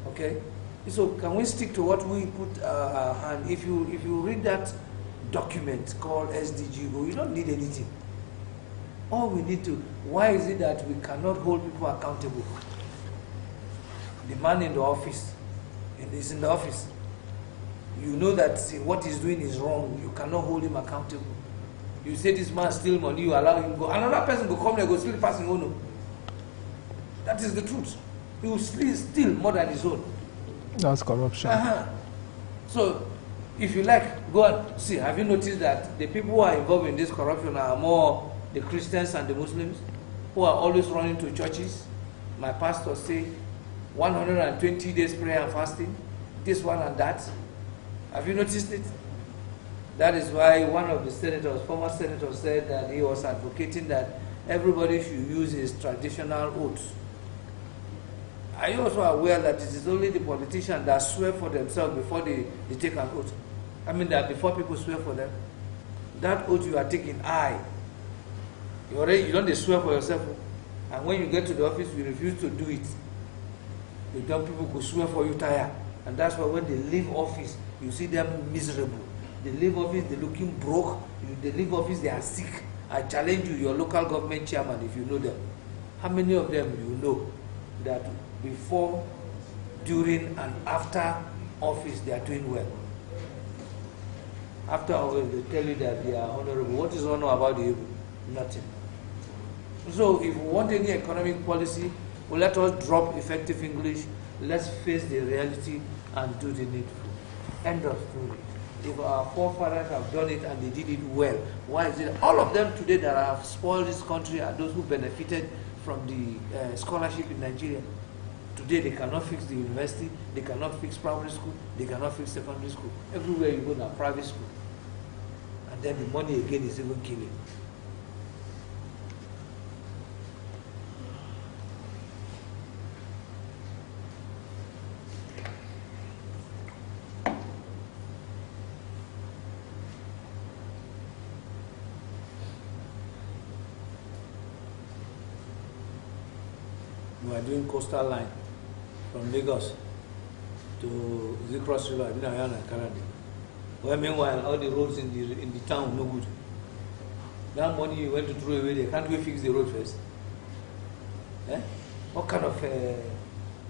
Okay? So can we stick to what we put our hand? If you read that document called SDG, you don't need anything. All we need to, why is it that we cannot hold people accountable? The man in the office, is in the office. You know that what he's doing is wrong. You cannot hold him accountable. You say this man steal money, you allow him to go. Another person will come there, go steal passing own. That is the truth. He will steal more than his own. That's corruption. So, if you like, go and see. Have you noticed that the people who are involved in this corruption are more the Christians and the Muslims, who are always running to churches? My pastor say 120 days prayer and fasting, this one and that. Have you noticed it? That is why one of the senators, former senators, said that he was advocating that everybody should use his traditional oaths. Are you also aware that it is only the politicians that swear for themselves before they take an oath? That before people swear for them. That oath you are taking, you don't swear for yourself. And when you get to the office, you refuse to do it. You don't people could swear for you tire. And that's why when they leave office, you see them miserable. They leave office, they're looking broke. They leave office, they are sick. I challenge you, your local government chairman, if you know them. How many of them you know that before, during, and after office, they are doing well? After office, they tell you that they are honorable. What is honor about the evil? Nothing. So if we want any economic policy, well, let us drop effective English. Let's face the reality and do the needful. End of story. If our forefathers have done it and they did it well, why is it all of them today that have spoiled this country are those who benefited from the scholarship in Nigeria? Today they cannot fix the university, they cannot fix primary school, they cannot fix secondary school. Everywhere you go now, private school. And then the money again is even killing. We are doing coastal line from Lagos to the Cross River, Binayana and Canada. Well, meanwhile, all the roads in the town no good. That money you went to throw away there, can't we fix the road first? Eh? What kind of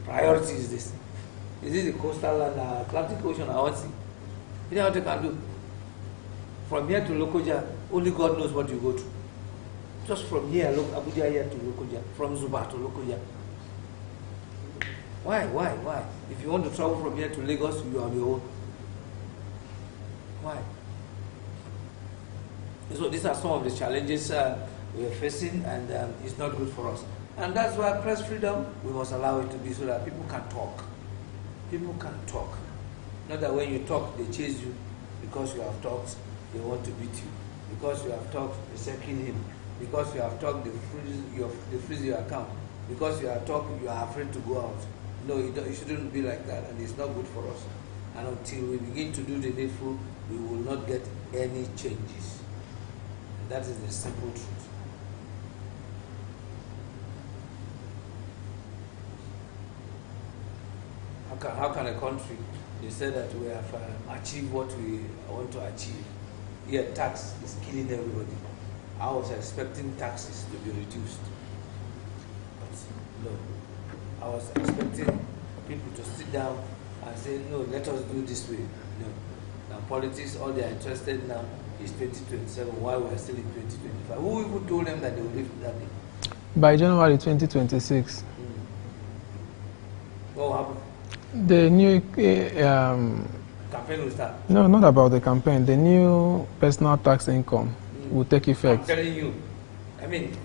priority is this? Is this the coastal and Atlantic Ocean I want to see? You know what they can do? From here to Lokoja, only God knows what you go to. Just from here, Abuja here to Lokoja, from Zuba to Lokoja. Why? If you want to travel from here to Lagos, you are on your own. Why? So these are some of the challenges we are facing, and it's not good for us. And that's why press freedom, we must allow it to be so that people can talk. People can talk. Not that when you talk, they chase you. Because you have talked, they want to beat you. Because you have talked, they say kill him. Because you have talked, they freeze your account. Because you have talked, you are afraid to go out. No, it shouldn't be like that, and it's not good for us. And until we begin to do the needful, we will not get any changes. And that is the simple truth. How can a country, they say that we have achieved what we want to achieve, yet tax is killing everybody. I was expecting taxes to be reduced. But no, I was expecting people to sit down and say, no, let us do this way. No. Now politics, all they are interested now is 2027, while we are still in 2025. Who even told them that they will live that day? By January 2026. What will happen? The new Campaign will start. No, not about the campaign. The new personal tax income will take effect. I'm telling you. I mean,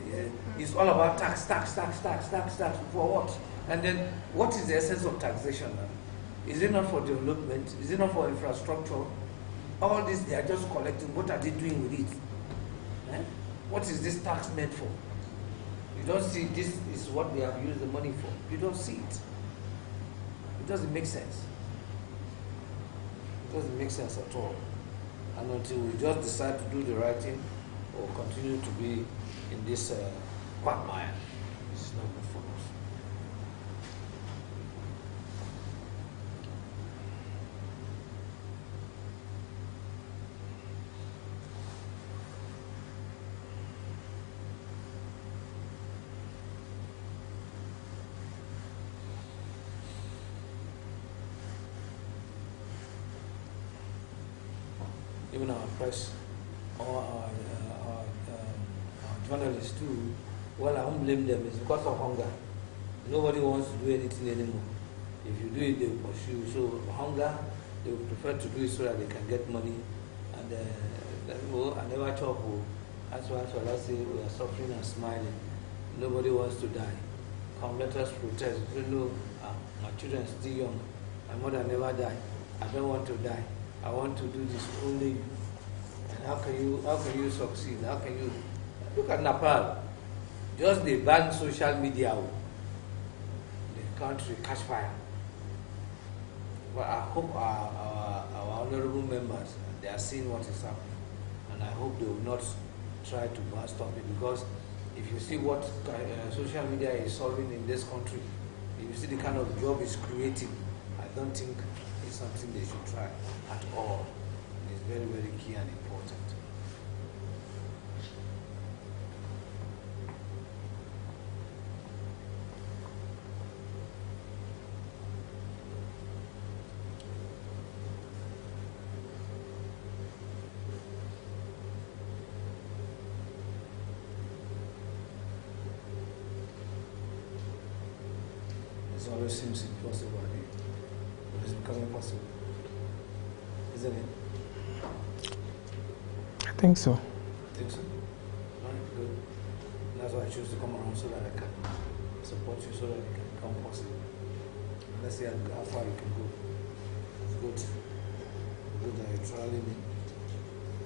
it's all about tax. For what? And then, what is the essence of taxation now? Is it not for development? Is it not for infrastructure? All this, they are just collecting. What are they doing with it? Eh? What is this tax meant for? You don't see this is what they have used the money for. You don't see it. It doesn't make sense. It doesn't make sense at all. And until we just decide to do the right thing or continue to be in this quagmire, this is not good for us. Even our press or our journalists too, well, I won't blame them. It's because of hunger. Nobody wants to do anything anymore. If you do it, they will pursue. So hunger, they will prefer to do it so that they can get money. And I never chop. That's why I say we are suffering and smiling. Nobody wants to die. Come, let us protest. You know, my children are still young. My mother never died. I don't want to die. I want to do this only. And how can you succeed? How can you look at Nepal? Just they ban social media. The country catch fire. But I hope our honorable members, they are seeing what is happening. And I hope they will not try to stop it, because if you see what social media is solving in this country, if you see the kind of job it's creating, I don't think it's something they should try at all. It's very, very key and important. It always seems impossible, but it's becoming possible. Isn't it? I think so. Think so? Right, good. And that's why I choose to come around, so that I can support you, so that it can become possible. And let's see how far you can go. It's good. It's good that you're trialing it.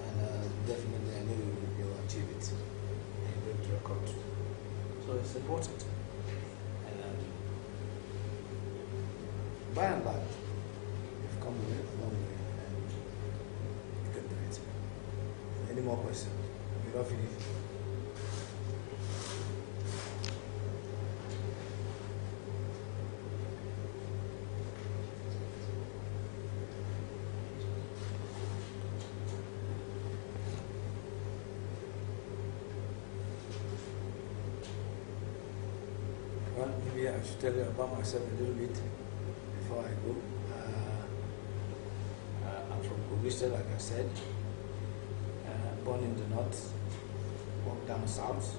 And definitely I know you'll achieve it. And you break the record. So it's important. By and large, you've come a long way and you can do it. Any more questions? We're not finished. Well, maybe I should tell you about myself a little bit before I go. I'm from Kogi State, like I said. Born in the north, walked down south.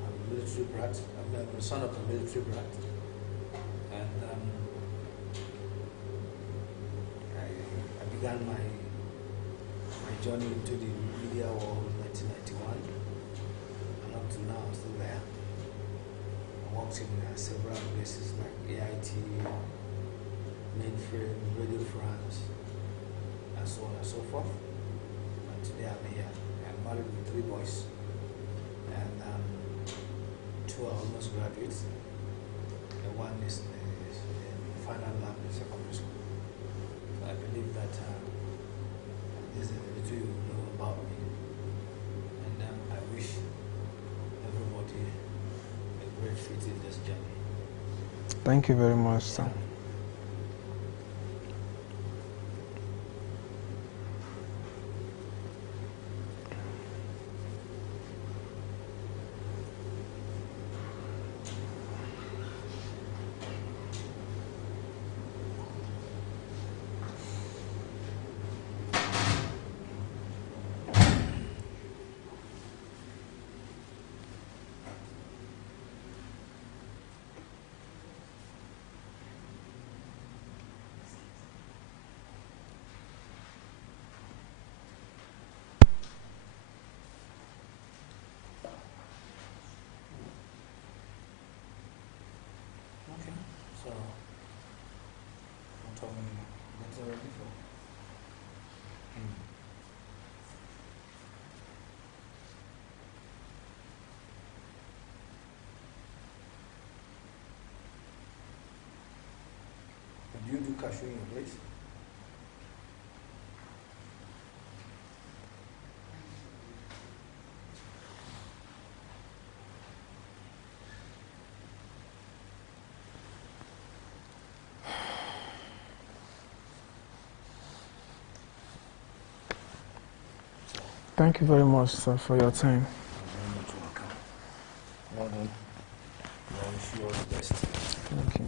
I'm a military brat. I'm the son of a military brat. And I began my journey into the media world in 1991. And up to now, I'm still there. I worked in several places like AIT, Mainframe, Radio France, and so on and so forth. And today I'm here. I'm married with 3 boys, and 2 are almost graduates. And 1 is in the final lab in secondary school. So I believe that this is a little you know about me, and I wish everybody a great fit in this journey. Thank you very much, sir. So, what are we ready for? Do you do cashew in your place? Thank you very much, sir, for your time. Well done. I wish you all the best. Thank you.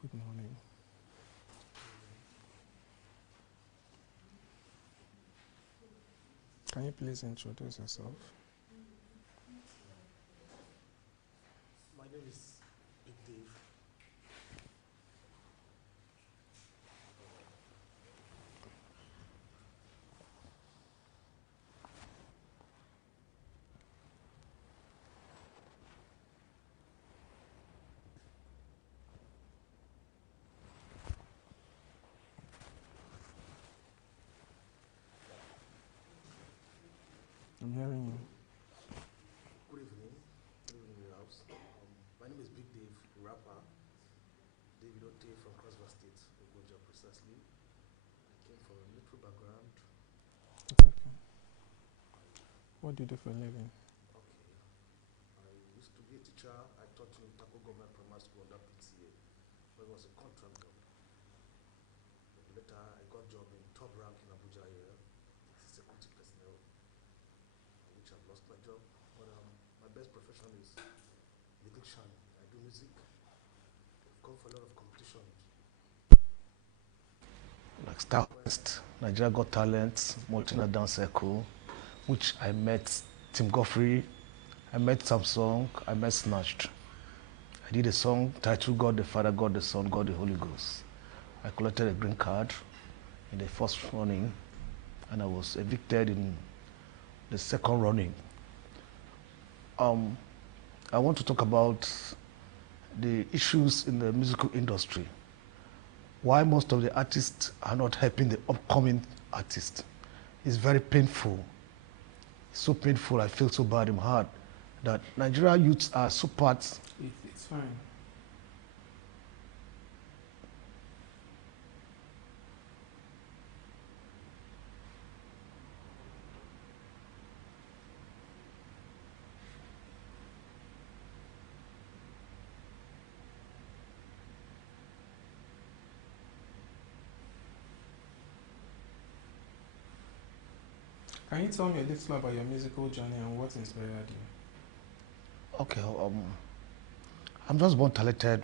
Good morning. Can you please introduce yourself? My name is Big Dave. I'm hearing you. Good evening. Good evening, house. My name is Big Dave, rapper. David Ote from Crossbar State, Ogoja precisely. I came from a military background. It's okay. What do you do for a living? Okay. I used to be a teacher. I taught in Tako Government Primary School under PTA. But it was a contract job. But later, I got a job in top rank in Abuja here as a security personnel, which I've lost my job. But my best profession is musician. I do music. I've gone for a lot of competitions. Like Star West, Nigeria Got Talent, Multina Dance Circle, which I met Tim Godfrey, I met Samsung, I met Snatched. I did a song titled God the Father, God the Son, God the Holy Ghost. I collected a green card in the first running, and I was evicted in the second running. I want to talk about the issues in the musical industry. Why most of the artists are not helping the upcoming artists. It's very painful. It's so painful, I feel so bad in my heart that Nigeria youths are so part. It's fine. Can you tell me a little about your musical journey and what inspired you? Okay, I'm just born talented.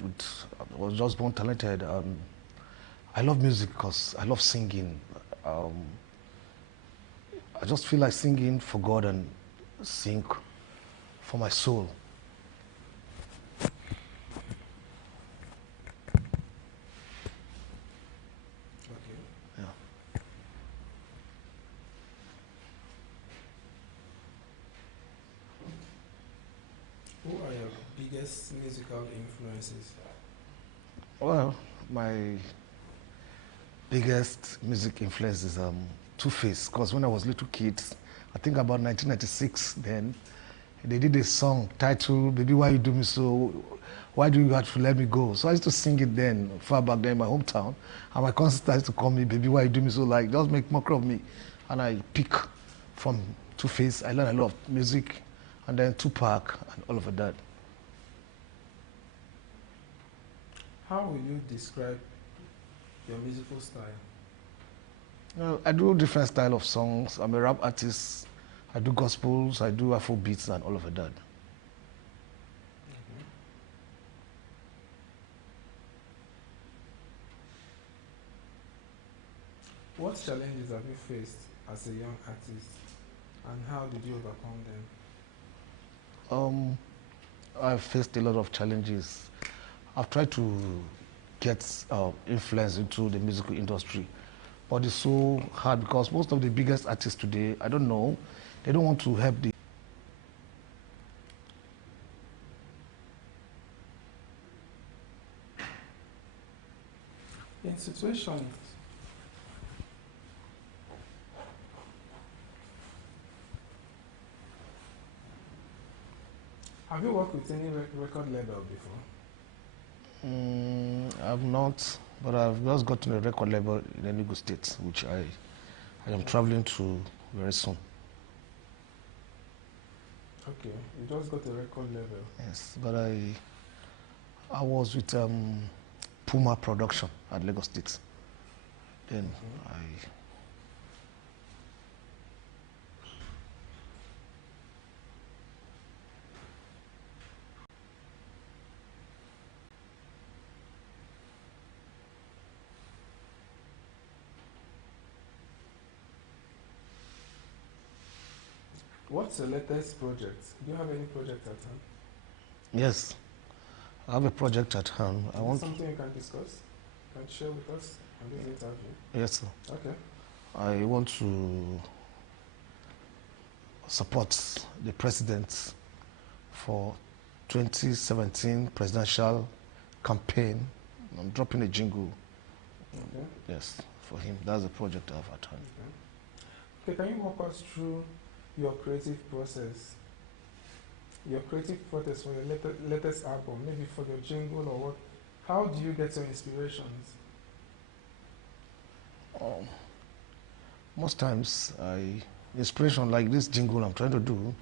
I was just born talented. I love music because I love singing. I just feel like singing for God and sing for my soul. Okay. Yeah. Who are your biggest musical influences? Well, my biggest music influence is Two-Face, because when I was little kid, I think about 1996 then, they did a song titled Baby Why You Do Me So, Why Do You Have to Let Me Go? So I used to sing it then, far back then in my hometown, and my cousins used to call me Baby Why You Do Me So, like just make mockery of me. And I pick from Two-Face, I learned a lot of music, and then Tupac and all of that. How will you describe your musical style? I do different style of songs. I'm a rap artist. I do gospels, I do Afro beats and all of that. What challenges have you faced as a young artist, and how did you overcome them? I've faced a lot of challenges. I've tried to get influence into the musical industry, but it's so hard because most of the biggest artists today, I don't know, they don't want to help the In situations have you worked with any record label before? I've not, but I've just gotten a record label in Enugu State, which I am traveling to very soon. Okay, you just got a record label. Yes, but I was with Puma Production at Lagos State. Then What's your latest project? Do you have any project at hand? Yes, I have a project at hand. Is it something you can discuss? Can share with us on this interview? Yes, sir. Okay. I want to support the president for 2017 presidential campaign. I'm dropping a jingle. Okay. Yes, for him. That's the project I have at hand. Okay, can you walk us through your creative process? Your creative process for your latest album, maybe for your jingle or what? How do you get your inspirations? Most times, inspiration like this jingle I'm trying to do,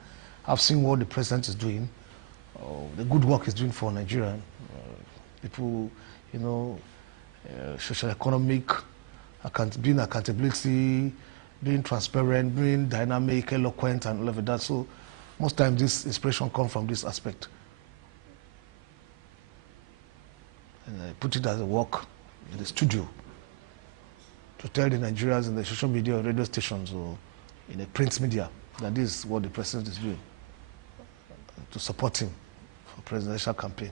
I've seen what the president is doing, the good work he's doing for Nigeria. People, you know, social economic, being accountability, being transparent, being dynamic, eloquent, and all of that. So most times this inspiration comes from this aspect. And I put it as a work in the studio to tell the Nigerians in the social media or radio stations or in the print media that this is what the president is doing, to support him for presidential campaign.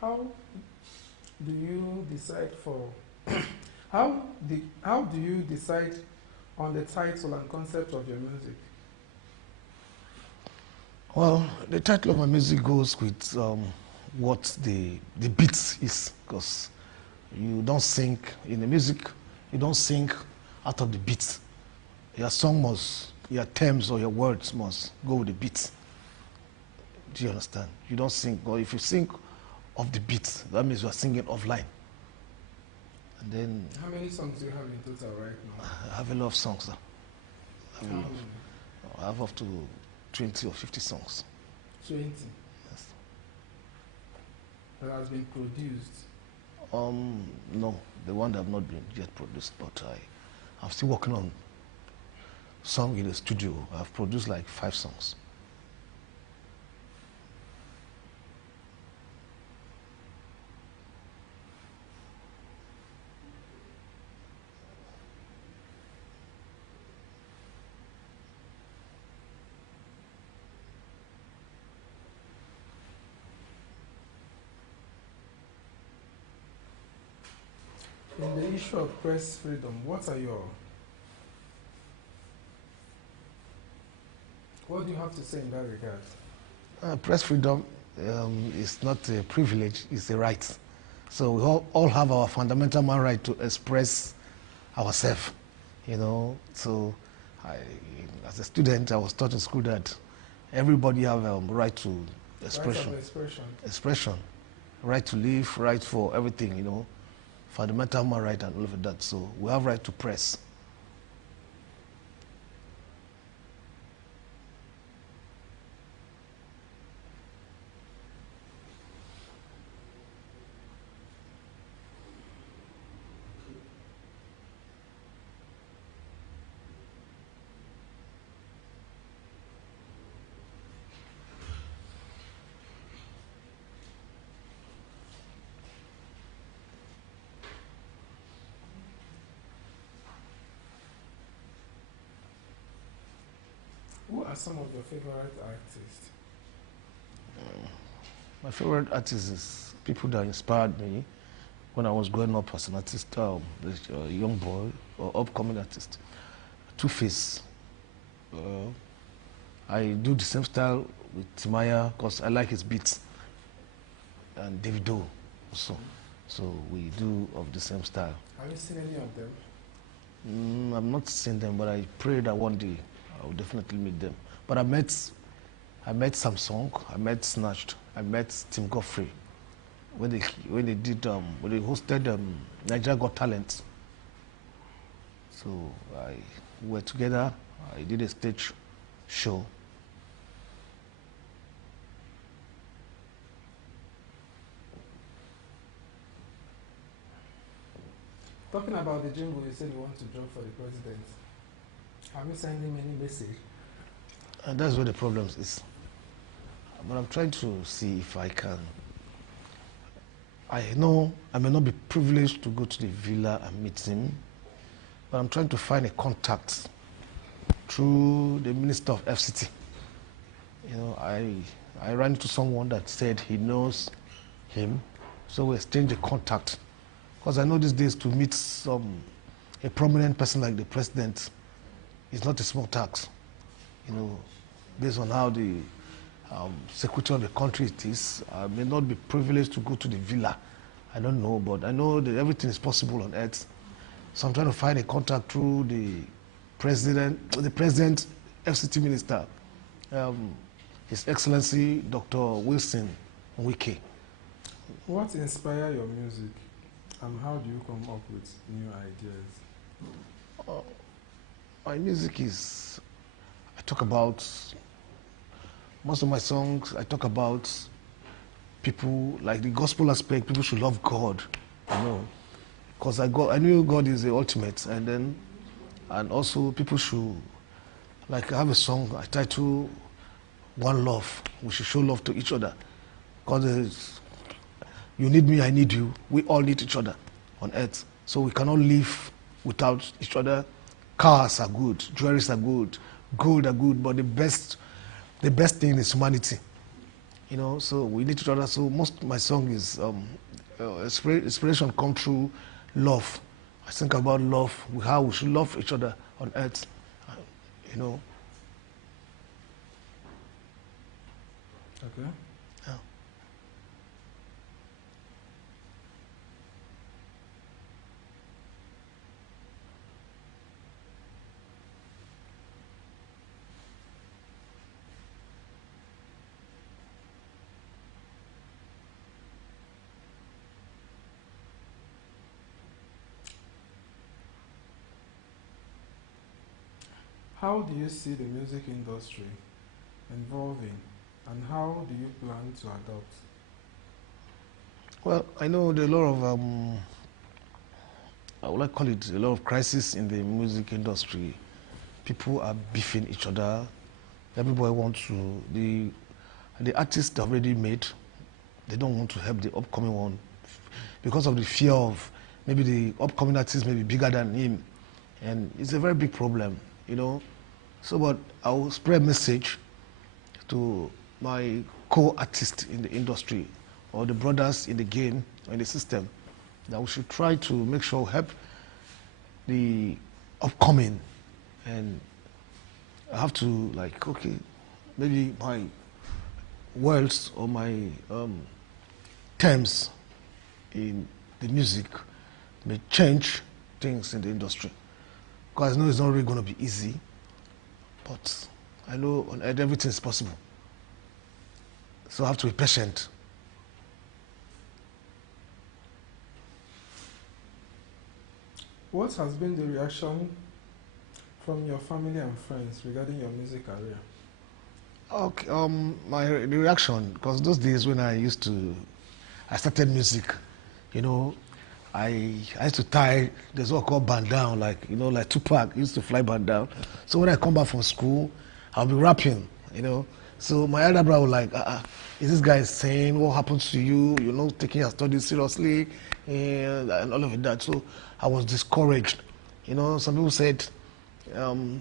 How do you decide for how do you decide on the title and concept of your music? Well, the title of my music goes with what the beat is, because you don't sing in the music, you don't sing out of the beat. Your song must, your terms or your words must go with the beat. Do you understand? You don't sing, or if you sing off the beat, that means you are singing offline. And then, how many songs do you have in total right now? I have a lot of songs, sir. I have up to 20 or 50 songs. 20? Yes. That has been produced? No, the one that have not been yet produced, but I'm still working on song in the studio. I've produced like 5 songs. In the issue of press freedom, what do you have to say in that regard? Press freedom is not a privilege, it's a right. So we all have our fundamental human right to express ourselves, you know. So as a student, I was taught in school that everybody have a right to expression. Right of expression. Expression. Right to live, right for everything, you know. Fundamental human right and all of that. So we have right to press. Who are some of your favorite artists? My favorite artists is people that inspired me when I was growing up as an artist, a young boy or upcoming artist. Two-Face. I do the same style with Timaya because I like his beats. And Davido also. So we do of the same style. Have you seen any of them? I've not seen them, but I pray that one day I will definitely meet them. But I met Samsung, I met Snatched, I met Tim Godfrey when they hosted Nigeria Got Talent. So we were together. I did a stage show. Talking about the jingle, you said you want to drop for the president. Have you sent him any message? And that's where the problem is. But I'm trying to see if I can I know I may not be privileged to go to the villa and meet him, but I'm trying to find a contact through the Minister of FCT. You know, I ran into someone that said he knows him, so we exchanged a contact. Because I know these days to meet a prominent person like the president is not a small task. You know, based on how the security of the country it is, I may not be privileged to go to the villa. I don't know, but I know that everything is possible on earth. So I'm trying to find a contact through the president FCT minister, His Excellency Dr. Wilson Wike. What inspires your music, and how do you come up with new ideas? My music is, I talk about, most of my songs, I talk about people, like the gospel aspect, people should love God, you know, because I knew God is the ultimate, and also people should, like I have a song I title One Love, we should show love to each other, because you need me, I need you, we all need each other on earth, so we cannot live without each other. Cars are good, jewelries are good, gold are good, but the best thing is humanity. You know, so we need each other. So most of my song is inspiration come through love. I think about love, how we should love each other on earth. You know. Okay. Yeah. How do you see the music industry evolving, and how do you plan to adapt? Well, I know there are a lot of I would like to call it a lot of crisis in the music industry. People are beefing each other. Everybody wants to the artists already made. They don't want to help the upcoming one because of the fear of maybe the upcoming artist may be bigger than him, and it's a very big problem, you know. So, but I will spread a message to my co-artists in the industry or the brothers in the game or in the system that we should try to make sure we help the upcoming. And I have to, like, okay, maybe my words or my terms in the music may change things in the industry. Because I know it's not really going to be easy, but I know on earth everything is possible. So I have to be patient. What has been the reaction from your family and friends regarding your music career? Okay, the reaction, because those days when I started music, you know, I used to tie, there's what called band down, like, you know, like Tupac used to fly band down. So when I come back from school, I'll be rapping, you know. So my elder brother was like, is this guy saying what happens to you? You're not taking your studies seriously, and all of that. So I was discouraged. You know, some people said,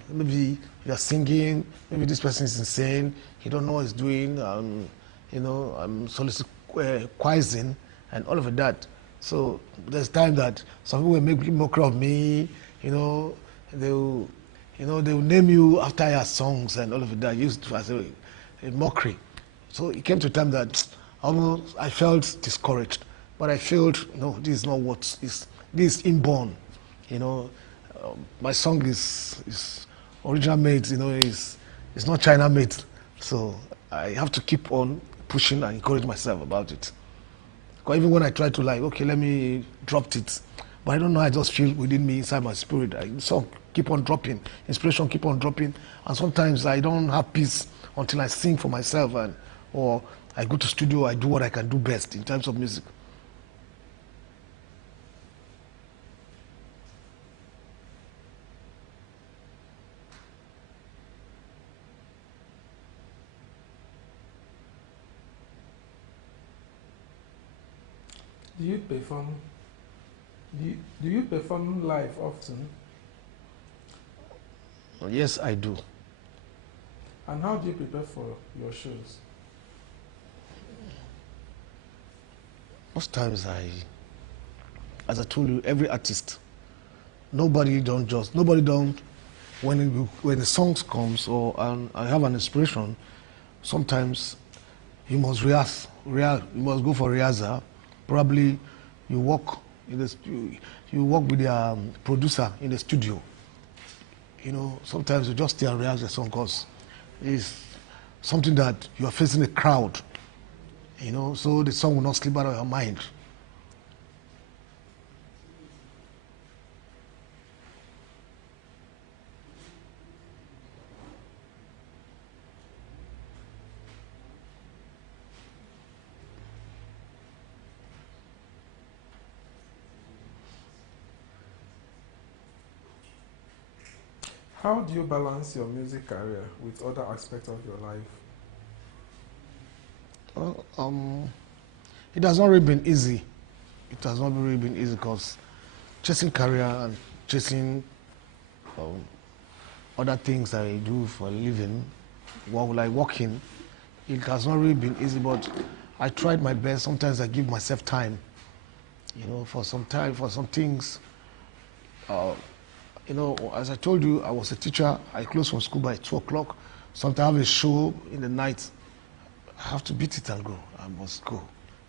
maybe you're singing, maybe this person is insane, he don't know what he's doing, you know, I'm soliloquizing and all of that. So there's time that some people will make mockery of me, you know, they'll name you after your songs and all of that, used as a mockery. So it came to a time that I felt discouraged, but I felt, no, this is not what is, this is inborn, you know. My song is original made, you know, it's not China made. So I have to keep on pushing and encourage myself about it. Because even when I try to, like, okay, let me drop it, but I don't know, I just feel within me, inside my spirit, song keep on dropping, inspiration keep on dropping, and sometimes I don't have peace until I sing for myself, or I go to studio, I do what I can do best in terms of music. Do you perform? Do you perform live often? Yes, I do. And how do you prepare for your shows? Most times as I told you, every artist, nobody don't, when the songs comes or I have an inspiration, sometimes you must rehearse, you must go for rehearsal. Probably you work you work with the producer in the studio. You know, sometimes you just stay and rehearse the song because it's something that you are facing a crowd. You know, so the song will not slip out of your mind. How do you balance your music career with other aspects of your life? It has not really been easy. It has not really been easy because chasing career and chasing other things I do for a living, like working, it has not really been easy, but I tried my best. Sometimes I give myself time, you know, for some time, for some things. You know, as I told you, I was a teacher. I closed from school by 2 o'clock. Sometimes I have a show in the night. I have to beat it and go. I must go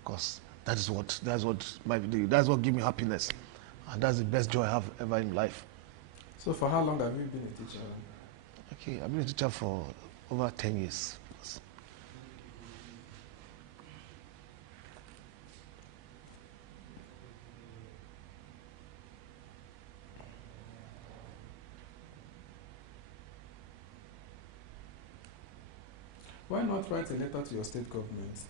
because that's what gives me happiness, and that's the best joy I have ever in life. So for how long have you been a teacher? Okay, I've been a teacher for over 10 years. Why not write a letter to your state government?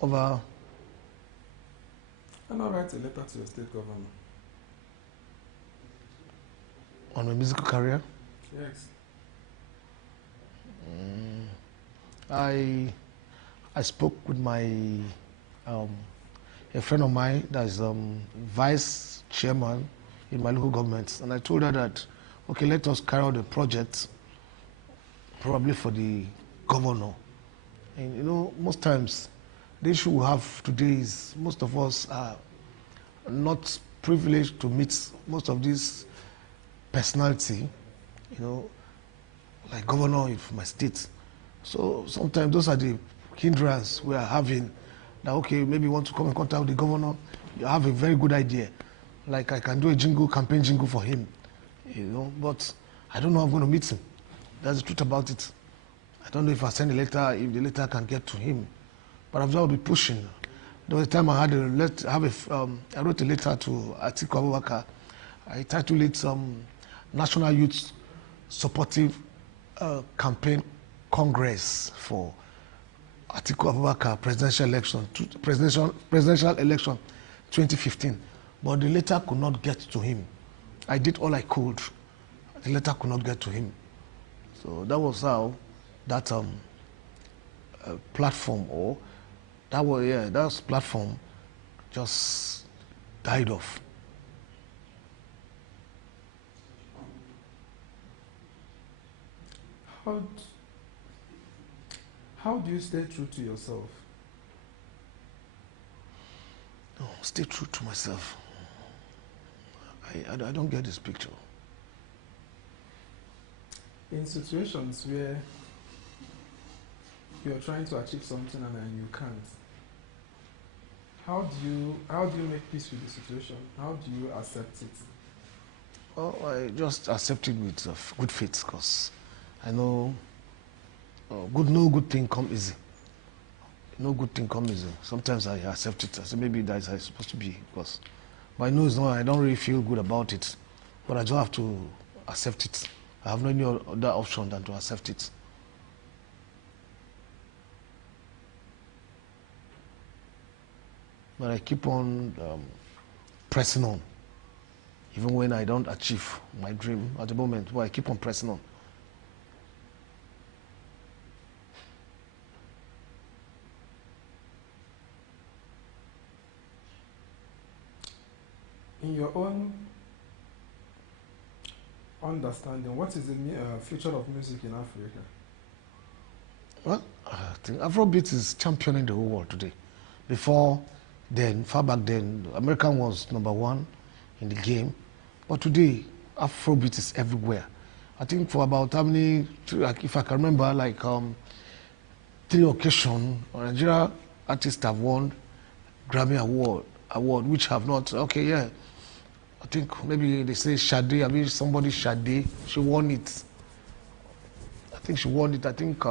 Over. Why not write a letter to your state government? On my musical career? Yes. I spoke with a friend of mine that is vice chairman in my local government, and I told her that, okay, let us carry out a project, probably for the governor. And you know, most times, the issue we have today is most of us are not privileged to meet most of these personality, you know, like governor of my state. So sometimes those are the hindrance we are having. That okay, maybe you want to come in contact with the governor, you have a very good idea. Like I can do a campaign jingle for him, you know, but I don't know how I'm going to meet him. That's the truth about it. I don't know if I send a letter, if the letter can get to him. But I've just been pushing. There was a time I had I wrote a letter to Atiku Abubakar. I titled it National Youth Supportive Campaign Congress for Atiku Abubakar presidential election 2015. But the letter could not get to him. I did all I could. The letter could not get to him. So that was how that platform that platform just died off. How do you stay true to yourself? No, stay true to myself. I don't get this picture. In situations where you're trying to achieve something and then you can't, how do you make peace with the situation? How do you accept it? Well, I just accept it with good faith because I know no good thing come easy. No good thing come easy. Sometimes I accept it. I say maybe that's how it's supposed to be, because but I know it's not. I don't really feel good about it, but I just have to accept it. I have no any other option than to accept it. But I keep on pressing on, even when I don't achieve my dream at the moment. But I keep on pressing on. In your own understanding, what is the future of music in Africa? Well, I think Afrobeat is championing the whole world today. Before then, far back then, American was number one in the game. But today, Afrobeat is everywhere. I think for about how many, if I can remember, like 3 occasions, Nigeria artists have won Grammy award, which have not. Okay, yeah. I think maybe they say Sade. I mean, somebody Sade. She won it. I think she won it. I think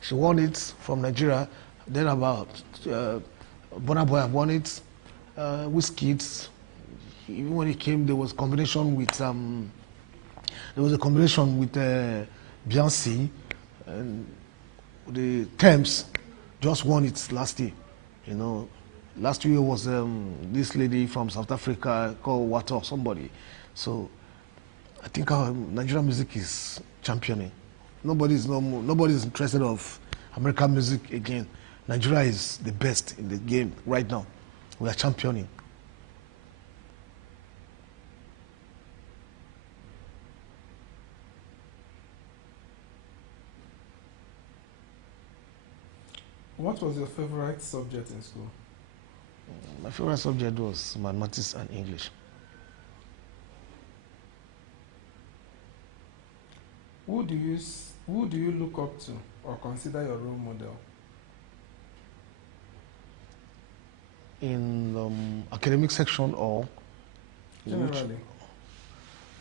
she won it from Nigeria. Then about Burna Boy have won it. Wizkid, even when he came, there was a combination with Beyonce, and the Thames just won it last year. You know, last year was this lady from South Africa called Wata or somebody. So I think Nigerian music is championing. Nobody's interested of American music again. Nigeria is the best in the game right now. We are championing. What was your favorite subject in school? My favorite subject was mathematics and English. Who do you look up to or consider your role model? In academic section or generally?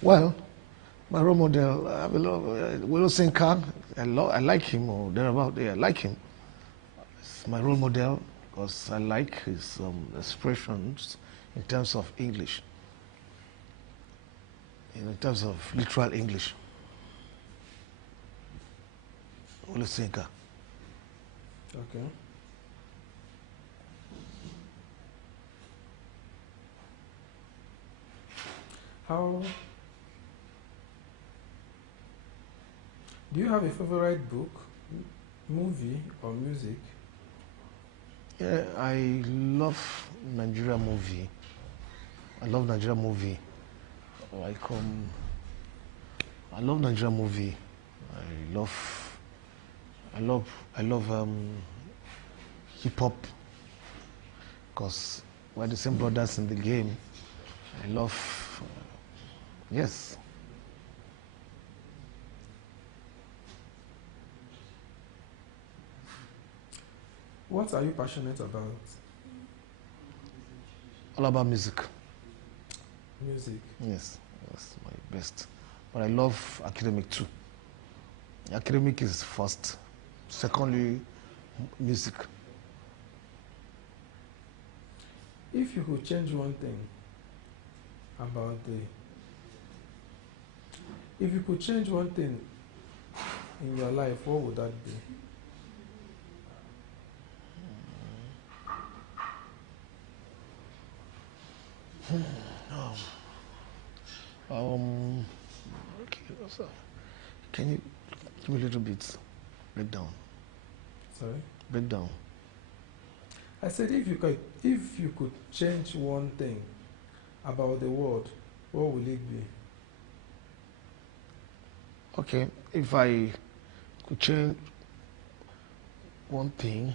Well, my role model, I have a lot. Willow Sinka, I like him or thereabout. Yeah, I like him. It's my role model because I like his expressions in terms of English, in terms of literal English. Willow Sinka. Okay. Do you have a favorite book, movie, or music? Yeah, I love Nigeria movie. I love Nigeria movie. Like I love Nigeria movie. I love hip hop because we're the same brothers in the game. I love yes. What are you passionate about? All about music. Music? Yes, that's my best. But I love academic too. Academic is first. Secondly, music. If you could change one thing about if you could change one thing in your life, what would that be? Okay, so can you give me a little bit breakdown? Sorry? Breakdown. I said if you could change one thing about the world, what will it be? Okay, if I could change one thing,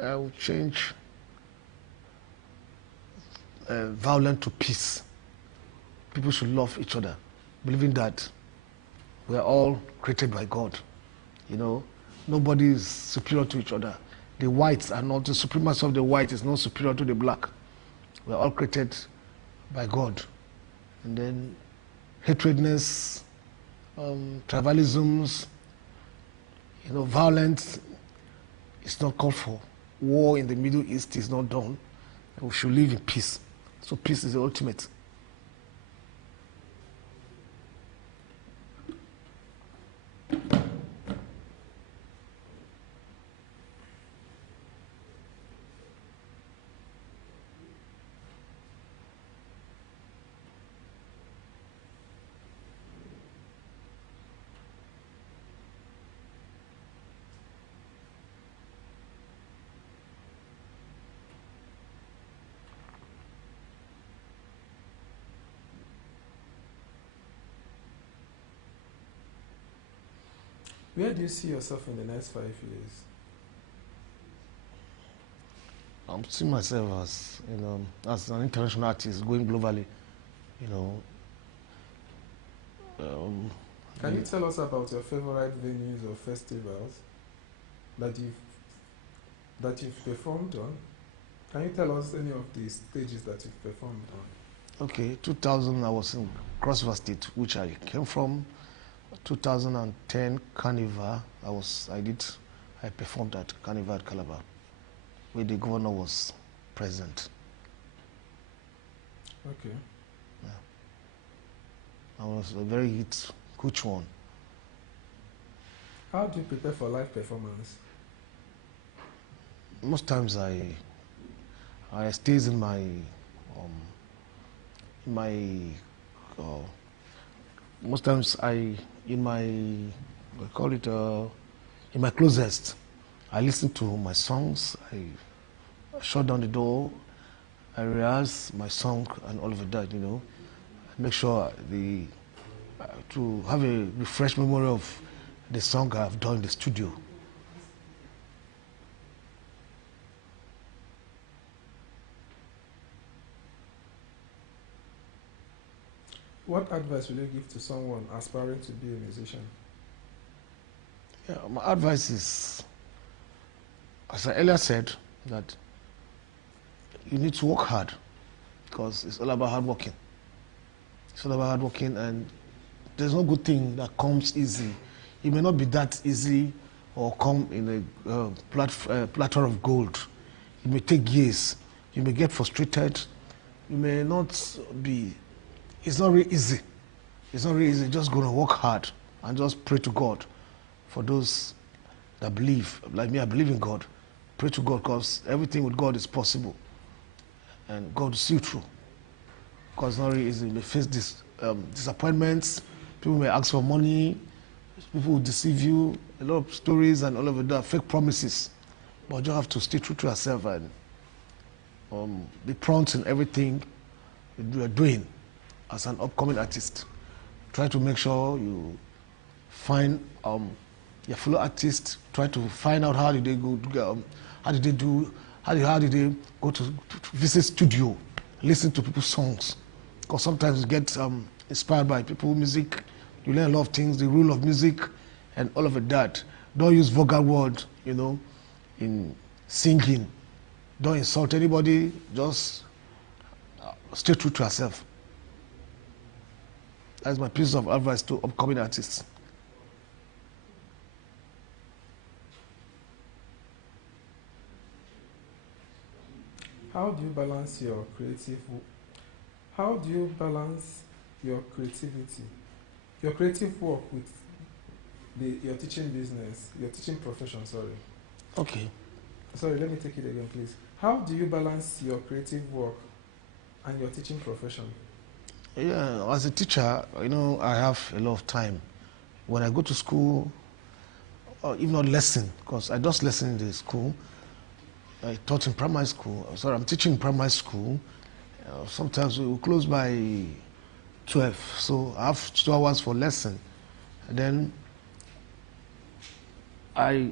I would change violence to peace. People should love each other, believing that we are all created by God. You know, nobody is superior to each other. The whites are not, the supremacy of the white is not superior to the black. We are all created by God. And then hatredness, tribalisms, violence is not called for. War in the Middle East is not done. We should live in peace. So peace is the ultimate. Where do you see yourself in the next 5 years? I'm seeing myself as, as an international artist going globally, you know. Can you tell us about your favorite venues or festivals that you've performed on? Can you tell us any of the stages that you've performed on? Okay, 2000 I was in Cross River State, which I came from. 2010 Carnival, I performed at Carnival at Calabar, where the governor was present. Okay. Yeah. I was a very good one. How do you prepare for live performance? Most times I stays in my most times in my closest, I listen to my songs. I shut down the door. I rehearse my song and all of that. Make sure to have a refreshed memory of the song I've done in the studio. What advice will you give to someone aspiring to be a musician? Yeah, my advice is, as I earlier said, that you need to work hard, because it's all about hard working. It's all about hard working, and there's no good thing that comes easy. It may not be that easy or come in a platter of gold. It may take years. You may get frustrated. You may not be. It's not really easy. It's not really easy. Just going to work hard and just pray to God. For those that believe, like me, I believe in God. Pray to God, because everything with God is possible. And God will see you through. Because it's not really easy. You may face disappointments. People may ask for money. People will deceive you. A lot of stories and all of that, fake promises. But you have to stay true to yourself and be prompt in everything you are doing as an upcoming artist. Try to make sure you find your fellow artists. Try to find out how did they go, how did they go to visit studio, listen to people's songs. Because sometimes you get inspired by people's music. You learn a lot of things, the rule of music and all of that. Don't use vulgar words, in singing. Don't insult anybody. Just stay true to yourself. That's my piece of advice to upcoming artists. How do you balance your creativity, your creative work with your teaching business, your teaching profession, sorry? Okay. Sorry, let me take it again, please. How do you balance your creative work and your teaching profession? Yeah, as a teacher, I have a lot of time. When I go to school, or even not lesson, because I just lesson in the school. I taught in primary school. Sorry, I'm teaching in primary school. Sometimes we will close by 12, so I have 2 hours for lesson. And then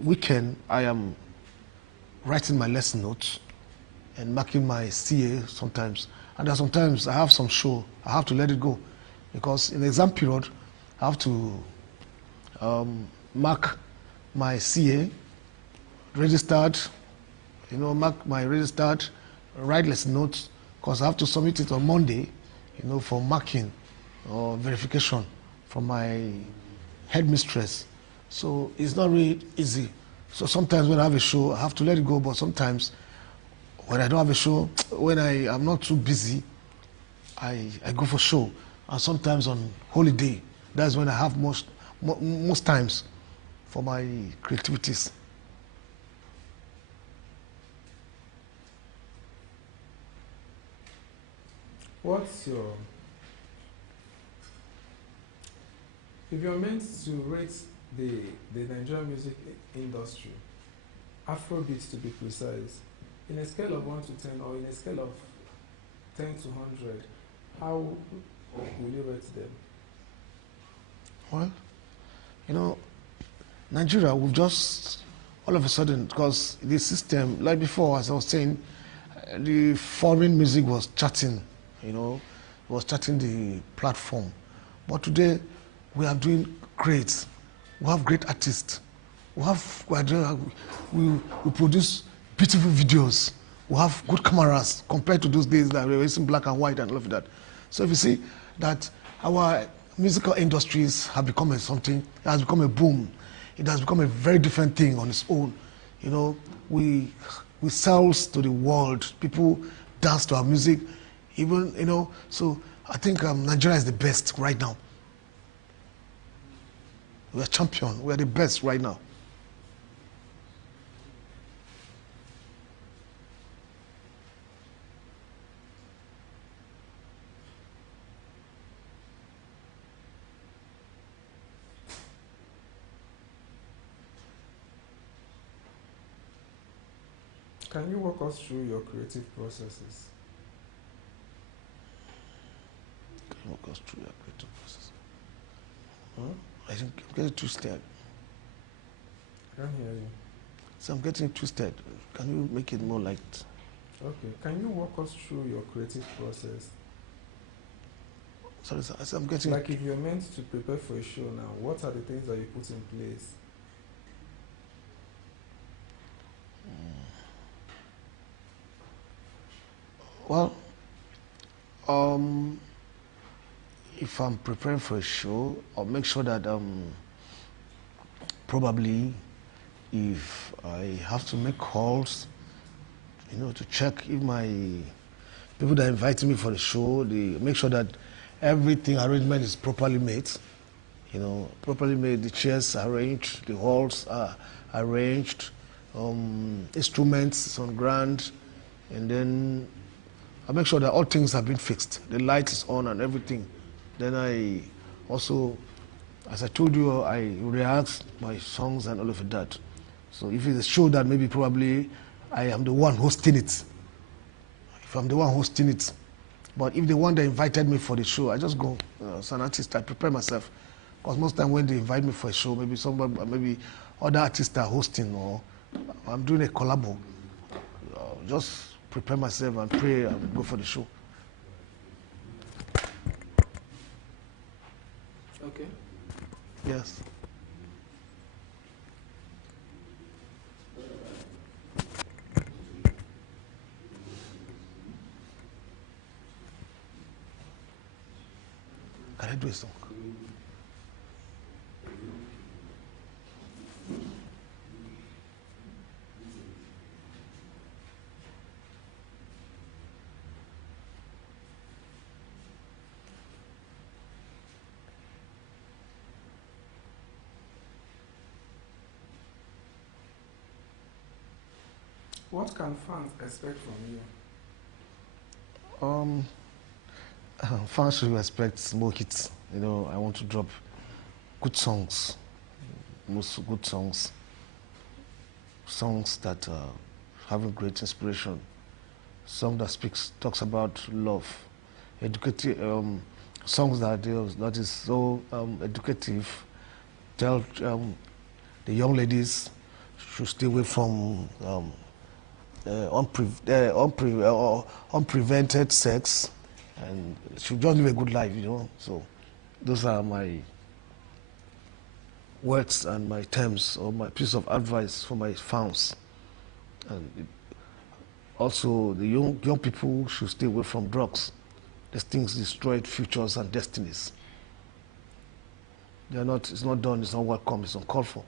weekend, I am writing my lesson notes and marking my CA sometimes. And then sometimes I have some show, I have to let it go. Because in the exam period, I have to mark my CA, registered, mark my registered, write lesson notes, because I have to submit it on Monday, for marking or verification from my headmistress. So it's not really easy. So sometimes when I have a show, I have to let it go, but sometimes when I don't have a show, when I am not too busy, I go for show. And sometimes on holiday, that's when I have most times for my creativities. If you're meant to rate the Nigerian music industry, Afrobeat to be precise, in a scale of 1 to 10 or in a scale of 10 to 100, how will you rate them? Well, Nigeria, we've just, all of a sudden, because the system, like before, as I was saying, the foreign music was charting, was charting the platform. But today, we are doing great. We have great artists. We produce beautiful videos. We have good cameras compared to those days that we were using black and white and all of that. So if you see that our musical industries have become something, it has become a boom. It has become a very different thing on its own. We sell to the world. People dance to our music, even. So I think Nigeria is the best right now. We are champion. We are the best right now. Can you walk us through your creative processes? Can you walk us through your creative process? I think I'm getting twisted. I can't hear you. So I'm getting twisted. Can you make it more light? Okay. Can you walk us through your creative process? Sorry, sir. I'm getting... Like if you're meant to prepare for a show now, what are the things that you put in place? Well, if I'm preparing for a show, I'll make sure that probably if I have to make calls, to check if my people that invite me for the show, they make sure that everything arrangement is properly made. Properly made. The chairs are arranged, the halls are arranged, instruments on ground, and then I make sure that all things have been fixed. The light is on and everything. Then I also, as I told you, I rehearse my songs and all of that. So if it's a show that maybe probably I am the one hosting it, if I'm the one hosting it, but if the one that invited me for the show, I just go, as an artist, I prepare myself. Because most time when they invite me for a show, maybe other artists are hosting or I'm doing a collabo. Just prepare myself and pray and go for the show. Okay. Yes. Can I do a song? What can fans expect from you? Fans should expect more hits. I want to drop good songs, most good songs that have a great inspiration, song that talks about love, educative, songs that is so educative. Tell the young ladies should stay away from unprevented sex and should just live a good life, So those are my words and my terms or my piece of advice for my fans. And also the young people should stay away from drugs. These things destroy futures and destinies. It's not done, it's not welcome, it's uncalled for.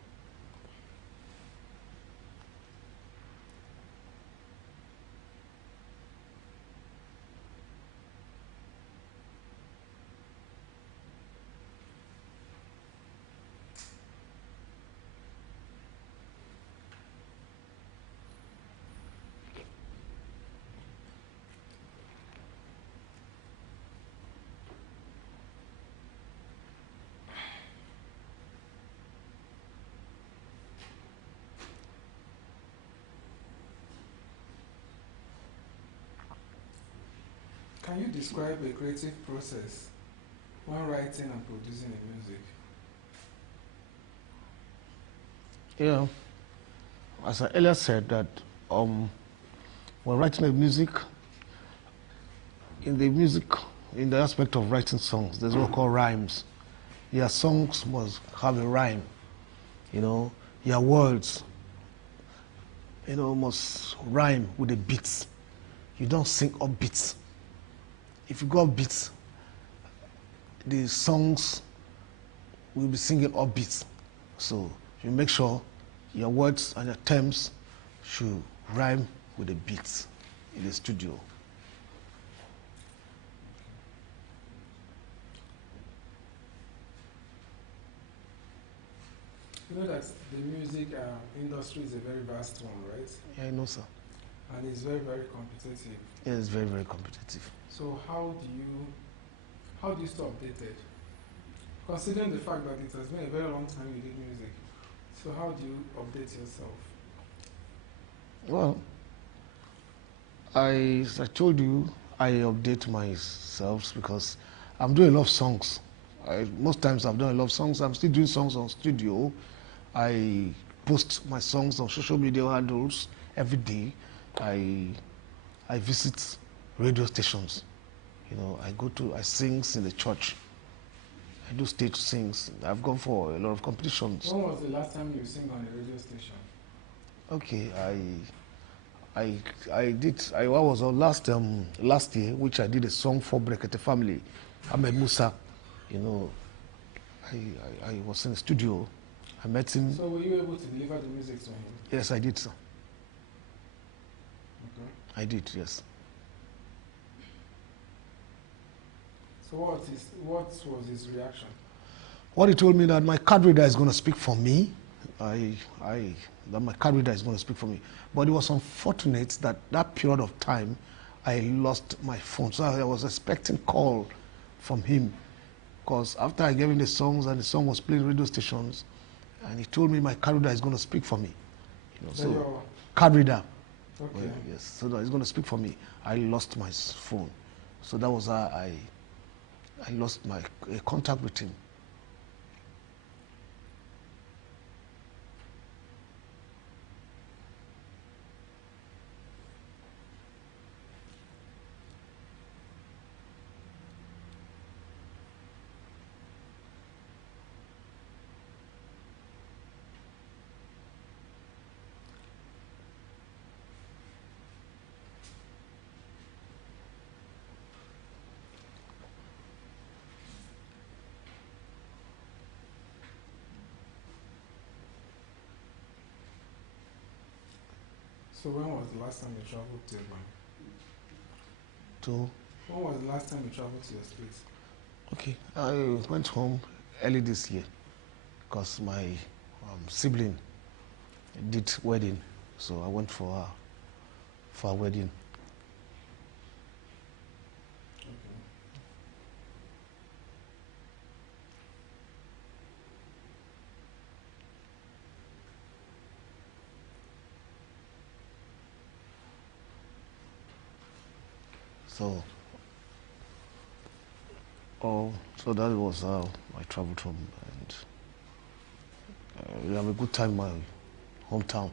Can you describe a creative process when writing and producing a music? You know, as I earlier said, that when writing a music, in the aspect of writing songs, there's what we call rhymes. Your songs must have a rhyme. You know, your words, you know, must rhyme with the beats. You don't sing up beats. If you go up beats, the songs will be singing up beats. So you make sure your words and your terms should rhyme with the beats in the studio. You know that the music industry is a very vast one, right? Yeah, I know, sir. And it's very, very competitive. Yeah, it's very, very competitive. So how do you stay updated? Considering the fact that it has been a very long time you did music, so how do you update yourself? Well, as I told you, I update myself because I'm doing a lot of songs. Most times I've done a lot of songs. I'm still doing songs on studio. I post my songs on social media handles every day. I visit radio stations. You know, I sing in the church. I do stage sings. I've gone for a lot of competitions. When was the last time you sang on a radio station? Okay, I was on last year, which I did a song for Brekete family, Ahmed Musa. You know, I was in the studio. I met him. So were you able to deliver the music to him? Yes, I did, sir. Okay. I did, yes. So what was his reaction? What he told me that my card reader is going to speak for me. That my card reader is going to speak for me. But it was unfortunate that that period of time, I lost my phone. So I was expecting call from him. Because after I gave him the songs and the song was playing radio stations, and he told me my card reader is going to speak for me. You know, so card reader. Okay. Well, yes, so that he's going to speak for me. I lost my phone. So that was how I lost my contact with him. So when was the last time you traveled to Iran? To? When was the last time you traveled to your state? Okay, I went home early this year because my sibling did wedding, so I went for a wedding. So that was how I traveled home, and we have a good time in my hometown.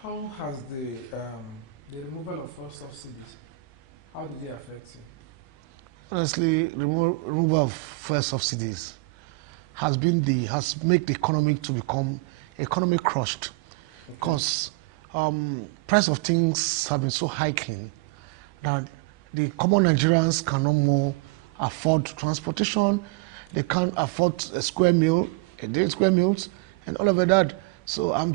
How has the removal of fuel subsidies, how did they affect you? Honestly, removal of fuel subsidies has made the economy to become economy crushed, because price of things have been so hiking that the common Nigerians can no more afford transportation. They can't afford a square meal, a day square meals, and all of that. So I'm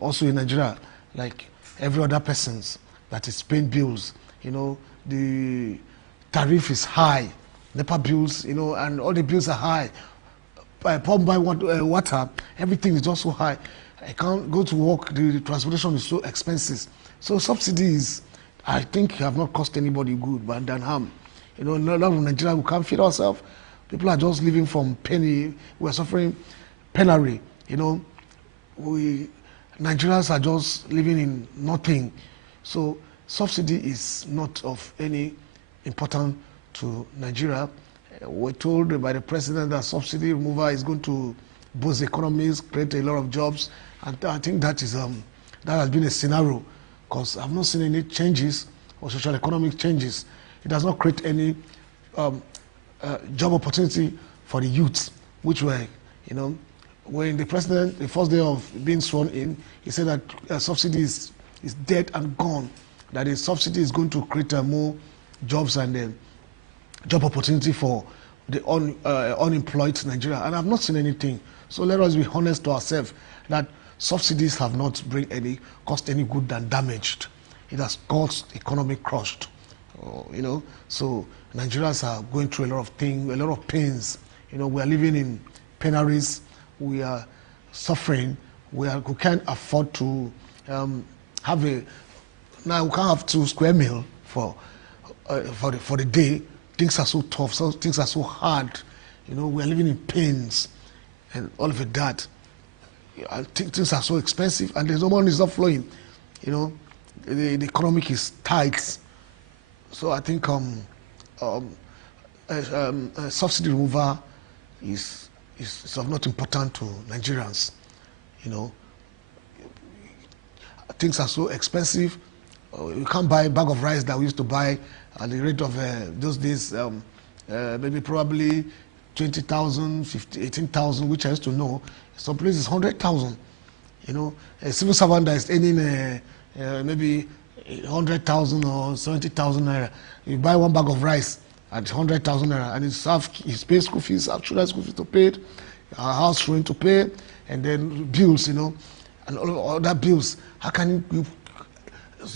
also in Nigeria, like every other persons that is paying bills. You know, the tariff is high, NEPA bills, you know, and all the bills are high. pump by water, everything is just so high. I can't go to work, the transportation is so expensive. So subsidies, I think, have not cost anybody good, but than harm. You know, a lot of Nigeria, we can't feed ourselves. People are just living from penny. We're suffering penury. You know, Nigerians are just living in nothing. So subsidy is not of any importance to Nigeria. We're told by the president that subsidy removal is going to boost economies, create a lot of jobs, and I think that is that has been a scenario, because I've not seen any changes or social economic changes. It does not create any job opportunity for the youths, which were, you know, when the president, the first day of being sworn in, he said that subsidy is dead and gone, that the subsidy is going to create more jobs and job opportunity for the unemployed Nigeria. And I've not seen anything. So let us be honest to ourselves that subsidies have not cost any good than damaged. It has caused economic crushed. You know, so Nigerians are going through a lot of things, a lot of pains. You know, we are living in penuries. We are suffering. We can't afford to have we can't have 2 square meal for the day. Things are so tough. So things are so hard. You know, we are living in pains, and all of that. I think things are so expensive, and there's no money is not flowing. You know, the economic is tight. So I think subsidy removal is of not important to Nigerians. You know, things are so expensive. You can't buy a bag of rice that we used to buy at the rate of those days, maybe probably 20,000, 18,000, which I used to know. Some places 100,000. You know, a civil servant that is earning maybe 100,000 or 70,000 naira. You buy one bag of rice at 100,000 naira, and he's paid school fees, children's school fees to pay, house rent to pay, and then bills, you know, and all other bills. How can you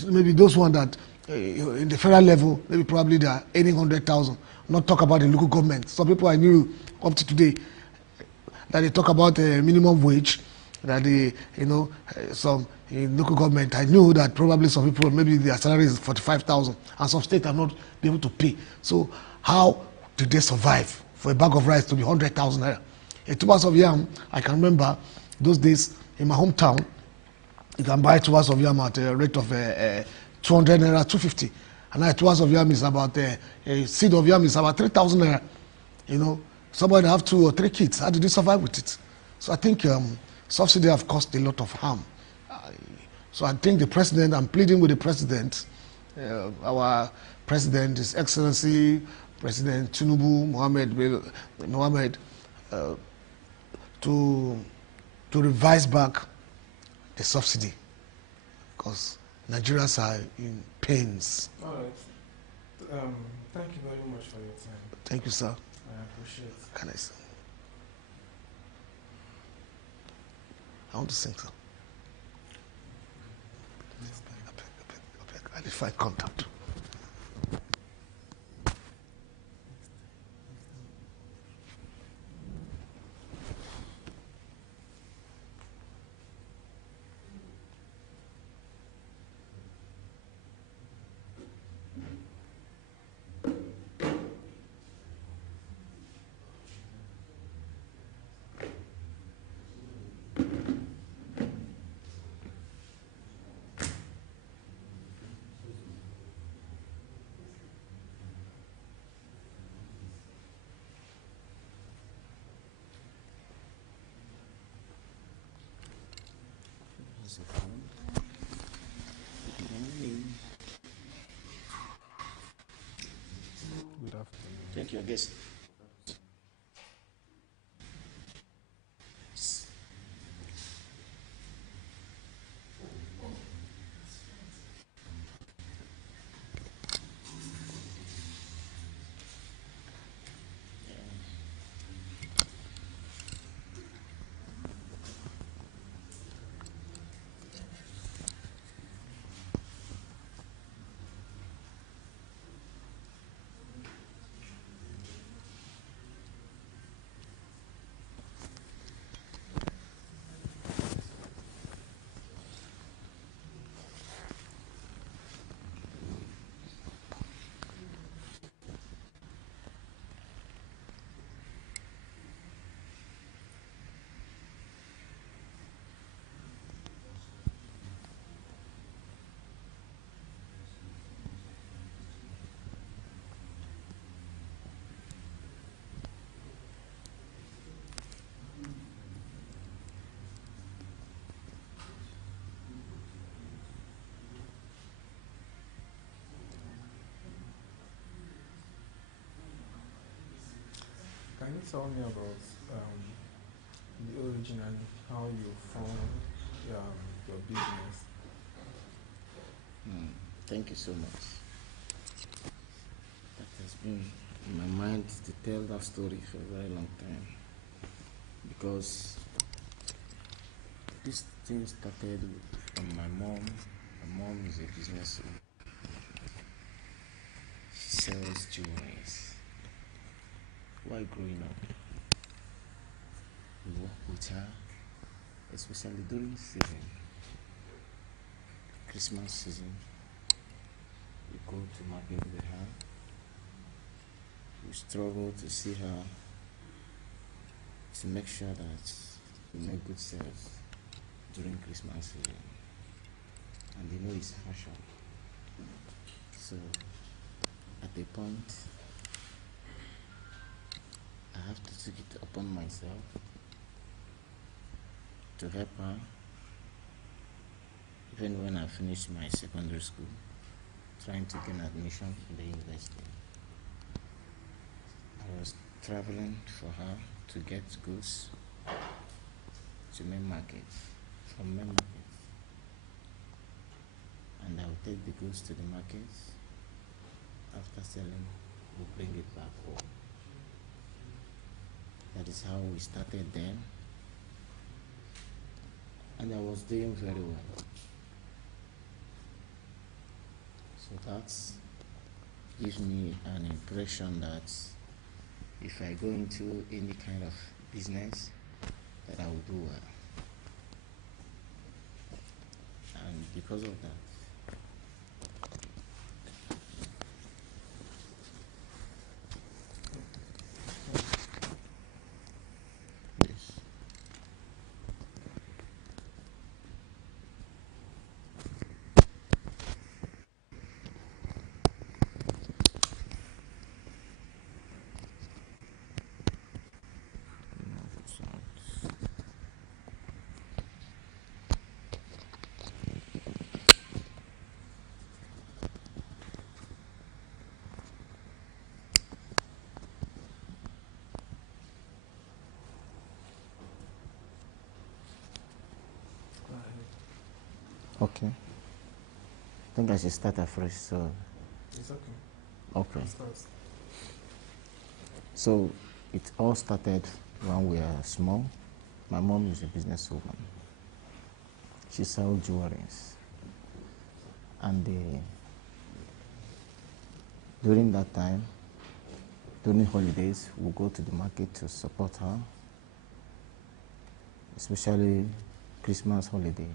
maybe those ones that in the federal level, maybe probably they are earning 100,000. Not talk about the local government. Some people I knew up to today that they talk about minimum wage, that they, you know, some in local government, I knew that probably some people, maybe their salary is 45,000, and some states are not be able to pay. So how did they survive for a bag of rice to be 100,000 naira? A 2 bags of yam, I can remember those days in my hometown, you can buy 2 bags of yam at a rate of 200 naira, 250. And now 2 bags of yam is about, a seed of yam is about 3,000 naira. You know, somebody have 2 or 3 kids. How did they survive with it? So I think subsidy have caused a lot of harm. So I think the president, I'm pleading with the president, our president, His Excellency, President Tinubu Mohammed, to revise back the subsidy, because Nigerians are in pains. All right. Thank you very much for your time. Thank you, sir. I appreciate it. Can I sing? I want to sing, sir. I need to find contact. Good afternoon. Thank you, I guess. Can you tell me about the original, how you formed your business? Thank you so much. That has been in my mind to tell that story for a very long time, because this thing started from my mom. My mom is a businesswoman. She sells jewelries. While growing up, we work with her, especially during season, Christmas season. We go to market with her. We struggle to see her, to make sure that we make good sales during Christmas season. And you know it's fashion. So at a point, I have to take it upon myself to help her. Even when I finished my secondary school, trying to gain admission in the university, I was traveling for her to get goods to main market, from main market. And I will take the goods to the market. After selling, we'll bring it back home. That is how we started then. And I was doing very well. So that gives me an impression that if I go into any kind of business, that I will do well. And because of that, okay. I think I should start afresh, so. It's okay. Okay. Start. So it all started when we were small. My mom is a businesswoman. She sells jewelries. And during that time, during holidays, we'll go to the market to support her, especially Christmas holiday,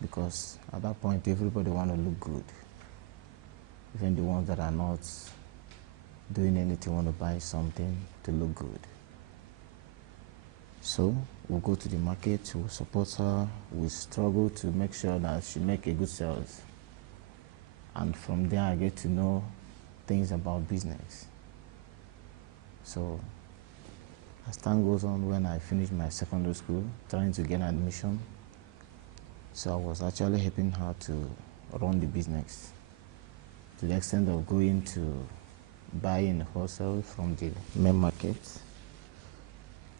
because at that point everybody want to look good. Even the ones that are not doing anything want to buy something to look good. So we'll go to the market, we'll support her, we struggle to make sure that she make a good sales. And from there I get to know things about business. So as time goes on, when I finished my secondary school, trying to get admission, so I was actually helping her to run the business to the extent of going to buy in wholesale from the main market.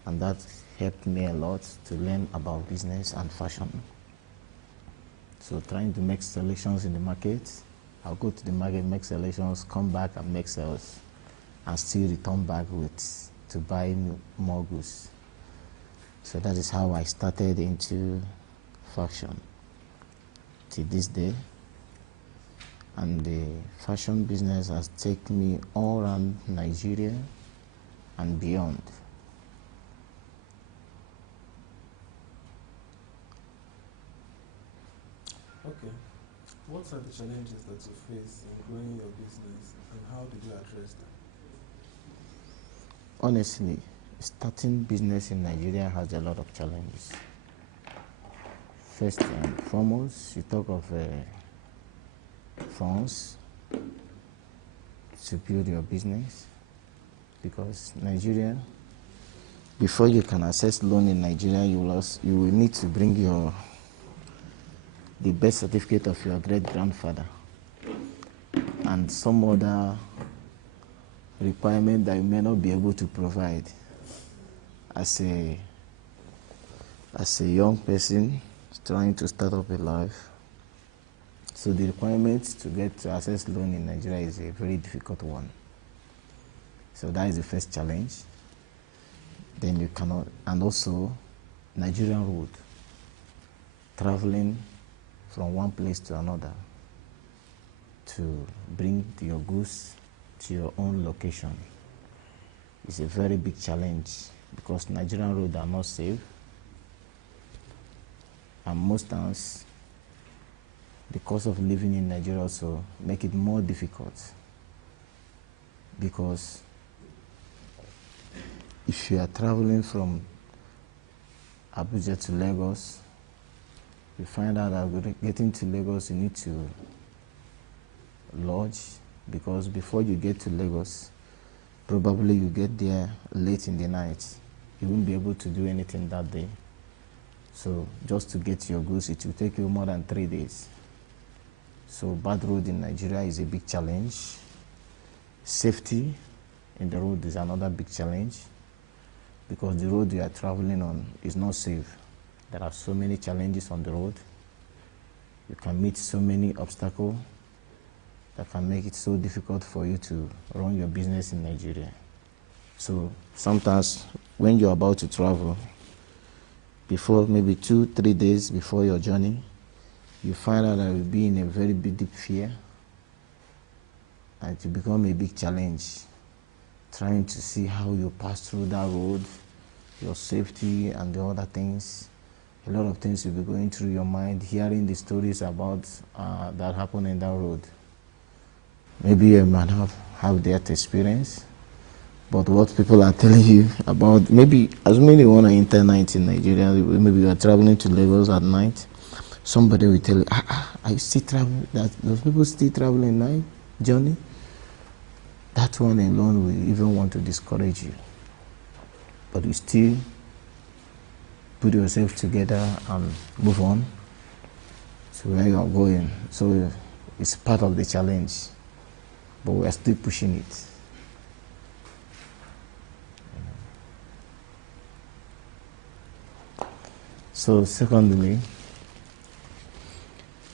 And that helped me a lot to learn about business and fashion. So trying to make selections in the market, I'll go to the market, make selections, come back and make sales, and still return back to buy more goods. So that is how I started into fashion till this day. And the fashion business has taken me all around Nigeria and beyond. Okay. What are the challenges that you face in growing your business, and how did you address them? Honestly, starting business in Nigeria has a lot of challenges. First and foremost, you talk of funds to build your business, because Nigeria, before you can access loan in Nigeria, you will need to bring the birth certificate of your great grandfather and some other requirement that you may not be able to provide as a young person trying to start up a life. So the requirement to get to access loan in Nigeria is a very difficult one. So that is the first challenge. Then you cannot, and also Nigerian road, traveling from one place to another to bring your goods to your own location is a very big challenge because Nigerian roads are not safe, and most times the cost of living in Nigeria also make it more difficult, because if you are traveling from Abuja to Lagos, you find out that getting to Lagos you need to lodge, because before you get to Lagos, probably you get there late in the night. You won't be able to do anything that day. So just to get your goods, it will take you more than 3 days. So bad road in Nigeria is a big challenge. Safety in the road is another big challenge, because the road you are traveling on is not safe. There are so many challenges on the road. You can meet so many obstacles that can make it so difficult for you to run your business in Nigeria. So sometimes when you're about to travel, before maybe 2-3 days before your journey, you find out that you'll be in a very big deep fear, and it will become a big challenge trying to see how you pass through that road, your safety and the other things. A lot of things will be going through your mind, hearing the stories about that happen in that road. Maybe you might have that experience, but what people are telling you about, maybe assuming you want to enter night in Nigeria, maybe you are traveling to Lagos at night, somebody will tell you, I still travel, those people still traveling night journey? That one alone will even want to discourage you. But you still put yourself together and move on to where you are going. So it's part of the challenge, but we are still pushing it. So secondly,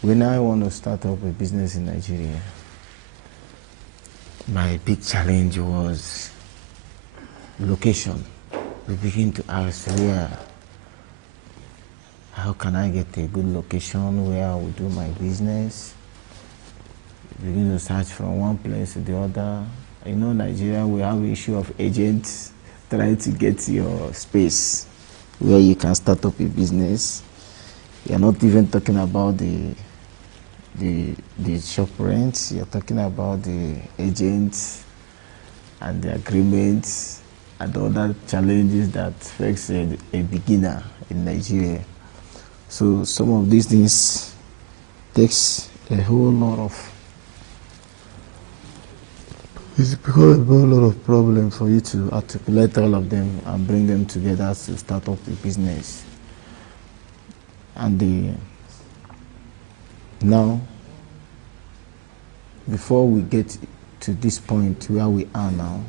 when I want to start up a business in Nigeria, my big challenge was location. We begin to ask, how can I get a good location where I will do my business? We begin to search from one place to the other. You know, Nigeria, we have issue of agents trying to get your space where you can start up a business. You're not even talking about the shop rents, you're talking about the agents and the agreements and other challenges that face a beginner in Nigeria. So some of these things takes a whole lot of, it's become a whole lot of problem for you to articulate all of them and bring them together to start up the business. And now, before we get to this point where we are now,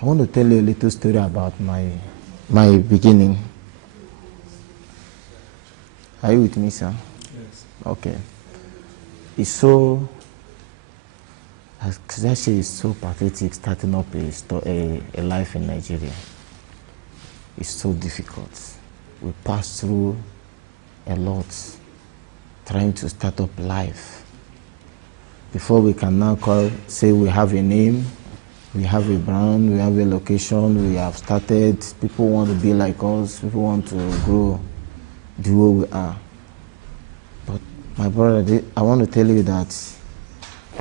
I want to tell you a little story about my beginning. Are you with me, sir? Yes. Okay. It's so, actually it's so pathetic starting up a life in Nigeria. It's so difficult. We pass through a lot trying to start up life. Before we can now say we have a name, we have a brand, we have a location, we have started, people want to be like us, people want to grow, do what we are. But my brother, I want to tell you that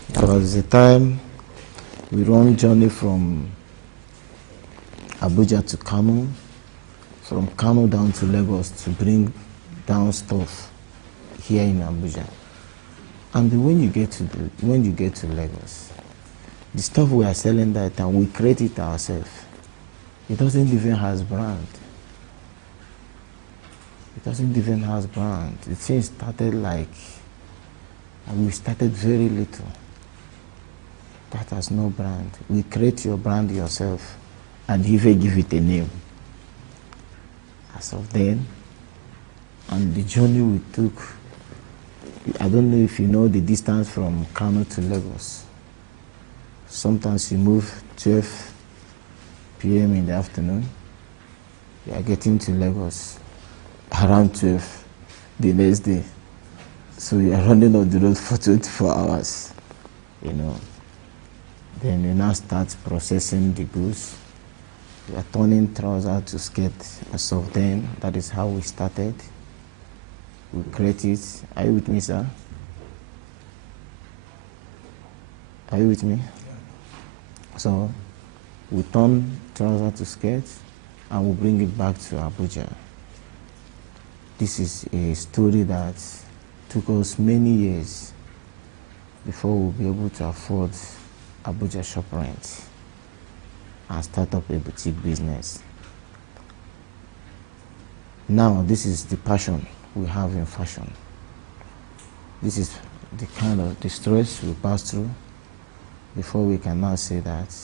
there was a time we run journey from Abuja to Kano, from Kano down to Lagos to bring down stuff here in Abuja. And when you get to Lagos, the stuff we are selling that time, we create it ourselves. It doesn't even have brand. It doesn't even have brand. The thing started and we started very little. that has no brand. We create your brand yourself and even give it a name. As of then, and the journey we took, I don't know if you know the distance from Kano to Lagos. Sometimes you move 12 p.m. in the afternoon, you are getting to Lagos around 12 the next day. So you are running on the road for 24 hours, you know. Then you now start processing the goods. We are turning trousers to skirt. As of then, that is how we started. We create it. Are you with me, sir? Are you with me? So we turn trousers to skirt and we bring it back to Abuja. This is a story that took us many years before we'll be able to afford Abuja shop rent and start up a boutique business. Now, this is the passion we have in fashion. This is the kind of the stress we pass through before we can now say that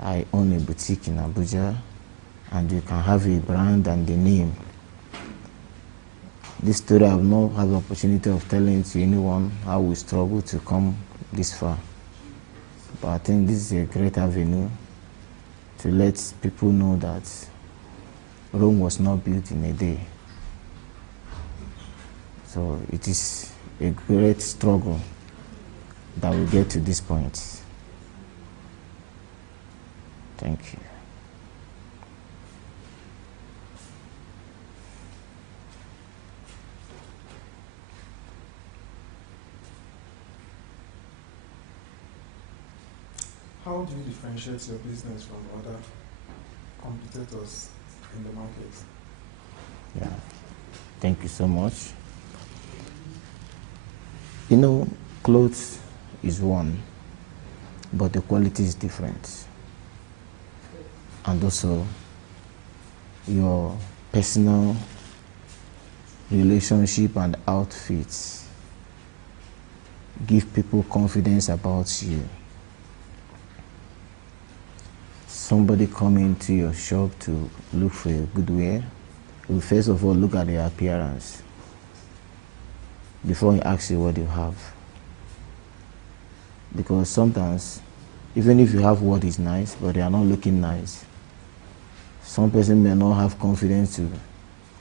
I own a boutique in Abuja and you can have a brand and a name. This story I have not had the opportunity of telling to anyone how we struggle to come this far. But I think this is a great avenue to let people know that Rome was not built in a day. So it is a great struggle that we get to this point. Thank you. How do you differentiate your business from other competitors in the market? Yeah, thank you so much. You know, clothes is one, but the quality is different. And also, your personal relationship and outfits give people confidence about you. Somebody come into your shop to look for a good wear, will first of all look at their appearance before he asks you what you have. Because sometimes, even if you have what is nice, but they are not looking nice, some person may not have confidence to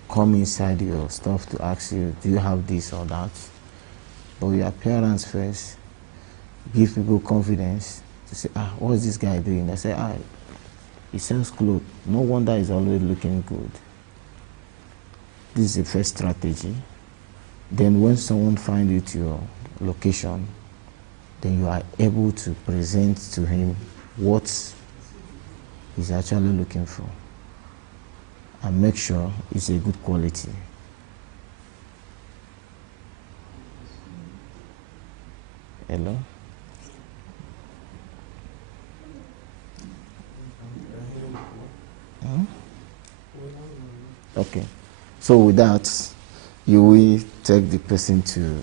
come inside your stuff to ask you, do you have this or that? But your appearance first give people confidence to say, what is this guy doing? They say, he sells clothes. No wonder he's always looking good. This is the first strategy. Then when someone finds you to your location, then you are able to present to him what he's actually looking for and make sure it's a good quality. Hello? Okay. So with that, you will take the person to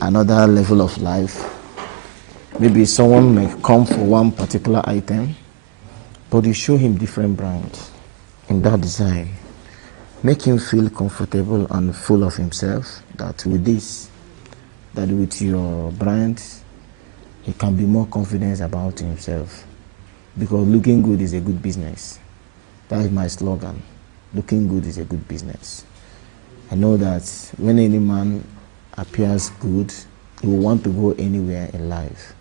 another level of life. Maybe someone may come for one particular item, but you show him different brands in that design. Make him feel comfortable and full of himself that with this, that with your brand, he can be more confident about himself. Because looking good is a good business. That is my slogan. Looking good is a good business. I know that when any man appears good, he will want to go anywhere in life.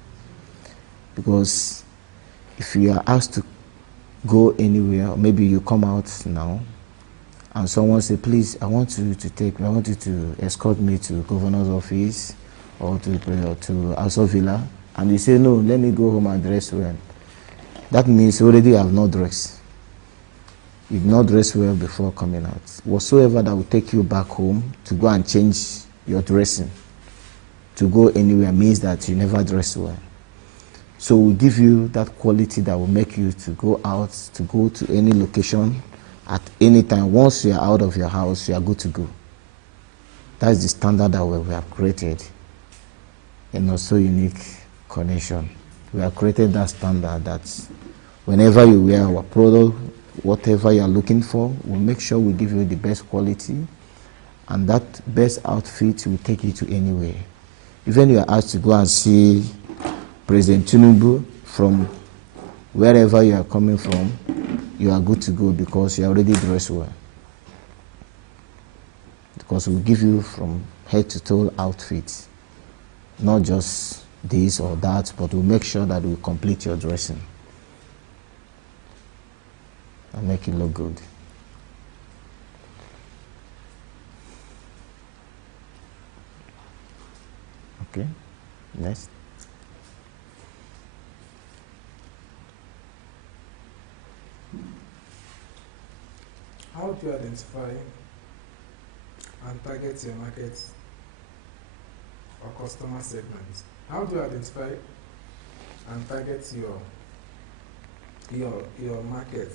Because if you are asked to go anywhere, maybe you come out now, and someone say, please, I want you to escort me to governor's office or to House of Villa, and you say, no, let me go home and dress well. That means already you have not dressed. You've not dressed well before coming out. Whatsoever that will take you back home to go and change your dressing, to go anywhere, means that you never dress well. So we give you that quality that will make you to go out, to go to any location at any time. Once you are out of your house, you are good to go. That's the standard that we have created. and also unique connection. We have created that standard that whenever you wear our product, whatever you are looking for, we'll make sure we give you the best quality, and that best outfit will take you to anywhere. Even you are asked to go and see President Tinubu from wherever you are coming from, you are good to go because you are already dressed well. Because we'll give you from head to toe outfits, not just this or that, but we'll make sure that we complete your dressing and make it look good. Okay, next. How do you identify and target your market or customer segments? How do you identify and target your market?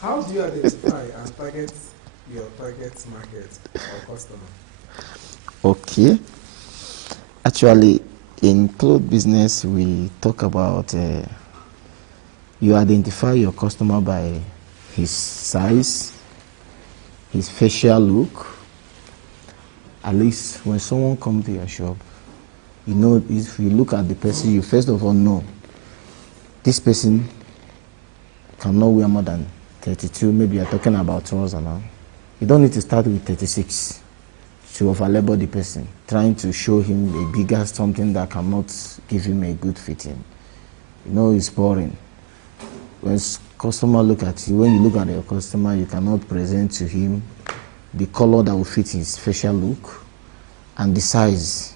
How do you identify and target your target market or customer? Okay. Actually, in clothes business, we talk about you identify your customer by his size, his facial look. At least when someone comes to your shop, you know, if you look at the person, you first of all know this person cannot wear more than 32. Maybe you're talking about trousers now. You don't need to start with 36 to overlabel the person, trying to show him a bigger something that cannot give him a good fitting. You know, it's boring. When customer look at you, when you look at your customer, you cannot present to him the color that will fit his facial look and the size.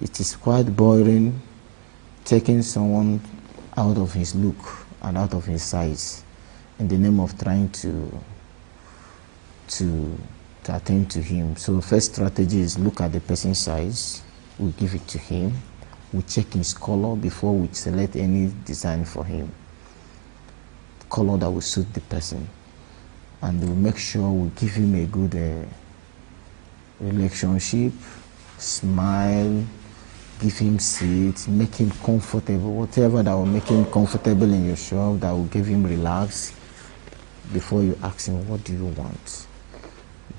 It is quite boring taking someone out of his look and out of his size in the name of trying to attend to him. So first strategy is look at the person's size, we give it to him, we check his color before we select any design for him. Color that will suit the person, and we'll make sure we give him a good relationship, smile, give him seats, make him comfortable, whatever that will make him comfortable in your shop, that will give him relax before you ask him, what do you want?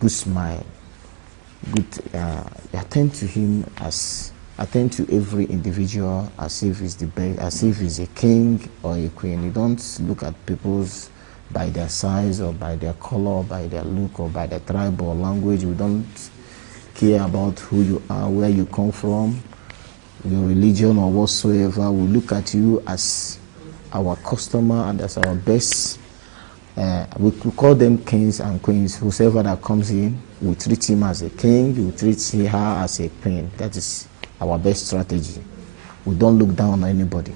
Good smile, good, attend to him attend to every individual as if he's the best, as if he's a king or a queen. You don't look at people's by their size or by their color or by their look or by their tribe or language. We don't care about who you are, where you come from, your religion or whatsoever. We look at you as our customer and as our best. We call them kings and queens. Whoever that comes in, we treat him as a king, we treat her as a queen. That is our best strategy. We don't look down on anybody.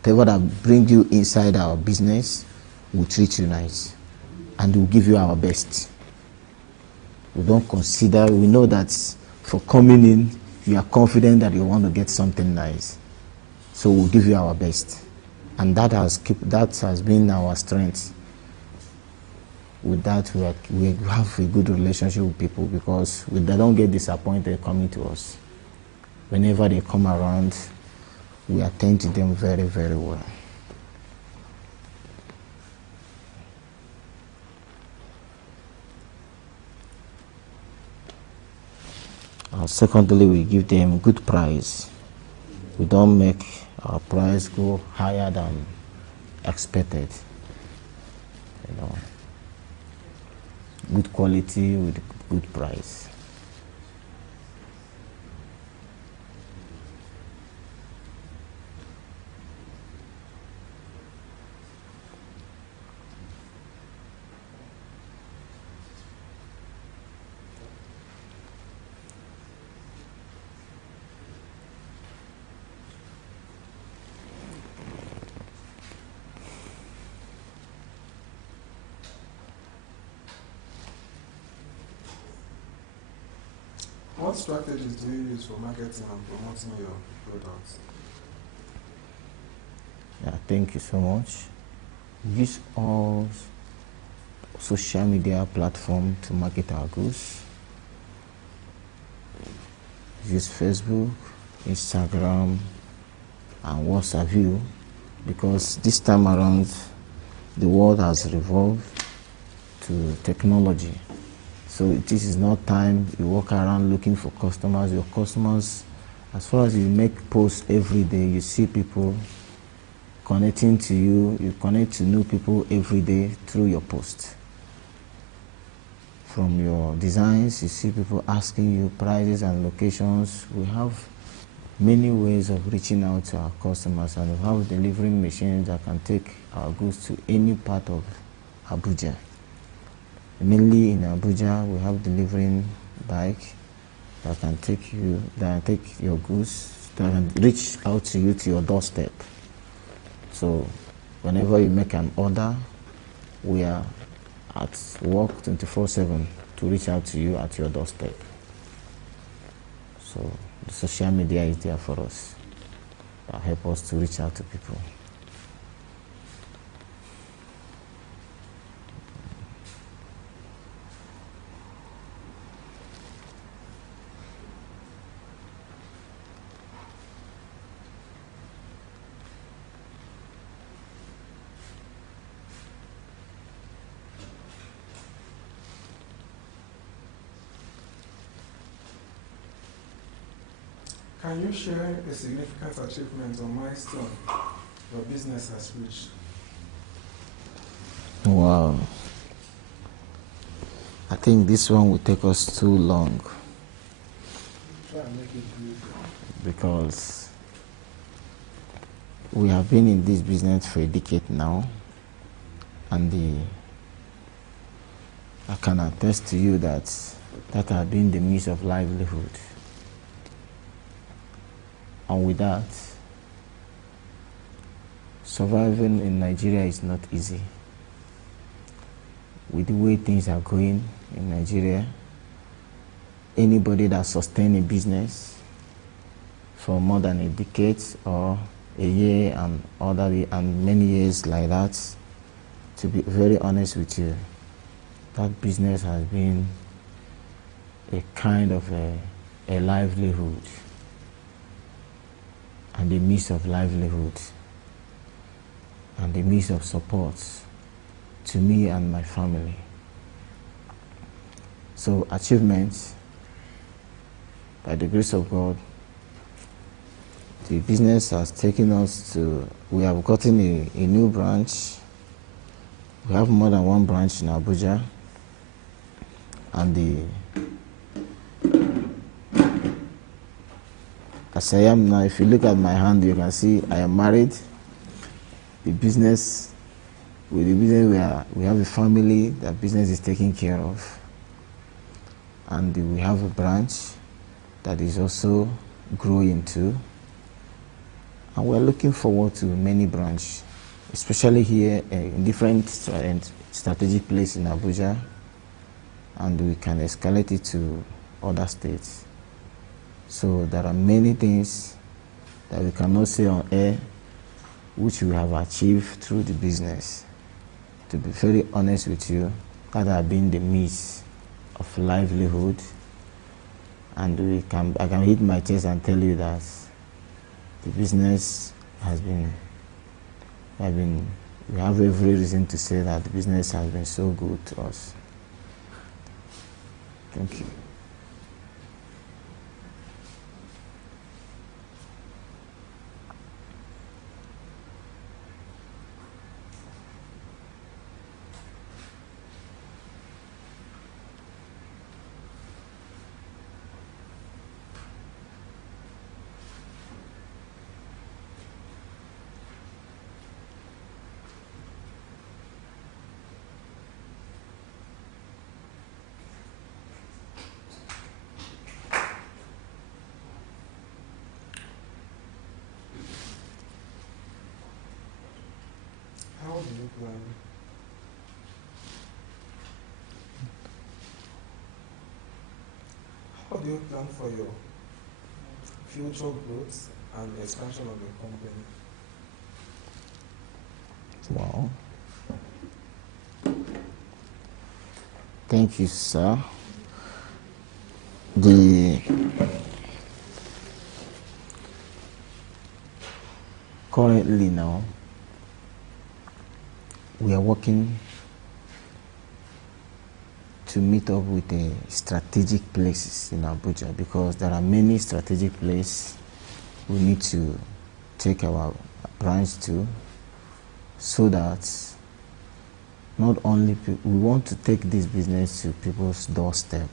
Whatever that brings you inside our business, we treat you nice and we'll give you our best. We don't consider, we know that for coming in, you are confident that you want to get something nice. So we'll give you our best. And that has been our strength. With that, we have a good relationship with people because they don't get disappointed coming to us. Whenever they come around, we attend to them very, very well. Secondly, we give them good price. We don't make our price go higher than expected. You know, good quality with good price. What strategies do you use for marketing and promoting your products? Yeah, thank you so much. Use all social media platforms to market our goods. use Facebook, Instagram, and WhatsApp view, because this time around the world has revolved to technology. So this is not time you walk around looking for customers. Your customers, as far as you make posts every day, you see people connecting to you. You connect to new people every day through your posts. From your designs, you see people asking you prices and locations. We have many ways of reaching out to our customers, and we have delivering machines that can take our goods to any part of Abuja. Mainly in Abuja, we have delivering bike that can take your goods, that can reach out to you to your doorstep. So whenever you make an order, we are at work 24/7 to reach out to you at your doorstep. So the social media is there for us, that help us to reach out to people. Can you share a significant achievement or milestone your business has reached? Wow. I think this one will take us too long, Try and make it brief. because we have been in this business for a decade now, and I can attest to you that has been the means of livelihood. And with that, surviving in Nigeria is not easy. With the way things are going in Nigeria, anybody that sustains a business for more than a decade or a year and many years like that, to be very honest with you, that business has been a kind of a livelihood and a means of livelihood and a means of support to me and my family. So achievements, by the grace of God, the business has taken us to, we have gotten a new branch. We have more than one branch in Abuja, and as I am now, if you look at my hand, you can see I am married. With the business, we have a family that business is taking care of, and we have a branch that is also growing too, and we're looking forward to many branches, especially here in different strategic places in Abuja, and we can escalate it to other states. So there are many things that we cannot say on air which we have achieved through the business. To be very honest with you, that have been the means of livelihood, and I can hit my chest and tell you that the business has been, we have every reason to say that the business has been so good to us. Thank you. How do you plan? How do you plan for your future growth and expansion of your company? Wow. Thank you, sir. Currently now, we are working to meet up with the strategic places in Abuja, because there are many strategic places we need to take our branch to, so that not only we want to take this business to people's doorstep.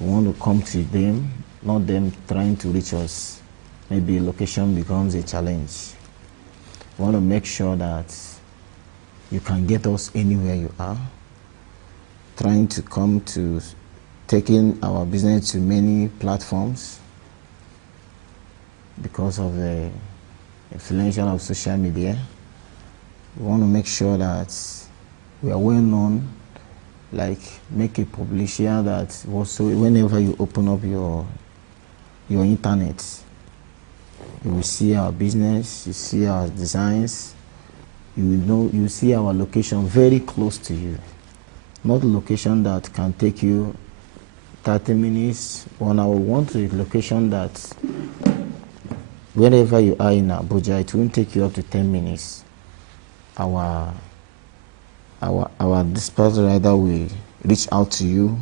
We want to come to them, not them trying to reach us. Maybe location becomes a challenge. We want to make sure that you can get us anywhere you are. Trying to come to taking our business to many platforms because of the influence of social media. We want to make sure that we are well known, like make a publisher that also whenever you open up your internet, you will see our business, you see our designs, you see our location very close to you. Not a location that can take you 30 minutes, 1 hour. We want a location that wherever you are in Abuja, it won't take you up to 10 minutes. Our dispatch rider will reach out to you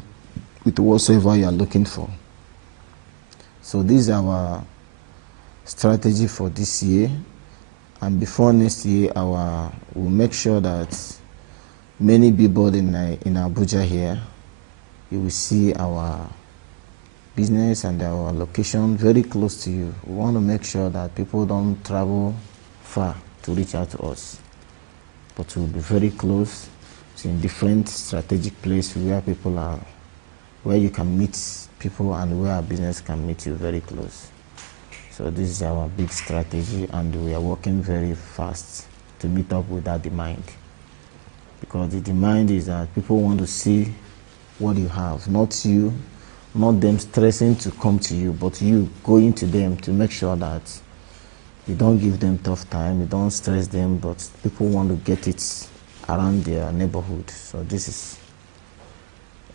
with whatsoever you are looking for. So this is our strategy for this year, and before next year, we'll make sure that many billboards in Abuja here, you will see our business and our location very close to you. We want to make sure that people don't travel far to reach out to us, but we'll be very close to in different strategic places where people are, where you can meet people and where our business can meet you very close. So this is our big strategy, and we are working very fast to meet up with that demand. Because the demand is that people want to see what you have, not you, not them stressing to come to you, but you going to them to make sure that you don't give them tough time, you don't stress them, but people want to get it around their neighborhood. So this is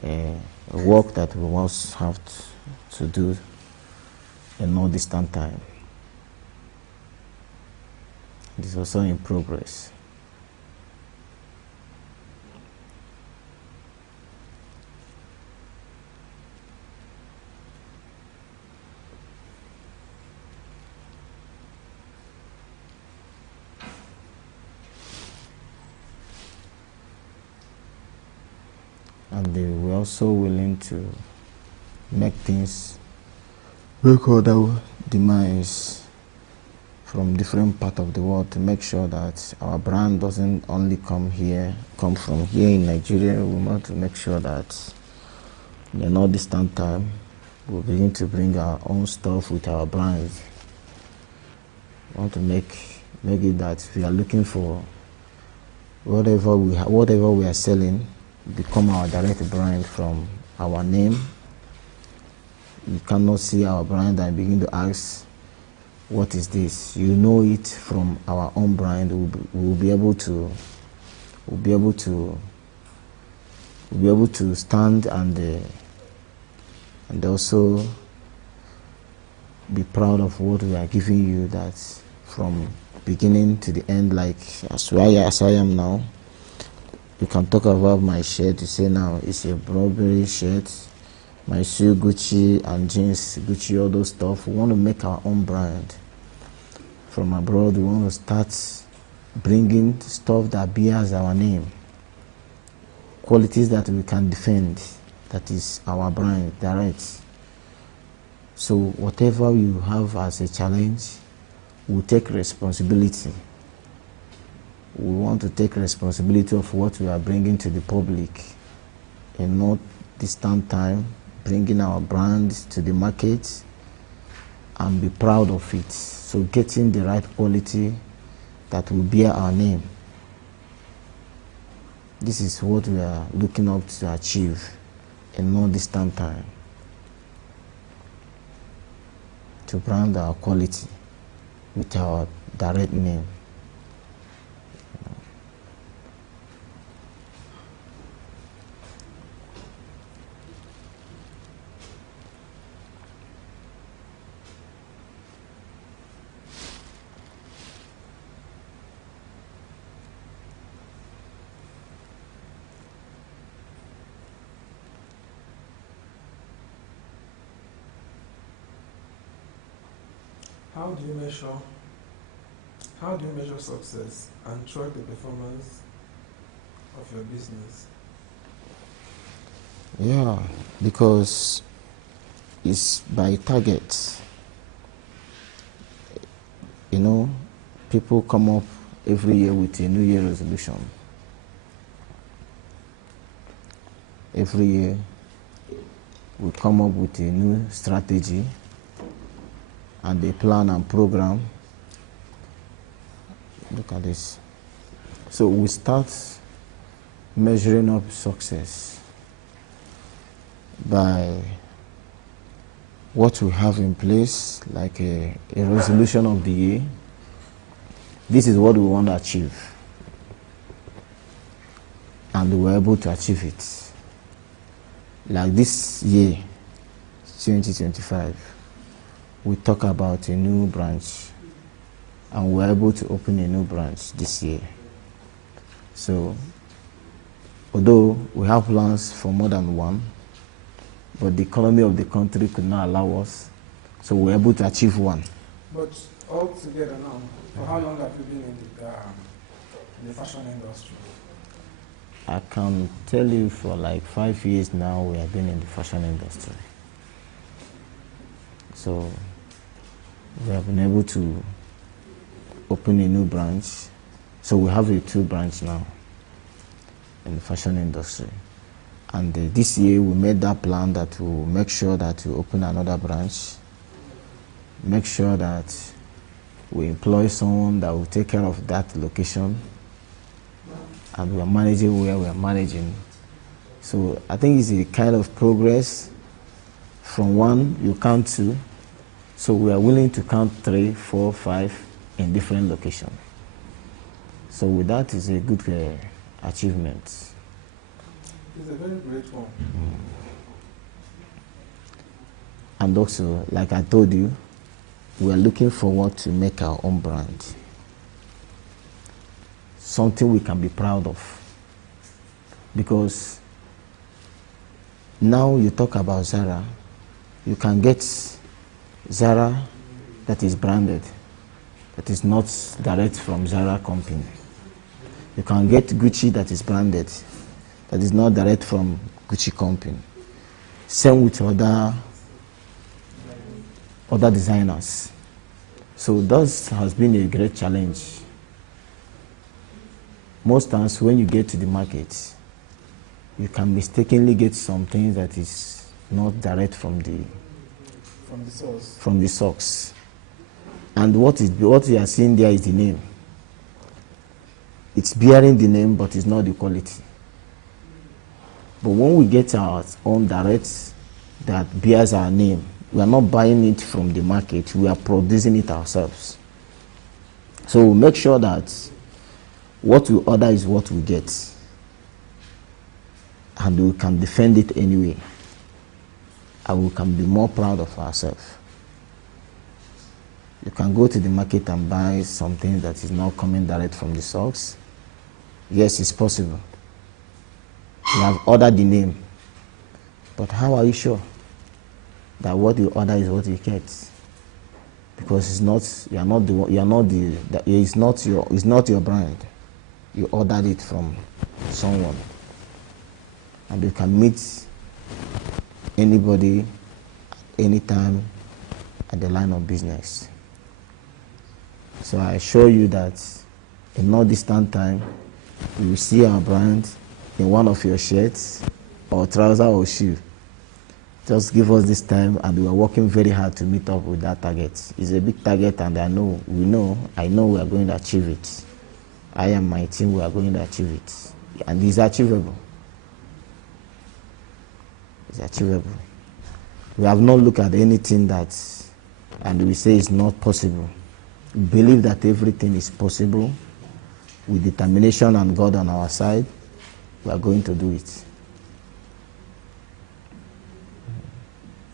a work that we must have to do in no distant time. It is also in progress. And we're also willing to make things, make other demands from different parts of the world to make sure that our brand doesn't only come from here in Nigeria. We want to make sure that in a not distant time, we'll begin to bring our own stuff with our brands. We want to make it that we are looking for whatever we are selling become our direct brand from our name. You cannot see our brand and begin to ask, what is this? You know it from our own brand. We'll be able to stand and also be proud of what we are giving you, that from beginning to the end, like as I am now. You can talk about my shirt, you say now it's a Burberry shirt, my shoe Gucci and jeans Gucci, all those stuff. We want to make our own brand. From abroad, we want to start bringing stuff that bears our name, qualities that we can defend, that is our brand direct. So whatever you have as a challenge, we'll take responsibility. We want to take responsibility of what we are bringing to the public in not distant time, bringing our brand to the market and be proud of it. So getting the right quality that will bear our name. This is what we are looking up to achieve in no distant time. To brand our quality with our direct name. How do you measure success and track the performance of your business? Yeah, because it's by targets. You know, people come up every year with a New Year resolution. Every year, we come up with a new strategy and a plan and program. Look at this. So we start measuring up success by what we have in place, like a resolution of the year. This is what we want to achieve, and we were able to achieve it. Like this year, 2025, we talk about a new branch, and we were able to open a new branch this year. So, although we have plans for more than one, but the economy of the country could not allow us, so we were able to achieve one. But all together now, for how long have you been in the fashion industry? I can tell you for like 5 years now we have been in the fashion industry. So we have been able to open a new branch. So we have a 2 branch now in the fashion industry. And this year we made that plan that we'll make sure that we open another branch, make sure that we employ someone that will take care of that location, and we are managing where we are managing. So I think it's a kind of progress. From 1, you count 2. So we are willing to count 3, 4, 5 in different locations. So with that, it's a good achievement. It's a very great one. And also, like I told you, we are looking forward to make our own brand. Something we can be proud of. Because now you talk about Zara, you can get Zara that is branded, that is not direct from Zara company. You can get Gucci that is branded, that is not direct from Gucci company. Same with other designers. So that has been a great challenge. Most times when you get to the market, you can mistakenly get something that is not direct from the source. From the source. And what you are seeing there is the name. It's bearing the name, but it's not the quality. But when we get our own direct that bears our name, we are not buying it from the market, we are producing it ourselves. So we make sure that what we order is what we get, and we can defend it anyway, and we can be more proud of ourselves. You can go to the market and buy something that is not coming direct from the source. Yes, it's possible. You have ordered the name, but how are you sure that what you order is what you get? Because it's not your brand. You ordered it from someone, and you can meet anybody anytime at the line of business. So I assure you that in no distant time, you will see our brand in one of your shirts or trouser or shoe. Just give us this time, and we are working very hard to meet up with that target. It's a big target, and I know we are going to achieve it. I and my team, we are going to achieve it. And it's achievable. It's achievable. We have not looked at anything and we say it's not possible. We believe that everything is possible. With determination and God on our side, we are going to do it.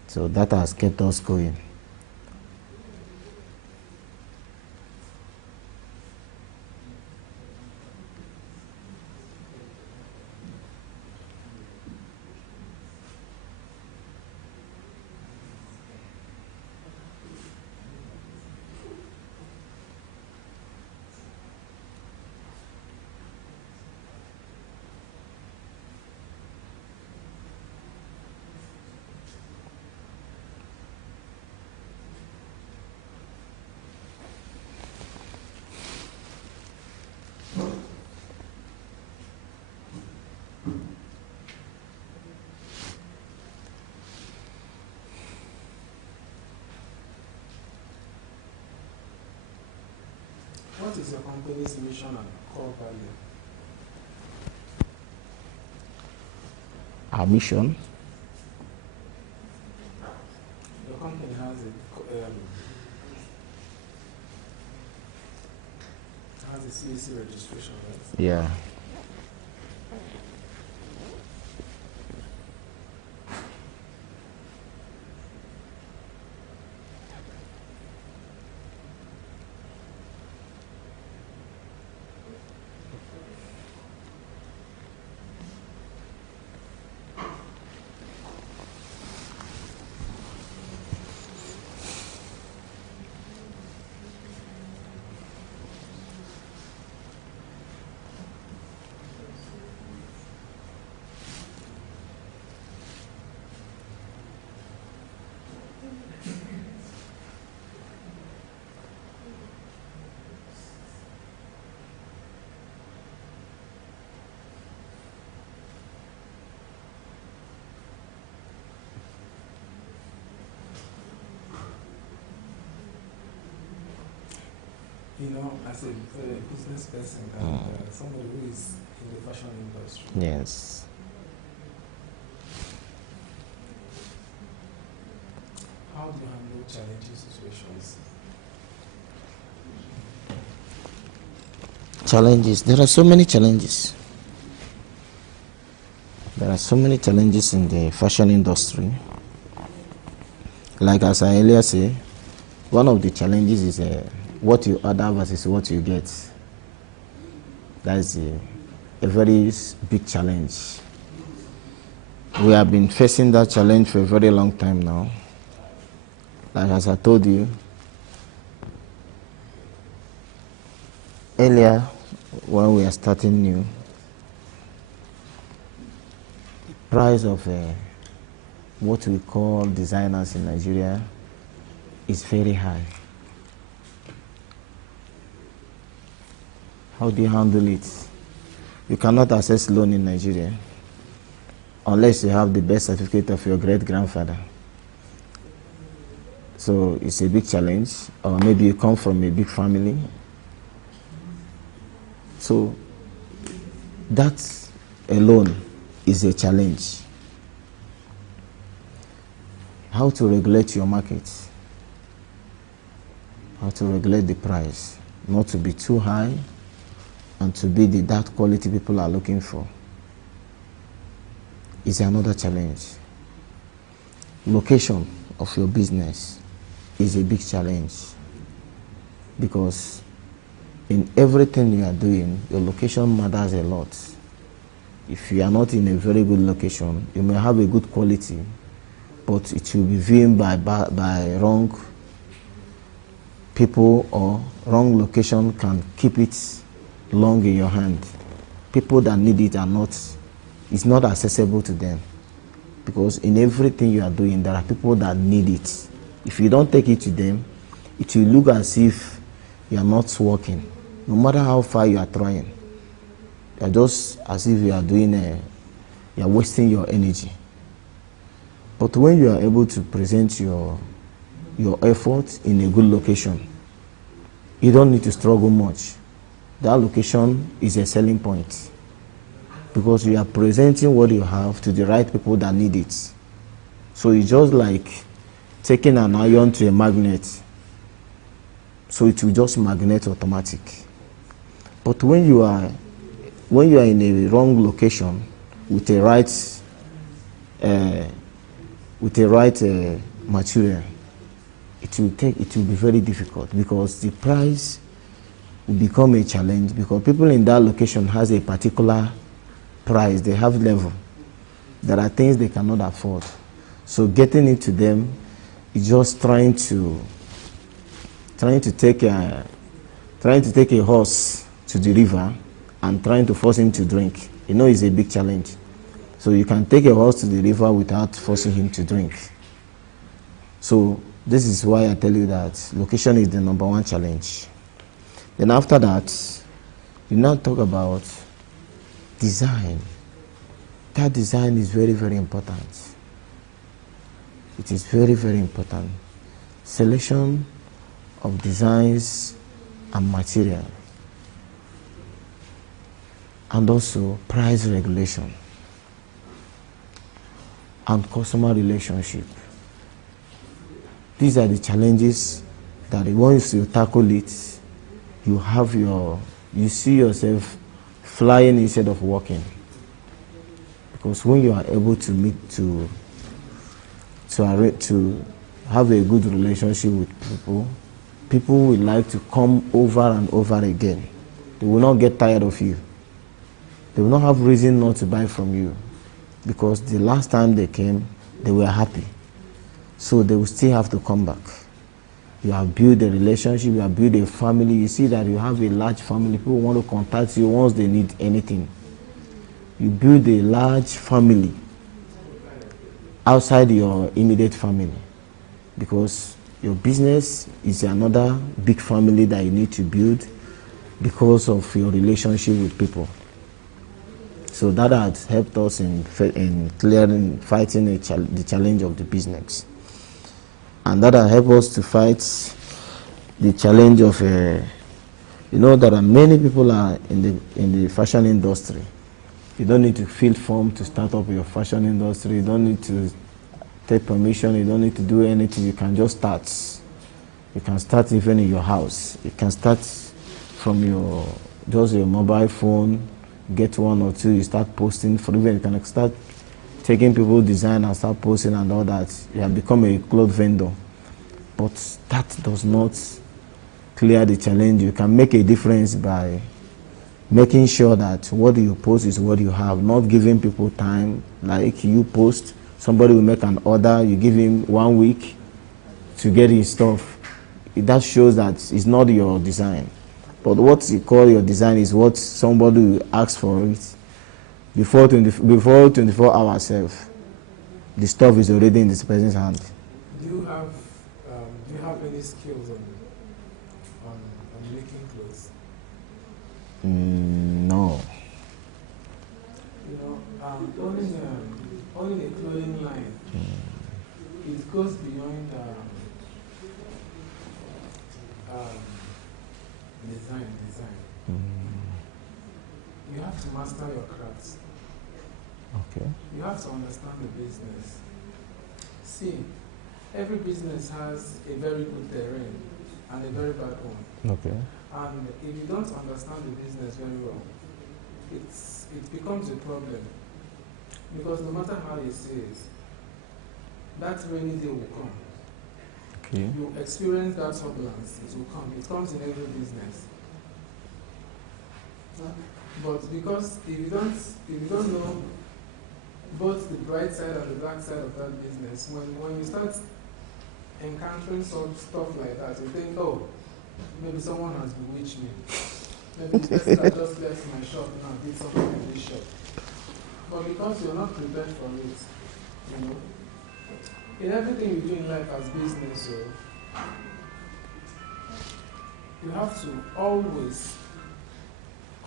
So that has kept us going. What is your company's mission and core value? Our mission? Your company has a CAC registration, right? Yeah. You know, as a business person and somebody who is in the fashion industry. Yes. How do you handle challenging situations? Challenges. There are so many challenges. There are so many challenges in the fashion industry. Like as I earlier said, one of the challenges is what you order versus what you get. That is a very big challenge. We have been facing that challenge for a very long time now. Like as I told you earlier, when we are starting new, the price of what we call designers in Nigeria is very high. How do you handle it? You cannot access loan in Nigeria unless you have the birth certificate of your great-grandfather. So it's a big challenge, or maybe you come from a big family. So that alone is a challenge. How to regulate your market, how to regulate the price, not to be too high and to be that quality people are looking for, is another challenge. Location of your business is a big challenge, because in everything you are doing, your location matters a lot. If you are not in a very good location, you may have a good quality, but it will be viewed by wrong people, or wrong location can keep it long in your hand. People that need it are not, it's not accessible to them, because in everything you are doing, there are people that need it. If you don't take it to them, it will look as if you are not working, no matter how far you are trying. You are just as if you are doing you are wasting your energy. But when you are able to present your effort in a good location, you don't need to struggle much. That location is a selling point, because you are presenting what you have to the right people that need it. So it's just like taking an iron to a magnet, so it will just magnet automatic. But when you are in a wrong location with a right material, it will be very difficult, because the price will become a challenge, because people in that location has a particular price, they have level. There are things they cannot afford. So getting it to them is just trying to take a horse to the river and trying to force him to drink. You know, it's a big challenge. So you can take a horse to the river without forcing him to drink. So this is why I tell you that location is the number one challenge. Then after that, you now talk about design. That design is very, very important. It is very, very important. Selection of designs and material, and also price regulation and customer relationship. These are the challenges that once you tackle it, you see yourself flying instead of walking. Because when you are able to meet to have a good relationship with people, people will like to come over and over again. They will not get tired of you. They will not have reason not to buy from you, because the last time they came, they were happy. So they will still have to come back. You have built a relationship, you have built a family. You see that you have a large family. People want to contact you once they need anything. You build a large family outside your immediate family, because your business is another big family that you need to build because of your relationship with people. So that has helped us in fighting the challenge of the business. And that has helped us to fight the challenge of, you know, there are many people are in the fashion industry. You don't need to fill form to start up your fashion industry. You don't need to take permission. You don't need to do anything. You can just start. You can start even in your house. You can start from your mobile phone, get one or two, you start posting. For even you can start taking people's design and start posting and all that. You have become a clothes vendor. But that does not clear the challenge. You can make a difference by making sure that what you post is what you have, not giving people time. Like you post, somebody will make an order, you give him 1 week to get his stuff. That shows that it's not your design. But what you call your design is what somebody will ask for it. Before 24 hours, the stuff is already in this person's hand. Do you have any skills on making clothes? No. You know, owning a clothing line, it goes beyond design. You have to master your crafts. Okay. You have to understand the business. See, every business has a very good terrain and a very bad one. Okay. And if you don't understand the business very well, it becomes a problem. Because no matter how you say it, that rainy day will come. Okay. You experience that turbulence, it will come. It comes in every business. But because if you don't know both the bright side and the dark side of that business, when you start encountering some stuff like that, you think, oh, maybe someone has bewitched me. Maybe the person that just left my shop now did something in this shop. But because you're not prepared for it, you know, in everything you do in life as business, you have to always,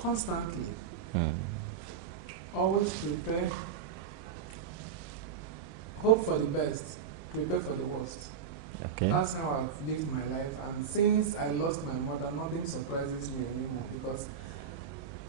constantly, always prepare, hope for the best, prepare for the worst. Okay. That's how I've lived my life, and since I lost my mother, nothing surprises me anymore, because